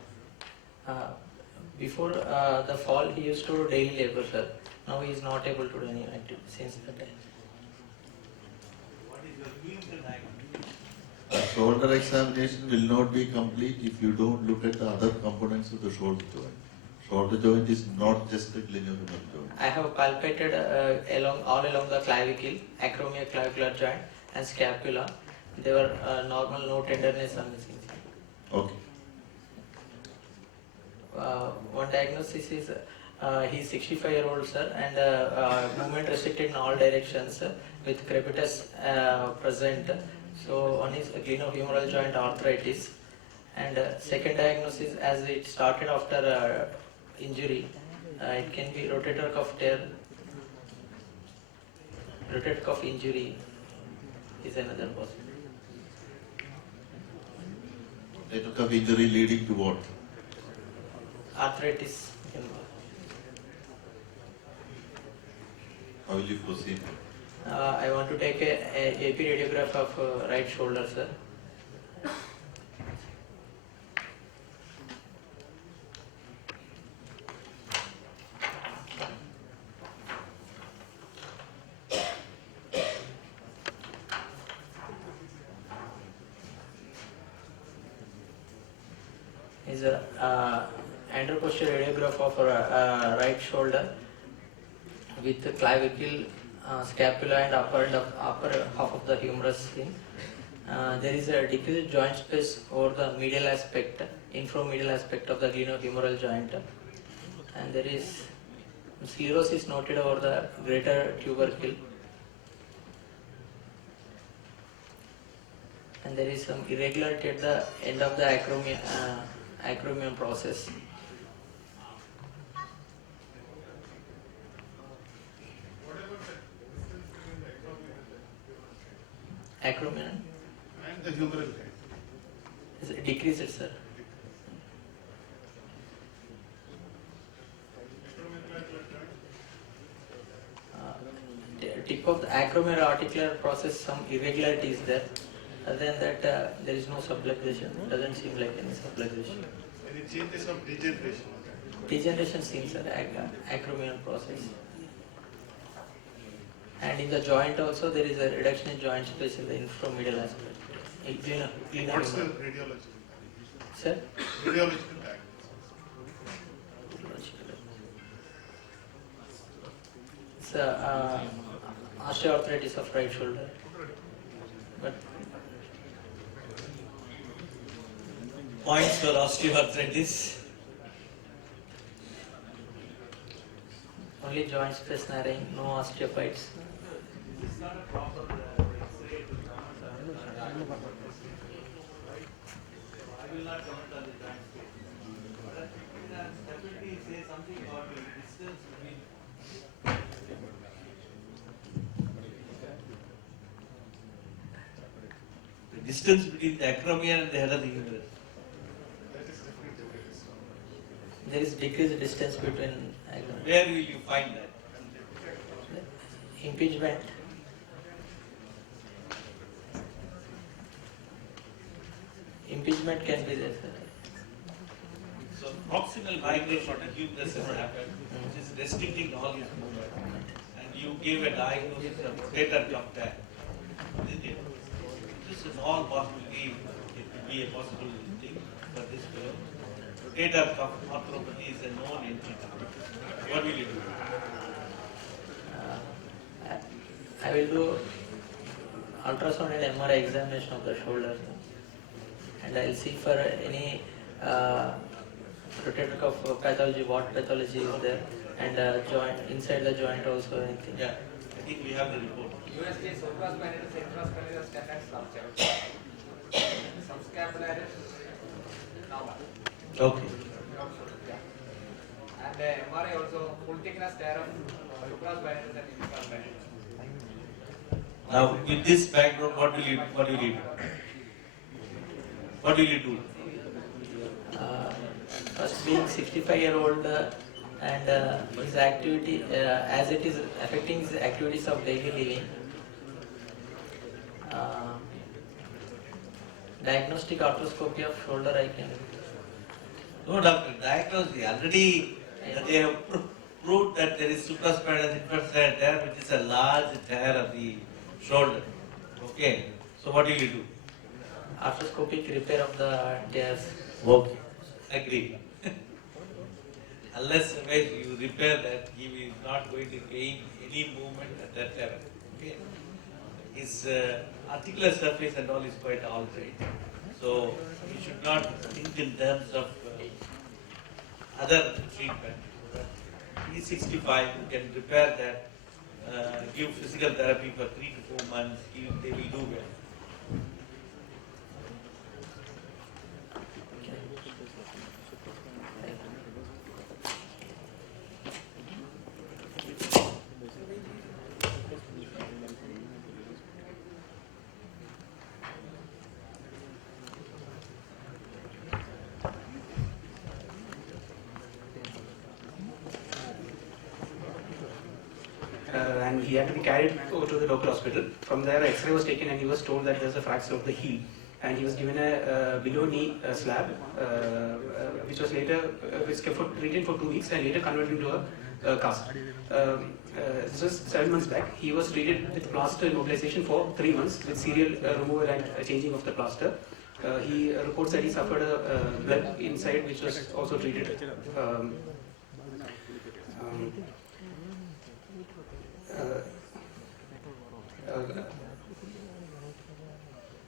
Before the fall, he used to do daily labor, sir. Now he is not able to do any activity since that time. What is your clinical diagnosis? A shoulder examination will not be complete if you don't look at the other components of the shoulder joint. Shoulder joint is not just a glenohumeral joint. I have palpated all along the clavicle, acromioclavicular joint, and scapula. They were normal, no tenderness or missing. Okay. One diagnosis is he's 65-year-old, sir, and movement restricted in all directions with crepitus present. So one is glenohumeral joint arthritis, and second diagnosis, as it started after injury, it can be rotator cuff tear. Rotator cuff injury is another possibility. Rotator cuff injury leading to what? Arthritis. How will you proceed? I want to take a AP radiograph of right shoulder, sir. Is a anteroposterior radiograph of right shoulder with the clavicle, scapula, and upper half of the humerus in. There is a decreased joint space over the medial aspect, inframedial aspect of the glenohumeral joint, and there is sclerosis noted over the greater tubercle, and there is some irregularity at the end of the acromion process. Acromion and the humeral joint. is it decreased, sir. Tip of the acromion articular process, some irregularity is there. Other than that, there is no subluxation. Doesn't seem like any subluxation. Any changes of degeneration? Degeneration seems an acromion process. And in the joint also, there is a reduction in joint space in the inframedial aspect. What's the radiology? Sir? Radiological diagnosis. It's osteoarthritis of right shoulder. But Points for osteoarthritis. only joint space narrowing, no osteophytes. This is not a proper X-ray to I will not comment on the joint space. But definitely say something about the distance between distance between the acromion and the head of the humerus. There is decreased distance between acromion. Where will you find that? Impingement. Impingement can be there, sir. So proximal migration of the humerus has happened, which is restricting all his movement. And you gave a diagnosis of rotator cuff tear. Isn't it? This is all possibility. It could be a possible thing for this fellow. Rotator cuff arthropathy is a known entity. What will you do? I will do ultrasound and MRI examination of the shoulder, and I will see for any rotator cuff pathology, what pathology is there, and joint, inside the joint also anything. Yeah, I think we have the report. USD supraspinatus, intraspinatus, stenoid structure. Subscapularis, normal. Okay. And MRI also, full thickness tear of supraspinatus and infraspinatus. Now, with this background, what will you do? What will you do? First, being 65-year-old and his activity, as it is affecting his activities of daily living, diagnostic arthroscopy of shoulder I can. No, doctor, diagnosed already. They have proved that there is supraspinatus infraspinatus tear, which is a large tear of the shoulder. Okay. So what will you do? Arthroscopic repair of the tears. Okay. Agree. Unless you repair that, he is not going to gain any movement at that level. Okay. His articular surface and all is quite altered. So you should not think in terms of other treatment. He's 65, you can repair that, give physical therapy for 3 to 4 months, they will do well. And he had to be carried over to the local hospital. From there, X-ray was taken, and he was told that there's a fracture of the heel. And he was given a below knee slab, which was later treated for 2 weeks and later converted into a cast. This was 7 months back. He was treated with plaster immobilization for 3 months with serial removal and changing of the plaster. He reports that he suffered a blood inside, which was also treated.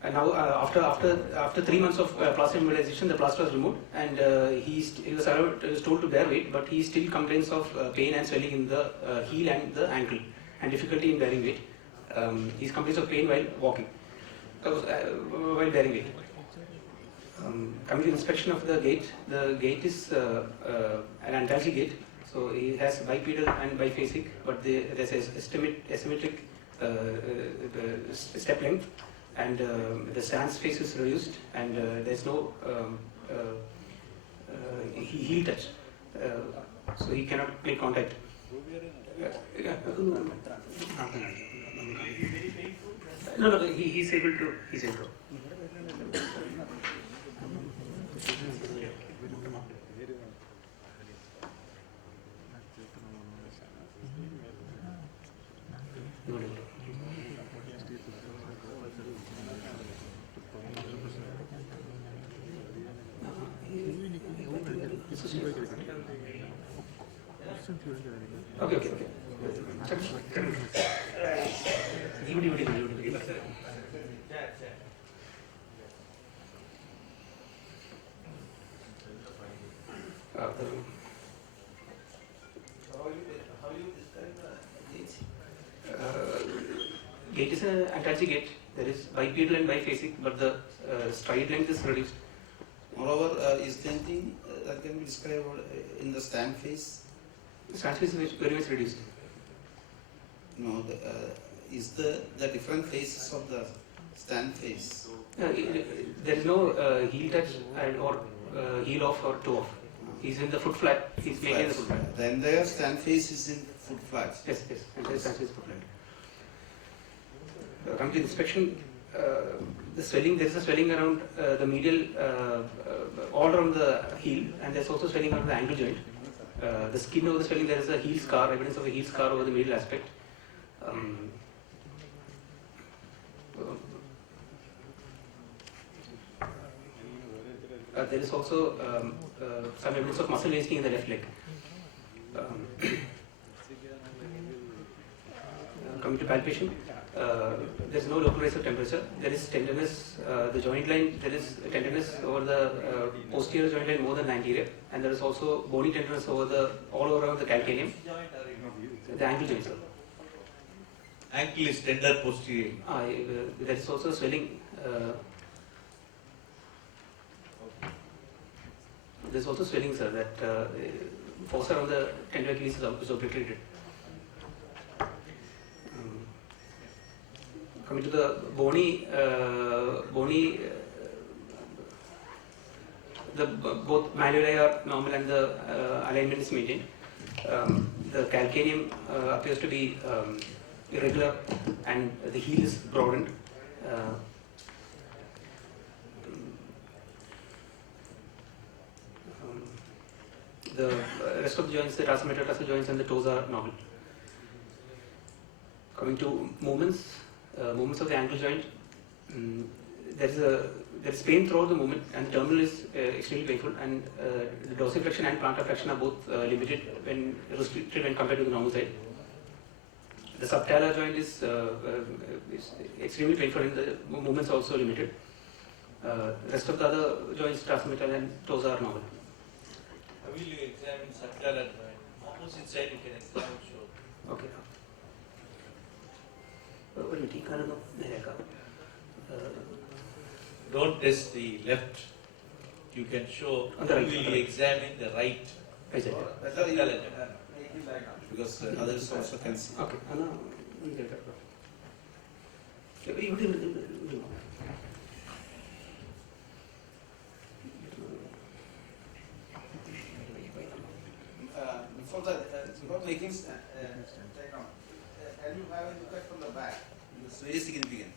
And now, after 3 months of plaster immobilization, the plaster was removed, and he was told to bear weight, but he still complains of pain and swelling in the heel and the ankle, and difficulty in bearing weight. He complains of pain while walking, while bearing weight. Coming to inspection of the gait is an antalgic gait. So he has bipedal and biphasic, but there's asymmetric step length, and the stance face is reduced, and there's no heel touch, so he cannot make contact. No, he's able to. Okay. Gait is an antalgic gait. There is bipedal and biphasic, but the stride length is reduced. Moreover, is there anything that can be described in the stand face? Stand face is very much reduced. No, is the different phases of the stand face. There is no heel touch or heel off or toe off. He's in the foot flat. He's making the foot flat. The entire stand face is in foot flat. Yes, yes. Entire stand face is foot flat. Coming to inspection, the swelling. There is a swelling around the medial, all around the heel, and there's also swelling around the ankle joint. The skin over the swelling. There is a heel scar, evidence of a heel scar over the medial aspect. There is also some evidence of muscle wasting in the left leg. Coming to palpation, there is no local rise of temperature. There is tenderness, the joint line, there is tenderness over the posterior joint line more than the anterior, and there is also bony tenderness over all around the calcaneum. The ankle joint, sir. Ankle is tender posterior. There is also swelling. There is also swelling, sir, that force around the tender Achilles is obliterated. Coming to the bony, both malleoli are normal and the alignment is maintained. The calcaneum appears to be irregular and the heel is broadened. The rest of the joints, the tarsal metatarsal joints and the toes are normal. Coming to movements of the ankle joint, there is pain throughout the movement, and the terminal is extremely painful, and the dorsiflexion and plantar flexion are both limited when restricted when compared to the normal side. The subtalar joint is extremely painful, and the movements are also limited. Rest of the other joints, tarsal metatarsal and toes are normal. How will you examine subtalar joint? Opposite side you can examine shoulder. Okay. Don't test the left. You can show. On the right. You will examine the right. Better you, because others also can see. Okay. Before making diagram, can you have a look at from the back? It's very significant.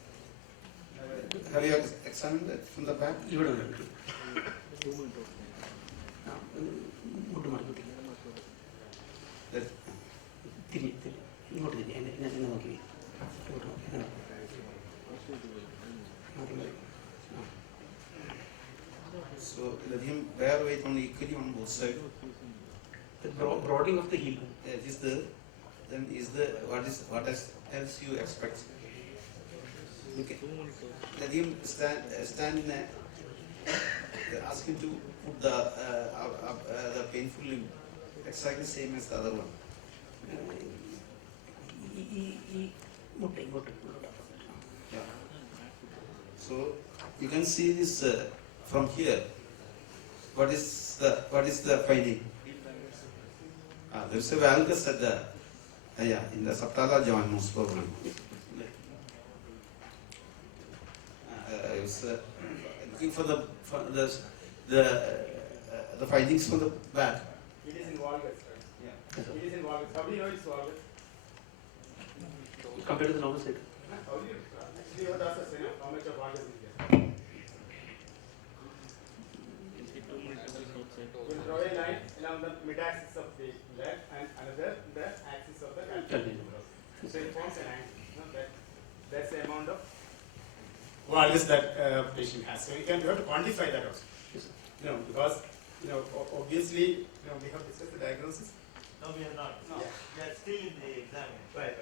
Have you examined it from the back? So let him bear weight on equally on both sides. The broadening of the heel. Is the what else you expect? Okay. Let him stand in a. Ask him to put the painful limb exactly same as the other one. Yeah. So you can see this from here. What is the finding? There is a valgus at the in the subtalar joint most probably. I was looking for the findings from the back. It is in valgus, right? Yeah. It is in valgus. How do you know it's valgus? Compared to the normal side. How do you actually you have to assess how much of valgus is there? You draw a line along the mid-axis of the leg and another the axis of the calcaneum. So it forms an angle. That's the amount of valgus that patient has. So you have to quantify that also. Because obviously we have discussed the diagnosis. No, we have not. No, we are still in the exam. Right.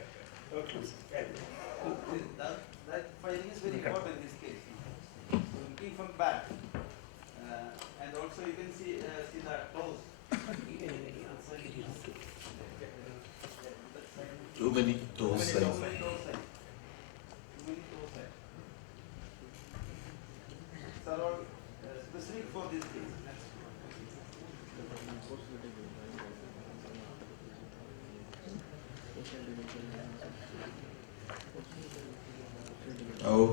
Okay. That finding is very important in this case. Looking from back, and also you can see the toes. Too many toes. These are all specific for this case. Oh.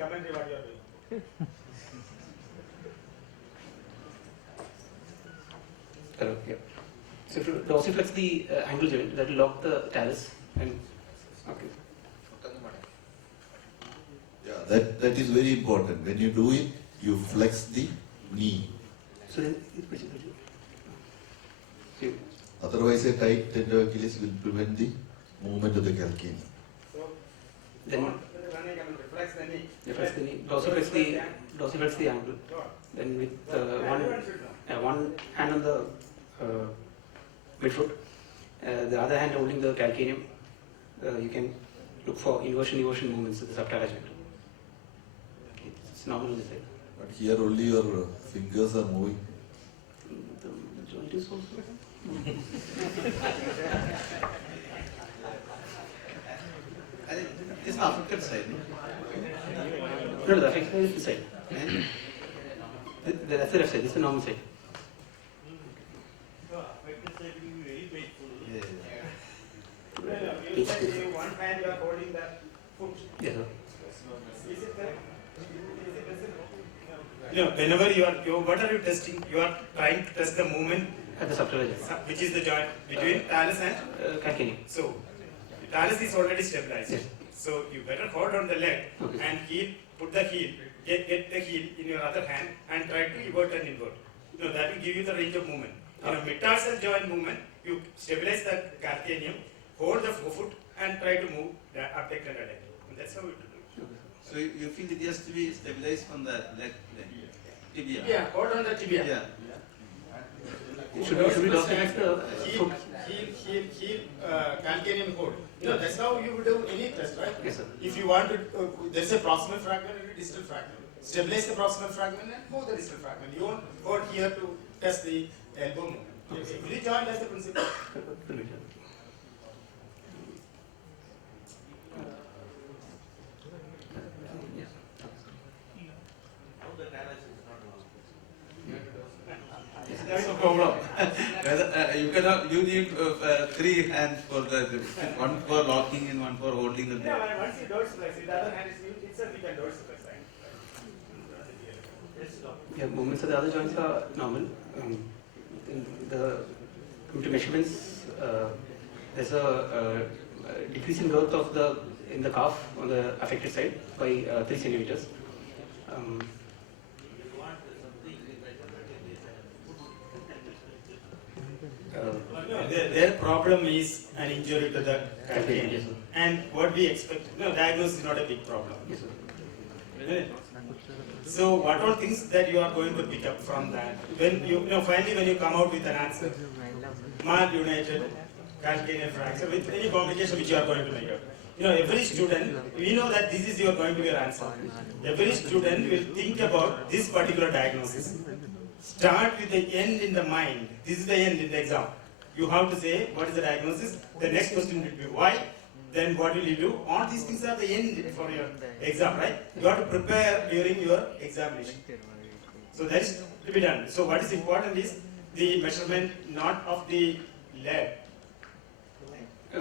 commentary what you are doing. Hello, yeah. So to dorsiflex the ankle joint, that will lock the talus and okay. Yeah, that is very important. When you do it, you flex the knee. So then, Otherwise, a tight tender Achilles will prevent the movement of the calcaneum. then Reflex the knee. reflex the knee, dorsiflex the ankle. Then with one hand on the midfoot, the other hand holding the calcaneum, you can look for inversion movements of the subtalar joint. It's normal on this side. But here only your fingers are moving. The joint is also. I think this is the affected side. No, the affected side is this side. That's the left side. This is the normal side. One hand you are holding that foot. Yes, sir. Is it correct? Whenever what are you testing? You are trying to test the movement at the subtalar joint, which is the joint between talus and calcaneum. So, the talus is already stabilized. Yes. So, you better hold on the leg and put the heel, get the heel in your other hand and try to invert and invert. That will give you the range of movement. Metatarsal joint movement, you stabilize the calcaneum, hold the foot and try to move the abduct and adduct. And that's how we do it. So you feel it has to be stabilized from the leg, tibia? Yeah, hold on the tibia. Yeah. Should we dorsiflex the foot? Heel, calcaneum hold. That's how you would do any test, right? Yes, sir. If you want to, there's a proximal fragment and a distal fragment. Stabilize the proximal fragment and move the distal fragment. You won't hold here to test the elbow movement. Every joint has the principle. That's a problem. You cannot. You need 3 hands for the one for locking and one for holding the. Yeah, once you dorsiflex, the other hand is itself you can dorsiflex. Yeah, movements of the other joints are normal. Due to measurements, there's a decrease in growth of in the calf on the affected side by 3 centimeters. Their problem is an injury to the calcaneum. And what we expect, diagnosis is not a big problem. So what are things that you are going to pick up from that? When finally when you come out with an answer, malunited calcaneal fracture with any complication which you are going to make up. Every student, we know that this is going to be your answer. Every student will think about this particular diagnosis. Start with the end in the mind. This is the end in the exam. You have to say what is the diagnosis. The next question will be why. Then what will you do? All these things are the end for your exam, right? You have to prepare during your examination. So that is to be done. So what is important is the measurement not of the leg.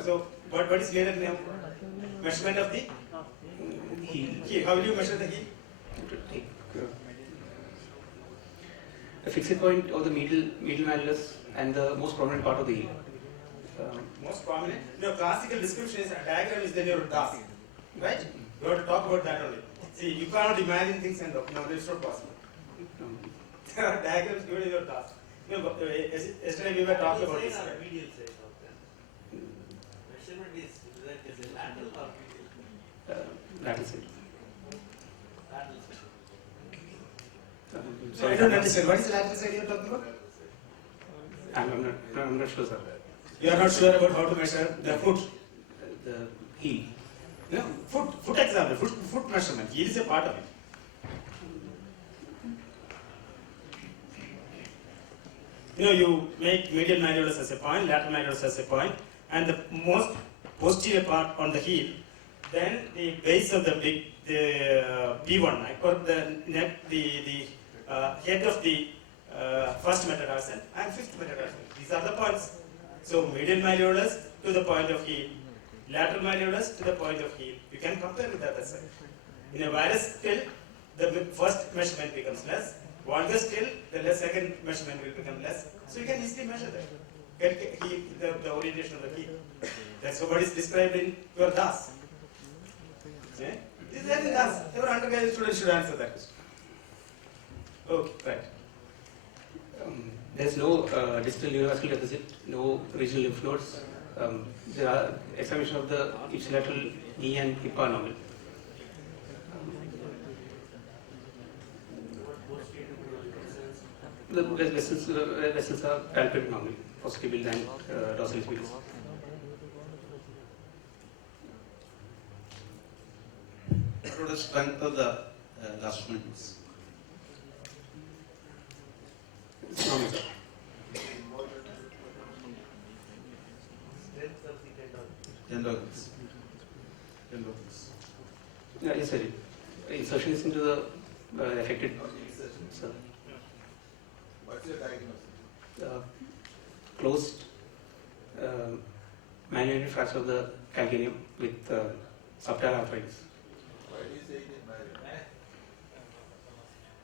So what is later now? Measurement of the heel. How will you measure the heel? The fixed point of the medial malleus and the most prominent part of the heel. Most prominent. Classical description is a diagram is then your task, right? You have to talk about that only. See, you cannot imagine things and it's not possible. Diagrams given in your task. Yesterday we were talking about this. Measurement is lateral or medial? Lateral side. So I don't understand. What is the lateral side you are talking about? I'm not sure, sir. You are not sure about how to measure the foot? The heel. No, foot example, foot measurement. Heel is a part of it. You make medial malleolus as a point, lateral malleolus as a point, and the most posterior part on the heel. Then the base of the P1, or the neck, the head of the first metatarsal and fifth metatarsal. These are the points. So medial malleolus to the point of heel, lateral malleolus to the point of heel. You can compare with the other side. In a varus still, the first measurement becomes less. Valgus still, the second measurement will become less. So you can easily measure that. The orientation of the key. That's what is described in your DAS. Yeah? This is in DAS. Your undergraduate student should answer that question. Okay, right. There is no distal neovascular deficit, no regional lymph nodes. There are examination of the ipsilateral knee and hip are normal. The vessels are palpated normally, posterior and dorsal fields. What about the strength of the lastments? It's normal. Tendons. Yeah, yes, I did. Insertion is into the affected. What's your diagnosis? Closed manual fracture of the calcaneum with subtalar arthritis.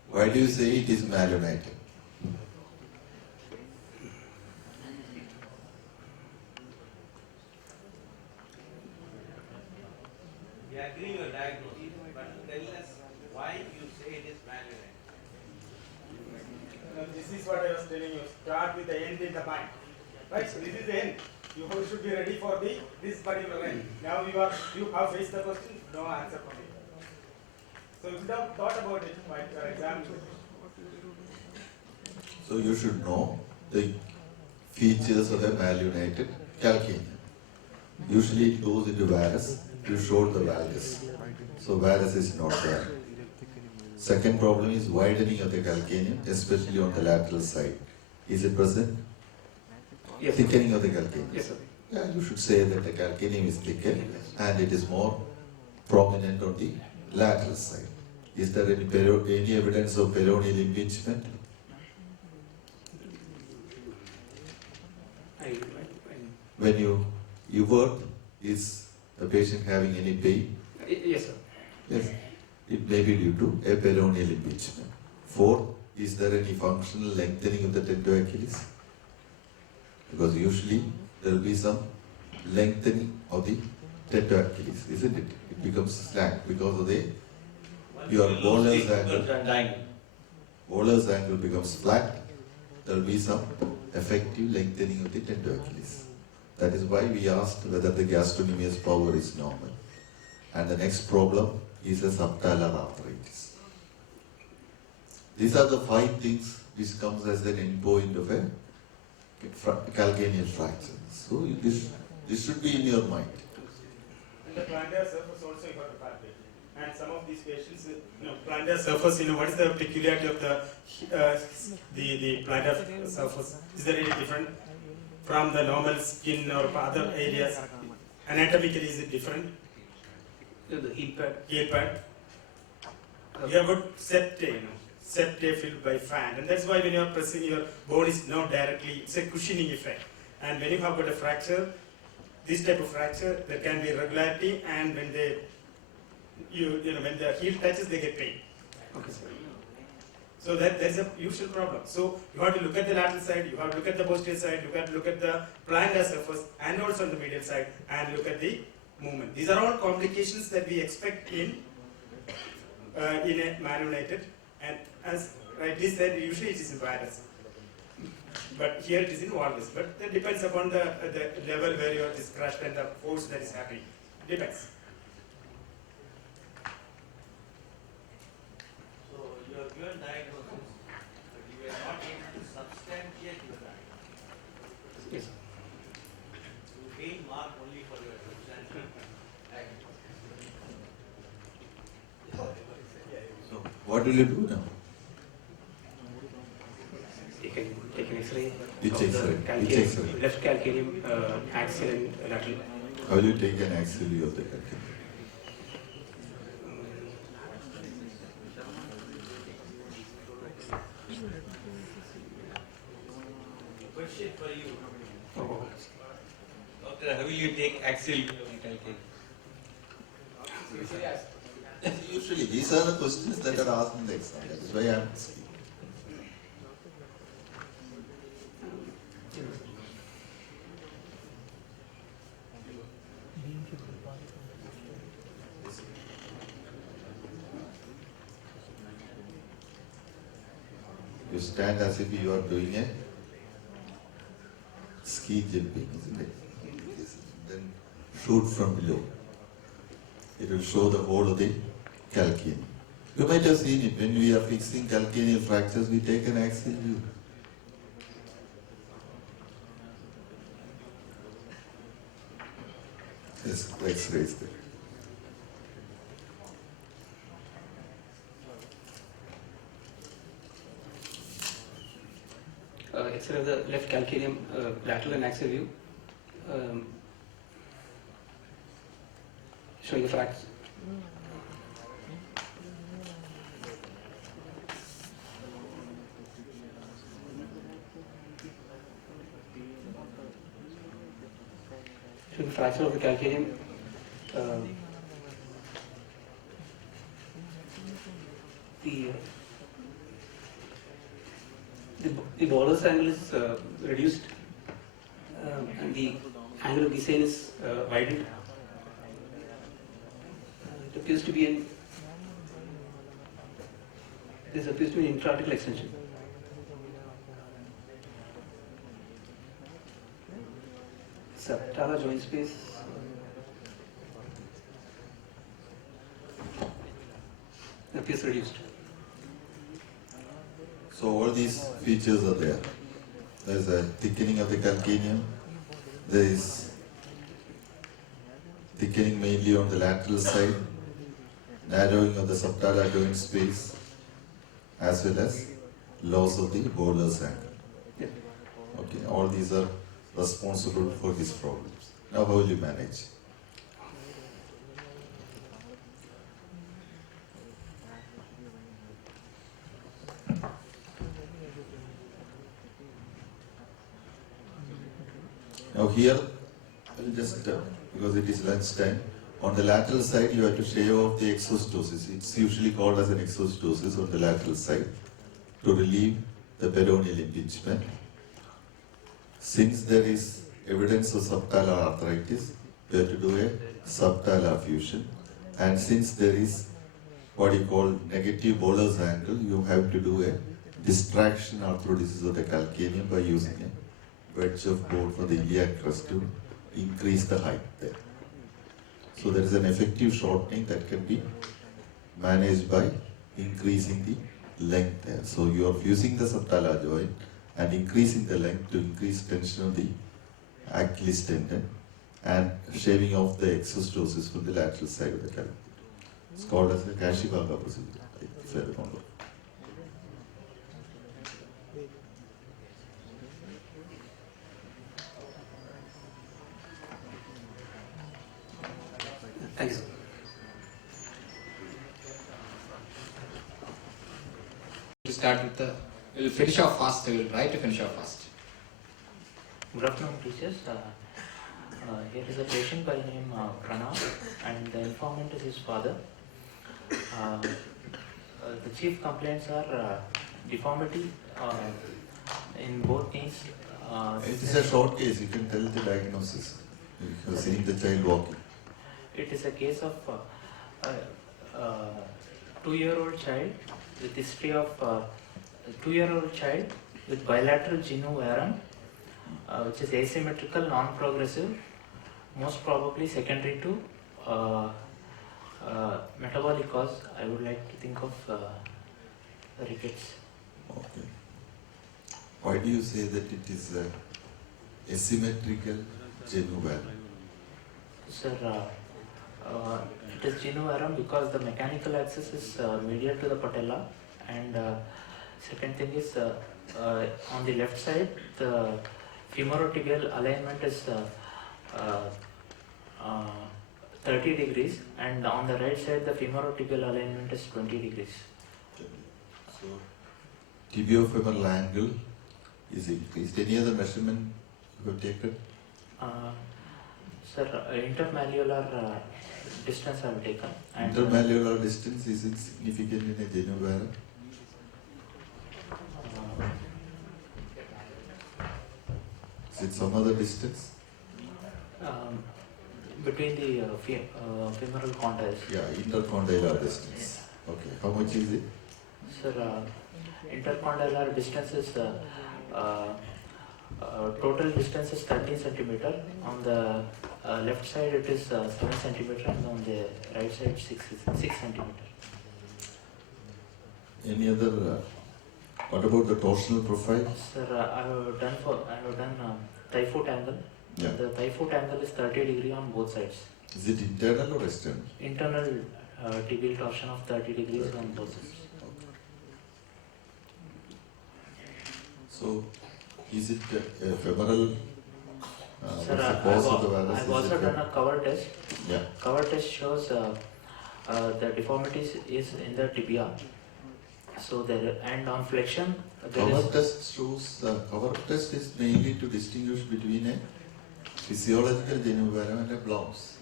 Why do you say it is malunited? We agree your diagnosis, but tell us why you say it is malunited. This is what I was telling you. Start with the end in the mind. Right? So this is the end. You should be ready for this particular end. Now you have faced the question, no answer for it. So if you have thought about it while you are examining. So you should know the features of a malunited calcaneum. Usually it goes into varus. You showed the valgus. So varus is not there. Second problem is widening of the calcaneum, especially on the lateral side. Is it present? Yes. Thickening of the calcaneum. Yes, sir. Yeah, you should say that the calcaneum is thicker and it is more prominent on the lateral side. Is there any evidence of peroneal impingement? When you work, is the patient having any pain? Yes, sir. Yes. It may be due to a peroneal impingement. Fourth, is there any functional lengthening of the tendoachilles? Because usually there will be some lengthening of the tendoachilles, isn't it? It becomes slack because of your Bowler's angle. Bowler's angle becomes flat. There will be some effective lengthening of the tendoachilles. That is why we asked whether the gastrocnemius power is normal. And the next problem is a subtalar arthritis. These are the 5 things which comes as an endpoint of a calcaneal fracture. So this should be in your mind. And the plantar surface also you got to palpate. And some of these patients, plantar surface, what is the peculiarity of the plantar surface? Is there any different from the normal skin or other areas? Anatomically, is it different? The heel pad. Heel pad. You have got septae, septae filled by fan, and that's why when you are pressing, your bone is not directly, it's a cushioning effect. And when you have got a fracture, this type of fracture, there can be irregularity, and when when the heel touches, they get pain. Okay, sir. So that's a usual problem. So you have to look at the lateral side, you have to look at the posterior side, you have to look at the plantar surface, and also on the medial side, and look at the movement. These are all complications that we expect in a malunited, and as rightly said, usually it is in varus. But here it is in valgus. But that depends upon the level where you are just crushed and the force that is happening. Depends. So you have given diagnosis, but you are not able to substantiate your diagnosis. Yes. You gain mark only for your substantial diagnosis. So what will you do now? Take an X-ray. Which of X-ray? the calcaneum, Which X-ray? left calcaneum, axial and lateral. How will you take an axial view of the calcaneum? Question for you. Oh. Doctor, how will you take axial view of the calcaneum? Usually, these are the questions that are asked in the exam. That is why I am asking. You stand as if you are doing a ski jumping, isn't it? Yes. Then shoot from below. It will show the whole of the calcaneum. You might have seen it when we are fixing calcaneal fractures, we take an axial view. Yes, X-rays there. X-ray of the left calcaneum, lateral and axial view, showing the fractures. Showing the fracture of the calcaneum. The Boller's angle is reduced and the angle of descent is widened. It appears to be this appears to be an intra-articular extension. Subtalar joint space. Appears reduced. So all these features are there. There is a thickening of the calcaneum. There is thickening mainly on the lateral side, narrowing of the subtalar joint space, as well as loss of the Boller's angle. Yeah. Okay, all these are responsible for his problems. Now how will you manage? Now here, I'll just, because it is lunch time, on the lateral side you have to shave off the exostosis. It's usually called as an exostosis on the lateral side to relieve the peroneal impingement. Since there is evidence of subtalar arthritis, we have to do a subtalar fusion. And since there is what you call negative Boller's angle, you have to do a distraction arthrodesis of the calcaneum by using a wedge of board for the iliac crest to increase the height there. So there is an effective shortening that can be managed by increasing the length there. So you are fusing the subtalar joint and increasing the length to increase tension of the Achilles tendon and shaving off the exostosis from the lateral side of the calcaneum. It's called as the Kashivaga procedure, if I remember. Thanks. To start with the, we'll finish off fast, we'll try to finish off fast. Good afternoon, teachers. Here is a patient by name Pranav, and the informant is his father. The chief complaints are deformity in both knees. It is a short case, you can tell the diagnosis. You have seen the child walking. It is a case of a 2-year-old child with history of 2-year-old child with bilateral genu varum, which is asymmetrical, non-progressive, most probably secondary to metabolic cause. I would like to think of rickets. Okay. Why do you say that it is asymmetrical genu varum? Sir, it is genu varum because the mechanical axis is medial to the patella, and second thing is on the left side the femorotibial alignment is 30 degrees, and on the right side the femorotibial alignment is 20 degrees. So tibiofemoral angle is increased. Any other measurement you have taken? Sir, intermalleolar distance I have taken. And Intermalleolar distance, is it significant in a genu vara? Is it some other distance? Between the femoral condyles. Yeah, intercondylar distance. Okay, how much is it? Sir, intercondylar distance is total distance is 13 centimeter. On the left side it is 7 centimeter, and on the right side 6 centimeter. Any other? What about the torsional profile? Sir, I have done thigh foot angle. Yeah. The thigh foot angle is 30 degree on both sides. Is it internal or external? Internal tibial torsion of 30 degrees on both sides. So, is it a femoral? Sir, what's the cause of the varus? I've also done a cover test. Yeah. Cover test shows the deformities is in the tibia. So there, and on flexion there Cover is. test shows. Cover test is mainly to distinguish between a physiological genu varum and a blouse.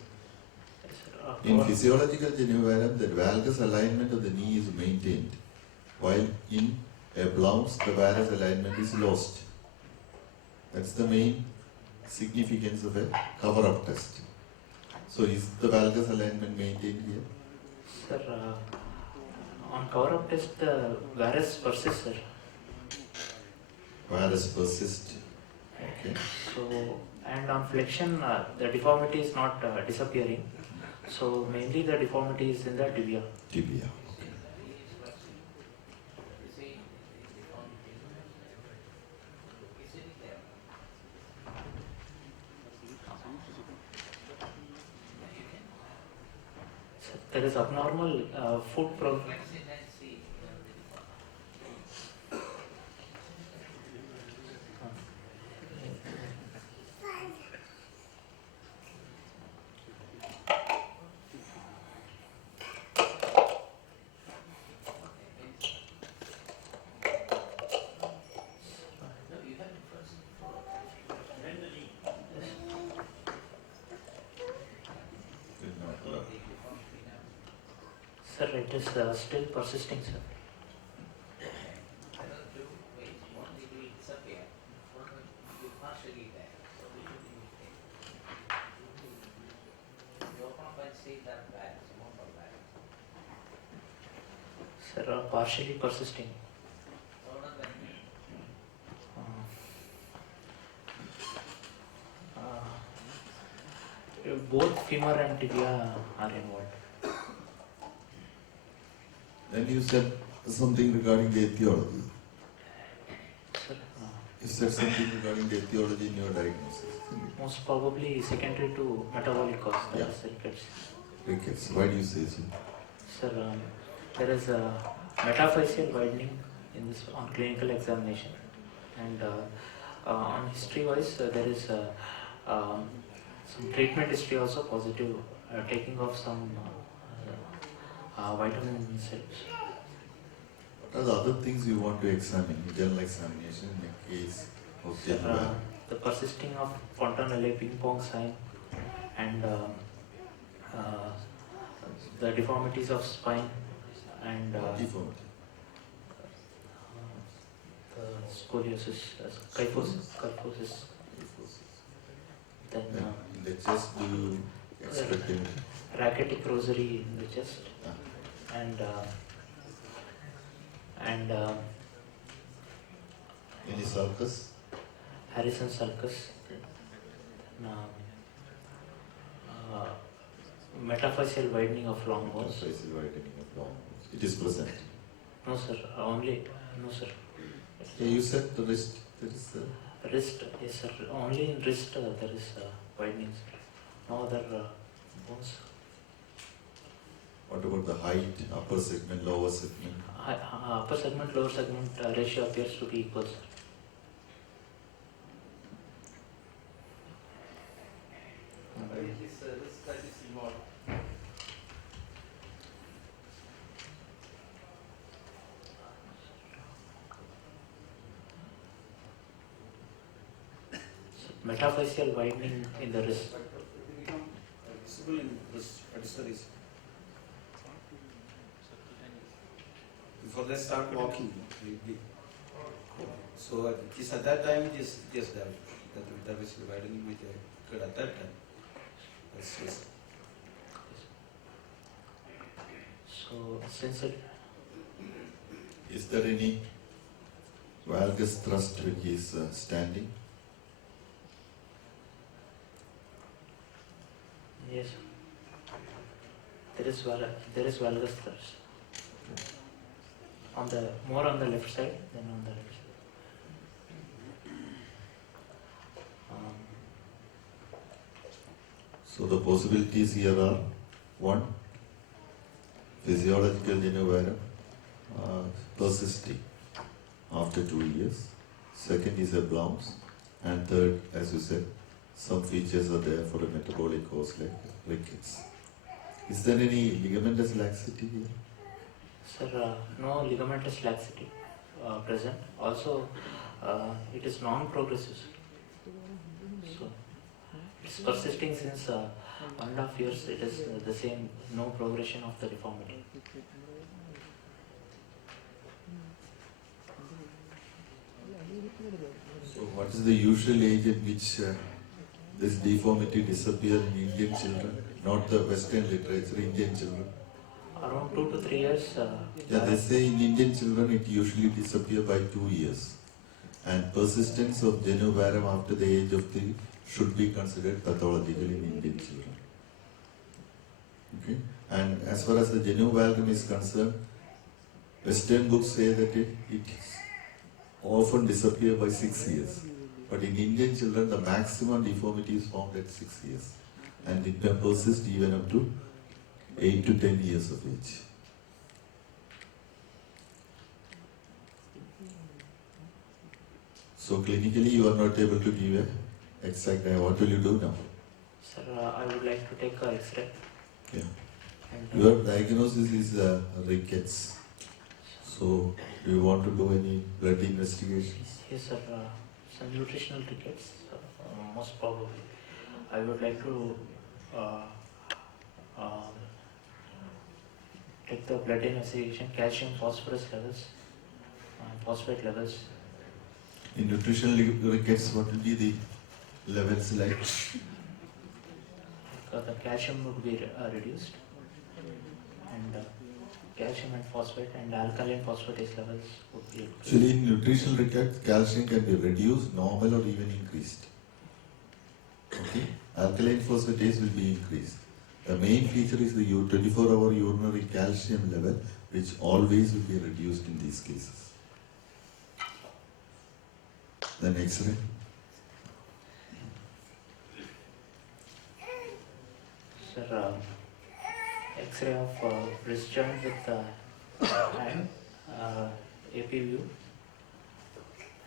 In physiological genu varum, the valgus alignment of the knee is maintained, while in a blouse, the varus alignment is lost. That's the main significance of a cover-up test. So, is the valgus alignment maintained here? Sir, on cover-up test, the varus persists, sir. Varus persist. Okay. So, and on flexion, the deformity is not disappearing. So, mainly the deformity is in the tibia. Tibia. There is abnormal foot progress. Sir, it is still persisting, sir. Sir, partially persisting. Both femur and tibia are involved. Then you said something regarding the etiology. Sir, You said something regarding the etiology in your diagnosis. most probably secondary to metabolic cause, that Yeah. is rickets. Rickets. Why do you say so? Sir, there is a metaphyseal widening in this on clinical examination, and on history-wise, there is some treatment history also positive, taking of some vitamin cells. What are the other things you want to examine in general examination in a case of genu The persisting of fontanelle ping pong sign, and the deformities of spine, and deformity? Scoliosis, kyphosis. Then in the chest, do you expect any? rachitic rosary in the chest, and Any sulcus? Harrison sulcus. Metaphyseal widening of long bones. Metaphyseal widening of long bones. It is present. No, sir. No, sir. Yeah, you said the wrist. There is Wrist, yes, sir. Only in wrist there is widening, sir. No other bones. What about the height, upper segment, lower segment? Upper segment, lower segment ratio appears to be equal, sir. Metaphyseal widening in the wrist. visible in this. What is the reason? Before they start walking, so it is at that time it is that is widening with a at that time. That's just. So since it Is there any valgus thrust which is standing? yes, there is valgus thrust on the more on the left side than on the right side. So the possibilities here are: one, physiological genuvarum persisting after 2 years. Second is a blouse, and third, as you said, some features are there for a metabolic cause like rickets. Is there any ligamentous laxity here? Sir, no ligamentous laxity present. Also, it is non-progressive. So, it's persisting since 1.5 years. It is the same, no progression of the deformity. So what is the usual age at which this deformity disappears in Indian children, not the Western literature, Indian children? Around 2 to 3 years. Yeah, they say in Indian children it usually disappears by 2 years. And persistence of genuvarum after the age of 3 should be considered pathological in Indian children. Okay? And as far as the genuvarum is concerned, Western books say that it often disappears by 6 years. But in Indian children, the maximum deformity is found at 6 years. And it may persist even up to 8 to 10 years of age. So clinically you are not able to give an exact name. What will you do now? Sir, I would like to take a X-ray. Yeah. And, Your diagnosis is rickets. So do you want to do any blood investigations? Yes, sir. Some nutritional rickets, most probably. I would like to take the blood investigation, calcium, phosphorus levels, phosphate levels. In nutritional rickets, what will be the levels like? The calcium would be reduced, and calcium and phosphate and alkaline phosphatase levels would be increased. Actually, in nutritional rickets, calcium can be reduced, normal, or even increased. Okay? Alkaline phosphatase will be increased. The main feature is the 24-hour urinary calcium level, which always will be reduced in these cases. Then X-ray. Sir, X-ray of wrist joint with hand, AP view,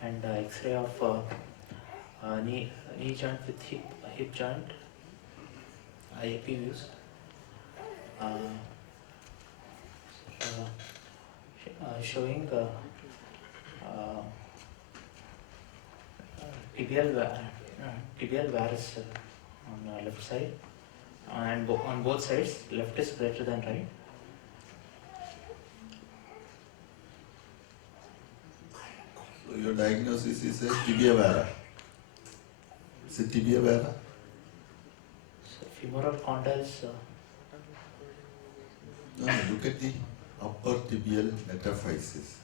and X-ray of knee joint with hip joint, AP views. Showing tibial varus on the left side, and on both sides, left is greater than right. So your diagnosis is a tibia vara. Is it tibia vara? So femoral condyles. No, look at the upper tibial metaphysis.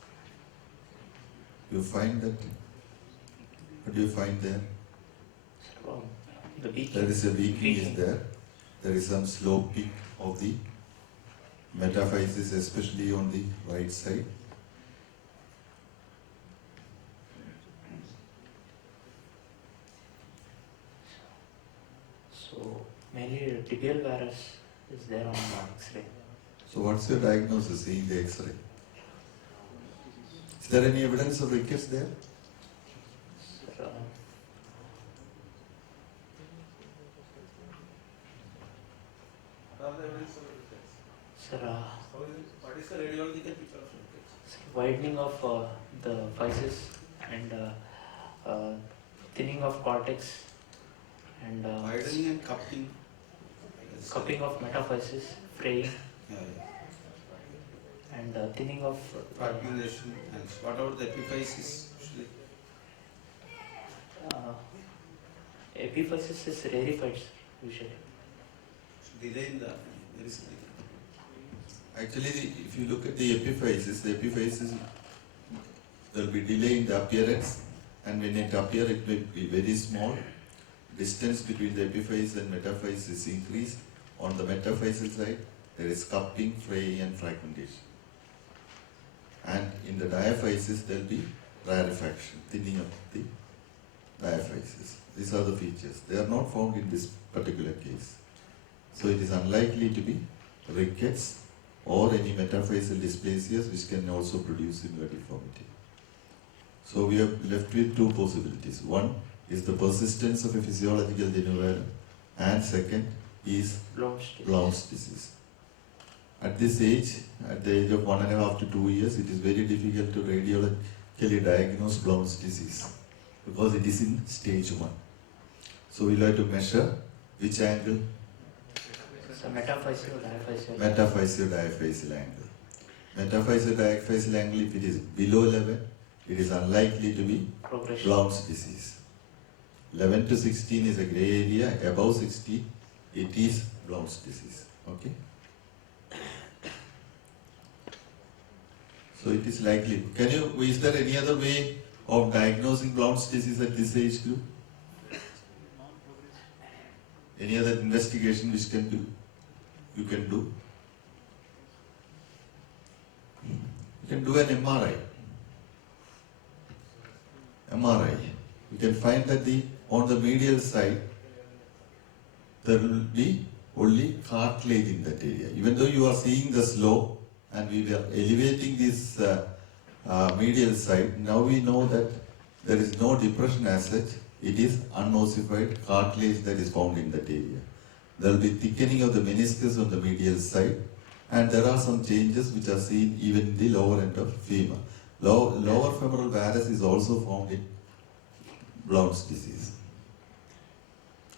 You find that. What do you find there? The beaking. There is a beaking is there. There is some sloping of the metaphysis, especially on the right side. So mainly tibial varus is there on X-ray. So what's your diagnosis seeing the X-ray? Is there any evidence of rickets there? Sir, What is the radiological picture of rickets? widening of the physis and thinning of cortex and Widening and cupping. cupping of metaphysis, fraying, and thinning of fragmentation, and what about the epiphysis? Epiphysis is rarefied usually. Delay in the there is Actually, if you look at the epiphysis there will be delay in the appearance, and when it appears, it will be very small. Distance between the epiphysis and metaphysis is increased. On the metaphysis side, there is cupping, fraying, and fragmentation. And in the diaphysis, there will be rarefaction, thinning of the diaphysis. These are the features. They are not found in this particular case. So it is unlikely to be rickets or any metaphyseal dysplasias which can also produce similar deformity. So we are left with two possibilities. One is the persistence of a physiological genu, and second is Blount's disease. At this age, at the age of 1.5 to 2 years, it is very difficult to radiologically diagnose Blount's disease because it is in stage 1. So we'll have to measure which angle? So metaphyseal, diaphyseal. Metaphyseal diaphyseal angle. Metaphyseal diaphyseal angle, if it is below 11, it is unlikely to be Blount's disease. 11 to 16 is a grey area. Above 16, it is Blount's disease. Okay? So it is likely. Is there any other way of diagnosing Blount's disease at this age group? Any other investigation which you can do? You can do an MRI. You can find that on the medial side, there will be only cartilage in that area. Even though you are seeing the slope and we were elevating this medial side, now we know that there is no depression as such. It is unossified cartilage that is found in that area. There will be thickening of the meniscus on the medial side, and there are some changes which are seen even in the lower end of femur. Lower femoral varus is also found in Blount's disease.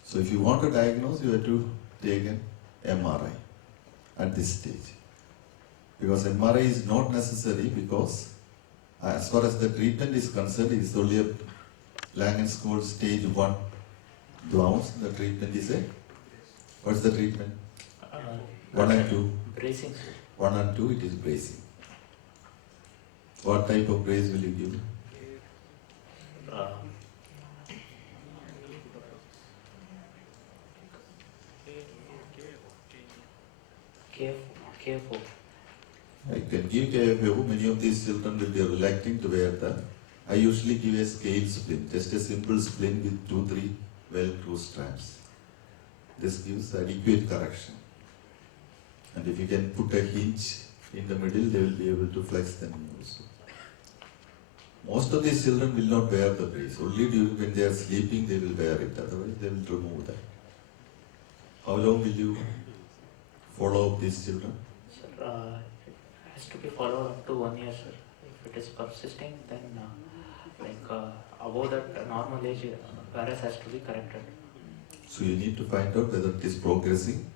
So if you want to diagnose, you have to take an MRI at this stage. Because MRI is not necessary, because as far as the treatment is concerned, it is only a Langen's-Cole stage 1 Blount's. The treatment is what's the treatment? 1 and 2. Bracing. 1 and 2, it is bracing. What type of brace will you give? Careful. I can give KFO. Many of these children will be reluctant to wear that. I usually give a scale splint, just a simple splint with 2-3 Velcro straps. This gives adequate correction. And if you can put a hinge in the middle, they will be able to flex the knee also. Most of these children will not wear the brace. Only when they are sleeping, they will wear it. Otherwise, they will remove that. How long will you follow up these children? Sir, it has to be followed up to 1 year, sir. If it is persisting, then above that normal age, varus has to be corrected. So you need to find out whether it is progressing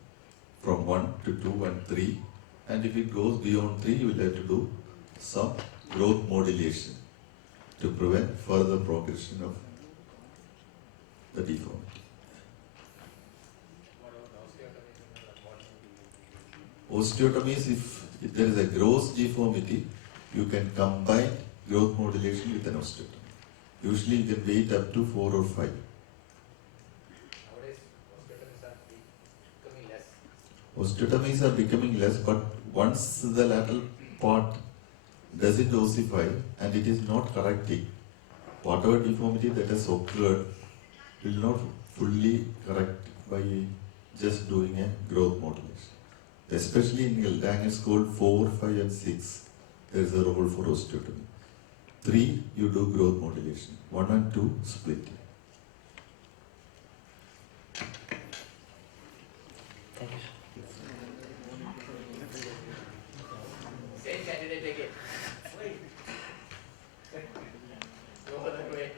from 1 to 2 and 3. And if it goes beyond 3, you will have to do some growth modulation to prevent further progression of the deformity. Osteotomies, if there is a gross deformity, you can combine growth modulation with an osteotomy. Usually you can wait up to 4 or 5. Nowadays, osteotomies are becoming less. Osteotomies are becoming less, but once the lateral part doesn't ossify and it is not correcting, whatever deformity that has occurred will not fully correct by just doing a growth modulation. Especially in Langen's-Cole 4, 5 and 6, there is a role for osteotomy. 3, you do growth modulation. 1 and 2, splitting. Thank you, Same candidate again. No other way.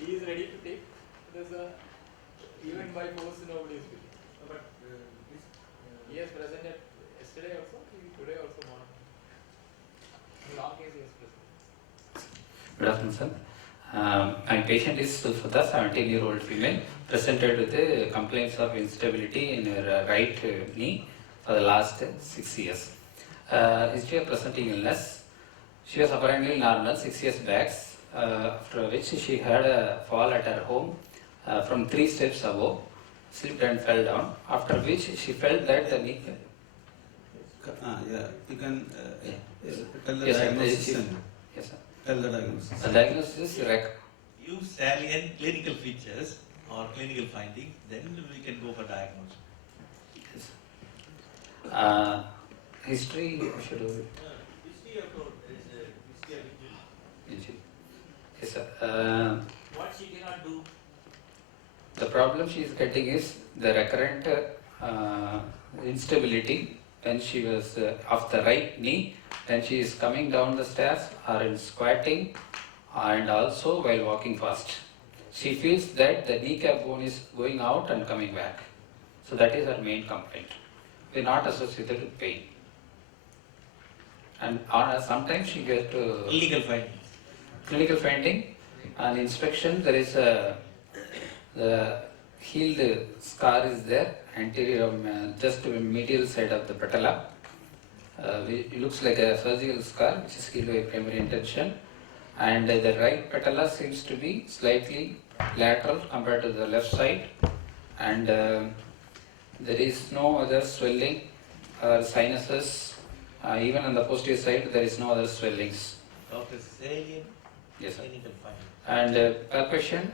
He is ready to take. There's a even by force nobody is willing. But He has presented yesterday also, today also morning. Long case he has presented. Good afternoon, sir. My patient is Sufata, 17-year-old female, presented with the complaints of instability in her right knee for the last 6 years. History of presenting illness. She was apparently normal 6 years back, after which she had a fall at her home from 3 steps above, slipped and fell down, after which she felt that the knee... Yeah, you can tell the Yes, sir. diagnosis. Yes, sir. Tell the diagnosis. The diagnosis is Use salient clinical features or clinical findings, then we can go for diagnosis. History, should we? History of history of injury. Yes, sir. What she cannot do? The problem she is getting is the recurrent instability when she was of the right knee, when she is coming down the stairs or in squatting, and also while walking fast. She feels that the kneecap bone is going out and coming back. So that is her main complaint. We are not associated with pain. And sometimes she gets Clinical findings. Clinical finding. On inspection, there is the healed scar is there, anterior, just medial side of the patella. It looks like a surgical scar, which is healed by primary intention. And the right patella seems to be slightly lateral compared to the left side. And there is no other swelling or sinuses. Even on the posterior side, there is no other swellings. Doctor salient Yes, sir. clinical findings. And percussion,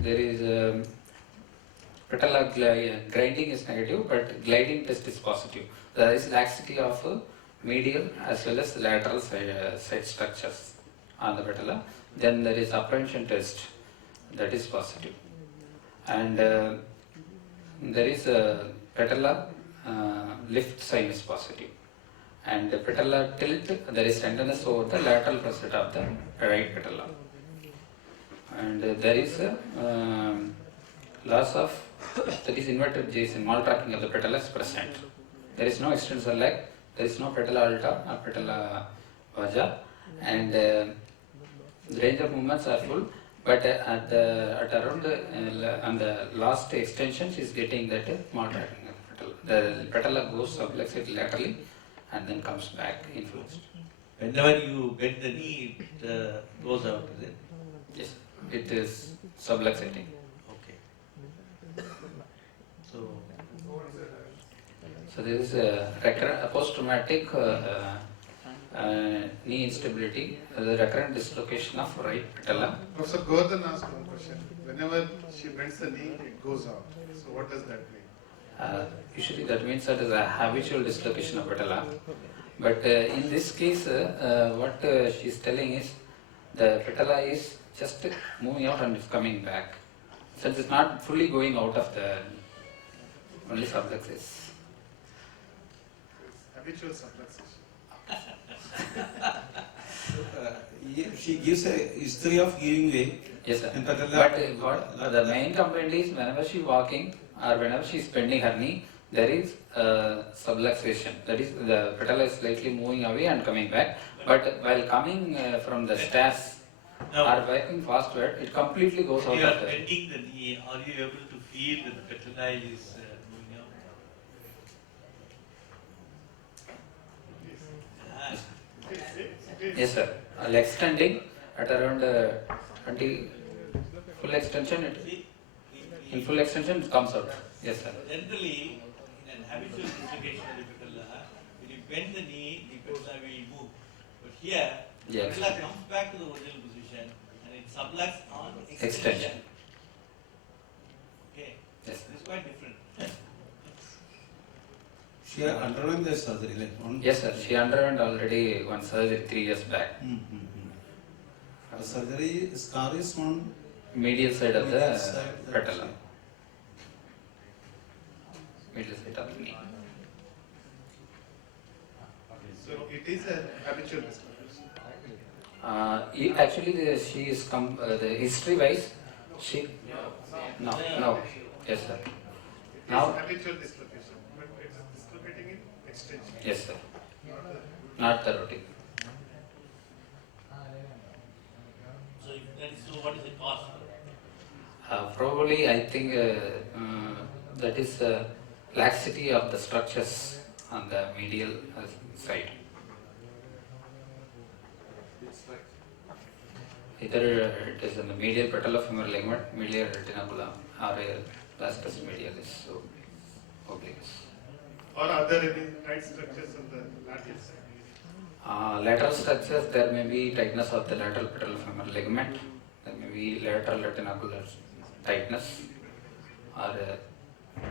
there is patella grinding is negative, but gliding test is positive. There is laxity of medial as well as lateral side structures on the patella. Then there is apprehension test, that is positive. And there is a patella lift sign is positive. And the patella tilt, there is tenderness over the lateral facet of the right patella. And there is a loss of, that is inverted Jason, maltracking of the patella is present. There is no extensor leg, there is no patella alta or patella vaja, and the range of movements are full, but at around on the last extension she is getting that maltracking of the patella. The patella goes subluxate laterally and then comes back influenced. Whenever you bend the knee, it goes out, is it? Yes, it is subluxating. Okay. So there is a post-traumatic knee instability, the recurrent dislocation of right patella. Professor Gordon asked one question. Whenever she bends the knee, it goes out. So what does that mean? Usually that means that is a habitual dislocation of patella. But in this case, what she is telling is the patella is just moving out and it's coming back. Since it's not fully going out of the only subluxus. Habitual subluxation. She gives a history of giving way. Yes, sir. And patella, But the main complaint is whenever she is walking or whenever she is bending her knee, there is subluxation. That is, the patella is slightly moving away and coming back. But while coming from the stairs or walking fastward, it completely goes out If you of are the... bending the knee, are you able to feel that the patella is moving out? Yes, sir. While extending at around 20 full extension, in full extension it comes out. Yes, sir. Generally, in an habitual dislocation of the patella, when you bend the knee, the patella will move. But here, the Yes. patella comes back to the original position and it subluxes on extension. Extension. Okay. Yes. This is quite different. she underwent the surgery, like one. Yes, sir. She underwent already one surgery 3 years back. The surgery scar is on Medial side of the medial side, that's patella. Medial side of the knee. So it is a habitual dislocation. Actually, she is the history wise, she no. Yes, sir. Now, habitual dislocation, but it is dislocating in extension. yes, sir. Not Not the routine. So if that is so, what is the cause? Probably, I think that is laxity of the structures on the medial side. Either it is in the medial patellofemoral ligament, medial retinaculum, or vastus medialis, so obliques. Or are there any tight structures on the lateral side? Lateral structures, there may be tightness of the lateral patellofemoral ligament, there may be lateral retinacular tightness, or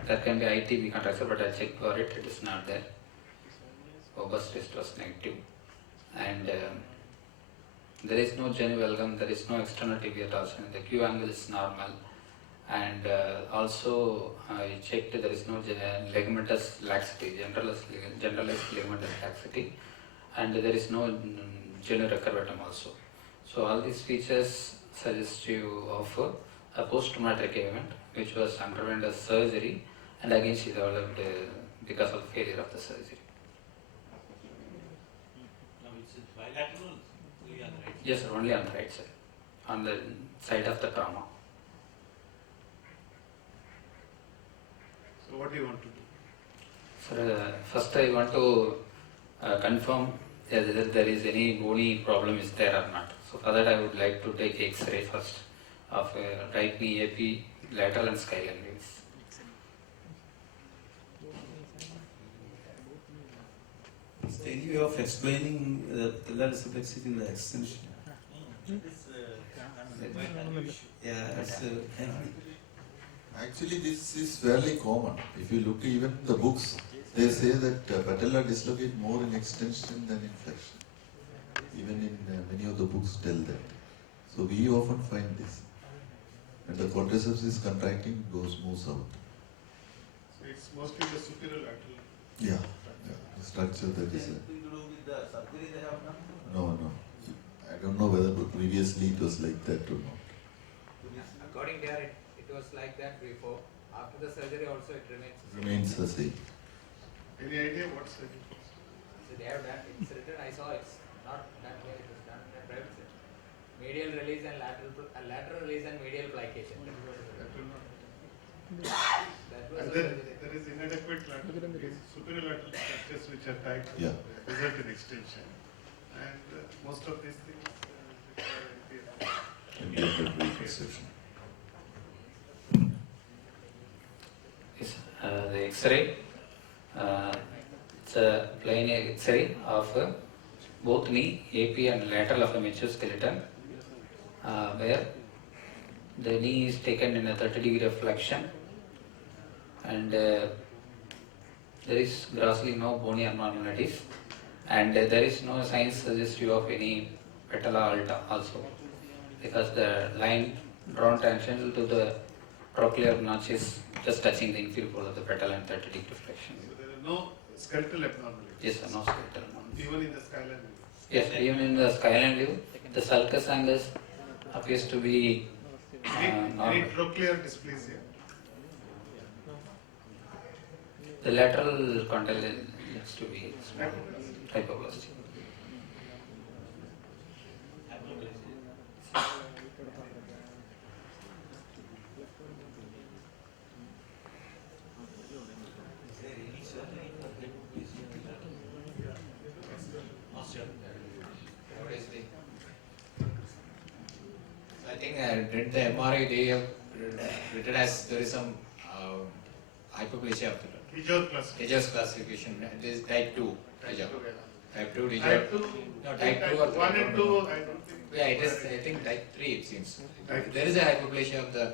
there can be ITB contracture, but I checked for it, it is not there. Obus test was negative. And there is no genivalgum, there is no external tibial torsion, the Q angle is normal. And also I checked there is no ligamentous laxity, generalized ligamentous laxity, and there is no genu recurvatum also. So all these features suggestive of a post-traumatic event which was underwent as surgery, and again she developed because of failure of the surgery. Now it's bilateral, only on the right. Yes, sir, only on the right side, on the side of the trauma. So what do you want to do? Sir, first I want to confirm whether there is any bony problem is there or not. So for that I would like to take X-ray first of right knee AP, lateral and skyline leaves. Is there any way of explaining the patella dysplexia in the extension? Yeah, it's Actually, this is fairly common. If you look even the books, they say that patella dislocate more in extension than in flexion. Even in many of the books tell that. So we often find this. When the quadriceps is contracting, it moves out. So it's mostly the superior lateral. Yeah, the structure that is. Anything to do with the surgery they have done? No. I don't know whether previously it was like that or not. According to her, it was like that before. After the surgery also it remains the same. Remains the same. Any idea what surgery? So they have done, it's written, I saw it's not done here, it was done in a private center. Medial release and lateral release and medial plication. That was And the then surgery. there is inadequate lateral, superior lateral structures which are tight, Yeah. result in extension. And most of these things require Reconstruction. Yes, the X-ray, it's a plain X-ray of both knee, AP and lateral of a mature skeleton, where the knee is taken in a 30-degree flexion, and there is grossly no bony abnormalities, and there is no signs suggestive of any patella alta also, because the line drawn tangential to the trochlear notch is just touching the inferior pole of the patella and 30-degree flexion. So there are no skeletal abnormalities. Yes, sir, no skeletal abnormalities. Even in the skyline. Yes, even in the skyline view, the sulcus angus appears to be Any normal. trochlear dysplasia? The lateral condyle looks to be small, hypoplastic. Is there any surgery for hypoplasia? What is the? So I think I read the MRI, they have written as there is some hypoplasia of the Dijor's classification. This is type 2 Dijor. Type 2 Dijor. Type 2? No, type 2 or 1 and 2, I don't think. Yeah, it is, I think type 3 it seems. There is a hypoplasia of the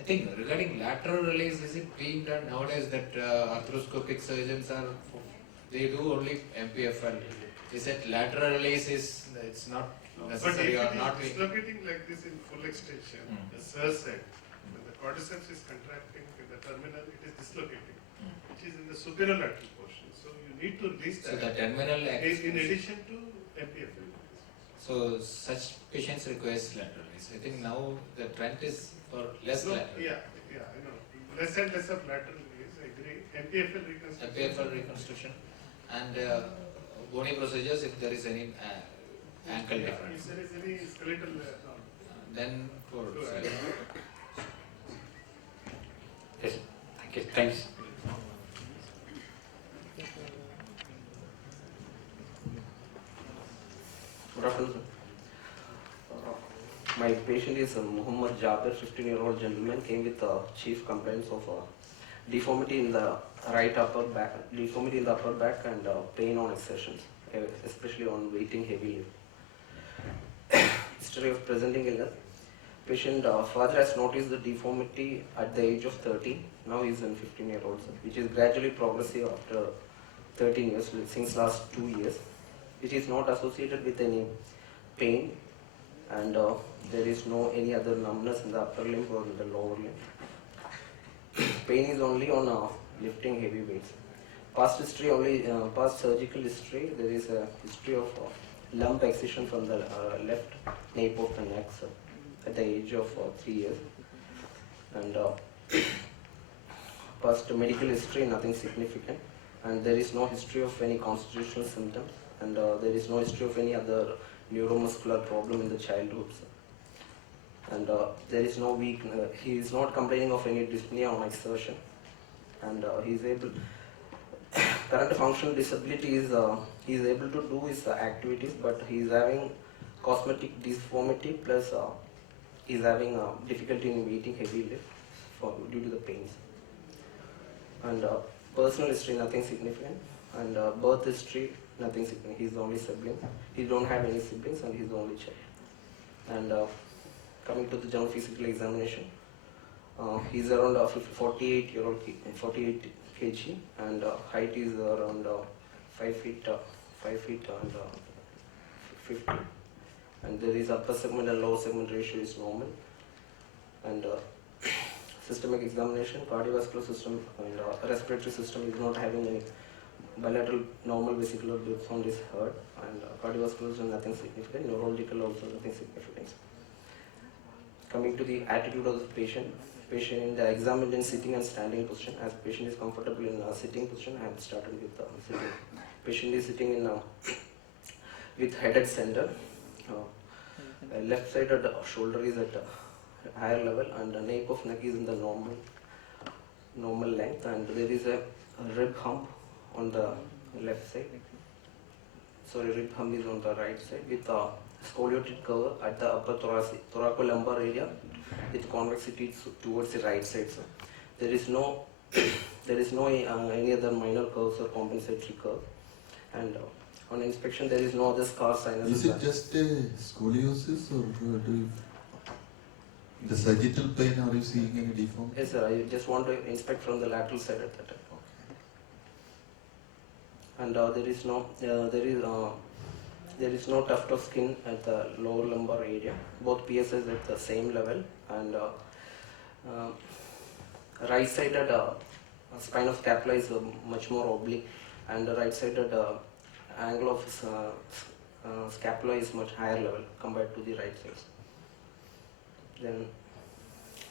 I think regarding lateral release, is it being done nowadays that arthroscopic surgeons are, they do only MPFL? Is it lateral release is, it's not necessary or not? But if it is dislocating like this in full extension, the SIR said, when the quadriceps is contracting in the terminal, it is dislocating, which is in the superior lateral portion. So you need to release that. So the terminal in addition to MPFL. So So such patients requires lateral release. I think now the trend is for less No, lateral. yeah, I know. Less and less of lateral release, I agree. MPFL reconstruction. MPFL reconstruction and bony procedures if there is any ankle difference. If there is any skeletal, Then for Yes, thank you. Thanks. Good afternoon, sir. My patient is Muhammad Jabir, 15-year-old gentleman, came with chief complaints of deformity in the right upper back, and pain on exertions, especially on weighting heavy lift. History of presenting illness. Patient father has noticed the deformity at the age of 30. Now he is in 15-year-old, which is gradually progressive after 13 years, since last 2 years. It is not associated with any pain, and there is no any other numbness in the upper limb or in the lower limb. Pain is only on lifting heavy weights. Past history only, past surgical history, there is a history of lump excision from the left nape of the neck, sir, at the age of 3 years. And past medical history, nothing significant. And there is no history of any constitutional symptoms. And there is no history of any other neuromuscular problem in the childhood, sir. And there is no weak, he is not complaining of any dyspnea on exertion. And he is able, current functional disability is, he is able to do his activities, but he is having cosmetic deformity plus he is having difficulty in weighting heavy lift due to the pains. And personal history, nothing significant. And birth history, nothing significant. He is the only sibling. He don't have any siblings, and he is the only child. And coming to the general physical examination, he is around 48 kg, and height is around 5 feet and 50. And there is upper segment and lower segment ratio is normal. And systemic examination, cardiovascular system and respiratory system is not having any bilateral normal vesicular blood sound is heard, and cardiovascular system nothing significant, neurological also nothing significant. Coming to the attitude of the patient in the examined in sitting and standing position. As patient is comfortable in sitting position, I have started with sitting. Patient is sitting in with head at center. Left sided shoulder is at higher level, and the nape of neck is in the normal length, and there is a rib hump on the left side. Sorry, rib hump is on the right side with a scoliotic curve at the upper thoracolumbar area with convexity towards the right side. So there is no any other minor curves or compensatory curve, and on inspection there is no other scar sinus. Is it just a scoliosis, or do you, the sagittal plane, are you seeing any deformity? Yes, sir. I just want to inspect from the lateral side at that time. And there is no tuft of skin at the lower lumbar area. Both PSS at the same level, and right-sided spine of scapula is much more oblique, and the right-sided angle of scapula is much higher level compared to the right side. Then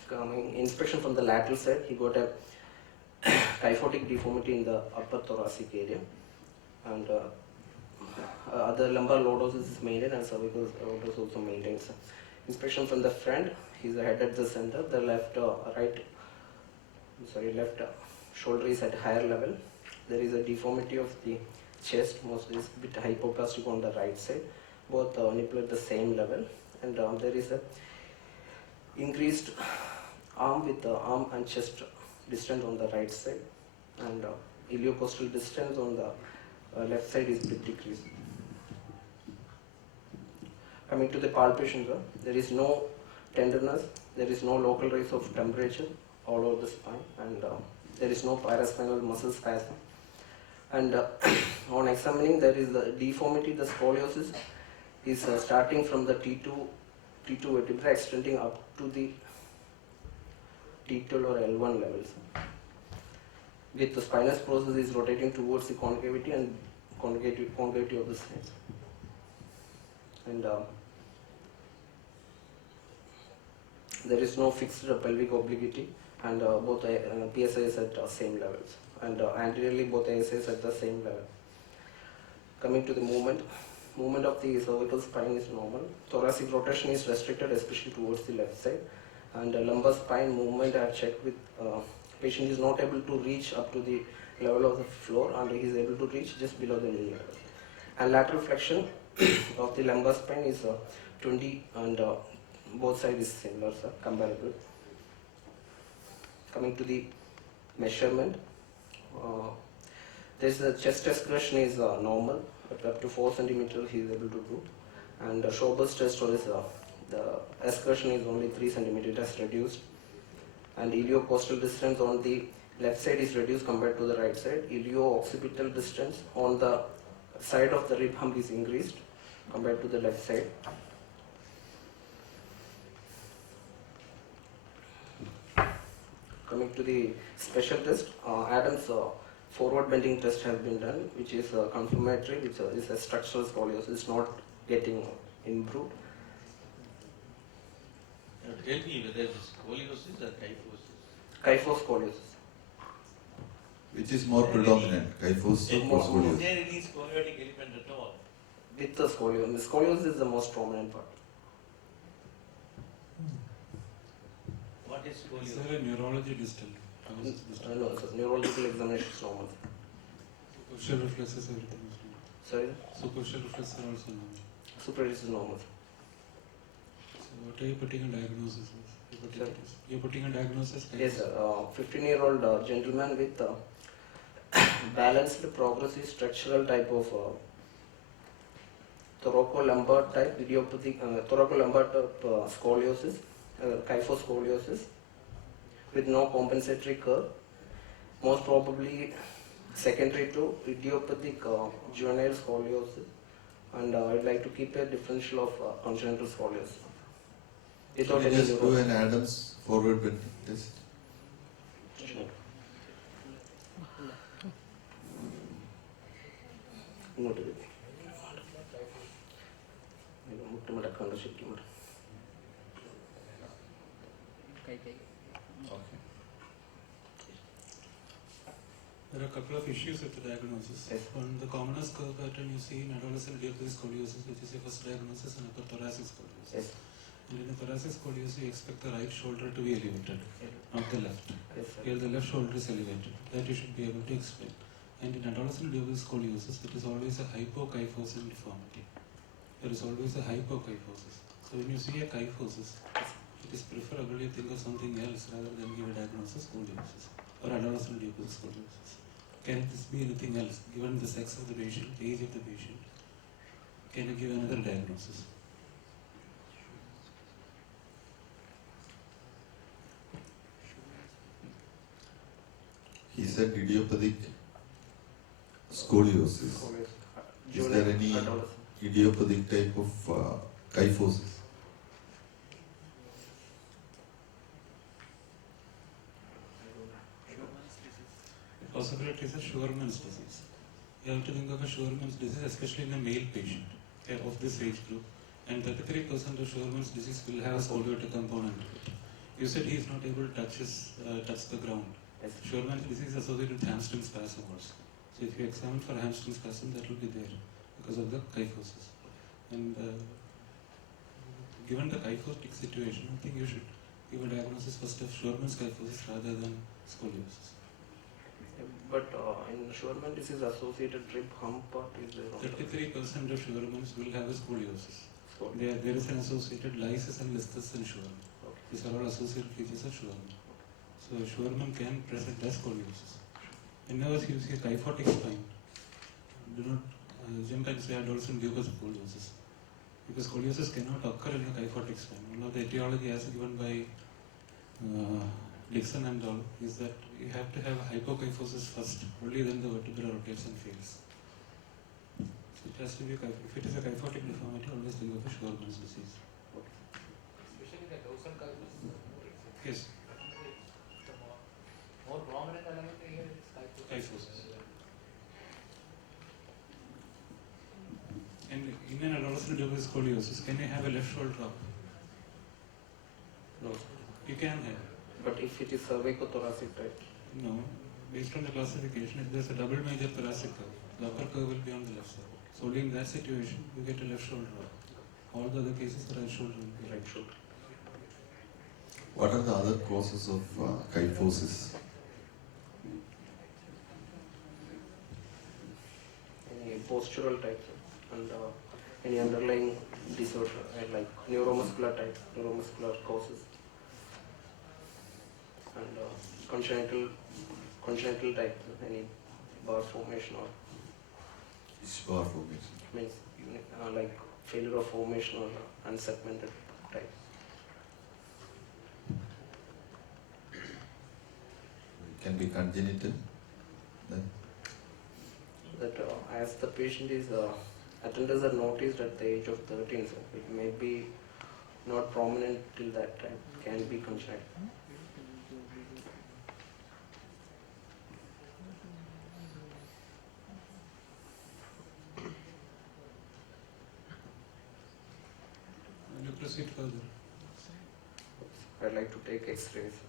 coming inspection from the lateral side, he got a kyphotic deformity in the upper thoracic area, and other lumbar lordosis is maintained, and cervical lordosis also maintained. Inspection from the front, his head at the center, the left shoulder is at higher level. There is a deformity of the chest, mostly is a bit hypoplastic on the right side. Both nipple at the same level, and there is a increased arm with the arm and chest distance on the right side, and iliocostal distance on the left side is a bit decreased. Coming to the palpation, sir, there is no tenderness, there is no local rise of temperature all over the spine, and there is no paraspinal muscle spasm. And on examining, there is the deformity, the scoliosis is starting from the T2 vertebra extending up to the T12 or L1 levels. With the spinous process is rotating towards the concavity and concavity of the sides. and there is no fixed pelvic obliquity, and both PSI is at same levels, and anteriorly both ASI is at the same level. Coming to the movement of the cervical spine is normal. Thoracic rotation is restricted, especially towards the left side, and lumbar spine movement I have checked with patient is not able to reach up to the level of the floor, and he is able to reach just below the knee level. And lateral flexion of the lumbar spine is 20, and both sides is similar, sir, comparable. Coming to the measurement, this chest excursion is normal, up to 4 centimeters he is able to do, and Schober's test is the excursion is only 3 centimeters, it has reduced, and iliocostal distance on the left side is reduced compared to the right side. Ilio-occipital distance on the side of the rib hump is increased compared to the left side. Coming to the special test, Adams forward bending test has been done, which is confirmatory, which is a structural scoliosis not getting improved. Now tell me whether it is scoliosis or kyphosis. Kyphoscoliosis. Which is more predominant, kyphosis or Is scoliosis? there any scoliotic element at all? With the scoliosis. The scoliosis is the most prominent part. What is Is scoliosis? there a neurology distal? No, sir. Neurological examination is normal. Superficial reflexes, everything is normal. Sorry? Superficial reflexes are also normal. Superficial is normal. So what are you putting a diagnosis as? You're putting a diagnosis? Yes, sir. 15-year-old gentleman with balanced progressive structural type of thoracolumbar type idiopathic thoracolumbar type scoliosis, kyphoscoliosis with no compensatory curve, most probably secondary to idiopathic juvenile scoliosis, and I'd like to keep a differential of congenital scoliosis. Without Can you any just do an Adams forward bending test? Noted it. ಮುಟ್ಟು shift ಮಾಡಿ. There are a couple of issues with the diagnosis. Yes. One, the commonest curve pattern you see in adolescent idiopathic scoliosis, which is your first diagnosis, and upper thoracic scoliosis. Yes. And in a thoracic scoliosis, you expect the right shoulder to be elevated, not the left. Yes, sir. Here, the left shoulder is elevated. That you should be able to explain. And in adolescent idiopathic scoliosis, it is always a hypokyphosis deformity. There is always a hypokyphosis. So when you see a kyphosis, it is preferable you think of something else rather than give a diagnosis scoliosis or adolescent idiopathic scoliosis. Can this be anything else? Given the sex of the patient, age of the patient, can you give another diagnosis? He said idiopathic scoliosis. Is there any idiopathic type of kyphosis? Possibility is a Scheuermann's disease. You have to think of a Scheuermann's disease, especially in a male patient of this age group. And 33% of Scheuermann's disease will have a scoliotic component to it. You said he is not able to touch the ground. Yes. Scheuermann's disease is associated with hamstring spasm also. So if you examine for hamstring spasm, that will be there because of the kyphosis. And given the kyphotic situation, I think you should give a diagnosis first of Scheuermann's kyphosis rather than scoliosis. But in Scheuermann disease associated rib hump part is there. 33% of Scheuermann's will have a scoliosis. There is an associated lysis and listus in Scheuermann. Okay. These are all associated features of Scheuermann. So Scheuermann can present as scoliosis. Whenever you see a kyphotic spine, do not jump and say adolescent give us scoliosis. Because scoliosis cannot occur in a kyphotic spine. One of the etiology as given by Dixon and all is that you have to have hypokyphosis first, only then the vertebra rotates and fails. So it has to be, if it is a kyphotic deformity, always think of a Scheuermann's disease. Especially the dorsal kyphosis. Yes. The more prominent element here is kyphosis. Kyphosis. And in an adolescent adolescent with scoliosis, can you have a left shoulder up? No. You can have. But if it is cervicothoracic type? No. Based on the classification, if there's a double major thoracic curve, the upper curve will be on the left side. So only in that situation, you get a left shoulder up. All the other cases, the right shoulder will be right shoulder. What are the other causes of kyphosis? Any postural type and any underlying disorder like neuromuscular type, neuromuscular causes, and congenital type, any bar formation or Which bar formation? means like failure of formation or unsegmented type. It can be congenital. Then That as the patient is attenders are noticed at the age of 13, so it may be not prominent till that time, can be congenital. Will you proceed further? I'd like to take X-rays.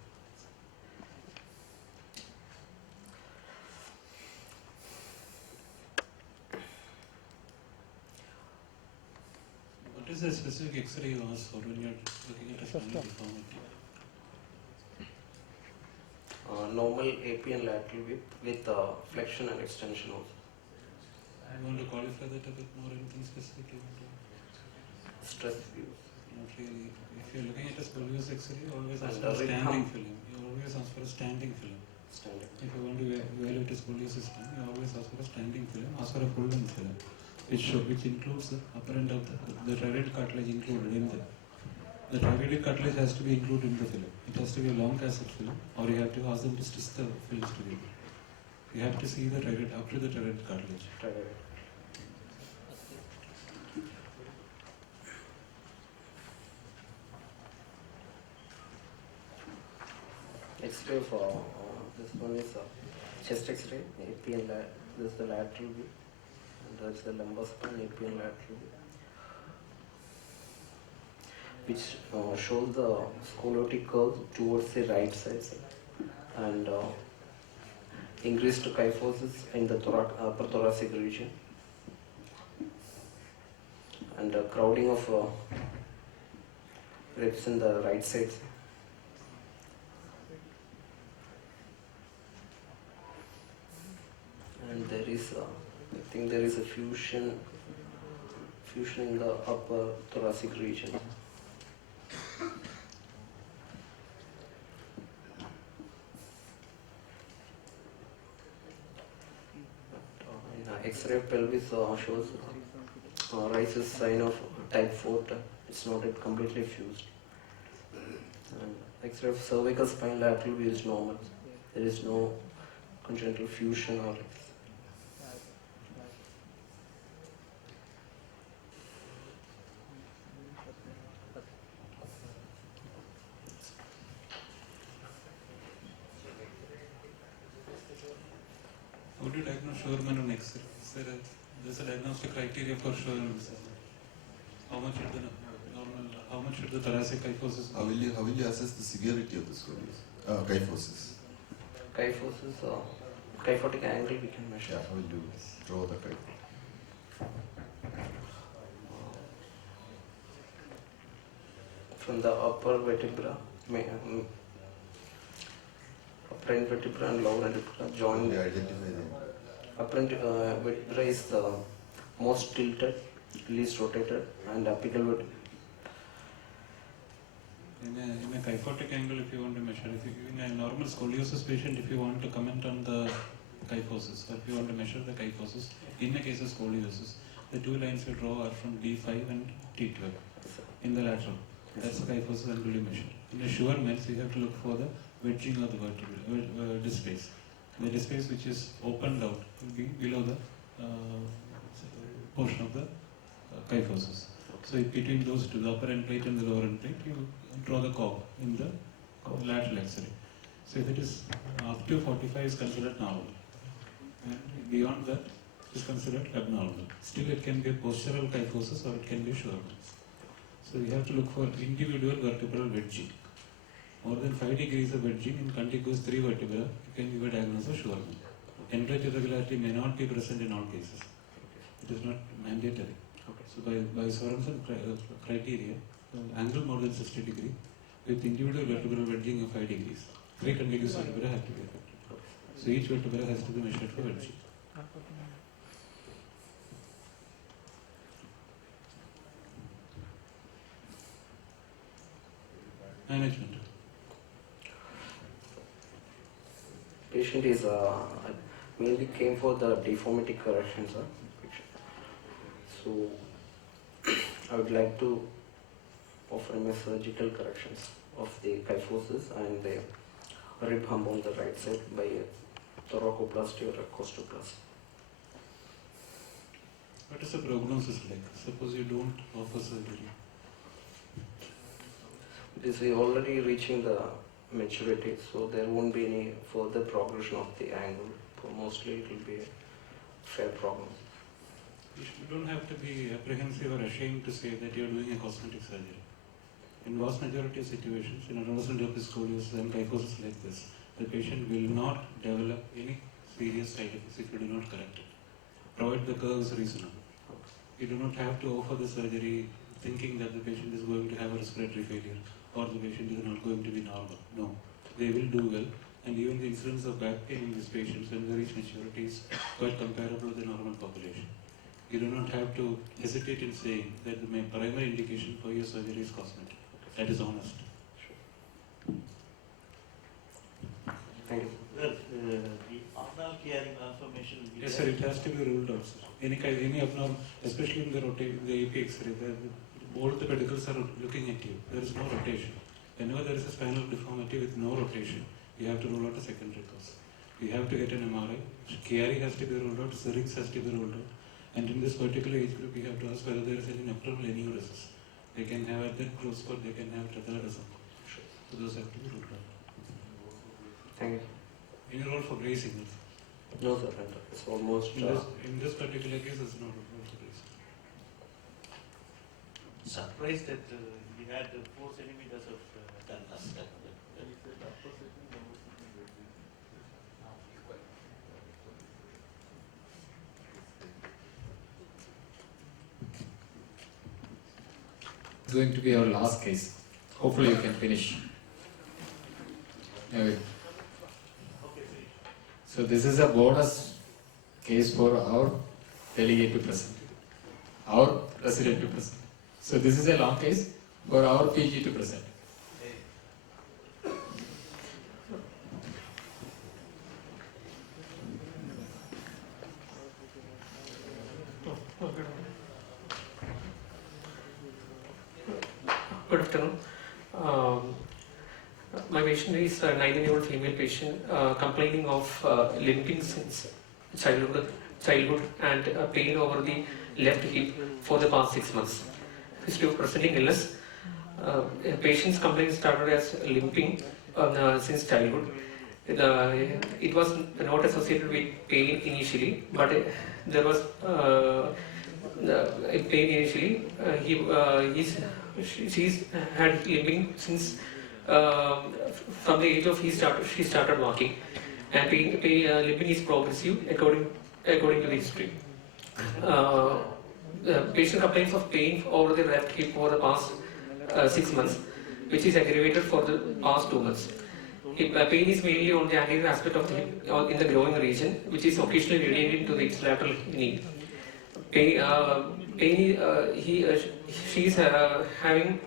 What is the specific X-ray you ask for when you're looking at a spinal deformity? Normal AP and lateral with flexion and extension also. You want to qualify that a bit more, anything specific you want to? Stress views. Not really. If you're looking at a scoliosis X-ray, you always ask And for a with standing hump. film. You always ask for a standing film. Standing. If you want to evaluate a scoliosis system, you always ask for a standing film, ask for a full length film, which includes the upper end of the thyroid cartilage included in the thyroid cartilage has to be included in the film. It has to be a long cassette film, or you have to ask them to stitch the films together. You have to see the thyroid up to the thyroid cartilage. X-ray for this one is chest X-ray, AP and this is the lateral view, and that's the lumbar spine, AP and lateral view, which shows the scoliotic curve towards the right side and increased kyphosis in the upper thoracic region and crowding of ribs in the right side. And there is, I think there is a fusion in the upper thoracic region. X-ray of pelvis shows rises sign of type 4. It's not yet completely fused. And X-ray of cervical spine lateral view is normal. There is no congenital fusion or How do you diagnose Scheuermann on X-ray? There's a diagnostic criteria for Scheuermann. How much should the thoracic kyphosis be? How will you assess the severity of the scoliosis? Kyphosis. Kyphotic angle we can measure. Yeah, how will you draw the kyphosis? From the upper vertebra, upper end vertebra and lower end vertebra joined. Upper end vertebra is the most tilted, least rotated, and apical vertebra. In a kyphotic angle, if you want to measure, in a normal scoliosis patient, if you want to comment on the kyphosis, or if you want to measure the kyphosis, in a case of scoliosis, the two lines you draw are from D5 and T12 in the lateral. That's the kyphosis angle you measure. In a Scheuermann, you have to look for the wedging of the vertebra, disc space. The disc space which is opened out will be below the portion of the kyphosis. So between those two, the upper end plate and the lower end plate, you draw the curve in the lateral X-ray. So if it is up to 45 is considered normal. And beyond that, is considered abnormal. Still, it can be a postural kyphosis or it can be Scheuermann's. So we have to look for individual vertebral wedging. More than 5 degrees of wedging in contiguous 3 vertebrae, you can give a diagnosis of Scheuermann. Enlarged irregularity may not be present in all cases. It is not mandatory. So by Sorensen criteria, angle more than 60 degrees with individual vertebral wedging of 5 degrees. 3 contiguous vertebrae have to be affected. So each vertebra has to be measured for wedging. Management. Patient is mainly came for the deformity correction, sir. So I would like to offer him a surgical corrections of the kyphosis and the rib hump on the right side by thoracoplasty or costoplasty. What is the prognosis like? Suppose you don't offer surgery. It is already reaching the maturity, so there won't be any further progression of the angle. So mostly it will be a fair prognosis. You don't have to be apprehensive or ashamed to say that you are doing a cosmetic surgery. In vast majority of situations, in adolescent scoliosis and kyphosis like this, the patient will not develop any serious side effects if you do not correct it, provided the curve is reasonable. You do not have to offer the surgery thinking that the patient is going to have a respiratory failure or the patient is not going to be normal. No, they will do well, and even the incidence of back pain in these patients when they reach maturity is quite comparable to the normal population. You do not have to hesitate in saying that the primary indication for your surgery is cosmetic. That is honest. Thank you. Well, the abnormal carrying malformation will be Yes, sir, it has to be ruled out, sir. Any abnormal, especially in the AP X-ray, both the pedicles are looking at you. There is no rotation. Whenever there is a spinal deformity with no rotation, you have to rule out a secondary cause. You have to get an MRI. Chiari has to be ruled out, syrinx has to be ruled out. And in this particular age group, we have to ask whether there is any nephromal aneurysm. They can have at that close spot, they can have tetherism. So those have to be ruled out. Thank you. Any role for bracing? No, sir. It's almost. In this particular case, it's not a role for bracing. Surprised that we had 4 centimeters of tunnels. It's going to be our last case. Hopefully you can finish. Okay. So this is a bonus case for our delegate to present, our resident to present. So this is a long case for our PG to present. Good afternoon. My patient is a 19-year-old female patient complaining of limping since childhood and pain over the left hip for the past 6 months. History of presenting illness. Patient's complaint started as limping since childhood. It was not associated with pain initially, but there was pain initially. She's had limping since from the age of she started walking, and limping is progressive according to the history. The patient complains of pain over the left hip for the past 6 months, which is aggravated for the past 2 months. Pain is mainly on the anterior aspect of the hip in the growing region, which is occasionally radiating to the lateral knee. She is having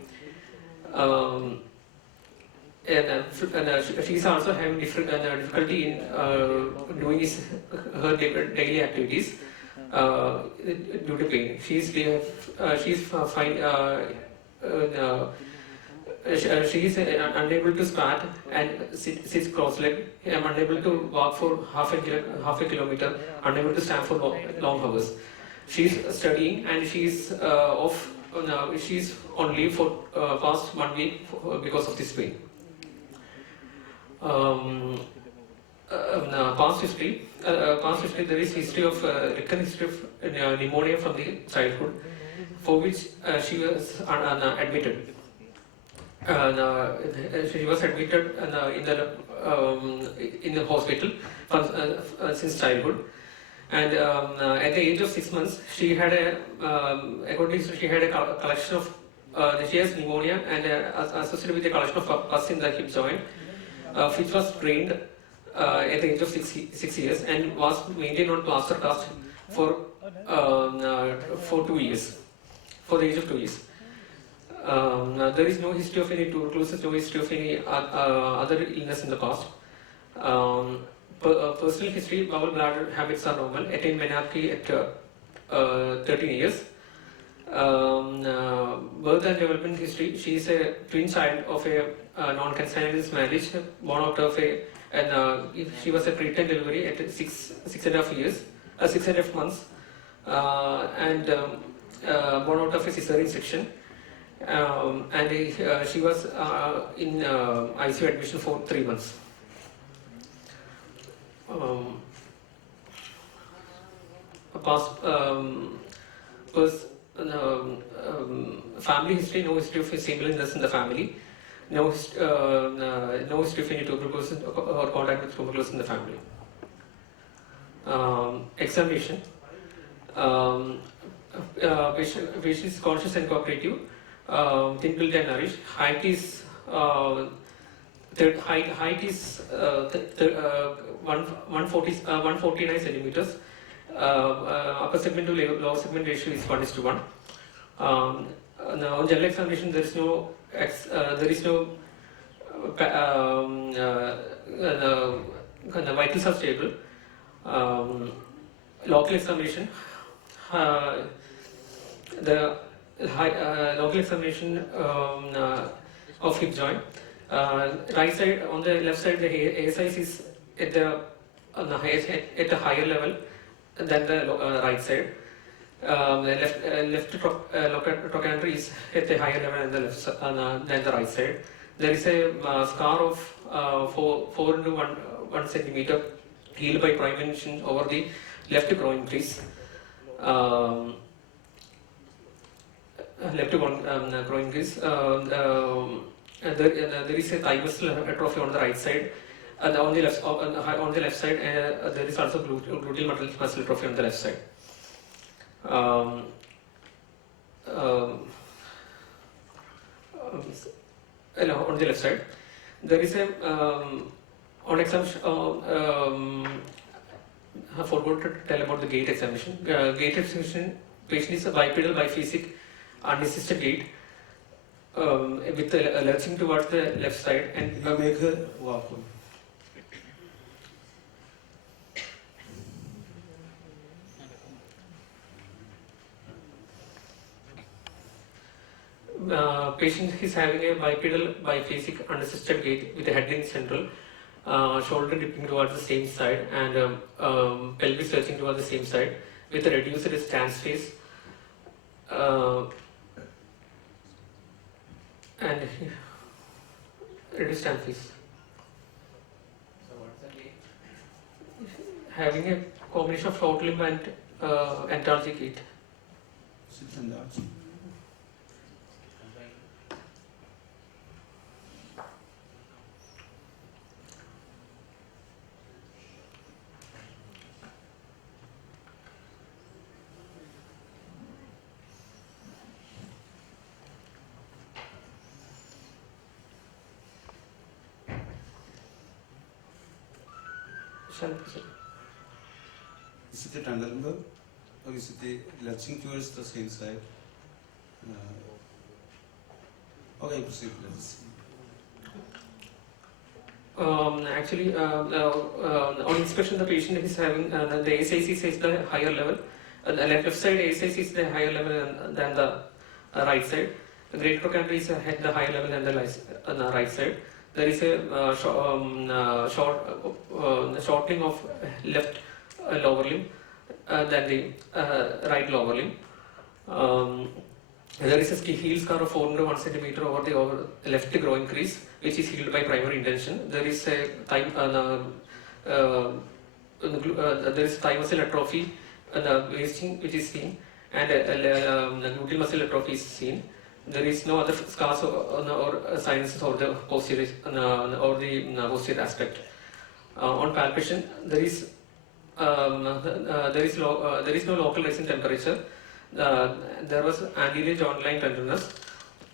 she is also having difficulty in doing her daily activities due to pain. She is unable to squat and sit cross-legged. I am unable to walk for half a kilometer. Unable to stand for long hours. She is studying and she is off. She is on leave for past 1 week because of this pain. past history. There is history of recurrent history of pneumonia from the childhood, for which she was admitted. She was admitted in the hospital since childhood, and at the age of 6 months, she had she had a collection of she has pneumonia and associated with a collection of pus in the hip joint, which was drained at the age of 6 years and was maintained on plaster cast for 2 years, for the age of 2 years. There is no history of any tuberculosis, no history of any other illness in the past. Personal history, bowel bladder habits are normal, attained menarche at 13 years. Birth and development history, she is a twin child of a non-consanguineous marriage, born out of she was a preterm delivery at 6.5 months, and born out of a cesarean section. And she was in ICU admission for 3 months. Family history, no history of a single illness in the family, no history of any tuberculosis or contact with tuberculosis in the family. Examination. Patient is conscious and cooperative, thin built and nourished. Height is 149 centimeters. Upper segment to lower segment ratio is 1:1. Now on general examination, there is no vitals are stable. Local examination, the local examination of hip joint. Right side, on the left side, the ASI is at a higher level than the right side. Left trochanter is at a higher level than the right side. There is a scar of 4 into 1 centimeter healed by primation over the left groin crease. Left groin crease. There is a thigh muscle atrophy on the right side. And on the left side, there is also gluteal muscle atrophy on the left side. On the left side, there is a on examination. I forgot to tell about the gait examination. Gait examination, patient is a bipedal, biphasic, unassisted gait with lurching towards the left side and make her walk. Patient is having a bipedal, biphasic, unassisted gait with the head in central, shoulder dipping towards the same side, and pelvis lurching towards the same side with a reduced stance face. And reduced stance face. So what's the gait? Having a combination of short limb and antalgic gait. Sit on that. Is it a Trivandrum or is it lurching towards the same side? Okay, proceed. Actually, on inspection, the patient is having the ASIC is the higher level. The left side ASIC is the higher level than the right side. The great trochanter is at the higher level than the right side. There is a shortening of left lower limb than the right lower limb. There is a heel scar of 4 into 1 centimeter over the left groin crease, which is healed by primary intention. There is a there is thigh muscle atrophy, wasting which is seen, and gluteal muscle atrophy is seen. There is no other scars or signs or the posterior or the posterior aspect. On palpation, there is no local rise in temperature. There was anterior joint line tenderness.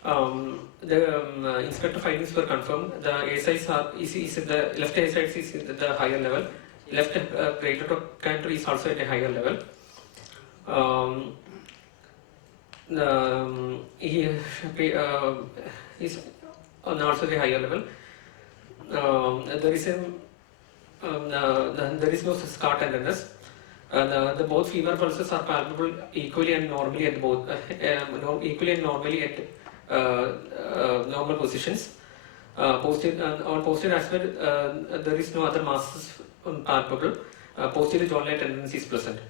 The inspector findings were confirmed. The A size is the left A size is at the higher level. Left greater trochanter is also at a higher level. He is on also the higher level. There is no scar tenderness. The both femur pulses are palpable equally and normally at both normally at normal positions. On posterior aspect, there is no other masses palpable. Posterior joint line tendency is present.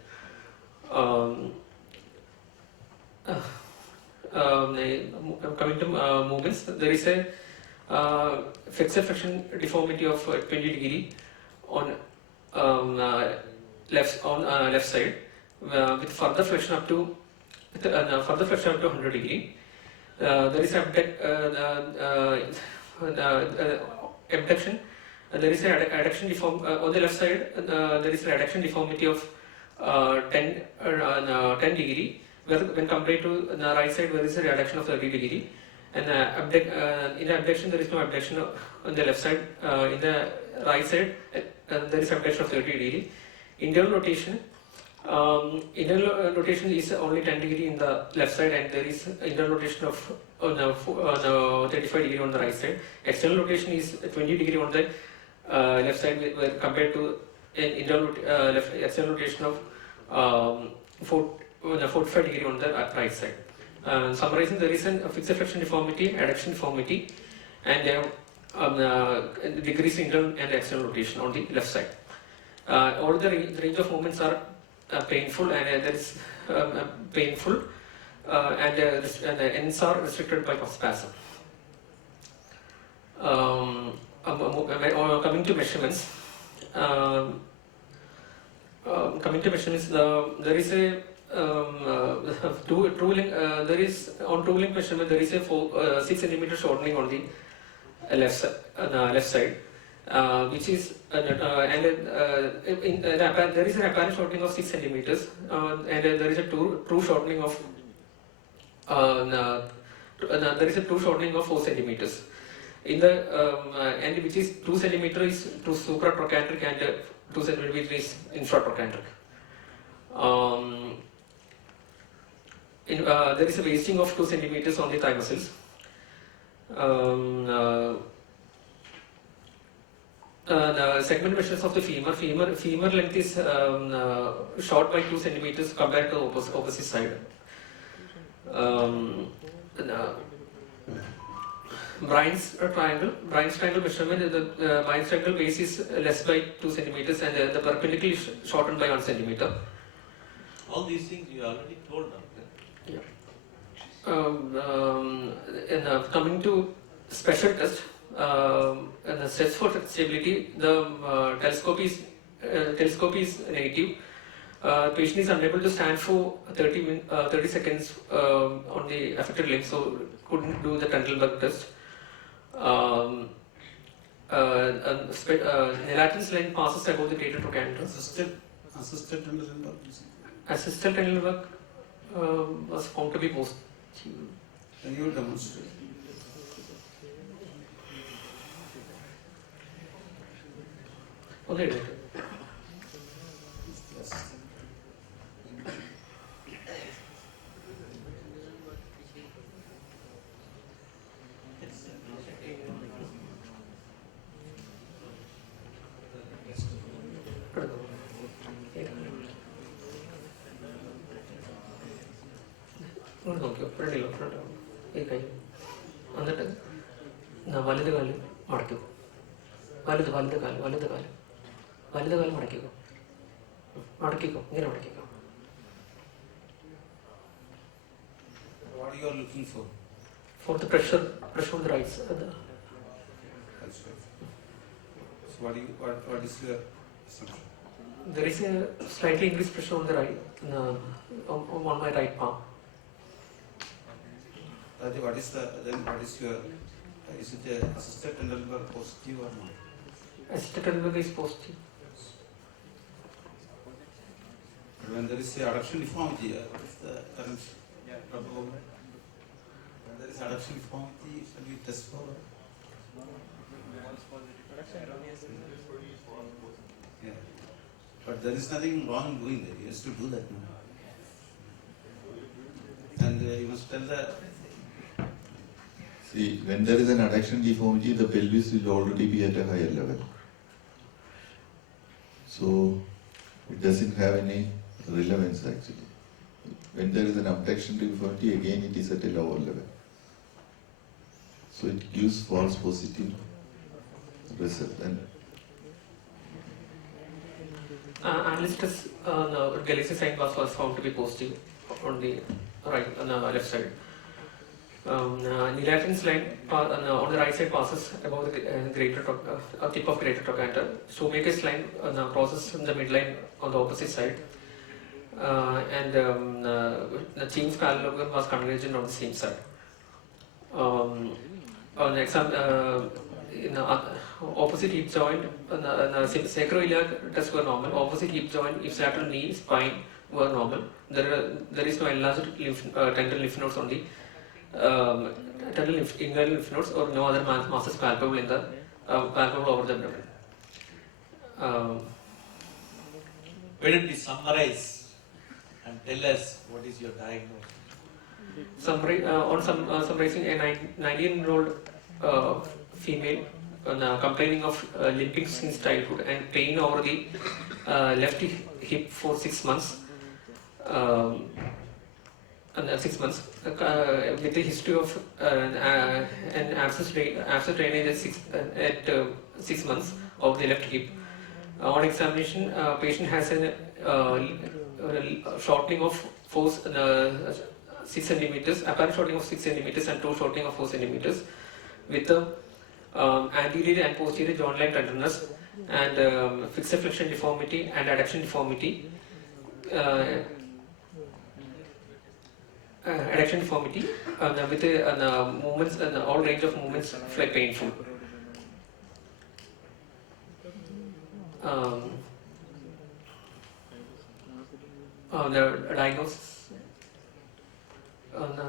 Coming to movements, there is a flexor flexion deformity of 20 degree on left side, with further flexion up to 100 degree. There is abduction. There is an adduction deform on the left side. There is an adduction deformity of 10 degree. When compared to the right side, there is a reduction of 30 degree. And in the abduction, there is no abduction on the left side. In the right side, there is abduction of 30 degree. Internal rotation is only 10 degree in the left side, and there is internal rotation of 35 degree on the right side. External rotation is 20 degree on the left side, compared to an external rotation of 45 degree on the right side. Summarizing, there is a fixed flexion deformity, adduction deformity, and decreased internal and external rotation on the left side. All the range of movements are painful, and there is painful, and the ends are restricted by spasm. Coming to measurements. There is a there is on true link measurement, there is a 6 cm shortening on the left side, which is there is an apparent shortening of 6 cm, and there is a true shortening of 4 cm. In the and which is 2 cm is to supratrochanteric and 2 cm is infratrochanteric. There is a wasting of 2 cm on the thigh muscles. The segment measures of the femur length is short by 2 cm compared to the opposite side. Brine's triangle measurement, the Brine's triangle base is less by 2 cm, and the perpendicular is shortened by 1 cm. All these things you already told now. Coming to special test, and the test for stability, the telescope is negative. Patient is unable to stand for 30 seconds on the affected limb, so couldn't do the Trendelenburg test. Nelatin's line passes above the greater trochanter. Assisted Trendelenburg. Assisted Trendelenburg was found to be positive. Can you demonstrate? Okay. എന്നിട്ട് വലത് കാല് മടക്കുക, വലത് കാല് മടക്കിക്കോ, ഇങ്ങനെ മടക്കിക്കോ. What you are looking for? For the pressure on the right side. So what is your assumption? There is a slightly increased pressure on the right, on my right palm. Raja, what is your, is it a assisted tendon lumbar positive or not? Assisted tendon lumbar is positive. But when there is a adduction deformity, what is the current problem? When there is adduction deformity, shall we test for? Yeah. But there is nothing wrong doing that. You have to do that now. And you must tell the. See, when there is an adduction deformity, the pelvis will already be at a higher level. So, it doesn't have any relevance actually. When there is an abduction deformity, again it is at a lower level. So it gives false positive result. And Analyst test, Galaxy sign was found to be positive on the right, on the left side. Nilatin's line on the right side passes above the tip of greater trochanter. Shoemaker's line crosses in the midline on the opposite side. And the Chin's parallelogram was convergent on the same side. On in opposite hip joint, sacroiliac tests were normal. Opposite hip joint, ipsilateral knee, spine were normal. There is no enlarged tendon lymph nodes on the internal lymph nodes, or no other masses palpable in the palpable over the abdomen. Why don't you summarize and tell us what is your diagnosis? Summarizing a 19-year-old female complaining of limping since childhood and pain over the left hip for 6 months. 6 months with a history of an abscess drainage at 6 months of the left hip. On examination, patient has a shortening of 6 centimeters, apparent shortening of 6 centimeters and toe shortening of 4 centimeters, with anterior and posterior joint line tenderness and fixed flexion deformity and adduction deformity. Adduction deformity with movements and all range of movements like painful. The diagnosis,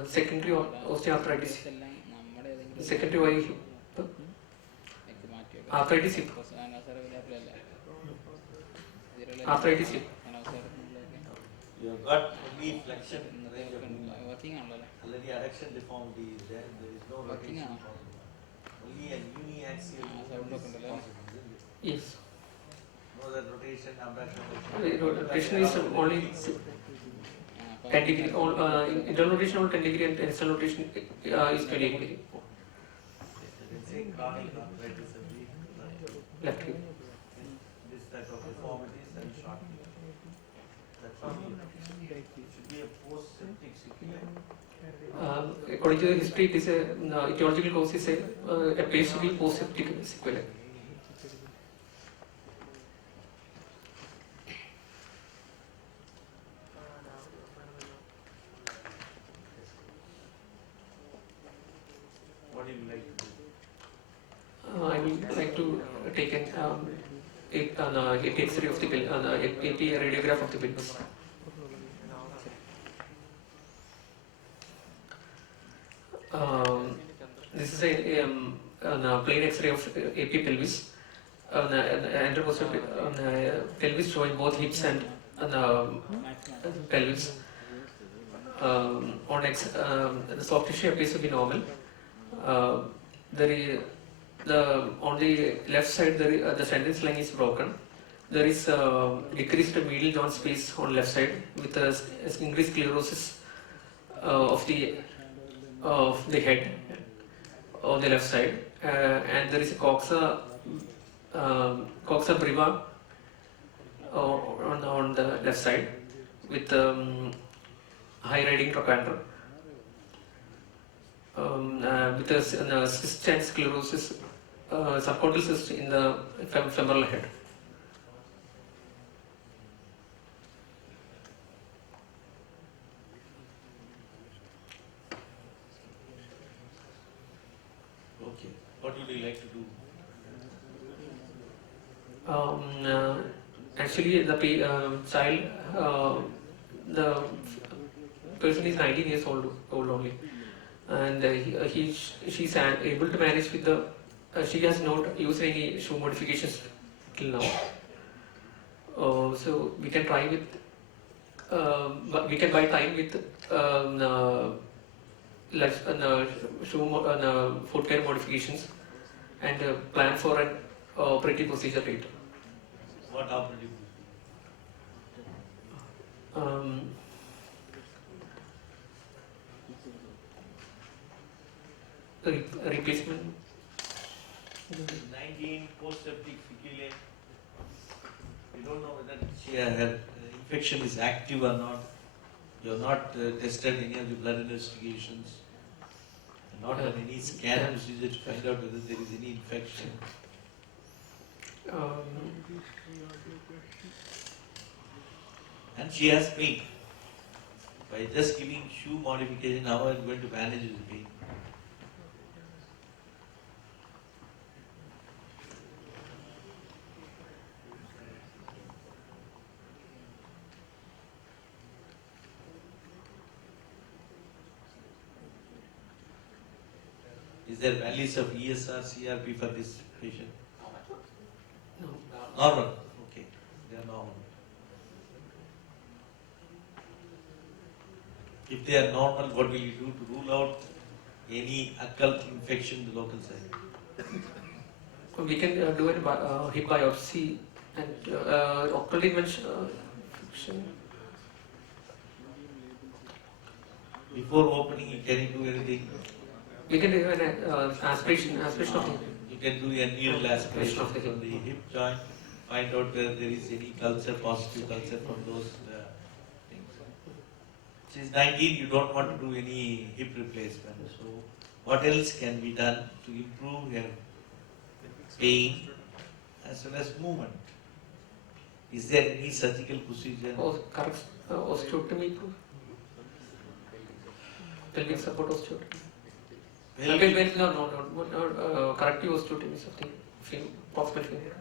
secondary osteoarthritis, secondary arthritis hip, arthritis hip. You have got only flexion range of movement. Already adduction deformity is there. There is no rotation possible. Only a uniaxial movement is possible, isn't it? Yes. No other rotation, abduction. Rotation is only 10 degree. Internal rotation only 10 degree and external rotation is 20 degree. You can say chronic arthritis of the Left hip. this type of deformities and shortening. That's all. It should be a post-septic sequelae. According to the history, it is a etiological cause is appears to be post-septic sequelae. What do you like to do? I would like to take an X-ray of the radiograph of the pelvis. This is a plain X-ray of AP pelvis. Pelvis showing both hips and pelvis. The soft tissue appears to be normal. On the left side, the sentence line is broken. There is decreased medial joint space on left side with increased sclerosis of the head on the left side, and there is a coxa breva on the left side with high riding trochanter. With a cyst and sclerosis, subchondral cyst in the femoral head. Okay. What would you like to do? Actually, the child, the person is 19 years old only, and she's able to manage with the. She has not used any shoe modifications till now. So we can try with. But we can buy time with foot care modifications and plan for an operative procedure later. What operative? Replacement. 19 post-septic feculae. You don't know whether her infection is active or not. You have not tested any of the blood investigations. Not done any scan procedure to find out whether there is any infection. And she has pain. By just giving shoe modification, how are you going to manage the pain? Is there values of ESR, CRP for this patient? No. Normal. Okay, they are normal. If they are normal, what will you do to rule out any occult infection in the local site? We can do a hip biopsy and occult infection. Before opening, can you do anything? We can do an aspiration of the. You can do a neural aspiration of the hip joint, find out whether there is any culture, positive culture from those things. Since 19, you don't want to do any hip replacement. So, what else can be done to improve her pain as well as movement? Is there any surgical procedure? Osteotomy. Pelvic support osteotomy. No, corrective osteotomy is something. Proximal finger.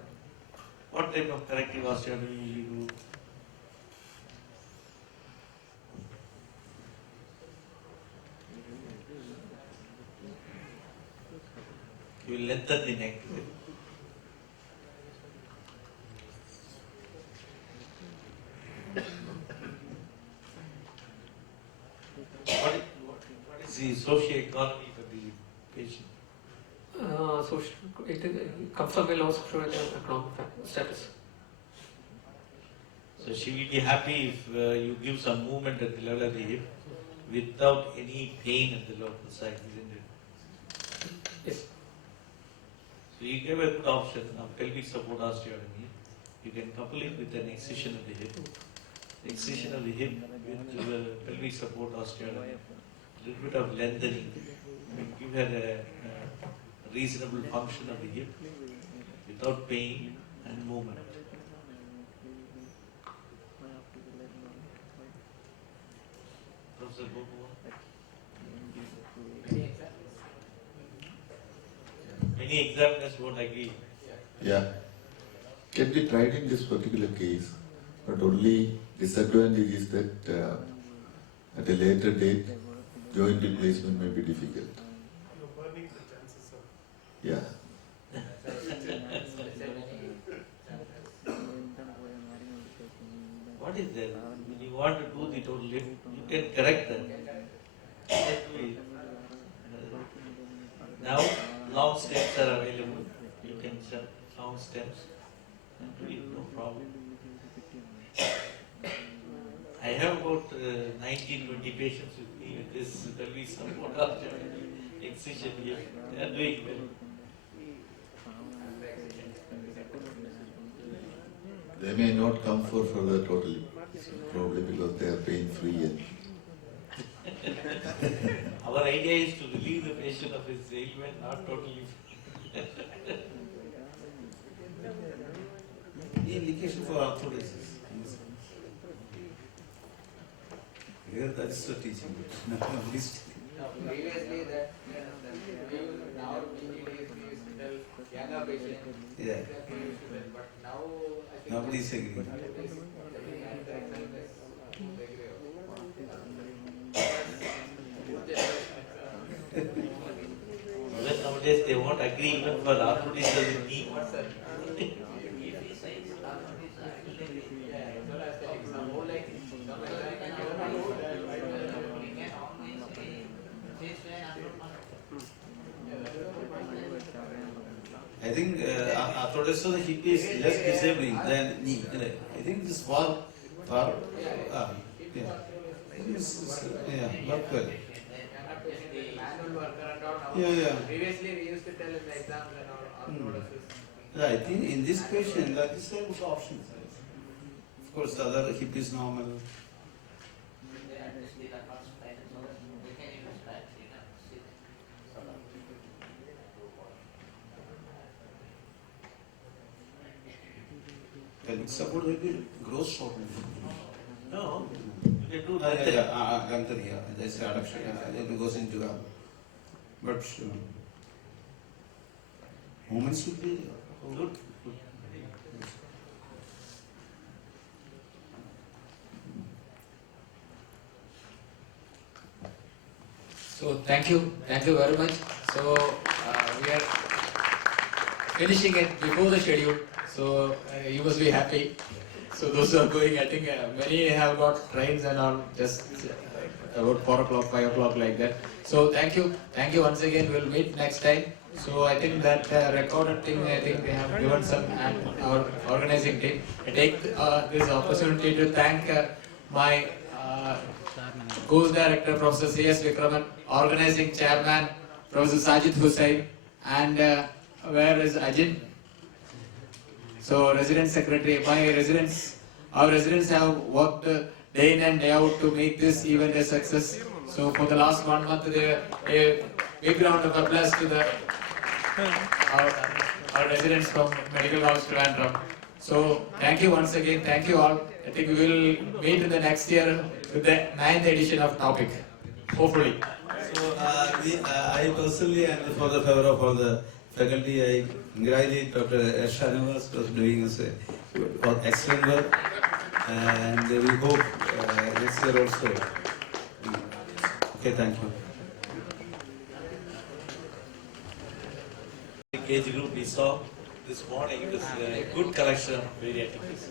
What type of corrective osteotomy you do? You will lengthen the neck. What is the socio-economy for the patient? It comes from a low economic status. So she will be happy if you give some movement at the level of the hip without any pain at the local site, isn't it? Yes. So you gave a good option of pelvic support osteotomy. You can couple it with an excision of the hip. Excision of the hip with pelvic support osteotomy. A little bit of lengthening will give her a reasonable function of the hip without pain and movement. Professor Bhopal? Many examiners won't agree. Yeah. Can be tried in this particular case, but only disadvantage is that at a later date, joint replacement may be difficult. You're burning the chances of. Yeah. What is there? When you want to do the total lift, you can correct them. Just do it. Now, long stems are available. You can set long stems and do it, no problem. I have about 19-20 patients with me with this pelvic support excision here. They are doing well. They may not come for further total, probably because they are pain-free and Our idea is to relieve the patient of his ailment, not totally. The indication for arthrodesis. Here that is the teaching. Previously that we now being Yeah. But now I think Nobody is agreeing. Nowadays they won't agree even for arthritis of the knee. I think arthritis of the hip is less disabling than knee. I think this far, yeah. Work well. Yeah. Previously we used to tell in the exams and all Yeah, I think in this patient that is a good option. Of course, the other hip is normal. Pelvic support will be gross shortening. No, you can do Gantari, there's adaptation, it goes into that. But movements should be good. So thank you very much. So we are finishing it before the schedule. So you must be happy. So those who are going, I think many have got trains and all just about 4 o'clock, 5 o'clock like that. So thank you once again. We'll meet next time. So I think that recorded thing, I think they have given some our organizing team. I take this opportunity to thank my course director, Professor C.S. Vikraman, organizing chairman, Professor Sajid Hussain, and where is Ajin? So resident secretary, our residents have worked day in and day out to make this event a success. So for the last 1 month, a big round of applause to our residents from Medical House Trivandrum. So thank you once again, thank you all. I think we will meet in the next year with the 9th edition of Topic, hopefully. So I personally, and for the favor of all the faculty, I congratulate Dr. Shanavas for doing this excellent work, and we hope this year also. Okay, thank you. age group we saw this morning, it was a good collection of pediatric cases.